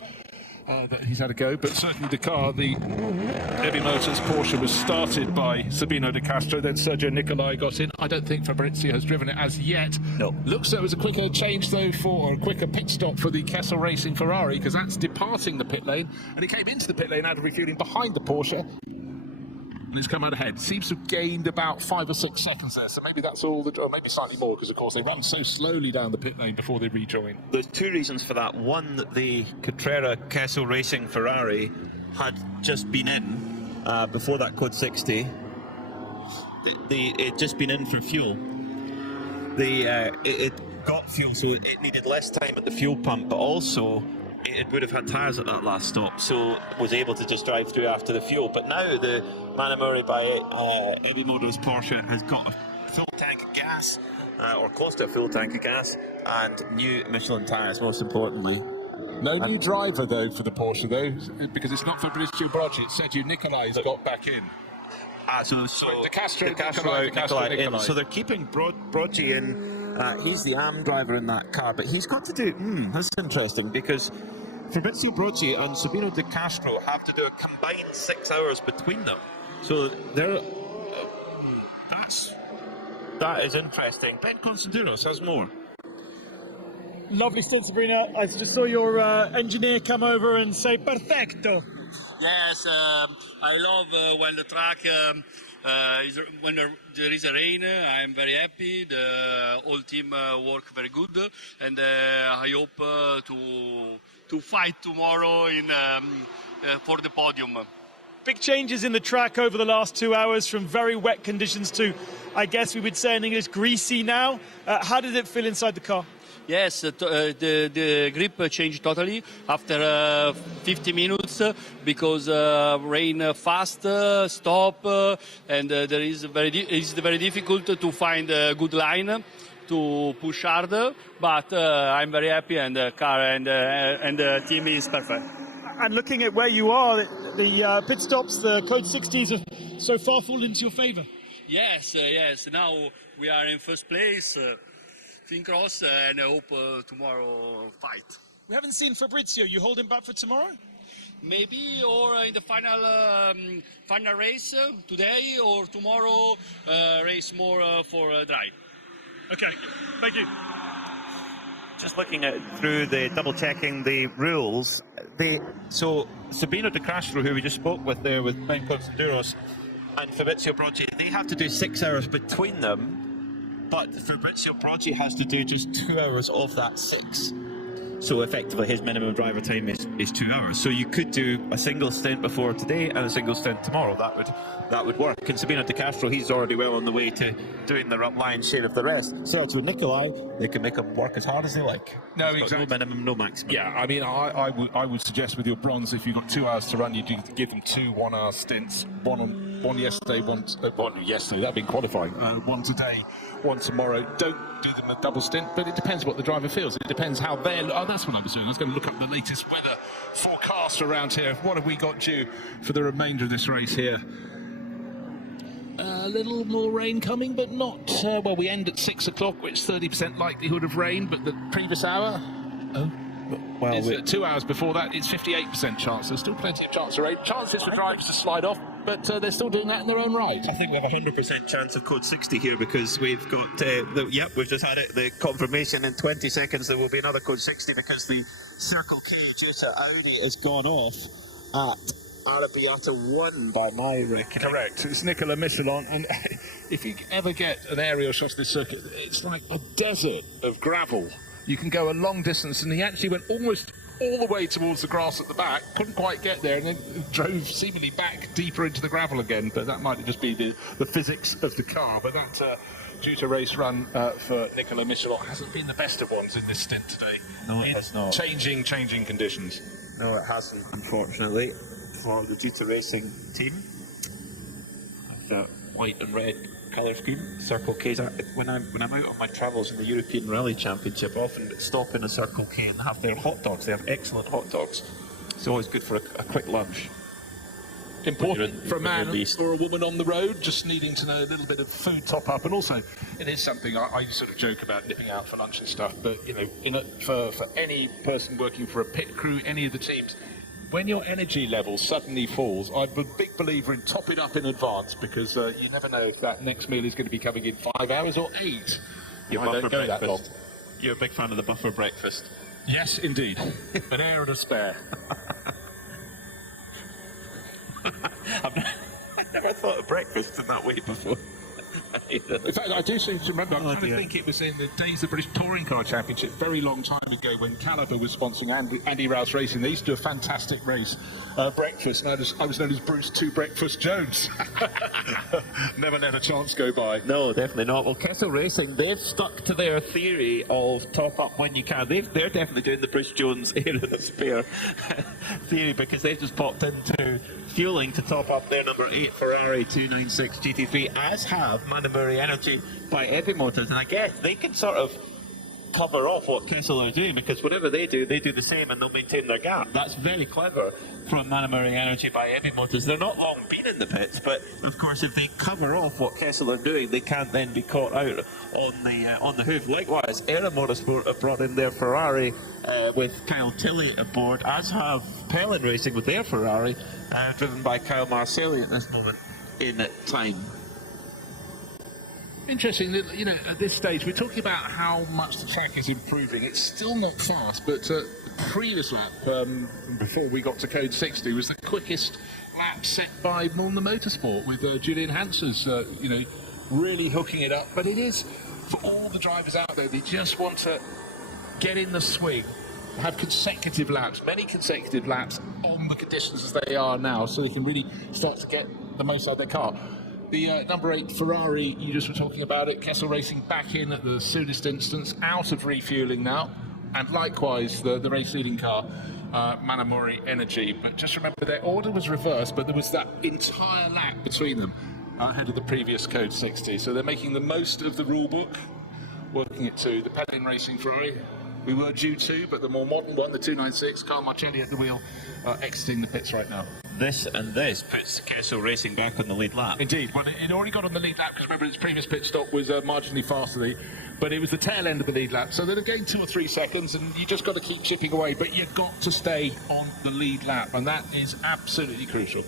That he's had a go, but certainly the car, the Ebi Motors Porsche, was started by Sabino De Castro, then Sergio Nicolai got in. I don't think Fabrizio has driven it as yet. No. Looks like it was a quicker change though, for a quicker pit stop for the Kessel Racing Ferrari, because that's departing the pit lane, and he came into the pit lane out of refueling behind the Porsche, and he's come out ahead. Seems to have gained about 5 or 6 seconds there, so maybe that's all, or maybe slightly more, because of course they ran so slowly down the pit lane before they rejoin. There's two reasons for that. One, that the Carrera Kessel Racing Ferrari had just been in before that Code 60. It just been in for fuel. It got fuel, so it needed less time at the fuel pump, but also it would have had tyres at that last stop, so was able to just drive through after the fuel. But now the Manamori by Ebi Motors Porsche has got a full tank of gas, or close to a full tank of gas, and new Michelin tyres, most importantly. No new driver though for the Porsche though, because it's not Fabrizio Broggi, it's Sergio Nicolai's got back in. So De Castro, Nicolai in. So they're keeping Broggi in. He's the AM driver in that car, but he's got to do. That's interesting, because Fabrizio Broggi and Sabino De Castro have to do a combined 6 hours between them. So they're. That is interesting. Ben Constantinos has more. Lovely stint, Sabrina. I just saw your engineer come over and say perfecto. Yes, I love when the track when there is a rain. I'm very happy. The whole team work very good, and I hope to fight tomorrow in for the podium. Big changes in the track over the last 2 hours, from very wet conditions to, I guess we would say in English, greasy now. How did it feel inside the car? Yes, the grip changed totally after 50 minutes because rain fast, stop, and it's very difficult to find a good line to push hard. But I'm very happy, and the car and the team is perfect. And looking at where you are, the pit stops, the Code 60s have so far fallen into your favour. Yes, yes. Now we are in first place. Cross, and I hope tomorrow fight. We haven't seen Fabrizio. You hold him back for tomorrow? Maybe, or in the final race today, or tomorrow race more for dry. Okay, thank you. Just looking at through the double checking the rules, so Sabino De Castro, who we just spoke with there with Ben Constantinos, and Fabrizio Broggi, they have to do 6 hours between them. But Fabrizio Broggi has to do just 2 hours of that 6. So effectively his minimum driver time is 2 hours. So you could do a single stint before today and a single stint tomorrow. That would work. And Sabino De Castro, he's already well on the way to doing the lion's share of the rest. Sergio Nicolai, they can make him work as hard as they like. No, He's got exactly. no minimum, no maximum. Yeah, I mean, I would suggest with your bronze, if you've got 2 hours to run, you do give them 2 1-hour stints. One yesterday, one yesterday. That'd been qualifying. One today, one tomorrow. Don't do them a double stint, but it depends what the driver feels. It depends how they're. Oh, that's what I was doing. I was going to look up the latest weather forecast around here. What have we got due for the remainder of this race here? A little more rain coming, but not. Well, we end at 6 o'clock, which is 30% likelihood of rain, but the previous hour. Well, it's 2 hours before that, it's 58% chance. There's still plenty of chance of rain. Chances for drivers to slide off, but they're still doing that in their own right. I think we have a 100% chance of code 60 here because we've got, we've just had it, the confirmation in 20 seconds there will be another code 60 because the Circle K due to Audi has gone off at Arrabbiata 1 by my reckoning. Correct, it's Nicola Michelin, and if you ever get an aerial shot of this circuit, it's like a desert of gravel. You can go a long distance, and he actually went almost all the way towards the grass at the back, couldn't quite get there, and then drove seemingly back deeper into the gravel again, but that might just be the physics of the car. But that due to race run for Nicola Michelin hasn't been the best of ones in this stint today. No, it has not. Changing conditions. No, it hasn't, unfortunately, for the Duty Racing team. With the white and red colour scheme, Circle K's. When I'm out on my travels in the European Rally Championship, I often stop in a Circle K and have their hot dogs. They have excellent hot dogs. It's always good for a quick lunch. Important for a man or a woman on the road, just needing to know a little bit of food top up, and also it is something I sort of joke about nipping out for lunch and stuff. But you know, for any person working for a pit crew, any of the teams, when your energy level suddenly falls, I'm a big believer in top it up in advance because you never know if that next meal is going to be coming in 5 hours or 8. Your I buffer don't go that long. breakfast. You're a big fan of the buffer breakfast. Yes, indeed. An air and a spare. I've never thought of breakfast in that way before. In fact, I do seem to remember, I kind of think it was in the days of the British Touring Car Championship, very long time ago, when Caliber was sponsoring Andy Rouse Racing. They used to do a fantastic race, breakfast, and I was known as Bruce Two Breakfast Jones. Never let a chance go by. No, definitely not. Well, Kessel Racing, they've stuck to their theory of top up when you can. They're definitely doing the Bruce Jones air and a spare theory because they've just popped into fueling to top up their number 8 Ferrari 296 GT3, as have Manamuri Energy by Epi Motors. And I guess they can sort of cover off what Kessel are doing because whatever they do the same and they'll maintain their gap. That's very clever from Manamuri Energy by Epi Motors. They're not long been in the pits, but of course if they cover off what Kessel are doing, they can't then be caught out on the hoof. Likewise, Era Motorsport have brought in their Ferrari with Kyle Tilley aboard, as have Pelin Racing with their Ferrari, driven by Kyle Marcelli at this moment in time. Interesting that, you know, at this stage we're talking about how much the track is improving. It's still not fast, but the previous lap before we got to code 60 was the quickest lap set by Mulner Motorsport with Julian Hanson's, you know, really hooking it up. But it is, for all the drivers out there, they just want to get in the swing, have consecutive laps, many consecutive laps on the conditions as they are now, so they can really start to get the most out of their car. The number 8 Ferrari, you just were talking about it, Kessel Racing back in at the soonest instance, out of refuelling now, and likewise the race leading car, Manamuri Energy. But just remember their order was reversed, but there was that entire lap between them ahead of the previous code 60. So they're making the most of the rule book, working it to the Pelin Racing Ferrari. We were due to, but the more modern one, the 296, Carl Marcelli at the wheel, exiting the pits right now. This puts Kessel Racing back on the lead lap. Indeed. Well, it already got on the lead lap because remember its previous pit stop was marginally faster, but it was the tail end of the lead lap. So they've gained 2 or 3 seconds, and you just got to keep chipping away. But you've got to stay on the lead lap, and that is absolutely crucial.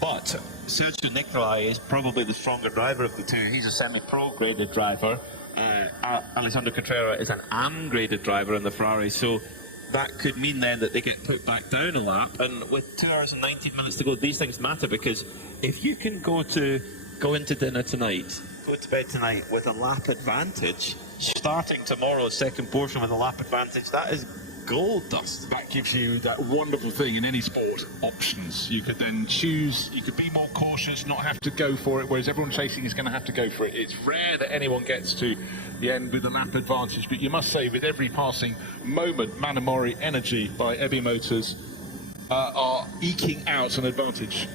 But Sergio Nicolai is probably the stronger driver of the two. He's a semi-pro graded driver. Alessandro Contreras is an AM graded driver in the Ferrari, so that could mean then that they get put back down a lap. And with 2 hours and 19 minutes to go, these things matter, because if you can go into dinner tonight, go to bed tonight with a lap advantage, starting tomorrow's second portion with a lap advantage, that is gold dust. That gives you that wonderful thing in any sport, options. You could then choose, you could be more cautious, not have to go for it, whereas everyone chasing is going to have to go for it. It's rare that anyone gets to the end with a lap advantage, but you must say with every passing moment, Manamori Energy by Ebi Motors are eking out an advantage.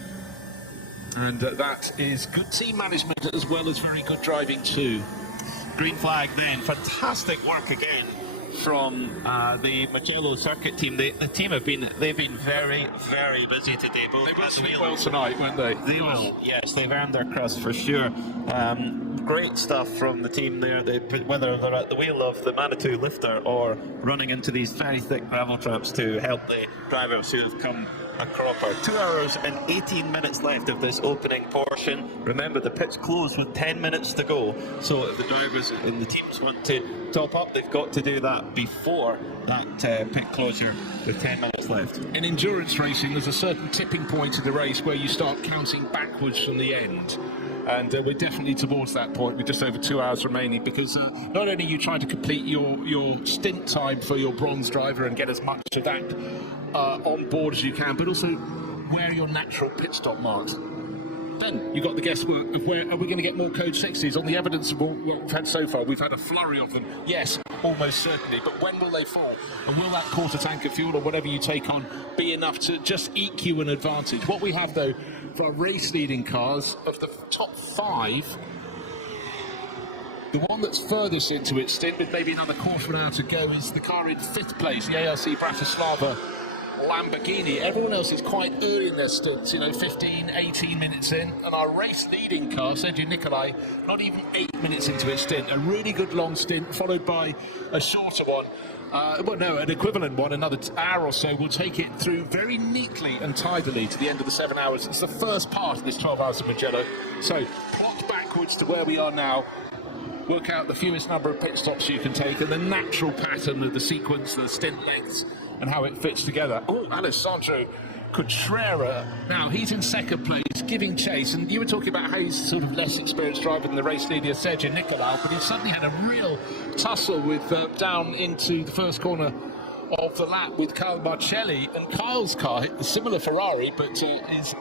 And that is good team management as well as very good driving too. Green flag then, fantastic work again from the Mugello circuit team. The team they've been very, very busy today. Both they will sleep well tonight, won't they? They will, yes, they've earned their crust for sure. Great stuff from the team there, whether they're at the wheel of the Manitou lifter or running into these very thick gravel traps to help the drivers who have come a cropper. 2 hours and 18 minutes left of this opening portion. Remember, the pits close with 10 minutes to go, so if the drivers and the teams want to top up, they've got to do that before that pit closure with 10 minutes left. In endurance racing, there's a certain tipping point of the race where you start counting backwards from the end. And we're definitely towards that point with just over 2 hours remaining, because not only are you trying to complete your stint time for your bronze driver and get as much of that on board as you can, but also where are your natural pit stop marks. Then you've got the guesswork of where are we going to get more code 60s on the evidence of what we've had so far. We've had a flurry of them, yes, almost certainly, but when will they fall? And will that quarter tank of fuel or whatever you take on be enough to just eke you an advantage? What we have though for our race leading cars, of the top 5, the one that's furthest into its stint with maybe another quarter of an hour to go is the car in 5th place, the ARC Bratislava Lamborghini. Everyone else is quite early in their stints, 15, 18 minutes in, and our race leading car, Sergio Nicolai, not even 8 minutes into its stint. A really good long stint, followed by a shorter one. An equivalent one, another hour or so. We'll take it through very neatly and tidily to the end of the 7 hours. It's the first part of this 12 hours of Mugello. So plot backwards to where we are now. Work out the fewest number of pit stops you can take and the natural pattern of the sequence, the stint lengths, and how it fits together. Oh, Alessandro Cotrera. Now, he's in 2nd place, giving chase, and you were talking about how he's sort of less experienced driver than the race leader, Sergio Nicolai, but he suddenly had a real tussle with down into the first corner of the lap with Carl Marcelli, and Carl's car hit the similar Ferrari, but is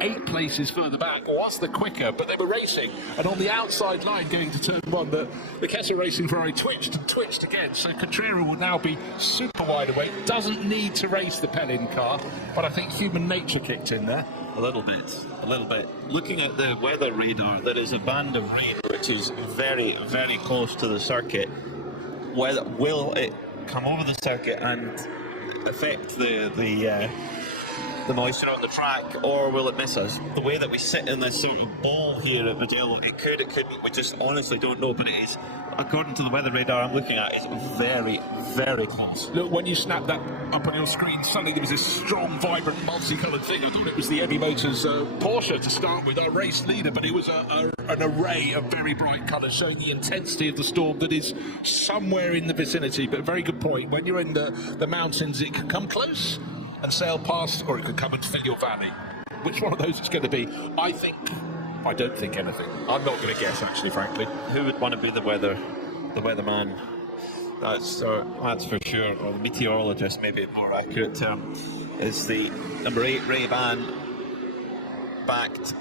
8 places further back, was the quicker, but they were racing, and on the outside line going to turn 1, the Kessel Racing Ferrari twitched and twitched again, so Cotrera will now be super wide awake, doesn't need to race the Pellin car, but I think human nature kicked in there. A little bit. Looking at the weather radar, there is a band of rain which is very, very close to the circuit. Will it come over the circuit and affect the moisture on the track, or will it miss us? The way that we sit in this sort of ball here at Mugello, it couldn't, we just honestly don't know, but it is, according to the weather radar I'm looking at, it's very, very close. Look, when you snap that up on your screen, suddenly there was this strong, vibrant, multicoloured thing. I thought it was the Ebi Motors Porsche to start with, our race leader, but it was an array of very bright colours showing the intensity of the storm that is somewhere in the vicinity. But very good point, when you're in the mountains, it can come close and sail past, or it could come and fill your valley. Which one of those it's going to be? I don't think anything. I'm not going to guess, actually, frankly. Who would want to be the weatherman? That's for sure. Or the meteorologist, maybe a more accurate term, is the number 8 Ray-Ban backed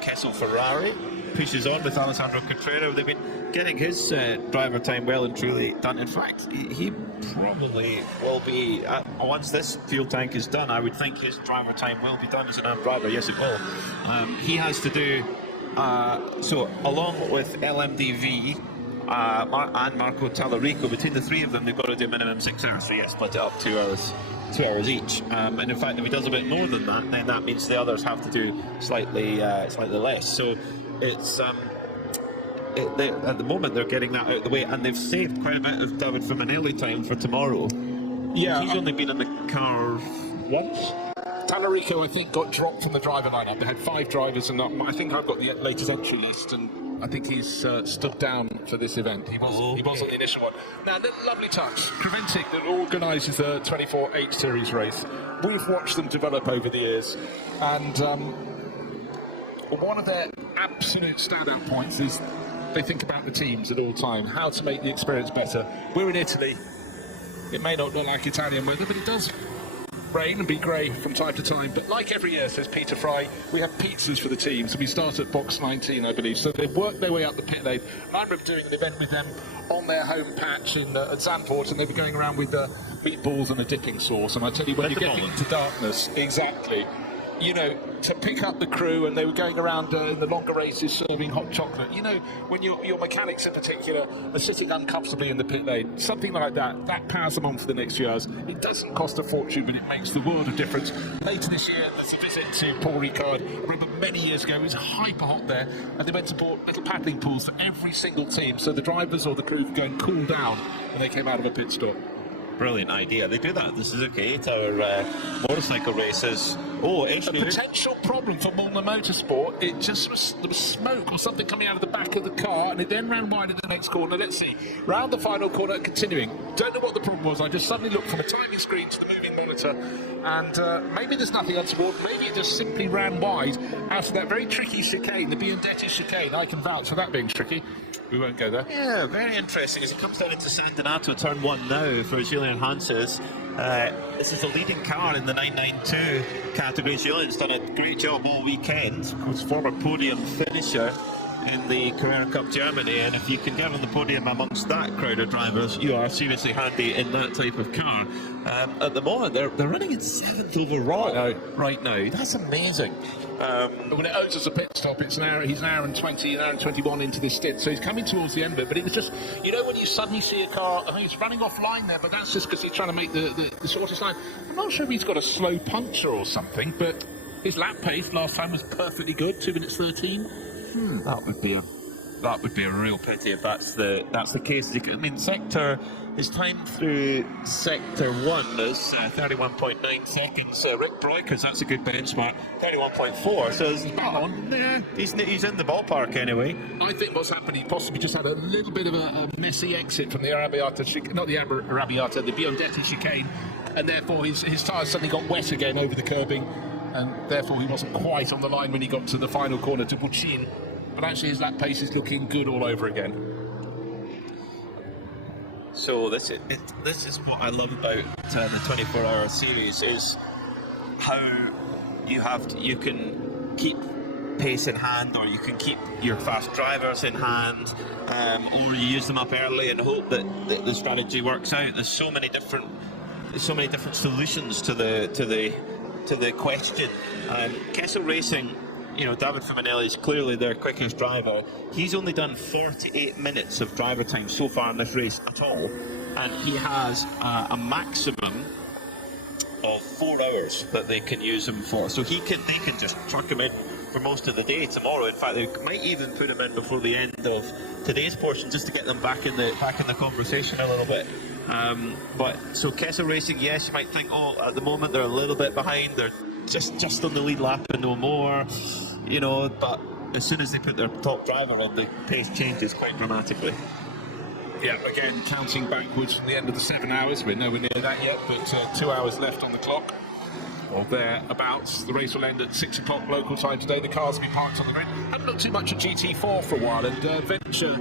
Kessel Ferrari. Pushes on with Alessandro Cotrera. They've been getting his driver time well and truly done. In fact, he probably will be, once this fuel tank is done, I would think his driver time will be done as an AMP driver. Yes, it will. He has to do, so along with LMDV and Marco Tallarico, between the 3 of them, they've got to do minimum 6 hours. So yes, split it up 2 hours. 2 hours each, and in fact if he does a bit more than that, then that means the others have to do slightly less. So it's at the moment they're getting that out of the way, and they've saved quite a bit of David Fuminelli time for tomorrow. Yeah, he's only been in the car once. Tallarico, I think, got dropped from the driver lineup. They had 5 drivers, and I think I've got the latest entry list, and I think he's stood down for this event. He was on the initial one. Now, lovely touch. Creventic, that organises the 24 H Series race. We've watched them develop over the years, and one of their absolute standout points is they think about the teams at all time, how to make the experience better. We're in Italy. It may not look like Italian weather, but it does rain and be grey from time to time. But like every year, says Peter Fry, we have pizzas for the team. So we start at box 19, I believe. So they've worked their way up the pit lane. And I remember doing an event with them on their home patch at Zandvoort, and they were going around with meatballs and a dipping sauce. And I tell you, when you get into darkness, exactly, you know, to pick up the crew, and they were going around in the longer races serving hot chocolate. You know, when your mechanics in particular are sitting uncomfortably in the pit lane, something like that powers them on for the next few hours. It doesn't cost a fortune, but it makes the world of difference. Later this year, there's a visit to Paul Ricard. I remember many years ago, it was hyper hot there, and they went to bought little paddling pools for every single team, so the drivers or the crew could go and cool down when they came out of a pit stop. Brilliant idea. They do that at the Suzuki 8-hour motorcycle races. Oh, a potential problem for Mulner Motorsport. It just was, there was smoke or something coming out of the back of the car, and it then ran wide in the next corner. Let's see. Round the final corner, continuing. Don't know what the problem was. I just suddenly looked from a timing screen to the moving monitor, and maybe there's nothing untoward. Maybe it just simply ran wide out of that very tricky chicane, the Biondetti chicane. I can vouch for that being tricky. We won't go there. Yeah, very interesting. As it comes down into San Donato, turn 1 now for Julian Hanses. This is the leading car in the 992 category. Julian's done a great job all weekend. Of course, former podium finisher in the Carrera Cup Germany, and if you can get on the podium amongst that crowd of drivers, you are seriously handy in that type of car. At the moment, they're running in 7th overall right now. That's amazing. When it owes us a pit stop, he's an hour and 20, an hour and 21 into this stint, so he's coming towards the end of it. But it was just, you know, when you suddenly see a car, I think it's running offline there, but that's just because he's trying to make the shortest line. I'm not sure if he's got a slow puncture or something, but his lap pace last time was perfectly good, 2 minutes 13. That would be a real pity if that's the case. I mean, his time through sector 1 is 31.9 seconds. Rick Broikers, that's a good benchmark, 31.4. So he's on. Yeah, he's in the ballpark anyway. I think what's happened, he possibly just had a little bit of a messy exit from the Arrabbiata chicane, not the Arrabbiata, the Biondetti chicane, and therefore his tyres suddenly got wet again over the curbing, and therefore he wasn't quite on the line when he got to the final corner to Buccin. But actually his lap pace is looking good all over again. So this is what I love about the 24-hour series, is how you can keep pace in hand, or you can keep your fast drivers in hand, or you use them up early and hope that the strategy works out. There's so many different solutions to the question. Kessel Racing, you know, David Fuminelli is clearly their quickest driver. He's only done 48 minutes of driver time so far in this race at all, and he has a maximum of 4 hours that they can use him for. So they can just chuck him in for most of the day tomorrow. In fact, they might even put him in before the end of today's portion, just to get them back in the conversation a little bit. But so Kessel Racing, yes, you might think, oh, at the moment they're a little bit behind. They're just on the lead lap and no more, you know, but as soon as they put their top driver in, the pace changes quite dramatically. Yeah, again, counting backwards from the end of the 7 hours. We're nowhere near that yet, but 2 hours left on the clock, or thereabouts. The race will end at 6 o'clock local time today. The cars will be parked on the grid. I haven't looked too much at GT4 for a while, and Venture,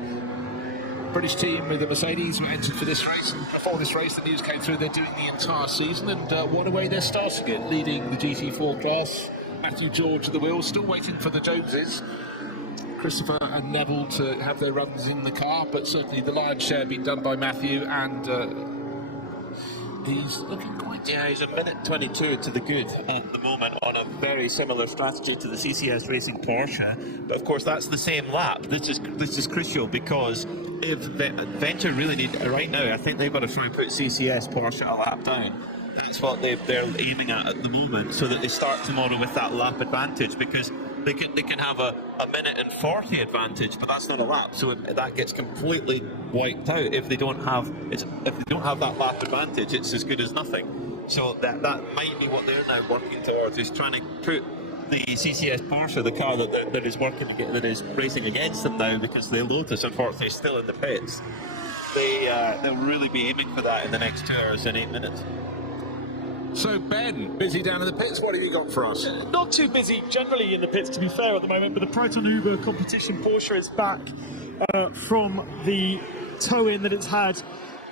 British team with the Mercedes, were entered for this race, and before this race the news came through they're doing the entire season, and what a way they're starting it, leading the GT4 class. Matthew George at the wheel, still waiting for the Joneses, Christopher and Neville, to have their runs in the car, but certainly the lion's share being done by Matthew, and he's looking quite... Yeah, he's a minute 22 to the good at the moment on a very similar strategy to the CCS Racing Porsche, but of course that's the same lap. This is crucial, because if Venture really need, right now, I think they've got to try and put CCS Porsche a lap down. That's what they're aiming at the moment, so that they start tomorrow with that lap advantage, because they can have a minute and 40 advantage, but that's not a lap, so that gets completely wiped out. If they don't have that lap advantage, it's as good as nothing. So that might be what they're now working towards, is trying to put the CCS Porsche, the car that is that is racing against them now, because the Lotus unfortunately is still in the pits. They'll really be aiming for that in the next 2 hours and 8 minutes. So Ben, busy down in the pits, what have you got for us? Not too busy generally in the pits, to be fair, at the moment, but the Proton Uber competition Porsche is back from the tow-in that it's had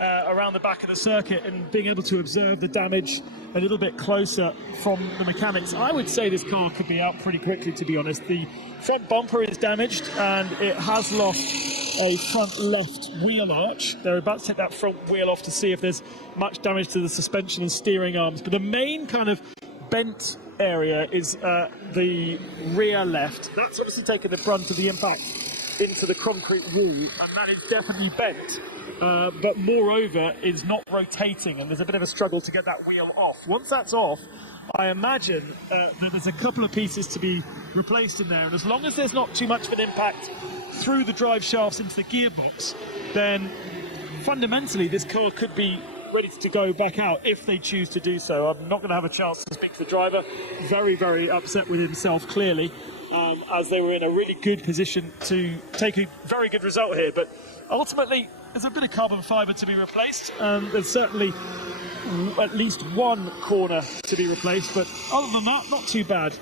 around the back of the circuit and being able to observe the damage a little bit closer from the mechanics, I would say this car could be out pretty quickly, to be honest. The front bumper is damaged and it has lost a front left wheel arch. They're about to take that front wheel off to see if there's much damage to the suspension and steering arms. But the main kind of bent area is the rear left. That's obviously taken the brunt of the impact into the concrete wall, and that is definitely bent. But moreover, is not rotating, and there's a bit of a struggle to get that wheel off. Once that's off, I imagine that there's a couple of pieces to be replaced in there, and as long as there's not too much of an impact through the drive shafts into the gearbox, then fundamentally this car could be ready to go back out if they choose to do so. I'm not going to have a chance to speak to the driver. Very, very upset with himself, clearly, as they were in a really good position to take a very good result here. But ultimately, there's a bit of carbon fibre to be replaced, and there's certainly at least one corner to be replaced. But other than that, not too bad.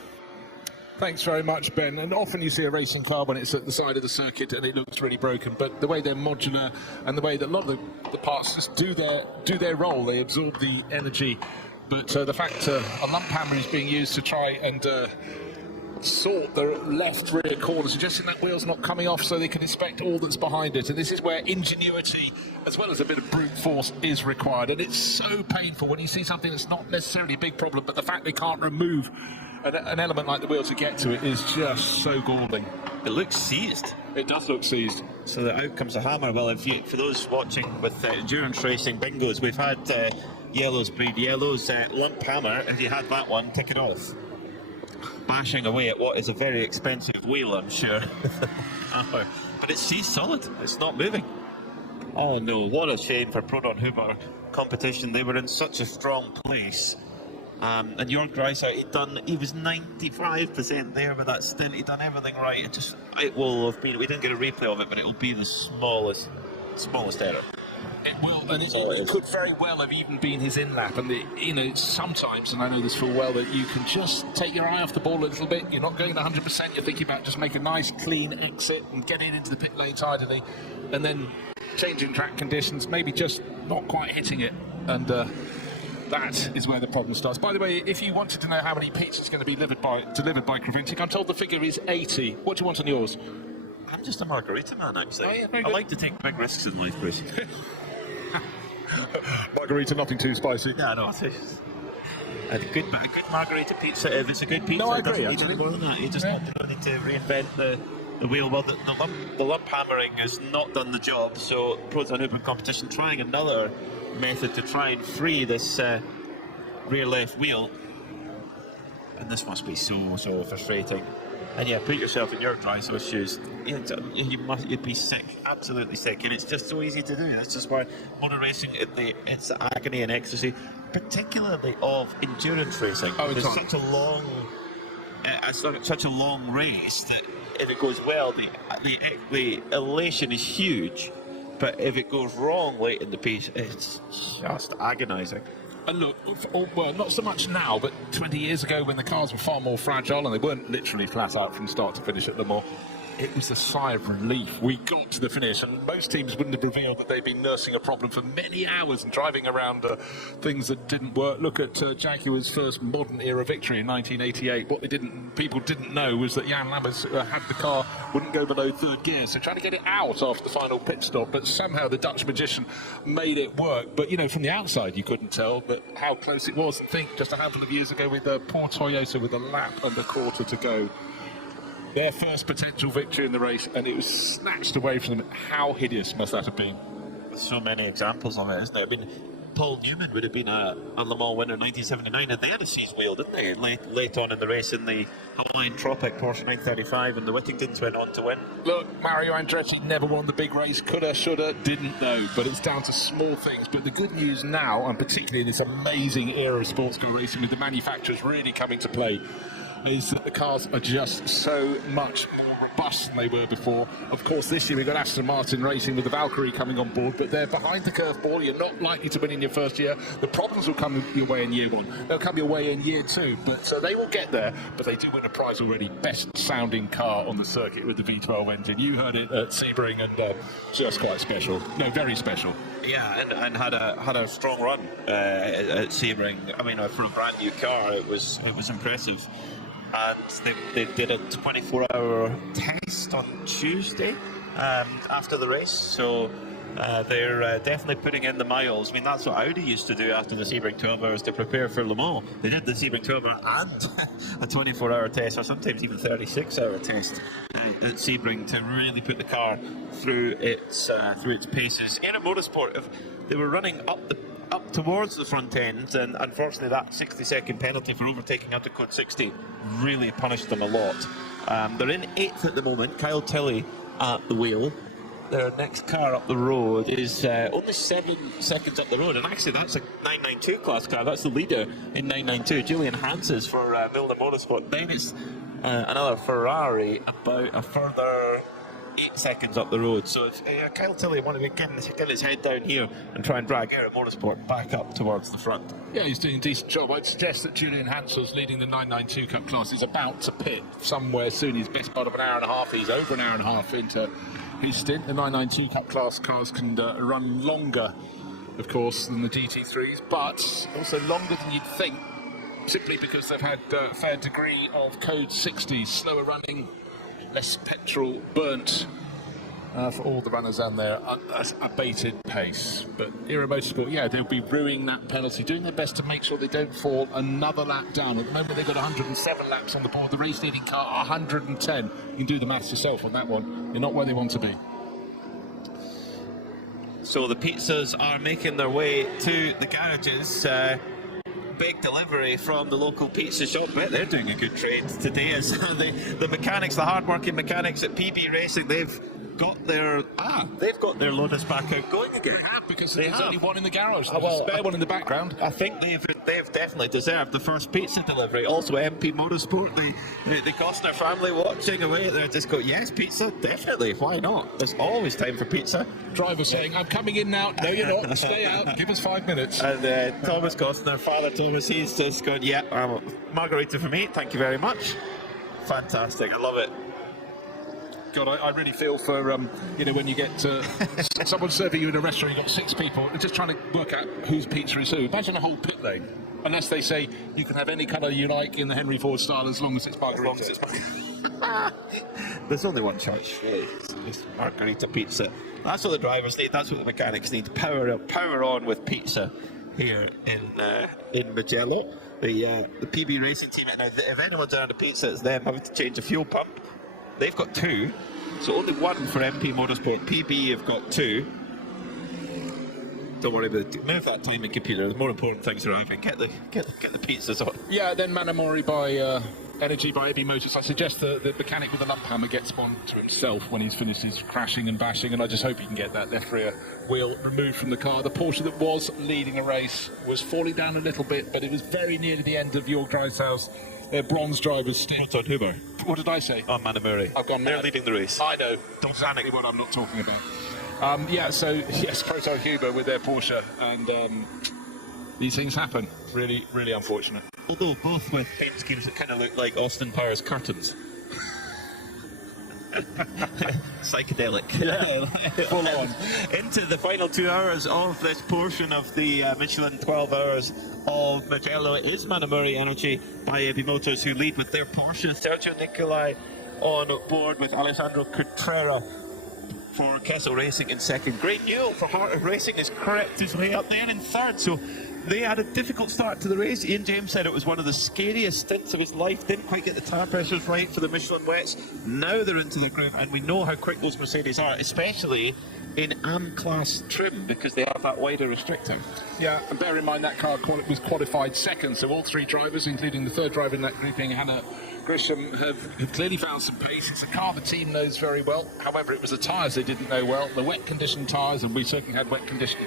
Thanks very much, Ben. And often you see a racing car when it's at the side of the circuit and it looks really broken, but the way they're modular and the way that a lot of the parts just do their role, they absorb the energy. But the fact a lump hammer is being used to try and sort the left rear corner, suggesting that wheel's not coming off so they can inspect all that's behind it. And this is where ingenuity, as well as a bit of brute force, is required. And it's so painful when you see something that's not necessarily a big problem, but the fact they can't remove an element like the wheel to get to it is just so galling. It looks seized. It does look seized. So that out comes a hammer. Well, for those watching with endurance racing bingos, we've had yellows breed yellows, lump hammer, and you had that one, tick it off. Bashing away at what is a very expensive wheel, I'm sure. But it's seized solid. It's not moving. Oh no, what a shame for Proton Hooper competition. They were in such a strong place. And Jörg Greiser, he was 95% there with that stint. He'd done everything right. It will have been, we didn't get a replay of it, but it will be the smallest error. It will, and it could very well have even been his in-lap. And sometimes, and I know this full well, that you can just take your eye off the ball a little bit. You're not going 100%. You're thinking about just make a nice, clean exit and get into the pit lane tidily, and then changing track conditions, maybe just not quite hitting it, and that is where the problem starts. By the way, if you wanted to know how many pits it's going to be delivered by Creventic, I'm told the figure is 80. What do you want on yours? I'm just a margarita man, actually. Oh, yeah, I like to take big risks in life, Bruce. Margarita, nothing too spicy. Yeah, no. A good margarita pizza, if it's a good pizza, no, I it doesn't agree, need any more than that. You just don't need to reinvent the wheel. Well, the lump hammering has not done the job, so Proton Hooper competition trying another method to try and free this rear left wheel, and this must be so frustrating. And yeah, put yourself in your Greiser's shoes. You'd be sick, absolutely sick, and it's just so easy to do. That's just why motor racing, it's agony and ecstasy, particularly of endurance racing. It's such a long race that if it goes well, the elation is huge. But if it goes wrong late in the piece, it's just agonising. And look, well, not so much now, but 20 years ago when the cars were far more fragile and they weren't literally flat out from start to finish at Le Mans, it was a sigh of relief. We got to the finish, and most teams wouldn't have revealed that they'd been nursing a problem for many hours and driving around things that didn't work. Look at Jaguar's first modern era victory in 1988. What people didn't know was that Jan Lammers had the car, wouldn't go below third gear, so trying to get it out after the final pit stop, but somehow the Dutch magician made it work. But from the outside you couldn't tell but how close it was. Think just a handful of years ago with poor Toyota with a lap and a quarter to go. Their first potential victory in the race, and it was snatched away from them. How hideous must that have been? So many examples of it, isn't there? I mean, Paul Newman would have been a Le Mans winner in 1979, and they had a seized wheel, didn't they? Late on in the race in the Hawaiian Tropic Porsche 935, and the Whittingtons went on to win. Look, Mario Andretti never won the big race. Coulda, shoulda, didn't know. But it's down to small things. But the good news now, and particularly in this amazing era of sports car racing with the manufacturers really coming to play, is that the cars are just so much more robust than they were before. Of course, this year we've got Aston Martin racing with the Valkyrie coming on board, but they're behind the curve ball. You're not likely to win in your first year. The problems will come your way in year 1. They'll come your way in year 2, but so they will get there. But they do win a prize already: best sounding car on the circuit with the V12 engine. You heard it at Sebring, and just quite special. No, very special. Yeah, and had a strong run at Sebring. I mean, for a brand new car, it was impressive. And they did a 24-hour test on Tuesday after the race, so they're definitely putting in the miles. I mean, that's what Audi used to do after the Sebring 12 hours to prepare for Le Mans. They did the Sebring 12 hour and a 24-hour test, or sometimes even 36-hour test at Sebring to really put the car through its paces. Aero Motorsport, they were running up towards the front end, and unfortunately that 60-second penalty for overtaking out to code 60 really punished them a lot. They're in 8th at the moment, Kyle Tilley at the wheel. Their next car up the road is only 7 seconds up the road, and actually that's a 992 class car. That's the leader in 992, Julian Hanses for Milner Motorsport. Then it's another Ferrari about a further 8 seconds up the road. So it's, Kyle Tilley wanted to get his head down here and try and drag Aero Motorsport back up towards the front. Yeah, he's doing a decent job. I'd suggest that Julian Hansels, leading the 992 Cup class, is about to pit somewhere soon. He's best part of an hour and a half. He's over an hour and a half into his stint. The 992 Cup class cars can run longer, of course, than the GT3s, but also longer than you'd think, simply because they've had a fair degree of code 60s, slower running, less petrol burnt for all the runners down there, abated pace. But Aero Motorsport, yeah, they'll be ruining that penalty, doing their best to make sure they don't fall another lap down. At the moment they've got 107 laps on the board, the race leading car 110. You can do the maths yourself on that one. You're not where they want to be. So the pizzas are making their way to the garages. Big delivery from the local pizza shop. But they're doing a good trade today as the mechanics, the hard-working mechanics at PB Racing, they've got their Lotus back out going again. Because there's only one in the garage. There's a spare one in the background. I think they've definitely deserved the first pizza delivery. Also MP Motorsport, the Costner family watching away there just go, yes, pizza, definitely, why not? There's always time for pizza. Driver saying, I'm coming in now. No, you're not. Stay out. Give us 5 minutes. And Thomas Costner, Father Thomas, he's just gone, yeah, margarita for me, thank you very much. Fantastic, I love it. God, I really feel for, when you get someone serving you in a restaurant, you've got 6 people, they're just trying to work out whose pizza is who. Imagine a whole pit lane. Unless they say you can have any colour you like in the Henry Ford style as long as it's margarita. There's only one choice, really. It's margarita pizza. That's what the drivers need, that's what the mechanics need. Power on with pizza here in Mugello. The PB Racing team, and if anyone's down to pizza, it's them having to change a fuel pump. They've got 2, so only 1 for MP Motorsport. PB have got 2. Don't worry about it. Move that timing computer. There's more important things arriving. Get the pizzas on. Yeah, then Manamori by Energy by AB Motors. I suggest the mechanic with the lump hammer gets one to himself when he's finished his crashing and bashing, and I just hope he can get that left rear wheel removed from the car. The Porsche that was leading a race was falling down a little bit, but it was very near to the end of Jörg Dreisau's bronze driver's stint. Proton Huber. What did I say? Oh, Manamori. I've gone mad. They're leading the race. I know. Exactly what I'm not talking about. So yes, Proton Huber with their Porsche, and these things happen. Really, really unfortunate. Although both with paint schemes that kind of look like Austin Powers curtains. Psychedelic. Yeah, full on. Into the final 2 hours of this portion of the Michelin 12 hours of Mugello. It is Manamori Energy by AB Motors who lead with their Porsche. Sergio Nicolai on board with Alessandro Cutrera for Kessel Racing in second. Great Newell for Heart of Racing has crept his way up there in third. So they had a difficult start to the race. Ian James said it was one of the scariest stints of his life. Didn't quite get the tyre pressures right for the Michelin wets. Now they're into the groove, and we know how quick those Mercedes are, especially in AM-class trim, because they have that wider restrictor. Yeah, and bear in mind that car was qualified second, so all 3 drivers, including the 3rd driver in that grouping, Hannah Grisham, have clearly found some pace. It's a car the team knows very well. However, it was the tyres they didn't know well, the wet condition tyres, and we certainly had wet condition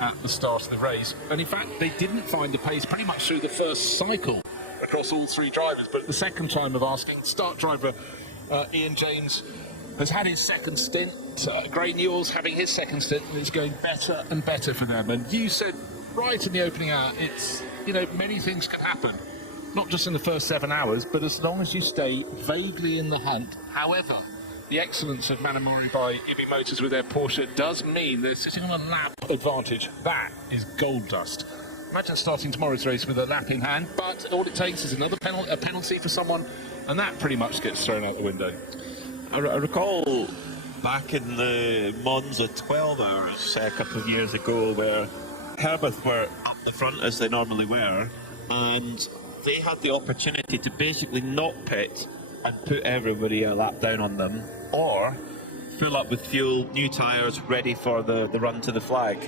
at the start of the race. And in fact, they didn't find the pace pretty much through the first cycle across all 3 drivers, but the second time of asking, start driver Ian James has had his second stint. Gray Newell's having his second stint, and it's going better and better for them. And you said right in the opening hour, it's, you know, many things can happen, not just in the first 7 hours, but as long as you stay vaguely in the hunt. However, the excellence of Manamori by Ibi Motors with their Porsche does mean they're sitting on a lap advantage. That is gold dust. Imagine starting tomorrow's race with a lap in hand, but all it takes is another penalty for someone, and that pretty much gets thrown out the window. I recall back in the Monza 12 hours a couple of years ago where Herbert were up the front as they normally were, and they had the opportunity to basically not pit and put everybody a lap down on them, or fill up with fuel, new tyres, ready for the run to the flag,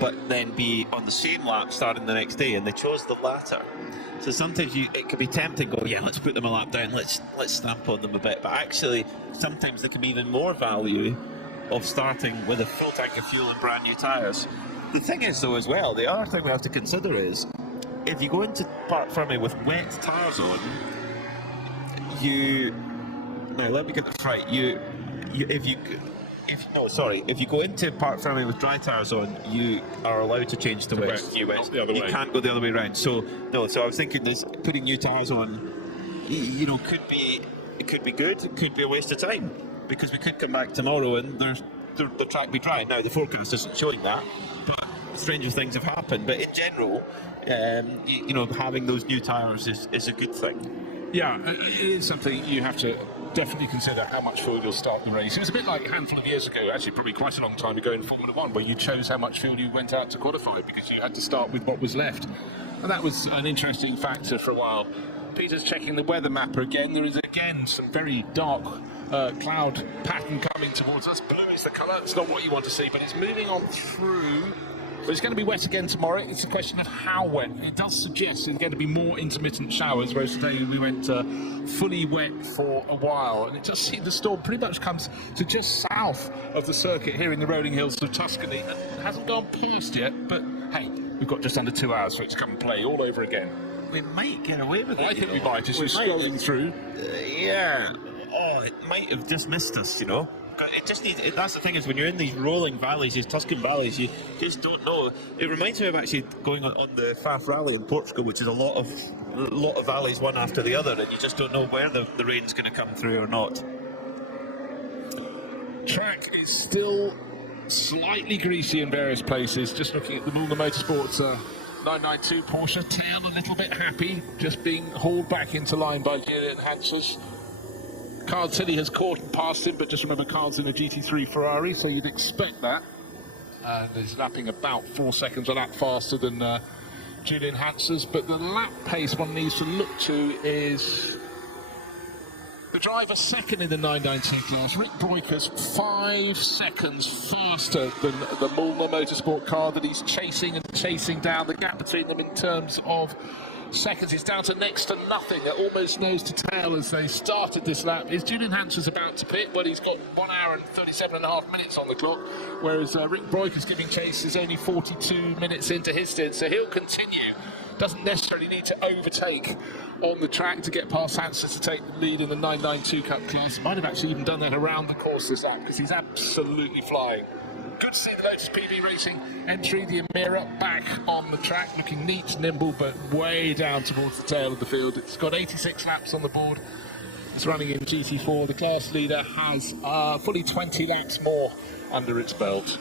but then be on the same lap starting the next day, and they chose the latter. So sometimes it can be tempting to go, yeah, let's put them a lap down, let's stamp on them a bit, but actually sometimes there can be even more value of starting with a full tank of fuel and brand new tyres. The thing is though as well, the other thing we have to consider is, if you go into Parc Fermé with wet tyres on, now let me get this right, if you go into Parc Fermé with dry tyres on, you are allowed to change to wet. You can't go the other way around. So I was thinking this, putting new tyres on, you know, could be good, it could be a waste of time, because we could come back tomorrow and the track be dry. Now the forecast isn't showing that, but stranger things have happened. But in general, you know, having those new tyres is a good thing. Yeah, it is something you have to definitely consider, how much fuel you'll start the race. It was a bit like a handful of years ago, actually probably quite a long time ago in Formula 1, where you chose how much fuel you went out to qualify because you had to start with what was left. And that was an interesting factor for a while. Peter's checking the weather mapper again. There is again some very dark cloud pattern coming towards us. Blue is the colour, it's not what you want to see, but it's moving on through. But it's going to be wet again tomorrow. It's a question of how wet. It does suggest there's going to be more intermittent showers, whereas today we went fully wet for a while. And it does seem the storm pretty much comes to just south of the circuit here in the rolling hills of Tuscany, and hasn't gone past yet. But hey, we've got just under 2 hours for it to come and play all over again. We might get away with it. I think we might, as we're scrolling through. Yeah. Oh, it might have just missed us, you know. It just needs. That's the thing, is when you're in these rolling valleys, these Tuscan valleys, you just don't know. It reminds me of actually going on the Faf Rally in Portugal, which is a lot of valleys one after the other, and you just don't know where the rain's going to come through or not. Track is still slightly greasy in various places. Just looking at the Müller Motorsports 992 Porsche, tail a little bit happy, just being hauled back into line by Julian Hansers. Carl Tilly has caught and passed him, but just remember Carl's in a GT3 Ferrari, so you'd expect that. He's lapping about 4 seconds a lap faster than Julian Hansers, but the lap pace one needs to look to is the driver second in the 992 class. Rick Broikers 5 seconds faster than the Müller Motorsport car that he's chasing and chasing down. The gap between them in terms of seconds is down to next to nothing. They're almost nose to tail as they started this lap. Is Julian Hansers about to pit? Well, he's got 1 hour and 37.5 minutes on the clock, whereas Rick Broikers giving chase is only 42 minutes into his stint, so he'll continue. Doesn't necessarily need to overtake on the track to get past Hansers to take the lead in the 992 Cup class. Might have actually even done that around the course this lap, because he's absolutely flying. Good to see the Lotus PV Racing entry, the Emira, back on the track, looking neat, nimble, but way down towards the tail of the field. It's got 86 laps on the board. It's running in GT4. The class leader has fully 20 laps more under its belt.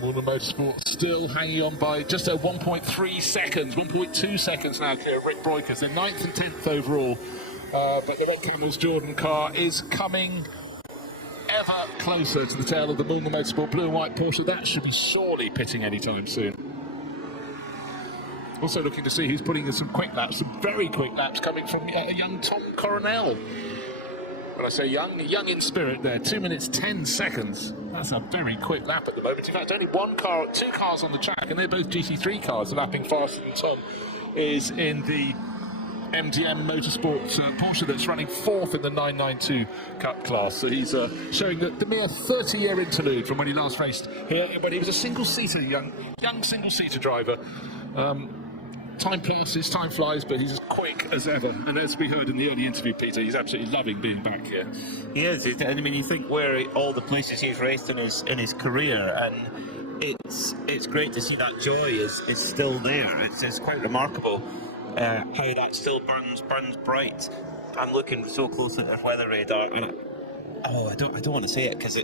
Müller Motorsport still hanging on by just 1.3 seconds, 1.2 seconds now clear of Rick Broikers. They're 9th and 10th overall, but the Red Camels Jordan car is coming ever closer to the tail of the Müller Motorsport blue and white Porsche. That should be surely pitting anytime soon. Also looking to see who's putting in some quick laps, some very quick laps coming from a young Tom Coronel. When I say young in spirit there, 2 minutes 10 seconds. That's a very quick lap at the moment. In fact, only two cars on the track, and they're both GT3 cars, lapping faster than Tom is in the MDM Motorsport Porsche that's running 4th in the 992 Cup class. So he's showing the mere 30-year interlude from when he last raced here, when he was a single-seater, young single-seater driver. time passes, time flies, but he's as quick as ever. And as we heard in the early interview, Peter, he's absolutely loving being back here. He is. I mean, you think where all the places he's raced in his career, and it's great to see that joy is still there. It's quite remarkable how that still burns bright. I'm looking so close at their weather radar, and I don't want to say it because I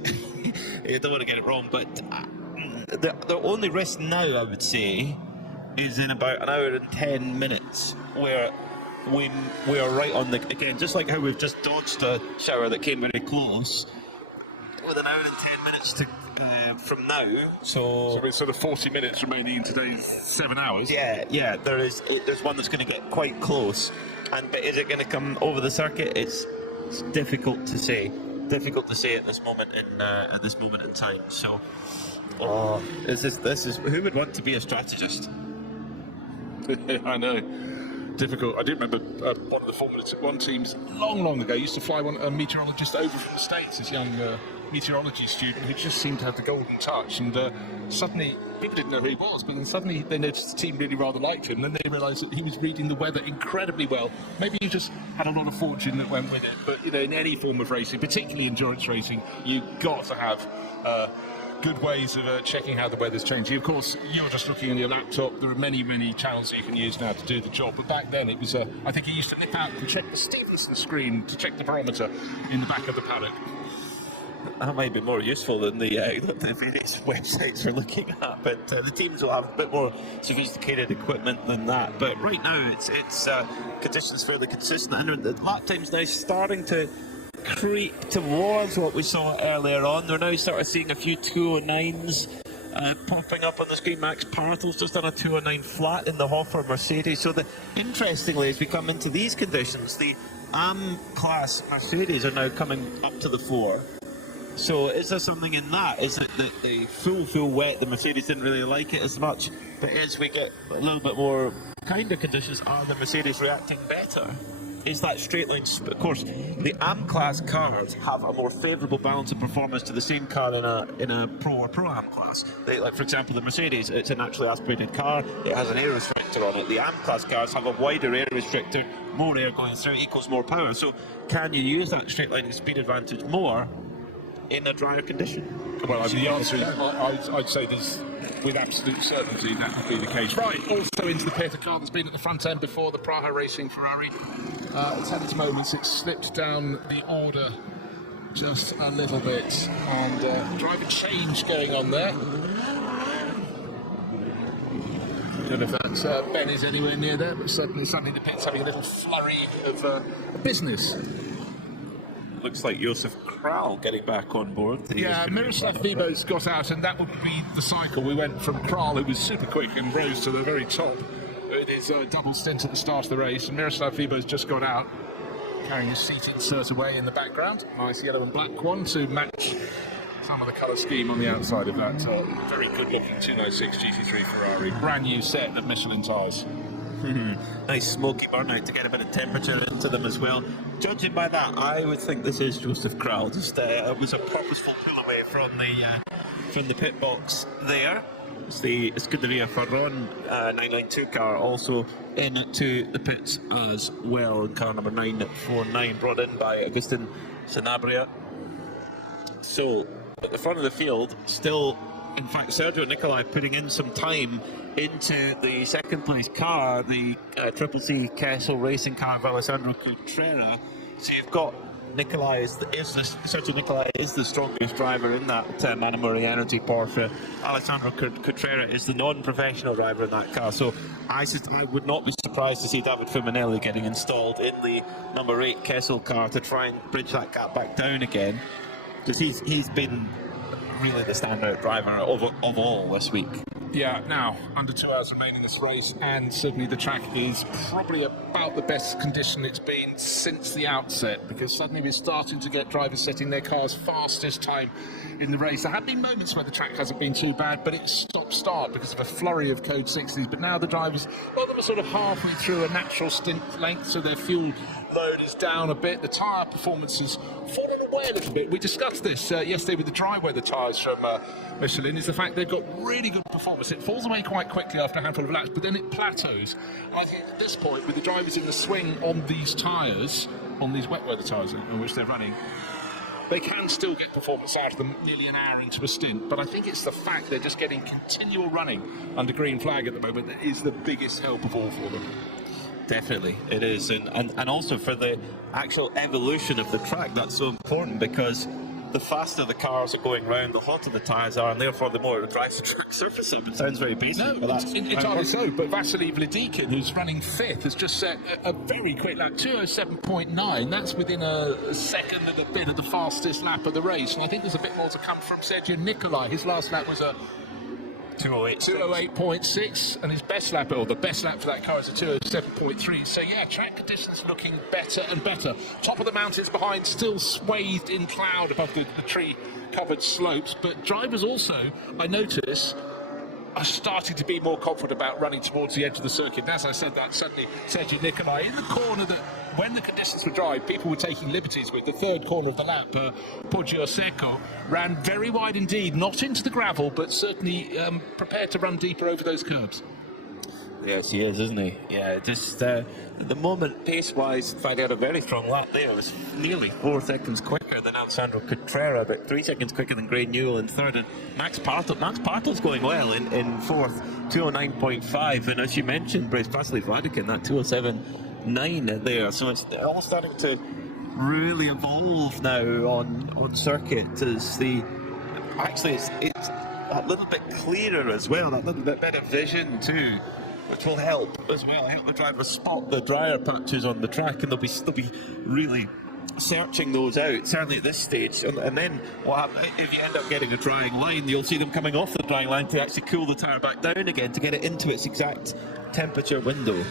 don't want to get it wrong, but the only risk now, I would say, is in about an hour and 10 minutes, where we are right on the, again, just like how we've just dodged a shower that came very close, with an hour and 10 minutes to from now. So it's sort of 40 minutes remaining in today's 7 hours. Yeah. There's one that's going to get quite close, but is it going to come over the circuit? It's difficult to say. Difficult to say at this moment in time. So, this is who would want to be a strategist? I know. Difficult. I do remember one of the Formula 1 teams long ago used to fly a meteorologist over from the States, this young meteorology student who just seemed to have the golden touch, and suddenly people didn't know who he was, but then suddenly they noticed the team really rather liked him, and then they realised that he was reading the weather incredibly well. Maybe he just had a lot of fortune that went with it, but in any form of racing, particularly endurance racing, you've got to have good ways of checking how the weather's changing. Of course, you're just looking on your laptop. There are many jannels you can use now to do the job, but back then it was, I think he used to nip out and check the Stevenson screen to check the barometer in the back of the paddock. That might be more useful than the various websites we're looking at, but the teams will have a bit more sophisticated equipment than that. But right now, it's conditions fairly consistent, and the lap time's now starting to creep towards what we saw earlier on. They're now sort of seeing a few 209s popping up on the screen. Max Partel's just done a 209 flat in the Hoffer Mercedes. So interestingly, as we come into these conditions, the AM class Mercedes are now coming up to the fore. So is there something in that? Is it that the full wet, the Mercedes didn't really like it as much, but as we get a little bit more kinder conditions, are the Mercedes reacting better? Is that straight line? Of course, the AM class cars have a more favourable balance of performance to the same car in a Pro or Pro-Am class. Like, for example, the Mercedes, it's a naturally aspirated car, it has an air restrictor on it. The AM class cars have a wider air restrictor, more air going through equals more power. So can you use that straight line speed advantage more in a drier condition? Well, the answer is, I'd say this with absolute certainty that would be the case. Right, also into the pit, a car that's been at the front end before, the Praha Racing Ferrari. It's had its moments, it's slipped down the order just a little bit, and driver change going on there. I don't know if that's Ben is anywhere near there, but certainly the pit's having a little flurry of business. Looks like Josef Kral getting back on board. Yeah, Miroslav Vibo's got out, and that would be the cycle. We went from Kral, who was super quick, and rose to the very top with his double stint at the start of the race, and Miroslav Vibo's just got out, carrying his seat insert away in the background. Nice yellow and black one to match some of the colour scheme on the outside of that very good-looking 206 GT3 Ferrari. Brand new set of Michelin tyres. Nice smoky burnout to get a bit of temperature into them as well. Judging by that, I would think this is Josef Kral. Just it was a purposeful pull away from the pit box there. It's the Scuderia Ferron 992 car also into the pits as well, in car number 949, brought in by Agustin Sanabria. So at the front of the field, still, in fact, Sergio Nicolai putting in some time into the second place car, the Triple C Kessel racing car of Alessandro Cutrera. So you've got Sergio Nicolai is the strongest driver in that Manamori Energy Porsche. Alessandro Cutrera is the non-professional driver in that car. So I would not be surprised to see David Fuminelli getting installed in the number 8 Kessel car to try and bridge that gap back down again, because he's been really the standout driver of all this week. Yeah, now, under 2 hours remaining in this race, and certainly the track is probably about the best condition it's been since the outset, because suddenly we're starting to get drivers setting their cars fastest time in the race. There have been moments where the track hasn't been too bad, but it's stop-start because of a flurry of Code 60s, but now the drivers, well, they were sort of halfway through a natural stint length, so their fuel load is down a bit. The tyre performance has fallen away away a little bit. We discussed this yesterday with the dry weather tyres from Michelin, is the fact they've got really good performance. It falls away quite quickly after a handful of laps, but then it plateaus. And I think at this point, with the drivers in the swing on these tyres, on these wet weather tyres on which they're running, they can still get performance out of them nearly an hour into a stint. But I think it's the fact they're just getting continual running under green flag at the moment that is the biggest help of all for them. Definitely, it is, and also for the actual evolution of the track, that's so important, because the faster the cars are going round, the hotter the tyres are, and therefore the more it drives the track surface up. It sounds very basic, No, but that's entirely so. But Vasily Vladikin, who's running fifth, has just set a very quick lap, 2:07.9. That's within a second and a bit of the fastest lap of the race. And I think there's a bit more to come from Sergio Nicolai. His last lap was a 2:08.6, and his best lap, or the best lap for that car, is a 2:07.3. So yeah, track conditions looking better and better. Top of the mountains behind, still swathed in cloud above the tree-covered slopes. But drivers also, I notice, are starting to be more confident about running towards the edge of the circuit. And as I said that, suddenly Sergio Nicolai in the corner that, when the conditions were dry, people were taking liberties with. The third corner of the lap, Poggio Secco, ran very wide indeed, not into the gravel, but certainly prepared to run deeper over those curbs. Yes, he is, isn't he? Yeah, just the moment pace-wise, in fact, he had a very strong lap there. It was nearly 4 seconds quicker than Alessandro Cotrera, but 3 seconds quicker than Gray Newell in third, and Max Partl's going well in fourth, 2:09.5, and as you mentioned, Vasily Vladikin, that 2:07.9 there. So it's all starting to really evolve now on circuit as it's a little bit clearer as well, a little bit better vision too, which will help as well, help the drivers spot the drier patches on the track, and they'll be really searching those out, certainly at this stage. And then what happens, if you end up getting a drying line, you'll see them coming off the drying line to actually cool the tyre back down again to get it into its exact temperature window.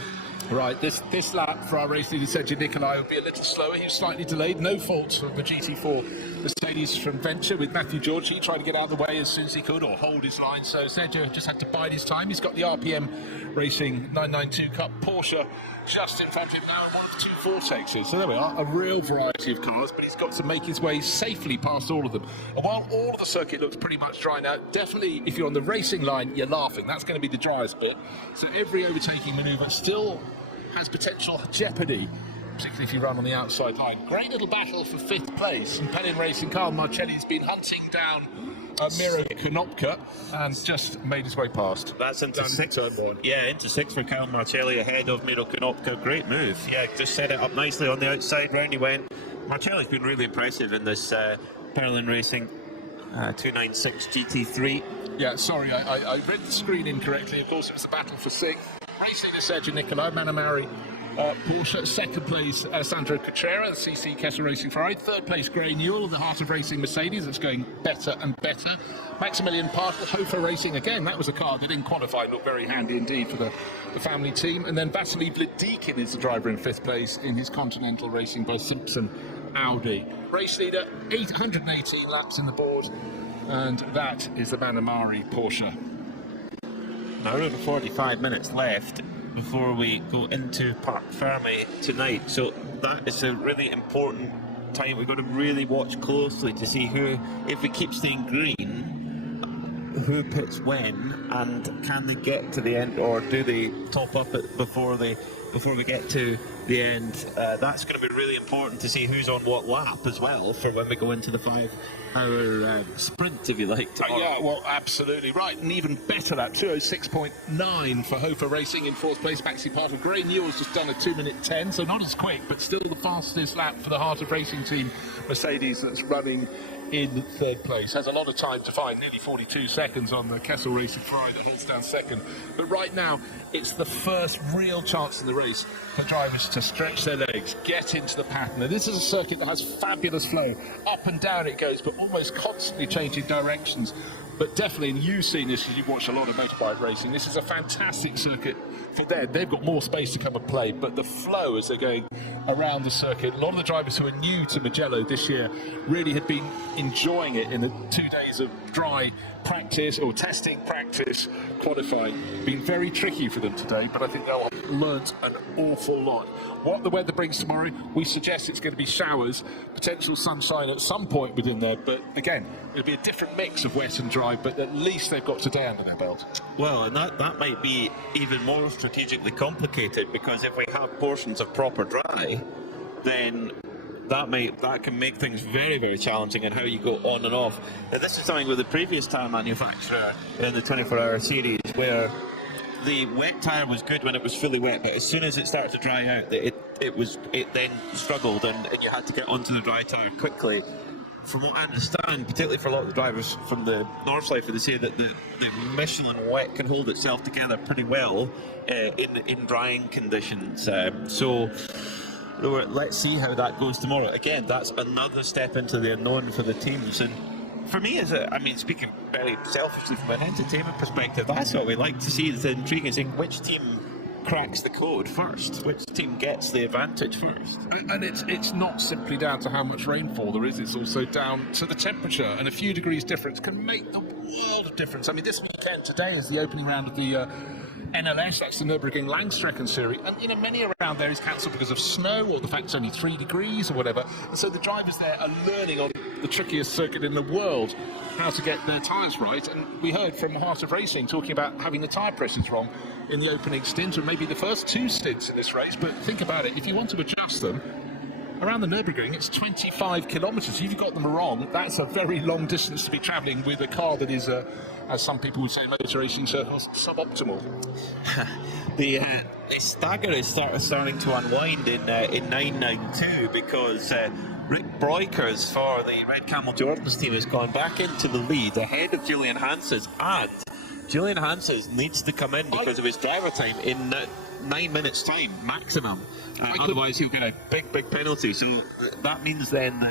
Right, this lap for our race leader Sergio Nicolai will be a little slower. He was slightly delayed, no fault of the GT4 Mercedes from Venture with Matthew George. He tried to get out of the way as soon as he could, or hold his line, so Sergio just had to bide his time. He's got the RPM Racing 992 Cup Porsche just in front of him now, and one of 2 Vortexes. So there we are, a real variety of cars, but he's got to make his way safely past all of them. And while all of the circuit looks pretty much dry now, definitely if you're on the racing line, you're laughing. That's going to be the driest bit. So every overtaking manoeuvre still has potential jeopardy, particularly if you run on the outside line. Great little battle for 5th place, and Pennin Racing, Carl Marcelli's been hunting down Miro Konopka and just made his way past. That's into 6th. Yeah, into 6th for Carl Marcelli ahead of Miro Konopka. Great move. Yeah, just set it up nicely on the outside. Round he went. Marcelli's been really impressive in this Pennin Racing 296 GT3. Yeah, sorry, I read the screen incorrectly. Of course, it was a battle for 6th. Racing is Sergio Nicolai, Manamari Porsche. 2nd place, Alessandro Cotrera, the CC Kessel Racing Ferrari. 3rd place, Gray Newell, the Heart of Racing Mercedes. That's going better and better. Maximilian Partel, Hofer Racing. Again, that was a car that didn't qualify. Looked very handy indeed for the family team. And then Vasily Vladikin is the driver in 5th place in his Continental Racing by Simpson Audi. Race leader, 818 laps in the board. And that is the Manamari Porsche. Now, over 45 minutes left before we go into Parc Fermé tonight, so that is a really important time. We've got to really watch closely to see who, if we keep staying green, who pits when, and can they get to the end, or do they top up it before we get to the end. That's going to be really important to see who's on what lap as well for when we go into the 5-hour sprint, if you like. Yeah, well, absolutely right. And even better, that 2:06.9 for Hofer Racing in 4th place. Maxi Partel. Gray Newell's just done a 2:10, so not as quick, but still the fastest lap for the Heart of Racing team Mercedes that's running in 3rd place. Has a lot of time to find, nearly 42 seconds on the Kessel Racing Ferrari that holds down 2nd. But right now, it's the first real chance in the race for drivers to stretch their legs, get into the pattern. And this is a circuit that has fabulous flow. Up and down it goes, but almost constantly changing directions. But definitely, and you've seen this as you've watched a lot of motorbike racing, this is a fantastic circuit for them. They've got more space to come and play, but the flow as they're going around the circuit. A lot of the drivers who are new to Mugello this year really had been enjoying it in the 2 days of dry practice or testing, practice, qualifying. Been very tricky for them today, but I think they'll have learnt an awful lot. What the weather brings tomorrow, we suggest it's going to be showers, potential sunshine at some point within there, but again, it'll be a different mix of wet and dry, but at least they've got today under their belt. Well, and that might be even more strategically complicated, because if we have portions of proper dry, then that can make things very, very challenging in how you go on and off. Now, this is something with the previous tyre manufacturer in the 24-hour series, where the wet tyre was good when it was fully wet, but as soon as it started to dry out, it then struggled, and you had to get onto the dry tyre quickly. From what I understand, particularly for a lot of the drivers from the north side, they say that the Michelin wet can hold itself together pretty well in drying conditions. So let's see how that goes tomorrow. Again, that's another step into the unknown for the teams. And for me, speaking very selfishly from an entertainment perspective, that's what we like to see. It's intriguing, seeing which team cracks the code first, which team gets the advantage first. And it's not simply down to how much rainfall there is, it's also down to the temperature, and a few degrees difference can make the world of difference. I mean, this weekend today is the opening round of the NLS, that's the Nürburgring Langstrecken series, and many around there is cancelled because of snow or the fact it's only 3 degrees or whatever, and so the drivers there are learning on the trickiest circuit in the world how to get their tyres right. And we heard from Heart of Racing talking about having the tyre pressures wrong in the opening stint, or maybe the first 2 stints in this race. But think about it, if you want to adjust them around the Nürburgring, it's 25 kilometres. If you've got them wrong, that's a very long distance to be travelling with a car that is, as some people would say in motor racing circles, suboptimal. The stagger is starting to unwind in 992, because Rick Breukers for the Red Camel Jordan's team has gone back into the lead ahead of Julian Hanses, and Julian Hanses needs to come in because of his driver time in 9 minutes time maximum, otherwise he'll get a big penalty. So that means then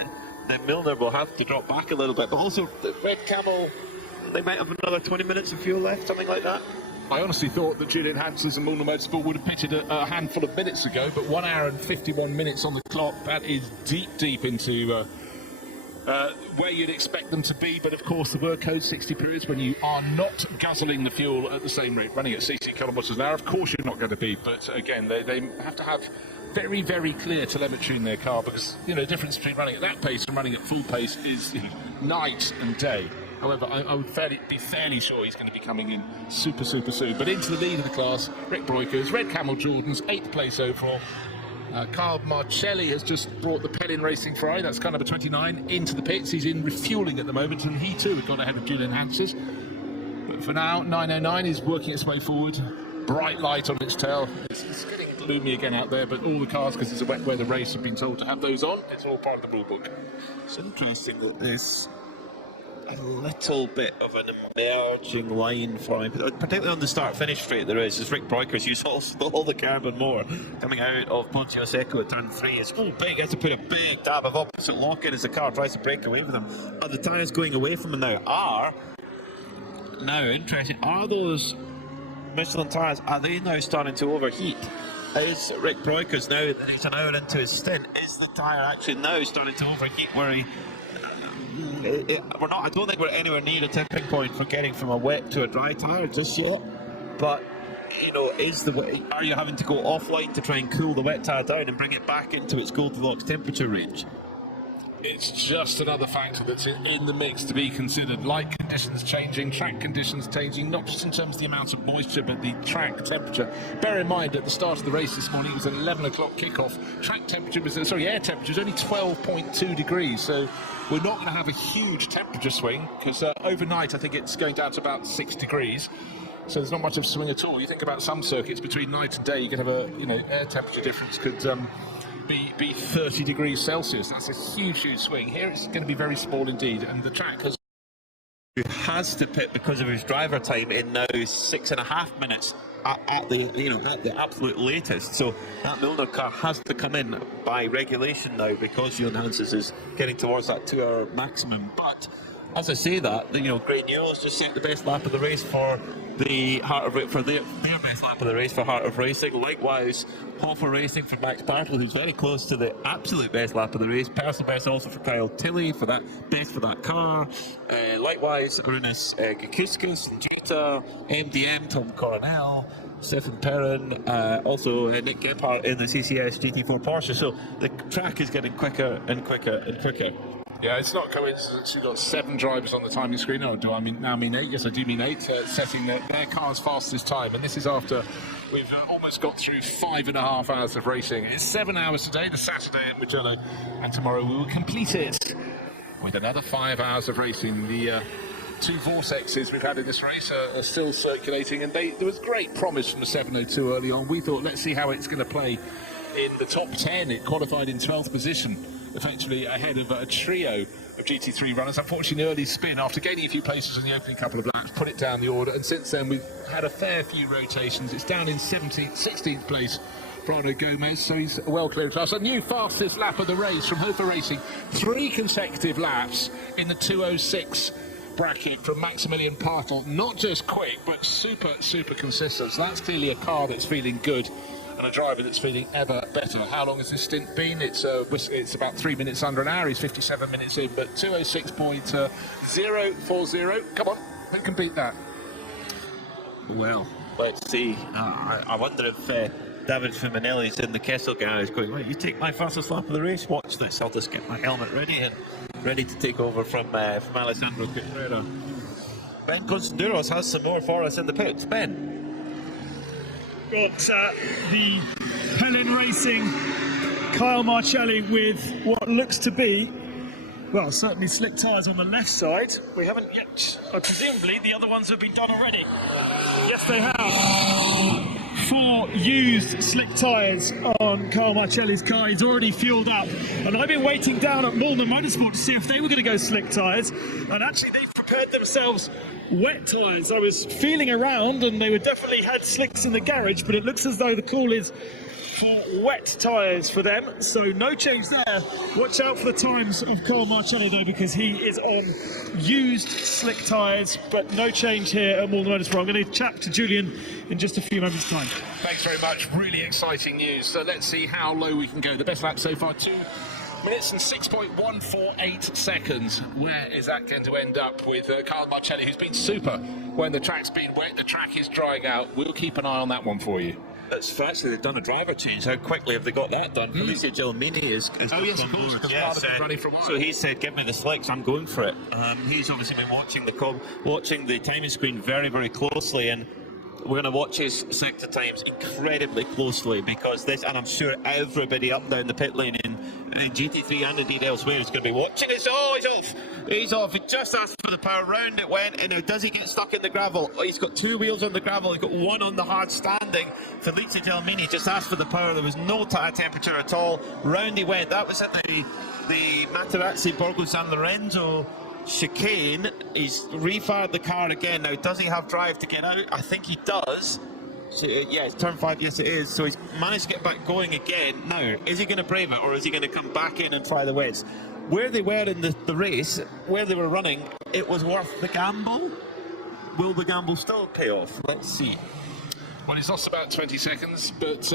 that Milner will have to drop back a little bit, but also the Red Camel, they might have another 20 minutes of fuel left, something like that. I honestly thought that Julian Hanses and Milner Motorsport would have pitted a handful of minutes ago, but 1 hour and 51 minutes on the clock, that is deep into where you'd expect them to be. But of course there were code 60 periods when you are not guzzling the fuel at the same rate, running at 60 kilometres an hour. Of course you're not going to be, but again, they have to have very, very clear telemetry in their car, because the difference between running at that pace and running at full pace is night and day. However, I would be fairly sure he's going to be coming in super soon. But into the lead of the class, Rick Breukers, Red Camel Jordans, 8th place overall. Carl Marcelli has just brought the Pellin Racing Ferrari, that's car number 29, into the pits. He's in refuelling at the moment, and he too had got ahead of Julian Hanses. But for now, 909 is working its way forward. Bright light on its tail. It's getting gloomy again out there, but all the cars, because it's a wet weather race, have been told to have those on. It's all part of the rule book. It's interesting that there's a little bit of an emerging line for him, particularly on the start-finish straight. There is Rick Breukers used all the carbon more coming out of Ponte Secco at turn 3. It's big. He has to put a big dab of opposite lock-in as the car tries to break away with him. Are the tyres going away from him now? Interesting. Are those Michelin tyres, are they now starting to overheat? Is Rick Breukers, now that he's an hour into his stint, is the tyre actually now starting to overheat where he... I don't think we're anywhere near a tipping point for getting from a wet to a dry tyre just yet. But are you having to go offline to try and cool the wet tyre down and bring it back into its Goldilocks temperature range? It's just another factor that's in the mix to be considered. Light conditions changing, track conditions changing, not just in terms of the amount of moisture, but the track temperature. Bear in mind, at the start of the race this morning, it was an 11 o'clock kickoff. Air temperature was only 12.2 degrees, so we're not going to have a huge temperature swing, because overnight I think it's going down to about 6 degrees. So there's not much of a swing at all. You think about some circuits, between night and day, you can have air temperature difference could be 30 degrees Celsius. That's a huge swing. Here it's going to be very small indeed, and the track has to pit because of his driver time in now 6.5 minutes at the absolute latest. So that Milner car has to come in by regulation now, because Julian Hanses is getting towards that 2 hour maximum. But as I say that, Grey News just set the best lap of the race for the their best lap of the race for Heart of Racing. Likewise, Hoffer Racing for Max Bartlett, who's very close to the absolute best lap of the race. Personal best also for Kyle Tilley for that best for that car. Likewise, Arunas Gakiskas, Jita, MDM, Tom Coronel, Stefan Perrin, also Nick Gebhardt in the CCS GT4 Porsche. So the track is getting quicker and quicker and quicker. Yeah, it's not coincidence you've got 7 drivers on the timing screen. Or do I mean 8? Yes, I do mean 8, setting their car's fastest time. And this is after we've almost got through 5.5 hours of racing. It's 7 hours today, the Saturday at Mugello, and tomorrow we will complete it with another 5 hours of racing. The 2 vortexes we've had in this race are still circulating, and there was great promise from the 702 early on. We thought, let's see how it's going to play in the top 10. It qualified in 12th position, effectively ahead of a trio of GT3 runners. Unfortunately, an early spin after gaining a few places in the opening couple of laps put it down the order, and since then we've had a fair few rotations. It's down in 16th place for Ana Gomez, so he's well clear of class. A new fastest lap of the race from Hofer Racing. 3 consecutive laps in the 2:06 bracket from Maximilian Partel. Not just quick, but super consistent. So that's clearly a car that's feeling good, and a driver that's feeling ever better. How long has this stint been? It's about 3 minutes under an hour. He's 57 minutes in, but 2:06.040. Come on, who can beat that? Well, let's see. I wonder if David Fuminelli's in the Kessel garage going, well, you take my fastest lap of the race, watch this. I'll just get my helmet ready to take over from Alessandro Cabrera. Ben Constanduros has some more for us in the pits. Ben? Got the Helen Racing Kyle Marcelli with what looks to be, well, certainly slick tyres on the left side. We haven't yet, presumably the other ones have been done already. Yes, they have. 4 used slick tyres on Kyle Marcelli's car. He's already fueled up, and I've been waiting down at Malden Motorsport to see if they were going to go slick tyres, and actually they've prepared themselves wet tyres. I was feeling around and they definitely had slicks in the garage, but it looks as though the call is for wet tyres for them, so no change there. Watch out for the times of Kyle Marcelli though, because he is on used slick tyres, but no change here at Malden Motorsport. I'm going to chat to Julian in just a few moments' time. Thanks very much. Really exciting news. So let's see how low we can go. The best lap so far, 2 minutes and 6.148 seconds. Where is that going to end up with Kyle Marcelli, who's been super when the track's been wet? The track is drying out. We'll keep an eye on that one for you. That's actually, they've done a driver change. How quickly have they got that done? Felicio Gelmini is oh yes, of course, because Carl has been running for a while. So he said, give me the slicks, I'm going for it. He's obviously been watching the timing screen very closely, and we're going to watch his sector times incredibly closely, because this, and I'm sure everybody up and down the pit lane in GT3 and indeed elsewhere is going to be watching it. Oh, he's off. He just asked for the power, round it went, and now does he get stuck in the gravel? Oh, he's got 2 wheels on the gravel, he's got 1 on the hard standing. Felice Gelmini just asked for the power, there was no tire temperature at all, round he went. That was at the Materazzi Borgo San Lorenzo chicane. He's refired the car again. Now, does he have drive to get out? I think he does. So, yeah, it's turn 5, yes it is. So he's managed to get back going again. Now, is he going to brave it, or is he going to come back in and try the wets? Where they were in the race, where they were running, it was worth the gamble. Will the gamble still pay off? Let's see. Well, he's lost about 20 seconds, but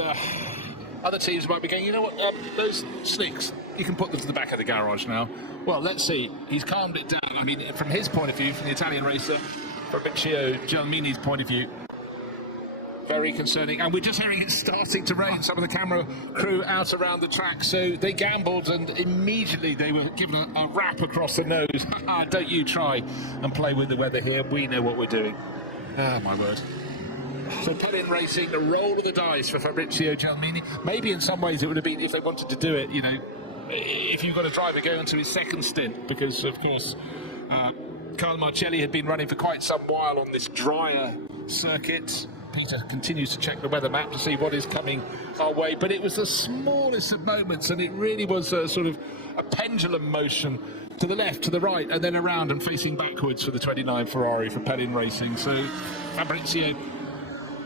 other teams might be going, you know what, those slicks, you can put them to the back of the garage now. Well, let's see. He's calmed it down. I mean, from his point of view, from the Italian racer, Fabrizio Gelmini's point of view, very concerning. And we're just hearing it starting to rain. Some of the camera crew out around the track, so they gambled and immediately they were given a rap across the nose. Don't you try and play with the weather here. We know what we're doing. Ah, my word. So Pellin Racing, the roll of the dice for Fabrizio Gelmini. Maybe in some ways it would have been, if they wanted to do it, you know, if you've got a driver going into his second stint, because of course Kyle Marcelli had been running for quite some while on this drier circuit. Peter continues to check the weather map to see what is coming our way, but it was the smallest of moments, and it really was a sort of a pendulum motion to the left, to the right, and then around and facing backwards for the 29 Ferrari for Pellin Racing. So Fabrizio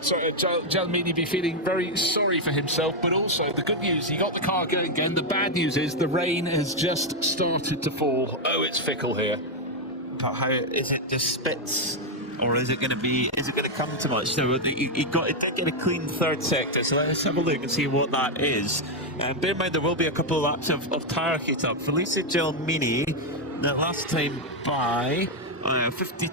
Gelmini be feeling very sorry for himself, but also the good news, he got the car going again. The bad news is the rain has just started to fall. Oh, it's fickle here. but how is it just spits? Or is it going to come to much? So he did get a clean third sector, so let's have a look and see what that is. Bear in mind there will be a couple of laps of tyre heat up. Felice Gelmini, the last time by 50.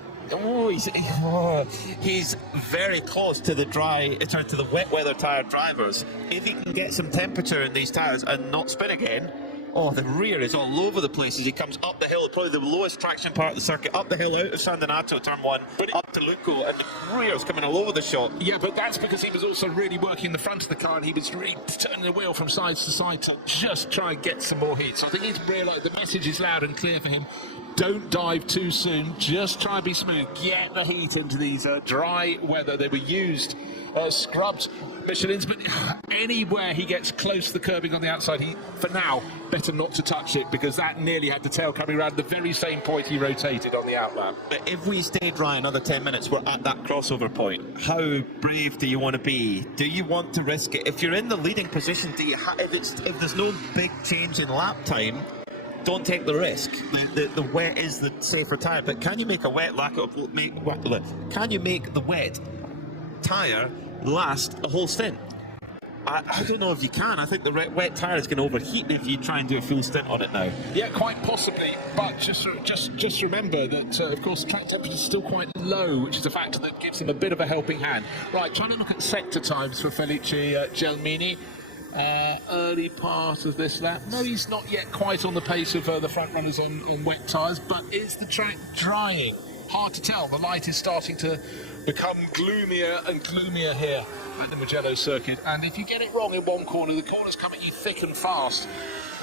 He's very close to the wet weather tyre drivers. If he can get some temperature in these tyres and not spin again. Oh, the rear is all over the place as he comes up the hill, probably the lowest traction part of the circuit, up the hill out of San Donato, turn 1, up to Luco, and the rear is coming all over the shop. Yeah, but that's because he was also really working the front of the car, and he was really turning the wheel from side to side to just try and get some more heat. So I think he's realised the message is loud and clear for him. Don't dive too soon, just try and be smooth. Get the heat into these dry weather. They were used, scrubbed Michelins, but anywhere he gets close to the curbing on the outside, he, for now, better not to touch it, because that nearly had the tail coming around the very same point he rotated on the outlap. But if we stay dry another 10 minutes, we're at that crossover point. How brave do you want to be? Do you want to risk it? If you're in the leading position, if there's no big change in lap time, don't take the risk. The wet is the safer tyre, but can you make a wet can you make the wet tyre last a whole stint? I don't know if you can. I think the wet tyre is going to overheat if you try and do a full stint on it now. Yeah, quite possibly, but just remember that, of course, the track temperature is still quite low, which is a factor that gives him a bit of a helping hand. Right, trying to look at sector times for Felice Gelmini. Early part of this lap. No, he's not yet quite on the pace of the front runners on wet tyres, but is the track drying? Hard to tell. The light is starting to become gloomier and gloomier here at the Mugello circuit, and if you get it wrong in one corner, the corners come at you thick and fast,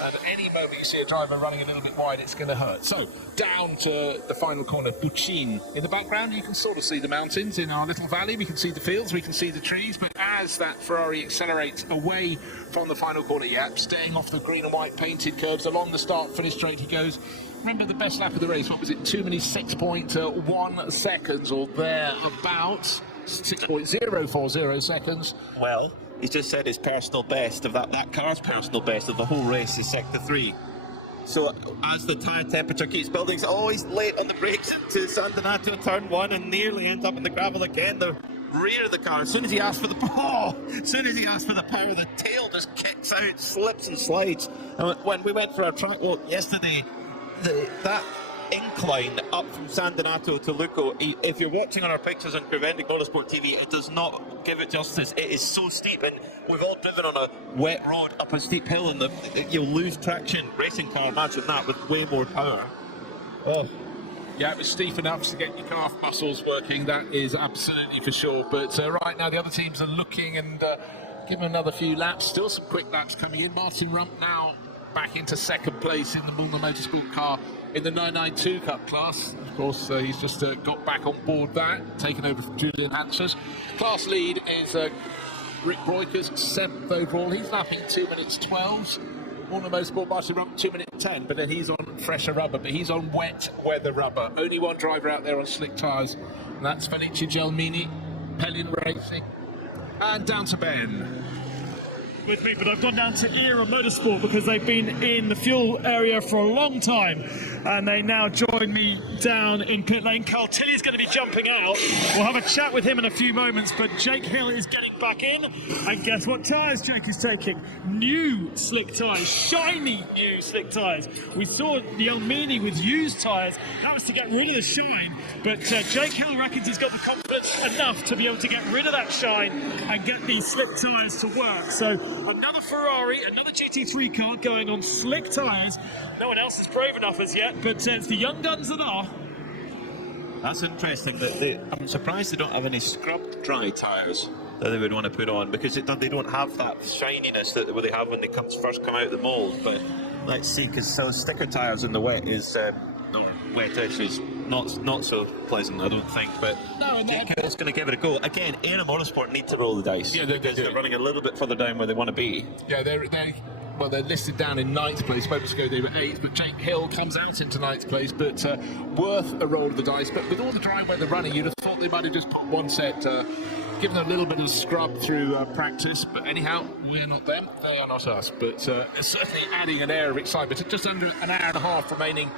and at any moment you see a driver running a little bit wide, it's going to hurt. So down to the final corner, Bucin. In the background you can sort of see the mountains in our little valley, we can see the fields, we can see the trees, but as that Ferrari accelerates away from the final corner, staying off the green and white painted curves along the start finish straight he goes. Remember the best lap of the race, what was it, 2 minutes 6.1 seconds or thereabouts, 6.040 seconds. Well, he's just said his personal best of that car's personal best of the whole race is sector 3. So as the tyre temperature keeps building, he's always late on the brakes into San Donato turn 1 and nearly ends up in the gravel again. The rear of the car, as soon as he asks for the power, the tail just kicks out, slips and slides. And when we went for our track walk yesterday, that incline up from San Donato to Luco, if you're watching on our pictures on Crevendic Motorsport TV, it does not give it justice. It is so steep, and we've all driven on a wet road up a steep hill, and you'll lose traction. Racing car, imagine that with way more power. Oh. Yeah, it was steep enough to get your calf muscles working, that is absolutely for sure. But right now the other teams are looking and giving another few laps. Still some quick laps coming in. Martin Rump now back into second place in the Mulner Motorsport car in the 992 Cup class. Of course, he's just got back on board that, taken over from Julian Hansers. Class lead is Rick Broikers, 7th overall. He's lapping 2 minutes 12. Mulner Motorsport, Martin Rump, 2 minutes 10, but then he's on fresher rubber, but he's on wet weather rubber. Only one driver out there on slick tyres, and that's Felice Gelmini, Pellin Racing, and down to Ben. With me, but I've gone down to Era Motorsport because they've been in the fuel area for a long time, and they now join me down in pit lane. Carl Tilley's going to be jumping out. We'll have a chat with him in a few moments, but Jake Hill is getting back in, and guess what tyres Jake is taking? New slick tyres, shiny new slick tyres. We saw the Elmini with used tyres. That was to get rid of the shine, but Jake Hill reckons he's got the confidence enough to be able to get rid of that shine and get these slick tyres to work. So another Ferrari, another GT3 car going on slick tyres. No one else is brave enough as yet, but it's the young guns that are. That's interesting. I'm surprised they don't have any scrubbed dry tyres that they would want to put on, because they don't have that shininess that they have when they first come out of the mould. But let's see, because sticker tyres in the wet is wetish is not so pleasant, I don't think. But Hill's going to give it a go again. Era Motorsport need to roll the dice, because they're running a little bit further down where they want to be. Yeah, they're listed down in 9th place. Moments ago they were 8th, but Jake Hill comes out into 9th place, but worth a roll of the dice. But with all the dry weather running, you'd have thought they might have just put one set, given a little bit of scrub through practice. But anyhow, we're not them, they are not us. But it's certainly adding an air of excitement. Just under an hour and a half remaining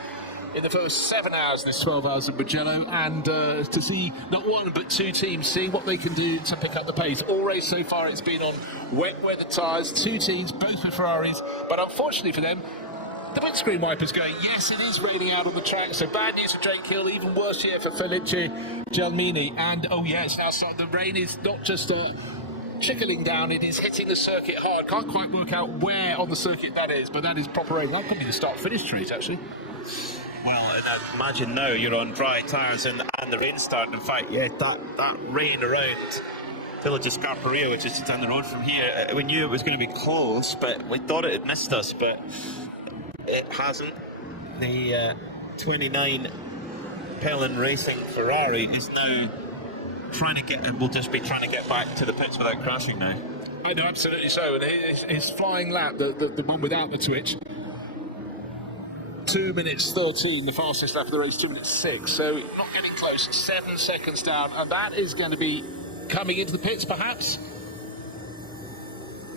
in the first 7 hours, this 12 hours of Mugello, and to see not one but two teams seeing what they can do to pick up the pace. All race so far, it's been on wet weather tyres, two teams, both with Ferraris, but unfortunately for them, the windscreen wipers going, yes, it is raining out on the track, so bad news for Jake Hill, even worse here for Felice Gelmini, and oh yes, now so the rain is not just trickling down, it is hitting the circuit hard. Can't quite work out where on the circuit that is, but that is proper rain. That could be the start-finish straight, actually. Well, and imagine now you're on dry tyres and the rain starting. In fact, yeah, that rain around Village of Scarparia, which is just down the road from here, we knew it was going to be close, but we thought it had missed us, but it hasn't. The 29 Pelin Racing Ferrari is now trying to get, and will just be trying to get back to the pits without crashing now. I know, absolutely so, and his flying lap, the one without the twitch, 2 minutes 13, the fastest lap of the race, 2 minutes 6, so not getting close, 7 seconds down, and that is going to be coming into the pits perhaps.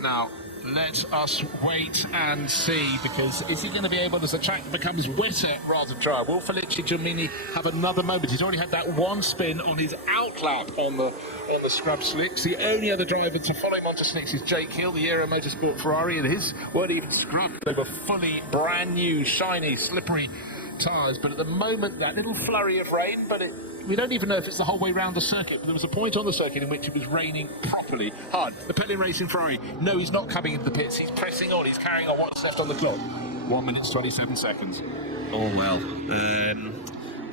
Now, let us wait and see, because is he going to be able, as the track becomes wetter rather than dry, will Felice Gelmini have another moment? He's already had that one spin on his outlap on the scrub slicks. The only other driver to follow him onto slicks is Jake Hill, the Aero Motorsport Ferrari, and his weren't even scrubbed. They were fully brand new, shiny, slippery tyres, but at the moment that little flurry of rain, but we don't even know if it's the whole way around the circuit, but there was a point on the circuit in which it was raining properly hard. The Pelin Racing Ferrari, no, he's not coming into the pits, he's pressing on, he's carrying on what's left on the clock. 1 minute 27 seconds. Oh well.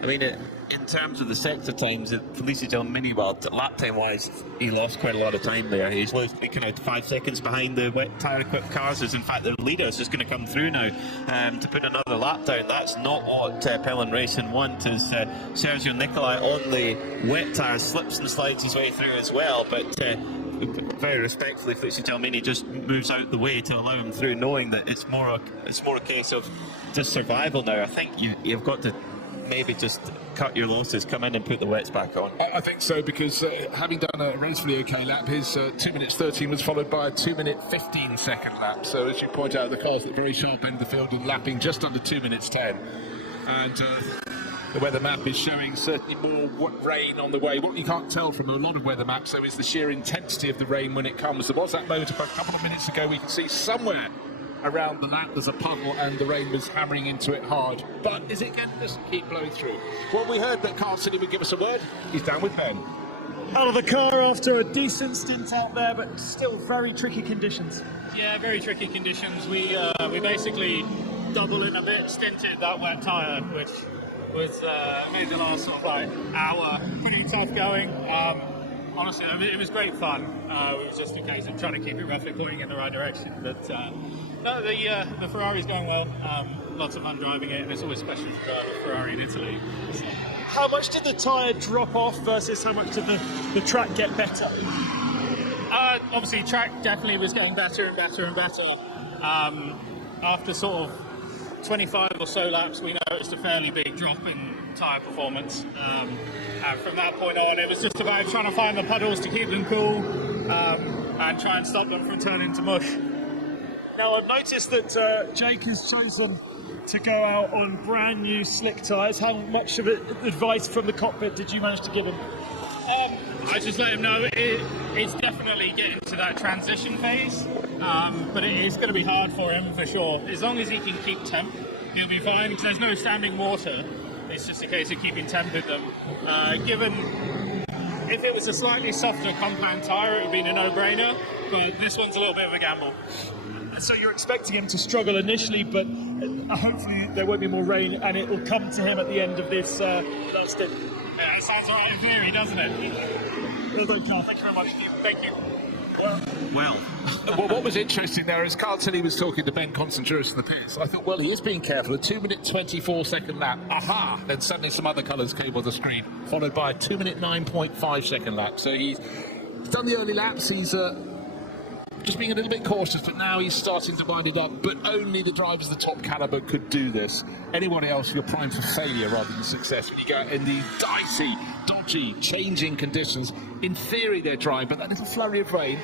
I mean, in terms of the sector times, Felice Gelmini, well, lap time wise, he lost quite a lot of time there. He's kind of 5 seconds behind the wet tyre equipped cars. As in fact, the leader is just going to come through now to put another lap down. That's not what Pelin Racing want. As Sergio Nicolai on the wet tyre slips and slides his way through as well, but very respectfully, Felice Gelmini just moves out the way to allow him through, knowing that it's more a case of just survival now. I think you've got to maybe just cut your losses, come in and put the wets back on. I think so, because having done a relatively okay lap, his 2 minutes 13 was followed by a 2 minute 15 second lap. So as you point out, the car's at the very sharp end of the field and lapping just under 2 minutes 10. And the weather map is showing certainly more rain on the way. What you can't tell from a lot of weather maps, though, is the sheer intensity of the rain when it comes. There was that moment a couple of minutes ago, we can see somewhere around the lap there's a puddle and the rain was hammering into it hard. But is it going to just keep blowing through? Well, we heard that Carl City would give us a word. He's down with Ben. Out of the car after a decent stint out there, but still very tricky conditions. Yeah, very tricky conditions. We basically doubled in a bit, stinted that wet tyre, which was made the last sort of like hour pretty tough going. Honestly, it was great fun. It was just a case of trying to keep it roughly pointing in the right direction. But no, the Ferrari's going well. Lots of fun driving it, and it's always special to drive a Ferrari in Italy. So. How much did the tyre drop off versus how much did the track get better? Obviously, track definitely was getting better and better and better. After sort of 25 or so laps, we noticed a fairly big drop in tyre performance. And from that point on, it was just about trying to find the puddles to keep them cool and try and stop them from turning to mush. Now, I've noticed that Jake has chosen to go out on brand new slick tyres. How much of advice from the cockpit did you manage to give him? I just let him know it's definitely getting to that transition phase, but it is going to be hard for him for sure. As long as he can keep temp, he'll be fine, because there's no standing water. It's just a case of keeping temp with them. Given if it was a slightly softer compound tyre, it would be a no-brainer, but this one's a little bit of a gamble. So you're expecting him to struggle initially, but hopefully there won't be more rain and it will come to him at the end of this last stint. Yeah, that sounds right in theory, doesn't it? Well done, Carl. Thank you very much. Thank you. Well, what was interesting there is Carl Tilley was talking to Ben Constantinos in the pits. I thought, well, he is being careful. A 2 minute 24 second lap. Aha! Then suddenly some other colours came on the screen, followed by a 2 minute 9.5 second lap. So he's done the early laps. He's just being a little bit cautious, but now he's starting to wind it up. But only the drivers of the top calibre could do this. Anyone else, you're primed for failure rather than success when you go in these dicey, dodgy, changing conditions. In theory, they're dry, but that little flurry of rain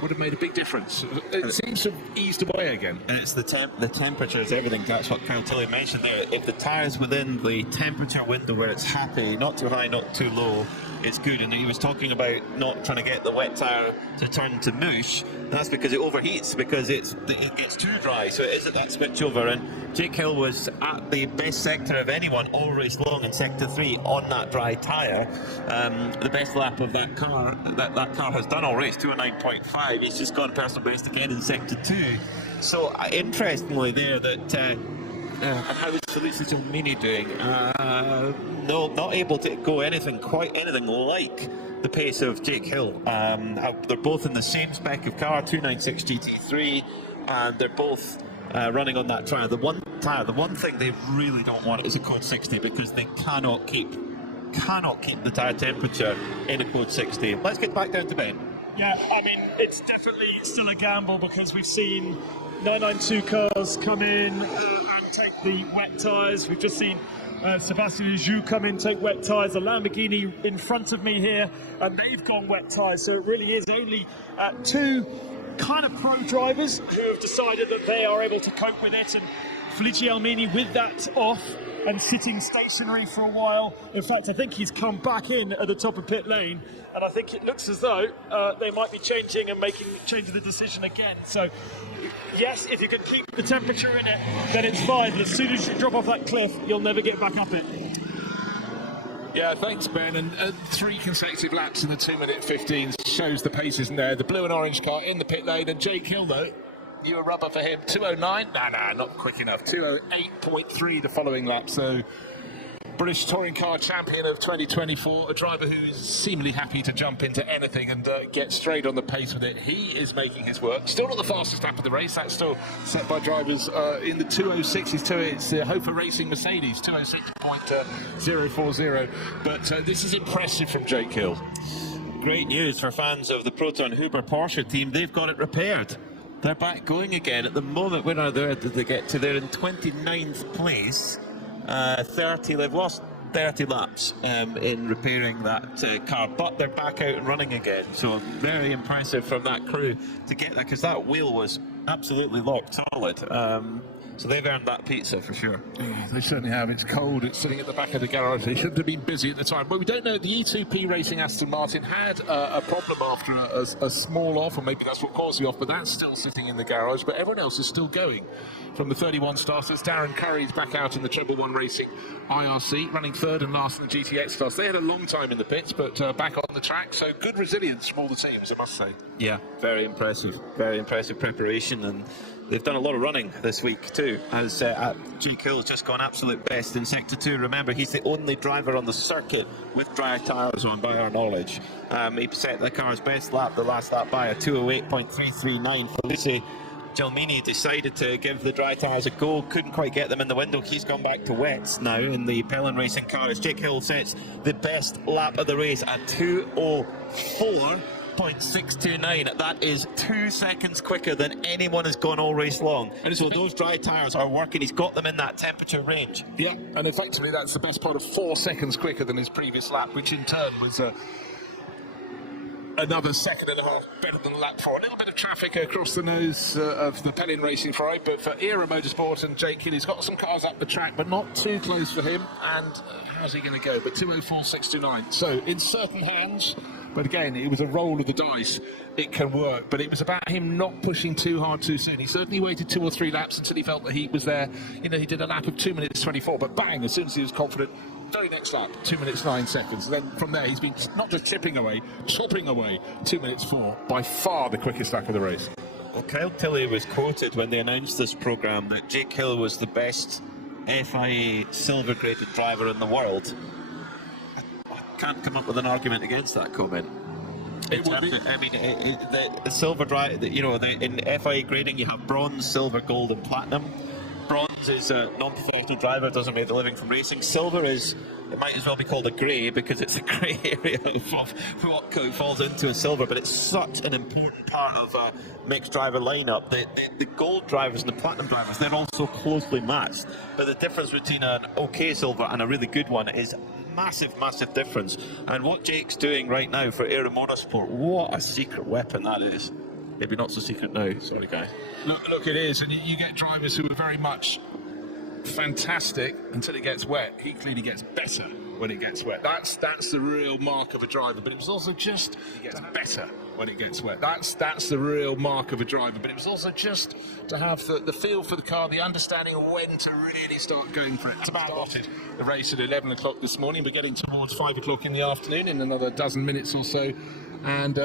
would have made a big difference. It seems to have eased away again. And it's the temperature is everything. That's what Kyle Tilley mentioned there. If the tyre's within the temperature window where it's happy, not too high, not too low, it's good. And he was talking about not trying to get the wet tyre to turn to mush. That's because it overheats, because it gets too dry, so it is at that switch over. And Jake Hill was at the best sector of anyone all race long in sector 3 on that dry tyre. The best lap of that car that car has done all race, 209.5. He's just gone personal best again in sector 2. So interestingly there that and how is Felice Giolmini doing? No, not able to go quite anything like the pace of Jake Hill. They're both in the same spec of car, 296 GT3, and they're both running on that tyre. The one thing they really don't want is a code 60, because they cannot keep the tyre temperature in a code 60. Let's get back down to Ben. Yeah, I mean, it's definitely still a gamble, because we've seen 992 cars come in and take the wet tyres. We've just seen Sebastian Lejoux come in, take wet tyres. The Lamborghini in front of me here, and they've gone wet tyres. So it really is only two kind of pro drivers who have decided that they are able to cope with it. And Felice Giolmini with that off and sitting stationary for a while. In fact, I think he's come back in at the top of pit lane, and I think it looks as though they might be changing the decision again. So yes, if you can keep the temperature in it, then it's fine. But as soon as you drop off that cliff, you'll never get back up it. Yeah, thanks, Ben. And 3 consecutive laps in the 2-minute 15 shows the pace isn't there. The blue and orange car in the pit lane, and Jake Hill, though, you a rubber for him. 209? Nah, not quick enough. 208.3 the following lap. So British Touring Car Champion of 2024, a driver who is seemingly happy to jump into anything and get straight on the pace with it. He is making his work. Still not the fastest lap of the race. That's still set by drivers in the 206s too. It's Hofer Racing Mercedes, 206.040. But this is impressive from Jake Hill. Great news for fans of the Proton Huber Porsche team. They've got it repaired. They're back going again. At the moment, where are they? Did they get to? They're in 29th place. 30. They've lost 30 laps in repairing that car, but they're back out and running again. So very impressive from that crew to get that, because that wheel was absolutely locked solid. So they've earned that pizza for sure. Yeah, they certainly have. It's cold. It's sitting at the back of the garage. They shouldn't have been busy at the time. But we don't know. The E2P Racing Aston Martin had a problem after a small off, or maybe that's what caused the off, but that's still sitting in the garage. But everyone else is still going. From the 31 starters, Darren Curry's back out in the Treble 1 Racing IRC, running third and last in the GTX class. They had a long time in the pits, but back on the track. So good resilience from all the teams, I must say. Yeah, very impressive. Very impressive preparation, and they've done a lot of running this week too, as Jake Hill's just gone absolute best in Sector 2. Remember, he's the only driver on the circuit with dry tyres on, by our knowledge. He set the car's best lap, the last lap, by a 208.339. Felice Giolmini decided to give the dry tyres a go, couldn't quite get them in the window. He's gone back to wets now in the Pellin Racing car, as Jake Hill sets the best lap of the race at 2:04.629. That is 2 seconds quicker than anyone has gone all race long. And so those dry tyres are working. He's got them in that temperature range. Yeah, and effectively that's the best part of 4 seconds quicker than his previous lap, which in turn was another second and a half better than lap 4. A little bit of traffic across the nose of the Pellin Racing Ferrari, but for Era Motorsport and Jake Hill, he's got some cars up the track, but not too close for him. And how's he going to go? But 2:04.629. So in certain hands, but again, it was a roll of the dice. It can work, but it was about him not pushing too hard too soon. He certainly waited 2 or 3 laps until he felt the heat was there. You know, he did a lap of 2 minutes 24, but bang, as soon as he was confident, very next lap, 2 minutes 9 seconds. And then from there, he's been not just chopping away, 2 minutes 4, by far the quickest lap of the race. Well, Kyle Tilley was quoted when they announced this programme that Jake Hill was the best FIA silver-graded driver in the world. I can't come up with an argument against that comment. The silver drive, in FIA grading, you have bronze, silver, gold, and platinum. Bronze is a non-professional driver, doesn't make a living from racing. Silver is, it might as well be called a grey, because it's a grey area of what falls into a silver, but it's such an important part of a mixed driver lineup. The gold drivers and the platinum drivers, they're also closely matched, but the difference between an okay silver and a really good one is massive difference. And what Jake's doing right now for Era Motorsport, what a secret weapon that is. maybe not so secret now. Sorry, guys. Look, it is, and you get drivers who are very much fantastic until it gets wet. He clearly gets better when it gets wet. That's the real mark of a driver. But it was also just he gets better when it gets wet. That's the real mark of a driver. But it was also just to have the feel for the car, the understanding of when to really start going for it. It's about started the race at 11 o'clock this morning. We're getting towards 5 o'clock in the afternoon in another dozen minutes or so. And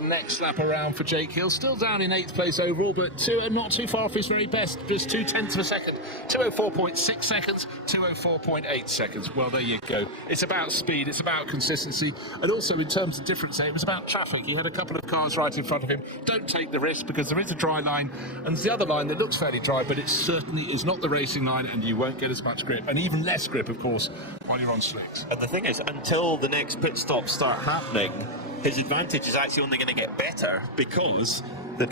next lap around for Jake Hill, still down in 8th place overall, but not too far off his very best, just 0.2 of a second, 2:04.6 seconds, 2:04.8 seconds. Well, there you go. It's about speed, it's about consistency, and also in terms of difference, it was about traffic. He had a couple of cars right in front of him. Don't take the risk because there is a dry line, and the other line that looks fairly dry, but it certainly is not the racing line, and you won't get as much grip, and even less grip, of course, while you're on slicks. And the thing is, until the next pit stops start happening, his advantage is actually only going to get better because all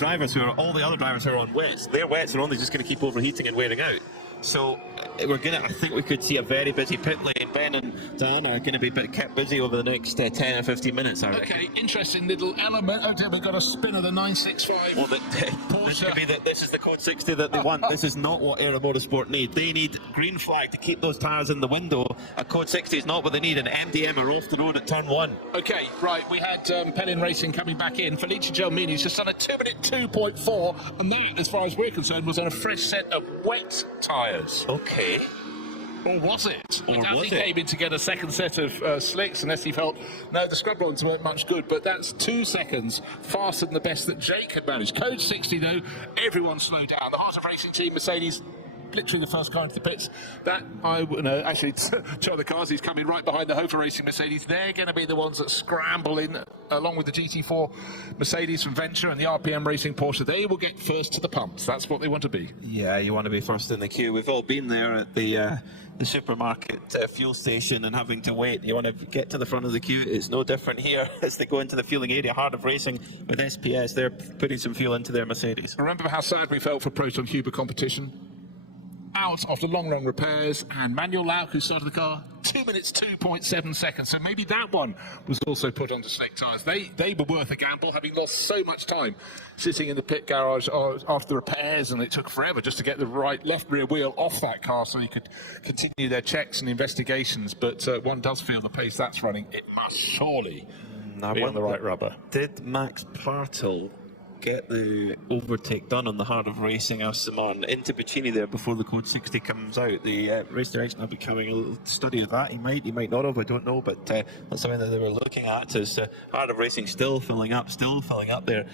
the other drivers who are on wets, their wets are only just going to keep overheating and wearing out. So I think we could see a very busy pit lane. Ben and Dan are going to be kept busy over the next 10 or 15 minutes, I reckon. Okay, interesting little element. Oh dear, we've got a spin of the 965. Well, this is the code 60 that they want. This is not what Aero Motorsport need. They need green flag to keep those tyres in the window. A code 60 is not what they need. An MDM are off the road at turn 1. Okay, right, we had Pellin Racing coming back in. Felice Gelmini's just done a 2-minute 2.4, and that, as far as we're concerned, was on a fresh set of wet tyres. Okay. Or was it? Or Danny was it? came in to get a second set of slicks, unless he felt, no, the scrub rods weren't much good, but that's 2 seconds faster than the best that Jake had managed. Code 60, though, everyone slowed down. The Heart of Racing team, Mercedes, literally the first car into the pits. Actually, 2 other cars, he's coming right behind the Hofer Racing Mercedes. They're going to be the ones that scramble in, along with the GT4 Mercedes from Venture and the RPM Racing Porsche. They will get first to the pumps. That's what they want to be. Yeah, you want to be first in the queue. We've all been there at the supermarket fuel station and having to wait. You want to get to the front of the queue. It's no different here as they go into the fueling area. Heart of Racing with SPS, they're putting some fuel into their Mercedes. Remember how sad we felt for Proton Huber competition? Out after long run repairs, and Manuel Lauk, who started the car, 2 minutes 2.7 seconds. So maybe that one was also put onto slick tyres. They were worth a gamble, having lost so much time sitting in the pit garage after the repairs, and it took forever just to get the left rear wheel off that car so you could continue their checks and investigations. But one does feel the pace that's running, it must surely be on the right rubber. Did Max Partel get the overtake done on the Heart of Racing Aston Martin into Puccini there before the code 60 comes out? The race direction will be coming a little study of that. He might not have, I don't know, but that's something that they were looking at. Is Heart of Racing still filling up their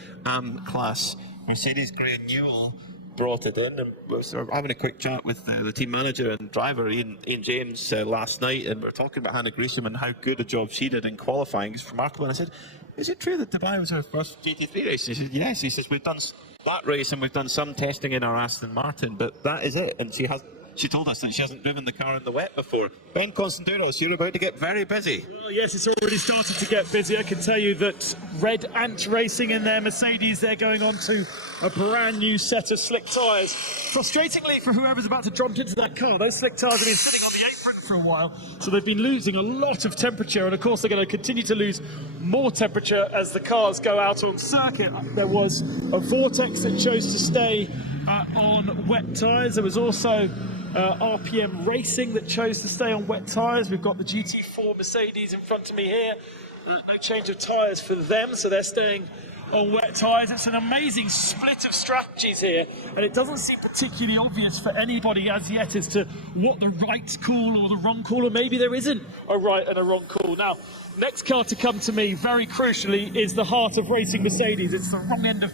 class. Mercedes Gray Newell brought it in and was having a quick chat with the team manager and driver Ian James last night, and we were talking about Hannah Gresham and how good a job she did in qualifying. It's remarkable. And I said, is it true that Dubai was her first GT3 race? He said, yes. He says, we've done that race and we've done some testing in our Aston Martin, but that is it. And she told us that she hasn't driven the car in the wet before. Ben Constantinos, you're about to get very busy. Well, yes, it's already started to get busy. I can tell you that Red Ant Racing in their Mercedes, they're going on to a brand new set of slick tyres. Frustratingly for whoever's about to jump into that car, those slick tyres have been sitting on the apron for a while, so they've been losing a lot of temperature, and of course they're going to continue to lose more temperature as the cars go out on circuit. There was a Vortex that chose to stay on wet tyres. There was also RPM Racing that chose to stay on wet tyres. We've got the GT4 Mercedes in front of me here. No change of tyres for them, so they're staying on wet tyres. It's an amazing split of strategies here, and it doesn't seem particularly obvious for anybody as yet as to what the right call or the wrong call, or maybe there isn't a right and a wrong call. Now, next car to come to me, very crucially, is the Heart of Racing Mercedes. It's the wrong end of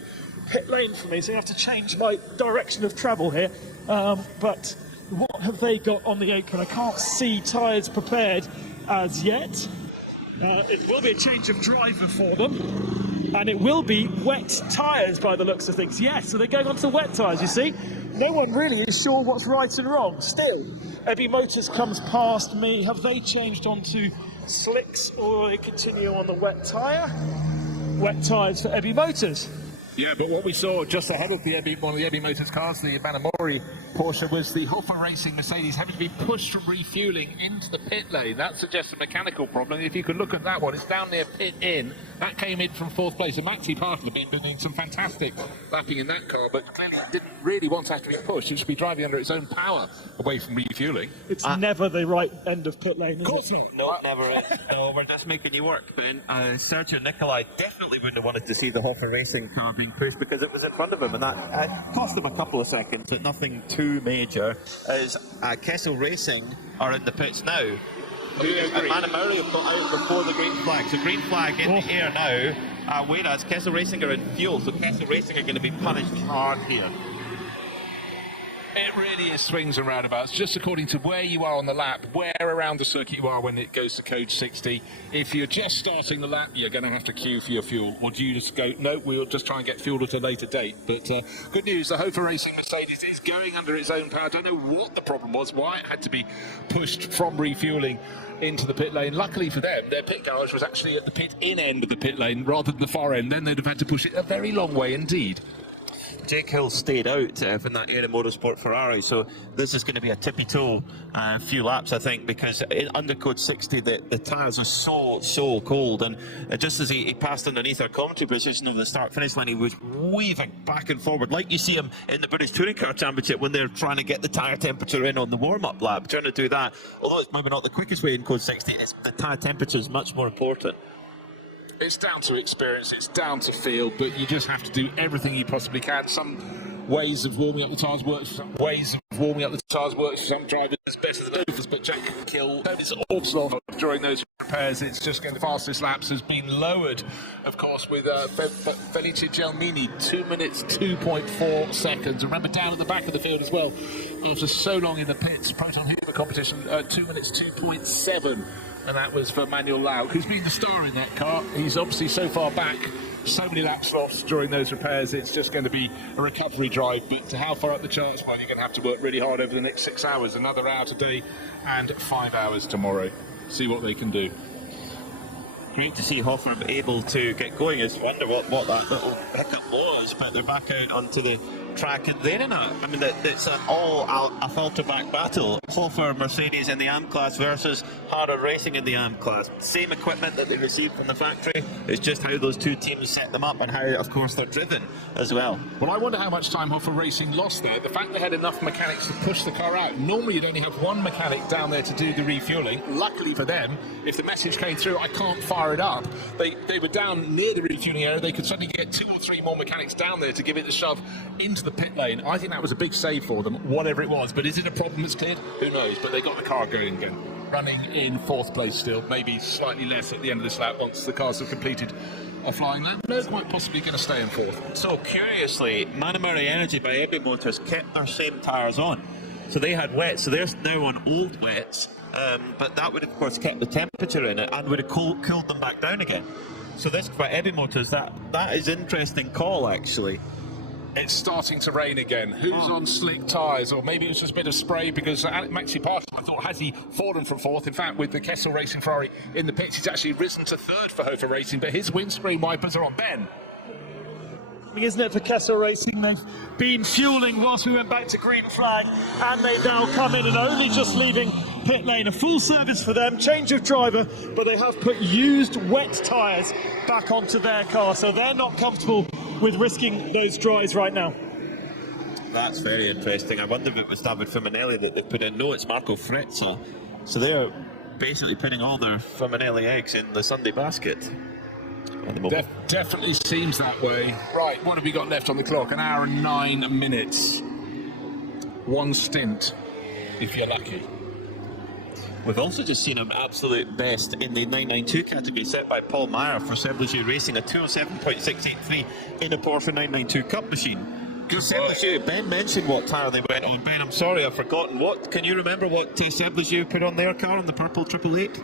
pit lane for me, so I have to change my direction of travel here. But what have they got on the apron? I can't see tyres prepared as yet. It will be a change of driver for them, and it will be wet tyres by the looks of things. Yes, so they're going on to wet tyres, you see. No one really is sure what's right and wrong. Still, Ebby Motors comes past me. Have they changed onto slicks, or will they continue on the wet tyre? Wet tyres for Ebby Motors. Yeah, but what we saw just ahead of one of the Ebby Motors cars, the Banamori Porsche, was the Hoffa Racing Mercedes having to be pushed from refuelling into the pit lane. That suggests a mechanical problem. If you could look at that one, it's down near pit in. That came in from fourth place. And Maxi Parker had been doing some fantastic lapping in that car, but clearly didn't really want to have to be pushed. It should be driving under its own power away from refuelling. It's never the right end of pit lane, is it? Of course not. No, never is. No, we're just making you work, Ben. Sergio Nicolai definitely wouldn't have wanted to see the Hoffa Racing car being pushed because it was in front of him, and that cost him a couple of seconds, but nothing too major. As Kessel Racing are in the pits now. Manamuri have got out before the green flag, so green flag in the air now, whereas Kessel Racing are in fuel, so Kessel Racing are going to be punished hard here. It really is swings and roundabouts, just according to where you are on the lap, where around the circuit you are when it goes to code 60. If you're just starting the lap, you're going to have to queue for your fuel. Or do you just go, no, we'll just try and get fuel at a later date. But good news, the Hoffa Racing Mercedes is going under its own power. I don't know what the problem was, why it had to be pushed from refuelling into the pit lane. Luckily for them, their pit garage was actually at the pit in end of the pit lane rather than the far end. Then they'd have had to push it a very long way indeed. Jake Hill stayed out from that Air Motorsport Ferrari, so this is going to be a tippy-toe few laps, I think, because under code 60 the tyres are so cold, and just as he passed underneath our commentary position of the start-finish line, he was weaving back and forward like you see him in the British Touring Car Championship when they're trying to get the tyre temperature in on the warm-up lap, trying to do that. Although it's maybe not the quickest way in code 60, the tyre temperature is much more important. It's down to experience, it's down to feel, but you just have to do everything you possibly can. Some ways of warming up the tyres work for some for some drivers. It's better than others, but Jack Hill is awful during those repairs. It's just going the fastest laps has been lowered, of course, with Felice Gelmini, 2 minutes 2.4 seconds. Remember, down at the back of the field as well, after so long in the pits, Proton Hoover competition, 2 minutes 2.7. And that was for Manuel Lauk, who's been the star in that car. He's obviously so far back, so many laps lost during those repairs, it's just going to be a recovery drive. But to how far up the charts, well, you're going to have to work really hard over the next 6 hours, another hour today and 5 hours tomorrow. See what they can do. Great to see Hoffa able to get going. I just wonder what that little hiccup was, but they're back out onto the track, and they're in it's an all-Alfalter back battle. Hoffa Mercedes in the AM class versus Harder Racing in the AM class. Same equipment that they received from the factory. It's just how those two teams set them up and how, of course, they're driven as well. Well, I wonder how much time Hoffa Racing lost there. The fact they had enough mechanics to push the car out. Normally, you'd only have one mechanic down there to do the refueling. Luckily for them, if the message came through, I can't fire it up, they were down near the refueling area. They could suddenly get 2 or 3 more mechanics down there to give it the shove into the pit lane. I think that was a big save for them, whatever it was. But is it a problem that's cleared? Who knows? But they got the car going again. Running in 4th place still, maybe slightly less at the end of this lap once the cars have completed offline lap. They're quite possibly going to stay in 4th. So curiously, Manamuri Energy by Ebby Motors kept their same tyres on. So they had wets, so they're now on old wets. But that would, of course, kept the temperature in it and would have cooled them back down again. So this, for Ebby Motors, that is interesting call, actually. It's starting to rain again. Who's on slick tyres? Or maybe it was just a bit of spray, because Maxi Parker, I thought, has he fallen from 4th? In fact, with the Kessel Racing Ferrari in the pits, he's actually risen to 3rd for Hoffa Racing, but his windscreen wipers are on. Ben. Isn't it, for Kessel Racing? They've been fueling whilst we went back to green flag, and they've now come in and only just leaving pit lane. A full service for them, change of driver, but they have put used wet tyres back onto their car, so they're not comfortable with risking those dries right now. That's very interesting. I wonder if it was David Fiminelli that they put in. No, it's Marco Frezza. So they're basically putting all their Fiminelli eggs in the Sunday basket. Definitely seems that way. Right, what have we got left on the clock? 1 hour and 9 minutes. 1 stint, if you're lucky. We've also just seen an absolute best in the 992 category set by Paul Meyer for Seblejew Racing, a 207.683 in a Porsche 992 Cup machine. Seblejew, Ben mentioned what tyre they went on. Ben, I'm sorry, I've forgotten. Can you remember what Seblejew put on their car on the purple 888?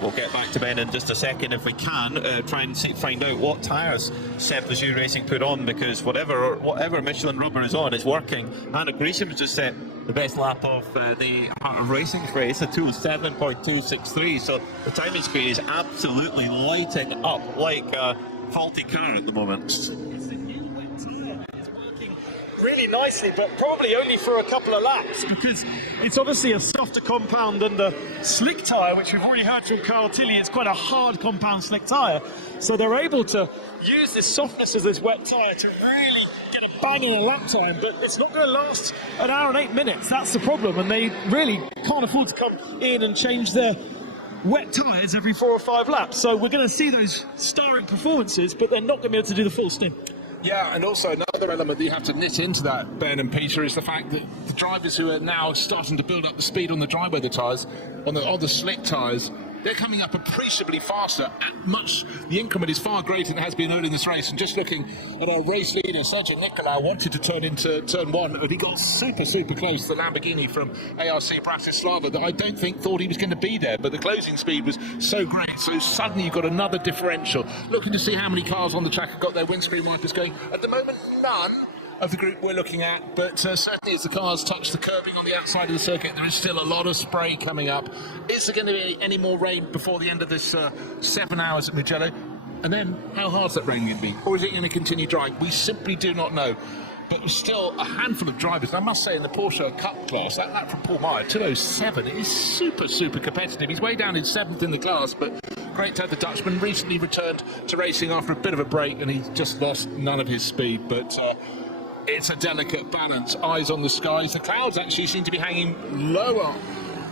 We'll get back to Ben in just a second if we can, try and find out what tyres Seblejew Racing put on, because whatever Michelin rubber is on is working. Anna Gresham has just set the best lap of the Heart of Racing race, a 207.263, so the timing screen is absolutely lighting up like faulty car at the moment. It's a new wet tyre. It's working really nicely, but probably only for a couple of laps, because it's obviously a softer compound than the slick tyre, which we've already heard from Carl Tilley. It's quite a hard compound slick tyre, so they're able to use this softness of this wet tyre to really get a bang in a lap time, but it's not going to last an hour and 8 minutes. That's the problem, and they really can't afford to come in and change their wet tyres every 4 or 5 laps. So we're going to see those starring performances, but they're not going to be able to do the full stint. Yeah, and also another element that you have to knit into that, Ben and Peter, is the fact that the drivers who are now starting to build up the speed on the dry weather tyres, on the slick tyres, they're coming up appreciably faster. The increment is far greater than it has been early in this race. And just looking at our race leader, Sergio Nicolau, wanted to turn into turn 1, but he got super close to the Lamborghini from ARC Bratislava that I don't think thought he was going to be there. But the closing speed was so great, so suddenly you've got another differential. Looking to see how many cars on the track have got their windscreen wipers going. At the moment, none of the group we're looking at, but certainly as the cars touch the curbing on the outside of the circuit, there is still a lot of spray coming up. Is there going to be any more rain before the end of this 7 hours at Mugello? And then, how hard's that rain going to be? Or is it going to continue drying? We simply do not know. But there's still a handful of drivers. And I must say, in the Porsche Cup class, that lap from Paul Meyer, 2:07, is super competitive. He's way down in 7th in the class, but great to have the Dutchman. Recently returned to racing after a bit of a break, and he's just lost none of his speed. But it's a delicate balance. Eyes on the skies. The clouds actually seem to be hanging lower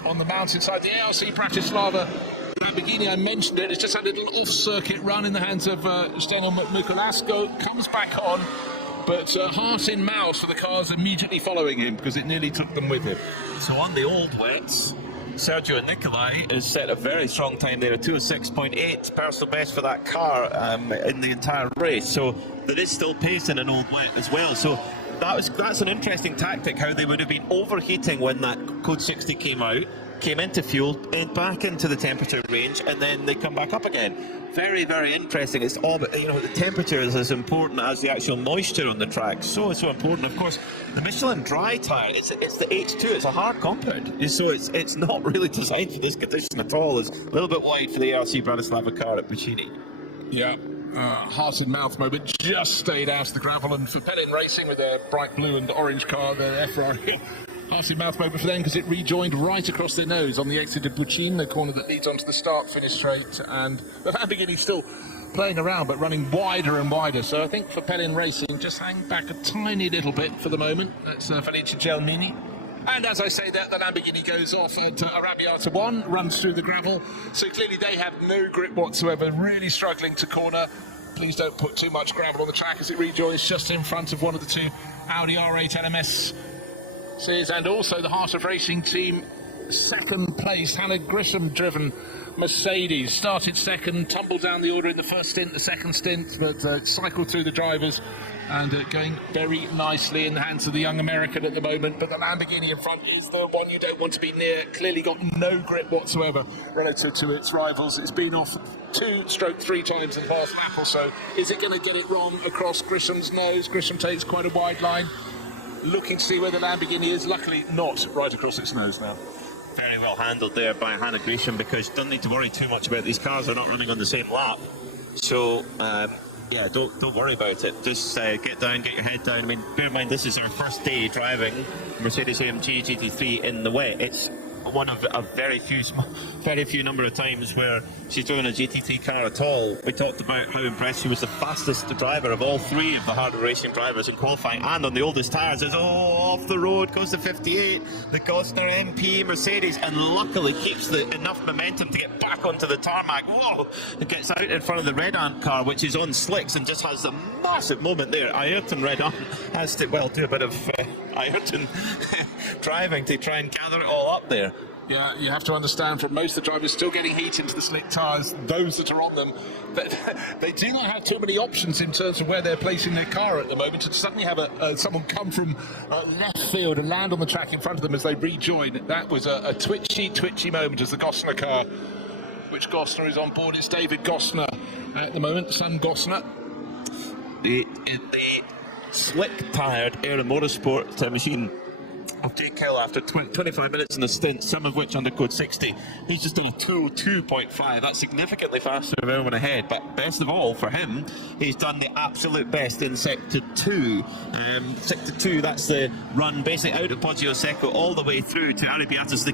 on the mountainside. The ARC Bratislava Lamborghini, I mentioned it, it's just had a little off-circuit run in the hands of Steno Mikuláško. Comes back on, but heart in mouth for the cars immediately following him, because it nearly took them with him. So on the old wets, Sergio Nicolau has set a very strong time there, a 2:06.8 personal best for that car in the entire race. So there is still pace in an old wet as well. So that's an interesting tactic, how they would have been overheating when that Code 60 came out, came into fuel, and back into the temperature range, and then they come back up again. Very interesting. It's all, but the temperature is as important as the actual moisture on the track. So important. Of course, the Michelin dry tyre, it's the H2. It's a hard compound, so it's not really designed for this condition at all. It's a little bit wide for the ARC Bratislava car at Puccini. Yeah. Heart in mouth moment, just stayed out of the gravel, and for Pelin Racing with their bright blue and orange car, their Ferrari, heart in mouth moment for them, because it rejoined right across their nose on the exit of Puccini, the corner that leads onto the start-finish straight, and the Lamborghini still playing around but running wider and wider. So I think for Pelin Racing, just hang back a tiny little bit for the moment. That's Felice Gelmini. And as I say that, the Lamborghini goes off to Arrabbiata 1, runs through the gravel. So clearly they have no grip whatsoever, really struggling to corner. Please don't put too much gravel on the track as it rejoins just in front of one of the two Audi R8 LMS. And also the Heart of Racing team, second place, Hannah Grisham driven Mercedes. Started second, tumbled down the order in the first stint, the second stint, but cycled through the drivers. And going very nicely in the hands of the young American at the moment. But the Lamborghini in front is the one you don't want to be near. Clearly got no grip whatsoever relative to its rivals. It's been off 2-3 times in the past lap or so. Is it going to get it wrong across Grisham's nose? Grisham takes quite a wide line. Looking to see where the Lamborghini is. Luckily not right across its nose now. Very well handled there by Hannah Grisham, because you don't need to worry too much about these cars. They're not running on the same lap. So... yeah, don't worry about it. Just get down, get your head down. I mean, bear in mind, this is our first day driving Mercedes-AMG GT3 in the wet. It's one of a very few number of times where she's driven a GT3 car at all. We talked about how impressed she was, the fastest driver of all 3 of the harder racing drivers in qualifying, and on the oldest tyres. It's off the road, goes to 58. The Costner MP Mercedes, and luckily keeps enough momentum to get back onto the tarmac. Whoa! It gets out in front of the Red Ant car, which is on slicks, and just has a massive moment there. Ayrton Red Ant has to, do a bit of Ayrton driving to try and gather it all up there. Yeah, you have to understand, from most of the drivers still getting heat into the slick tyres, those that are on them, they do not have too many options in terms of where they're placing their car at the moment. To suddenly have someone come from left field and land on the track in front of them as they rejoin, that was a twitchy moment as the Gosner car, which Gosner is on board. It's David Gosner at the moment, son Gosner. The slick-tyred Aero Motorsport machine of Jake Hill after 25 minutes in the stint, some of which under code 60. He's just done a 2:02.5. That's significantly faster than everyone ahead, but best of all for him, he's done the absolute best in sector 2. Sector 2, that's the run basically out of Poggio Secco all the way through to Arrabbiatas.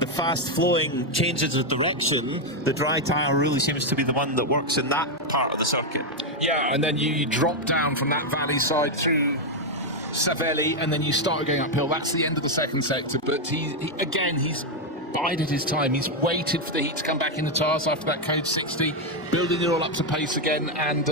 The fast flowing changes of direction, the dry tyre really seems to be the one that works in that part of the circuit. Yeah, and then you drop down from that valley side through Savelli, and then you start going uphill. That's the end of the second sector, but he's bided his time. He's waited for the heat to come back in the tyres after that code 60, building it all up to pace again, and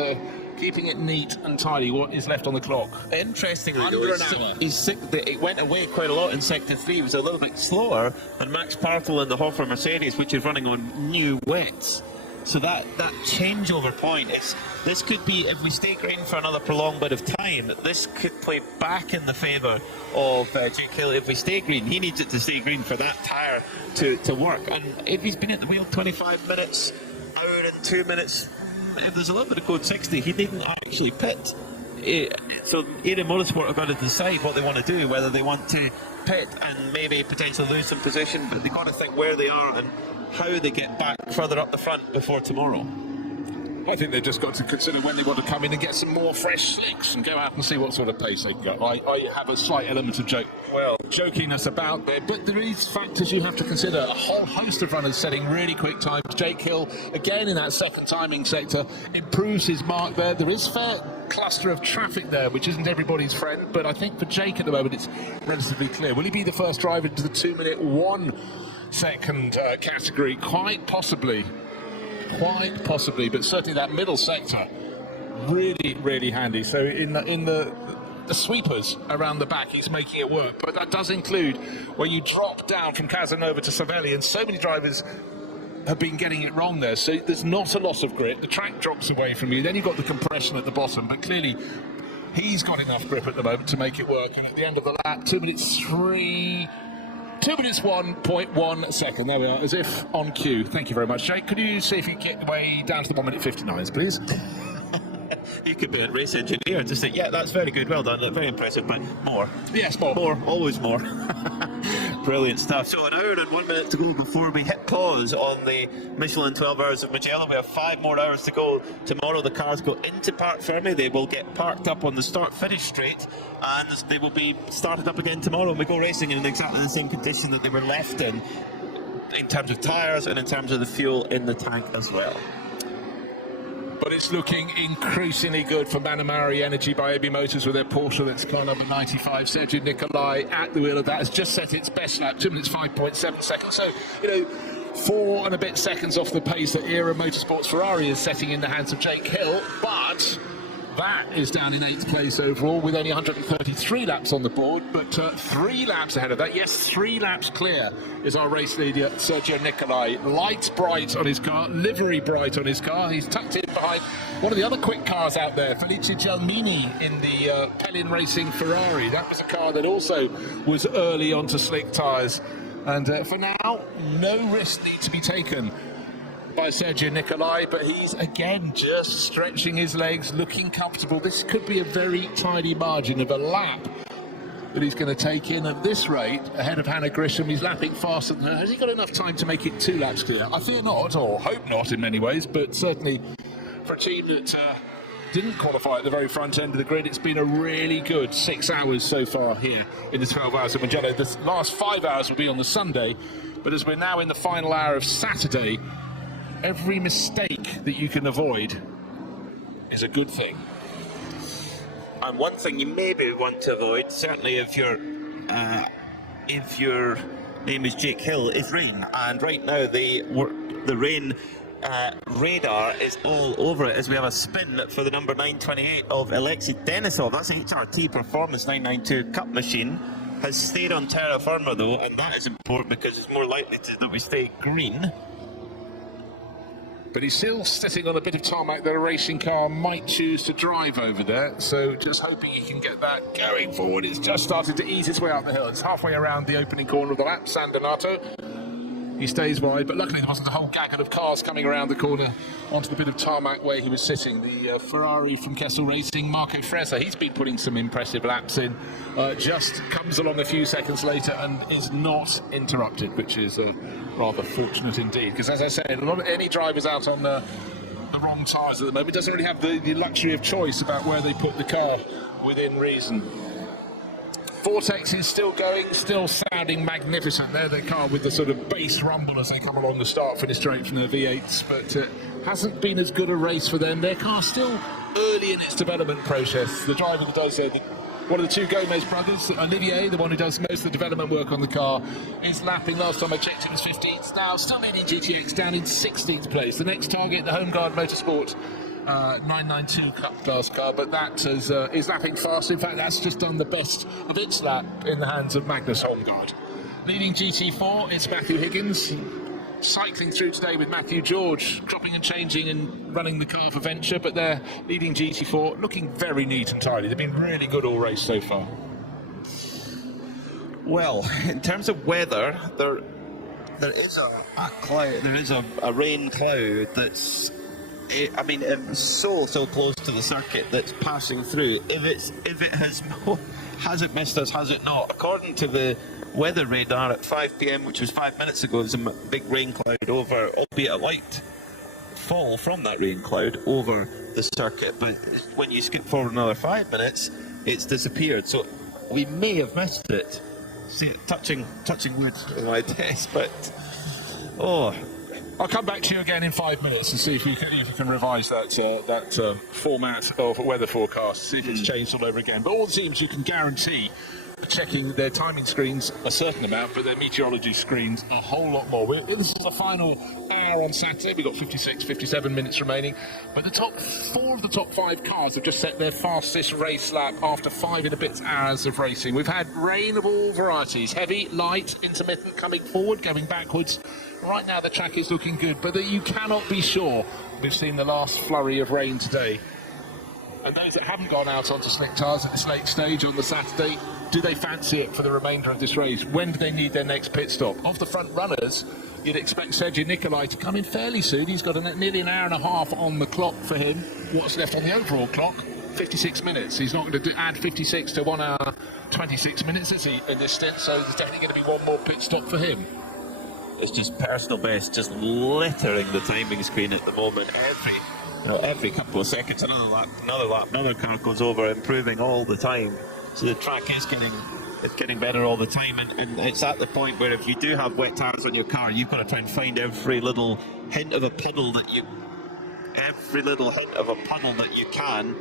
keeping it neat and tidy. What is left on the clock? Interestingly, under an hour. It went away quite a lot in sector 3. It was a little bit slower than Max Partel in the Hofer Mercedes, which is running on new wets. So that changeover point is, this could be, if we stay green for another prolonged bit of time, this could play back in the favour of Jake Hill. If we stay green, he needs it to stay green for that tyre to work. And if he's been at the wheel 25 minutes, hour and 2 minutes, if there's a little bit of code 60, he didn't actually pit. So Ada Motorsport are going to decide what they want to do, whether they want to pit and maybe potentially lose some position, but they've got to think where they are and how they get back further up the front before tomorrow. I think they've just got to consider when they want to come in and get some more fresh slicks and go out and see what sort of pace they can go. I have a slight element of jokiness about there, but there is factors you have to consider. A whole host of runners setting really quick times. Jake Hill, again in that second timing sector, improves his mark there. There is fair cluster of traffic there, which isn't everybody's friend, but I think for Jake at the moment it's relatively clear. Will he be the first driver into the 2-minute 1 second category? Quite possibly, but certainly that middle sector really handy. So in the sweepers around the back, he's making it work, but that does include where you drop down from Casanova to Savelli, and so many drivers have been getting it wrong there. So there's not a lot of grip, the track drops away from you, then you've got the compression at the bottom, but clearly he's got enough grip at the moment to make it work. And at the end of the lap, 2 minutes 1.1 second. There we are, as if on cue. Thank you very much, Jake. Could you see if you get way down to the 1 minute 59s, please? You could be a race engineer and just say, yeah, that's very good, well done, very impressive, but more. Yes, more. More, always more. Brilliant stuff. So an hour and 1 minute to go before we hit pause on the Michelin 12 Hours of Mugello. We have 5 more hours to go. Tomorrow the cars go into Parc Fermé. They will get parked up on the start-finish straight, and they will be started up again tomorrow, and we go racing in exactly the same condition that they were left in terms of tyres and in terms of the fuel in the tank as well. But it's looking increasingly good for Manamari Energy by AB Motors with their Porsche. That's car number 95. Sergio Nicolai at the wheel of that has just set its best lap, 2 minutes 5.7 seconds. So, 4 and a bit seconds off the pace that Era Motorsports Ferrari is setting in the hands of Jake Hill. But that is down in 8th place overall with only 133 laps on the board, but 3 laps ahead of that. Yes, 3 laps clear is our race leader, Sergio Nicolai. Lights bright on his car, livery bright on his car. He's tucked in behind one of the other quick cars out there, Felice Gelmini in the Pellin Racing Ferrari. That was a car that also was early onto slick tyres. And for now, no risk need to be taken by Sergio Nicolai, but he's again just stretching his legs, looking comfortable. This could be a very tidy margin of a lap that he's going to take in at this rate ahead of Hannah Grisham. He's lapping faster than her. Has he got enough time to make it 2 laps clear? I fear not, or hope not in many ways, but certainly for a team that didn't qualify at the very front end of the grid, it's been a really good 6 hours so far here in the 12 Hours of Mugello. The last 5 hours will be on the Sunday, but as we're now in the final hour of Saturday, every mistake that you can avoid is a good thing. And one thing you maybe want to avoid, certainly if your name is Jake Hill, is rain. And right now the rain radar is all over it as we have a spin for the number 928 of Alexei Denisov. That's HRT Performance 992 Cup machine. Has stayed on terra firma though, and that is important because it's more likely that we stay green. But he's still sitting on a bit of tarmac that a racing car might choose to drive over there, so just hoping he can get that going forward. It's just started to ease its way up the hill. It's halfway around the opening corner of the lap, San Donato. he stays wide. But luckily there wasn't a whole gaggle of cars coming around the corner onto the bit of tarmac where he was sitting. The Ferrari from Kessel Racing, Marco Frezza, he's been putting some impressive laps in, just comes along a few seconds later and is not interrupted, which is rather fortunate indeed, because as I said, any drivers out on the wrong tyres at the moment doesn't really have the luxury of choice about where they put the car within reason. Vortex is still going, still sounding magnificent. They're the car with the sort of bass rumble as they come along the start-finish straight from their V8s, but hasn't been as good a race for them. Their car's still early in its development process. The driver that does one of the two Gomez brothers, Olivier, the one who does most of the development work on the car, is lapping. Last time I checked, it was 15th. Now still leading GTX down in 16th place. The next target, the Home Guard Motorsport 992 Cup class car, but that is lapping fast. In fact, that's just done the best of its lap in the hands of Magnus Holmgaard. Leading GT4, it's Matthew Higgins. Cycling through today with Matthew George, dropping and changing and running the car for Venture, but they're leading GT4, looking very neat and tidy. They've been really good all race so far. Well, in terms of weather, there is a cloud. There is a rain cloud that's, I mean, it's so close to the circuit that's passing through. Has it missed us? Has it not? According to the weather radar at 5 p.m, which was 5 minutes ago, there's a big rain cloud over, albeit a light fall from that rain cloud over the circuit. But when you skip forward another 5 minutes, it's disappeared. So we may have missed it. See, touching wood in my desk, but I'll come back to you again in 5 minutes and see if you can revise that format of weather forecast, see if it's changed all over again. But all the teams, you can guarantee, checking their timing screens a certain amount, but their meteorology screens a whole lot more. This is the final hour on Saturday. We've got 56, 57 minutes remaining, but the top 4 of the top 5 cars have just set their fastest race lap after 5 and a bit hours of racing. We've had rain of all varieties, heavy, light, intermittent, coming forward, going backwards. Right now the track is looking good, but you cannot be sure. We've seen the last flurry of rain today. And those that haven't gone out onto slick tyres at this late stage on the Saturday, do they fancy it for the remainder of this race? When do they need their next pit stop? Of the front runners, you'd expect Sergio Nicolai to come in fairly soon. He's got nearly an hour and a half on the clock for him. What's left on the overall clock? 56 minutes. He's not going to add 56 to 1 hour 26 minutes, is he, in this stint? So there's definitely going to be one more pit stop for him. It's just personal best, just littering the timing screen at the moment. Every couple of seconds, another car goes over, improving all the time. So the track is getting better all the time, and it's at the point where if you do have wet tires on your car, you've got to try and find every little hint of a puddle that you can.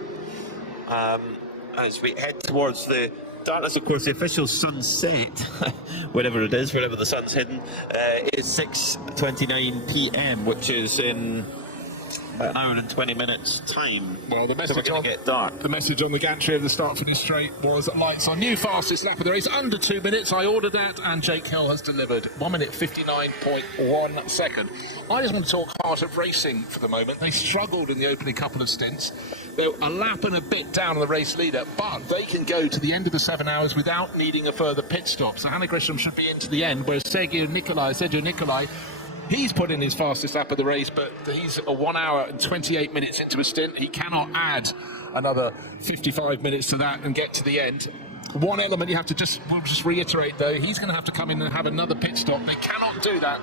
As we head towards the darkness, of course, the official sunset, wherever the sun's hidden, is 6:29 p.m, which is in about an hour and 20 minutes time. Well, the message get dark. The message on the gantry of the start finish straight was lights on. New fastest lap of the race, under 2 minutes. I ordered that, and Jake Hill has delivered 1 minute 59.1 second. I just want to talk heart of racing for the moment. They struggled in the opening couple of stints. They're a lap and a bit down on the race leader, but they can go to the end of the 7 hours without needing a further pit stop. So Hannah Grisham should be into the end, whereas Sergio Nicolai, he's put in his fastest lap of the race, but he's a 1 hour and 28 minutes into a stint. He cannot add another 55 minutes to that and get to the end. One element we'll just reiterate though, he's going to have to come in and have another pit stop. They cannot do that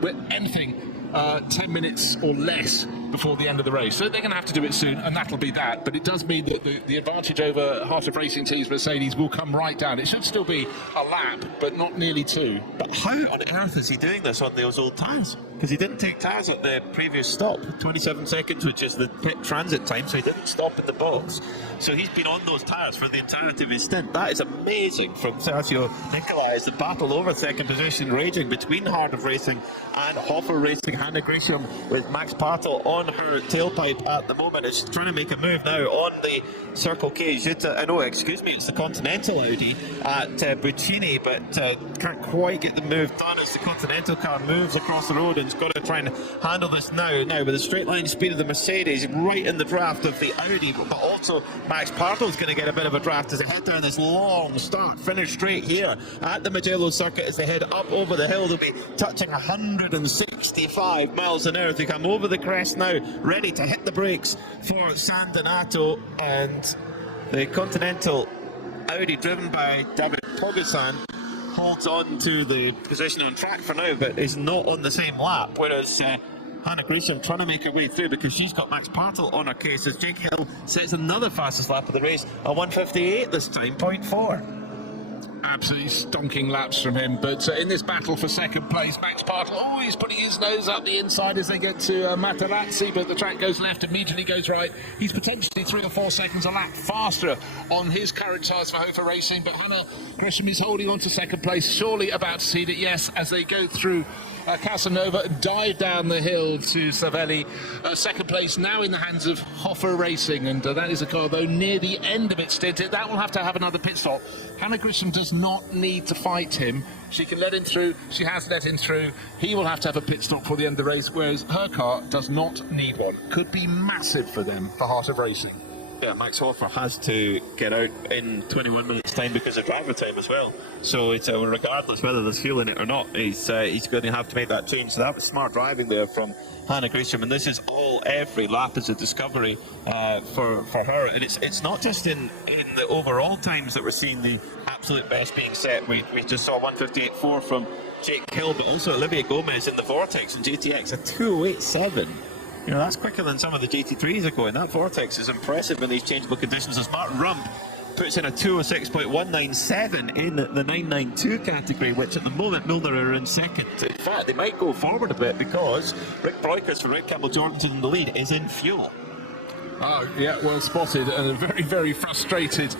with anything 10 minutes or less before the end of the race. So they're going to have to do it soon, and that'll be that. But it does mean that the advantage over Heart of Racing teams, Mercedes, will come right down. It should still be a lap, but not nearly 2. But how on earth is he doing this on those old tyres? Because he didn't take tyres at the previous stop, 27 seconds, which is the pit transit time, so he didn't stop at the box. So he's been on those tyres for the entirety of his stint. That is amazing from Sergio Nicolai, as the battle over second position raging between Hart Vanguard of racing and Hoffer Racing. Hannah Gresham with Max Partel on her tailpipe at the moment. It's trying to make a move now on the Circle K Jutta. No, excuse me, it's the Continental Audi at Buccini, but can't quite get the move done as the Continental car moves across the road and has got to try and handle this now. Now, with the straight line speed of the Mercedes, right in the draft of the Audi, but also Max Partel's going to get a bit of a draft as they head down this long start-finish straight here at the Mugello circuit. As they head up over the hill, they'll be touching 165 miles an hour as they come over the crest now, ready to hit the brakes for San Donato. And the Continental Audi, driven by David Pogasan, holds on to the position on track for now, but is not on the same lap, whereas Hannah Gresham trying to make her way through because she's got Max Partel on her case as Jake Hill sets another fastest lap of the race, a 1:58 this time, 0.4. Absolutely stonking laps from him, but in this battle for second place, Max Partel always putting his nose up the inside as they get to Materazzi, but the track goes left, immediately goes right. He's potentially 3 or 4 seconds a lap faster on his current tyres for Hofer Racing, but Hannah Gresham is holding on to second place, surely about to cede it, yes, as they go through Casanova, dive down the hill to Savelli. Second place now in the hands of Hoffer Racing, and that is a car, though, near the end of its stint. That will have to have another pit stop. Hannah Gresham does not need to fight him. She can let him through. She has let him through. He will have to have a pit stop for the end of the race, whereas her car does not need one. Could be massive for them, for Heart of Racing. Yeah, Max Hoffer has to get out in 21 minutes time because of driver time as well. So it's regardless whether there's fuel in it or not, he's going to have to make that change. So that was smart driving there from Hannah Gresham, and this is every lap is a discovery for her. And it's not just in the overall times that we're seeing the absolute best being set. We just saw 1:58.4 from Jake Hill, but also Olivia Gomez in the Vortex and GTX, a 2:08.7. You know, that's quicker than some of the GT3s are going. That Vortex is impressive in these changeable conditions, as Martin Rump puts in a 2:06.197 in the 992 category, which at the moment Milner are in second. In fact, they might go forward a bit because Rick Breukers for Red Campbell Jordan in the lead is in fuel. Oh, yeah, well spotted, and a very, very frustrated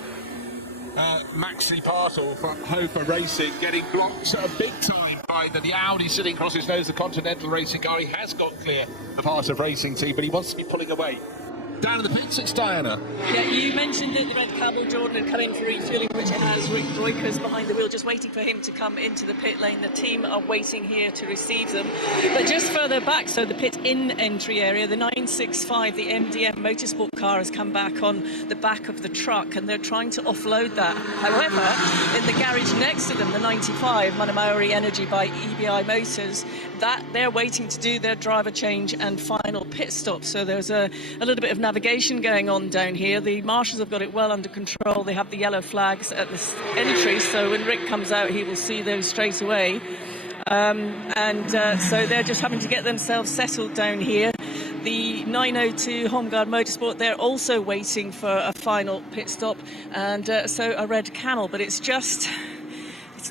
Maxi Partel from Hofer Racing, getting blocked big time by the Audi sitting across his nose, the Continental Racing car. He has got clear the Heart of Racing team, but he wants to be pulling away. Down in the pits, it's Diana. Yeah, you mentioned that the Red Campbell Jordan had come in for refueling, which it has. Rick Breukers behind the wheel, just waiting for him to come into the pit lane. The team are waiting here to receive them. But just further back, so the pit in entry area, the 965, the MDM Motorsport car has come back on the back of the truck, and they're trying to offload that. However, in the garage next to them, the 95 Manamaori Energy by EBI Motors, that they're waiting to do their driver change and final pit stop. So there's a little bit of navigation going on down here. The marshals have got it well under control. They have the yellow flags at the entry, so when Rick comes out, he will see those straight away. So they're just having to get themselves settled down here. The 902 Homeguard Motorsport, they're also waiting for a final pit stop, and so a red camel, but it's just...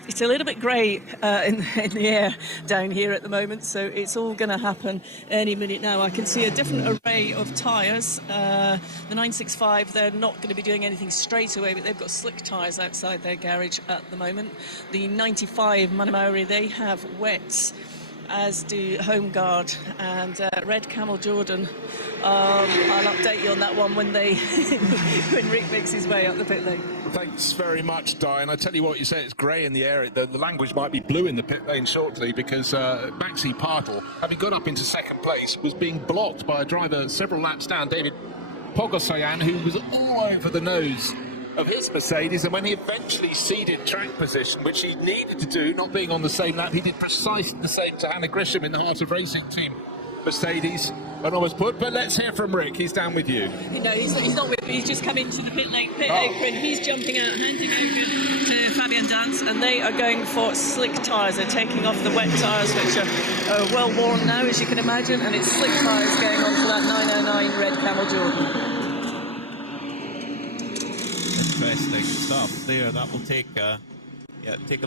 It's a little bit grey in the air down here at the moment, so it's all going to happen any minute now. I can see a different array of tyres. The 965, they're not going to be doing anything straight away, but they've got slick tyres outside their garage at the moment. The 95 Manamaori, they have wets, as do Homeguard, and Red Camel Jordan. I'll update you on that one when when Rick makes his way up the pit lane. Thanks very much, Di. And I tell you what, you say it's grey in the air. The language might be blue in the pit lane shortly, because Maxi Partel, having got up into second place, was being blocked by a driver several laps down, David Pogosayan, who was all over the nose of his Mercedes, and when he eventually ceded track position, which he needed to do, not being on the same lap, he did precisely the same to Hannah Gresham in the Heart of Racing team Mercedes, and almost put. But let's hear from Rick. He's down with you. No, he's not with me. He's just come into the pit lane, apron. He's jumping out, handing over to Fabian Dance, and they are going for slick tyres. They're taking off the wet tyres, which are well worn now, as you can imagine, and it's slick tyres going on for that 909 Red Camel Jordan. Interesting stuff there. That will take a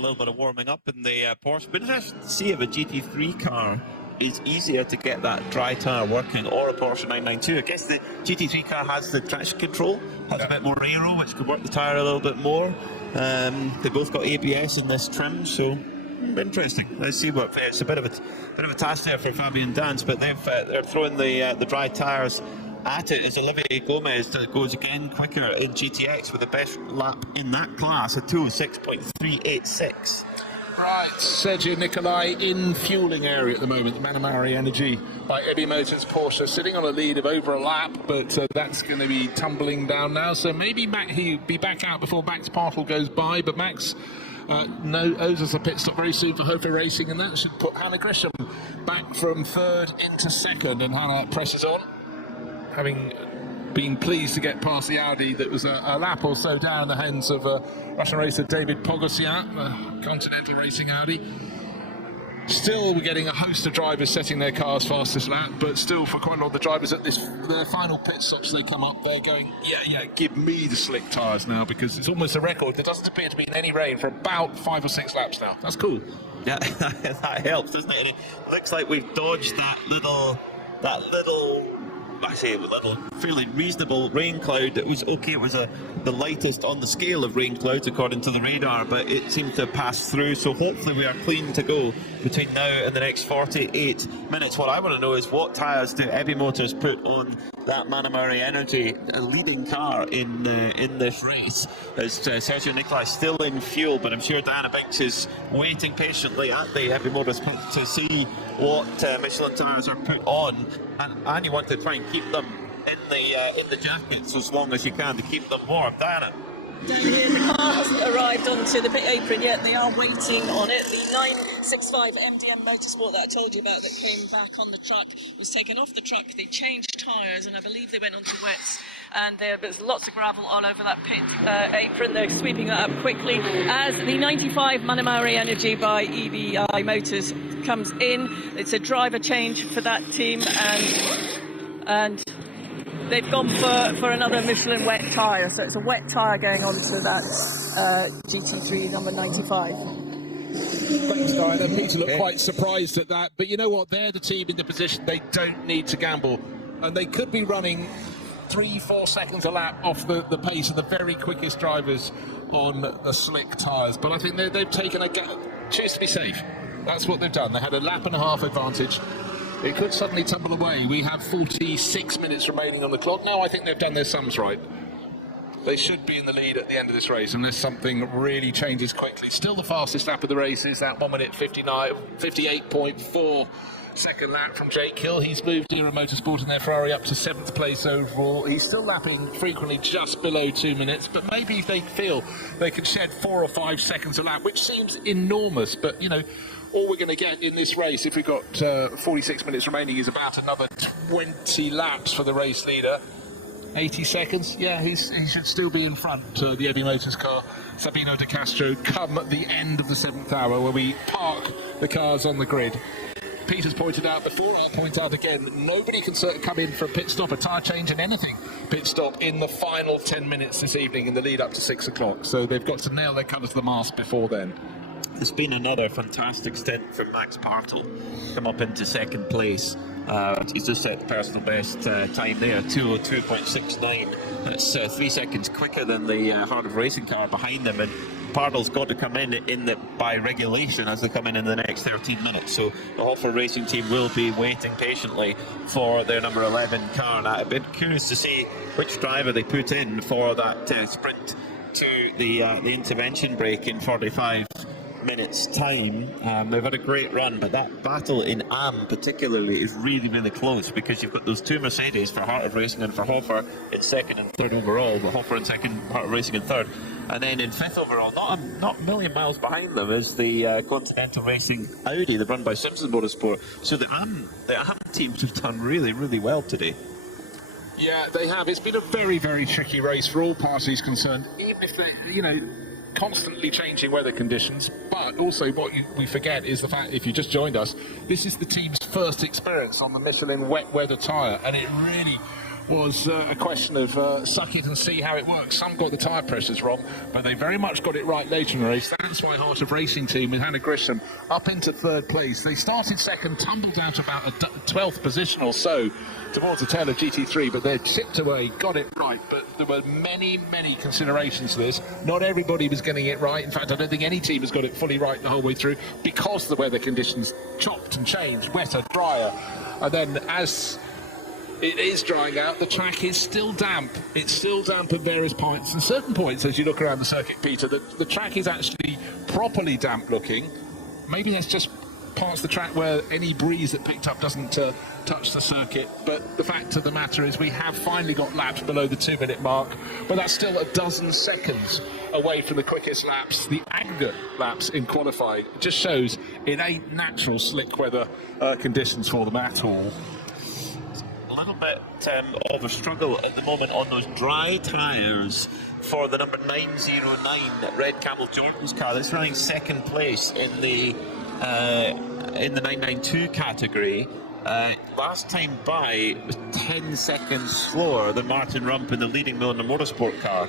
little bit of warming up in the Porsche. But interesting to see if a GT3 car is easier to get that dry tyre working, or a Porsche 992. I guess the GT3 car has the traction control, has a bit more aero, which could work the tyre a little bit more. They both got ABS in this trim, so Interesting. Let's see what it's a bit of a task there for Fabian Dance, but they're throwing the dry tyres at it as Olivier Gomez goes again quicker in GTX with the best lap in that class, a 206.386. Right, Sergio Nicolai in fueling area at the moment, the Manamari Energy by Ebi Motors Porsche, sitting on a lead of over a lap, but that's going to be tumbling down now, so maybe he'll be back out before Max Partel goes by, but Max owes us a pit stop very soon for Hofer Racing, and that should put Hannah Grisham back from third into second, and Hannah presses on, having been pleased to get past the Audi that was a lap or so down the hands of Russian racer David Pogosian, Continental Racing Audi. Still, we're getting a host of drivers setting their cars fastest lap, but still for quite a lot of the drivers at their final pit stops, they come up, they're going, yeah, give me the slick tyres now, because it's almost a record. There doesn't appear to be in any rain for about 5 or 6 laps now. That's cool. Yeah, that helps, doesn't it? And it looks like we've dodged that little fairly reasonable rain cloud. It was okay, it was the lightest on the scale of rain clouds according to the radar, but it seemed to pass through, so hopefully we are clean to go between now and the next 48 minutes. What I want to know is what tyres do Ebi Motors put on that Manamari Energy leading car in this race, as Sergio Nicolai still in fuel, but I'm sure Diana Binks is waiting patiently at the Ebi Motors pit to see what Michelin tyres are put on, and you want to try and keep them in the jackets as long as you can to keep them warm. Diana? Down here, the car hasn't arrived onto the pit apron yet, and they are waiting on it. The 965 MDM Motorsport that I told you about that came back on the truck was taken off the truck. They changed tyres, and I believe they went onto wets, and there's lots of gravel all over that pit apron. They're sweeping that up quickly as the 95 Manamari Energy by EBI Motors comes in. It's a driver change for that team, and they've gone for another Michelin wet tyre, so it's a wet tyre going onto that GT3 number 95. Thanks, Diana. Peter looked quite surprised at that, but you know what? They're the team in the position they don't need to gamble, and they could be running 3-4 seconds a lap off the pace of the very quickest drivers on the slick tyres. But I think they've taken choose to be safe. That's what they've done. They had a lap and a half advantage. It could suddenly tumble away. We have 46 minutes remaining on the clock. Now I think they've done their sums right. They should be in the lead at the end of this race unless something really changes quickly. Still the fastest lap of the race is that 1 minute 58.4 second lap from Jake Hill. He's moved Era Motorsport and their Ferrari up to 7th place overall. He's still lapping frequently just below 2 minutes, but maybe if they feel they can shed 4 or 5 seconds a lap, which seems enormous, but you know, all we're going to get in this race, if we've got 46 minutes remaining, is about another 20 laps for the race leader. 80 seconds? Yeah, he should still be in front to the Ebi Motors car, Sabino De Castro, come at the end of the 7th hour where we park the cars on the grid. Peter's pointed out before, I'll point out again, nobody can come in for a pit stop, a tyre change and anything pit stop in the final 10 minutes this evening in the lead up to 6 o'clock. So they've got to nail their colours to the mast before then. It's been another fantastic stint for Max Partel, come up into second place. He's just set the personal best time there, 2:02.69. That's 3 seconds quicker than the Heart of Racing car behind them, and Partel's got to come in by regulation as they come in the next 13 minutes. So the Hoffer Racing team will be waiting patiently for their number 11 car. And I've been curious to see which driver they put in for that sprint to the intervention break in 45 minutes time. They've had a great run, but that battle in Am particularly is really, really close, because you've got those two Mercedes for Heart of Racing and for Hoffer in second and third overall, but Hoffer in second, Heart of Racing in third, and then in fifth overall, not a million miles behind them, is the Continental Racing Audi, the run by Simpson Motorsport. So the Am teams have done really, really well today. Yeah, they have. It's been a very, very tricky race for all parties concerned, even if they, constantly changing weather conditions. But also what we forget is the fact, if you just joined us, this is the team's first experience on the Michelin wet weather tyre, and it really was a question of suck it and see how it works. Some got the tyre pressures wrong, but they very much got it right later in the race. That's why Heart of Racing team with Hannah Grisham up into third place. They started second, tumbled down to about a 12th position or so towards the tail of GT3, but they chipped away, got it right. But there were many considerations to this. Not everybody was getting it right. In fact, I don't think any team has got it fully right the whole way through, because the weather conditions chopped and changed, wetter, drier. And then as it is drying out, the track is still damp. It's still damp at various points. And certain points, as you look around the circuit, Peter, the track is actually properly damp looking. Maybe there's just parts of the track where any breeze that picked up doesn't touch the circuit. But the fact of the matter is we have finally got laps below the 2-minute mark, but that's still a dozen seconds away from the quickest laps, the aggregate laps in qualifying. It just shows it ain't natural slick weather conditions for them at all. A little bit of a struggle at the moment on those dry tyres for the number 909 Red Camel Jordan's car. That's running second place in the 992 category. Last time by, it was 10 seconds slower than Martin Rump in the leading Milner Motorsport car.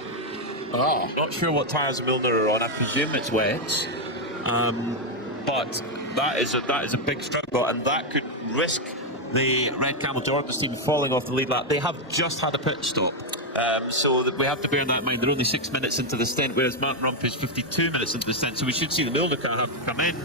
Not sure what tyres Milner are on. I presume it's wet. But that is a big struggle, and that could risk the Red Camel Jordan's team falling off the lead lap. They have just had a pit stop. So we have to bear that in mind. They're only 6 minutes into the stint, whereas Martin Rump is 52 minutes into the stint. So we should see the Milner car have to come in,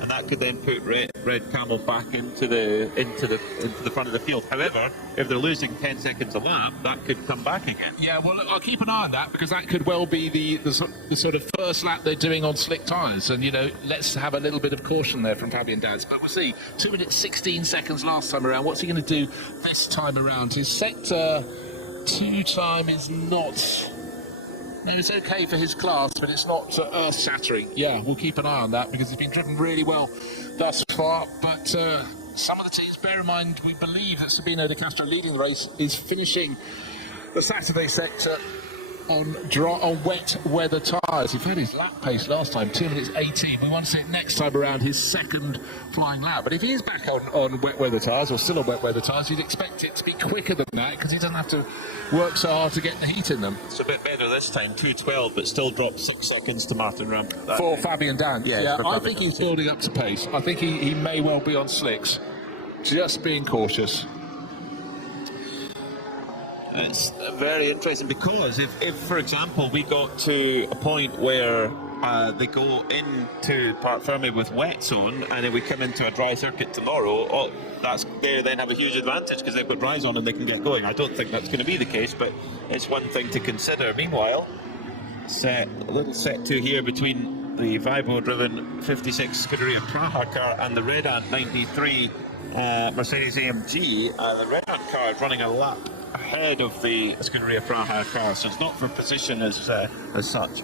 and that could then put Red Camel back into the front of the field. However, if they're losing 10 seconds a lap, that could come back again. Yeah, well, look, I'll keep an eye on that, because that could well be the sort of first lap they're doing on slick tyres. And, you know, let's have a little bit of caution there from Fabian Daz. But we'll see. 2 minutes 16 seconds last time around. What's he going to do this time around? His sector 2 time is not... No, it's okay for his class, but it's not earth-shattering. Yeah, we'll keep an eye on that, because he's been driven really well thus far. But some of the teams, bear in mind, we believe that Sabino De Castro leading the race is finishing the Saturday sector on wet weather tyres. He had his lap pace last time, 2 minutes 18. We want to see it next time around, his second flying lap. But if he is back on wet weather tyres, or still on wet weather tyres, you'd expect it to be quicker than that, because he doesn't have to work so hard to get the heat in them. It's a bit better this time, 2:12, but still dropped 6 seconds to Martin Rump. For Fabian Dan. Yeah, I think he's building up to pace. I think he may well be on slicks. Just being cautious. It's very interesting, because if for example, we got to a point where they go into Parc Fermé with wets on, and then we come into a dry circuit tomorrow, they then have a huge advantage, because they've got dries on and they can get going. I don't think that's going to be the case, but it's one thing to consider. Meanwhile, a little set 2 here between the Vibo-driven 56 Scuderia Praha car and the Red Ant 93 Mercedes AMG. The Red Ant car is running a lap ahead of the Scuderia Praha car, so it's not for position as such.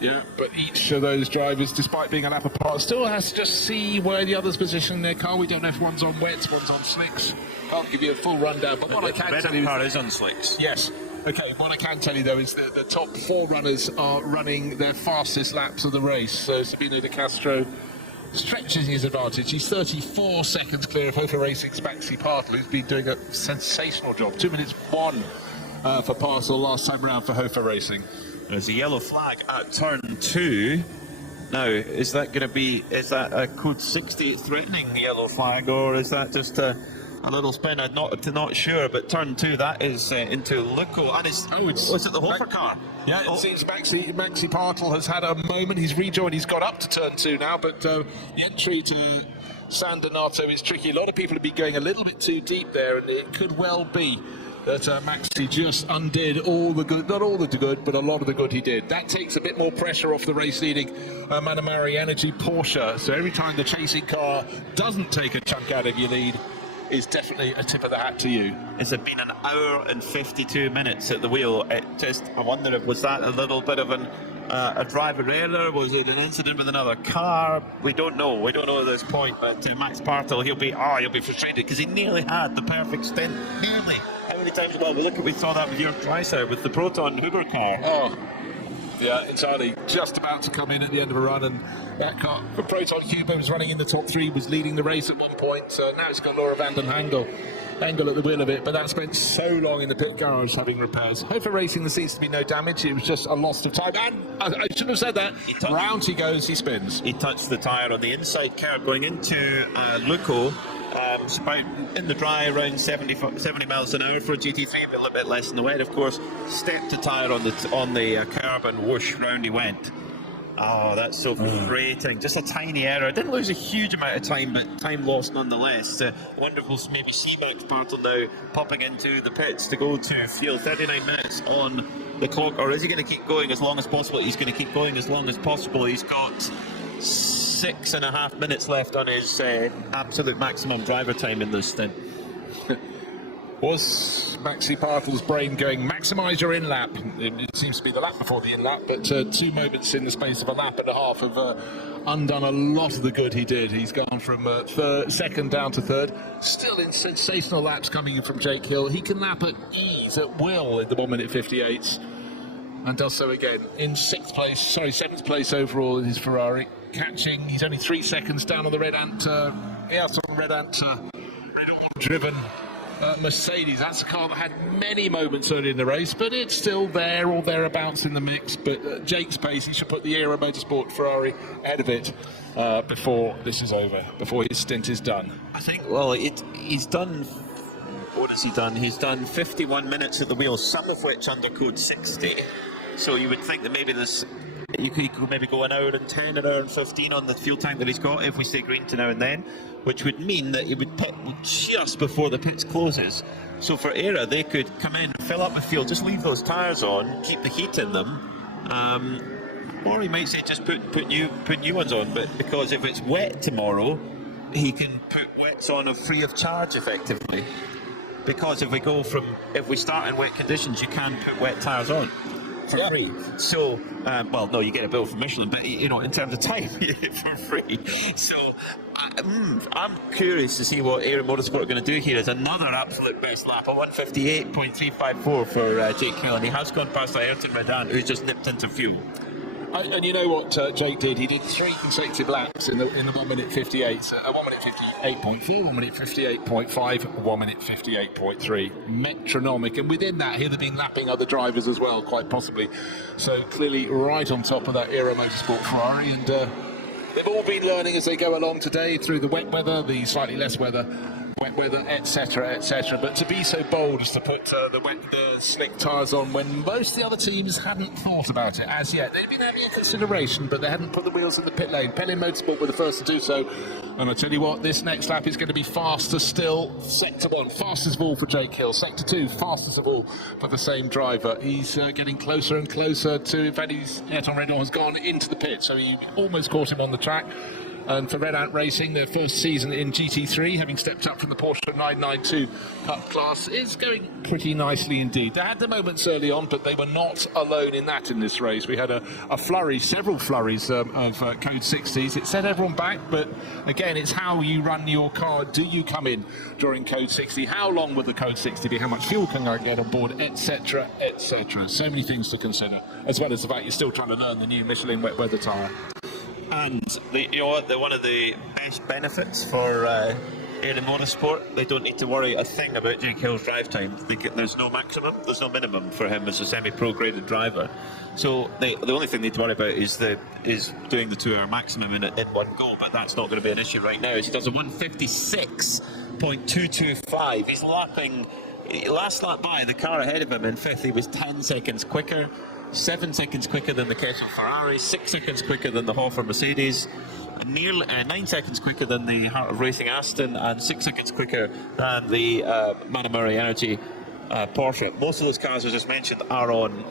Yeah, but each of those drivers, despite being a lap apart, still has to just see where the others position their car. We don't know if one's on wets, one's on slicks. Can't give you a full rundown, but what I can tell you... The car is on slicks. Yes. Okay, what I can tell you, though, is that the top 4 runners are running their fastest laps of the race. So Sabino De Castro stretches his advantage. He's 34 seconds clear of Hofer Racing's Maxi Partel, who's been doing a sensational job. 2 minutes 1 for Partel last time round for Hofer Racing. There's a yellow flag at turn 2. Now, is that a code 60 threatening yellow flag, or is that just a little spin? I'm not sure, but turn 2, that is into Luco, and it's at the Hofer car. Yeah, it seems Maxi Partel has had a moment. He's rejoined. He's got up to turn 2 now, but the entry to San Donato is tricky. A lot of people have been going a little bit too deep there, and it could well be that Maxi just undid all the good, not all the good, but a lot of the good he did. That takes a bit more pressure off the race-leading Manamari Energy Porsche. So every time the chasing car doesn't take a chunk out of your lead, is definitely a tip of the hat to you. It's been an hour and 52 minutes at the wheel. I wonder if was that a little bit of a driver error? Was it an incident with another car? We don't know. We don't know at this point. But Max Partel, he'll be frustrated, because he nearly had the perfect stint. Nearly. How many times? Well, we saw that with your Dreiser with the Proton Huber car. Yeah, entirely. Just about to come in at the end of a run, and that car for Proton Huber was running in the top 3, was leading the race at one point. Now it's got Laura van den Hengel at the wheel of it, but that spent so long in the pit garage having repairs. Hoover Racing, there seems to be no damage. It was just a loss of time, and I shouldn't have said that. Round he goes, he spins. He touched the tyre on the inside curb going into Luco. It's about in the dry around 70 miles an hour for a GT3, but a little bit less in the wet, of course. Stepped the tyre on the curb and whoosh, round he went. Oh, that's so frustrating. Just a tiny error. Didn't lose a huge amount of time, but time lost nonetheless. Wonderful, maybe C-Max Bartle now popping into the pits to go to field. 39 minutes on the clock, or is he going to keep going as long as possible? He's going to keep going as long as possible. He's got 6.5 minutes left on his absolute maximum driver time in this stint. Was Maxi Bartle's brain going, maximise your in-lap? It seems to be the lap before the in-lap, but 2 moments in the space of a lap and a half have undone a lot of the good he did. He's gone from second down to third. Still in sensational laps coming in from Jake Hill. He can lap at ease, at will, in the 1 minute 58s, and does so again in 7th place overall in his Ferrari. Catching, he's only 3 seconds down on the Red Ant driven Mercedes. That's a car that had many moments early in the race, but it's still there or thereabouts in the mix. But Jake's pace, he should put the Aero Motorsport Ferrari ahead of it before this is over, before his stint is done. I think, well, he's done. What has he done? He's done 51 minutes at the wheel, some of which under code 60. So you would think that maybe he could maybe go an hour and 10, an hour and 15 on the fuel tank that he's got if we stay green to now and then, which would mean that he would pit just before the pits closes. So for Era, they could come in, fill up the fuel, just leave those tyres on, keep the heat in them, or he might say just put new ones on. But because if it's wet tomorrow, he can put wets on free of charge effectively. Because if we start in wet conditions, you can put wet tyres on for free. So, well, no, you get a bill from Michelin, but in terms of time, you get it for free. So, I'm curious to see what Aero Motorsport are going to do here. Is another absolute best lap, a 158.354 for Jake Hill, and he has gone past Ayrton Redan, who's just nipped into fuel. And you know what Jake did? He did 3 consecutive laps in the 1 minute 58, 1 minute 58.4, 1 minute 58.5, 1 minute 58.3. Metronomic, and within that he'd have been lapping other drivers as well, quite possibly. So clearly right on top of that Aero Motorsport Ferrari, and they've all been learning as they go along today through the wet weather, the slightly less wet weather, etc., etc. But to be so bold as to put the slick tyres on when most of the other teams hadn't thought about it as yet. They'd been having a consideration, but they hadn't put the wheels in the pit lane. Pelin Motorsport were the first to do so. And I tell you what, this next lap is going to be faster still. Sector 1, fastest of all for Jake Hill. Sector 2, fastest of all for the same driver. He's getting closer and closer to, in fact, Ayrton Redan has gone into the pit, so he almost caught him on the track. And for Red Ant Racing, their first season in GT3, having stepped up from the Porsche 992 Cup class, is going pretty nicely indeed. They had the moments early on, but they were not alone in that in this race. We had a flurry, several flurries of Code 60s. It set everyone back, but again, it's how you run your car. Do you come in during Code 60? How long will the Code 60 be? How much fuel can I get on board? Etc., etc. So many things to consider, as well as the fact you're still trying to learn the new Michelin wet weather tyre. And one of the best benefits for Aero Motorsport, they don't need to worry a thing about Jake Hill's drive time. There's no maximum, there's no minimum for him as a semi-pro graded driver. So the only thing they need to worry about is doing the 2 hour maximum in one go, but that's not going to be an issue right now. He does a 156.225. He's lapping, last lap by, the car ahead of him in 5th, he was 10 seconds quicker. 7 seconds quicker than the Kessel Ferrari, 6 seconds quicker than the Hofer Mercedes, nearly 9 seconds quicker than the Heart of Racing Aston, and 6 seconds quicker than the Manamuri Energy Porsche. Most of those cars I just mentioned are on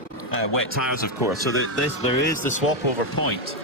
wet tyres, of course, so there is the swap over point.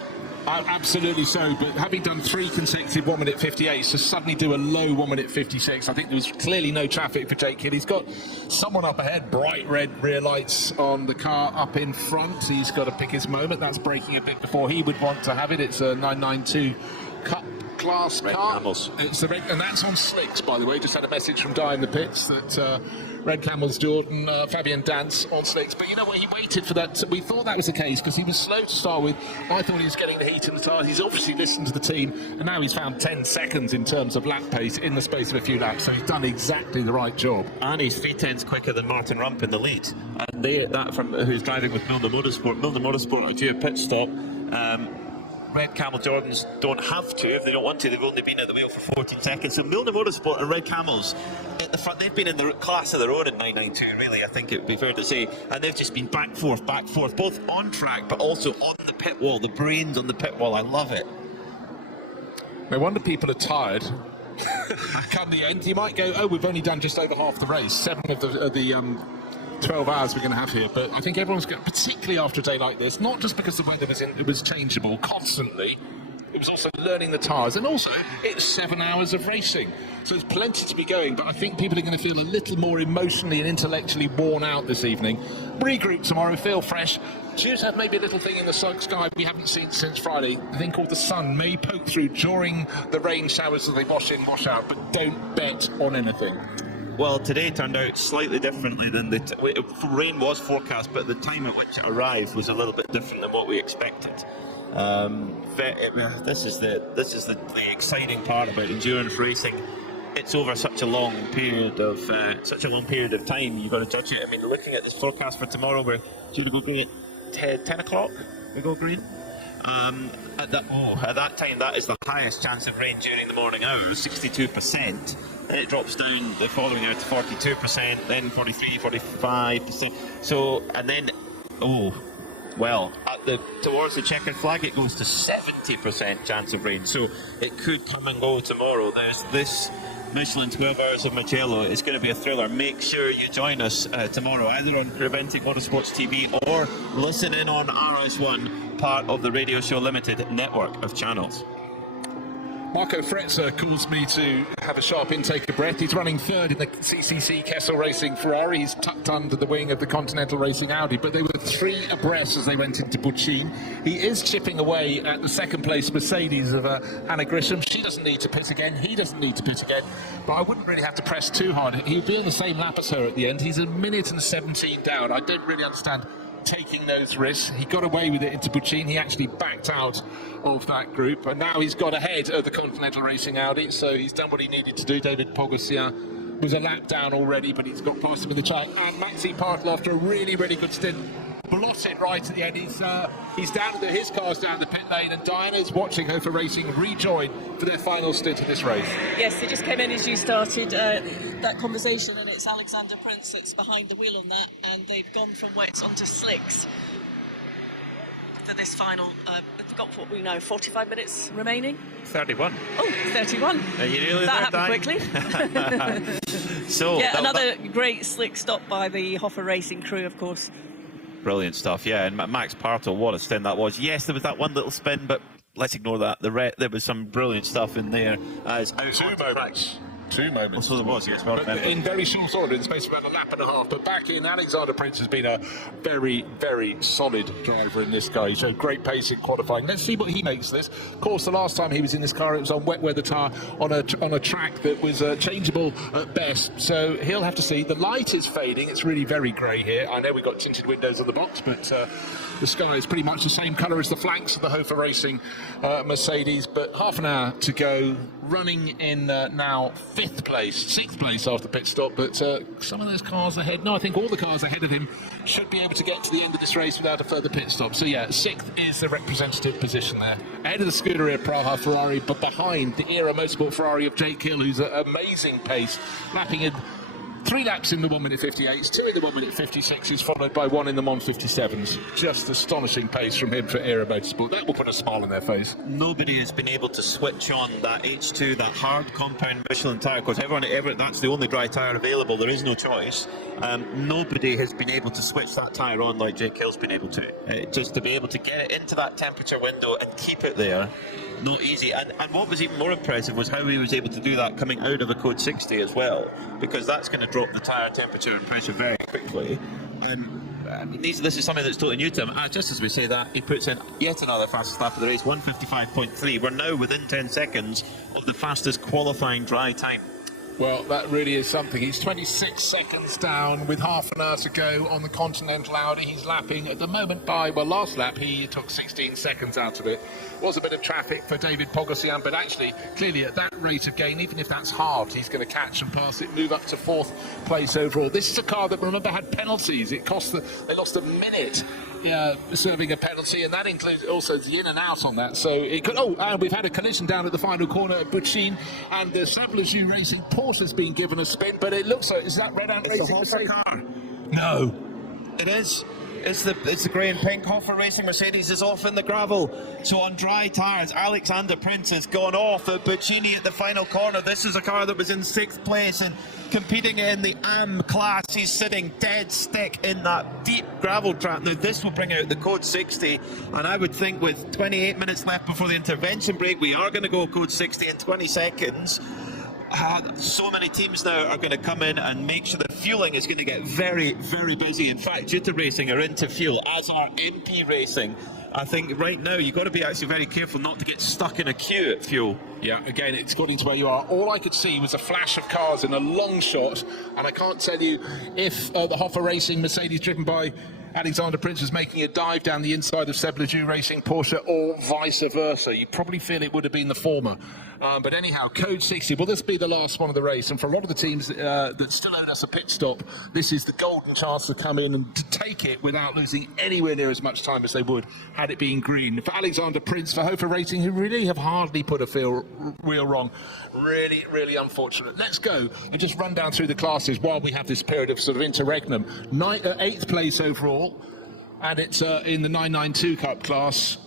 Absolutely so, but having done 3 consecutive 1 minute 58s, to suddenly do a low 1 minute 56, I think there was clearly no traffic for Jake Hill. He's got someone up ahead, bright red rear lights on the car up in front. He's got to pick his moment. That's braking a bit before he would want to have it. It's a 992 Cup class car. It's the and that's on slicks, by the way. Just had a message from Di in the pits that Red Camel's Jordan, Fabian Dance on slicks. But you know what? He waited for that. We thought that was the case because he was slow to start with. I thought he was getting the heat in the tyres. He's obviously listened to the team, and now he's found 10 seconds in terms of lap pace in the space of a few laps. So he's done exactly the right job. And he's 3/10 quicker than Martin Rump in the lead. And that from who's driving with Milner Motorsport. Milner Motorsport are due a pit stop. Red Camel Jordans don't have to if they don't want to. They've only been at the wheel for 14 seconds. So Milner Motorsport and Red Camels at the front, they've been in the class of their own in 992, really, I think it would be fair to say. And they've just been back, forth, both on track but also on the pit wall. The brains on the pit wall, I love it. No wonder people are tired. Come the end, you might go, oh, we've only done just over half the race. 7 of the 12 hours we're going to have here, but I think everyone's going, particularly after a day like this, not just because the weather was changeable constantly, it was also learning the tyres, and also it's 7 hours of racing, so there's plenty to be going. But I think people are going to feel a little more emotionally and intellectually worn out this evening. Regroup tomorrow, feel fresh. Choose to have maybe a little thing in the sky we haven't seen since Friday, a thing called the sun may poke through during the rain showers as they wash in, wash out, but don't bet on anything. Well, today turned out slightly differently than rain was forecast, but the time at which it arrived was a little bit different than what we expected. This is the exciting part about endurance racing. It's over such a long period of time. You've got to judge it. I mean, looking at this forecast for tomorrow, we're due to go green at 10 o'clock. We go green. At that time, that is the highest chance of rain during the morning hours, 62%. Then it drops down the following hour to 42%, then 43, 45%. So, and then, towards the checkered flag, it goes to 70% chance of rain. So it could come and go tomorrow. There's this Michelin 12 Hours of Mugello. It's going to be a thriller. Make sure you join us tomorrow, either on Creventic Motorsports TV or listen in on RS1, part of the Radio Show Limited network of channels. Marco Fretzer calls me to have a sharp intake of breath. He's running third in the CCC Kessel Racing Ferrari. He's tucked under the wing of the Continental Racing Audi, but they were 3 abreast as they went into Buccin. He is chipping away at the second place Mercedes of Anna Grisham. She doesn't need to pit again. He doesn't need to pit again, but I wouldn't really have to press too hard. He'll be on the same lap as her at the end. He's 1 minute and 17 down. I don't really understand taking those risks. He got away with it into Buccin. He actually backed out of that group, and now he's got ahead of the Continental Racing Audi, so he's done what he needed to do. David Pogacar was a lap down already, but he's got past him in the track. And Maxi Partel, after a really, really good stint, blotted right at the end. He's down his car's down the pit lane, and Diana's watching her for racing rejoin for their final stint of this race. Yes, they just came in as you started that conversation, and it's Alexander Prince that's behind the wheel on that, and they've gone from wets onto slicks for this final. We've got what we know, 45 minutes remaining. 31. Oh, 31. Are you really that there, happened quickly. So yeah, another great slick stop by the Hoffer Racing crew, of course. Brilliant stuff, yeah. And Max Partel, what a stint that was. Yes, there was that one little spin, but let's ignore that. There was some brilliant stuff in there. Two moments. So there was, yes. Well, but in very short order, in the space of about a lap and a half. But back in, Alexander Prince has been a very, very solid driver in this guy. He showed great pace in qualifying. Let's see what he makes of this. Of course, the last time he was in this car, it was on wet weather tyre on a track that was changeable at best. So he'll have to see. The light is fading. It's really very grey here. I know we've got tinted windows on the box, but the sky is pretty much the same colour as the flanks of the Hofer Racing Mercedes. But half an hour to go. Running in now 6th place after pit stop, but some of those cars ahead, I think all the cars ahead of him should be able to get to the end of this race without a further pit stop. So yeah, 6th is the representative position there. Ahead of the Scuderia Praha Ferrari, but behind the Era Motorsport Ferrari of Jake Hill, who's at amazing pace, lapping in 3 laps in the 1 minute 58s, 2 in the 1 minute 56s, followed by 1 in the Mon 57s. Just astonishing pace from him for Era Motorsport. That will put a smile on their face. Nobody has been able to switch on that H2, that hard compound Michelin tyre. Of course, that's the only dry tyre available. There is no choice. Nobody has been able to switch that tyre on like Jake Hill's been able to. Just to be able to get it into that temperature window and keep it there, not easy. And what was even more impressive was how he was able to do that coming out of a code 60 as well, because that's going to drop the tyre temperature and pressure very quickly. And this is something that's totally new to him. Just as we say that, he puts in yet another fastest lap of the race, 1:55.3. We're now within 10 seconds of the fastest qualifying dry time. Well, that really is something. He's 26 seconds down with half an hour to go on the Continental Audi. He's lapping at the moment by, well, last lap he took 16 seconds out of it. Was a bit of traffic for David Pogosian, but actually, clearly at that rate of gain, even if that's halved, he's going to catch and pass it, move up to 4th place overall. This is a car that, remember, had penalties. It cost they lost a minute serving a penalty, and that includes also the in and out on that. So it could. Oh, and we've had a collision down at the final corner at Buccin, and the Sablejou Racing Porsche has been given a spin, but it looks like, is that Red Ant Racing? It's the Hoffer car. No. It is. It's the grey and pink Hoffer Racing Mercedes is off in the gravel. So on dry tyres, Alexander Prince has gone off at Buccini at the final corner. This is a car that was in 6th place and competing in the AM class. He's sitting dead stick in that deep gravel trap. Now this will bring out the code 60, and I would think with 28 minutes left before the intervention break, we are going to go code 60 in 20 seconds. So many teams now are going to come in and make sure the fueling is going to get very, very busy. In fact, Jutta Racing are into fuel, as are MP Racing. I think right now you've got to be actually very careful not to get stuck in a queue at fuel. Yeah, again, it's according to where you are. All I could see was a flash of cars in a long shot, and I can't tell you if the Hoffer Racing Mercedes driven by Alexander Prince was making a dive down the inside of Sablejou Racing Porsche, or vice versa. You probably feel it would have been the former. But anyhow, code 60, will this be the last one of the race? And for a lot of the teams that still owe us a pit stop, this is the golden chance to come in and to take it without losing anywhere near as much time as they would had it been green. For Alexander Prince, for Hoffer Racing, who really have hardly put a wheel wrong, really, really unfortunate. Let's go and just run down through the classes while we have this period of sort of interregnum. 8th place overall, and it's in the 992 Cup class.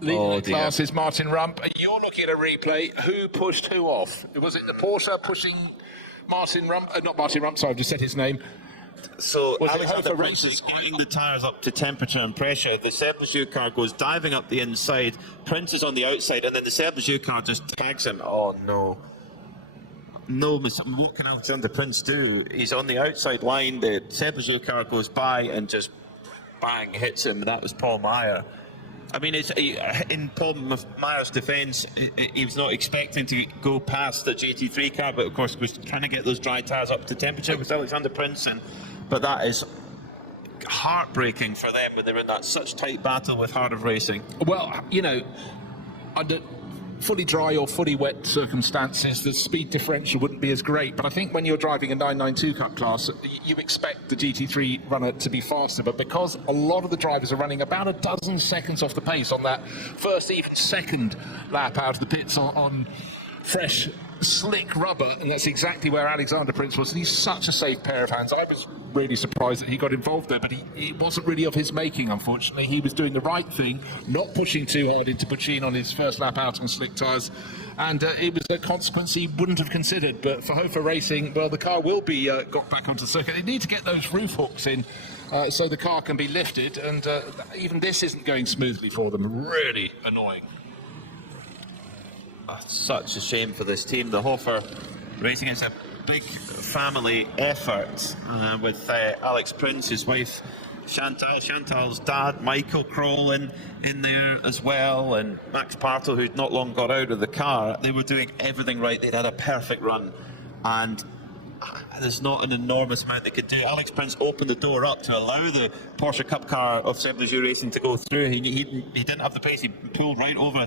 Leading the class is Martin Rump. You're looking at a replay. Who pushed who off? Was it the Porsche pushing Martin Rump? Not Martin Rump, sorry, I've just said his name. So was Alexander Prince is getting the tyres up to temperature and pressure. The Sablejou car goes diving up the inside. Prince is on the outside, and then the Sablejou car just tags him. Oh, no. No, what can Alexander Prince do? He's on the outside line. The Sablejou car goes by and just bang, hits him. That was Paul Meyer. I mean, in Paul Meyer's defence, he was not expecting to go past the GT3 car, but of course was trying to get those dry tyres up to temperature with Alexander Prince, but that is heartbreaking for them when they're in that such tight battle with Heart of Racing. Well, you know, under fully dry or fully wet circumstances, the speed differential wouldn't be as great. But I think when you're driving a 992 Cup class, you expect the GT3 runner to be faster. But because a lot of the drivers are running about a dozen seconds off the pace on that first, even second lap out of the pits on fresh, slick rubber, and that's exactly where Alexander Prince was. And he's such a safe pair of hands. I was really surprised that he got involved there, but it wasn't really of his making, unfortunately. He was doing the right thing, not pushing too hard into Buccin on his first lap out on slick tyres, and it was a consequence he wouldn't have considered. But for Hoffer Racing, well, the car will be got back onto the circuit. They need to get those roof hooks in so the car can be lifted, and even this isn't going smoothly for them. Really annoying. Such a shame for this team. The Hoffer Racing is a big family effort with Alex Prince, his wife Chantal's dad Michael Kroll in there as well, and Max Partel, who'd not long got out of the car. They were doing everything right. They'd had a perfect run, and there's not an enormous amount they could do. Alex Prince opened the door up to allow the Porsche Cup car of Sablejou Racing to go through. He didn't have the pace. He pulled right over,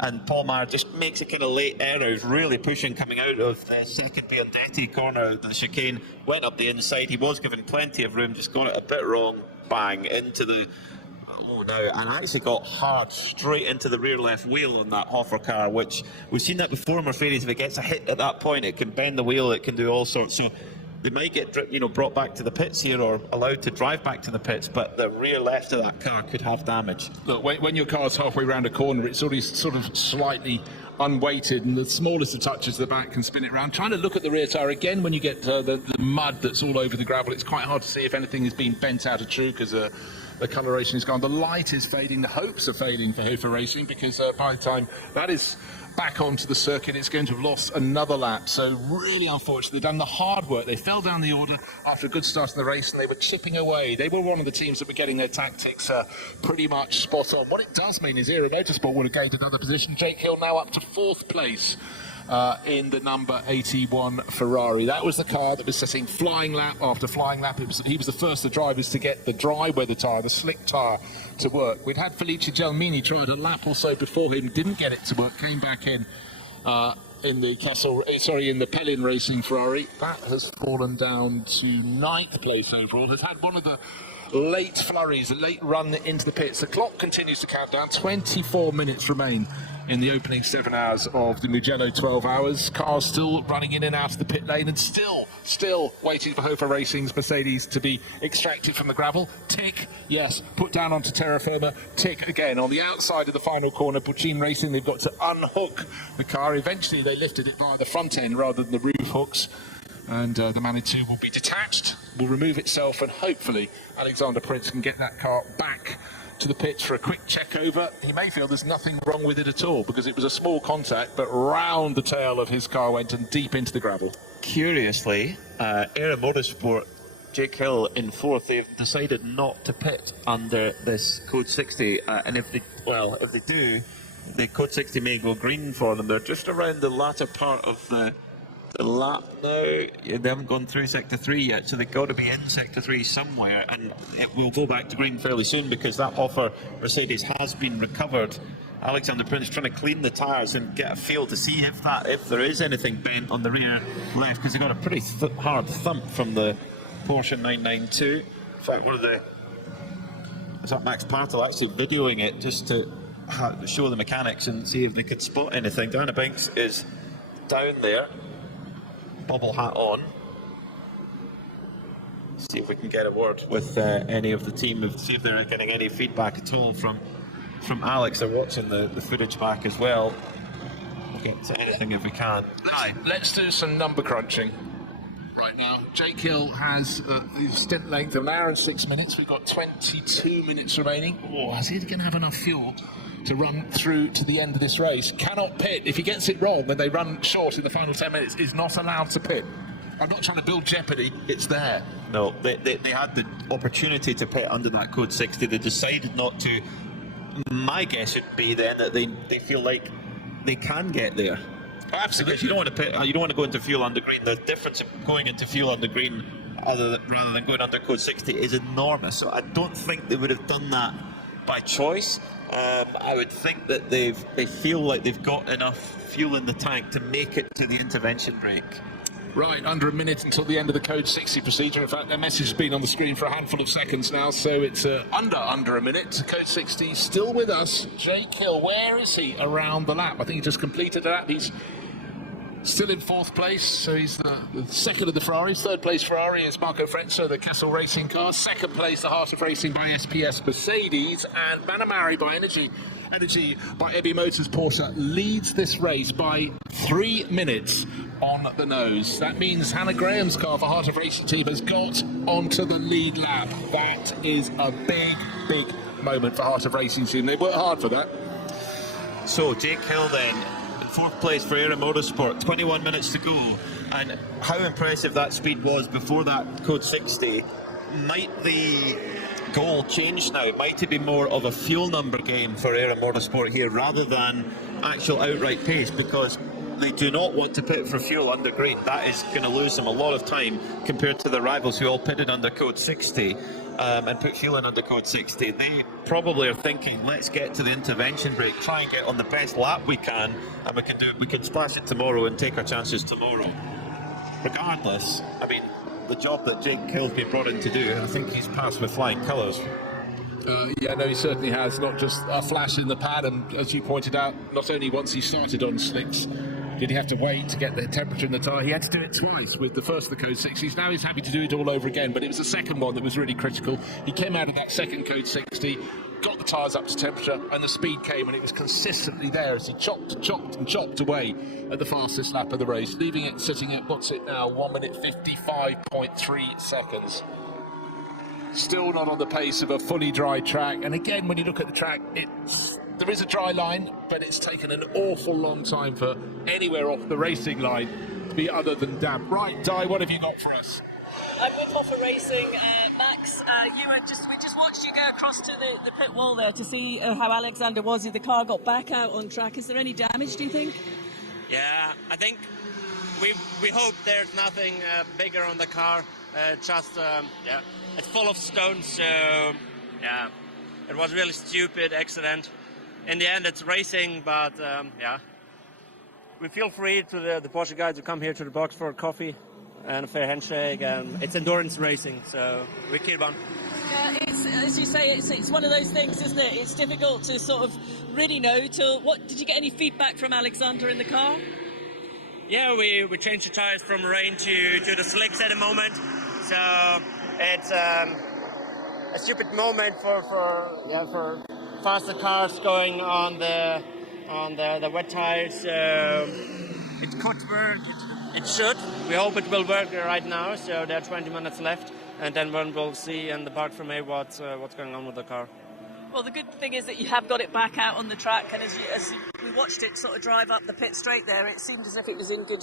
and Paul Meyer just makes a kind of late error. He's really pushing coming out of the second Biondetti corner. The chicane went up the inside. He was given plenty of room, just got it a bit wrong. Bang into the and actually got hard straight into the rear left wheel on that Hoffer car, which we've seen that before. Mercedes, if it gets a hit at that point, it can bend the wheel, it can do all sorts. So they might get brought back to the pits here, or allowed to drive back to the pits, but the rear left of that car could have damage. Look, when your car's halfway around a corner, it's already sort of slightly unweighted, and the smallest of touches at the back can spin it around. Trying to look at the rear tyre again when you get the mud that's all over the gravel, it's quite hard to see if anything has been bent out of true, because the coloration is gone. The light is fading. The hopes are fading for Hoffer Racing, because by the time that is back onto the circuit, it's going to have lost another lap. So really unfortunate. They've done the hard work. They fell down the order after a good start in the race, and they were chipping away. They were one of the teams that were getting their tactics pretty much spot on. What it does mean is Era Motorsport would have gained another position. Jake Hill now up to 4th place. in the number 81 Ferrari. That was the car that was setting flying lap after flying lap. He was the first of the drivers to get the dry weather tyre, the slick tyre, to work. We'd had Felice Gelmini tried a lap or so before him, didn't get it to work, came back in the Pellin Racing Ferrari. That has fallen down to 9th place overall. Has had one of the late flurries, a late run into the pits. The clock continues to count down. 24 minutes remain in the opening 7 hours of the Mugello 12 hours. Cars still running in and out of the pit lane, and still waiting for Hofer Racing's Mercedes to be extracted from the gravel. Tick, yes, put down onto terra firma. Tick again. On the outside of the final corner, Puccin Racing, they've got to unhook the car. Eventually they lifted it via the front end rather than the roof hooks. And the Manitou will be detached, will remove itself, and hopefully Alexander Prince can get that car back to the pits for a quick check over. He may feel there's nothing wrong with it at all, because it was a small contact, but round the tail of his car went and deep into the gravel. Curiously, Era Motorsport, Jake Hill in 4th, they've decided not to pit under this Code 60, and if they do, the Code 60 may go green for them. They're just around the latter part of the lap now. They haven't gone through Sector 3 yet, so they've got to be in Sector 3 somewhere, and it will go back to green fairly soon because that Hoffer Mercedes has been recovered. Alexander Prince trying to clean the tyres and get a feel to see if there is anything bent on the rear left, because they got a pretty hard thump from the Porsche 992. In fact, is that Max Patel actually videoing it just to show the mechanics and see if they could spot anything. Diana Banks is down there, bubble hat on. See if we can get a word with any of the team, see if they're getting any feedback at all from Alex. They're watching the footage back as well. We'll get to anything if we can. Let's do some number crunching right now. Jake Hill has a stint length of 1 hour and 6 minutes. We've got 22 minutes remaining. Is he going to have enough fuel to run through to the end of this race? Cannot pit. If he gets it wrong when they run short in the final 10 minutes, is not allowed to pit. I'm not trying to build jeopardy, it's there. No, they had the opportunity to pit under that Code 60. They decided not to. My guess would be then that they feel like they can get there. Absolutely. Because you don't want to pit, you don't want to go into fuel under green. The difference of going into fuel under green rather than going under Code 60 is enormous. So I don't think they would have done that by choice. I would think that they feel like they've got enough fuel in the tank to make it to the intervention break. Right, under a minute until the end of the Code 60 procedure. In fact, their message has been on the screen for a handful of seconds now, so it's under a minute. Code 60 still with us. Jake Hill, where is he around the lap? I think he just completed a lap. He's still in 4th place, so he's the second of the Ferraris. 3rd place Ferrari is Marco Frenzo, the Kessel Racing car. 2nd place, the Heart of Racing by SPS Mercedes, and Manamari by Energy by Ebby Motors Porsche leads this race by 3 minutes on the nose. That means Hannah Graham's car for Heart of Racing team has got onto the lead lap. That is a big moment for Heart of Racing team. They worked hard for that. So Jake Hill then, 4th place for Era Motorsport, 21 minutes to go. And how impressive that speed was before that Code 60. Might the goal change now? Might it be more of a fuel number game for Era Motorsport here rather than actual outright pace? Because they do not want to pit for fuel under green. That is going to lose them a lot of time compared to their rivals who all pitted under Code 60 and put fuel in under Code 60. They probably are thinking, let's get to the intervention break, try and get on the best lap we can, and we can splash it tomorrow and take our chances tomorrow. Regardless, I mean, the job that Jake Hill's been brought in to do, I think he's passed with flying colours. He certainly has. Not just a flash in the pad, and as you pointed out, not only once he started on slicks did he have to wait to get the temperature in the tyre, he had to do it twice with the first of the Code 60s. Now he's happy to do it all over again, but it was the second one that was really critical. He came out of that second Code 60, got the tyres up to temperature, and the speed came, and it was consistently there as he chopped away at the fastest lap of the race, leaving it sitting at, what's it now, 1 minute 55.3 seconds. Still not on the pace of a fully dry track, and again, when you look at the track, there is a dry line, but it's taken an awful long time for anywhere off the racing line to be other than damp. Right, Di, what have you got for us? I'm with Hoffer Racing. Max, we just watched you go across to the pit wall there to see how Alexander was. The car got back out on track. Is there any damage, do you think? Yeah, I think we hope there's nothing bigger on the car. Yeah, it's full of stones. So yeah, it was really stupid accident. In the end, it's racing, but yeah, we feel free to the Porsche guys to come here to the box for a coffee and a fair handshake. It's endurance racing, so we keep on. Yeah, it's, as you say, it's one of those things, isn't it? It's difficult to sort of really know till what. Did you get any feedback from Alexander in the car? Yeah, we changed the tires from rain to the slicks at the moment, so it's a stupid moment for faster cars going on the wet tires. It could work. It should. We hope it will work right now. So there are 20 minutes left, and then we'll see in the park from A what's going on with the car. Well, the good thing is that you have got it back out on the track, and as we watched it sort of drive up the pit straight there, it seemed as if it was in good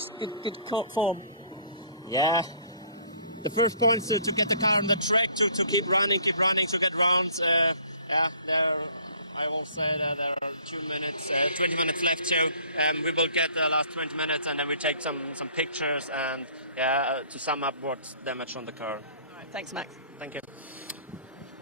form. Yeah. The first point is to get the car on the track, to keep running, to get rounds. I will say that there are 20 minutes left, so we will get the last 20 minutes, and then we take some pictures and to sum up what's damaged on the car. All right, thanks, Max. Thank you.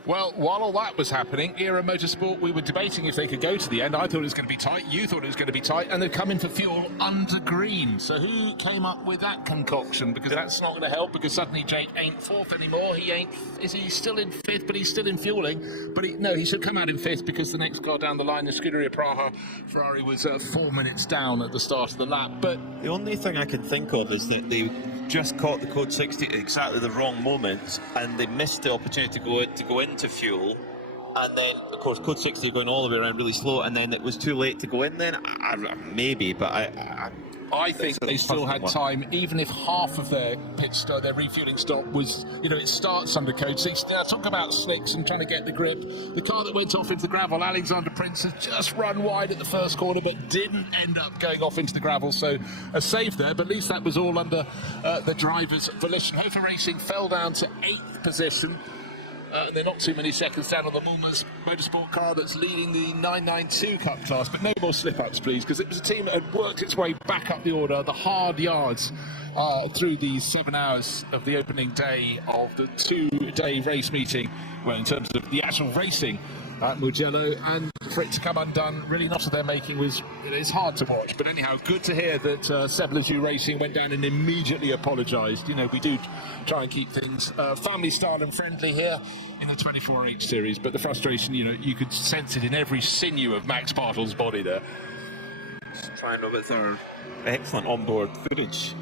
Well, while all that was happening, Era Motorsport, we were debating if they could go to the end. I thought it was going to be tight, you thought it was going to be tight, and they'd come in for fuel under green. So who came up with that concoction? Because that's not going to help, because suddenly Jake ain't fourth anymore. Is he still in fifth, but he's still in fueling? But he should come out in fifth, because the next car down the line, the Scuderia Praha Ferrari, was 4 minutes down at the start of the lap. But the only thing I can think of is that they just caught the Code 60 at exactly the wrong moment, and they missed the opportunity to go into fuel, and then of course Code 60 going all the way around really slow, and then it was too late to go in. Then maybe, but I think they still had time, even if half of their their refueling stop was, it starts under Code 60. Now, talk about slicks and trying to get the grip. The car that went off into the gravel, Alexander Prince, has just run wide at the first corner, but didn't end up going off into the gravel. So a save there, but at least that was all under the driver's volition. Hofer Racing fell down to 8th position. And they're not too many seconds down on the Mulmers Motorsport car that's leading the 992 Cup class. But no more slip-ups, please, because it was a team that had worked its way back up the order, the hard yards, through these 7 hours of the opening day of the 2-day race meeting. Well, in terms of the actual racing at Mugello, and for it to come undone, really not of their making, it's hard to watch. But anyhow, good to hear that Seb Ledoux Racing went down and immediately apologised. We do try and keep things family style and friendly here in the 24H series, but the frustration, you could sense it in every sinew of Max Bartle's body there. Just trying with our excellent onboard footage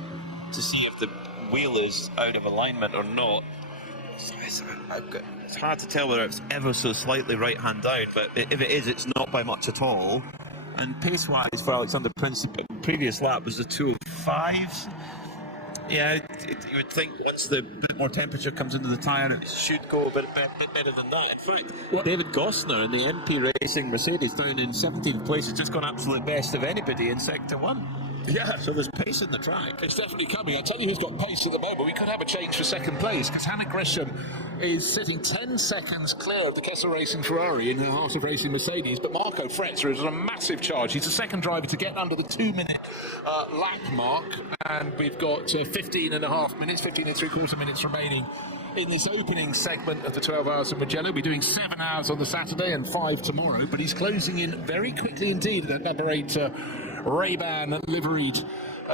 to see if the wheel is out of alignment or not. It's hard to tell whether it's ever so slightly right-hand down, but if it is, it's not by much at all. And pace-wise for Alexander Prince, the previous lap was a 2:05. Yeah, you would think once the bit more temperature comes into the tyre, it should go a bit better than that. In fact, David Gosner in the MP Racing Mercedes down in 17th place has just gone absolute best of anybody in Sector 1. Yeah, so there's pace in the track. It's definitely coming. I tell you who's got pace at the moment. We could have a change for second place, because Hannah Grisham is sitting 10 seconds clear of the Kessel Racing Ferrari in the Heart of Racing Mercedes. But Marco Fretzer is on a massive charge. He's the second driver to get under the 2-minute lap mark, and we've got 15 and 3/4 minutes remaining in this opening segment of the 12 hours of Mugello. We're doing 7 hours on the Saturday and 5 tomorrow, but he's closing in very quickly indeed, that number 8 Ray-Ban liveried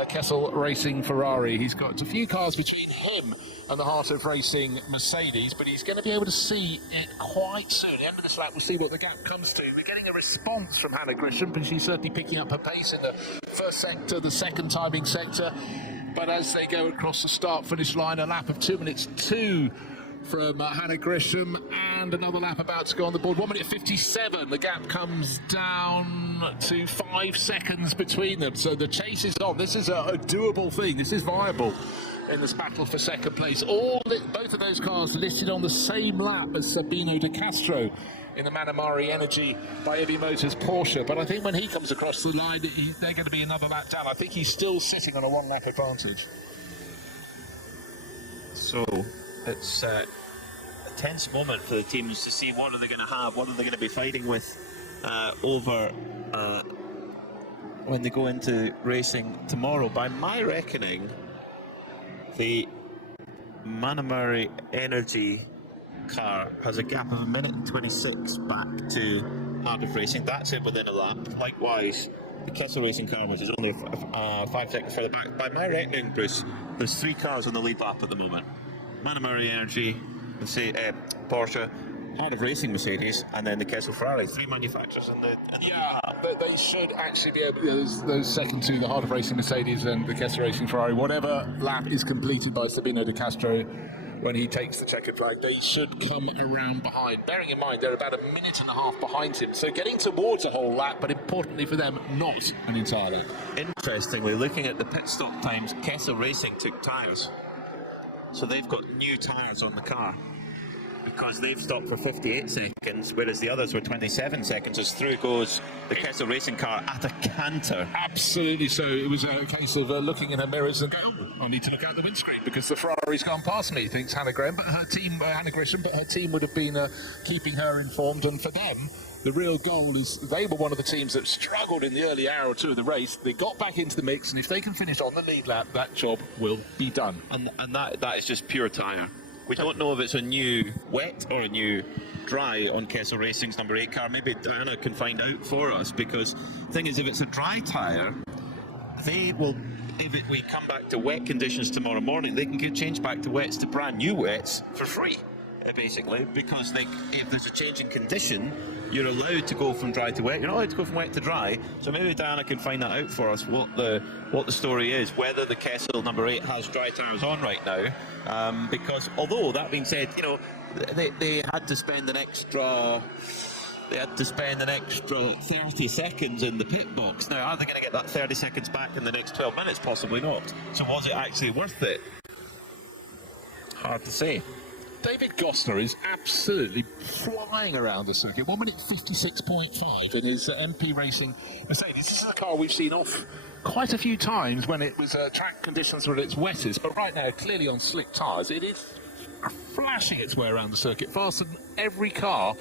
Kessel Racing Ferrari. He's got a few cars between him and the Heart of Racing Mercedes, but he's going to be able to see it quite soon. At the end of this lap, we'll see what the gap comes to. We're getting a response from Hannah Grisham, but she's certainly picking up her pace in the first sector, the second timing sector. But as they go across the start-finish line, a lap of 2 minutes 2 from Hannah Grisham, and another lap about to go on the board. 1 minute 57. The gap comes down to 5 seconds between them. So the chase is on. This is a doable thing. This is viable in this battle for second place. Both of those cars listed on the same lap as Sabino De Castro in the Manamari Energy by Heavy Motors Porsche. But I think when he comes across the line, they're going to be another lap down. I think he's still sitting on a 1 lap advantage. So it's a tense moment for the teams to see what are they going to have, what are they going to be fighting with over when they go into racing tomorrow. By my reckoning, the Manamari Energy car has a gap of 1:26 back to Cardiff Racing. That's it within a lap. Likewise, the Kessel Racing car, which is only 5 seconds further back. By my reckoning, Bruce, there's 3 cars on the lead lap at the moment. Manamari Energy, Porsche, Cardiff Racing Mercedes, and then the Kessel Ferrari. 3 manufacturers in the lead lap. They should actually be able to, those second two, the Cardiff Racing Mercedes and the Kessel Racing Ferrari, whatever lap is completed by Sabino De Castro when he takes the checkered flag, they should come around behind. Bearing in mind, they're about 1.5 minutes behind him, so getting towards a whole lap, but importantly for them, not an entire lap. Interestingly, looking at the pit stop times, Kessel Racing took tyres. So they've got new tyres on the car, because they've stopped for 58 seconds, whereas the others were 27 seconds, as through goes the Kessel Racing car at a canter. Absolutely. So it was a case of looking in her mirrors and I need to look out the windscreen because the Ferrari's gone past me, thinks Hannah Graham, but her team, Hannah Grisham, but her team would have been keeping her informed. And for them, the real goal is they were one of the teams that struggled in the early hour or two of the race. They got back into the mix, and if they can finish on the lead lap, that job will be done. And that is just pure tyre. We don't know if it's a new wet or a new dry on Kessel Racing's number 8 car. Maybe Diana can find out for us, because the thing is, if it's a dry tyre, they will, if we come back to wet conditions tomorrow morning, they can get changed back to wets, to brand new wets for free, basically, because if there's a change in condition, you're allowed to go from dry to wet. You're not allowed to go from wet to dry. So maybe Diana can find that out for us, what the story is, whether the Kessel number 8 has dry tyres on right now. Because although that being said, you know, they had to spend an extra 30 seconds in the pit box. Now, are they going to get that 30 seconds back in the next 12 minutes? Possibly not. So was it actually worth it? Hard to say. David Gosner is absolutely flying around the circuit. 1:56.5 in his MP Racing Mercedes. This is a car we've seen off quite a few times when it was track conditions were at its wettest, but right now, clearly on slick tyres, it is flashing its way around the circuit faster than every car,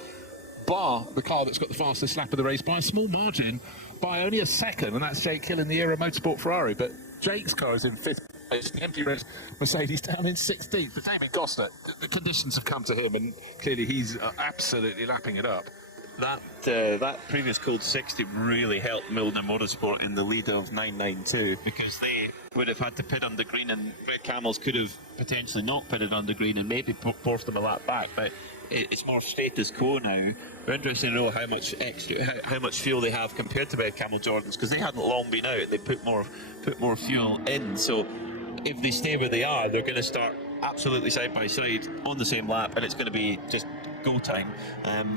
bar the car that's got the fastest lap of the race by a small margin, by only a second, and that's Jake Hill in the Era Motorsport Ferrari. But Jake's car is in 5th place, the MP Race Mercedes down in 16th. But David Gosner, the conditions have come to him, and clearly he's absolutely lapping it up. That previous Cold 60 really helped Milner Motorsport in the lead of 992, because they would have had to pit under green, and Red Camels could have potentially not pitted under green and maybe forced them a lap back. But it's more status quo now. We're interested to know how much fuel they have compared to Red Camel Jordans, because they hadn't long been out. They put more fuel in. So if they stay where they are, they're going to start absolutely side by side on the same lap, and it's going to be just go time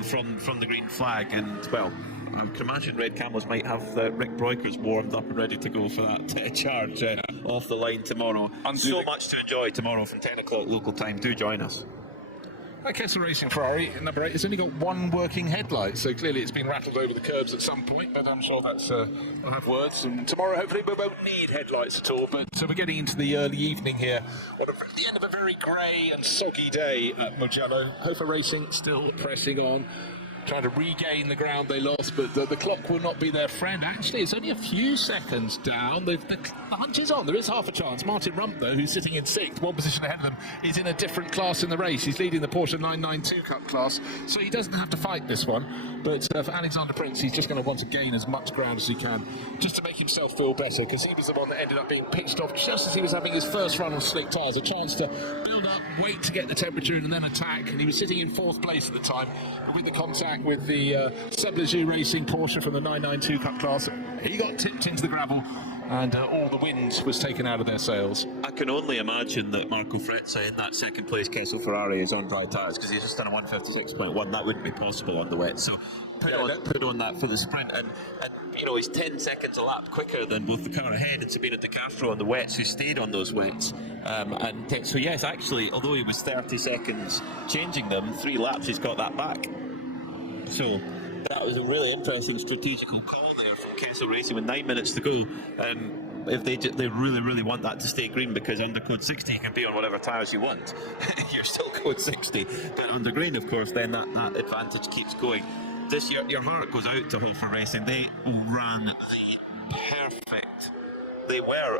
from the green flag. And well, I can imagine Red Camels might have Rick Broikers warmed up and ready to go for that charge off the line tomorrow. So much to enjoy tomorrow from 10 o'clock local time. Do join us. Kessel Racing Ferrari, number 8, has only got one working headlight, so clearly it's been rattled over the curbs at some point, but I'm sure that's will have words. And tomorrow, hopefully, we won't need headlights at all. But so we're getting into the early evening here, at the end of a very grey and soggy day at Mugello. Hofer Racing still pressing on, trying to regain the ground they lost, but the clock will not be their friend. Actually, it's only a few seconds down. The hunt is on. There is half a chance. Martin Rump, though, who's sitting in 6th, one position ahead of them, is in a different class in the race. He's leading the Porsche 992 Cup class, so he doesn't have to fight this one. But for Alexander Prince, he's just going to want to gain as much ground as he can, just to make himself feel better, because he was the one that ended up being pitched off just as he was having his first run on slick tyres, a chance to build up, wait to get the temperature and then attack. And he was sitting in 4th place at the time, but with the contact with the Seb Leger Racing Porsche from the 992 Cup class, he got tipped into the gravel, and all the wind was taken out of their sails. I can only imagine that Marco Frezza in that second place Kessel Ferrari is on dry tyres, because he's just done a 1:56.1. That wouldn't be possible on the wet. So put on that for the sprint, and you know, he's 10 seconds a lap quicker than both the car ahead and Sabino De Castro on the wets, who stayed on those wets. So yes, actually, although he was 30 seconds changing them, 3 laps he's got that back. So that was a really interesting strategical call there from Kessel Racing with 9 minutes to go. If they really want that to stay green, because under code 60 you can be on whatever tyres you want. You're still code 60, but under green, of course, then that advantage keeps going. This year, your heart goes out to Hofer Racing. They ran the perfect. They were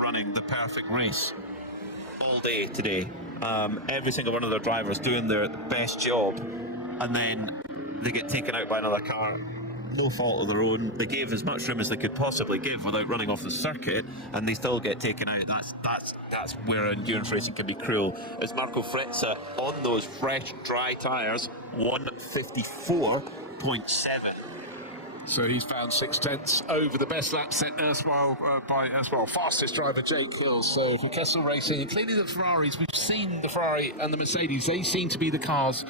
running the perfect race all day today. Every single one of their drivers doing their best job, and then they get taken out by another car. No fault of their own. They gave as much room as they could possibly give without running off the circuit, and they still get taken out. That's where endurance racing can be cruel. As Marco Frezza on those fresh, dry tyres, 154.7. So he's found 6/10 over the best lap set erstwhile fastest driver Jake Hill. So for Kessel Racing, and clearly the Ferraris, we've seen the Ferrari and the Mercedes, they seem to be the cars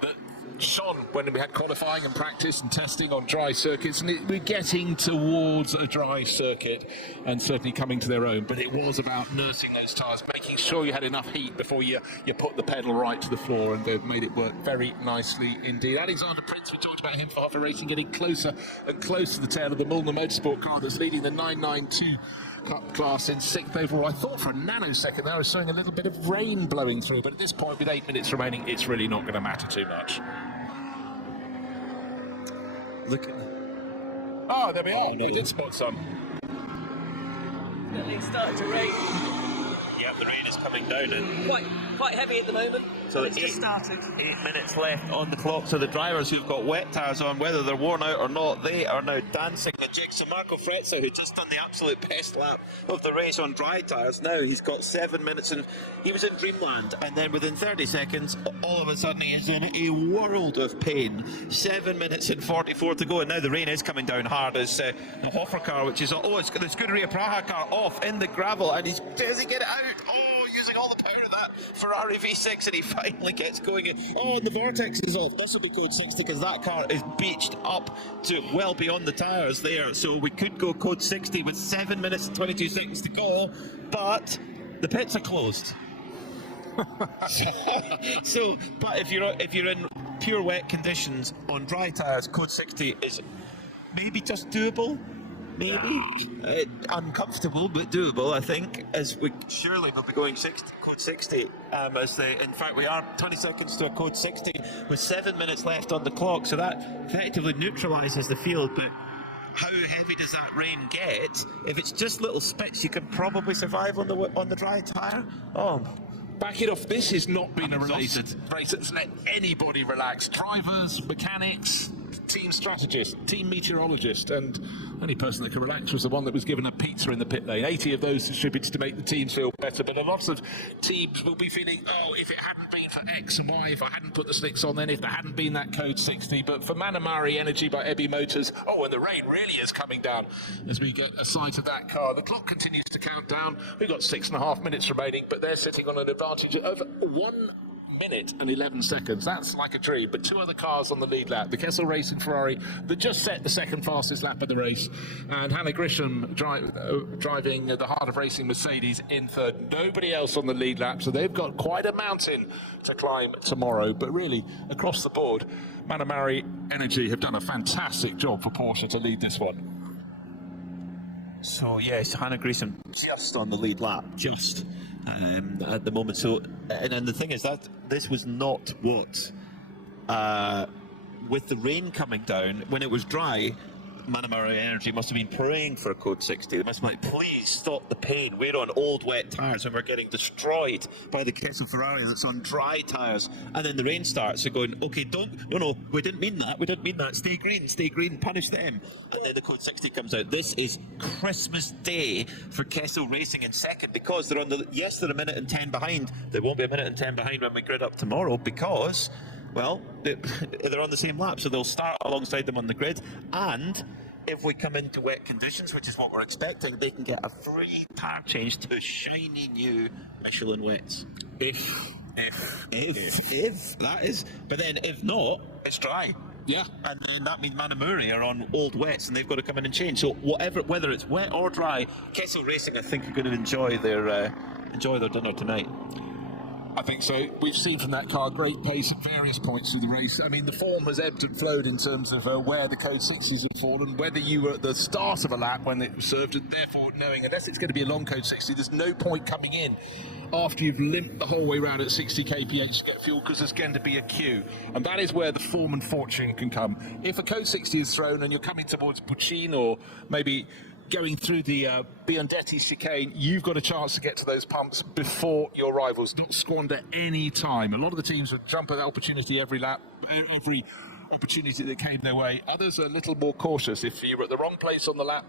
that shone when we had qualifying and practice and testing on dry circuits, and we're getting towards a dry circuit and certainly coming to their own. But it was about nursing those tyres, making sure you had enough heat before you put the pedal right to the floor, and they've made it work very nicely indeed. Alexander Prince, we talked about him for Harper Racing, getting closer and closer to the tail of the Mulner Motorsport car that's leading the 992 Cup class in 6th overall. I thought for a nanosecond there I was showing a little bit of rain blowing through, but at this point with 8 minutes remaining, it's really not going to matter too much. Look at there we are. You did spot some. It's starting to rain. Yeah, the rain is coming down, and Quite heavy at the moment. So it's just started. 8 minutes left on the clock. So the drivers who've got wet tyres on, whether they're worn out or not, they are now dancing the jig. So Marco Frezza, who just done the absolute best lap of the race on dry tyres, now he's got 7 minutes, and he was in dreamland, and then within 30 seconds all of a sudden he is in a world of pain. 7 minutes and 44 to go, and now the rain is coming down hard as the Hoffer car, which is it's the Scuderia Praha car, off in the gravel, and does he get it out? Using all the power of that Ferrari V6, and he finally gets going. And the Vortex is off. This will be code 60 because that car is beached up to well beyond the tyres there. So we could go code 60 with 7 minutes and 22 seconds to go, but the pits are closed. But if you're in pure wet conditions on dry tyres, code 60 is maybe just doable. Maybe uncomfortable, but doable. I think as we surely will be going code 60. In fact, we are 20 seconds to a code 60 with 7 minutes left on the clock. So that effectively neutralises the field. But how heavy does that rain get? If it's just little spits, you can probably survive on the dry tyre. Back it off. This has not been a race that's let anybody relax. Drivers, mechanics, team strategist, team meteorologist, and the only person that could relax was the one that was given a pizza in the pit lane. 80 of those distributed to make the teams feel better, but a lot of teams will be feeling, if it hadn't been for X and Y, if I hadn't put the slicks on, then if there hadn't been that code 60. But for Manamari Energy by Ebby Motors, and the rain really is coming down as we get a sight of that car. The clock continues to count down. We've got 6.5 minutes remaining, but they're sitting on an advantage of 1 minute and 11 seconds. That's like a dream. But two other cars on the lead lap. The Kessel Racing Ferrari that just set the second fastest lap of the race, and Hannah Grisham driving the Heart of Racing Mercedes in third. Nobody else on the lead lap, so they've got quite a mountain to climb tomorrow. But really, across the board, Manamari Energy have done a fantastic job for Porsche to lead this one. So yes, Hannah Grayson just on the lead lap, at the moment. So, and the thing is that this was not what, with the rain coming down, when it was dry, Manamari Energy must have been praying for a code 60. They must have been like, please stop the pain. We're on old wet tyres and we're getting destroyed by the Kessel Ferrari that's on dry tyres. And then the rain starts. They're going, okay, no, we didn't mean that. Stay green, punish them. And then the code 60 comes out. This is Christmas Day for Kessel Racing in second, because they're they're a minute and 10 behind. They won't be a minute and 10 behind when we grid up tomorrow because, well, they're on the same lap, so they'll start alongside them on the grid. And if we come into wet conditions, which is what we're expecting, they can get a free tire change to shiny new Michelin wets. If that is, but then if not, it's dry. Yeah, and then that means Manamuri are on old wets, and they've got to come in and change. So whether it's wet or dry, Kessel Racing, I think, are going to enjoy their dinner tonight. I think so. We've seen from that car great pace at various points through the race. I mean, the form has ebbed and flowed in terms of where the code 60s have fallen, whether you were at the start of a lap when it was served, and therefore knowing unless it's going to be a long code 60, there's no point coming in after you've limped the whole way around at 60 kph to get fuel, because there's going to be a queue. And that is where the form and fortune can come. If a code 60 is thrown and you're coming towards Puccin or maybe going through the Biondetti chicane, you've got a chance to get to those pumps before your rivals, not squander any time. A lot of the teams would jump at that opportunity every lap, every opportunity that came their way. Others are a little more cautious. If you're at the wrong place on the lap,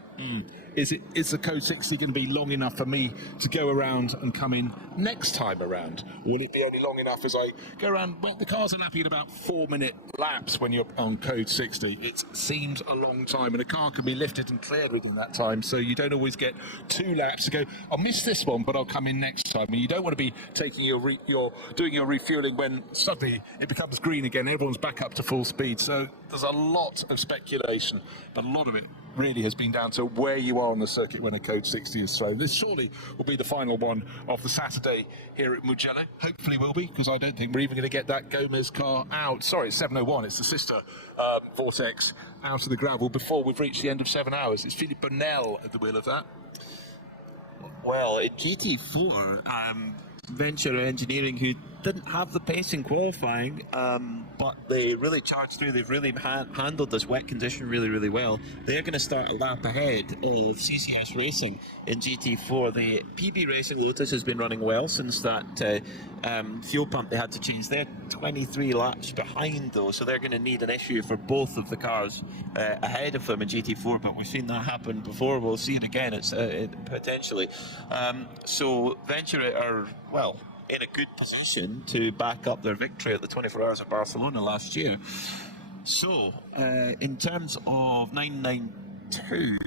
is the code 60 going to be long enough for me to go around and come in next time around? Or will it be only long enough as I go around? Well, the cars are lapping at about 4-minute laps when you're on code 60. It seems a long time, and a car can be lifted and cleared within that time, so you don't always get 2 laps to go, I'll miss this one, but I'll come in next time. And you don't want to be taking doing your refueling when suddenly it becomes green again, everyone's back up to full speed. So there's a lot of speculation, but a lot of it really has been down to where you are on the circuit when a code 60 is thrown. This surely will be the final one of the Saturday here at Mugello. Hopefully will be, because I don't think we're even going to get that Gomez car out. Sorry, it's 701. It's the sister Vortex out of the gravel before we've reached the end of 7 hours. It's Philippe Bonnell at the wheel of that. Well, in GT4, Venture Engineering, who didn't have the pace in qualifying, but they really charged through. They've really handled this wet condition really, really well. They're going to start a lap ahead of CCS Racing in GT4. The PB Racing Lotus has been running well since that fuel pump they had to change. They're 23 laps behind though, so they're going to need an issue for both of the cars ahead of them in GT4, but we've seen that happen before. We'll see it again. It's potentially. So Venture are, well, in a good position to back up their victory at the 24 Hours of Barcelona last year. So, in terms of 992,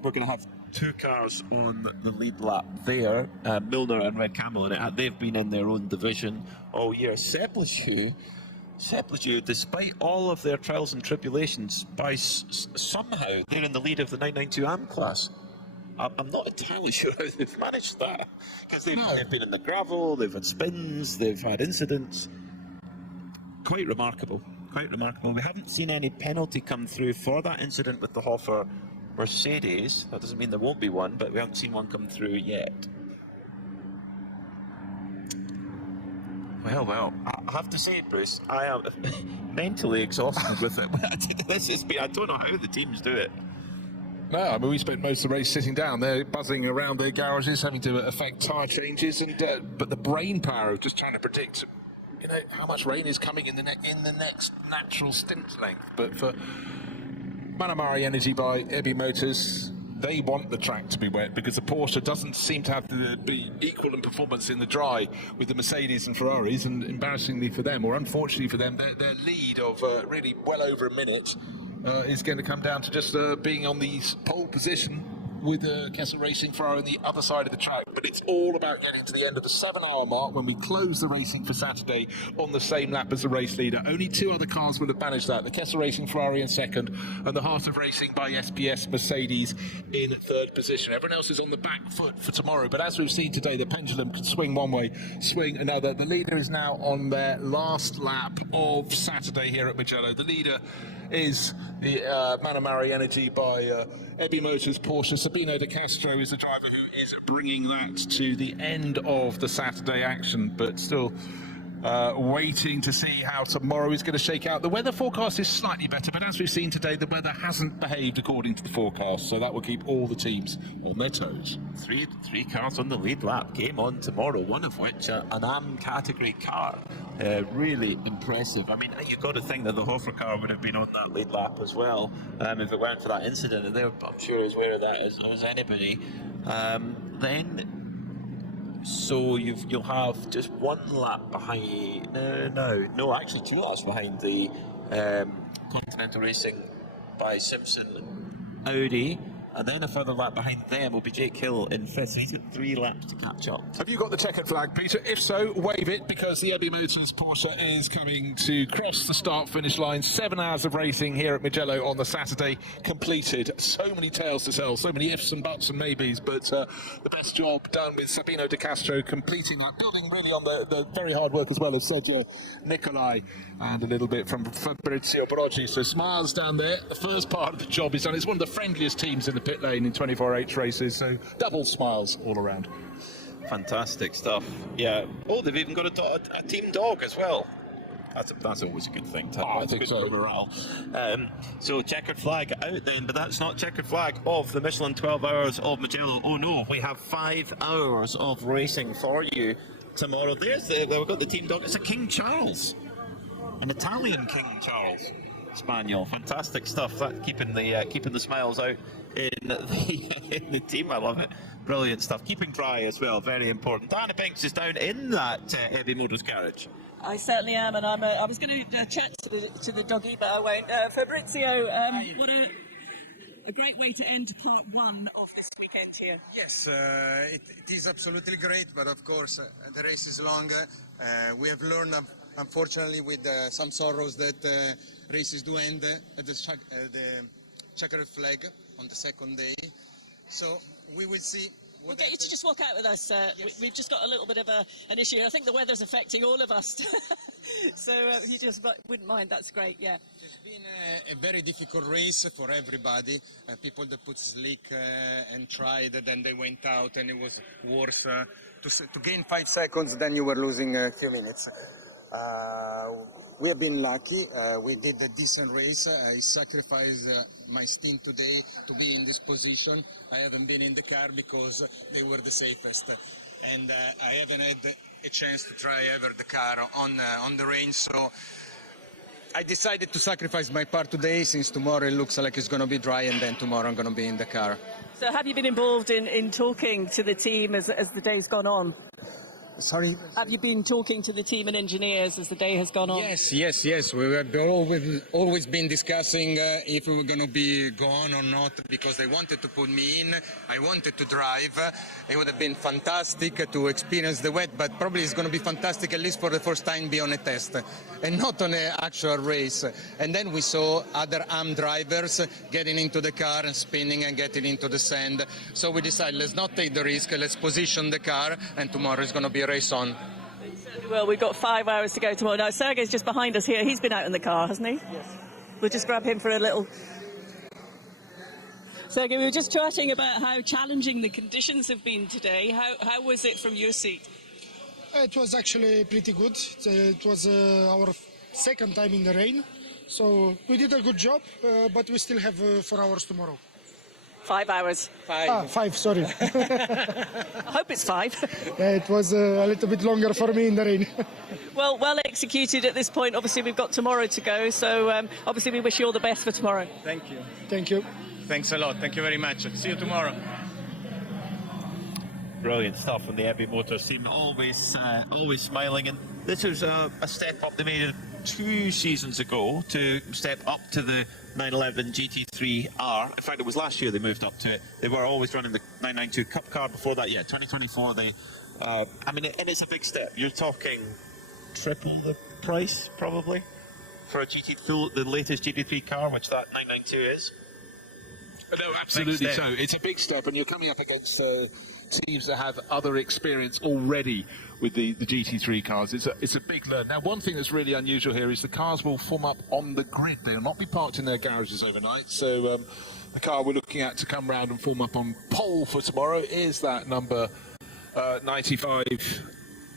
we're going to have 2 cars on the lead lap there, Milner and Red Camel, and they've been in their own division all year. Sepulchre, despite all of their trials and tribulations, somehow they're in the lead of the 992 AM class. I'm not entirely sure how they've managed that, because they've been in the gravel, they've had spins, they've had incidents. Quite remarkable, quite remarkable. We haven't seen any penalty come through for that incident with the Hofer Mercedes. That doesn't mean there won't be one, but we haven't seen one come through yet. Well, I have to say, Bruce, I am mentally exhausted with it. I don't know how the teams do it. No, I mean, we spent most of the race sitting down. They're buzzing around their garages, having to effect tyre changes, and but the brain power of just trying to predict, how much rain is coming in the next natural stint length. But for Manamari Energy by Ebi Motors, they want the track to be wet because the Porsche doesn't seem to have to be equal in performance in the dry with the Mercedes and Ferraris, and embarrassingly for them, or unfortunately for them, their lead of really well over a minute is going to come down to just being on the pole position with Kessel Racing Ferrari on the other side of the track. But it's all about getting to the end of the 7-hour mark when we close the racing for Saturday on the same lap as the race leader. Only 2 other cars will have managed that. The Kessel Racing Ferrari in second, and the Heart of Racing by SPS Mercedes in third position. Everyone else is on the back foot for tomorrow, but as we've seen today, the pendulum can swing one way, swing another. The leader is now on their last lap of Saturday here at Mugello. The leader is the Manamari Energy by Ebi Motors Porsche. Sabino De Castro is the driver who is bringing that to the end of the Saturday action, but still waiting to see how tomorrow is going to shake out. The weather forecast is slightly better, but as we've seen today, the weather hasn't behaved according to the forecast, so that will keep all the teams on their toes. Three cars on the lead lap came on tomorrow, one of which an AM category car. Really impressive. I mean, you've got to think that the Hofer car would have been on that lead lap as well if it weren't for that incident, and I'm sure as aware of that as anybody. So you'll have just 1 lap behind. Actually 2 laps behind the Continental Racing by Simpson Audi, and then a further lap behind them will be Jake Hill in 5th. So he's got 3 laps to catch up. Have you got the checkered flag, Peter? If so, wave it, because the Ebi Motors Porsche is coming to cross the start-finish line. 7 hours of racing here at Mugello on the Saturday completed. So many tales to tell, so many ifs and buts and maybes, but the best job done with Sabino De Castro completing that, building really on the very hard work as well as Sergio Nicolai, and a little bit from Fabrizio Broggi. So smiles down there. The first part of the job is done. It's one of the friendliest teams in the pit lane in 24H races, so double smiles all around. Fantastic stuff. Yeah. Oh, they've even got a team dog as well. That's always a good thing to have. I think so. Morale. So checkered flag out then, but that's not checkered flag of the Michelin 12 Hours of Mugello. Oh no, we have 5 hours of racing for you tomorrow. We've got the team dog. It's a King Charles, an Italian King Charles Spaniel. Fantastic stuff. That keeping the smiles out in the team. I love it. Brilliant stuff. Keeping dry as well, very important. Diana Binks is down in that Heavy Motors garage. I certainly am, and I was going to chat to the doggy, but I won't. Fabrizio, what a great way to end part 1 of this weekend here. Yes, it is absolutely great, but of course the race is long. We have learned, unfortunately, with some sorrows that races do end at the checkered flag on the second day. So we will see. We'll get you to just walk out with us. Yes. We've just got a little bit of an issue. I think the weather's affecting all of us. So if you just wouldn't mind, that's great, yeah. It's been a very difficult race for everybody. People that put slick and tried, then they went out and it was worse. To gain 5 seconds, then you were losing a few minutes. We have been lucky. We did a decent race. I sacrificed my stint today to be in this position. I haven't been in the car because they were the safest, and I haven't had a chance to try ever the car on the range. So I decided to sacrifice my part today, since tomorrow it looks like it's going to be dry, and then tomorrow I'm going to be in the car. So have you been involved in talking to the team as the day's gone on? Sorry? Have you been talking to the team and engineers as the day has gone on? Yes. We have always been discussing if we were going to go on or not, because they wanted to put me in. I wanted to drive. It would have been fantastic to experience the wet, but probably it's going to be fantastic at least for the first time be on a test and not on an actual race. And then we saw other AM drivers getting into the car and spinning and getting into the sand. So we decided, let's not take the risk, let's position the car, and tomorrow is going to be a race on. Well, we've got 5 hours to go tomorrow. Now, Sergei's just behind us here. He's been out in the car, hasn't he? Yes. We'll just grab him for a little... Sergei, we were just chatting about how challenging the conditions have been today. How was it from your seat? It was actually pretty good. It was our second time in the rain. So we did a good job, but we still have 4 hours tomorrow. 5 hours. 5, sorry. I hope it's 5. Yeah, it was a little bit longer for me in the rain. Well executed at this point. Obviously, we've got tomorrow to go. So obviously, we wish you all the best for tomorrow. Thank you. Thank you. Thanks a lot. Thank you very much. See you tomorrow. Brilliant stuff from the Heavy Motors team. Always smiling. And this was a step up. They made it 2 seasons ago to step up to the 911 GT3R. In fact, it was last year they moved up to it. They were always running the 992 Cup car before that. Yeah, 2024. And it's a big step. You're talking triple the price probably for the latest GT3 car, which that 992 is. No, absolutely so. It's a big step, and you're coming up against teams that have other experience already with the GT3 cars. It's a big learn. Now, one thing that's really unusual here is the cars will form up on the grid. They will not be parked in their garages overnight. So the car we're looking at to come round and form up on pole for tomorrow is that number 95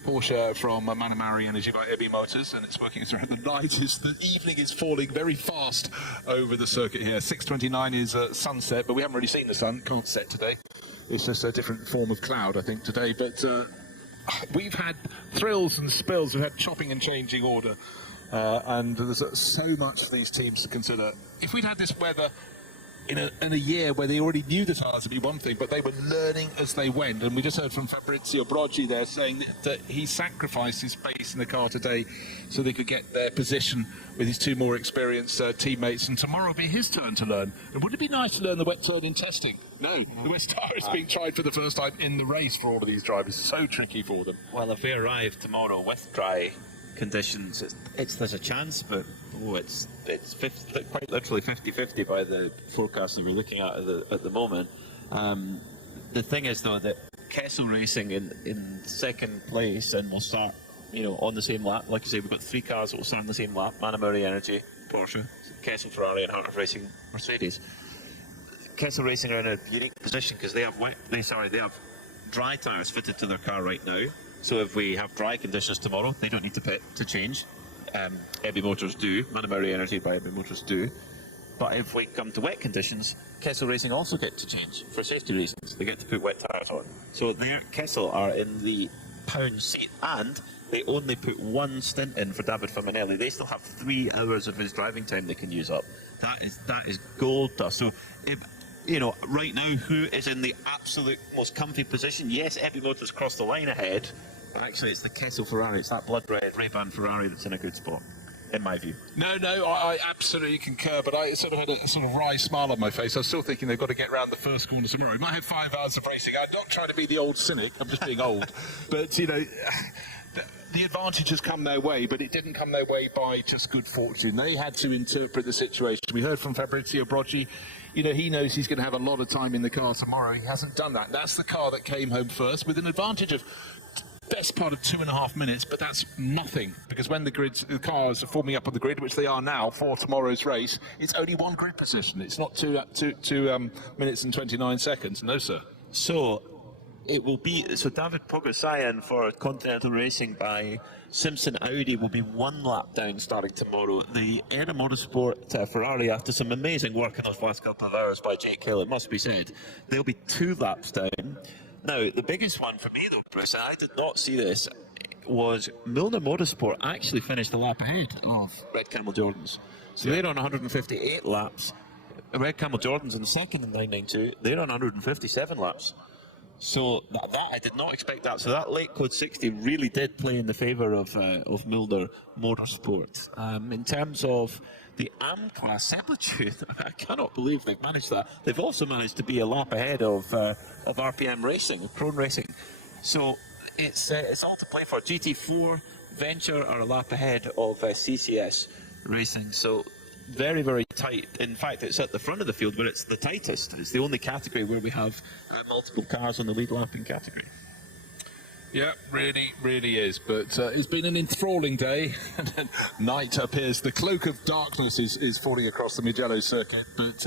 Porsche from Manamari Energy by Heavy Motors, and it's working throughout the night. The evening is falling very fast over the circuit here. 6:29 is sunset, but we haven't really seen the sun. Can't set today. It's just a different form of cloud, I think, today. But we've had thrills and spills. We've had chopping and changing order, and there's so much for these teams to consider. If we'd had this weather in a year where they already knew the tires would be one thing, but they were learning as they went. And we just heard from Fabrizio Broggi there saying that he sacrificed his space in the car today so they could get their position with his 2 more experienced teammates. And tomorrow will be his turn to learn. And would it be nice to learn the wet turn in testing? No, the wet tire is being tried for the first time in the race for all of these drivers. It's so tricky for them. Well, if they arrive tomorrow with dry conditions, there's a chance, but it's quite literally 50-50 by the forecast that we're looking at the moment. The thing is, though, that Kessel Racing in second place, and we'll start on the same lap. Like you say, we've got 3 cars that will start on the same lap: Manamari Energy, Porsche, Kessel Ferrari, and Heart of Racing Mercedes. Kessel Racing are in a unique position because they have dry tyres fitted to their car right now. So if we have dry conditions tomorrow, they don't need to pit to change. Heavy Motors do, Manamari Energy by Heavy Motors do. But if we come to wet conditions, Kessel Racing also get to change for safety reasons. They get to put wet tyres on. So their Kessel are in the pound seat, and they only put one stint in for David Faminelli. They still have 3 hours of his driving time they can use up. That is gold dust. So if, you know, right now, who is in the absolute most comfy position? Yes, Heavy Motors crossed the line ahead. But actually, it's the Kessel Ferrari. It's that blood red Ray-Ban Ferrari that's in a good spot, in my view. No, I absolutely concur, but I sort of had a sort of wry smile on my face. I was still thinking they've got to get round the first corner tomorrow. We might have 5 hours of racing. I'm not trying to be the old cynic, I'm just being old. But, you know, the advantage has come their way, but it didn't come their way by just good fortune. They had to interpret the situation. We heard from Fabrizio Broggi. You know, he knows he's going to have a lot of time in the car tomorrow. He hasn't done that. That's the car that came home first with an advantage of best part of 2.5 minutes, but that's nothing, because when the cars are forming up on the grid, which they are now for tomorrow's race, it's only one grid position. It's not two minutes and 29 seconds. No, sir. So it will be, so David Pogosayan for Continental Racing by Simpson Audi will be 1 lap down starting tomorrow. The Air Motorsport Ferrari, after some amazing work in those last couple of hours by Jake Hill, it must be said, they'll be 2 laps down. Now, the biggest one for me, though, Bruce, and I did not see this, was Milner Motorsport actually finished a lap ahead of Red Camel Jordans. So they're on 158 laps. Red Camel Jordans in second in 992. They're on 157 laps. So that I did not expect that. So that late code 60 really did play in the favour of Milner Motorsport. In terms of the AM class, Simplitude, I cannot believe they've managed that. They've also managed to be a lap ahead of RPM Racing, Prone Racing. So it's all to play for. GT4 Venture are a lap ahead of CCS Racing. So very, very tight. In fact, it's at the front of the field where it's the tightest. It's the only category where we have multiple cars on the lead lapping category. Yeah, really, really is. But it's been an enthralling day. Night appears. The cloak of darkness is falling across the Mugello circuit. But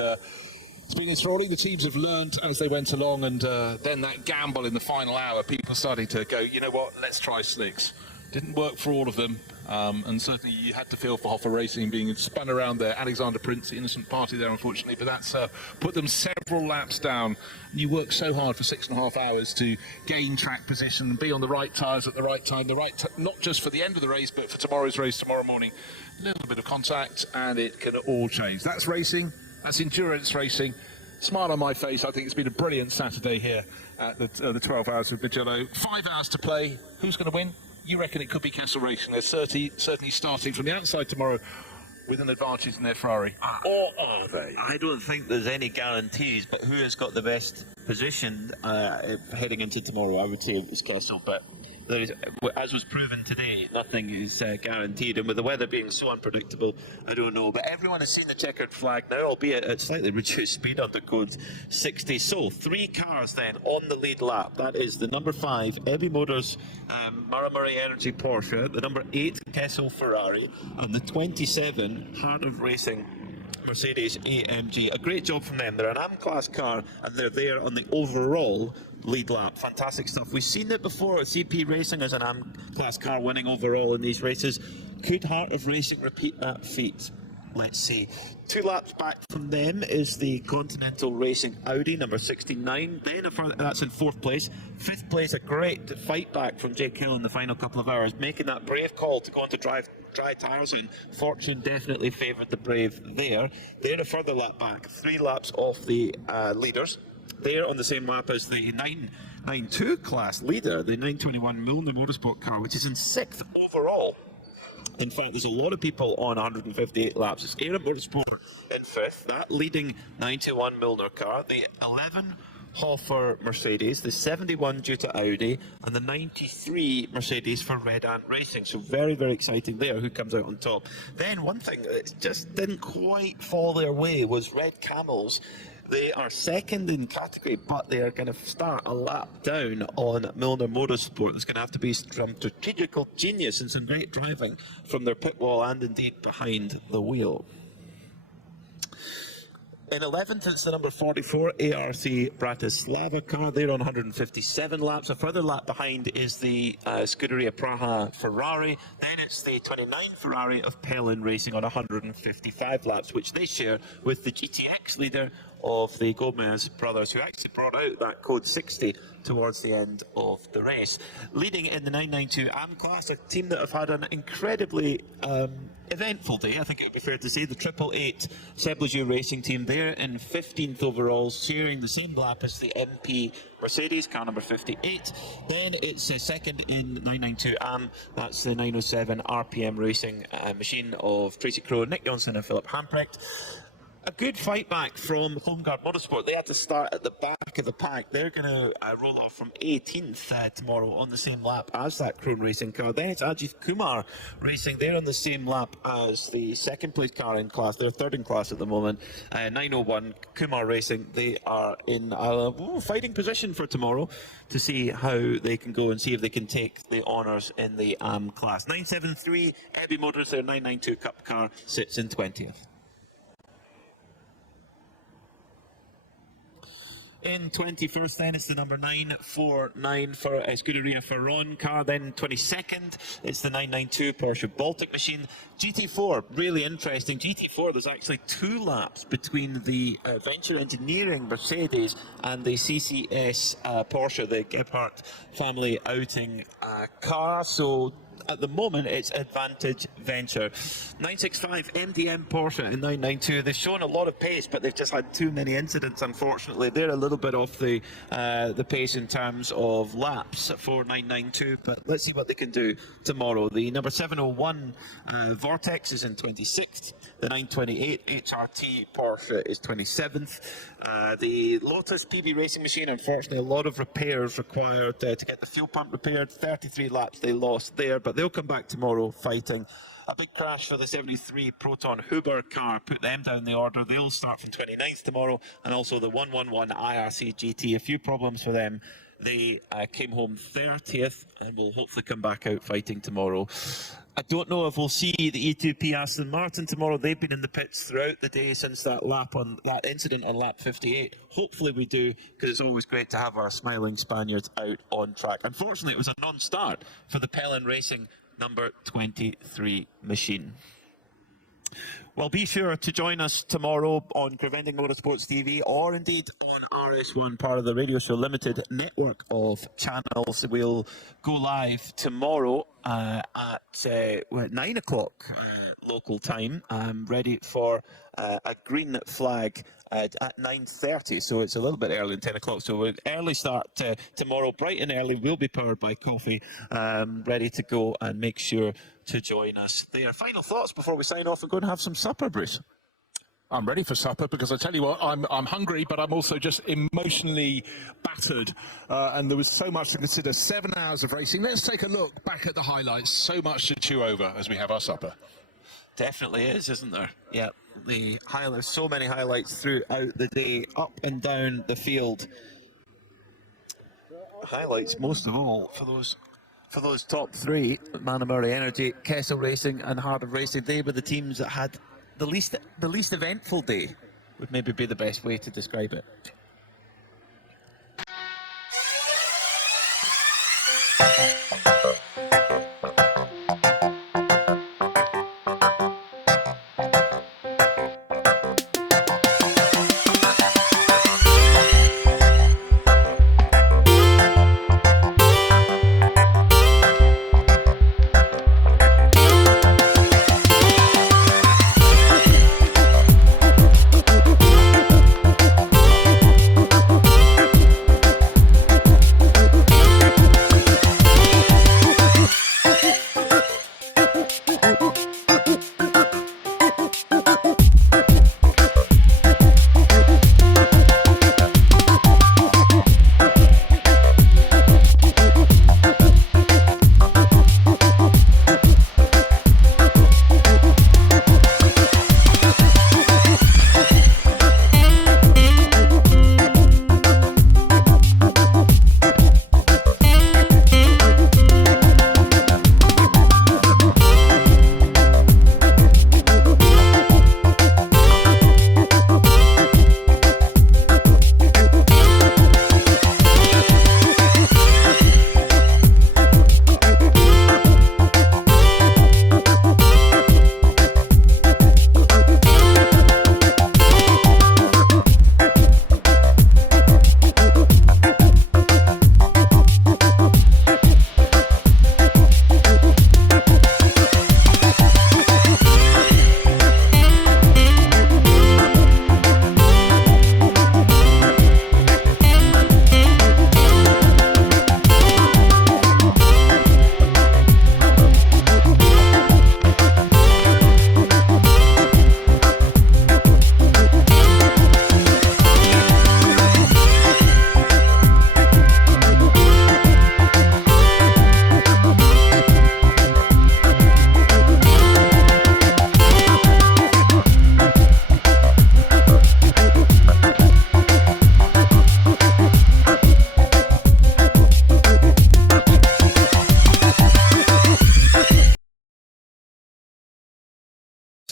it's been enthralling. The teams have learned as they went along. And then that gamble in the final hour, people starting to go, you know what, let's try slicks. Didn't work for all of them. And certainly you had to feel for Hoffa Racing being spun around there. Alexander Prince, the innocent party there, unfortunately, but that's put them several laps down. And you work so hard for 6.5 hours to gain track position and be on the right tyres at the right time, not just for the end of the race, but for tomorrow's race tomorrow morning. A little bit of contact, and it can all change. That's racing. That's endurance racing. Smile on my face. I think it's been a brilliant Saturday here at the 12 Hours of Mugello. 5 hours to play. Who's going to win? You reckon it could be Kessel Racing. They're certainly starting from the outside tomorrow with an advantage in their Ferrari. Or are they? I don't think there's any guarantees, but who has got the best position heading into tomorrow? I would say it's Kessel, but there is, as was proven today, nothing is guaranteed, and with the weather being so unpredictable, I don't know. But everyone has seen the checkered flag now, albeit at slightly reduced speed under code 60. So 3 cars then on the lead lap. That is the number 5 Heavy Motors Maramari Energy Porsche, the number 8 Kessel Ferrari, and the 27 Heart of Racing Mercedes AMG. A great job from them. They're an AM class car, and they're there on the overall lead lap. Fantastic stuff. We've seen it before. CP Racing as an AM class car winning overall in these races. Could Heart of Racing repeat that feat? Let's see. 2 laps back from them is the Continental Racing Audi, number 69. Then that's in 4th place. 5th place, a great fight back from Jake Hill in the final couple of hours, making that brave call to go on to dry tyres, and fortune definitely favoured the brave there. They're a further lap back, 3 laps off the leaders. They're on the same lap as the 992 class leader, the 921 Milner Motorsport car, which is in 6th overall. In fact, there's a lot of people on 158 laps. It's Air Motorsport in 5th, that leading 91 Milner car, the 11 Hoffer Mercedes, the 71 due to Audi, and the 93 Mercedes for Red Ant Racing. So very, very exciting there, who comes out on top. Then one thing that just didn't quite fall their way was Red Camels. They are 2nd in category, but they are going to start a lap down on Milner Motorsport. There's going to have to be some strategical genius and some great driving from their pit wall and indeed behind the wheel. In 11th, it's the number 44 ARC Bratislava car. They're on 157 laps. A further lap behind is the Scuderia Praha Ferrari. Then it's the 29 Ferrari of Pelin Racing on 155 laps, which they share with the GTX leader of the Gomez brothers, who actually brought out that code 60 towards the end of the race. Leading in the 992 AM class, a team that have had an incredibly eventful day, I think it would be fair to say. The 888 Seb Lejeune Racing Team there in 15th overall, sharing the same lap as the MP Mercedes, car number 58. Then it's second in 992 AM, that's the 907 RPM Racing machine of Tracy Crowe, Nick Johnson and Philip Hamprecht. A good fight back from Homeguard Motorsport. They had to start at the back of the pack. They're going to roll off from 18th tomorrow on the same lap as that Krone Racing car. Then it's Ajith Kumar Racing. They're on the same lap as the second place car in class. They're third in class at the moment. 901 Kumar Racing. They are in a fighting position for tomorrow to see how they can go and see if they can take the honours in the AM class. 973 Ebby Motors, their 992 Cup car, sits in 20th. In 21st, then, it's the number 949 for Scuderia Ferron car. Then 22nd, it's the 992 Porsche Baltic machine. GT4, really interesting. GT4, there's actually 2 laps between the Venture Engineering Mercedes and the CCS Porsche, the Gebhardt family outing car. So at the moment, it's advantage Venture. 965 MDM Porsche in 992. They've shown a lot of pace, but they've just had too many incidents, unfortunately. They're a little bit off the pace in terms of laps for 992, but let's see what they can do tomorrow. The number 701 Vortex is in 26th. The 928 HRT Porsche is 27th. The Lotus PB Racing Machine, unfortunately, a lot of repairs required to get the fuel pump repaired. 33 laps they lost there, but they'll come back tomorrow fighting. A big crash for the 73 Proton Huber car put them down the order. They'll start from 29th tomorrow, and also the 111 IRC GT. A few problems for them. They came home 30th and will hopefully come back out fighting tomorrow. I don't know if we'll see the E2P Aston Martin tomorrow. They've been in the pits throughout the day since that incident on lap 58. Hopefully we do, because it's always great to have our smiling Spaniards out on track. Unfortunately, it was a non-start for the Pelin Racing number 23 machine. Well, be sure to join us tomorrow on Preventing Motorsports TV, or indeed on RS1, part of the Radio Show Limited network of channels. We'll go live tomorrow at 9 o'clock local time. I'm ready for a green flag at 9:30, so it's a little bit early, 10 o'clock. So we'll early start tomorrow, bright and early. We'll be powered by coffee, ready to go, and make sure to join us there. Final thoughts before we sign off and go and have some supper, Bruce? I'm ready for supper, because I tell you what, I'm hungry, but I'm also just emotionally battered, and there was so much to consider. 7 hours of racing. Let's take a look back at the highlights. So much to chew over as we have our supper. Definitely is, isn't there? Yeah, the highlights, so many highlights throughout the day, up and down the field. Highlights most of all for those top 3: Manor Murray Energy, Kessel Racing and Hard of Racing. They were the teams that had the least eventful day, would maybe be the best way to describe it.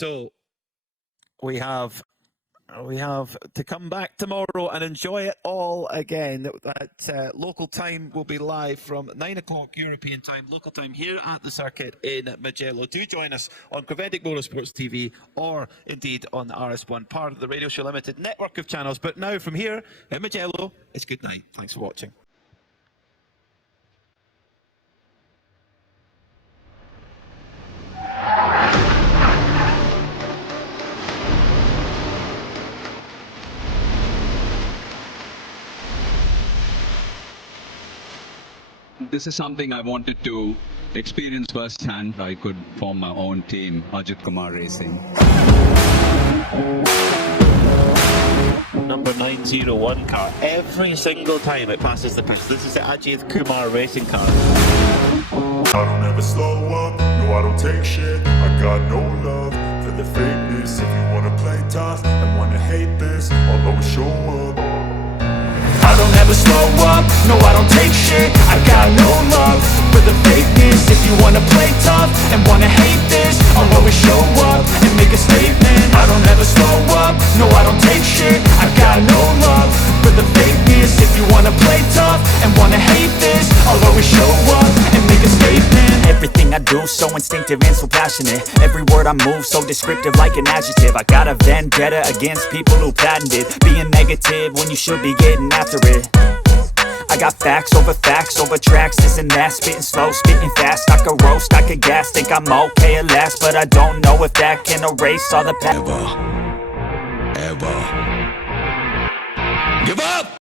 So we have to come back tomorrow and enjoy it all again. That local time will be live from 9 o'clock European time, local time here at the circuit in Mugello. Do join us on Creventic Motorsports TV or indeed on the RS1, part of the Radio Show Limited network of channels. But now from here in Mugello, it's good night. Thanks for watching. This is something I wanted to experience firsthand. I could form my own team, Ajith Kumar Racing. Number 901 car. Every single time it passes the pits. This is the Ajith Kumar racing car. I don't ever slow up, no I don't take shit. I got no love for the fakeness. If you wanna play tough and wanna hate this, I'll always show up. I don't ever slow up, no I don't take shit. I got no love for the fakeness. If you wanna play tough and wanna hate this, I'll always show up and make a statement. I don't ever slow up, no I don't take shit. I got no love for the fakeness. If you wanna play tough and wanna hate this, I'll always show up and make a statement. Everything I do so instinctive and so passionate. Every word I move so descriptive like an adjective. I got a vendetta against people who patented being negative when you should be getting after it. I got facts over tracks, this and that. Spitting slow, spitting fast. I could roast, I could gas. Think I'm okay at last, but I don't know if that can erase all the past. Ever give up.